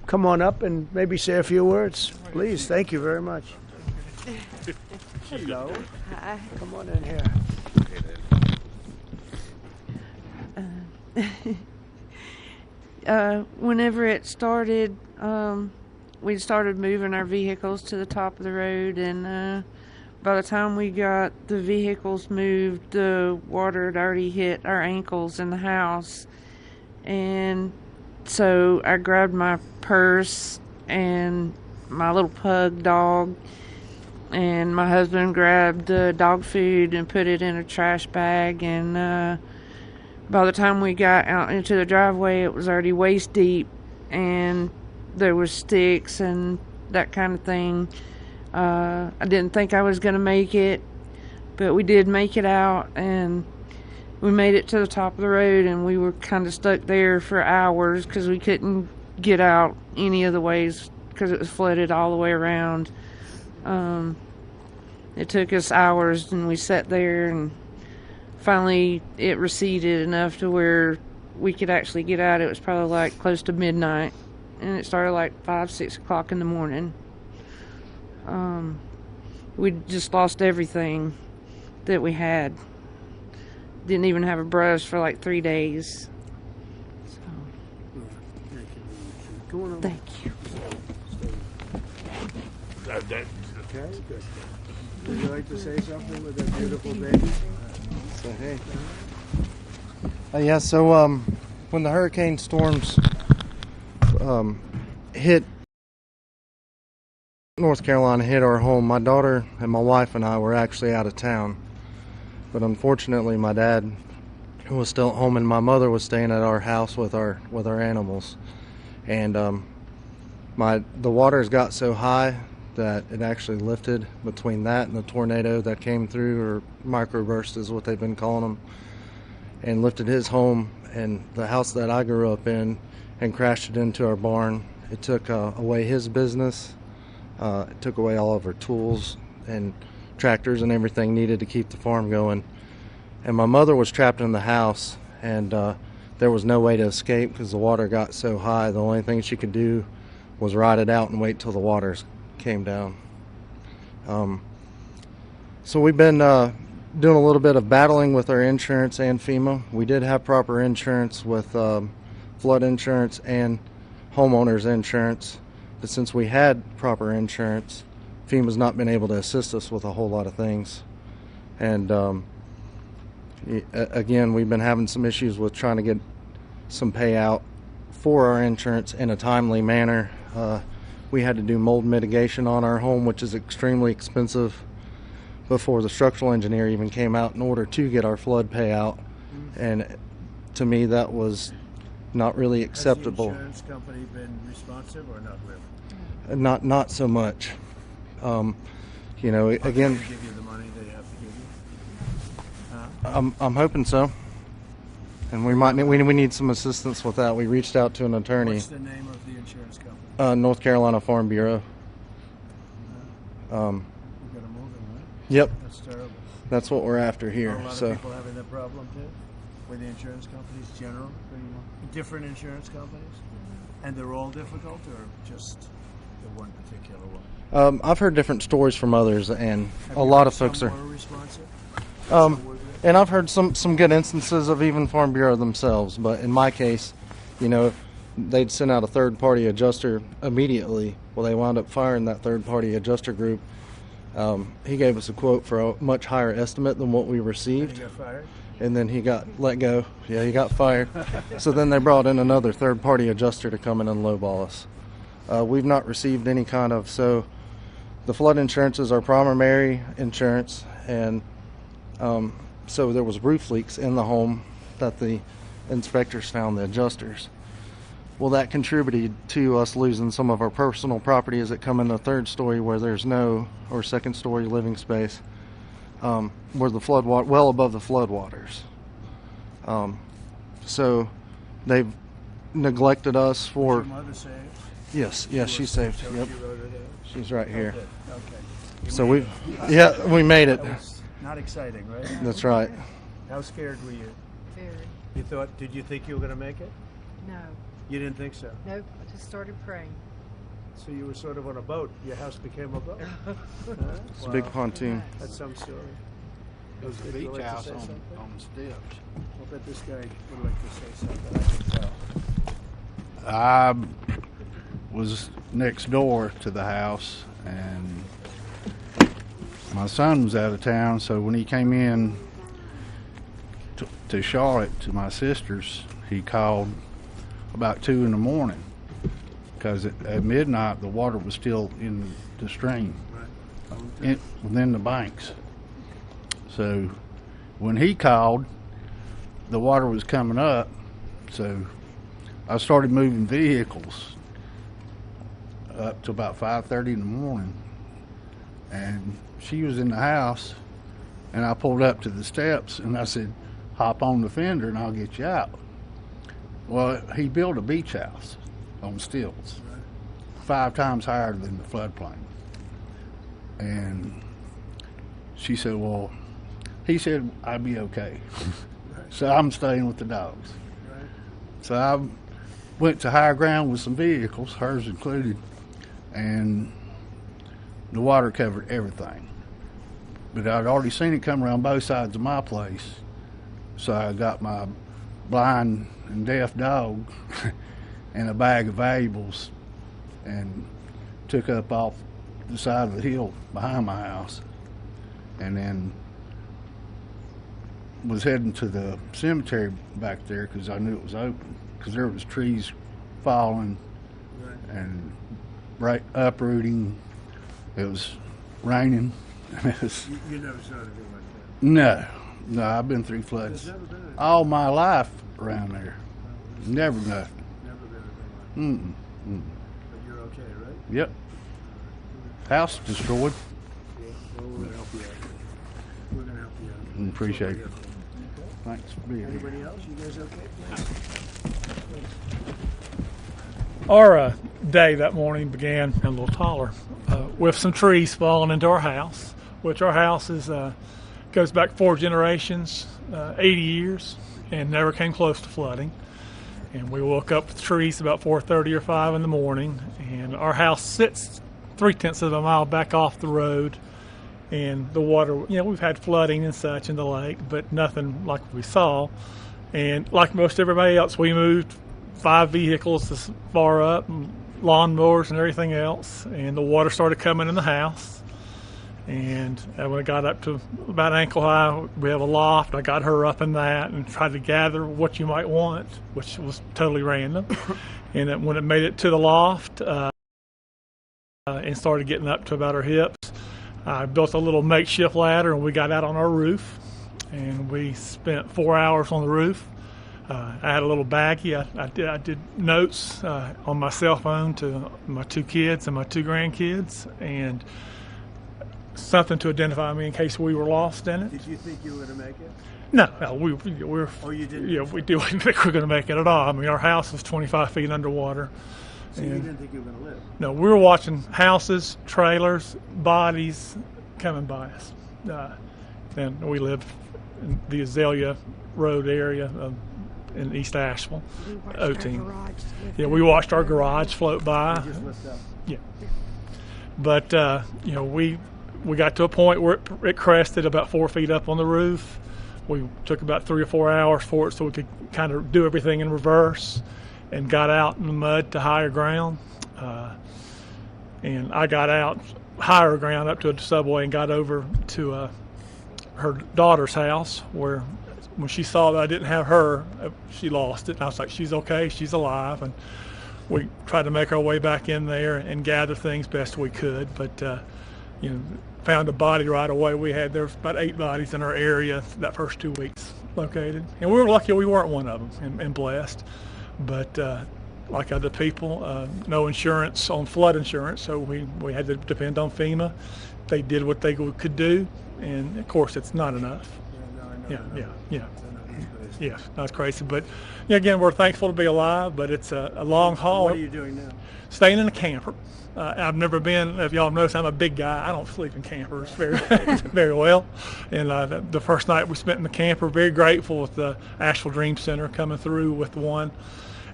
come on up and maybe say a few words, please. Thank you very much. Hello. Hi. Come on in here. Whenever it started, we started moving our vehicles to the top of the road, and by the time we got the vehicles moved, the water had already hit our ankles in the house. And so I grabbed my purse and my little pug dog, and my husband grabbed dog food and put it in a trash bag, and by the time we got out into the driveway, it was already waist deep, and there was sticks and that kind of thing. I didn't think I was going to make it, but we did make it out, and we made it to the top of the road, and we were kind of stuck there for hours because we couldn't get out any of the ways because it was flooded all the way around. It took us hours, and we sat there, and finally it receded enough to where we could actually get out. It was probably like close to midnight, and it started like 5-6 o'clock in the morning. We just lost everything that we had. Didn't even have a brush for like 3 days. So. Thank you. Okay, good. Would you like to say something with that beautiful baby? So, hey. Yeah, so when the hurricane storms hit North Carolina, hit our home, my daughter and my wife and I were actually out of town. But unfortunately, my dad was still at home, and my mother was staying at our house with our animals. And the waters got so high that it actually lifted between that and the tornado that came through, or microburst is what they've been calling them, and lifted his home and the house that I grew up in and crashed it into our barn. It took away his business. It took away all of our tools and tractors and everything needed to keep the farm going. And my mother was trapped in the house, and there was no way to escape because the water got so high. The only thing she could do was ride it out and wait till the waters came down. So we've been doing a little bit of battling with our insurance and FEMA. We did have proper insurance with flood insurance and homeowners insurance, but since we had proper insurance, FEMA's not been able to assist us with a whole lot of things. And again, we've been having some issues with trying to get some payout for our insurance in a timely manner. We had to do mold mitigation on our home, which is extremely expensive, before the structural engineer even came out in order to get our flood payout. And to me, that was not really acceptable. Has the insurance company been responsive or not really? Not so much. You know, again, They give you the money they have to give you? I'm hoping so. And we need some assistance with that. We reached out to an attorney. What's the name of the insurance company? North Carolina Farm Bureau. You got to move them, right? Yep. That's terrible. That's what we're after here. Are a lot So of people having that problem too, with the insurance companies, general, different insurance companies, and they're all difficult, or just the one particular one? I've heard different stories from others, and Have a you lot heard of folks some are. more responsive? And I've heard some good instances of even Farm Bureau themselves, but in my case, you know, they'd send out a third-party adjuster immediately. Well, they wound up firing that third-party adjuster group. He gave us a quote for a much higher estimate than what we received. And he got fired? And then he got let go. Yeah, he got fired. So then they brought in another third-party adjuster to come in and lowball us. We've not received any kind of, so the flood insurance is our primary insurance, and so there was roof leaks in the home that the inspectors found, the adjusters. Well, that contributed to us losing some of our personal property as it come in the third story where there's no, or second story living space, where the flood water, well above the flood waters. So they've neglected us for. Was your mother saved? Yes, she's saved. So Yep. she wrote it out? She's right here. Oh, good. Okay. So we made it. That was not exciting, right? That's right. How scared were you? Very. Did you think you were going to make it? No. You didn't think so? Nope, I just started praying. So you were sort of on a boat. Your house became a boat. It's a big pontoon. That's some story. It was a Would you beach like to house say on something? the steps. I'll bet this guy would like to say something. I can tell. I was next door to the house, and my son was out of town, so when he came in to Charlotte to my sister's, he called about 2 in the morning because at midnight the water was still in the stream, within the banks. So when he called, the water was coming up, so I started moving vehicles up to about 5:30 in the morning, and she was in the house, and I pulled up to the steps and I said, hop on the fender and I'll get you out. Well, he built a beach house on stilts, 5 times higher than the floodplain. And she said, well, he said I'd be okay. So I'm staying with the dogs. So I went to higher ground with some vehicles, hers included, and the water covered everything. But I'd already seen it come around both sides of my place, so I got my blind and deaf dog and a bag of valuables and took up off the side of the hill behind my house, and then was heading to the cemetery back there because I knew it was open, because there was trees falling and uprooting. It was raining. It was, You never saw anything like that? no, I've been through floods There's never been anything. all my life around there. Never nothing. Never been anything like Mm-mm. that. But you're okay, right? Yep. House destroyed. Yeah. Well, we're gonna help you out. We're gonna help you out. Appreciate That's it. what we're here for. Thanks for being here. Anybody else? You guys okay? Our day that morning began a little taller with some trees falling into our house, which our house is goes back 4 generations, 80 years, and never came close to flooding. And we woke up with trees about 4:30 or 5 in the morning, and our house sits 3/10 of a mile back off the road, and the water, we've had flooding and such in the lake, but nothing like we saw. And like most everybody else, we moved 5 vehicles this far up, and lawnmowers and everything else, and the water started coming in the house. And when it got up to about ankle high, we have a loft. I got her up in that and tried to gather what you might want, which was totally random. And then when it made it to the loft and started getting up to about her hips, I built a little makeshift ladder and we got out on our roof. And we spent 4 hours on the roof. I had a little baggie. I did notes on my cell phone to my 2 kids and my 2 grandkids, and something to identify me in case we were lost in it. Did you think you were going to make it? No, we're. Oh, you didn't? Yeah, we didn't think we were going to make it at all. I mean, our house was 25 feet underwater. So you didn't think you were going to live? No, we were watching houses, trailers, bodies coming by us. And we live in the Azalea Road area in East Asheville, O-Team. Yeah, we watched our garage float by. You just looked up. Yeah. But, we got to a point where it crested about 4 feet up on the roof. We took about 3 or 4 hours for it so we could kind of do everything in reverse, and got out in the mud to higher ground. And I got out higher ground up to a subway and got over to her daughter's house, where when she saw that I didn't have her, she lost it. And I was like, she's okay, she's alive. And we tried to make our way back in there and gather things best we could. But, found a body right away. There was about 8 bodies in our area that first 2 weeks located. And we were lucky we weren't one of them, and blessed. But like other people, no insurance on flood insurance, so we had to depend on FEMA. They did what they could do, and of course it's not enough. Yeah, that's crazy. But again, we're thankful to be alive, but it's a long haul. What are you doing now? Staying in a camper. I've never been, if y'all notice, I'm a big guy. I don't sleep in campers very well. And the first night we spent in the camper, very grateful with the Asheville Dream Center coming through with one.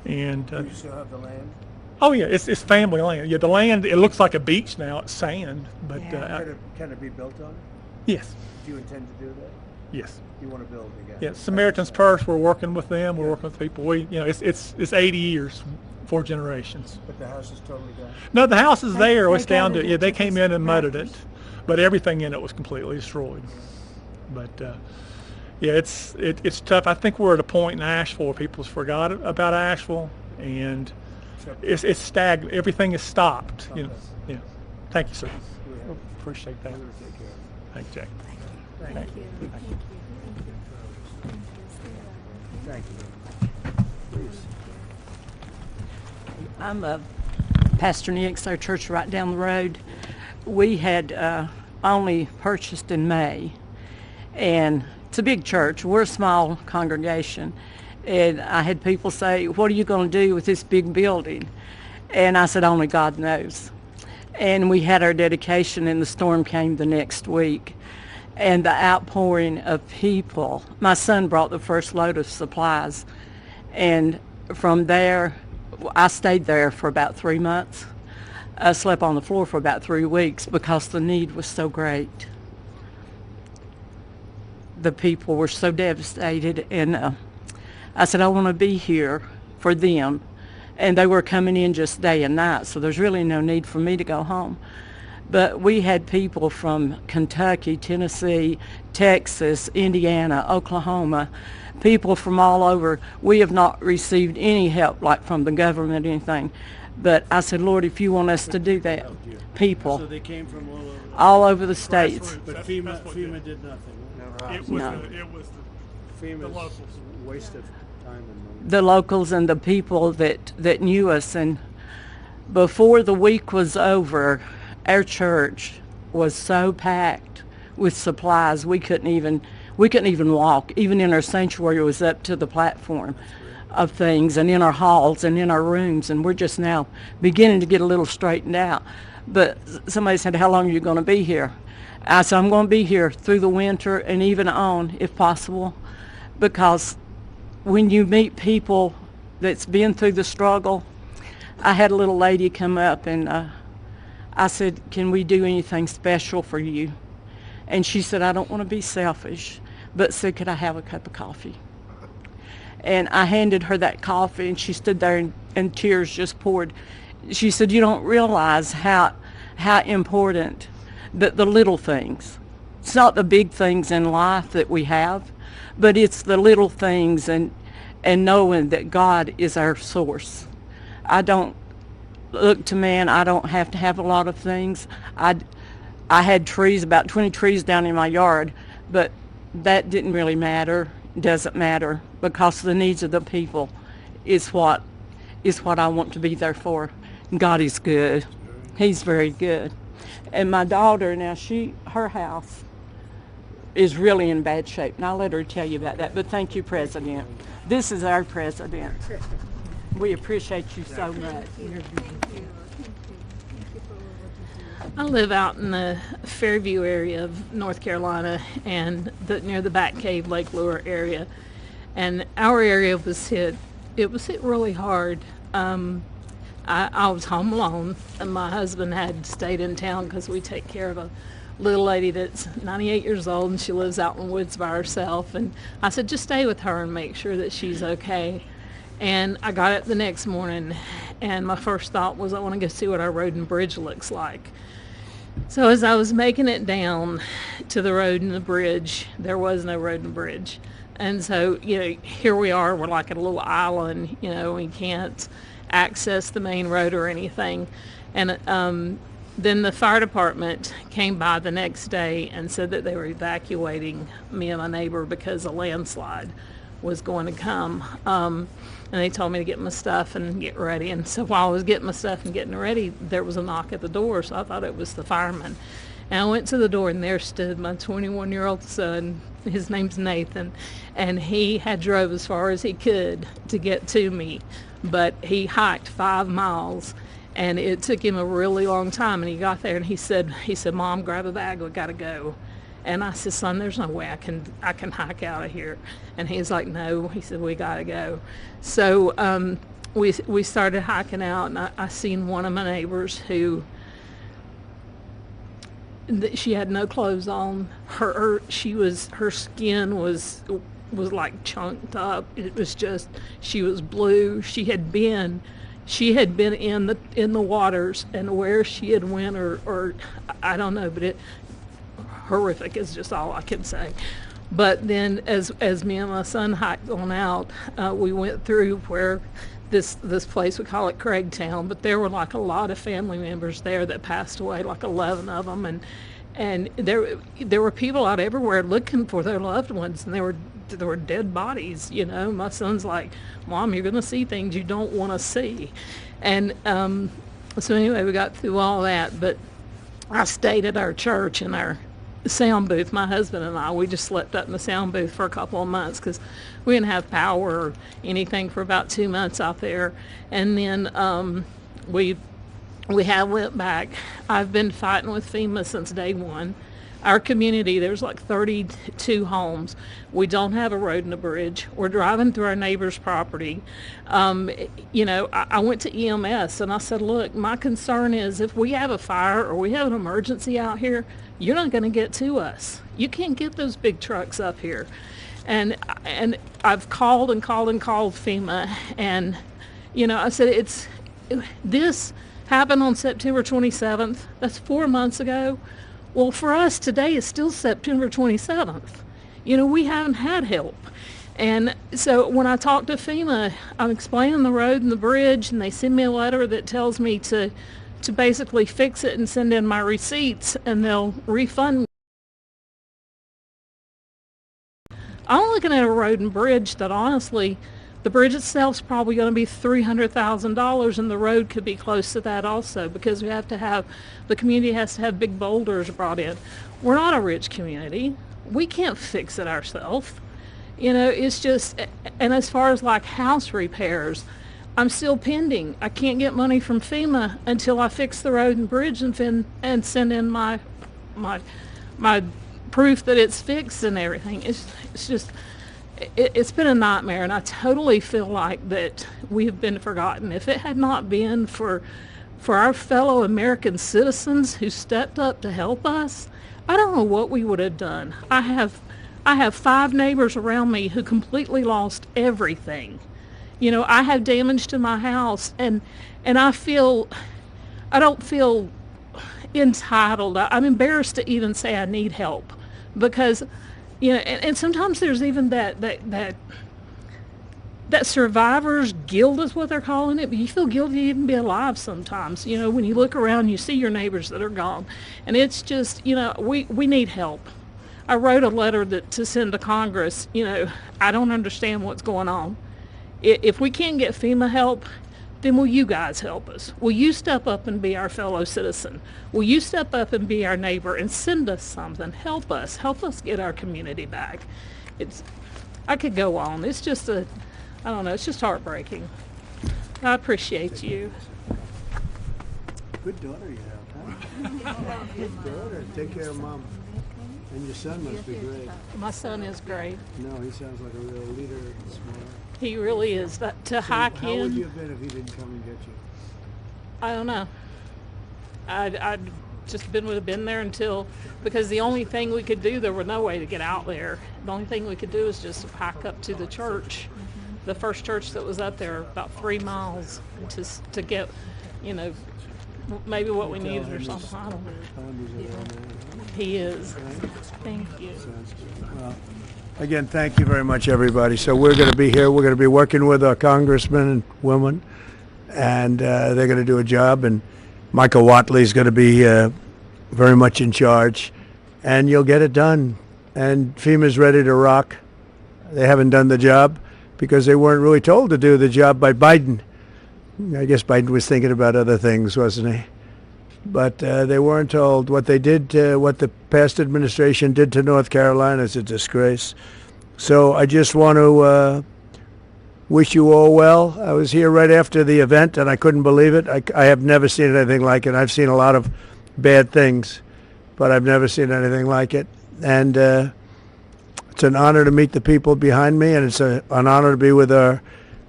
And Do you still have the land? oh yeah, it's family land. Yeah, the land, it looks like a beach now. It's sand, but Can it be built on? yes, Do you intend to do that? yes. You want to build again? Yeah, Samaritan's Purse. We're working with them. We're working with people. It's 80 years, 4 generations. But the house is totally gone? No, the house is there. It's down to, yeah, they came in and mudded it, but everything in it was completely destroyed. But yeah, it's tough. I think we're at a point in Asheville where people's forgot about Asheville, and it's stagnant. Everything is stopped. You know. Yeah. Thank you, sir. Appreciate that. Thank you, Jack. Thank you. Thank you. Please. I'm a Pastor Nick's, our church right down the road. We had only purchased in May, and it's a big church. We're a small congregation, and I had people say, "What are you going to do with this big building?" And I said, "Only God knows." And we had our dedication, and the storm came the next week. And the outpouring of people. My son brought the first load of supplies, and from there, I stayed there for about 3 months. I slept on the floor for about 3 weeks because the need was so great. The people were so devastated, and I said, I want to be here for them. And they were coming in just day and night, so there's really no need for me to go home. But we had people from Kentucky, Tennessee, Texas, Indiana, Oklahoma, people from all over. We have not received any help, like from the government or anything. But I said, Lord, if you want us to do that, people. So they came from all over the states. But FEMA did nothing. It was No. it was the locals. Waste of time and money. The locals and the people that knew us. And before the week was over, our church was so packed with supplies we couldn't even walk. Even in our sanctuary, it was up to the platform of things, and in our halls and in our rooms, and we're just now beginning to get a little straightened out. But somebody said, "How long are you going to be here?" I said, "I'm going to be here through the winter and even on, if possible," because when you meet people that's been through the struggle. I had a little lady come up, and I said, "Can we do anything special for you?" And she said, "I don't want to be selfish, but said, could I have a cup of coffee?" And I handed her that coffee, and she stood there, and tears just poured. She said, "You don't realize how important that the little things. It's not the big things in life that we have, but it's the little things, and knowing that God is our source. I don't look to man. I don't have to have a lot of things. I had trees, about 20 trees down in my yard, but that didn't really matter. Doesn't matter, because the needs of the people is what I want to be there for. God is good. He's very good. And my daughter now, her house is really in bad shape, and I'll let her tell you about that. But thank you, President. This is our president. We appreciate you so much. I live out in the Fairview area of North Carolina, and near the Batcave, Lake Lure area. And our area was hit. It was hit really hard. I was home alone, and my husband had stayed in town because we take care of a little lady that's 98 years old, and she lives out in the woods by herself. And I said, just stay with her and make sure that she's okay. And I got up the next morning, and my first thought was, I want to go see what our road and bridge looks like. So as I was making it down to the road and the bridge, there was no road and bridge. And so, here we are, we're like at a little island, we can't access the main road or anything. And then the fire department came by the next day and said that they were evacuating me and my neighbor because a landslide was going to come. And they told me to get my stuff and get ready. And so while I was getting my stuff and getting ready, there was a knock at the door, so I thought it was the fireman. And I went to the door, and there stood my 21-year-old son. His name's Nathan, and he had drove as far as he could to get to me, but he hiked 5 miles, and it took him a really long time. And he got there, and he said, "Mom, grab a bag, we gotta go." And I said, "Son, there's no way I can hike out of here." And he's like, "No," he said, "we gotta go." So we started hiking out, and I seen one of my neighbors who she had no clothes on. Her skin was like chunked up. It was just, she was blue. She had been in the waters, and where she had went or I don't know, but horrific is just all I can say. But then as me and my son hiked on out, we went through where this place, we call it Craigtown, but there were like a lot of family members there that passed away, like 11 of them, and there were people out everywhere looking for their loved ones, and there were dead bodies. You know, my son's like, "Mom, you're going to see things you don't want to see," and so anyway, we got through all that. But I stayed at our church in our sound booth. My husband and I, we just slept up in the sound booth for a couple of months because we didn't have power or anything for about 2 months out there. And then we went back. I've been fighting with FEMA since day one. Our community, there's like 32 homes. We don't have a road and a bridge. We're driving through our neighbor's property. You know, I went to EMS and I said, look, my concern is if we have a fire or we have an emergency out here, you're not going to get to us. You can't get those big trucks up here. And I've called and called and called FEMA, and you know, I said, this happened on September 27th. That's 4 months ago. Well, for us today is still September 27th. You know, we haven't had help. And so when I talk to FEMA, I'm explaining the road and the bridge, and they send me a letter that tells me to basically fix it and send in my receipts, and they'll refund me. I'm looking at a road and bridge that honestly, the bridge itself is probably going to be $300,000, and the road could be close to that also, because the community has to have big boulders brought in. We're not a rich community. We can't fix it ourselves. You know, it's just, and as far as like house repairs, I'm still pending. I can't get money from FEMA until I fix the road and bridge and send in my proof that it's fixed and everything. It's just, it's been a nightmare, and I totally feel like that we have been forgotten. If it had not been for our fellow American citizens who stepped up to help us, I don't know what we would have done. I have 5 neighbors around me who completely lost everything. You know, I have damage to my house, and I don't feel entitled. I'm embarrassed to even say I need help, because, you know, and sometimes there's even that survivor's guilt is what they're calling it, but you feel guilty to even be alive sometimes. You know, when you look around, you see your neighbors that are gone, and it's just, you know, we need help. I wrote a letter to send to Congress. You know, I don't understand what's going on. If we can't get FEMA help, then will you guys help us? Will you step up and be our fellow citizen? Will you step up and be our neighbor and send us something? Help us get our community back. I could go on. It's just I don't know, it's just heartbreaking. I appreciate you. Good daughter you have, huh? Good daughter. Take care of Mom. And your son must be great. My son is great. No, he sounds like a real leader and smart. He really is. Hike how in. How would you have been if he didn't come and get you? I don't know. I'd just would have been there because the only thing we could do, there was no way to get out there. The only thing we could do is just hike up to the church, the first church that was up there, about 3 miles, to get, you know, maybe what we needed or something. I don't know. He is. Thank you. Well, again, thank you very much, everybody. So we're going to be here. We're going to be working with our congressmen and women, and they're going to do a job. And Michael Watley is going to be very much in charge, and you'll get it done. And FEMA's ready to rock. They haven't done the job because they weren't really told to do the job by Biden. I guess Biden was thinking about other things, wasn't he? But they weren't told. What they did, what the past administration did to North Carolina is a disgrace. So I just want to wish you all well. I was here right after the event, and I couldn't believe it. I have never seen anything like it. I've seen a lot of bad things, but I've never seen anything like it. And it's an honor to meet the people behind me, and it's an honor to be with our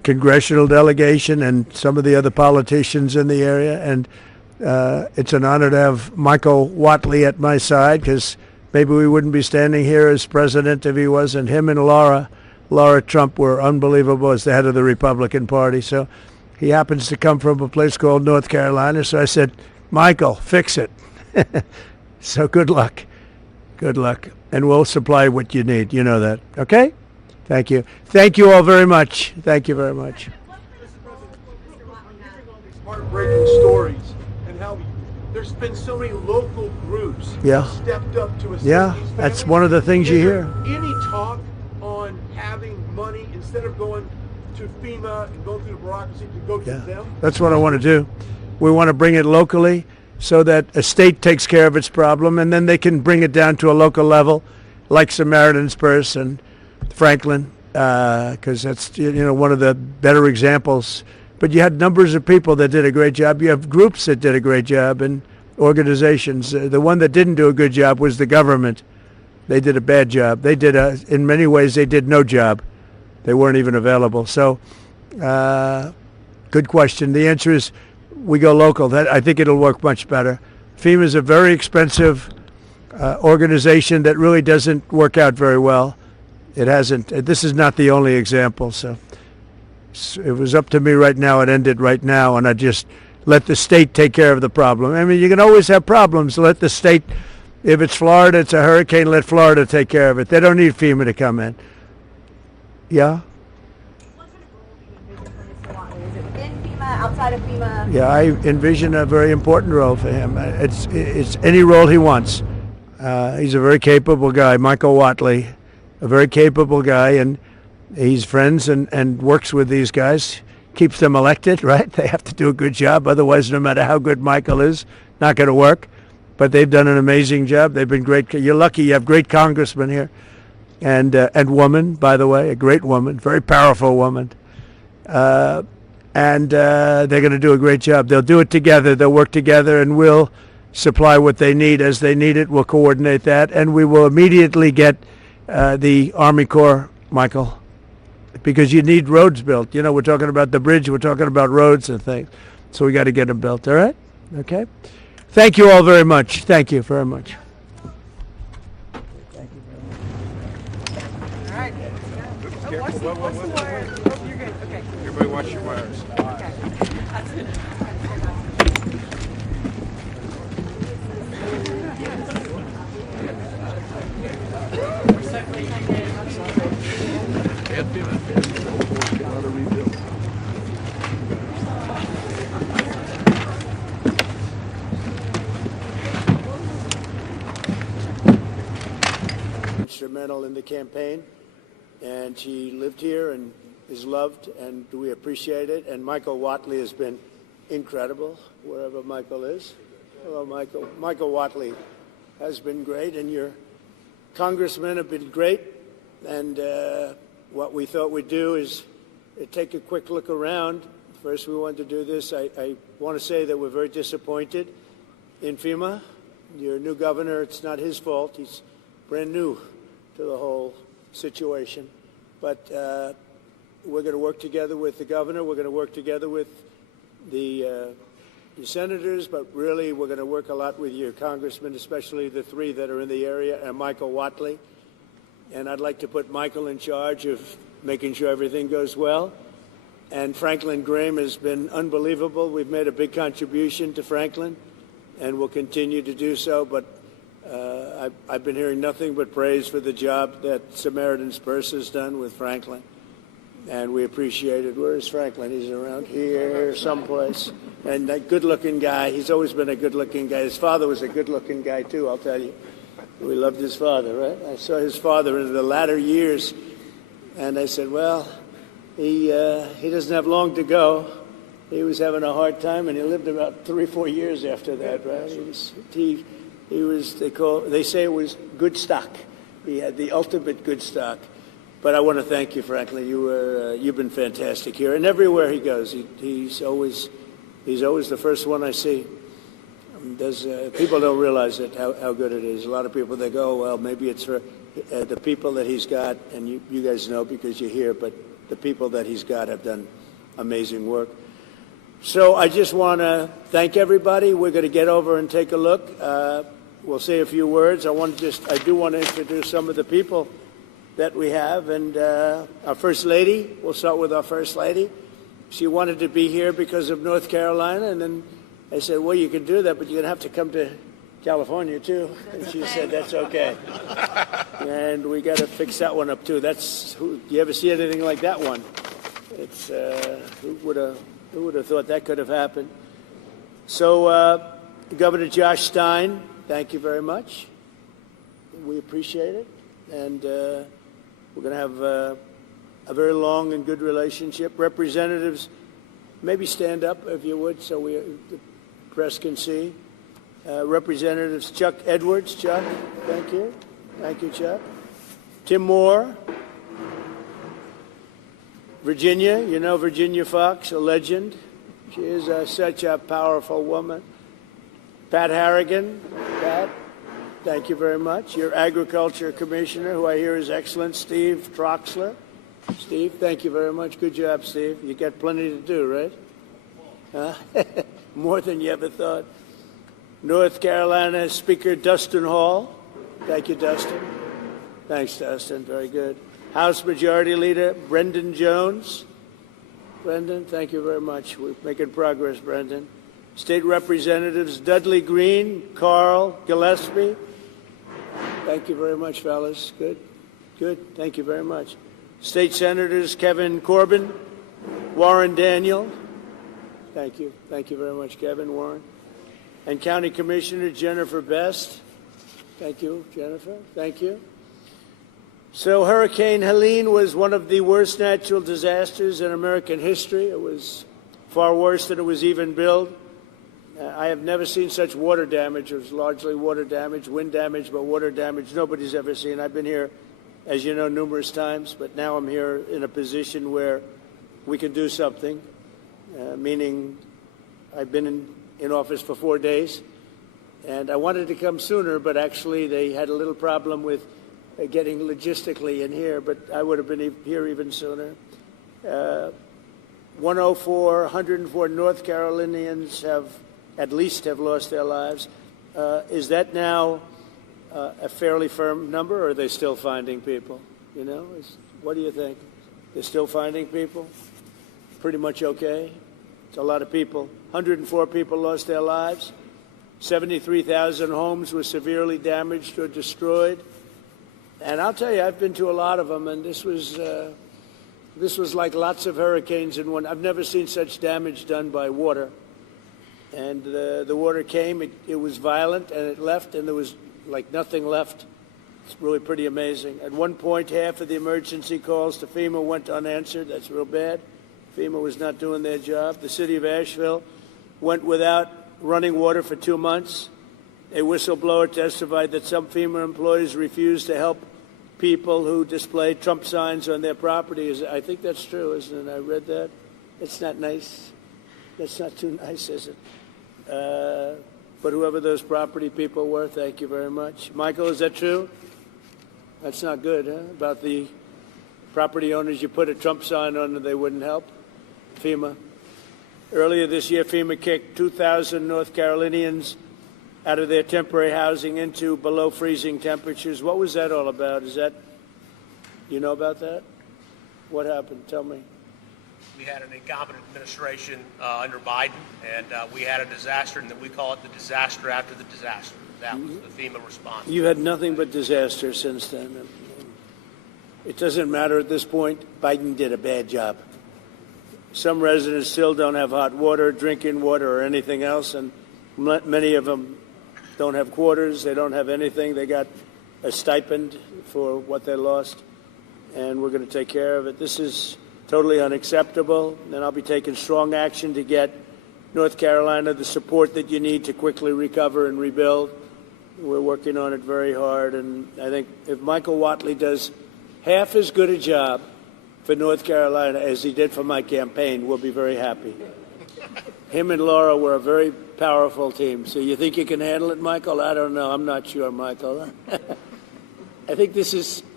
congressional delegation and some of the other politicians in the area. And it's an honor to have Michael Whatley at my side, because maybe we wouldn't be standing here as president if he wasn't. Him and Laura Trump were unbelievable as the head of the Republican Party. So he happens to come from a place called North Carolina. So I said, Michael, fix it. So good luck. Good luck. And we'll supply what you need. You know that. Okay? Thank you. Thank you all very much. Thank you very much. Heartbreaking stories, and how there's been so many local groups Yeah. stepped up to assist Yeah, these that's families. one of the things you Is there hear. Any talk on having money instead of going to FEMA and going through the bureaucracy to go to them? That's what I want to do. We want to bring it locally so that a state takes care of its problem, and then they can bring it down to a local level, like Samaritan's Purse and Franklin, because that's one of the better examples. But you had numbers of people that did a great job. You have groups that did a great job, and organizations. The one that didn't do a good job was the government. They did a bad job. They did in many ways, they did no job. They weren't even available. So, good question. The answer is we go local. I think it'll work much better. FEMA is a very expensive organization that really doesn't work out very well. It hasn't. This is not the only example. So it was up to me right now. It ended right now, and I just let the state take care of the problem. I mean, you can always have problems. Let the state, if it's Florida, it's a hurricane, let Florida take care of it. They don't need FEMA to come in. Yeah? In FEMA, outside of FEMA? Yeah, I envision a very important role for him. It's any role he wants. He's a very capable guy, Michael Whatley, a very capable guy, and he's friends and works with these guys, keeps them elected, right? They have to do a good job. Otherwise, no matter how good Michael is, not going to work. But they've done an amazing job. They've been great. You're lucky you have great congressmen here. And woman, by the way, a great woman, very powerful woman. They're going to do a great job. They'll do it together. They'll work together, and we'll supply what they need as they need it. We'll coordinate that, and we will immediately get the Army Corps, Michael, because you need roads built. You know, we're talking about the bridge. We're talking about roads and things. So we got to get them built, all right? Okay? Thank you all very much. Thank you very much. Everybody watch your wires. Instrumental in the campaign, and she lived here and is loved, and we appreciate it. And Michael Whatley has been incredible wherever Michael is. Hello, Michael. Michael Whatley has been great, and your congressmen have been great. And what we thought we'd do is take a quick look around. First, we wanted to do this. I want to say that we're very disappointed in FEMA. Your new governor, it's not his fault. He's brand new to the whole situation. But we're going to work together with the governor. We're going to work together with the senators, but really we're going to work a lot with your congressmen, especially the three that are in the area, and Michael Whatley. And I'd like to put Michael in charge of making sure everything goes well. And Franklin Graham has been unbelievable. We've made a big contribution to Franklin, and we'll continue to do so. But I've been hearing nothing but praise for the job that Samaritan's Purse has done with Franklin, and we appreciate it. Where is Franklin? He's around here someplace. And that good-looking guy, he's always been a good-looking guy. His father was a good-looking guy, too, I'll tell you. We loved his father, right? I saw his father in the latter years, and I said, well, he doesn't have long to go. He was having a hard time, and he lived about 3 or 4 years after that, right? He was they say it was good stock. He had the ultimate good stock. But I want to thank you, Franklin. You've been fantastic here, and everywhere he goes, he's always the first one I see. People don't realize it, how good it is. A lot of people, they go, well, maybe it's for the people that he's got, and you guys know because you're here, but the people that he's got have done amazing work. So I just want to thank everybody. We're going to get over and take a look. We'll say a few words. I do want to introduce some of the people that we have. And our First Lady, we'll start with our First Lady. She wanted to be here because of North Carolina. And then I said, well, you can do that, but you're going to have to come to California, too. And she said, that's okay. And we got to fix that one up, too. You ever see anything like that one? It's, who would have thought that could have happened? So, Governor Josh Stein, thank you very much. We appreciate it. And we're going to have a very long and good relationship. Representatives, maybe stand up if you would so the press can see. Representatives Chuck Edwards. Chuck, thank you. Thank you, Chuck. Tim Moore. Virginia, you know Virginia Fox, a legend. She is such a powerful woman. Pat Harrigan. Pat, thank you very much. Your Agriculture Commissioner, who I hear is excellent, Steve Troxler. Steve, thank you very much. Good job, Steve. You got plenty to do, right? More than you ever thought. North Carolina Speaker Dustin Hall. Thank you, Dustin. Thanks, Dustin. Very good. House Majority Leader Brendan Jones. Brendan, thank you very much. We're making progress, Brendan. State Representatives Dudley Green, Carl Gillespie. Thank you very much, fellas. Good. Good. Thank you very much. State Senators Kevin Corbin, Warren Daniel. Thank you. Thank you very much, Kevin, Warren. And County Commissioner Jennifer Best. Thank you, Jennifer. Thank you. So Hurricane Helene was one of the worst natural disasters in American history. It was far worse than it was even billed. I have never seen such water damage. It was largely water damage, wind damage, but water damage nobody's ever seen. I've been here, as you know, numerous times, but now I'm here in a position where we can do something, meaning I've been in office for 4 days, and I wanted to come sooner, but actually they had a little problem with getting logistically in here, but I would have been here even sooner. 104 North Carolinians have lost their lives. Is that now a fairly firm number, or are they still finding people? You know, what do you think? They're still finding people? Pretty much okay? It's a lot of people. 104 people lost their lives. 73,000 homes were severely damaged or destroyed. And I'll tell you, I've been to a lot of them, and this was like lots of hurricanes in one. I've never seen such damage done by water. And the water came, it was violent, and it left, and there was like nothing left. It's really pretty amazing. At one point, half of the emergency calls to FEMA went unanswered. That's real bad. FEMA was not doing their job. The city of Asheville went without running water for 2 months. A whistleblower testified that some FEMA employees refused to help people who displayed Trump signs on their property. I think that's true, isn't it? I read that. It's not nice. That's not too nice, is it? But whoever those property people were, thank you very much. Michael, is that true? That's not good, huh? About the property owners you put a Trump sign on and they wouldn't help? FEMA. Earlier this year, FEMA kicked 2,000 North Carolinians out of their temporary housing into below freezing temperatures. What was that all about? You know about that? What happened? Tell me. We had an incompetent administration under Biden, and we had a disaster, and we call it the disaster after the disaster. That was the FEMA response. You had nothing but disaster since then. It doesn't matter at this point. Biden did a bad job. Some residents still don't have hot water, drinking water, or anything else, and many of them don't have quarters. They don't have anything. They got a stipend for what they lost, and we're going to take care of it. This is totally unacceptable, and I'll be taking strong action to get North Carolina the support that you need to quickly recover and rebuild. We're working on it very hard, and I think if Michael Whatley does half as good a job for North Carolina as he did for my campaign, we'll be very happy. Him and Laura were a very powerful team. So you think you can handle it, Michael? I don't know. I'm not sure, Michael. I think this is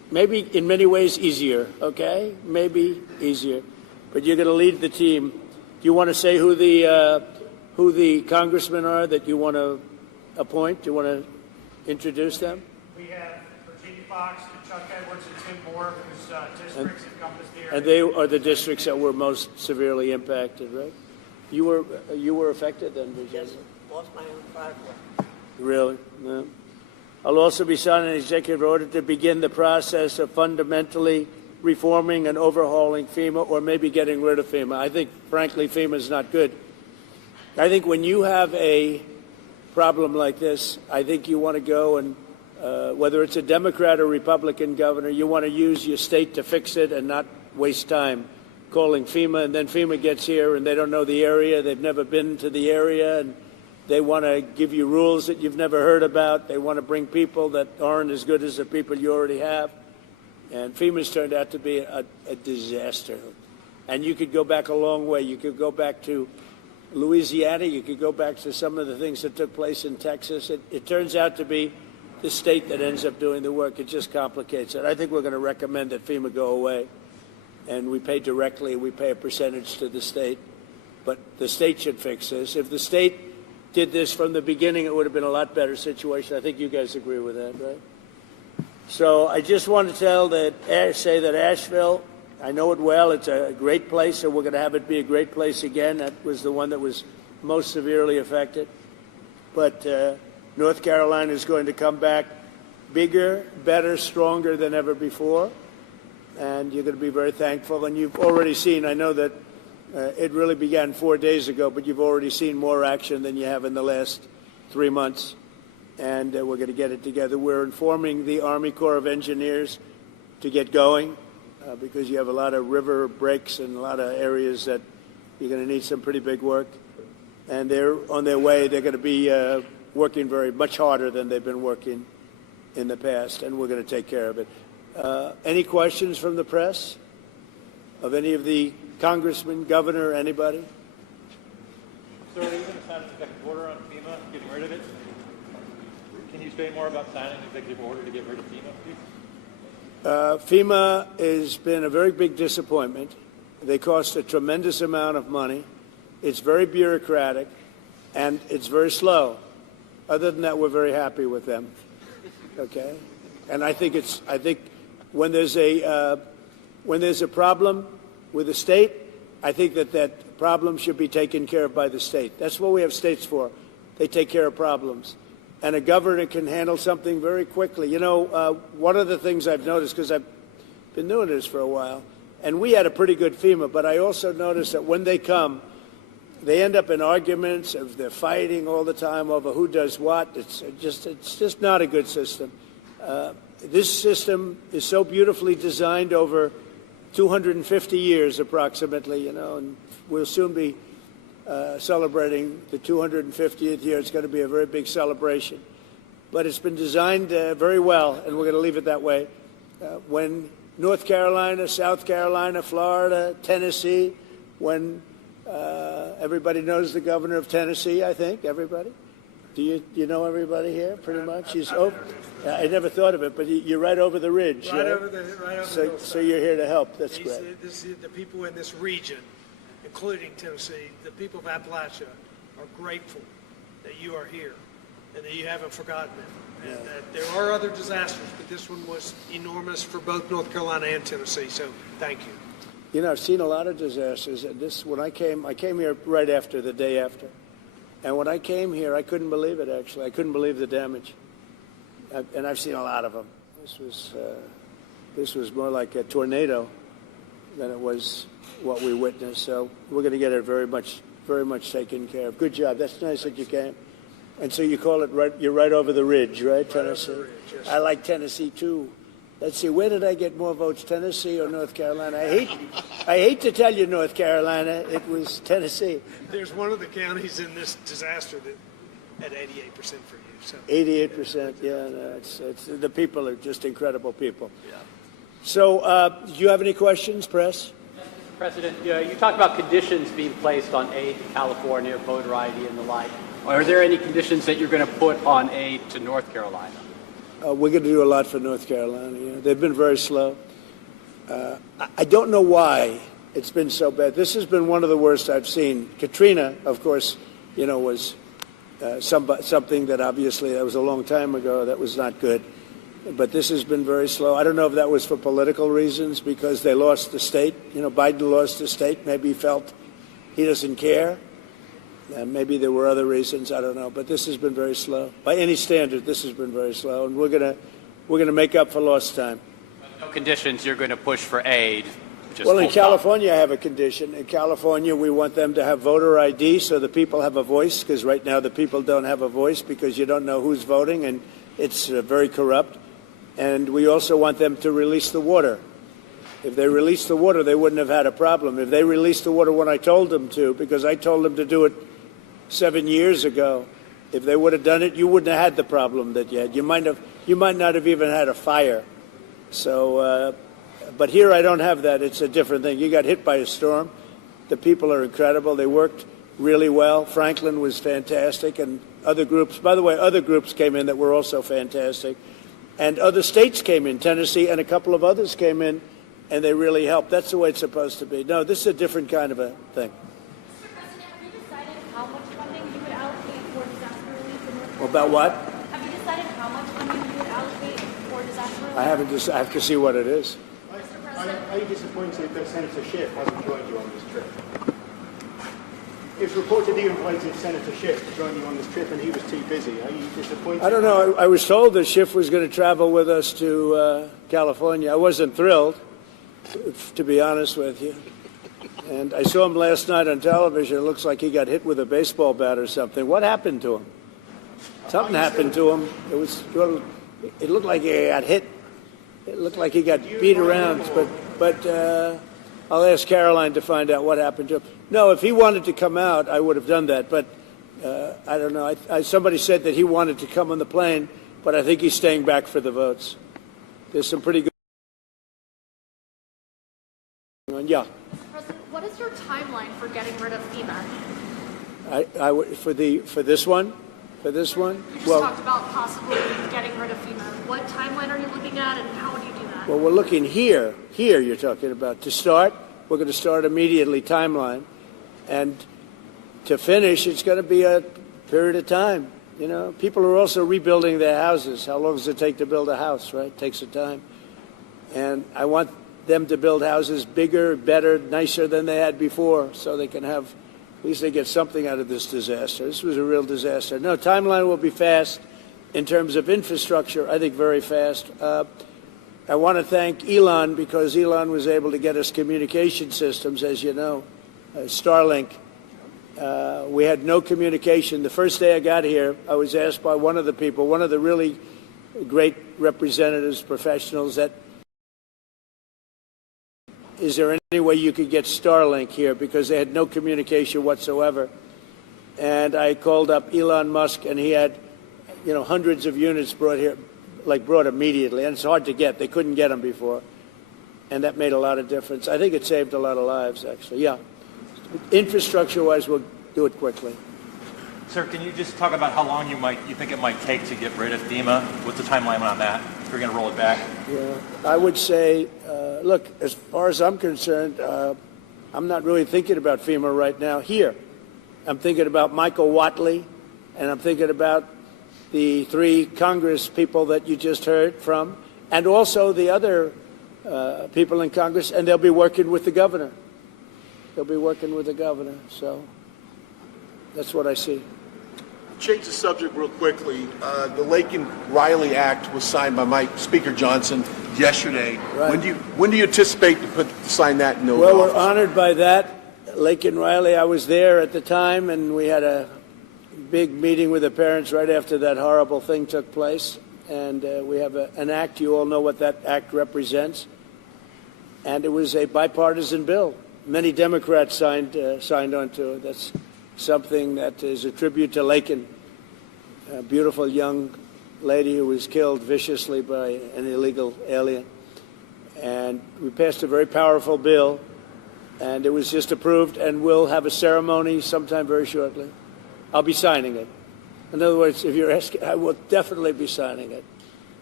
maybe in many ways easier, okay? Maybe easier. But you're going to lead the team. Do you want to say who the congressmen are that you want to appoint? Do you want to introduce them? We have Virginia Fox and Chuck Edwards and Tim Moore, whose districts encompass the area. And they are the districts that were most severely impacted, right? You were affected then, Virginia? Yes, lost my own driveway. Really? No. I'll also be signing an executive order to begin the process of fundamentally reforming and overhauling FEMA, or maybe getting rid of FEMA. I think, frankly, FEMA is not good. I think when you have a problem like this, I think you want to go and, whether it's a Democrat or Republican governor, you want to use your state to fix it and not waste time calling FEMA, and then FEMA gets here and they don't know the area, they've never been to the area, and they want to give you rules that you've never heard about. They want to bring people that aren't as good as the people you already have. And FEMA's turned out to be a disaster. And you could go back a long way. You could go back to Louisiana. You could go back to some of the things that took place in Texas. It turns out to be the state that ends up doing the work. It just complicates it. I think we're going to recommend that FEMA go away. And we pay directly. We pay a percentage to the state. But the state should fix this. If the state did this from the beginning, it would have been a lot better situation. I think you guys agree with that, right? So I just want to say that Asheville, I know it well. It's a great place, and we're going to have it be a great place again. That was the one that was most severely affected. But North Carolina is going to come back bigger, better, stronger than ever before. And you're going to be very thankful. And you've already seen, I know that it really began 4 days ago, but you've already seen more action than you have in the last 3 months. And we're going to get it together. We're informing the Army Corps of Engineers to get going because you have a lot of river breaks and a lot of areas that you're going to need some pretty big work. And they're on their way. They're going to be working much harder than they've been working in the past, and we're going to take care of it. Any questions from the press of any of the congressmen, governor, anybody? Sir, are you going to sign an executive order on FEMA, getting rid of it? Can you say more about signing an executive order to get rid of FEMA, please? FEMA has been a very big disappointment. They cost a tremendous amount of money. It's very bureaucratic, and it's very slow. Other than that, we're very happy with them. Okay, and I think when there's a problem with a state, I think that problem should be taken care of by the state. That's what we have states for. They take care of problems. And a governor can handle something very quickly. You know, one of the things I've noticed, because I've been doing this for a while, and we had a pretty good FEMA, but I also noticed that when they come, they end up in arguments. They're fighting all the time over who does what. It's just not a good system. This system is so beautifully designed over 250 years approximately, you know, and we'll soon be celebrating the 250th year. It's going to be a very big celebration. But it's been designed very well, and we're going to leave it that way. When North Carolina, South Carolina, Florida, Tennessee, when everybody knows the governor of Tennessee, I think, everybody? Do you know everybody here, pretty much? I never thought of it, but you're right over the ridge. Right over the hillside. So you're here to help. That's great. The people in this region, including Tennessee, the people of Appalachia, are grateful that you are here and that you haven't forgotten them. And that there are other disasters, but this one was enormous for both North Carolina and Tennessee. So thank you. You know, I've seen a lot of disasters. And when I came here right after, the day after. And when I came here, I couldn't believe it, actually. I couldn't believe the damage. And I've seen a lot of them. This was more like a tornado than it was what we witnessed. So we're going to get it very much taken care of. Good job. That's nice that you came. And so you call it you're right over the ridge, right, Tennessee? Over the ridge, yes. I like Tennessee, too. Let's see, where did I get more votes, Tennessee or North Carolina? I hate to tell you, North Carolina, it was Tennessee. There's one of the counties in this disaster that had 88% for you. So 88%, yeah. No, it's the people are just incredible people. Yeah. So, do you have any questions, press? President, you talked about conditions being placed on aid to California, voter ID, and the like. Are there any conditions that you're going to put on aid to North Carolina? We're going to do a lot for North Carolina. You know, they've been very slow. I don't know why it's been so bad. This has been one of the worst I've seen. Katrina, of course, you know, was something that obviously that was a long time ago. That was not good. But this has been very slow. I don't know if that was for political reasons because they lost the state. You know, Biden lost the state. Maybe he felt he doesn't care. Maybe there were other reasons. I don't know. But this has been very slow. By any standard, this has been very slow. And we're gonna make up for lost time. No conditions. You're going to push for aid. Well, in California, I have a condition. In California, we want them to have voter ID so the people have a voice, because right now the people don't have a voice because you don't know who's voting, and it's very corrupt. And we also want them to release the water. If they released the water, they wouldn't have had a problem. If they released the water when I told them to, because I told them to do it 7 years ago, if they would have done it, you wouldn't have had the problem that you had. You might not have even had a fire. So, but here I don't have that. It's a different thing. You got hit by a storm. The people are incredible. They worked really well. Franklin was fantastic, and other groups. By the way, other groups came in that were also fantastic, and other states came in. Tennessee and a couple of others came in, and they really helped. That's the way it's supposed to be. No, this is a different kind of a thing. Mr. President, have you decided how much funding you would allocate for disaster relief in North Carolina? About what? Have you decided how much funding you would allocate for disaster relief? I haven't. I have to see what it is. Are you disappointed that Senator Schiff hasn't joined you on this trip? It's reported you invited Senator Schiff to join you on this trip and he was too busy. Are you disappointed? I don't know. I was told that Schiff was going to travel with us to California. I wasn't thrilled, to be honest with you. And I saw him last night on television. It looks like he got hit with a baseball bat or something. What happened to him? Something happened to him. It looked like he got hit. It looked like he got beat around, but I'll ask Caroline to find out what happened to him. No, if he wanted to come out, I would have done that, but I don't know. Somebody said that he wanted to come on the plane, but I think he's staying back for the votes. There's some pretty good. Yeah. Mr. President, what is your timeline for getting rid of FEMA? For this one. For this one? You just talked about possibly getting rid of FEMA. What timeline are you looking at, and how would you do that? Well, we're looking here. Here you're talking about. To start, we're going to start immediately, timeline. And to finish, it's going to be a period of time. You know, people are also rebuilding their houses. How long does it take to build a house, right? It takes some time. And I want them to build houses bigger, better, nicer than they had before, so they can have, at least they get something out of this disaster. This was a real disaster. No, timeline will be fast. In terms of infrastructure, I think very fast. I want to thank Elon because Elon was able to get us communication systems, as you know, Starlink. We had no communication. The first day I got here, I was asked by one of the people, one of the really great representatives, professionals, that is there any way you could get Starlink here, because they had no communication whatsoever. And I called up Elon Musk, and he had, you know, hundreds of units brought here, brought immediately, and it's hard to get. They couldn't get them before, and that made a lot of difference. I think it saved a lot of lives, actually. Yeah, infrastructure-wise, we'll do it quickly. Sir, can you just talk about how long you think it might take to get rid of FEMA? What's the timeline on that? If you're going to roll it back? Yeah, I would say, look, as far as I'm concerned, I'm not really thinking about FEMA right now. Here, I'm thinking about Michael Whatley, and I'm thinking about the 3 Congress people that you just heard from, and also the other people in Congress, and they'll be working with the governor. They'll be working with the governor, so that's what I see. Change the subject real quickly. The Lake and Riley Act was signed by Speaker Johnson yesterday. Right. When do you anticipate to sign that into Well, office? we're honored by that. Lake and Riley, I was there at the time, and we had a big meeting with the parents right after that horrible thing took place. And we have an act. You all know what that act represents. And it was a bipartisan bill. Many Democrats signed on to it. That's something that is a tribute to Laken, a beautiful young lady who was killed viciously by an illegal alien. And we passed a very powerful bill, and it was just approved, and we'll have a ceremony sometime very shortly. I'll be signing it. In other words, if you're asking, I will definitely be signing it.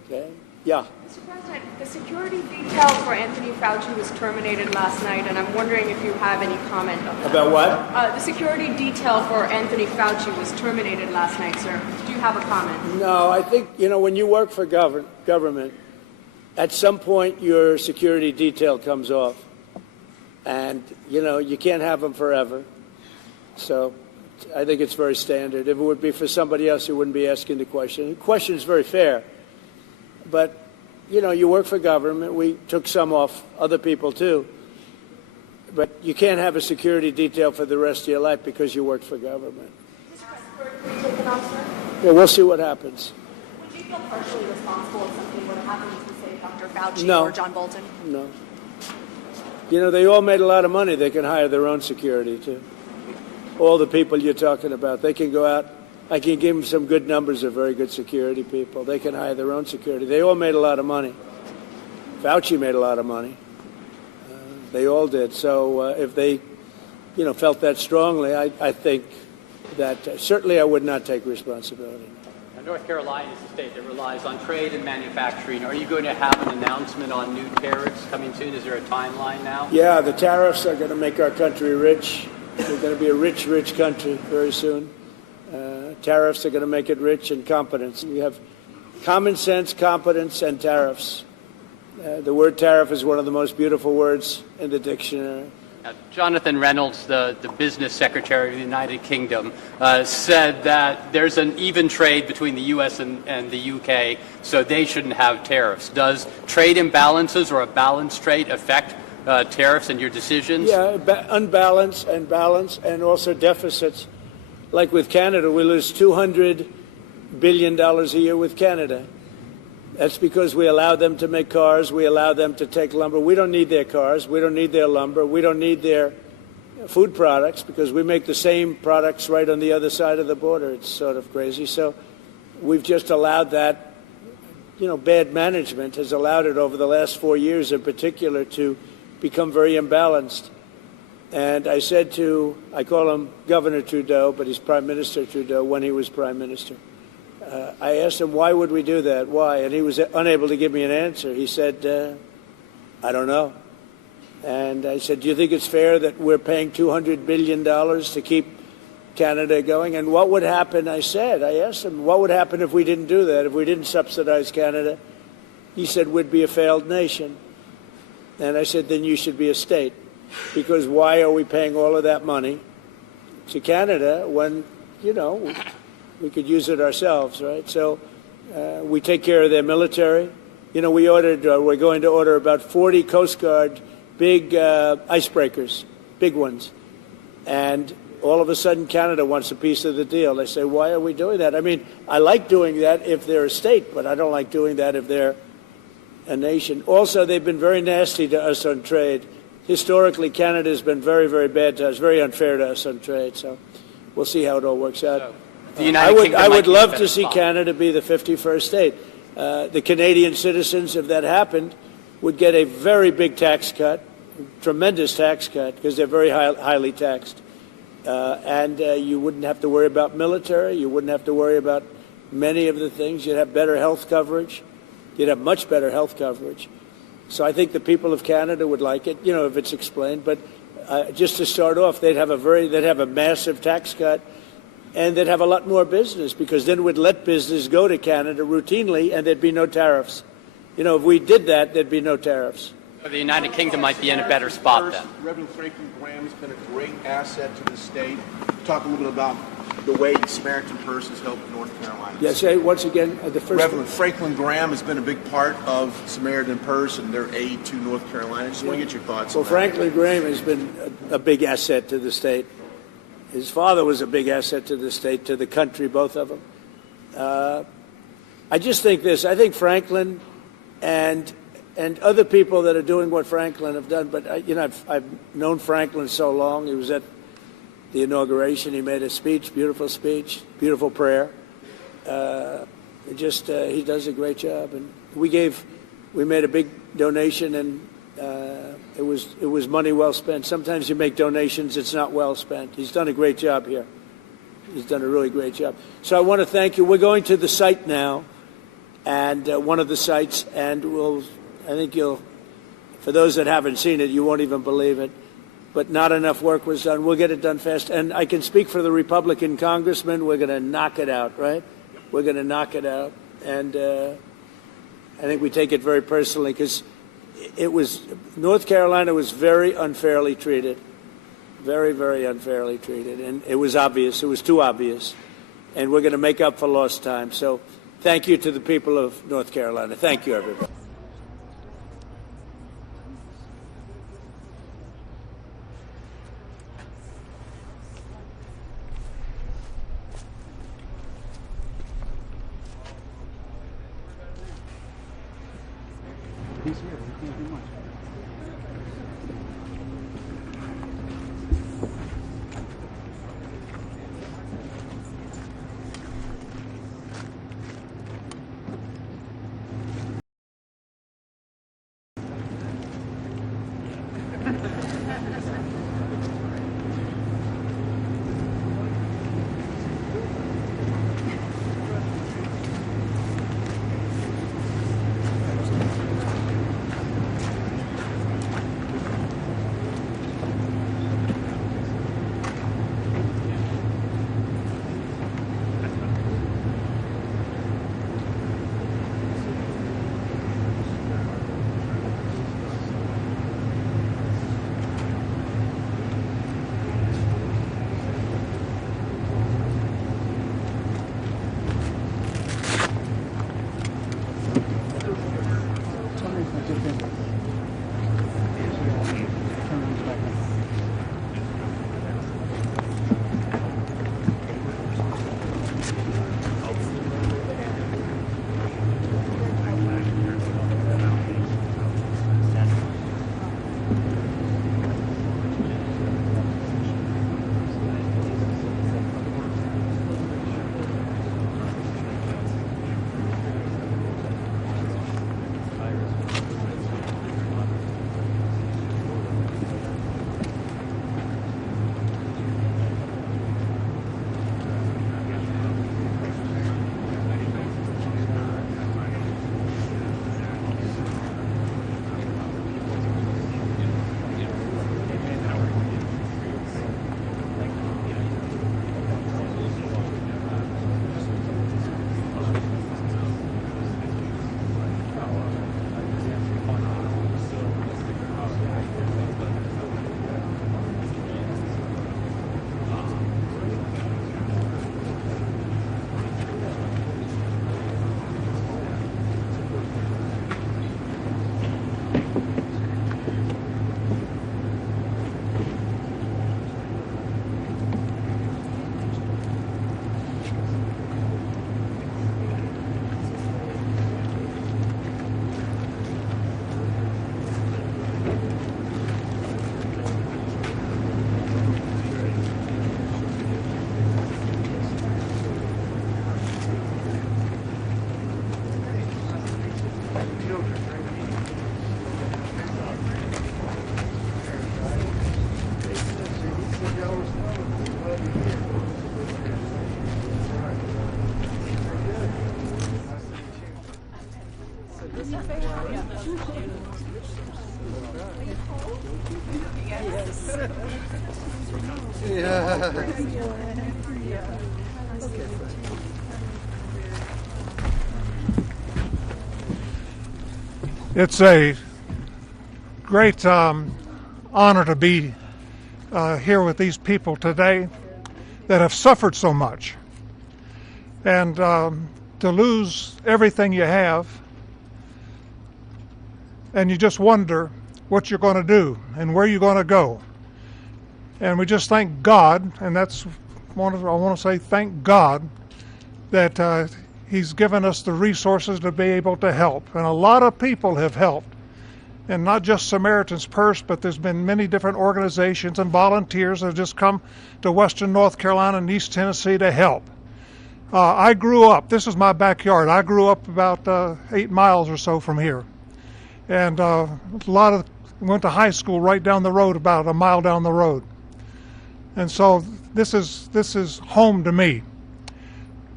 Okay? Yeah. Mr. President, the security detail for Anthony Fauci was terminated last night, and I'm wondering if you have any comment on that. About what? The security detail for Anthony Fauci was terminated last night, sir. Do you have a comment? No, I think, when you work for government, at some point your security detail comes off. And, you can't have them forever. So I think it's very standard. If it would be for somebody else, you wouldn't be asking the question. The question is very fair. But, you work for government. We took some off, other people too. But you can't have a security detail for the rest of your life because you work for government. Yeah, we'll see what happens. Would you feel partially responsible if something were to happen to, say, Dr. Fauci No. or John Bolton? No. They all made a lot of money. They can hire their own security, too. All the people you're talking about, they can go out. I can give them some good numbers of very good security people. They can hire their own security. They all made a lot of money. Fauci made a lot of money. They all did. So if they, felt that strongly, I think that certainly I would not take responsibility. North Carolina is a state that relies on trade and manufacturing. Are you going to have an announcement on new tariffs coming soon? Is there a timeline now? Yeah, the tariffs are going to make our country rich. We're going to be a rich, rich country very soon. Tariffs are going to make it rich and competence. We have common sense, competence, and tariffs. The word tariff is one of the most beautiful words in the dictionary. Jonathan Reynolds, the business secretary of the United Kingdom, said that there's an even trade between the U.S. and the U.K., so they shouldn't have tariffs. Does trade imbalances or a balanced trade affect tariffs and your decisions? Yeah, unbalance and balance, and also deficits. Like with Canada, we lose $200 billion a year with Canada. That's because we allow them to make cars. We allow them to take lumber. We don't need their cars. We don't need their lumber. We don't need their food products because we make the same products right on the other side of the border. It's sort of crazy. So we've just allowed that, bad management has allowed it over the last 4 years in particular to become very imbalanced. And I said I call him Governor Trudeau, but he's Prime Minister Trudeau when he was Prime Minister. I asked him, why would we do that? Why? And he was unable to give me an answer. He said, I don't know. And I said, do you think it's fair that we're paying $200 billion to keep Canada going? And what would happen, I asked him, what would happen if we didn't do that, if we didn't subsidize Canada? He said, we'd be a failed nation. And I said, then you should be a state. Because why are we paying all of that money to Canada when, we could use it ourselves, right? So we take care of their military. We're going to order about 40 Coast Guard big icebreakers, big ones. And all of a sudden, Canada wants a piece of the deal. They say, why are we doing that? I mean, I like doing that if they're a state, but I don't like doing that if they're a nation. Also, they've been very nasty to us on trade. Historically, Canada has been very, very bad to us, very unfair to us on trade. So we'll see how it all works out. I would love to see Canada be the 51st state. The Canadian citizens, if that happened, would get a very big tax cut, tremendous tax cut, because they're very highly taxed. And you wouldn't have to worry about military. You wouldn't have to worry about many of the things. You'd have better health coverage. You'd have much better health coverage. So I think the people of Canada would like it, if it's explained. But just to start off, they'd have a massive tax cut. And they'd have a lot more business because then we'd let business go to Canada routinely and there'd be no tariffs. If we did that, there'd be no tariffs. The United Kingdom might be in a better spot then. Reverend Franklin Graham has been a great asset to the state. Talk a little bit about the way the Samaritan Purse has helped North Carolina. Yeah, say once again, the first Reverend Franklin Graham has been a big part of Samaritan Purse and their aid to North Carolina. Just want to get your thoughts on that. Well, Franklin Graham has been a big asset to the state. His father was a big asset to the state, to the country, both of them. I just think this. I think Franklin and other people that are doing what Franklin have done, but I've known Franklin so long. He was at the inauguration. He made a speech, beautiful prayer. He does a great job. And we made a big donation, and it was money well spent. Sometimes you make donations, it's not well spent. He's done a great job here. He's done a really great job. So I want to thank you. We're going to the site now and one of the sites, and I think for those that haven't seen it, you won't even believe it, but not enough work was done. We'll get it done fast. And I can speak for the Republican congressman. We're going to knock it out, right? We're going to knock it out. And I think we take it very personally because North Carolina was very unfairly treated, very, very unfairly treated. And it was obvious. It was too obvious. And we're going to make up for lost time. So thank you to the people of North Carolina. Thank you, everybody. He's here. We can't do much. It's a great honor to be here with these people today that have suffered so much. And to lose everything you have, and you just wonder what you're going to do and where you're going to go. And we just thank God, and that's I want to say thank God that He's given us the resources to be able to help. And a lot of people have helped. And not just Samaritan's Purse, but there's been many different organizations and volunteers that have just come to Western North Carolina and East Tennessee to help. I grew up, this is my backyard, I grew up about 8 miles or so from here. And went to high school right down the road, about a mile down the road. And so this is home to me.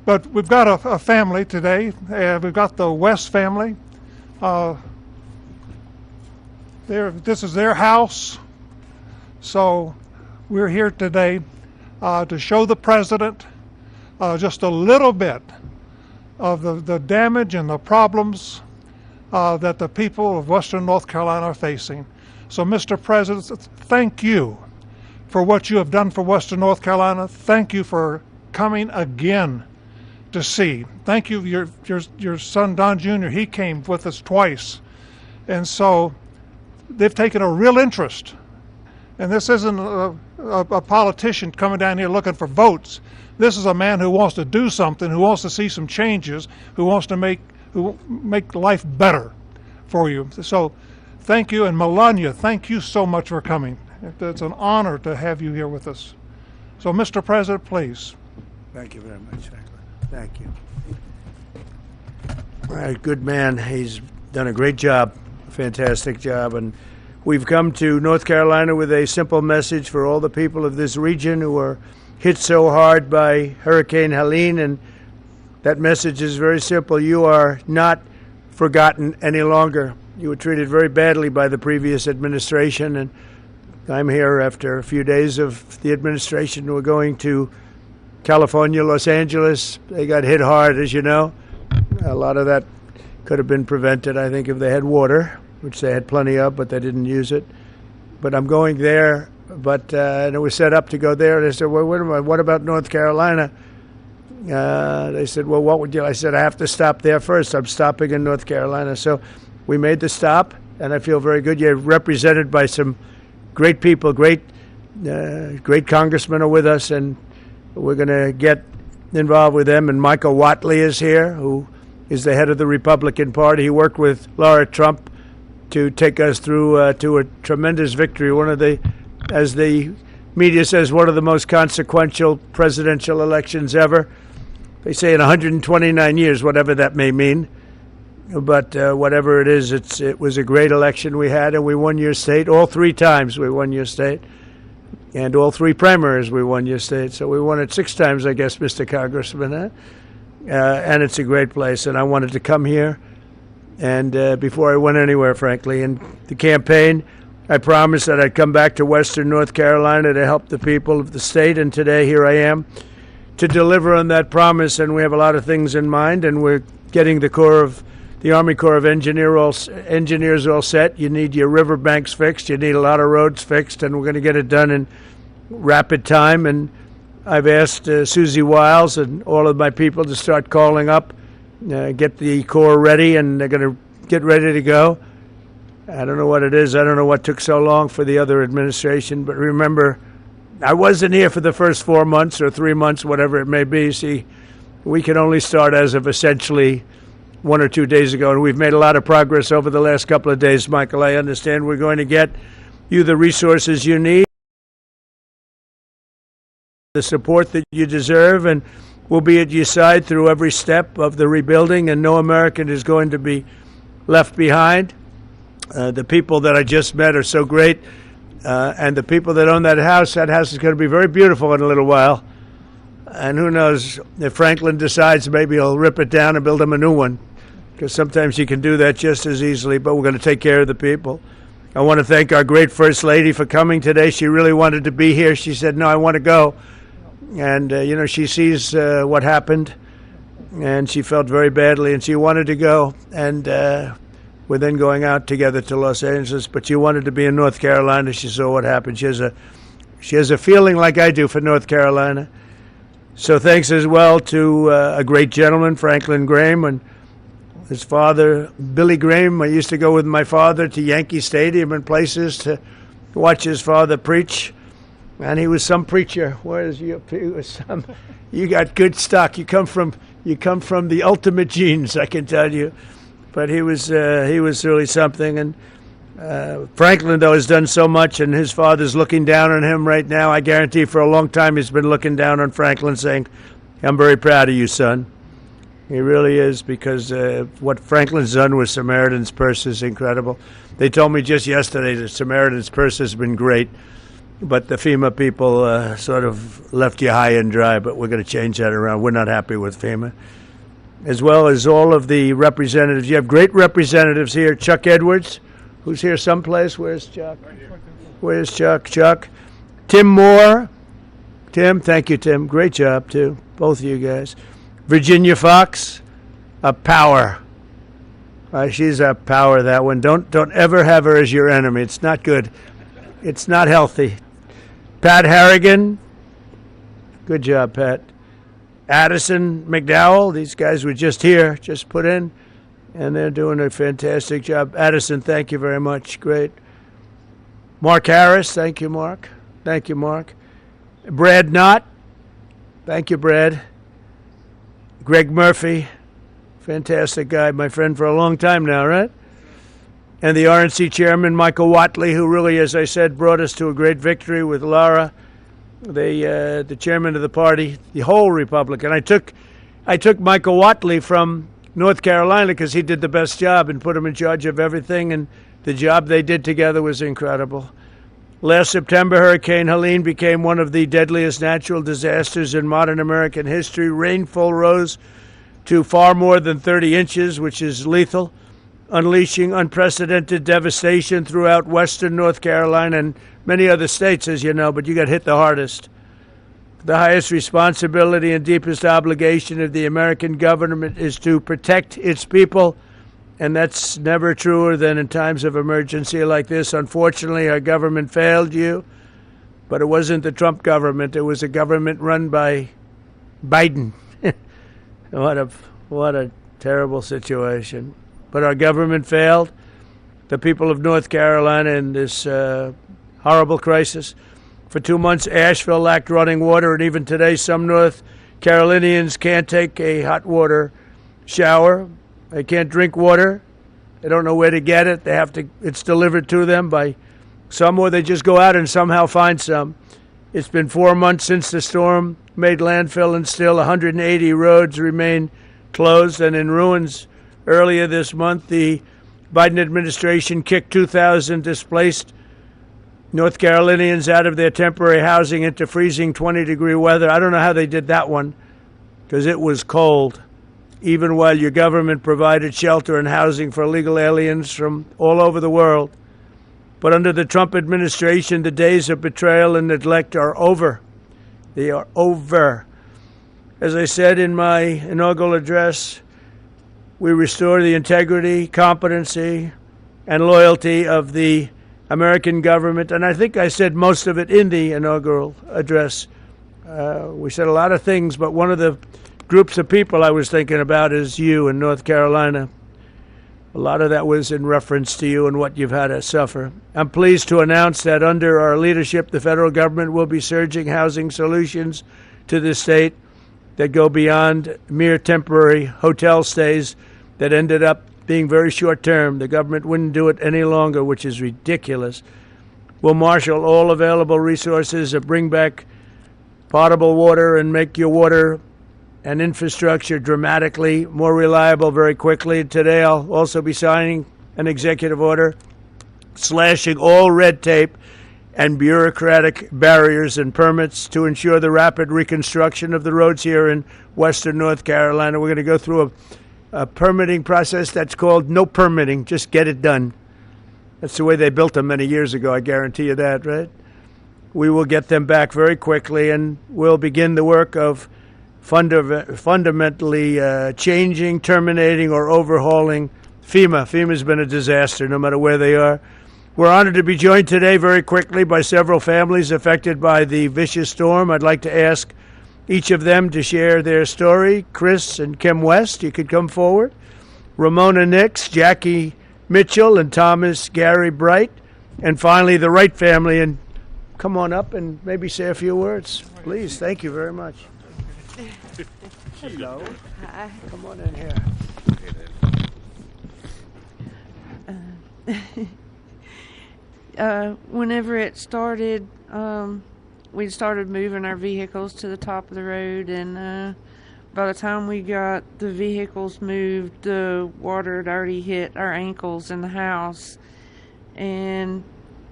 But we've got a family today. We've got the West family. This is their house. So we're here today to show the president just a little bit of the damage and the problems that the people of Western North Carolina are facing. So, Mr. President, thank you for what you have done for Western North Carolina. Thank you for coming again to see. Thank you, your son Don Jr., he came with us twice. And so they've taken a real interest. And this isn't a politician coming down here looking for votes. This is a man who wants to do something, who wants to see some changes, who wants to make life better for you. So thank you. And Melania, thank you so much for coming. It's an honor to have you here with us. So, Mr. President, please. Thank you very much, Franklin. Thank you. All right, good man. He's done a great job, a fantastic job. And we've come to North Carolina with a simple message for all the people of this region who are hit so hard by Hurricane Helene. And that message is very simple. You are not forgotten any longer. You were treated very badly by the previous administration. And I'm here after a few days of the administration. We're going to California, Los Angeles. They got hit hard, as you know. A lot of that could have been prevented, I think, if they had water, which they had plenty of, but they didn't use it. But I'm going there, and it was set up to go there. They said, well, what about North Carolina? They said, well, what would you? I said, I have to stop there first. I'm stopping in North Carolina. So we made the stop, and I feel very good. You're represented by some great people, great congressmen are with us, and we're going to get involved with them. And Michael Whatley is here, who is the head of the Republican Party. He worked with Laura Trump to take us through to a tremendous victory, one of the, as the media says, one of the most consequential presidential elections ever. They say in 129 years, whatever that may mean. But whatever it is, it was a great election we had, and we won your state. All three times we won your state. And all three primaries we won your state. So we won it 6 times, I guess, Mr. Congressman. And it's a great place. And I wanted to come here. And before I went anywhere, frankly, in the campaign, I promised that I'd come back to Western North Carolina to help the people of the state. And today, here I am to deliver on that promise. And we have a lot of things in mind. And we're getting the Army Corps of Engineers all set. You need your riverbanks fixed. You need a lot of roads fixed, and we're going to get it done in rapid time. And I've asked Susie Wiles and all of my people to start calling up, get the Corps ready, and they're going to get ready to go. I don't know what it is. I don't know what took so long for the other administration. But remember, I wasn't here for the first 4 months or 3 months, whatever it may be. See, we can only start as of essentially 1 or 2 days ago, and we've made a lot of progress over the last couple of days, Michael. I understand we're going to get you the resources you need, the support that you deserve, and we'll be at your side through every step of the rebuilding, and no American is going to be left behind. The people that I just met are so great, and the people that own that house is going to be very beautiful in a little while. And who knows, if Franklin decides, maybe he'll rip it down and build him a new one, because sometimes you can do that just as easily, but we're going to take care of the people. I want to thank our great First Lady for coming today. She really wanted to be here. She said, no, I want to go. And, she sees what happened, and she felt very badly, and she wanted to go. And we're then going out together to Los Angeles, but she wanted to be in North Carolina. She saw what happened. She has a feeling like I do for North Carolina. So thanks as well to a great gentleman, Franklin Graham, and his father, Billy Graham. I used to go with my father to Yankee Stadium and places to watch his father preach. And he was some preacher. You got good stock. You come from the ultimate genes, I can tell you. But he was really something. And Franklin, though, has done so much, and his father's looking down on him right now. I guarantee for a long time he's been looking down on Franklin, saying, I'm very proud of you, son. He really is, because what Franklin's done with Samaritan's Purse is incredible. They told me just yesterday that Samaritan's Purse has been great. but the FEMA people sort of left you high and dry, but we're going to change that around. We're not happy with FEMA. As well as all of the representatives. You have great representatives here. Chuck Edwards, who's here someplace. Where's Chuck? Where's Chuck? Chuck. Tim Moore. Tim, thank you, Tim. Great job, too. Both of you guys. Virginia Fox, a power. She's a power, that one. Don't ever have her as your enemy. It's not good. It's not healthy. Pat Harrigan. Good job, Pat. Addison McDowell. These guys were just here, just put in, and they're doing a fantastic job. Addison, thank you very much. Great. Mark Harris. Thank you, Mark. Thank you, Mark. Brad Knott. Thank you, Brad. Greg Murphy. Fantastic guy, my friend for a long time now, right? And the RNC chairman, Michael Whatley, who really, as I said, brought us to a great victory with Laura, the chairman of the party, the whole Republican. I took Michael Whatley from North Carolina because he did the best job and put him in charge of everything, and the job they did together was incredible. Last September, Hurricane Helene became one of the deadliest natural disasters in modern American history. Rainfall rose to far more than 30 inches, which is lethal, unleashing unprecedented devastation throughout western North Carolina and many other states, as you know, but you got hit the hardest. The highest responsibility and deepest obligation of the American government is to protect its people, and that's never truer than in times of emergency like this. Unfortunately, our government failed you, but it wasn't the Trump government. It was a government run by Biden. What a terrible situation. But our government failed the people of North Carolina in this horrible crisis. For 2 months, Asheville lacked running water, and even today, some North Carolinians can't take a hot water shower. They can't drink water. They don't know where to get it. It's delivered to them by some, or they just go out and somehow find some. It's been 4 months since the storm made landfill, and still 180 roads remain closed and in ruins. Earlier this month, the Biden administration kicked 2,000 displaced North Carolinians out of their temporary housing into freezing 20-degree weather. I don't know how they did that one, because it was cold, even while your government provided shelter and housing for illegal aliens from all over the world. But under the Trump administration, the days of betrayal and neglect are over. They are over. As I said in my inaugural address, we restore the integrity, competency, and loyalty of the American government. And I think I said most of it in the inaugural address. We said a lot of things, but one of the groups of people I was thinking about is you in North Carolina. A lot of that was in reference to you and what you've had to suffer. I'm pleased to announce that under our leadership, the federal government will be surging housing solutions to the state that go beyond mere temporary hotel stays that ended up being very short term. The government wouldn't do it any longer, which is ridiculous. We'll marshal all available resources to bring back potable water and make your water and infrastructure dramatically more reliable very quickly. Today I'll also be signing an executive order slashing all red tape and bureaucratic barriers and permits to ensure the rapid reconstruction of the roads here in western North Carolina. We're going to go through a permitting process that's called no permitting, just get it done. That's the way they built them many years ago, I guarantee you that, right? We will get them back very quickly, and we'll begin the work of fundamentally changing, terminating, or overhauling FEMA. FEMA's been a disaster, no matter where they are. We're honored to be joined today very quickly by several families affected by the vicious storm. I'd like to ask each of them to share their story. Chris and Kim West, you could come forward. Ramona Nix, Jackie Mitchell, and Thomas Gary Bright. And finally, the Wright family. And come on up and maybe say a few words, please. Thank you very much. Hello. Hi. Come on in here. Whenever it started, we started moving our vehicles to the top of the road, and by the time we got the vehicles moved, the water had already hit our ankles in the house. And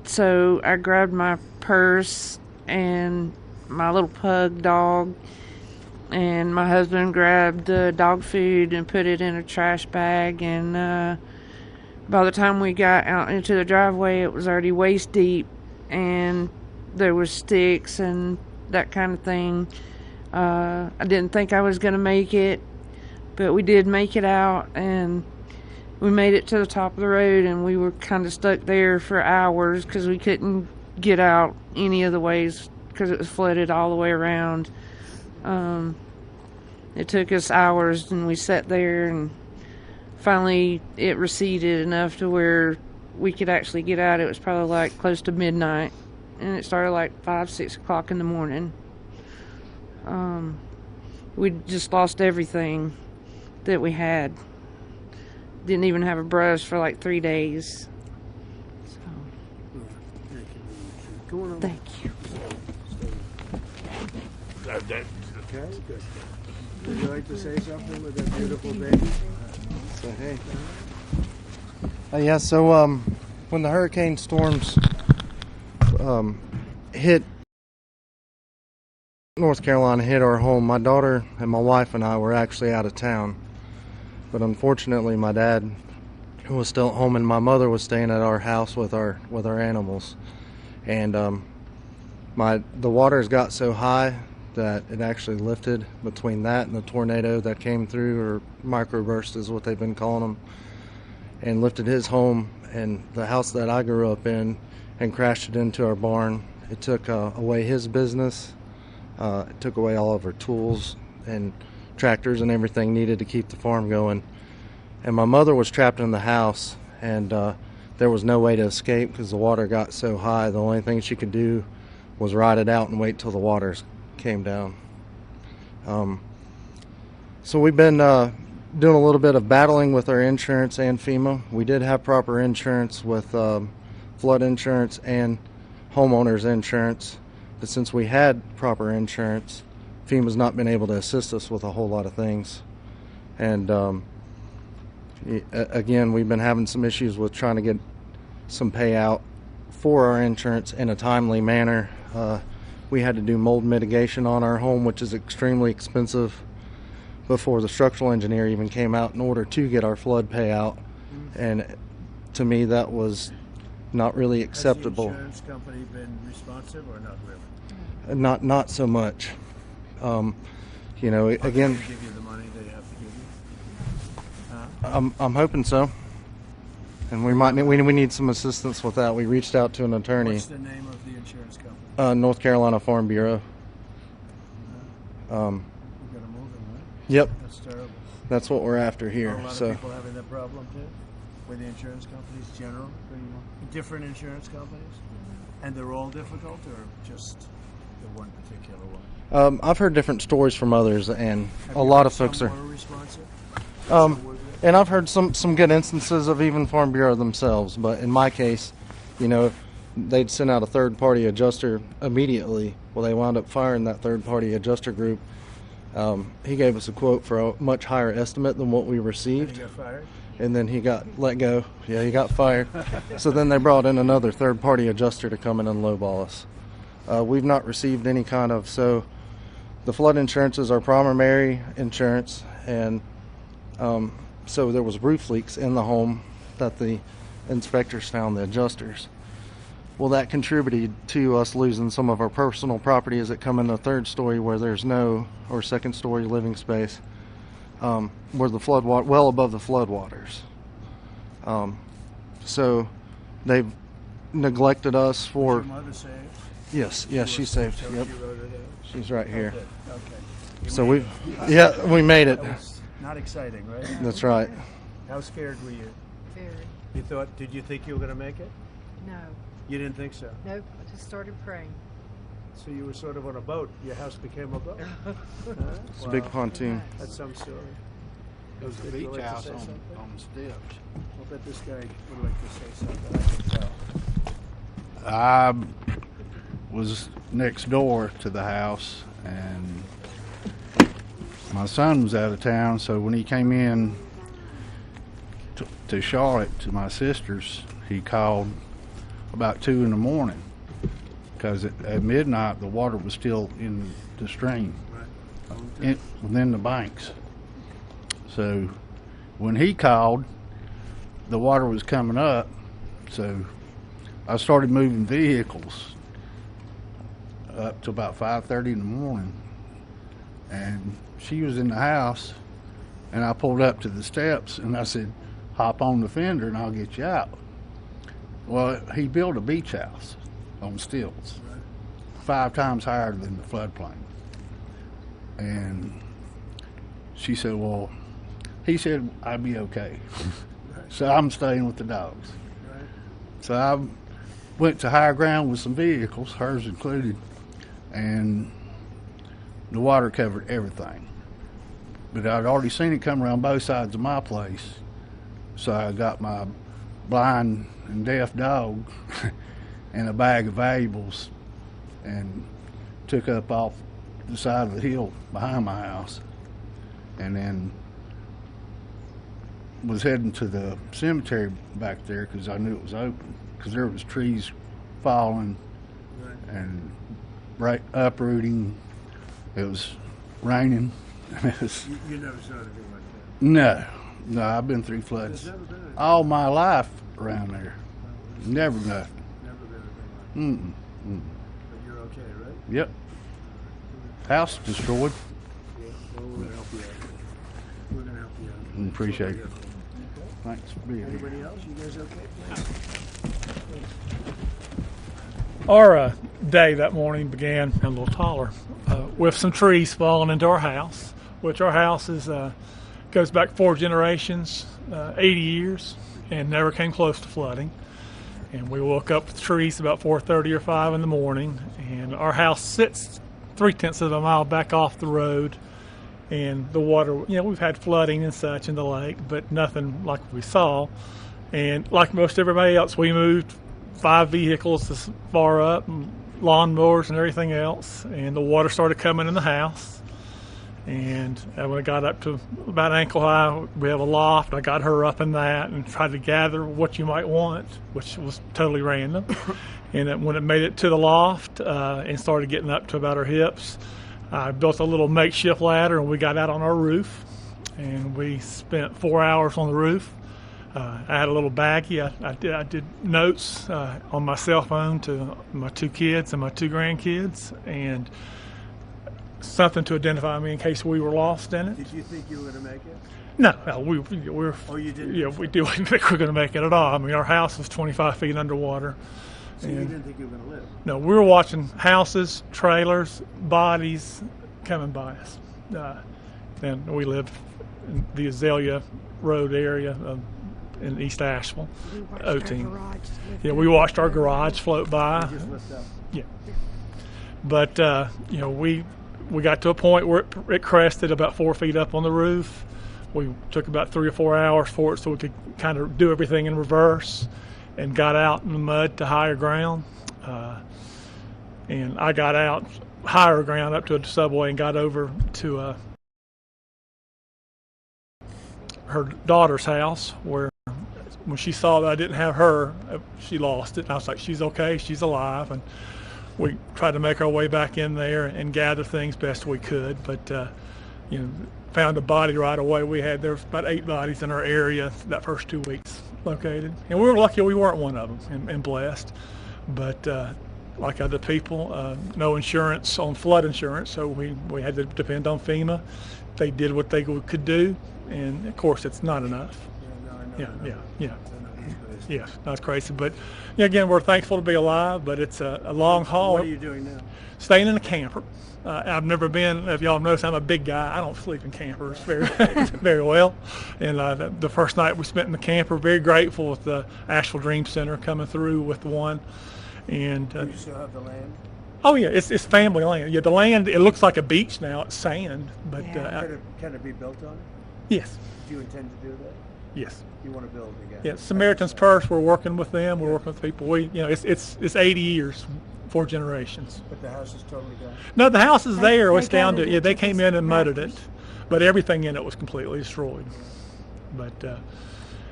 so I grabbed my purse and my little pug dog, and my husband grabbed dog food and put it in a trash bag, and by the time we got out into the driveway, it was already waist deep, and there was sticks and that kind of thing. I didn't think I was going to make it, but we did make it out, and we made it to the top of the road, and we were kind of stuck there for hours because we couldn't get out any of the ways because it was flooded all the way around. It took us hours, and we sat there, and finally it receded enough to where we could actually get out. It was probably like close to midnight, and it started like 5-6 o'clock in the morning. We just lost everything that we had. Didn't even have a brush for like 3 days. So. Thank you. Okay, good. Would you like to say something with that beautiful baby? So, hey. Yeah, so when the hurricane storms hit North Carolina, hit our home, my daughter and my wife and I were actually out of town. But unfortunately, my dad was still at home, and my mother was staying at our house with our animals. And the waters got so high that it actually lifted between that and the tornado that came through, or microburst is what they've been calling them, and lifted his home and the house that I grew up in and crashed it into our barn. It took away his business. It took away all of our tools and tractors and everything needed to keep the farm going. And my mother was trapped in the house, and there was no way to escape because the water got so high. The only thing she could do was ride it out and wait till the waters came down. So we've been doing a little bit of battling with our insurance and FEMA. We did have proper insurance with flood insurance and homeowners insurance, but since we had proper insurance, FEMA's not been able to assist us with a whole lot of things. And again, we've been having some issues with trying to get some payout for our insurance in a timely manner. We had to do mold mitigation on our home, which is extremely expensive, before the structural engineer even came out in order to get our flood payout. And to me, that was not really acceptable. Has the insurance company been responsive or not really? Not so much. You know, again, They give you the money they have to give you? I'm hoping so, and we need some assistance with that. We reached out to an attorney. What's the name of the insurance company? North Carolina Farm Bureau. You gotta move them, right? Yep. That's terrible. That's what we're after here. Are a lot So of people having that problem too, with the insurance companies, general, different insurance companies, and they're all difficult, or just the one particular one? I've heard different stories from others, and a lot of folks are. Responsive? And I've heard some good instances of even Farm Bureau themselves, but in my case, you know, they'd send out a third-party adjuster immediately. Well, they wound up firing that third-party adjuster group. He gave us a quote for a much higher estimate than what we received. And he got fired? And then he got let go. Yeah, he got fired. So then they brought in another third-party adjuster to come in and lowball us. We've not received any kind of, so the flood insurance is our primary insurance, and so there was roof leaks in the home that the inspectors found, the adjusters. Well, that contributed to us losing some of our personal property as it come in the third story where there's no, or second story living space, where the flood water, well above the flood waters. So they've neglected us for. Is your mother saved? Yes, she's saved. So Yep. she wrote it out? She's right here. Oh, good. Okay. So we made it. That was not exciting, right? That's right. How scared were you? Very. Did you think you were going to make it? No. You didn't think so? Nope. I just started praying. So you were sort of on a boat. Your house became a boat. It's a big pontoon. That's some story. It was a Would you beach like to house say on something? the steps. I'll bet this guy would like to say something. I can tell. I was next door to the house, and my son was out of town, so when he came in to Charlotte to my sister's, he called about 2 in the morning, because at midnight the water was still in the stream, within the banks. So when he called, the water was coming up, so I started moving vehicles up to about 5:30 in the morning, and she was in the house, and I pulled up to the steps and I said, hop on the fender and I'll get you out. Well, he built a beach house on stilts, 5 times higher than the floodplain. And she said, well, he said I'd be okay. So I'm staying with the dogs. So I went to higher ground with some vehicles, hers included, and the water covered everything. But I'd already seen it come around both sides of my place, so I got my blind and deaf dog and a bag of valuables and took up off the side of the hill behind my house, and then was heading to the cemetery back there because I knew it was open, because there was trees falling and uprooting. It was raining. You never saw anything like that? No, I've been through floods all my life around there. Never nothing. Never been anything like that. Mm-mm. But you're okay, right? Yep. House destroyed. Yeah, well, we're gonna help you out. We're gonna help you out. Appreciate it. Thanks for being here. Anybody else? You guys okay? Our day that morning began a little taller with some trees falling into our house, which our house is goes back 4 generations, 80 years, and never came close to flooding. And we woke up with trees about 4:30 or 5 in the morning, and our house sits 3/10 of a mile back off the road, and the water, we've had flooding and such in the lake, but nothing like we saw. And like most everybody else, we moved 5 vehicles this far up, and lawnmowers and everything else, and the water started coming in the house. And when it got up to about ankle high, we have a loft. I got her up in that and tried to gather what you might want, which was totally random. And then when it made it to the loft and started getting up to about her hips, I built a little makeshift ladder and we got out on our roof. And we spent 4 hours on the roof. I had a little baggie. I did notes on my cell phone to my 2 kids and my 2 grandkids, and something to identify me in case we were lost in it. Did you think you were going to make it? No, we're. Oh, you didn't? Yeah, we didn't think we were going to make it at all. I mean, our house was 25 feet underwater. So you didn't think you were going to live? No, we were watching houses, trailers, bodies coming by us. And we live in the Azalea Road area in East Asheville, O-Team. Yeah, we watched our garage float by. You just lift up. Yeah. But, we got to a point where it crested about 4 feet up on the roof. We took about 3 or 4 hours for it so we could kind of do everything in reverse, and got out in the mud to higher ground. And I got out higher ground up to a subway and got over to her daughter's house, where when she saw that I didn't have her, she lost it. And I was like, she's okay, she's alive. And we tried to make our way back in there and gather things best we could, but found a body right away. There was about 8 bodies in our area that first 2 weeks located, and we were lucky we weren't one of them, and blessed. But like other people, no insurance on flood insurance, so we had to depend on FEMA. They did what they could do, and of course it's not enough. Yeah, that's crazy. But again, we're thankful to be alive, but it's a long haul. What are you doing now? Staying in a camper. I've never been, if y'all notice, I'm a big guy. I don't sleep in campers very well. And the first night we spent in the camper, very grateful with the Asheville Dream Center coming through with the one. And Do you still have the land? oh yeah, it's family land. Yeah, the land, it looks like a beach now. It's sand, but Can it be built on it? yes, Do you intend to do that? yes. You want to build again? Yeah, Samaritan's Purse, we're working with them. We're working with people. It's 80 years, 4 generations. But the house is totally gone? No, the house is there. It's down to, they came in and mudded it, but everything in it was completely destroyed. But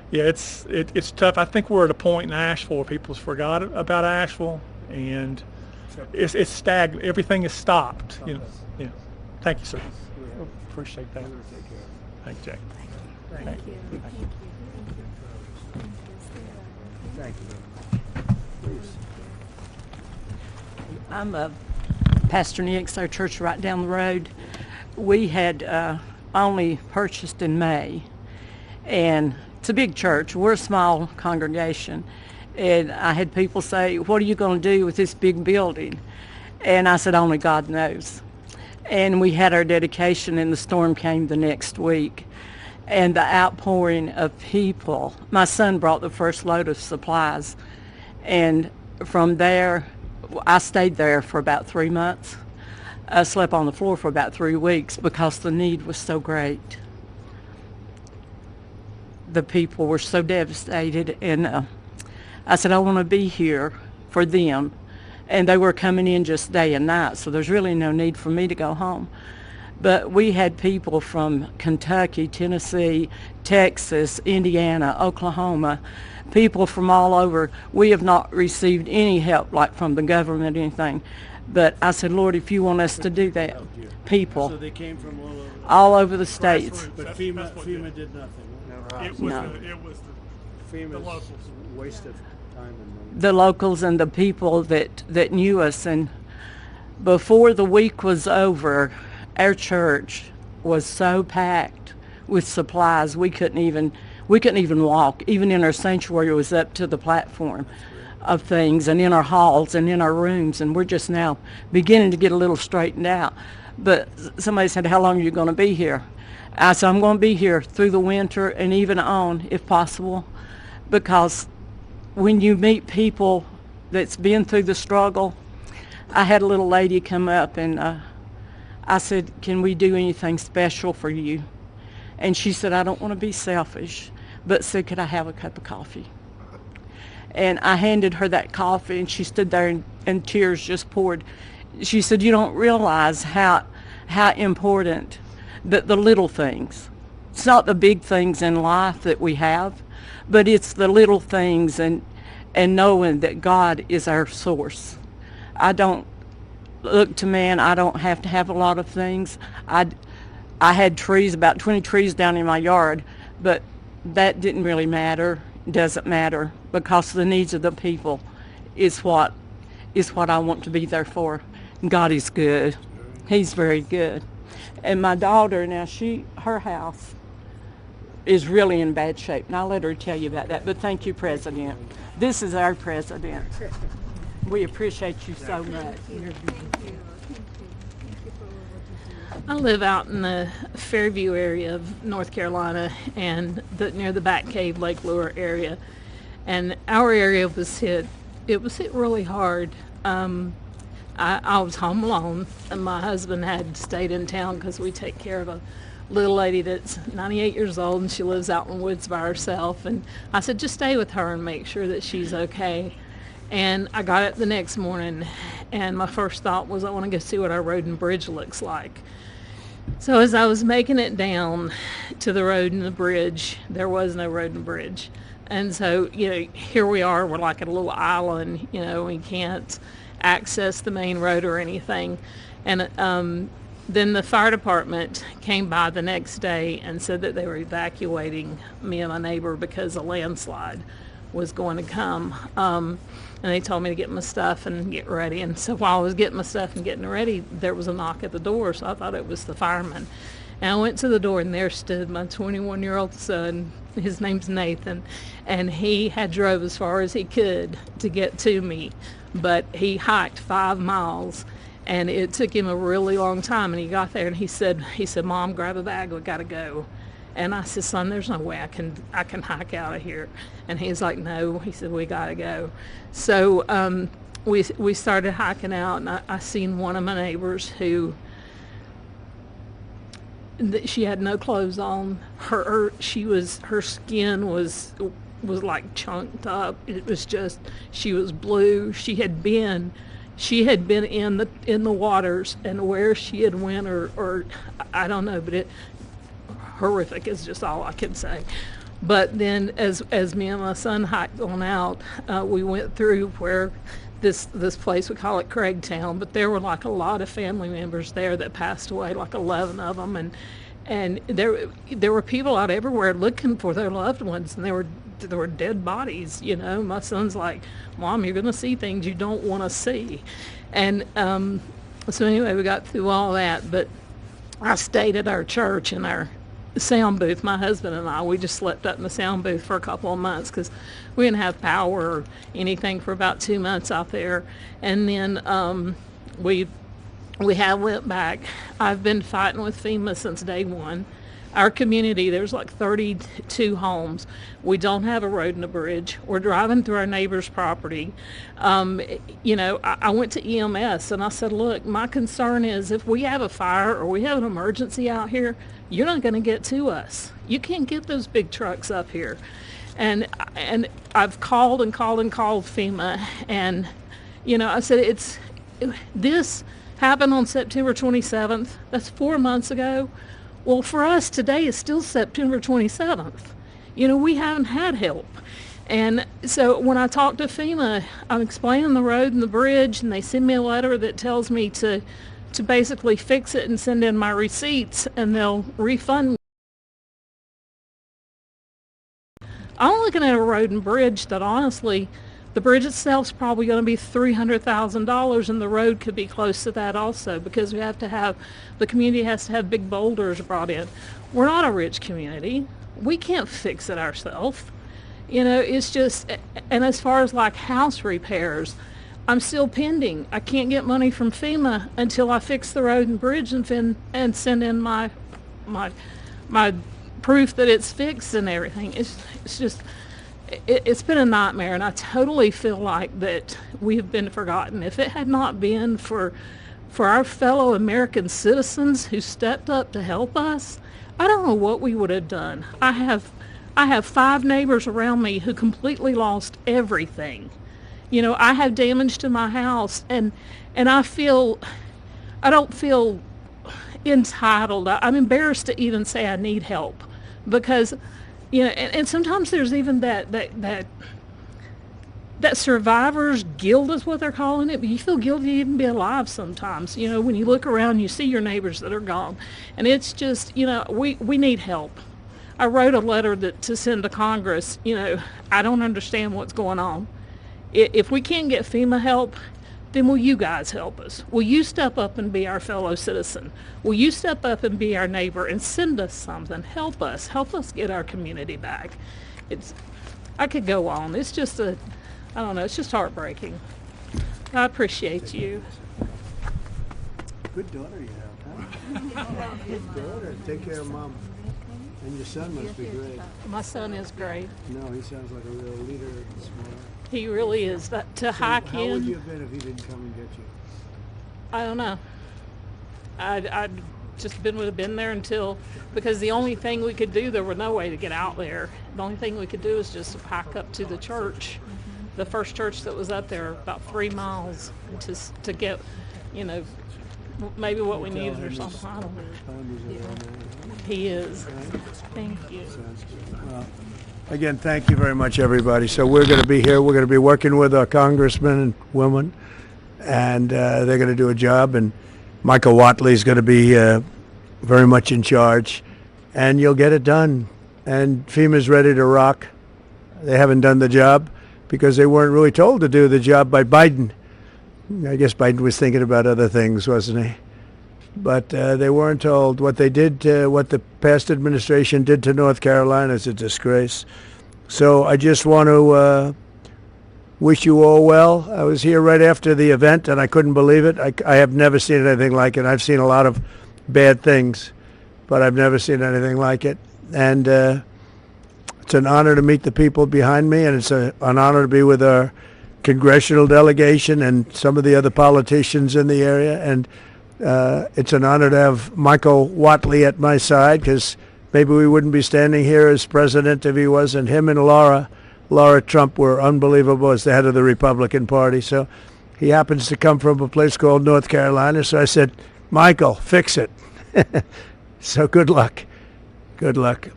Yeah, it's tough. I think we're at a point in Asheville where people's forgot about Asheville, and it's stagnant. Everything is stopped. You know. Yeah. Thank you, sir. Appreciate that. Thank you, Jack. Thank you. Thank you. I'm a Pastor Nick's, our church right down the road. We had only purchased in May, and it's a big church. We're a small congregation, and I had people say, "What are you going to do with this big building?" And I said, "Only God knows." And we had our dedication, and the storm came the next week, and the outpouring of people. My son brought the first load of supplies, and from there, I stayed there for about 3 months. I slept on the floor for about 3 weeks because the need was so great. The people were so devastated, and I said, I want to be here for them. And they were coming in just day and night, so there's really no need for me to go home. But we had people from Kentucky, Tennessee, Texas, Indiana, Oklahoma, people from all over. We have not received any help, like from the government or anything. But I said, Lord, if you want us to do that, people. So they came from all over the states. But FEMA did nothing. It was No. it was the locals. Waste of time and money. The locals and the people that knew us. And before the week was over, our church was so packed with supplies we couldn't even walk. Even in our sanctuary, it was up to the platform of things, and in our halls and in our rooms, and we're just now beginning to get a little straightened out. But somebody said, how long are you going to be here? I said, I'm going to be here through the winter and even on, if possible, because when you meet people that's been through the struggle. I had a little lady come up, and I said, can we do anything special for you? And she said, I don't want to be selfish, but said, could I have a cup of coffee? And I handed her that coffee, and she stood there, and tears just poured. She said, you don't realize how important that the little things. It's not the big things in life that we have, but it's the little things, and knowing that God is our source. I don't look to man. I don't have to have a lot of things. I had trees, about 20 trees down in my yard, but that didn't really matter. Doesn't matter, because the needs of the people is what I want to be there for. God is good. He's very good. And my daughter now, her house is really in bad shape, and I'll let her tell you about that. But thank you, President. This is our president. We appreciate you so much. I live out in the Fairview area of North Carolina, and near the Batcave, Lake Lure area. And our area was hit. It was hit really hard. I was home alone, and my husband had stayed in town because we take care of a little lady that's 98 years old, and she lives out in the woods by herself. And I said, just stay with her and make sure that she's okay. And I got up the next morning, and my first thought was, I want to go see what our road and bridge looks like. So as I was making it down to the road and the bridge, there was no road and bridge. And so, here we are, we're like at a little island, we can't access the main road or anything. And then the fire department came by the next day and said that they were evacuating me and my neighbor because a landslide was going to come. And they told me to get my stuff and get ready. And so while I was getting my stuff and getting ready, there was a knock at the door, so I thought it was the fireman. And I went to the door, and there stood my 21-year-old son. His name's Nathan, and he had drove as far as he could to get to me, but he hiked 5 miles, and it took him a really long time. And he got there, and he said, Mom, grab a bag, we gotta go. And I said, son, there's no way I can hike out of here. And he's like, no. He said, we gotta go. So we started hiking out, and I seen one of my neighbors who, she had no clothes on. Her skin was like chunked up. It was just, she was blue. She had been in the waters, and where she had went or I don't know, but it horrific is just all I can say. But then as me and my son hiked on out, we went through where this place, we call it Craigtown, but there were like a lot of family members there that passed away, like 11 of them, and there were people out everywhere looking for their loved ones, and there were dead bodies. You know, my son's like, "Mom, you're going to see things you don't want to see," and so anyway, we got through all that. But I stayed at our church in our sound booth. My husband and I, we just slept up in the sound booth for a couple of months because we didn't have power or anything for about 2 months out there. And then we went back. I've been fighting with FEMA since day one. Our community, there's like 32 homes. We don't have a road and a bridge. We're driving through our neighbor's property. You know, I went to EMS and I said, look, my concern is if we have a fire or we have an emergency out here, you're not going to get to us. You can't get those big trucks up here. And I've called and called and called FEMA, and you know, I said, this happened on September 27th. That's 4 months ago. Well, for us today is still September 27th. You know, we haven't had help. And so when I talk to FEMA, I'm explaining the road and the bridge, and they send me a letter that tells me to basically fix it and send in my receipts, and they'll refund me. I'm looking at a road and bridge that honestly, the bridge itself is probably going to be $300,000, and the road could be close to that also, because the community has to have big boulders brought in. We're not a rich community. We can't fix it ourselves. You know, it's just, and as far as like house repairs, I'm still pending. I can't get money from FEMA until I fix the road and bridge and send in my proof that it's fixed and everything. It's just, it's been a nightmare, and I totally feel like that we have been forgotten. If it had not been for our fellow American citizens who stepped up to help us, I don't know what we would have done. I have 5 neighbors around me who completely lost everything. You know, I have damage to my house, and I don't feel entitled. I'm embarrassed to even say I need help, because, you know, and sometimes there's even that survivor's guilt is what they're calling it, but you feel guilty to even be alive sometimes. You know, when you look around, you see your neighbors that are gone, and it's just, you know, we need help. I wrote a letter to send to Congress. You know, I don't understand what's going on. If we can't get FEMA help, then will you guys help us? Will you step up and be our fellow citizen? Will you step up and be our neighbor and send us something? Help us get our community back. I could go on. It's just I don't know, it's just heartbreaking. I appreciate you. Good daughter you have, huh? Good daughter. Take care of Mom. And your son must be great. My son is great. No, he sounds like a real leader and smart. He really is. Hike in. How would you have been if he didn't come and get you? I don't know. I'd just would have been there because the only thing we could do, there was no way to get out there. The only thing we could do is just hike up to the church, the first church that was up there, about 3 miles, to get, you know, maybe what we needed or something. I don't know. He is. Thank you. Well, again, thank you very much, everybody. So we're going to be here. We're going to be working with our congressmen and women, and they're going to do a job. And Michael Watley is going to be very much in charge, and you'll get it done. And FEMA's ready to rock. They haven't done the job because they weren't really told to do the job by Biden. I guess Biden was thinking about other things, wasn't he? But they weren't told. What they did, what the past administration did to North Carolina is a disgrace. So I just want to wish you all well. I was here right after the event, and I couldn't believe it. I have never seen anything like it. I've seen a lot of bad things, but I've never seen anything like it. And it's an honor to meet the people behind me, and it's an honor to be with our congressional delegation and some of the other politicians in the area. And it's an honor to have Michael Watley at my side, because maybe we wouldn't be standing here as president if he wasn't. Him and Laura Trump were unbelievable as the head of the Republican Party. So he happens to come from a place called North Carolina. So I said, Michael, fix it. So good luck. Good luck.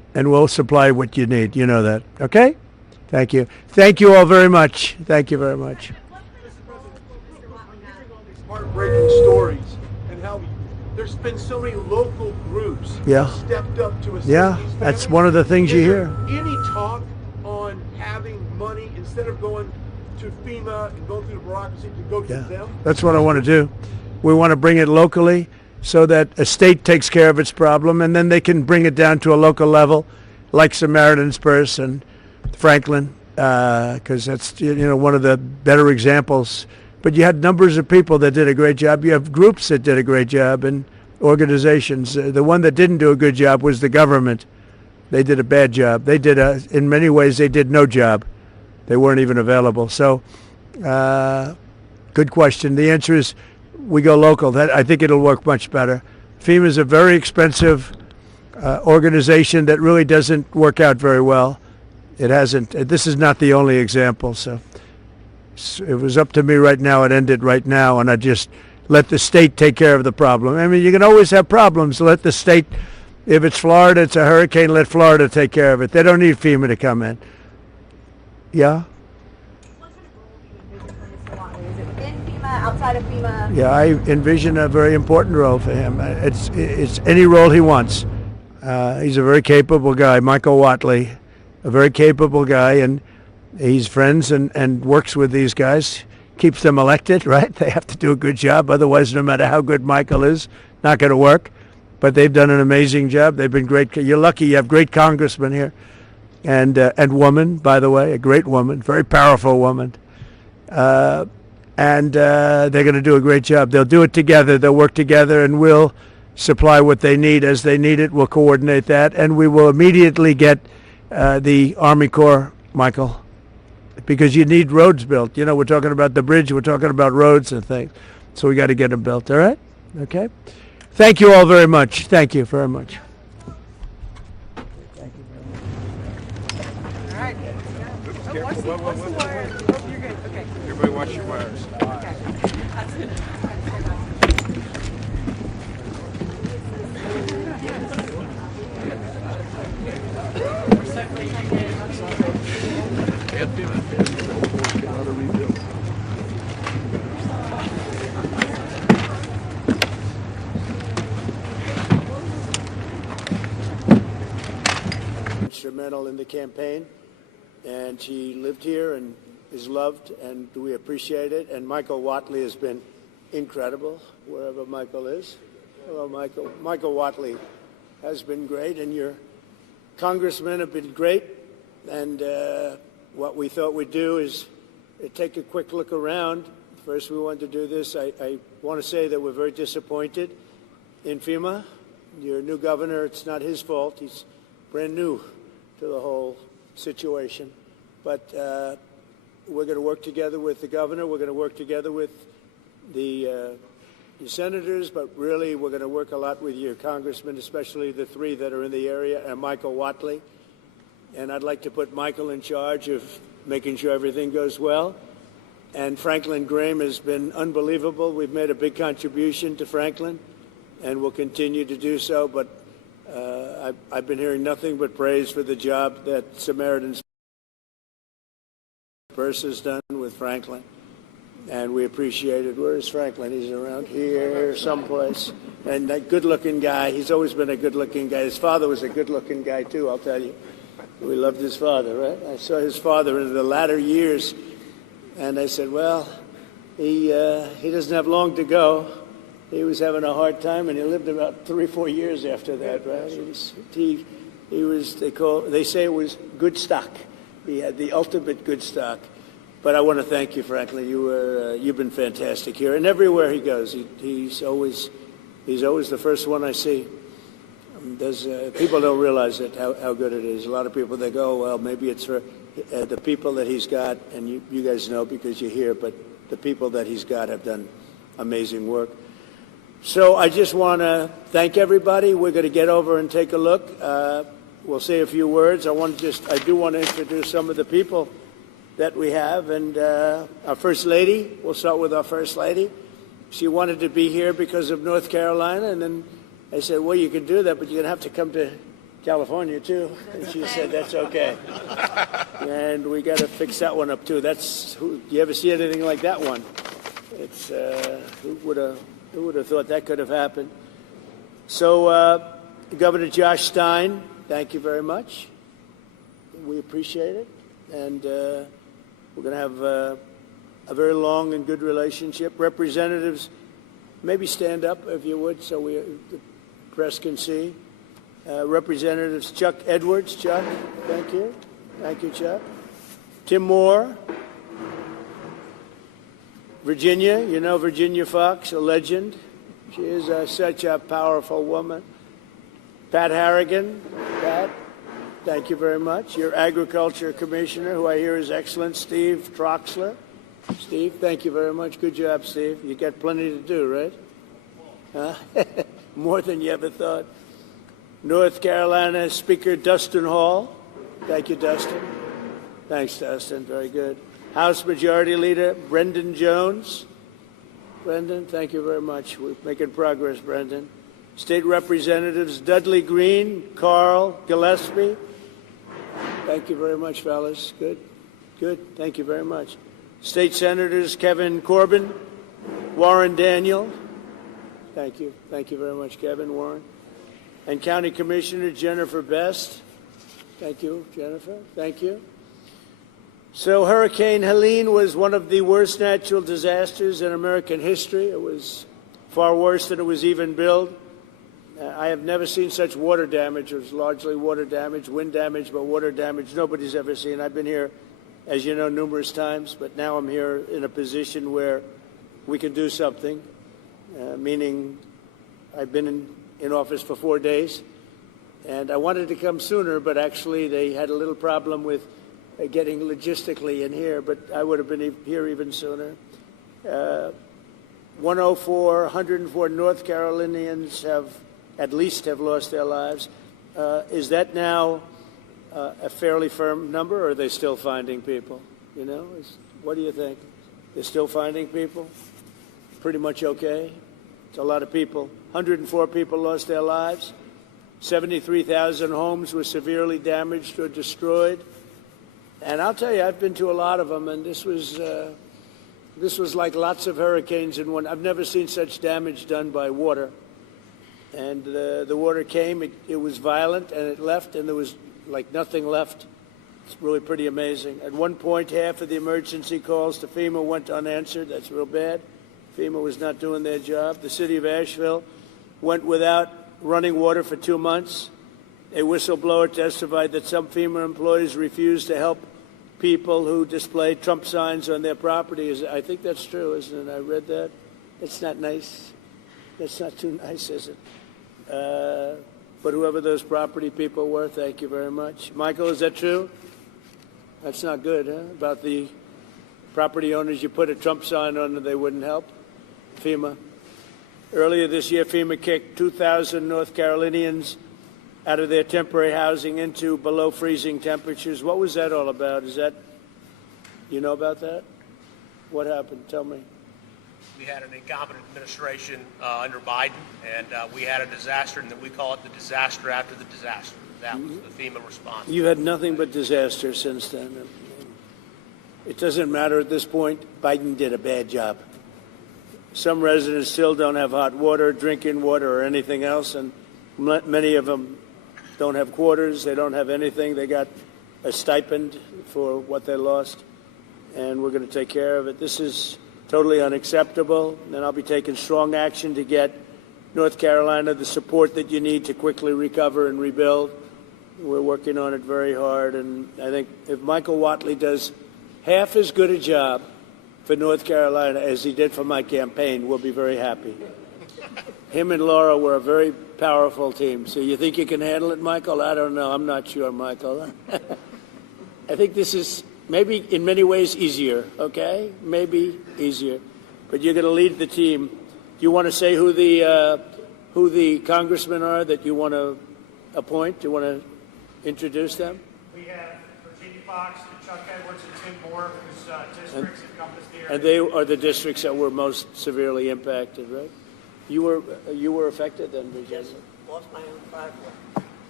and we'll supply what you need. You know that. Okay? Thank you. Thank you all very much. Thank you very much. Heartbreaking stories and how there's been so many local groups Yeah. stepped up to assist Yeah, these that's families. one of the things you Is hear. there any talk on having money instead of going to FEMA and going through the bureaucracy to go to them? That's what I want to do. We want to bring it locally so that a state takes care of its problem, and then they can bring it down to a local level, like Samaritan's Purse and Franklin, because that's one of the better examples. But you had numbers of people that did a great job. You have groups that did a great job and organizations. The one that didn't do a good job was the government. They did a bad job. They did in many ways, they did no job. They weren't even available. So, good question. The answer is we go local. I think it'll work much better. FEMA is a very expensive organization that really doesn't work out very well. It hasn't. This is not the only example. So it was up to me right now. It ended right now, and I just let the state take care of the problem. I mean, you can always have problems. Let the state, if it's Florida, it's a hurricane, let Florida take care of it. They don't need FEMA to come in. Yeah? Within FEMA, outside of FEMA? Yeah, I envision a very important role for him. It's any role he wants. He's a very capable guy, Michael Watley, a very capable guy, and he's friends and works with these guys, keeps them elected, right? They have to do a good job. Otherwise, no matter how good Michael is, not going to work. But they've done an amazing job. They've been great. You're lucky you have great congressmen here. And woman, by the way, a great woman, very powerful woman. They're going to do a great job. They'll do it together. They'll work together, and we'll supply what they need as they need it. We'll coordinate that, and we will immediately get the Army Corps, Michael, because you need roads built. You know, we're talking about the bridge. We're talking about roads and things. So we got to get them built, all right? Okay? Thank you all very much. Thank you very much. Everybody watch your wires. Instrumental in the campaign, and she lived here and is loved, and we appreciate it. And Michael Watley has been incredible, wherever Michael is. Hello, Michael. Michael Watley has been great, and your congressmen have been great. And what we thought we'd do is take a quick look around. First, we wanted to do this. I want to say that we're very disappointed in FEMA. Your new governor, it's not his fault. He's brand new to the whole situation. But we're going to work together with the governor. We're going to work together with the senators, but really we're going to work a lot with your congressmen, especially the three that are in the area, and Michael Watley. And I'd like to put Michael in charge of making sure everything goes well. And Franklin Graham has been unbelievable. We've made a big contribution to Franklin, and we'll continue to do so. But I've been hearing nothing but praise for the job that Samaritan's Purse has done with Franklin, and we appreciate it. Where is Franklin? He's around here someplace. And that good-looking guy, he's always been a good-looking guy. His father was a good-looking guy, too, I'll tell you. We loved his father, right? I saw his father in the latter years, and I said, well, he doesn't have long to go. He was having a hard time, and he lived about 3 or 4 years after that, right? They say it was good stock. He had the ultimate good stock. But I want to thank you, Franklin. You've been fantastic here, and everywhere he goes, he's always the first one I see. People don't realize it, how good it is. A lot of people, they go, well, maybe it's for the people that he's got, and you guys know because you're here, but the people that he's got have done amazing work. So I just want to thank everybody. We're going to get over and take a look. We'll say a few words. I do want to introduce some of the people that we have, and our First Lady. We'll start with our First Lady. She wanted to be here because of North Carolina, and then I said, well, you can do that, but you're going to have to come to California too, and she said that's okay. And we got to fix that one up too. You ever see anything like that one? It's who would have thought that could have happened? So, Governor Josh Stein, thank you very much. We appreciate it, and we're going to have a very long and good relationship. Representatives, maybe stand up if you would, so the press can see. Representatives Chuck Edwards. Chuck, thank you. Thank you, Chuck. Tim Moore. Virginia, you know Virginia Fox, a legend. She is such a powerful woman. Pat Harrigan. Pat, thank you very much. Your Agriculture Commissioner, who I hear is excellent, Steve Troxler. Steve, thank you very much. Good job, Steve. You got plenty to do, right? Huh? More than you ever thought. North Carolina Speaker Dustin Hall. Thank you, Dustin. Thanks, Dustin. Very good. House Majority Leader Brendan Jones. Brendan, thank you very much. We're making progress, Brendan. State Representatives Dudley Green, Carl Gillespie. Thank you very much, fellas. Good. Good. Thank you very much. State Senators Kevin Corbin, Warren Daniel. Thank you. Thank you very much, Kevin, Warren. And County Commissioner Jennifer Best. Thank you, Jennifer. Thank you. So Hurricane Helene was one of the worst natural disasters in American history. It was far worse than it was even billed. I have never seen such water damage. It was largely water damage, wind damage, but water damage nobody's ever seen. I've been here, as you know, numerous times, but now I'm here in a position where we can do something, meaning I've been in office for 4 days, and I wanted to come sooner, but actually they had a little problem with getting logistically in here, but I would have been here even sooner. 104 North Carolinians have lost their lives. Is that now a fairly firm number, or are they still finding people? You know, what do you think? They're still finding people? Pretty much okay? It's a lot of people. 104 people lost their lives. 73,000 homes were severely damaged or destroyed. And I'll tell you, I've been to a lot of them, and this was like lots of hurricanes in one. I've never seen such damage done by water. And the water came, it was violent, and it left, and there was like nothing left. It's really pretty amazing. At one point, half of the emergency calls to FEMA went unanswered. That's real bad. FEMA was not doing their job. The city of Asheville went without running water for 2 months. A whistleblower testified that some FEMA employees refused to help people who displayed Trump signs on their property. I think that's true, isn't it? I read that. It's not nice. That's not too nice, is it? But whoever those property people were, thank you very much. Michael, is that true? That's not good, huh? About the property owners you put a Trump sign on and they wouldn't help? FEMA. Earlier this year, FEMA kicked 2,000 North Carolinians out of their temporary housing into below freezing temperatures. What was that all about? You know about that? What happened? Tell me. We had an incompetent administration under Biden, and we had a disaster, and we call it the disaster after the disaster. That was the FEMA response. You had nothing but disaster since then. It doesn't matter at this point. Biden did a bad job. Some residents still don't have hot water, drinking water, or anything else, and many of them don't have quarters. They don't have anything. They got a stipend for what they lost, and we're going to take care of it. This is totally unacceptable, and I'll be taking strong action to get North Carolina the support that you need to quickly recover and rebuild. We're working on it very hard, and I think if Michael Whatley does half as good a job for North Carolina as he did for my campaign, we'll be very happy. Him and Laura were a very powerful team. So you think you can handle it, Michael? I don't know. I'm not sure, Michael. I think this is maybe in many ways easier, okay? Maybe easier. But you're going to lead the team. Do you want to say who the congressmen are that you want to appoint? Do you want to introduce them? We have Virginia Fox, Chuck Edwards, and Tim Moore, whose districts encompass the area. And they are the districts that were most severely impacted, right? You were affected then, Virginia? Yes, lost my own driveway.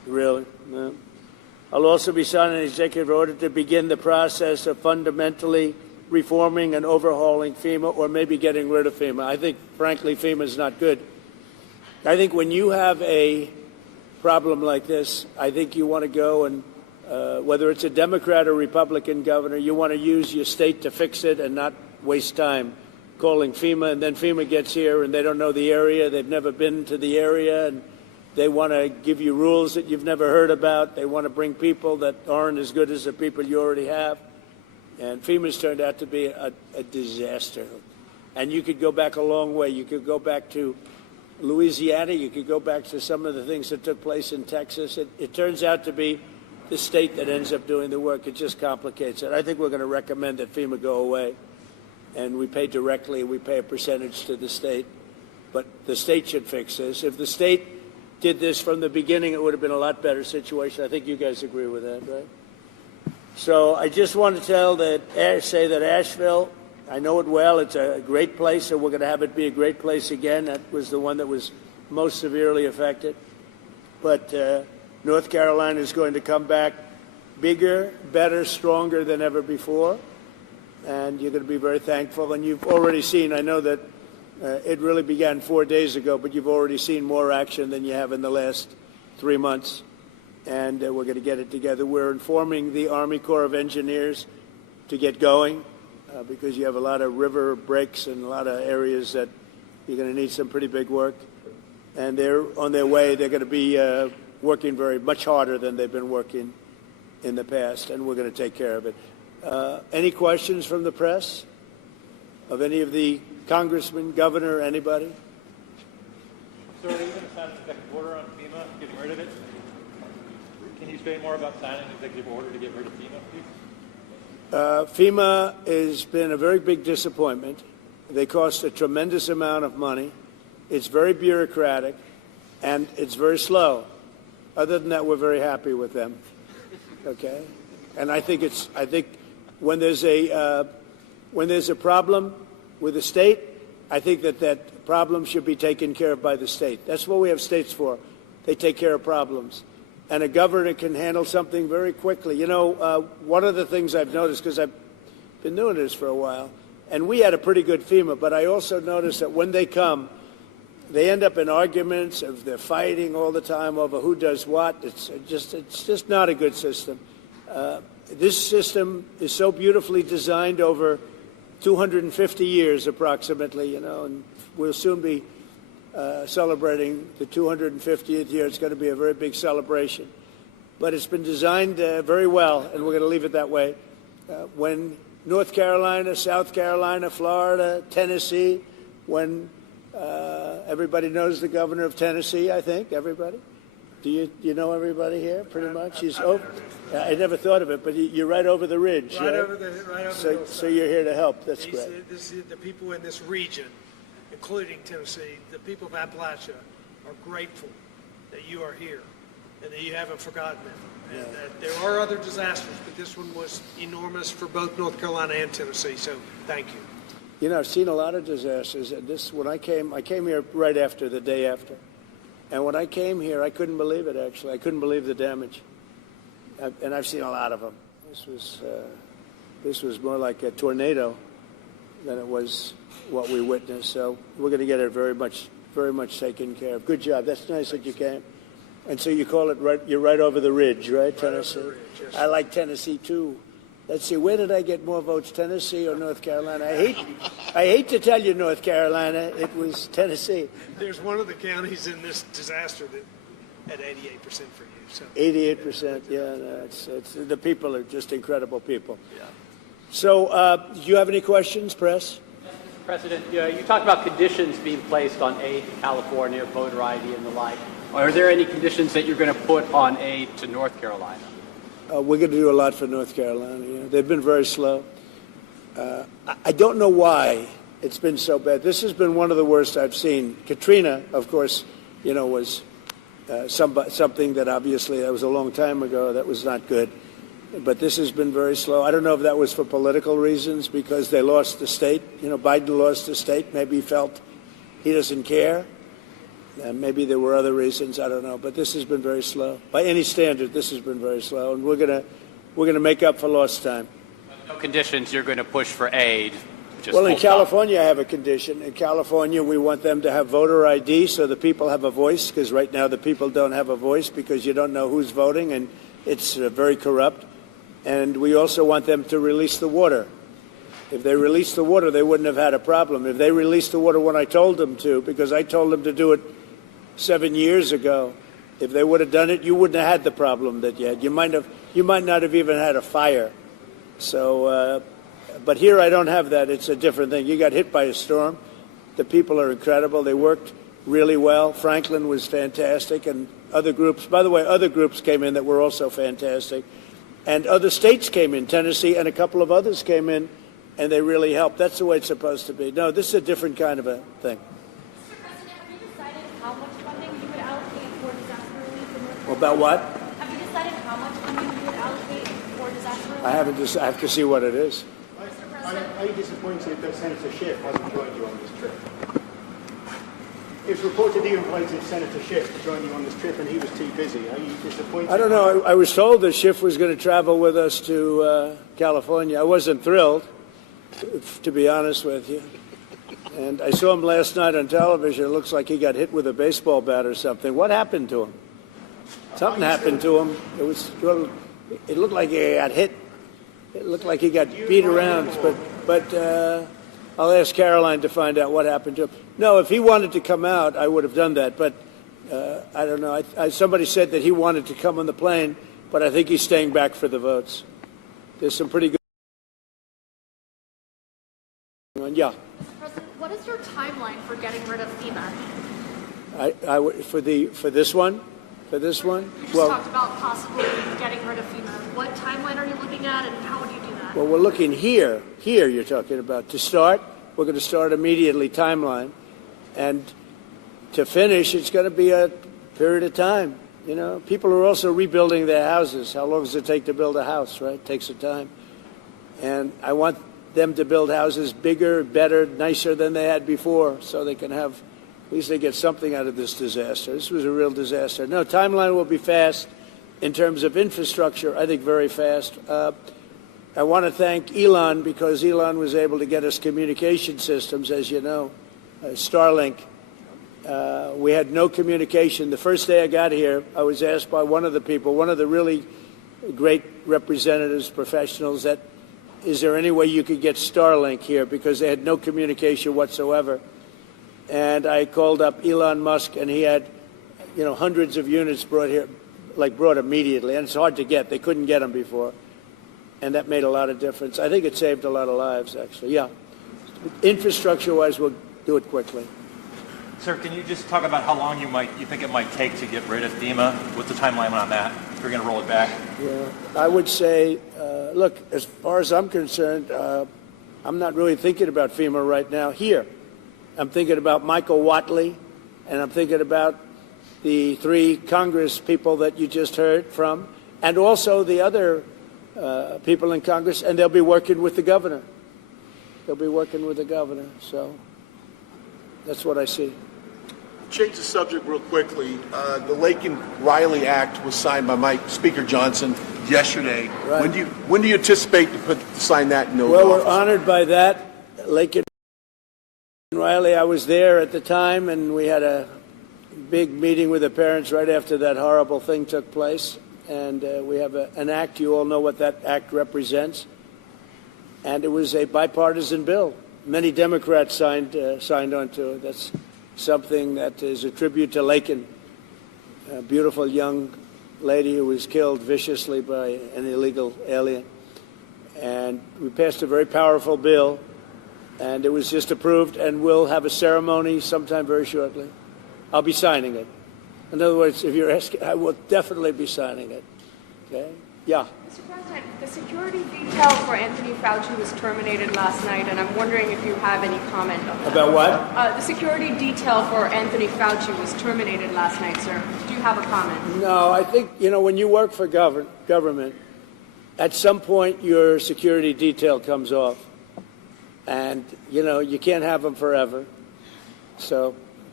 Really? No. I'll also be signing an executive order to begin the process of fundamentally reforming and overhauling FEMA, or maybe getting rid of FEMA. I think, frankly, FEMA is not good. I think when you have a problem like this, I think you want to go and, whether it's a Democrat or Republican governor, you want to use your state to fix it and not waste time calling FEMA, and then FEMA gets here and they don't know the area, they've never been to the area, and they want to give you rules that you've never heard about. They want to bring people that aren't as good as the people you already have. And FEMA's turned out to be a disaster. And you could go back a long way. You could go back to Louisiana. You could go back to some of the things that took place in Texas. It turns out to be the state that ends up doing the work. It just complicates it. I think we're going to recommend that FEMA go away. And we pay directly. We pay a percentage to the state. But the state should fix this. If the state did this from the beginning, it would have been a lot better situation. I think you guys agree with that, right? So I just want to say that Asheville, I know it well. It's a great place, so we're going to have it be a great place again. That was the one that was most severely affected. But North Carolina is going to come back bigger, better, stronger than ever before. And you're going to be very thankful. And you've already seen, I know that it really began 4 days ago, but you've already seen more action than you have in the last 3 months. And we're going to get it together. We're informing the Army Corps of Engineers to get going because you have a lot of river breaks and a lot of areas that you're going to need some pretty big work. And they're on their way. They're going to be working much harder than they've been working in the past, and we're going to take care of it. Any questions from the press of any of the congressman, governor, anybody? Sir, are you going to sign an executive order on FEMA, getting rid of it? Can you say more about signing an executive order to get rid of FEMA, please? FEMA has been a very big disappointment. They cost a tremendous amount of money. It's very bureaucratic, and it's very slow. Other than that, we're very happy with them. Okay, and I think when there's a problem with the state, I think that problem should be taken care of by the state. That's what we have states for. They take care of problems. And a governor can handle something very quickly. You know, one of the things I've noticed, because I've been doing this for a while, and we had a pretty good FEMA, but I also noticed that when they come, they end up in arguments. They're fighting all the time over who does what. It's just not a good system. This system is so beautifully designed over 250 years approximately, you know, and we'll soon be celebrating the 250th year. It's going to be a very big celebration. But it's been designed very well, and we're going to leave it that way. When North Carolina, South Carolina, Florida, Tennessee, when everybody knows the governor of Tennessee, I think, everybody? Do you know everybody here, pretty much? I never thought of it, but you're right over the ridge, right? Right over the So you're here to help. That's great. The people in this region, including Tennessee, the people of Appalachia, are grateful that you are here and that you haven't forgotten them. And that there are other disasters, but this one was enormous for both North Carolina and Tennessee. So thank you. You know, I've seen a lot of disasters. And when I came here right after, the day after. And when I came here, I couldn't believe it, actually. I couldn't believe the damage. And I've seen a lot of them. This was more like a tornado than it was what we witnessed. So we're going to get it very much taken care of. Good job. That's nice that you came. And so you call it you're right over the ridge, right, Tennessee? Over the ridge, yes. I like Tennessee, too. Let's see, where did I get more votes, Tennessee or North Carolina? I hate to tell you, North Carolina, it was Tennessee. There's one of the counties in this disaster that had 88% for you. So 88%, yeah. No, it's the people are just incredible people. Yeah. So, do you have any questions, press? Mr. President, you talked about conditions being placed on aid to California, voter ID and the like. Are there any conditions that you're going to put on aid to North Carolina? We're going to do a lot for North Carolina. You know, they've been very slow. I don't know why it's been so bad. This has been one of the worst I've seen. Katrina, of course, you know, was something that obviously that was a long time ago. That was not good. But this has been very slow. I don't know if that was for political reasons because they lost the state. You know, Biden lost the state. Maybe he felt he doesn't care. Maybe there were other reasons, I don't know, but this has been very slow. By any standard, this has been very slow, and we're gonna make up for lost time. No conditions, you're going to push for aid. Just Well, in full stop. California, I have a condition. In California, we want them to have voter ID so the people have a voice, because right now the people don't have a voice because you don't know who's voting, and it's very corrupt. And we also want them to release the water. If they released the water, they wouldn't have had a problem. If they released the water when I told them to, because I told them to do it 7 years ago, if they would have done it, you wouldn't have had the problem that you had. You might not have even had a fire. So, but here I don't have that. It's a different thing. You got hit by a storm. The people are incredible. They worked really well. Franklin was fantastic, and other groups. By the way, other groups came in that were also fantastic, and other states came in. Tennessee and a couple of others came in, and they really helped. That's the way it's supposed to be. No, this is a different kind of a thing. Mr. President, have you decided how much funding you would allocate for disaster relief in North Carolina? About what? Have you decided how much funding you would allocate for disaster relief? I have to see what it is. Are you disappointed that Senator Schiff hasn't joined you on this trip? It's reported he invited Senator Schiff to join you on this trip and he was too busy. Are you disappointed? I don't know. I was told that Schiff was going to travel with us to California. I wasn't thrilled, to be honest with you. And I saw him last night on television. It looks like he got hit with a baseball bat or something. What happened to him? Something happened to him. It looked like he got hit. It looked like he got beat around. But I'll ask Caroline to find out what happened to him. No, if he wanted to come out, I would have done that. But I don't know. Somebody said that he wanted to come on the plane, but I think he's staying back for the votes. There's some pretty good. Yeah. Mr. President, what is your timeline for getting rid of FEMA? For this one. You just talked about possibly getting rid of FEMA. What timeline are you looking at, and how would you do that? Well, we're looking here. Here, you're talking about. To start, we're going to start immediately, timeline. And to finish, it's going to be a period of time. You know, people are also rebuilding their houses. How long does it take to build a house, right? It takes some time. And I want them to build houses bigger, better, nicer than they had before, so they can have, at least they get something out of this disaster. This was a real disaster. No, timeline will be fast. In terms of infrastructure, I think very fast. I want to thank Elon, because Elon was able to get us communication systems, as you know, Starlink. We had no communication. The first day I got here, I was asked by one of the people, one of the really great representatives, professionals, that is there any way you could get Starlink here, because they had no communication whatsoever. And I called up Elon Musk, and he had, hundreds of units brought here, brought immediately. And it's hard to get. They couldn't get them before. And that made a lot of difference. I think it saved a lot of lives, actually. Yeah. Infrastructure-wise, we'll do it quickly. Sir, can you just talk about how long you think it might take to get rid of FEMA? What's the timeline on that? If you're going to roll it back? Yeah, I would say, look, as far as I'm concerned, I'm not really thinking about FEMA right now here. I'm thinking about Michael Whatley, and I'm thinking about the 3 Congress people that you just heard from, and also the other people in Congress, and they'll be working with the governor. They'll be working with the governor, so that's what I see. Change the subject real quickly. The Lake and Riley Act was signed by Speaker Johnson yesterday. Right. When do you anticipate to sign that into Well, office? we're honored by that. Lake and Riley, I was there at the time, and we had a big meeting with the parents right after that horrible thing took place. And we have an act. You all know what that act represents. And it was a bipartisan bill. Many Democrats signed onto it. That's something that is a tribute to Laken, a beautiful young lady who was killed viciously by an illegal alien. And we passed a very powerful bill, and it was just approved, and we'll have a ceremony sometime very shortly. I'll be signing it. In other words, if you're asking, I will definitely be signing it. Okay? Yeah. Mr. President, the security detail for Anthony Fauci was terminated last night, and I'm wondering if you have any comment on that. About what? The security detail for Anthony Fauci was terminated last night, sir. Do you have a comment? No, I think, when you work for government, at some point your security detail comes off. And, you can't have them forever. So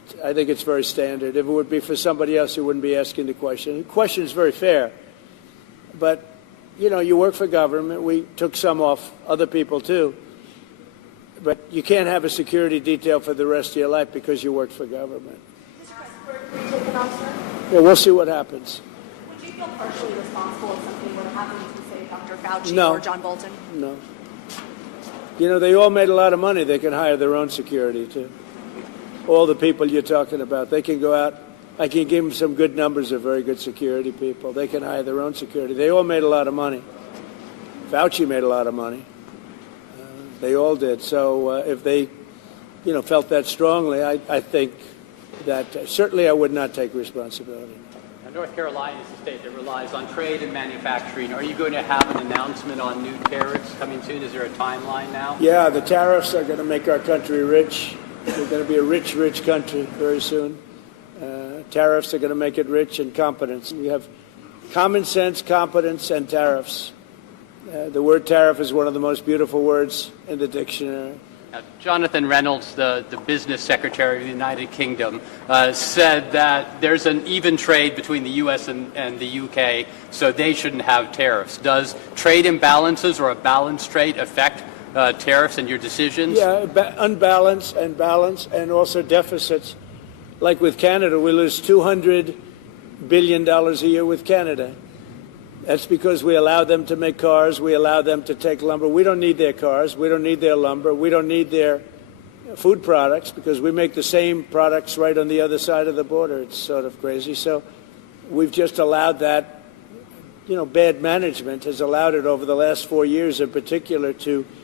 I think it's very standard. If it would be for somebody else, you wouldn't be asking the question. The question is very fair. But, you know, you work for government. We took some off other people, too. But you can't have a security detail for the rest of your life because you worked for government. Yeah, we'll see what happens. Would you feel partially responsible if something were to happen to, say, Dr. Fauci No. or John Bolton? No. You know, they all made a lot of money. They can hire their own security, too. All the people you're talking about, they can go out. I can give them some good numbers of very good security people. They can hire their own security. They all made a lot of money. Fauci made a lot of money. They all did. So if they, you know, felt that strongly, I think that certainly I would not take responsibility. Now, North Carolina is a state that relies on trade and manufacturing. Are you going to have an announcement on new tariffs coming soon? Is there a timeline now? Yeah, the tariffs are going to make our country rich. We're going to be a rich, rich country very soon. Tariffs are going to make it rich, and competence. We have common sense, competence, and tariffs. The word tariff is one of the most beautiful words in the dictionary. Now, Jonathan Reynolds, the business secretary of the United Kingdom, said that there's an even trade between the U.S. and the U.K., so they shouldn't have tariffs. Does trade imbalances or a balanced trade affect tariffs and your decisions? Yeah, unbalance and balance, and also deficits. Like with Canada, we lose $200 billion a year with Canada. That's because we allow them to make cars. We allow them to take lumber. We don't need their cars. We don't need their lumber. We don't need their food products because we make the same products right on the other side of the border. It's sort of crazy. So we've just allowed that, you know, bad management has allowed it over the last 4 years in particular to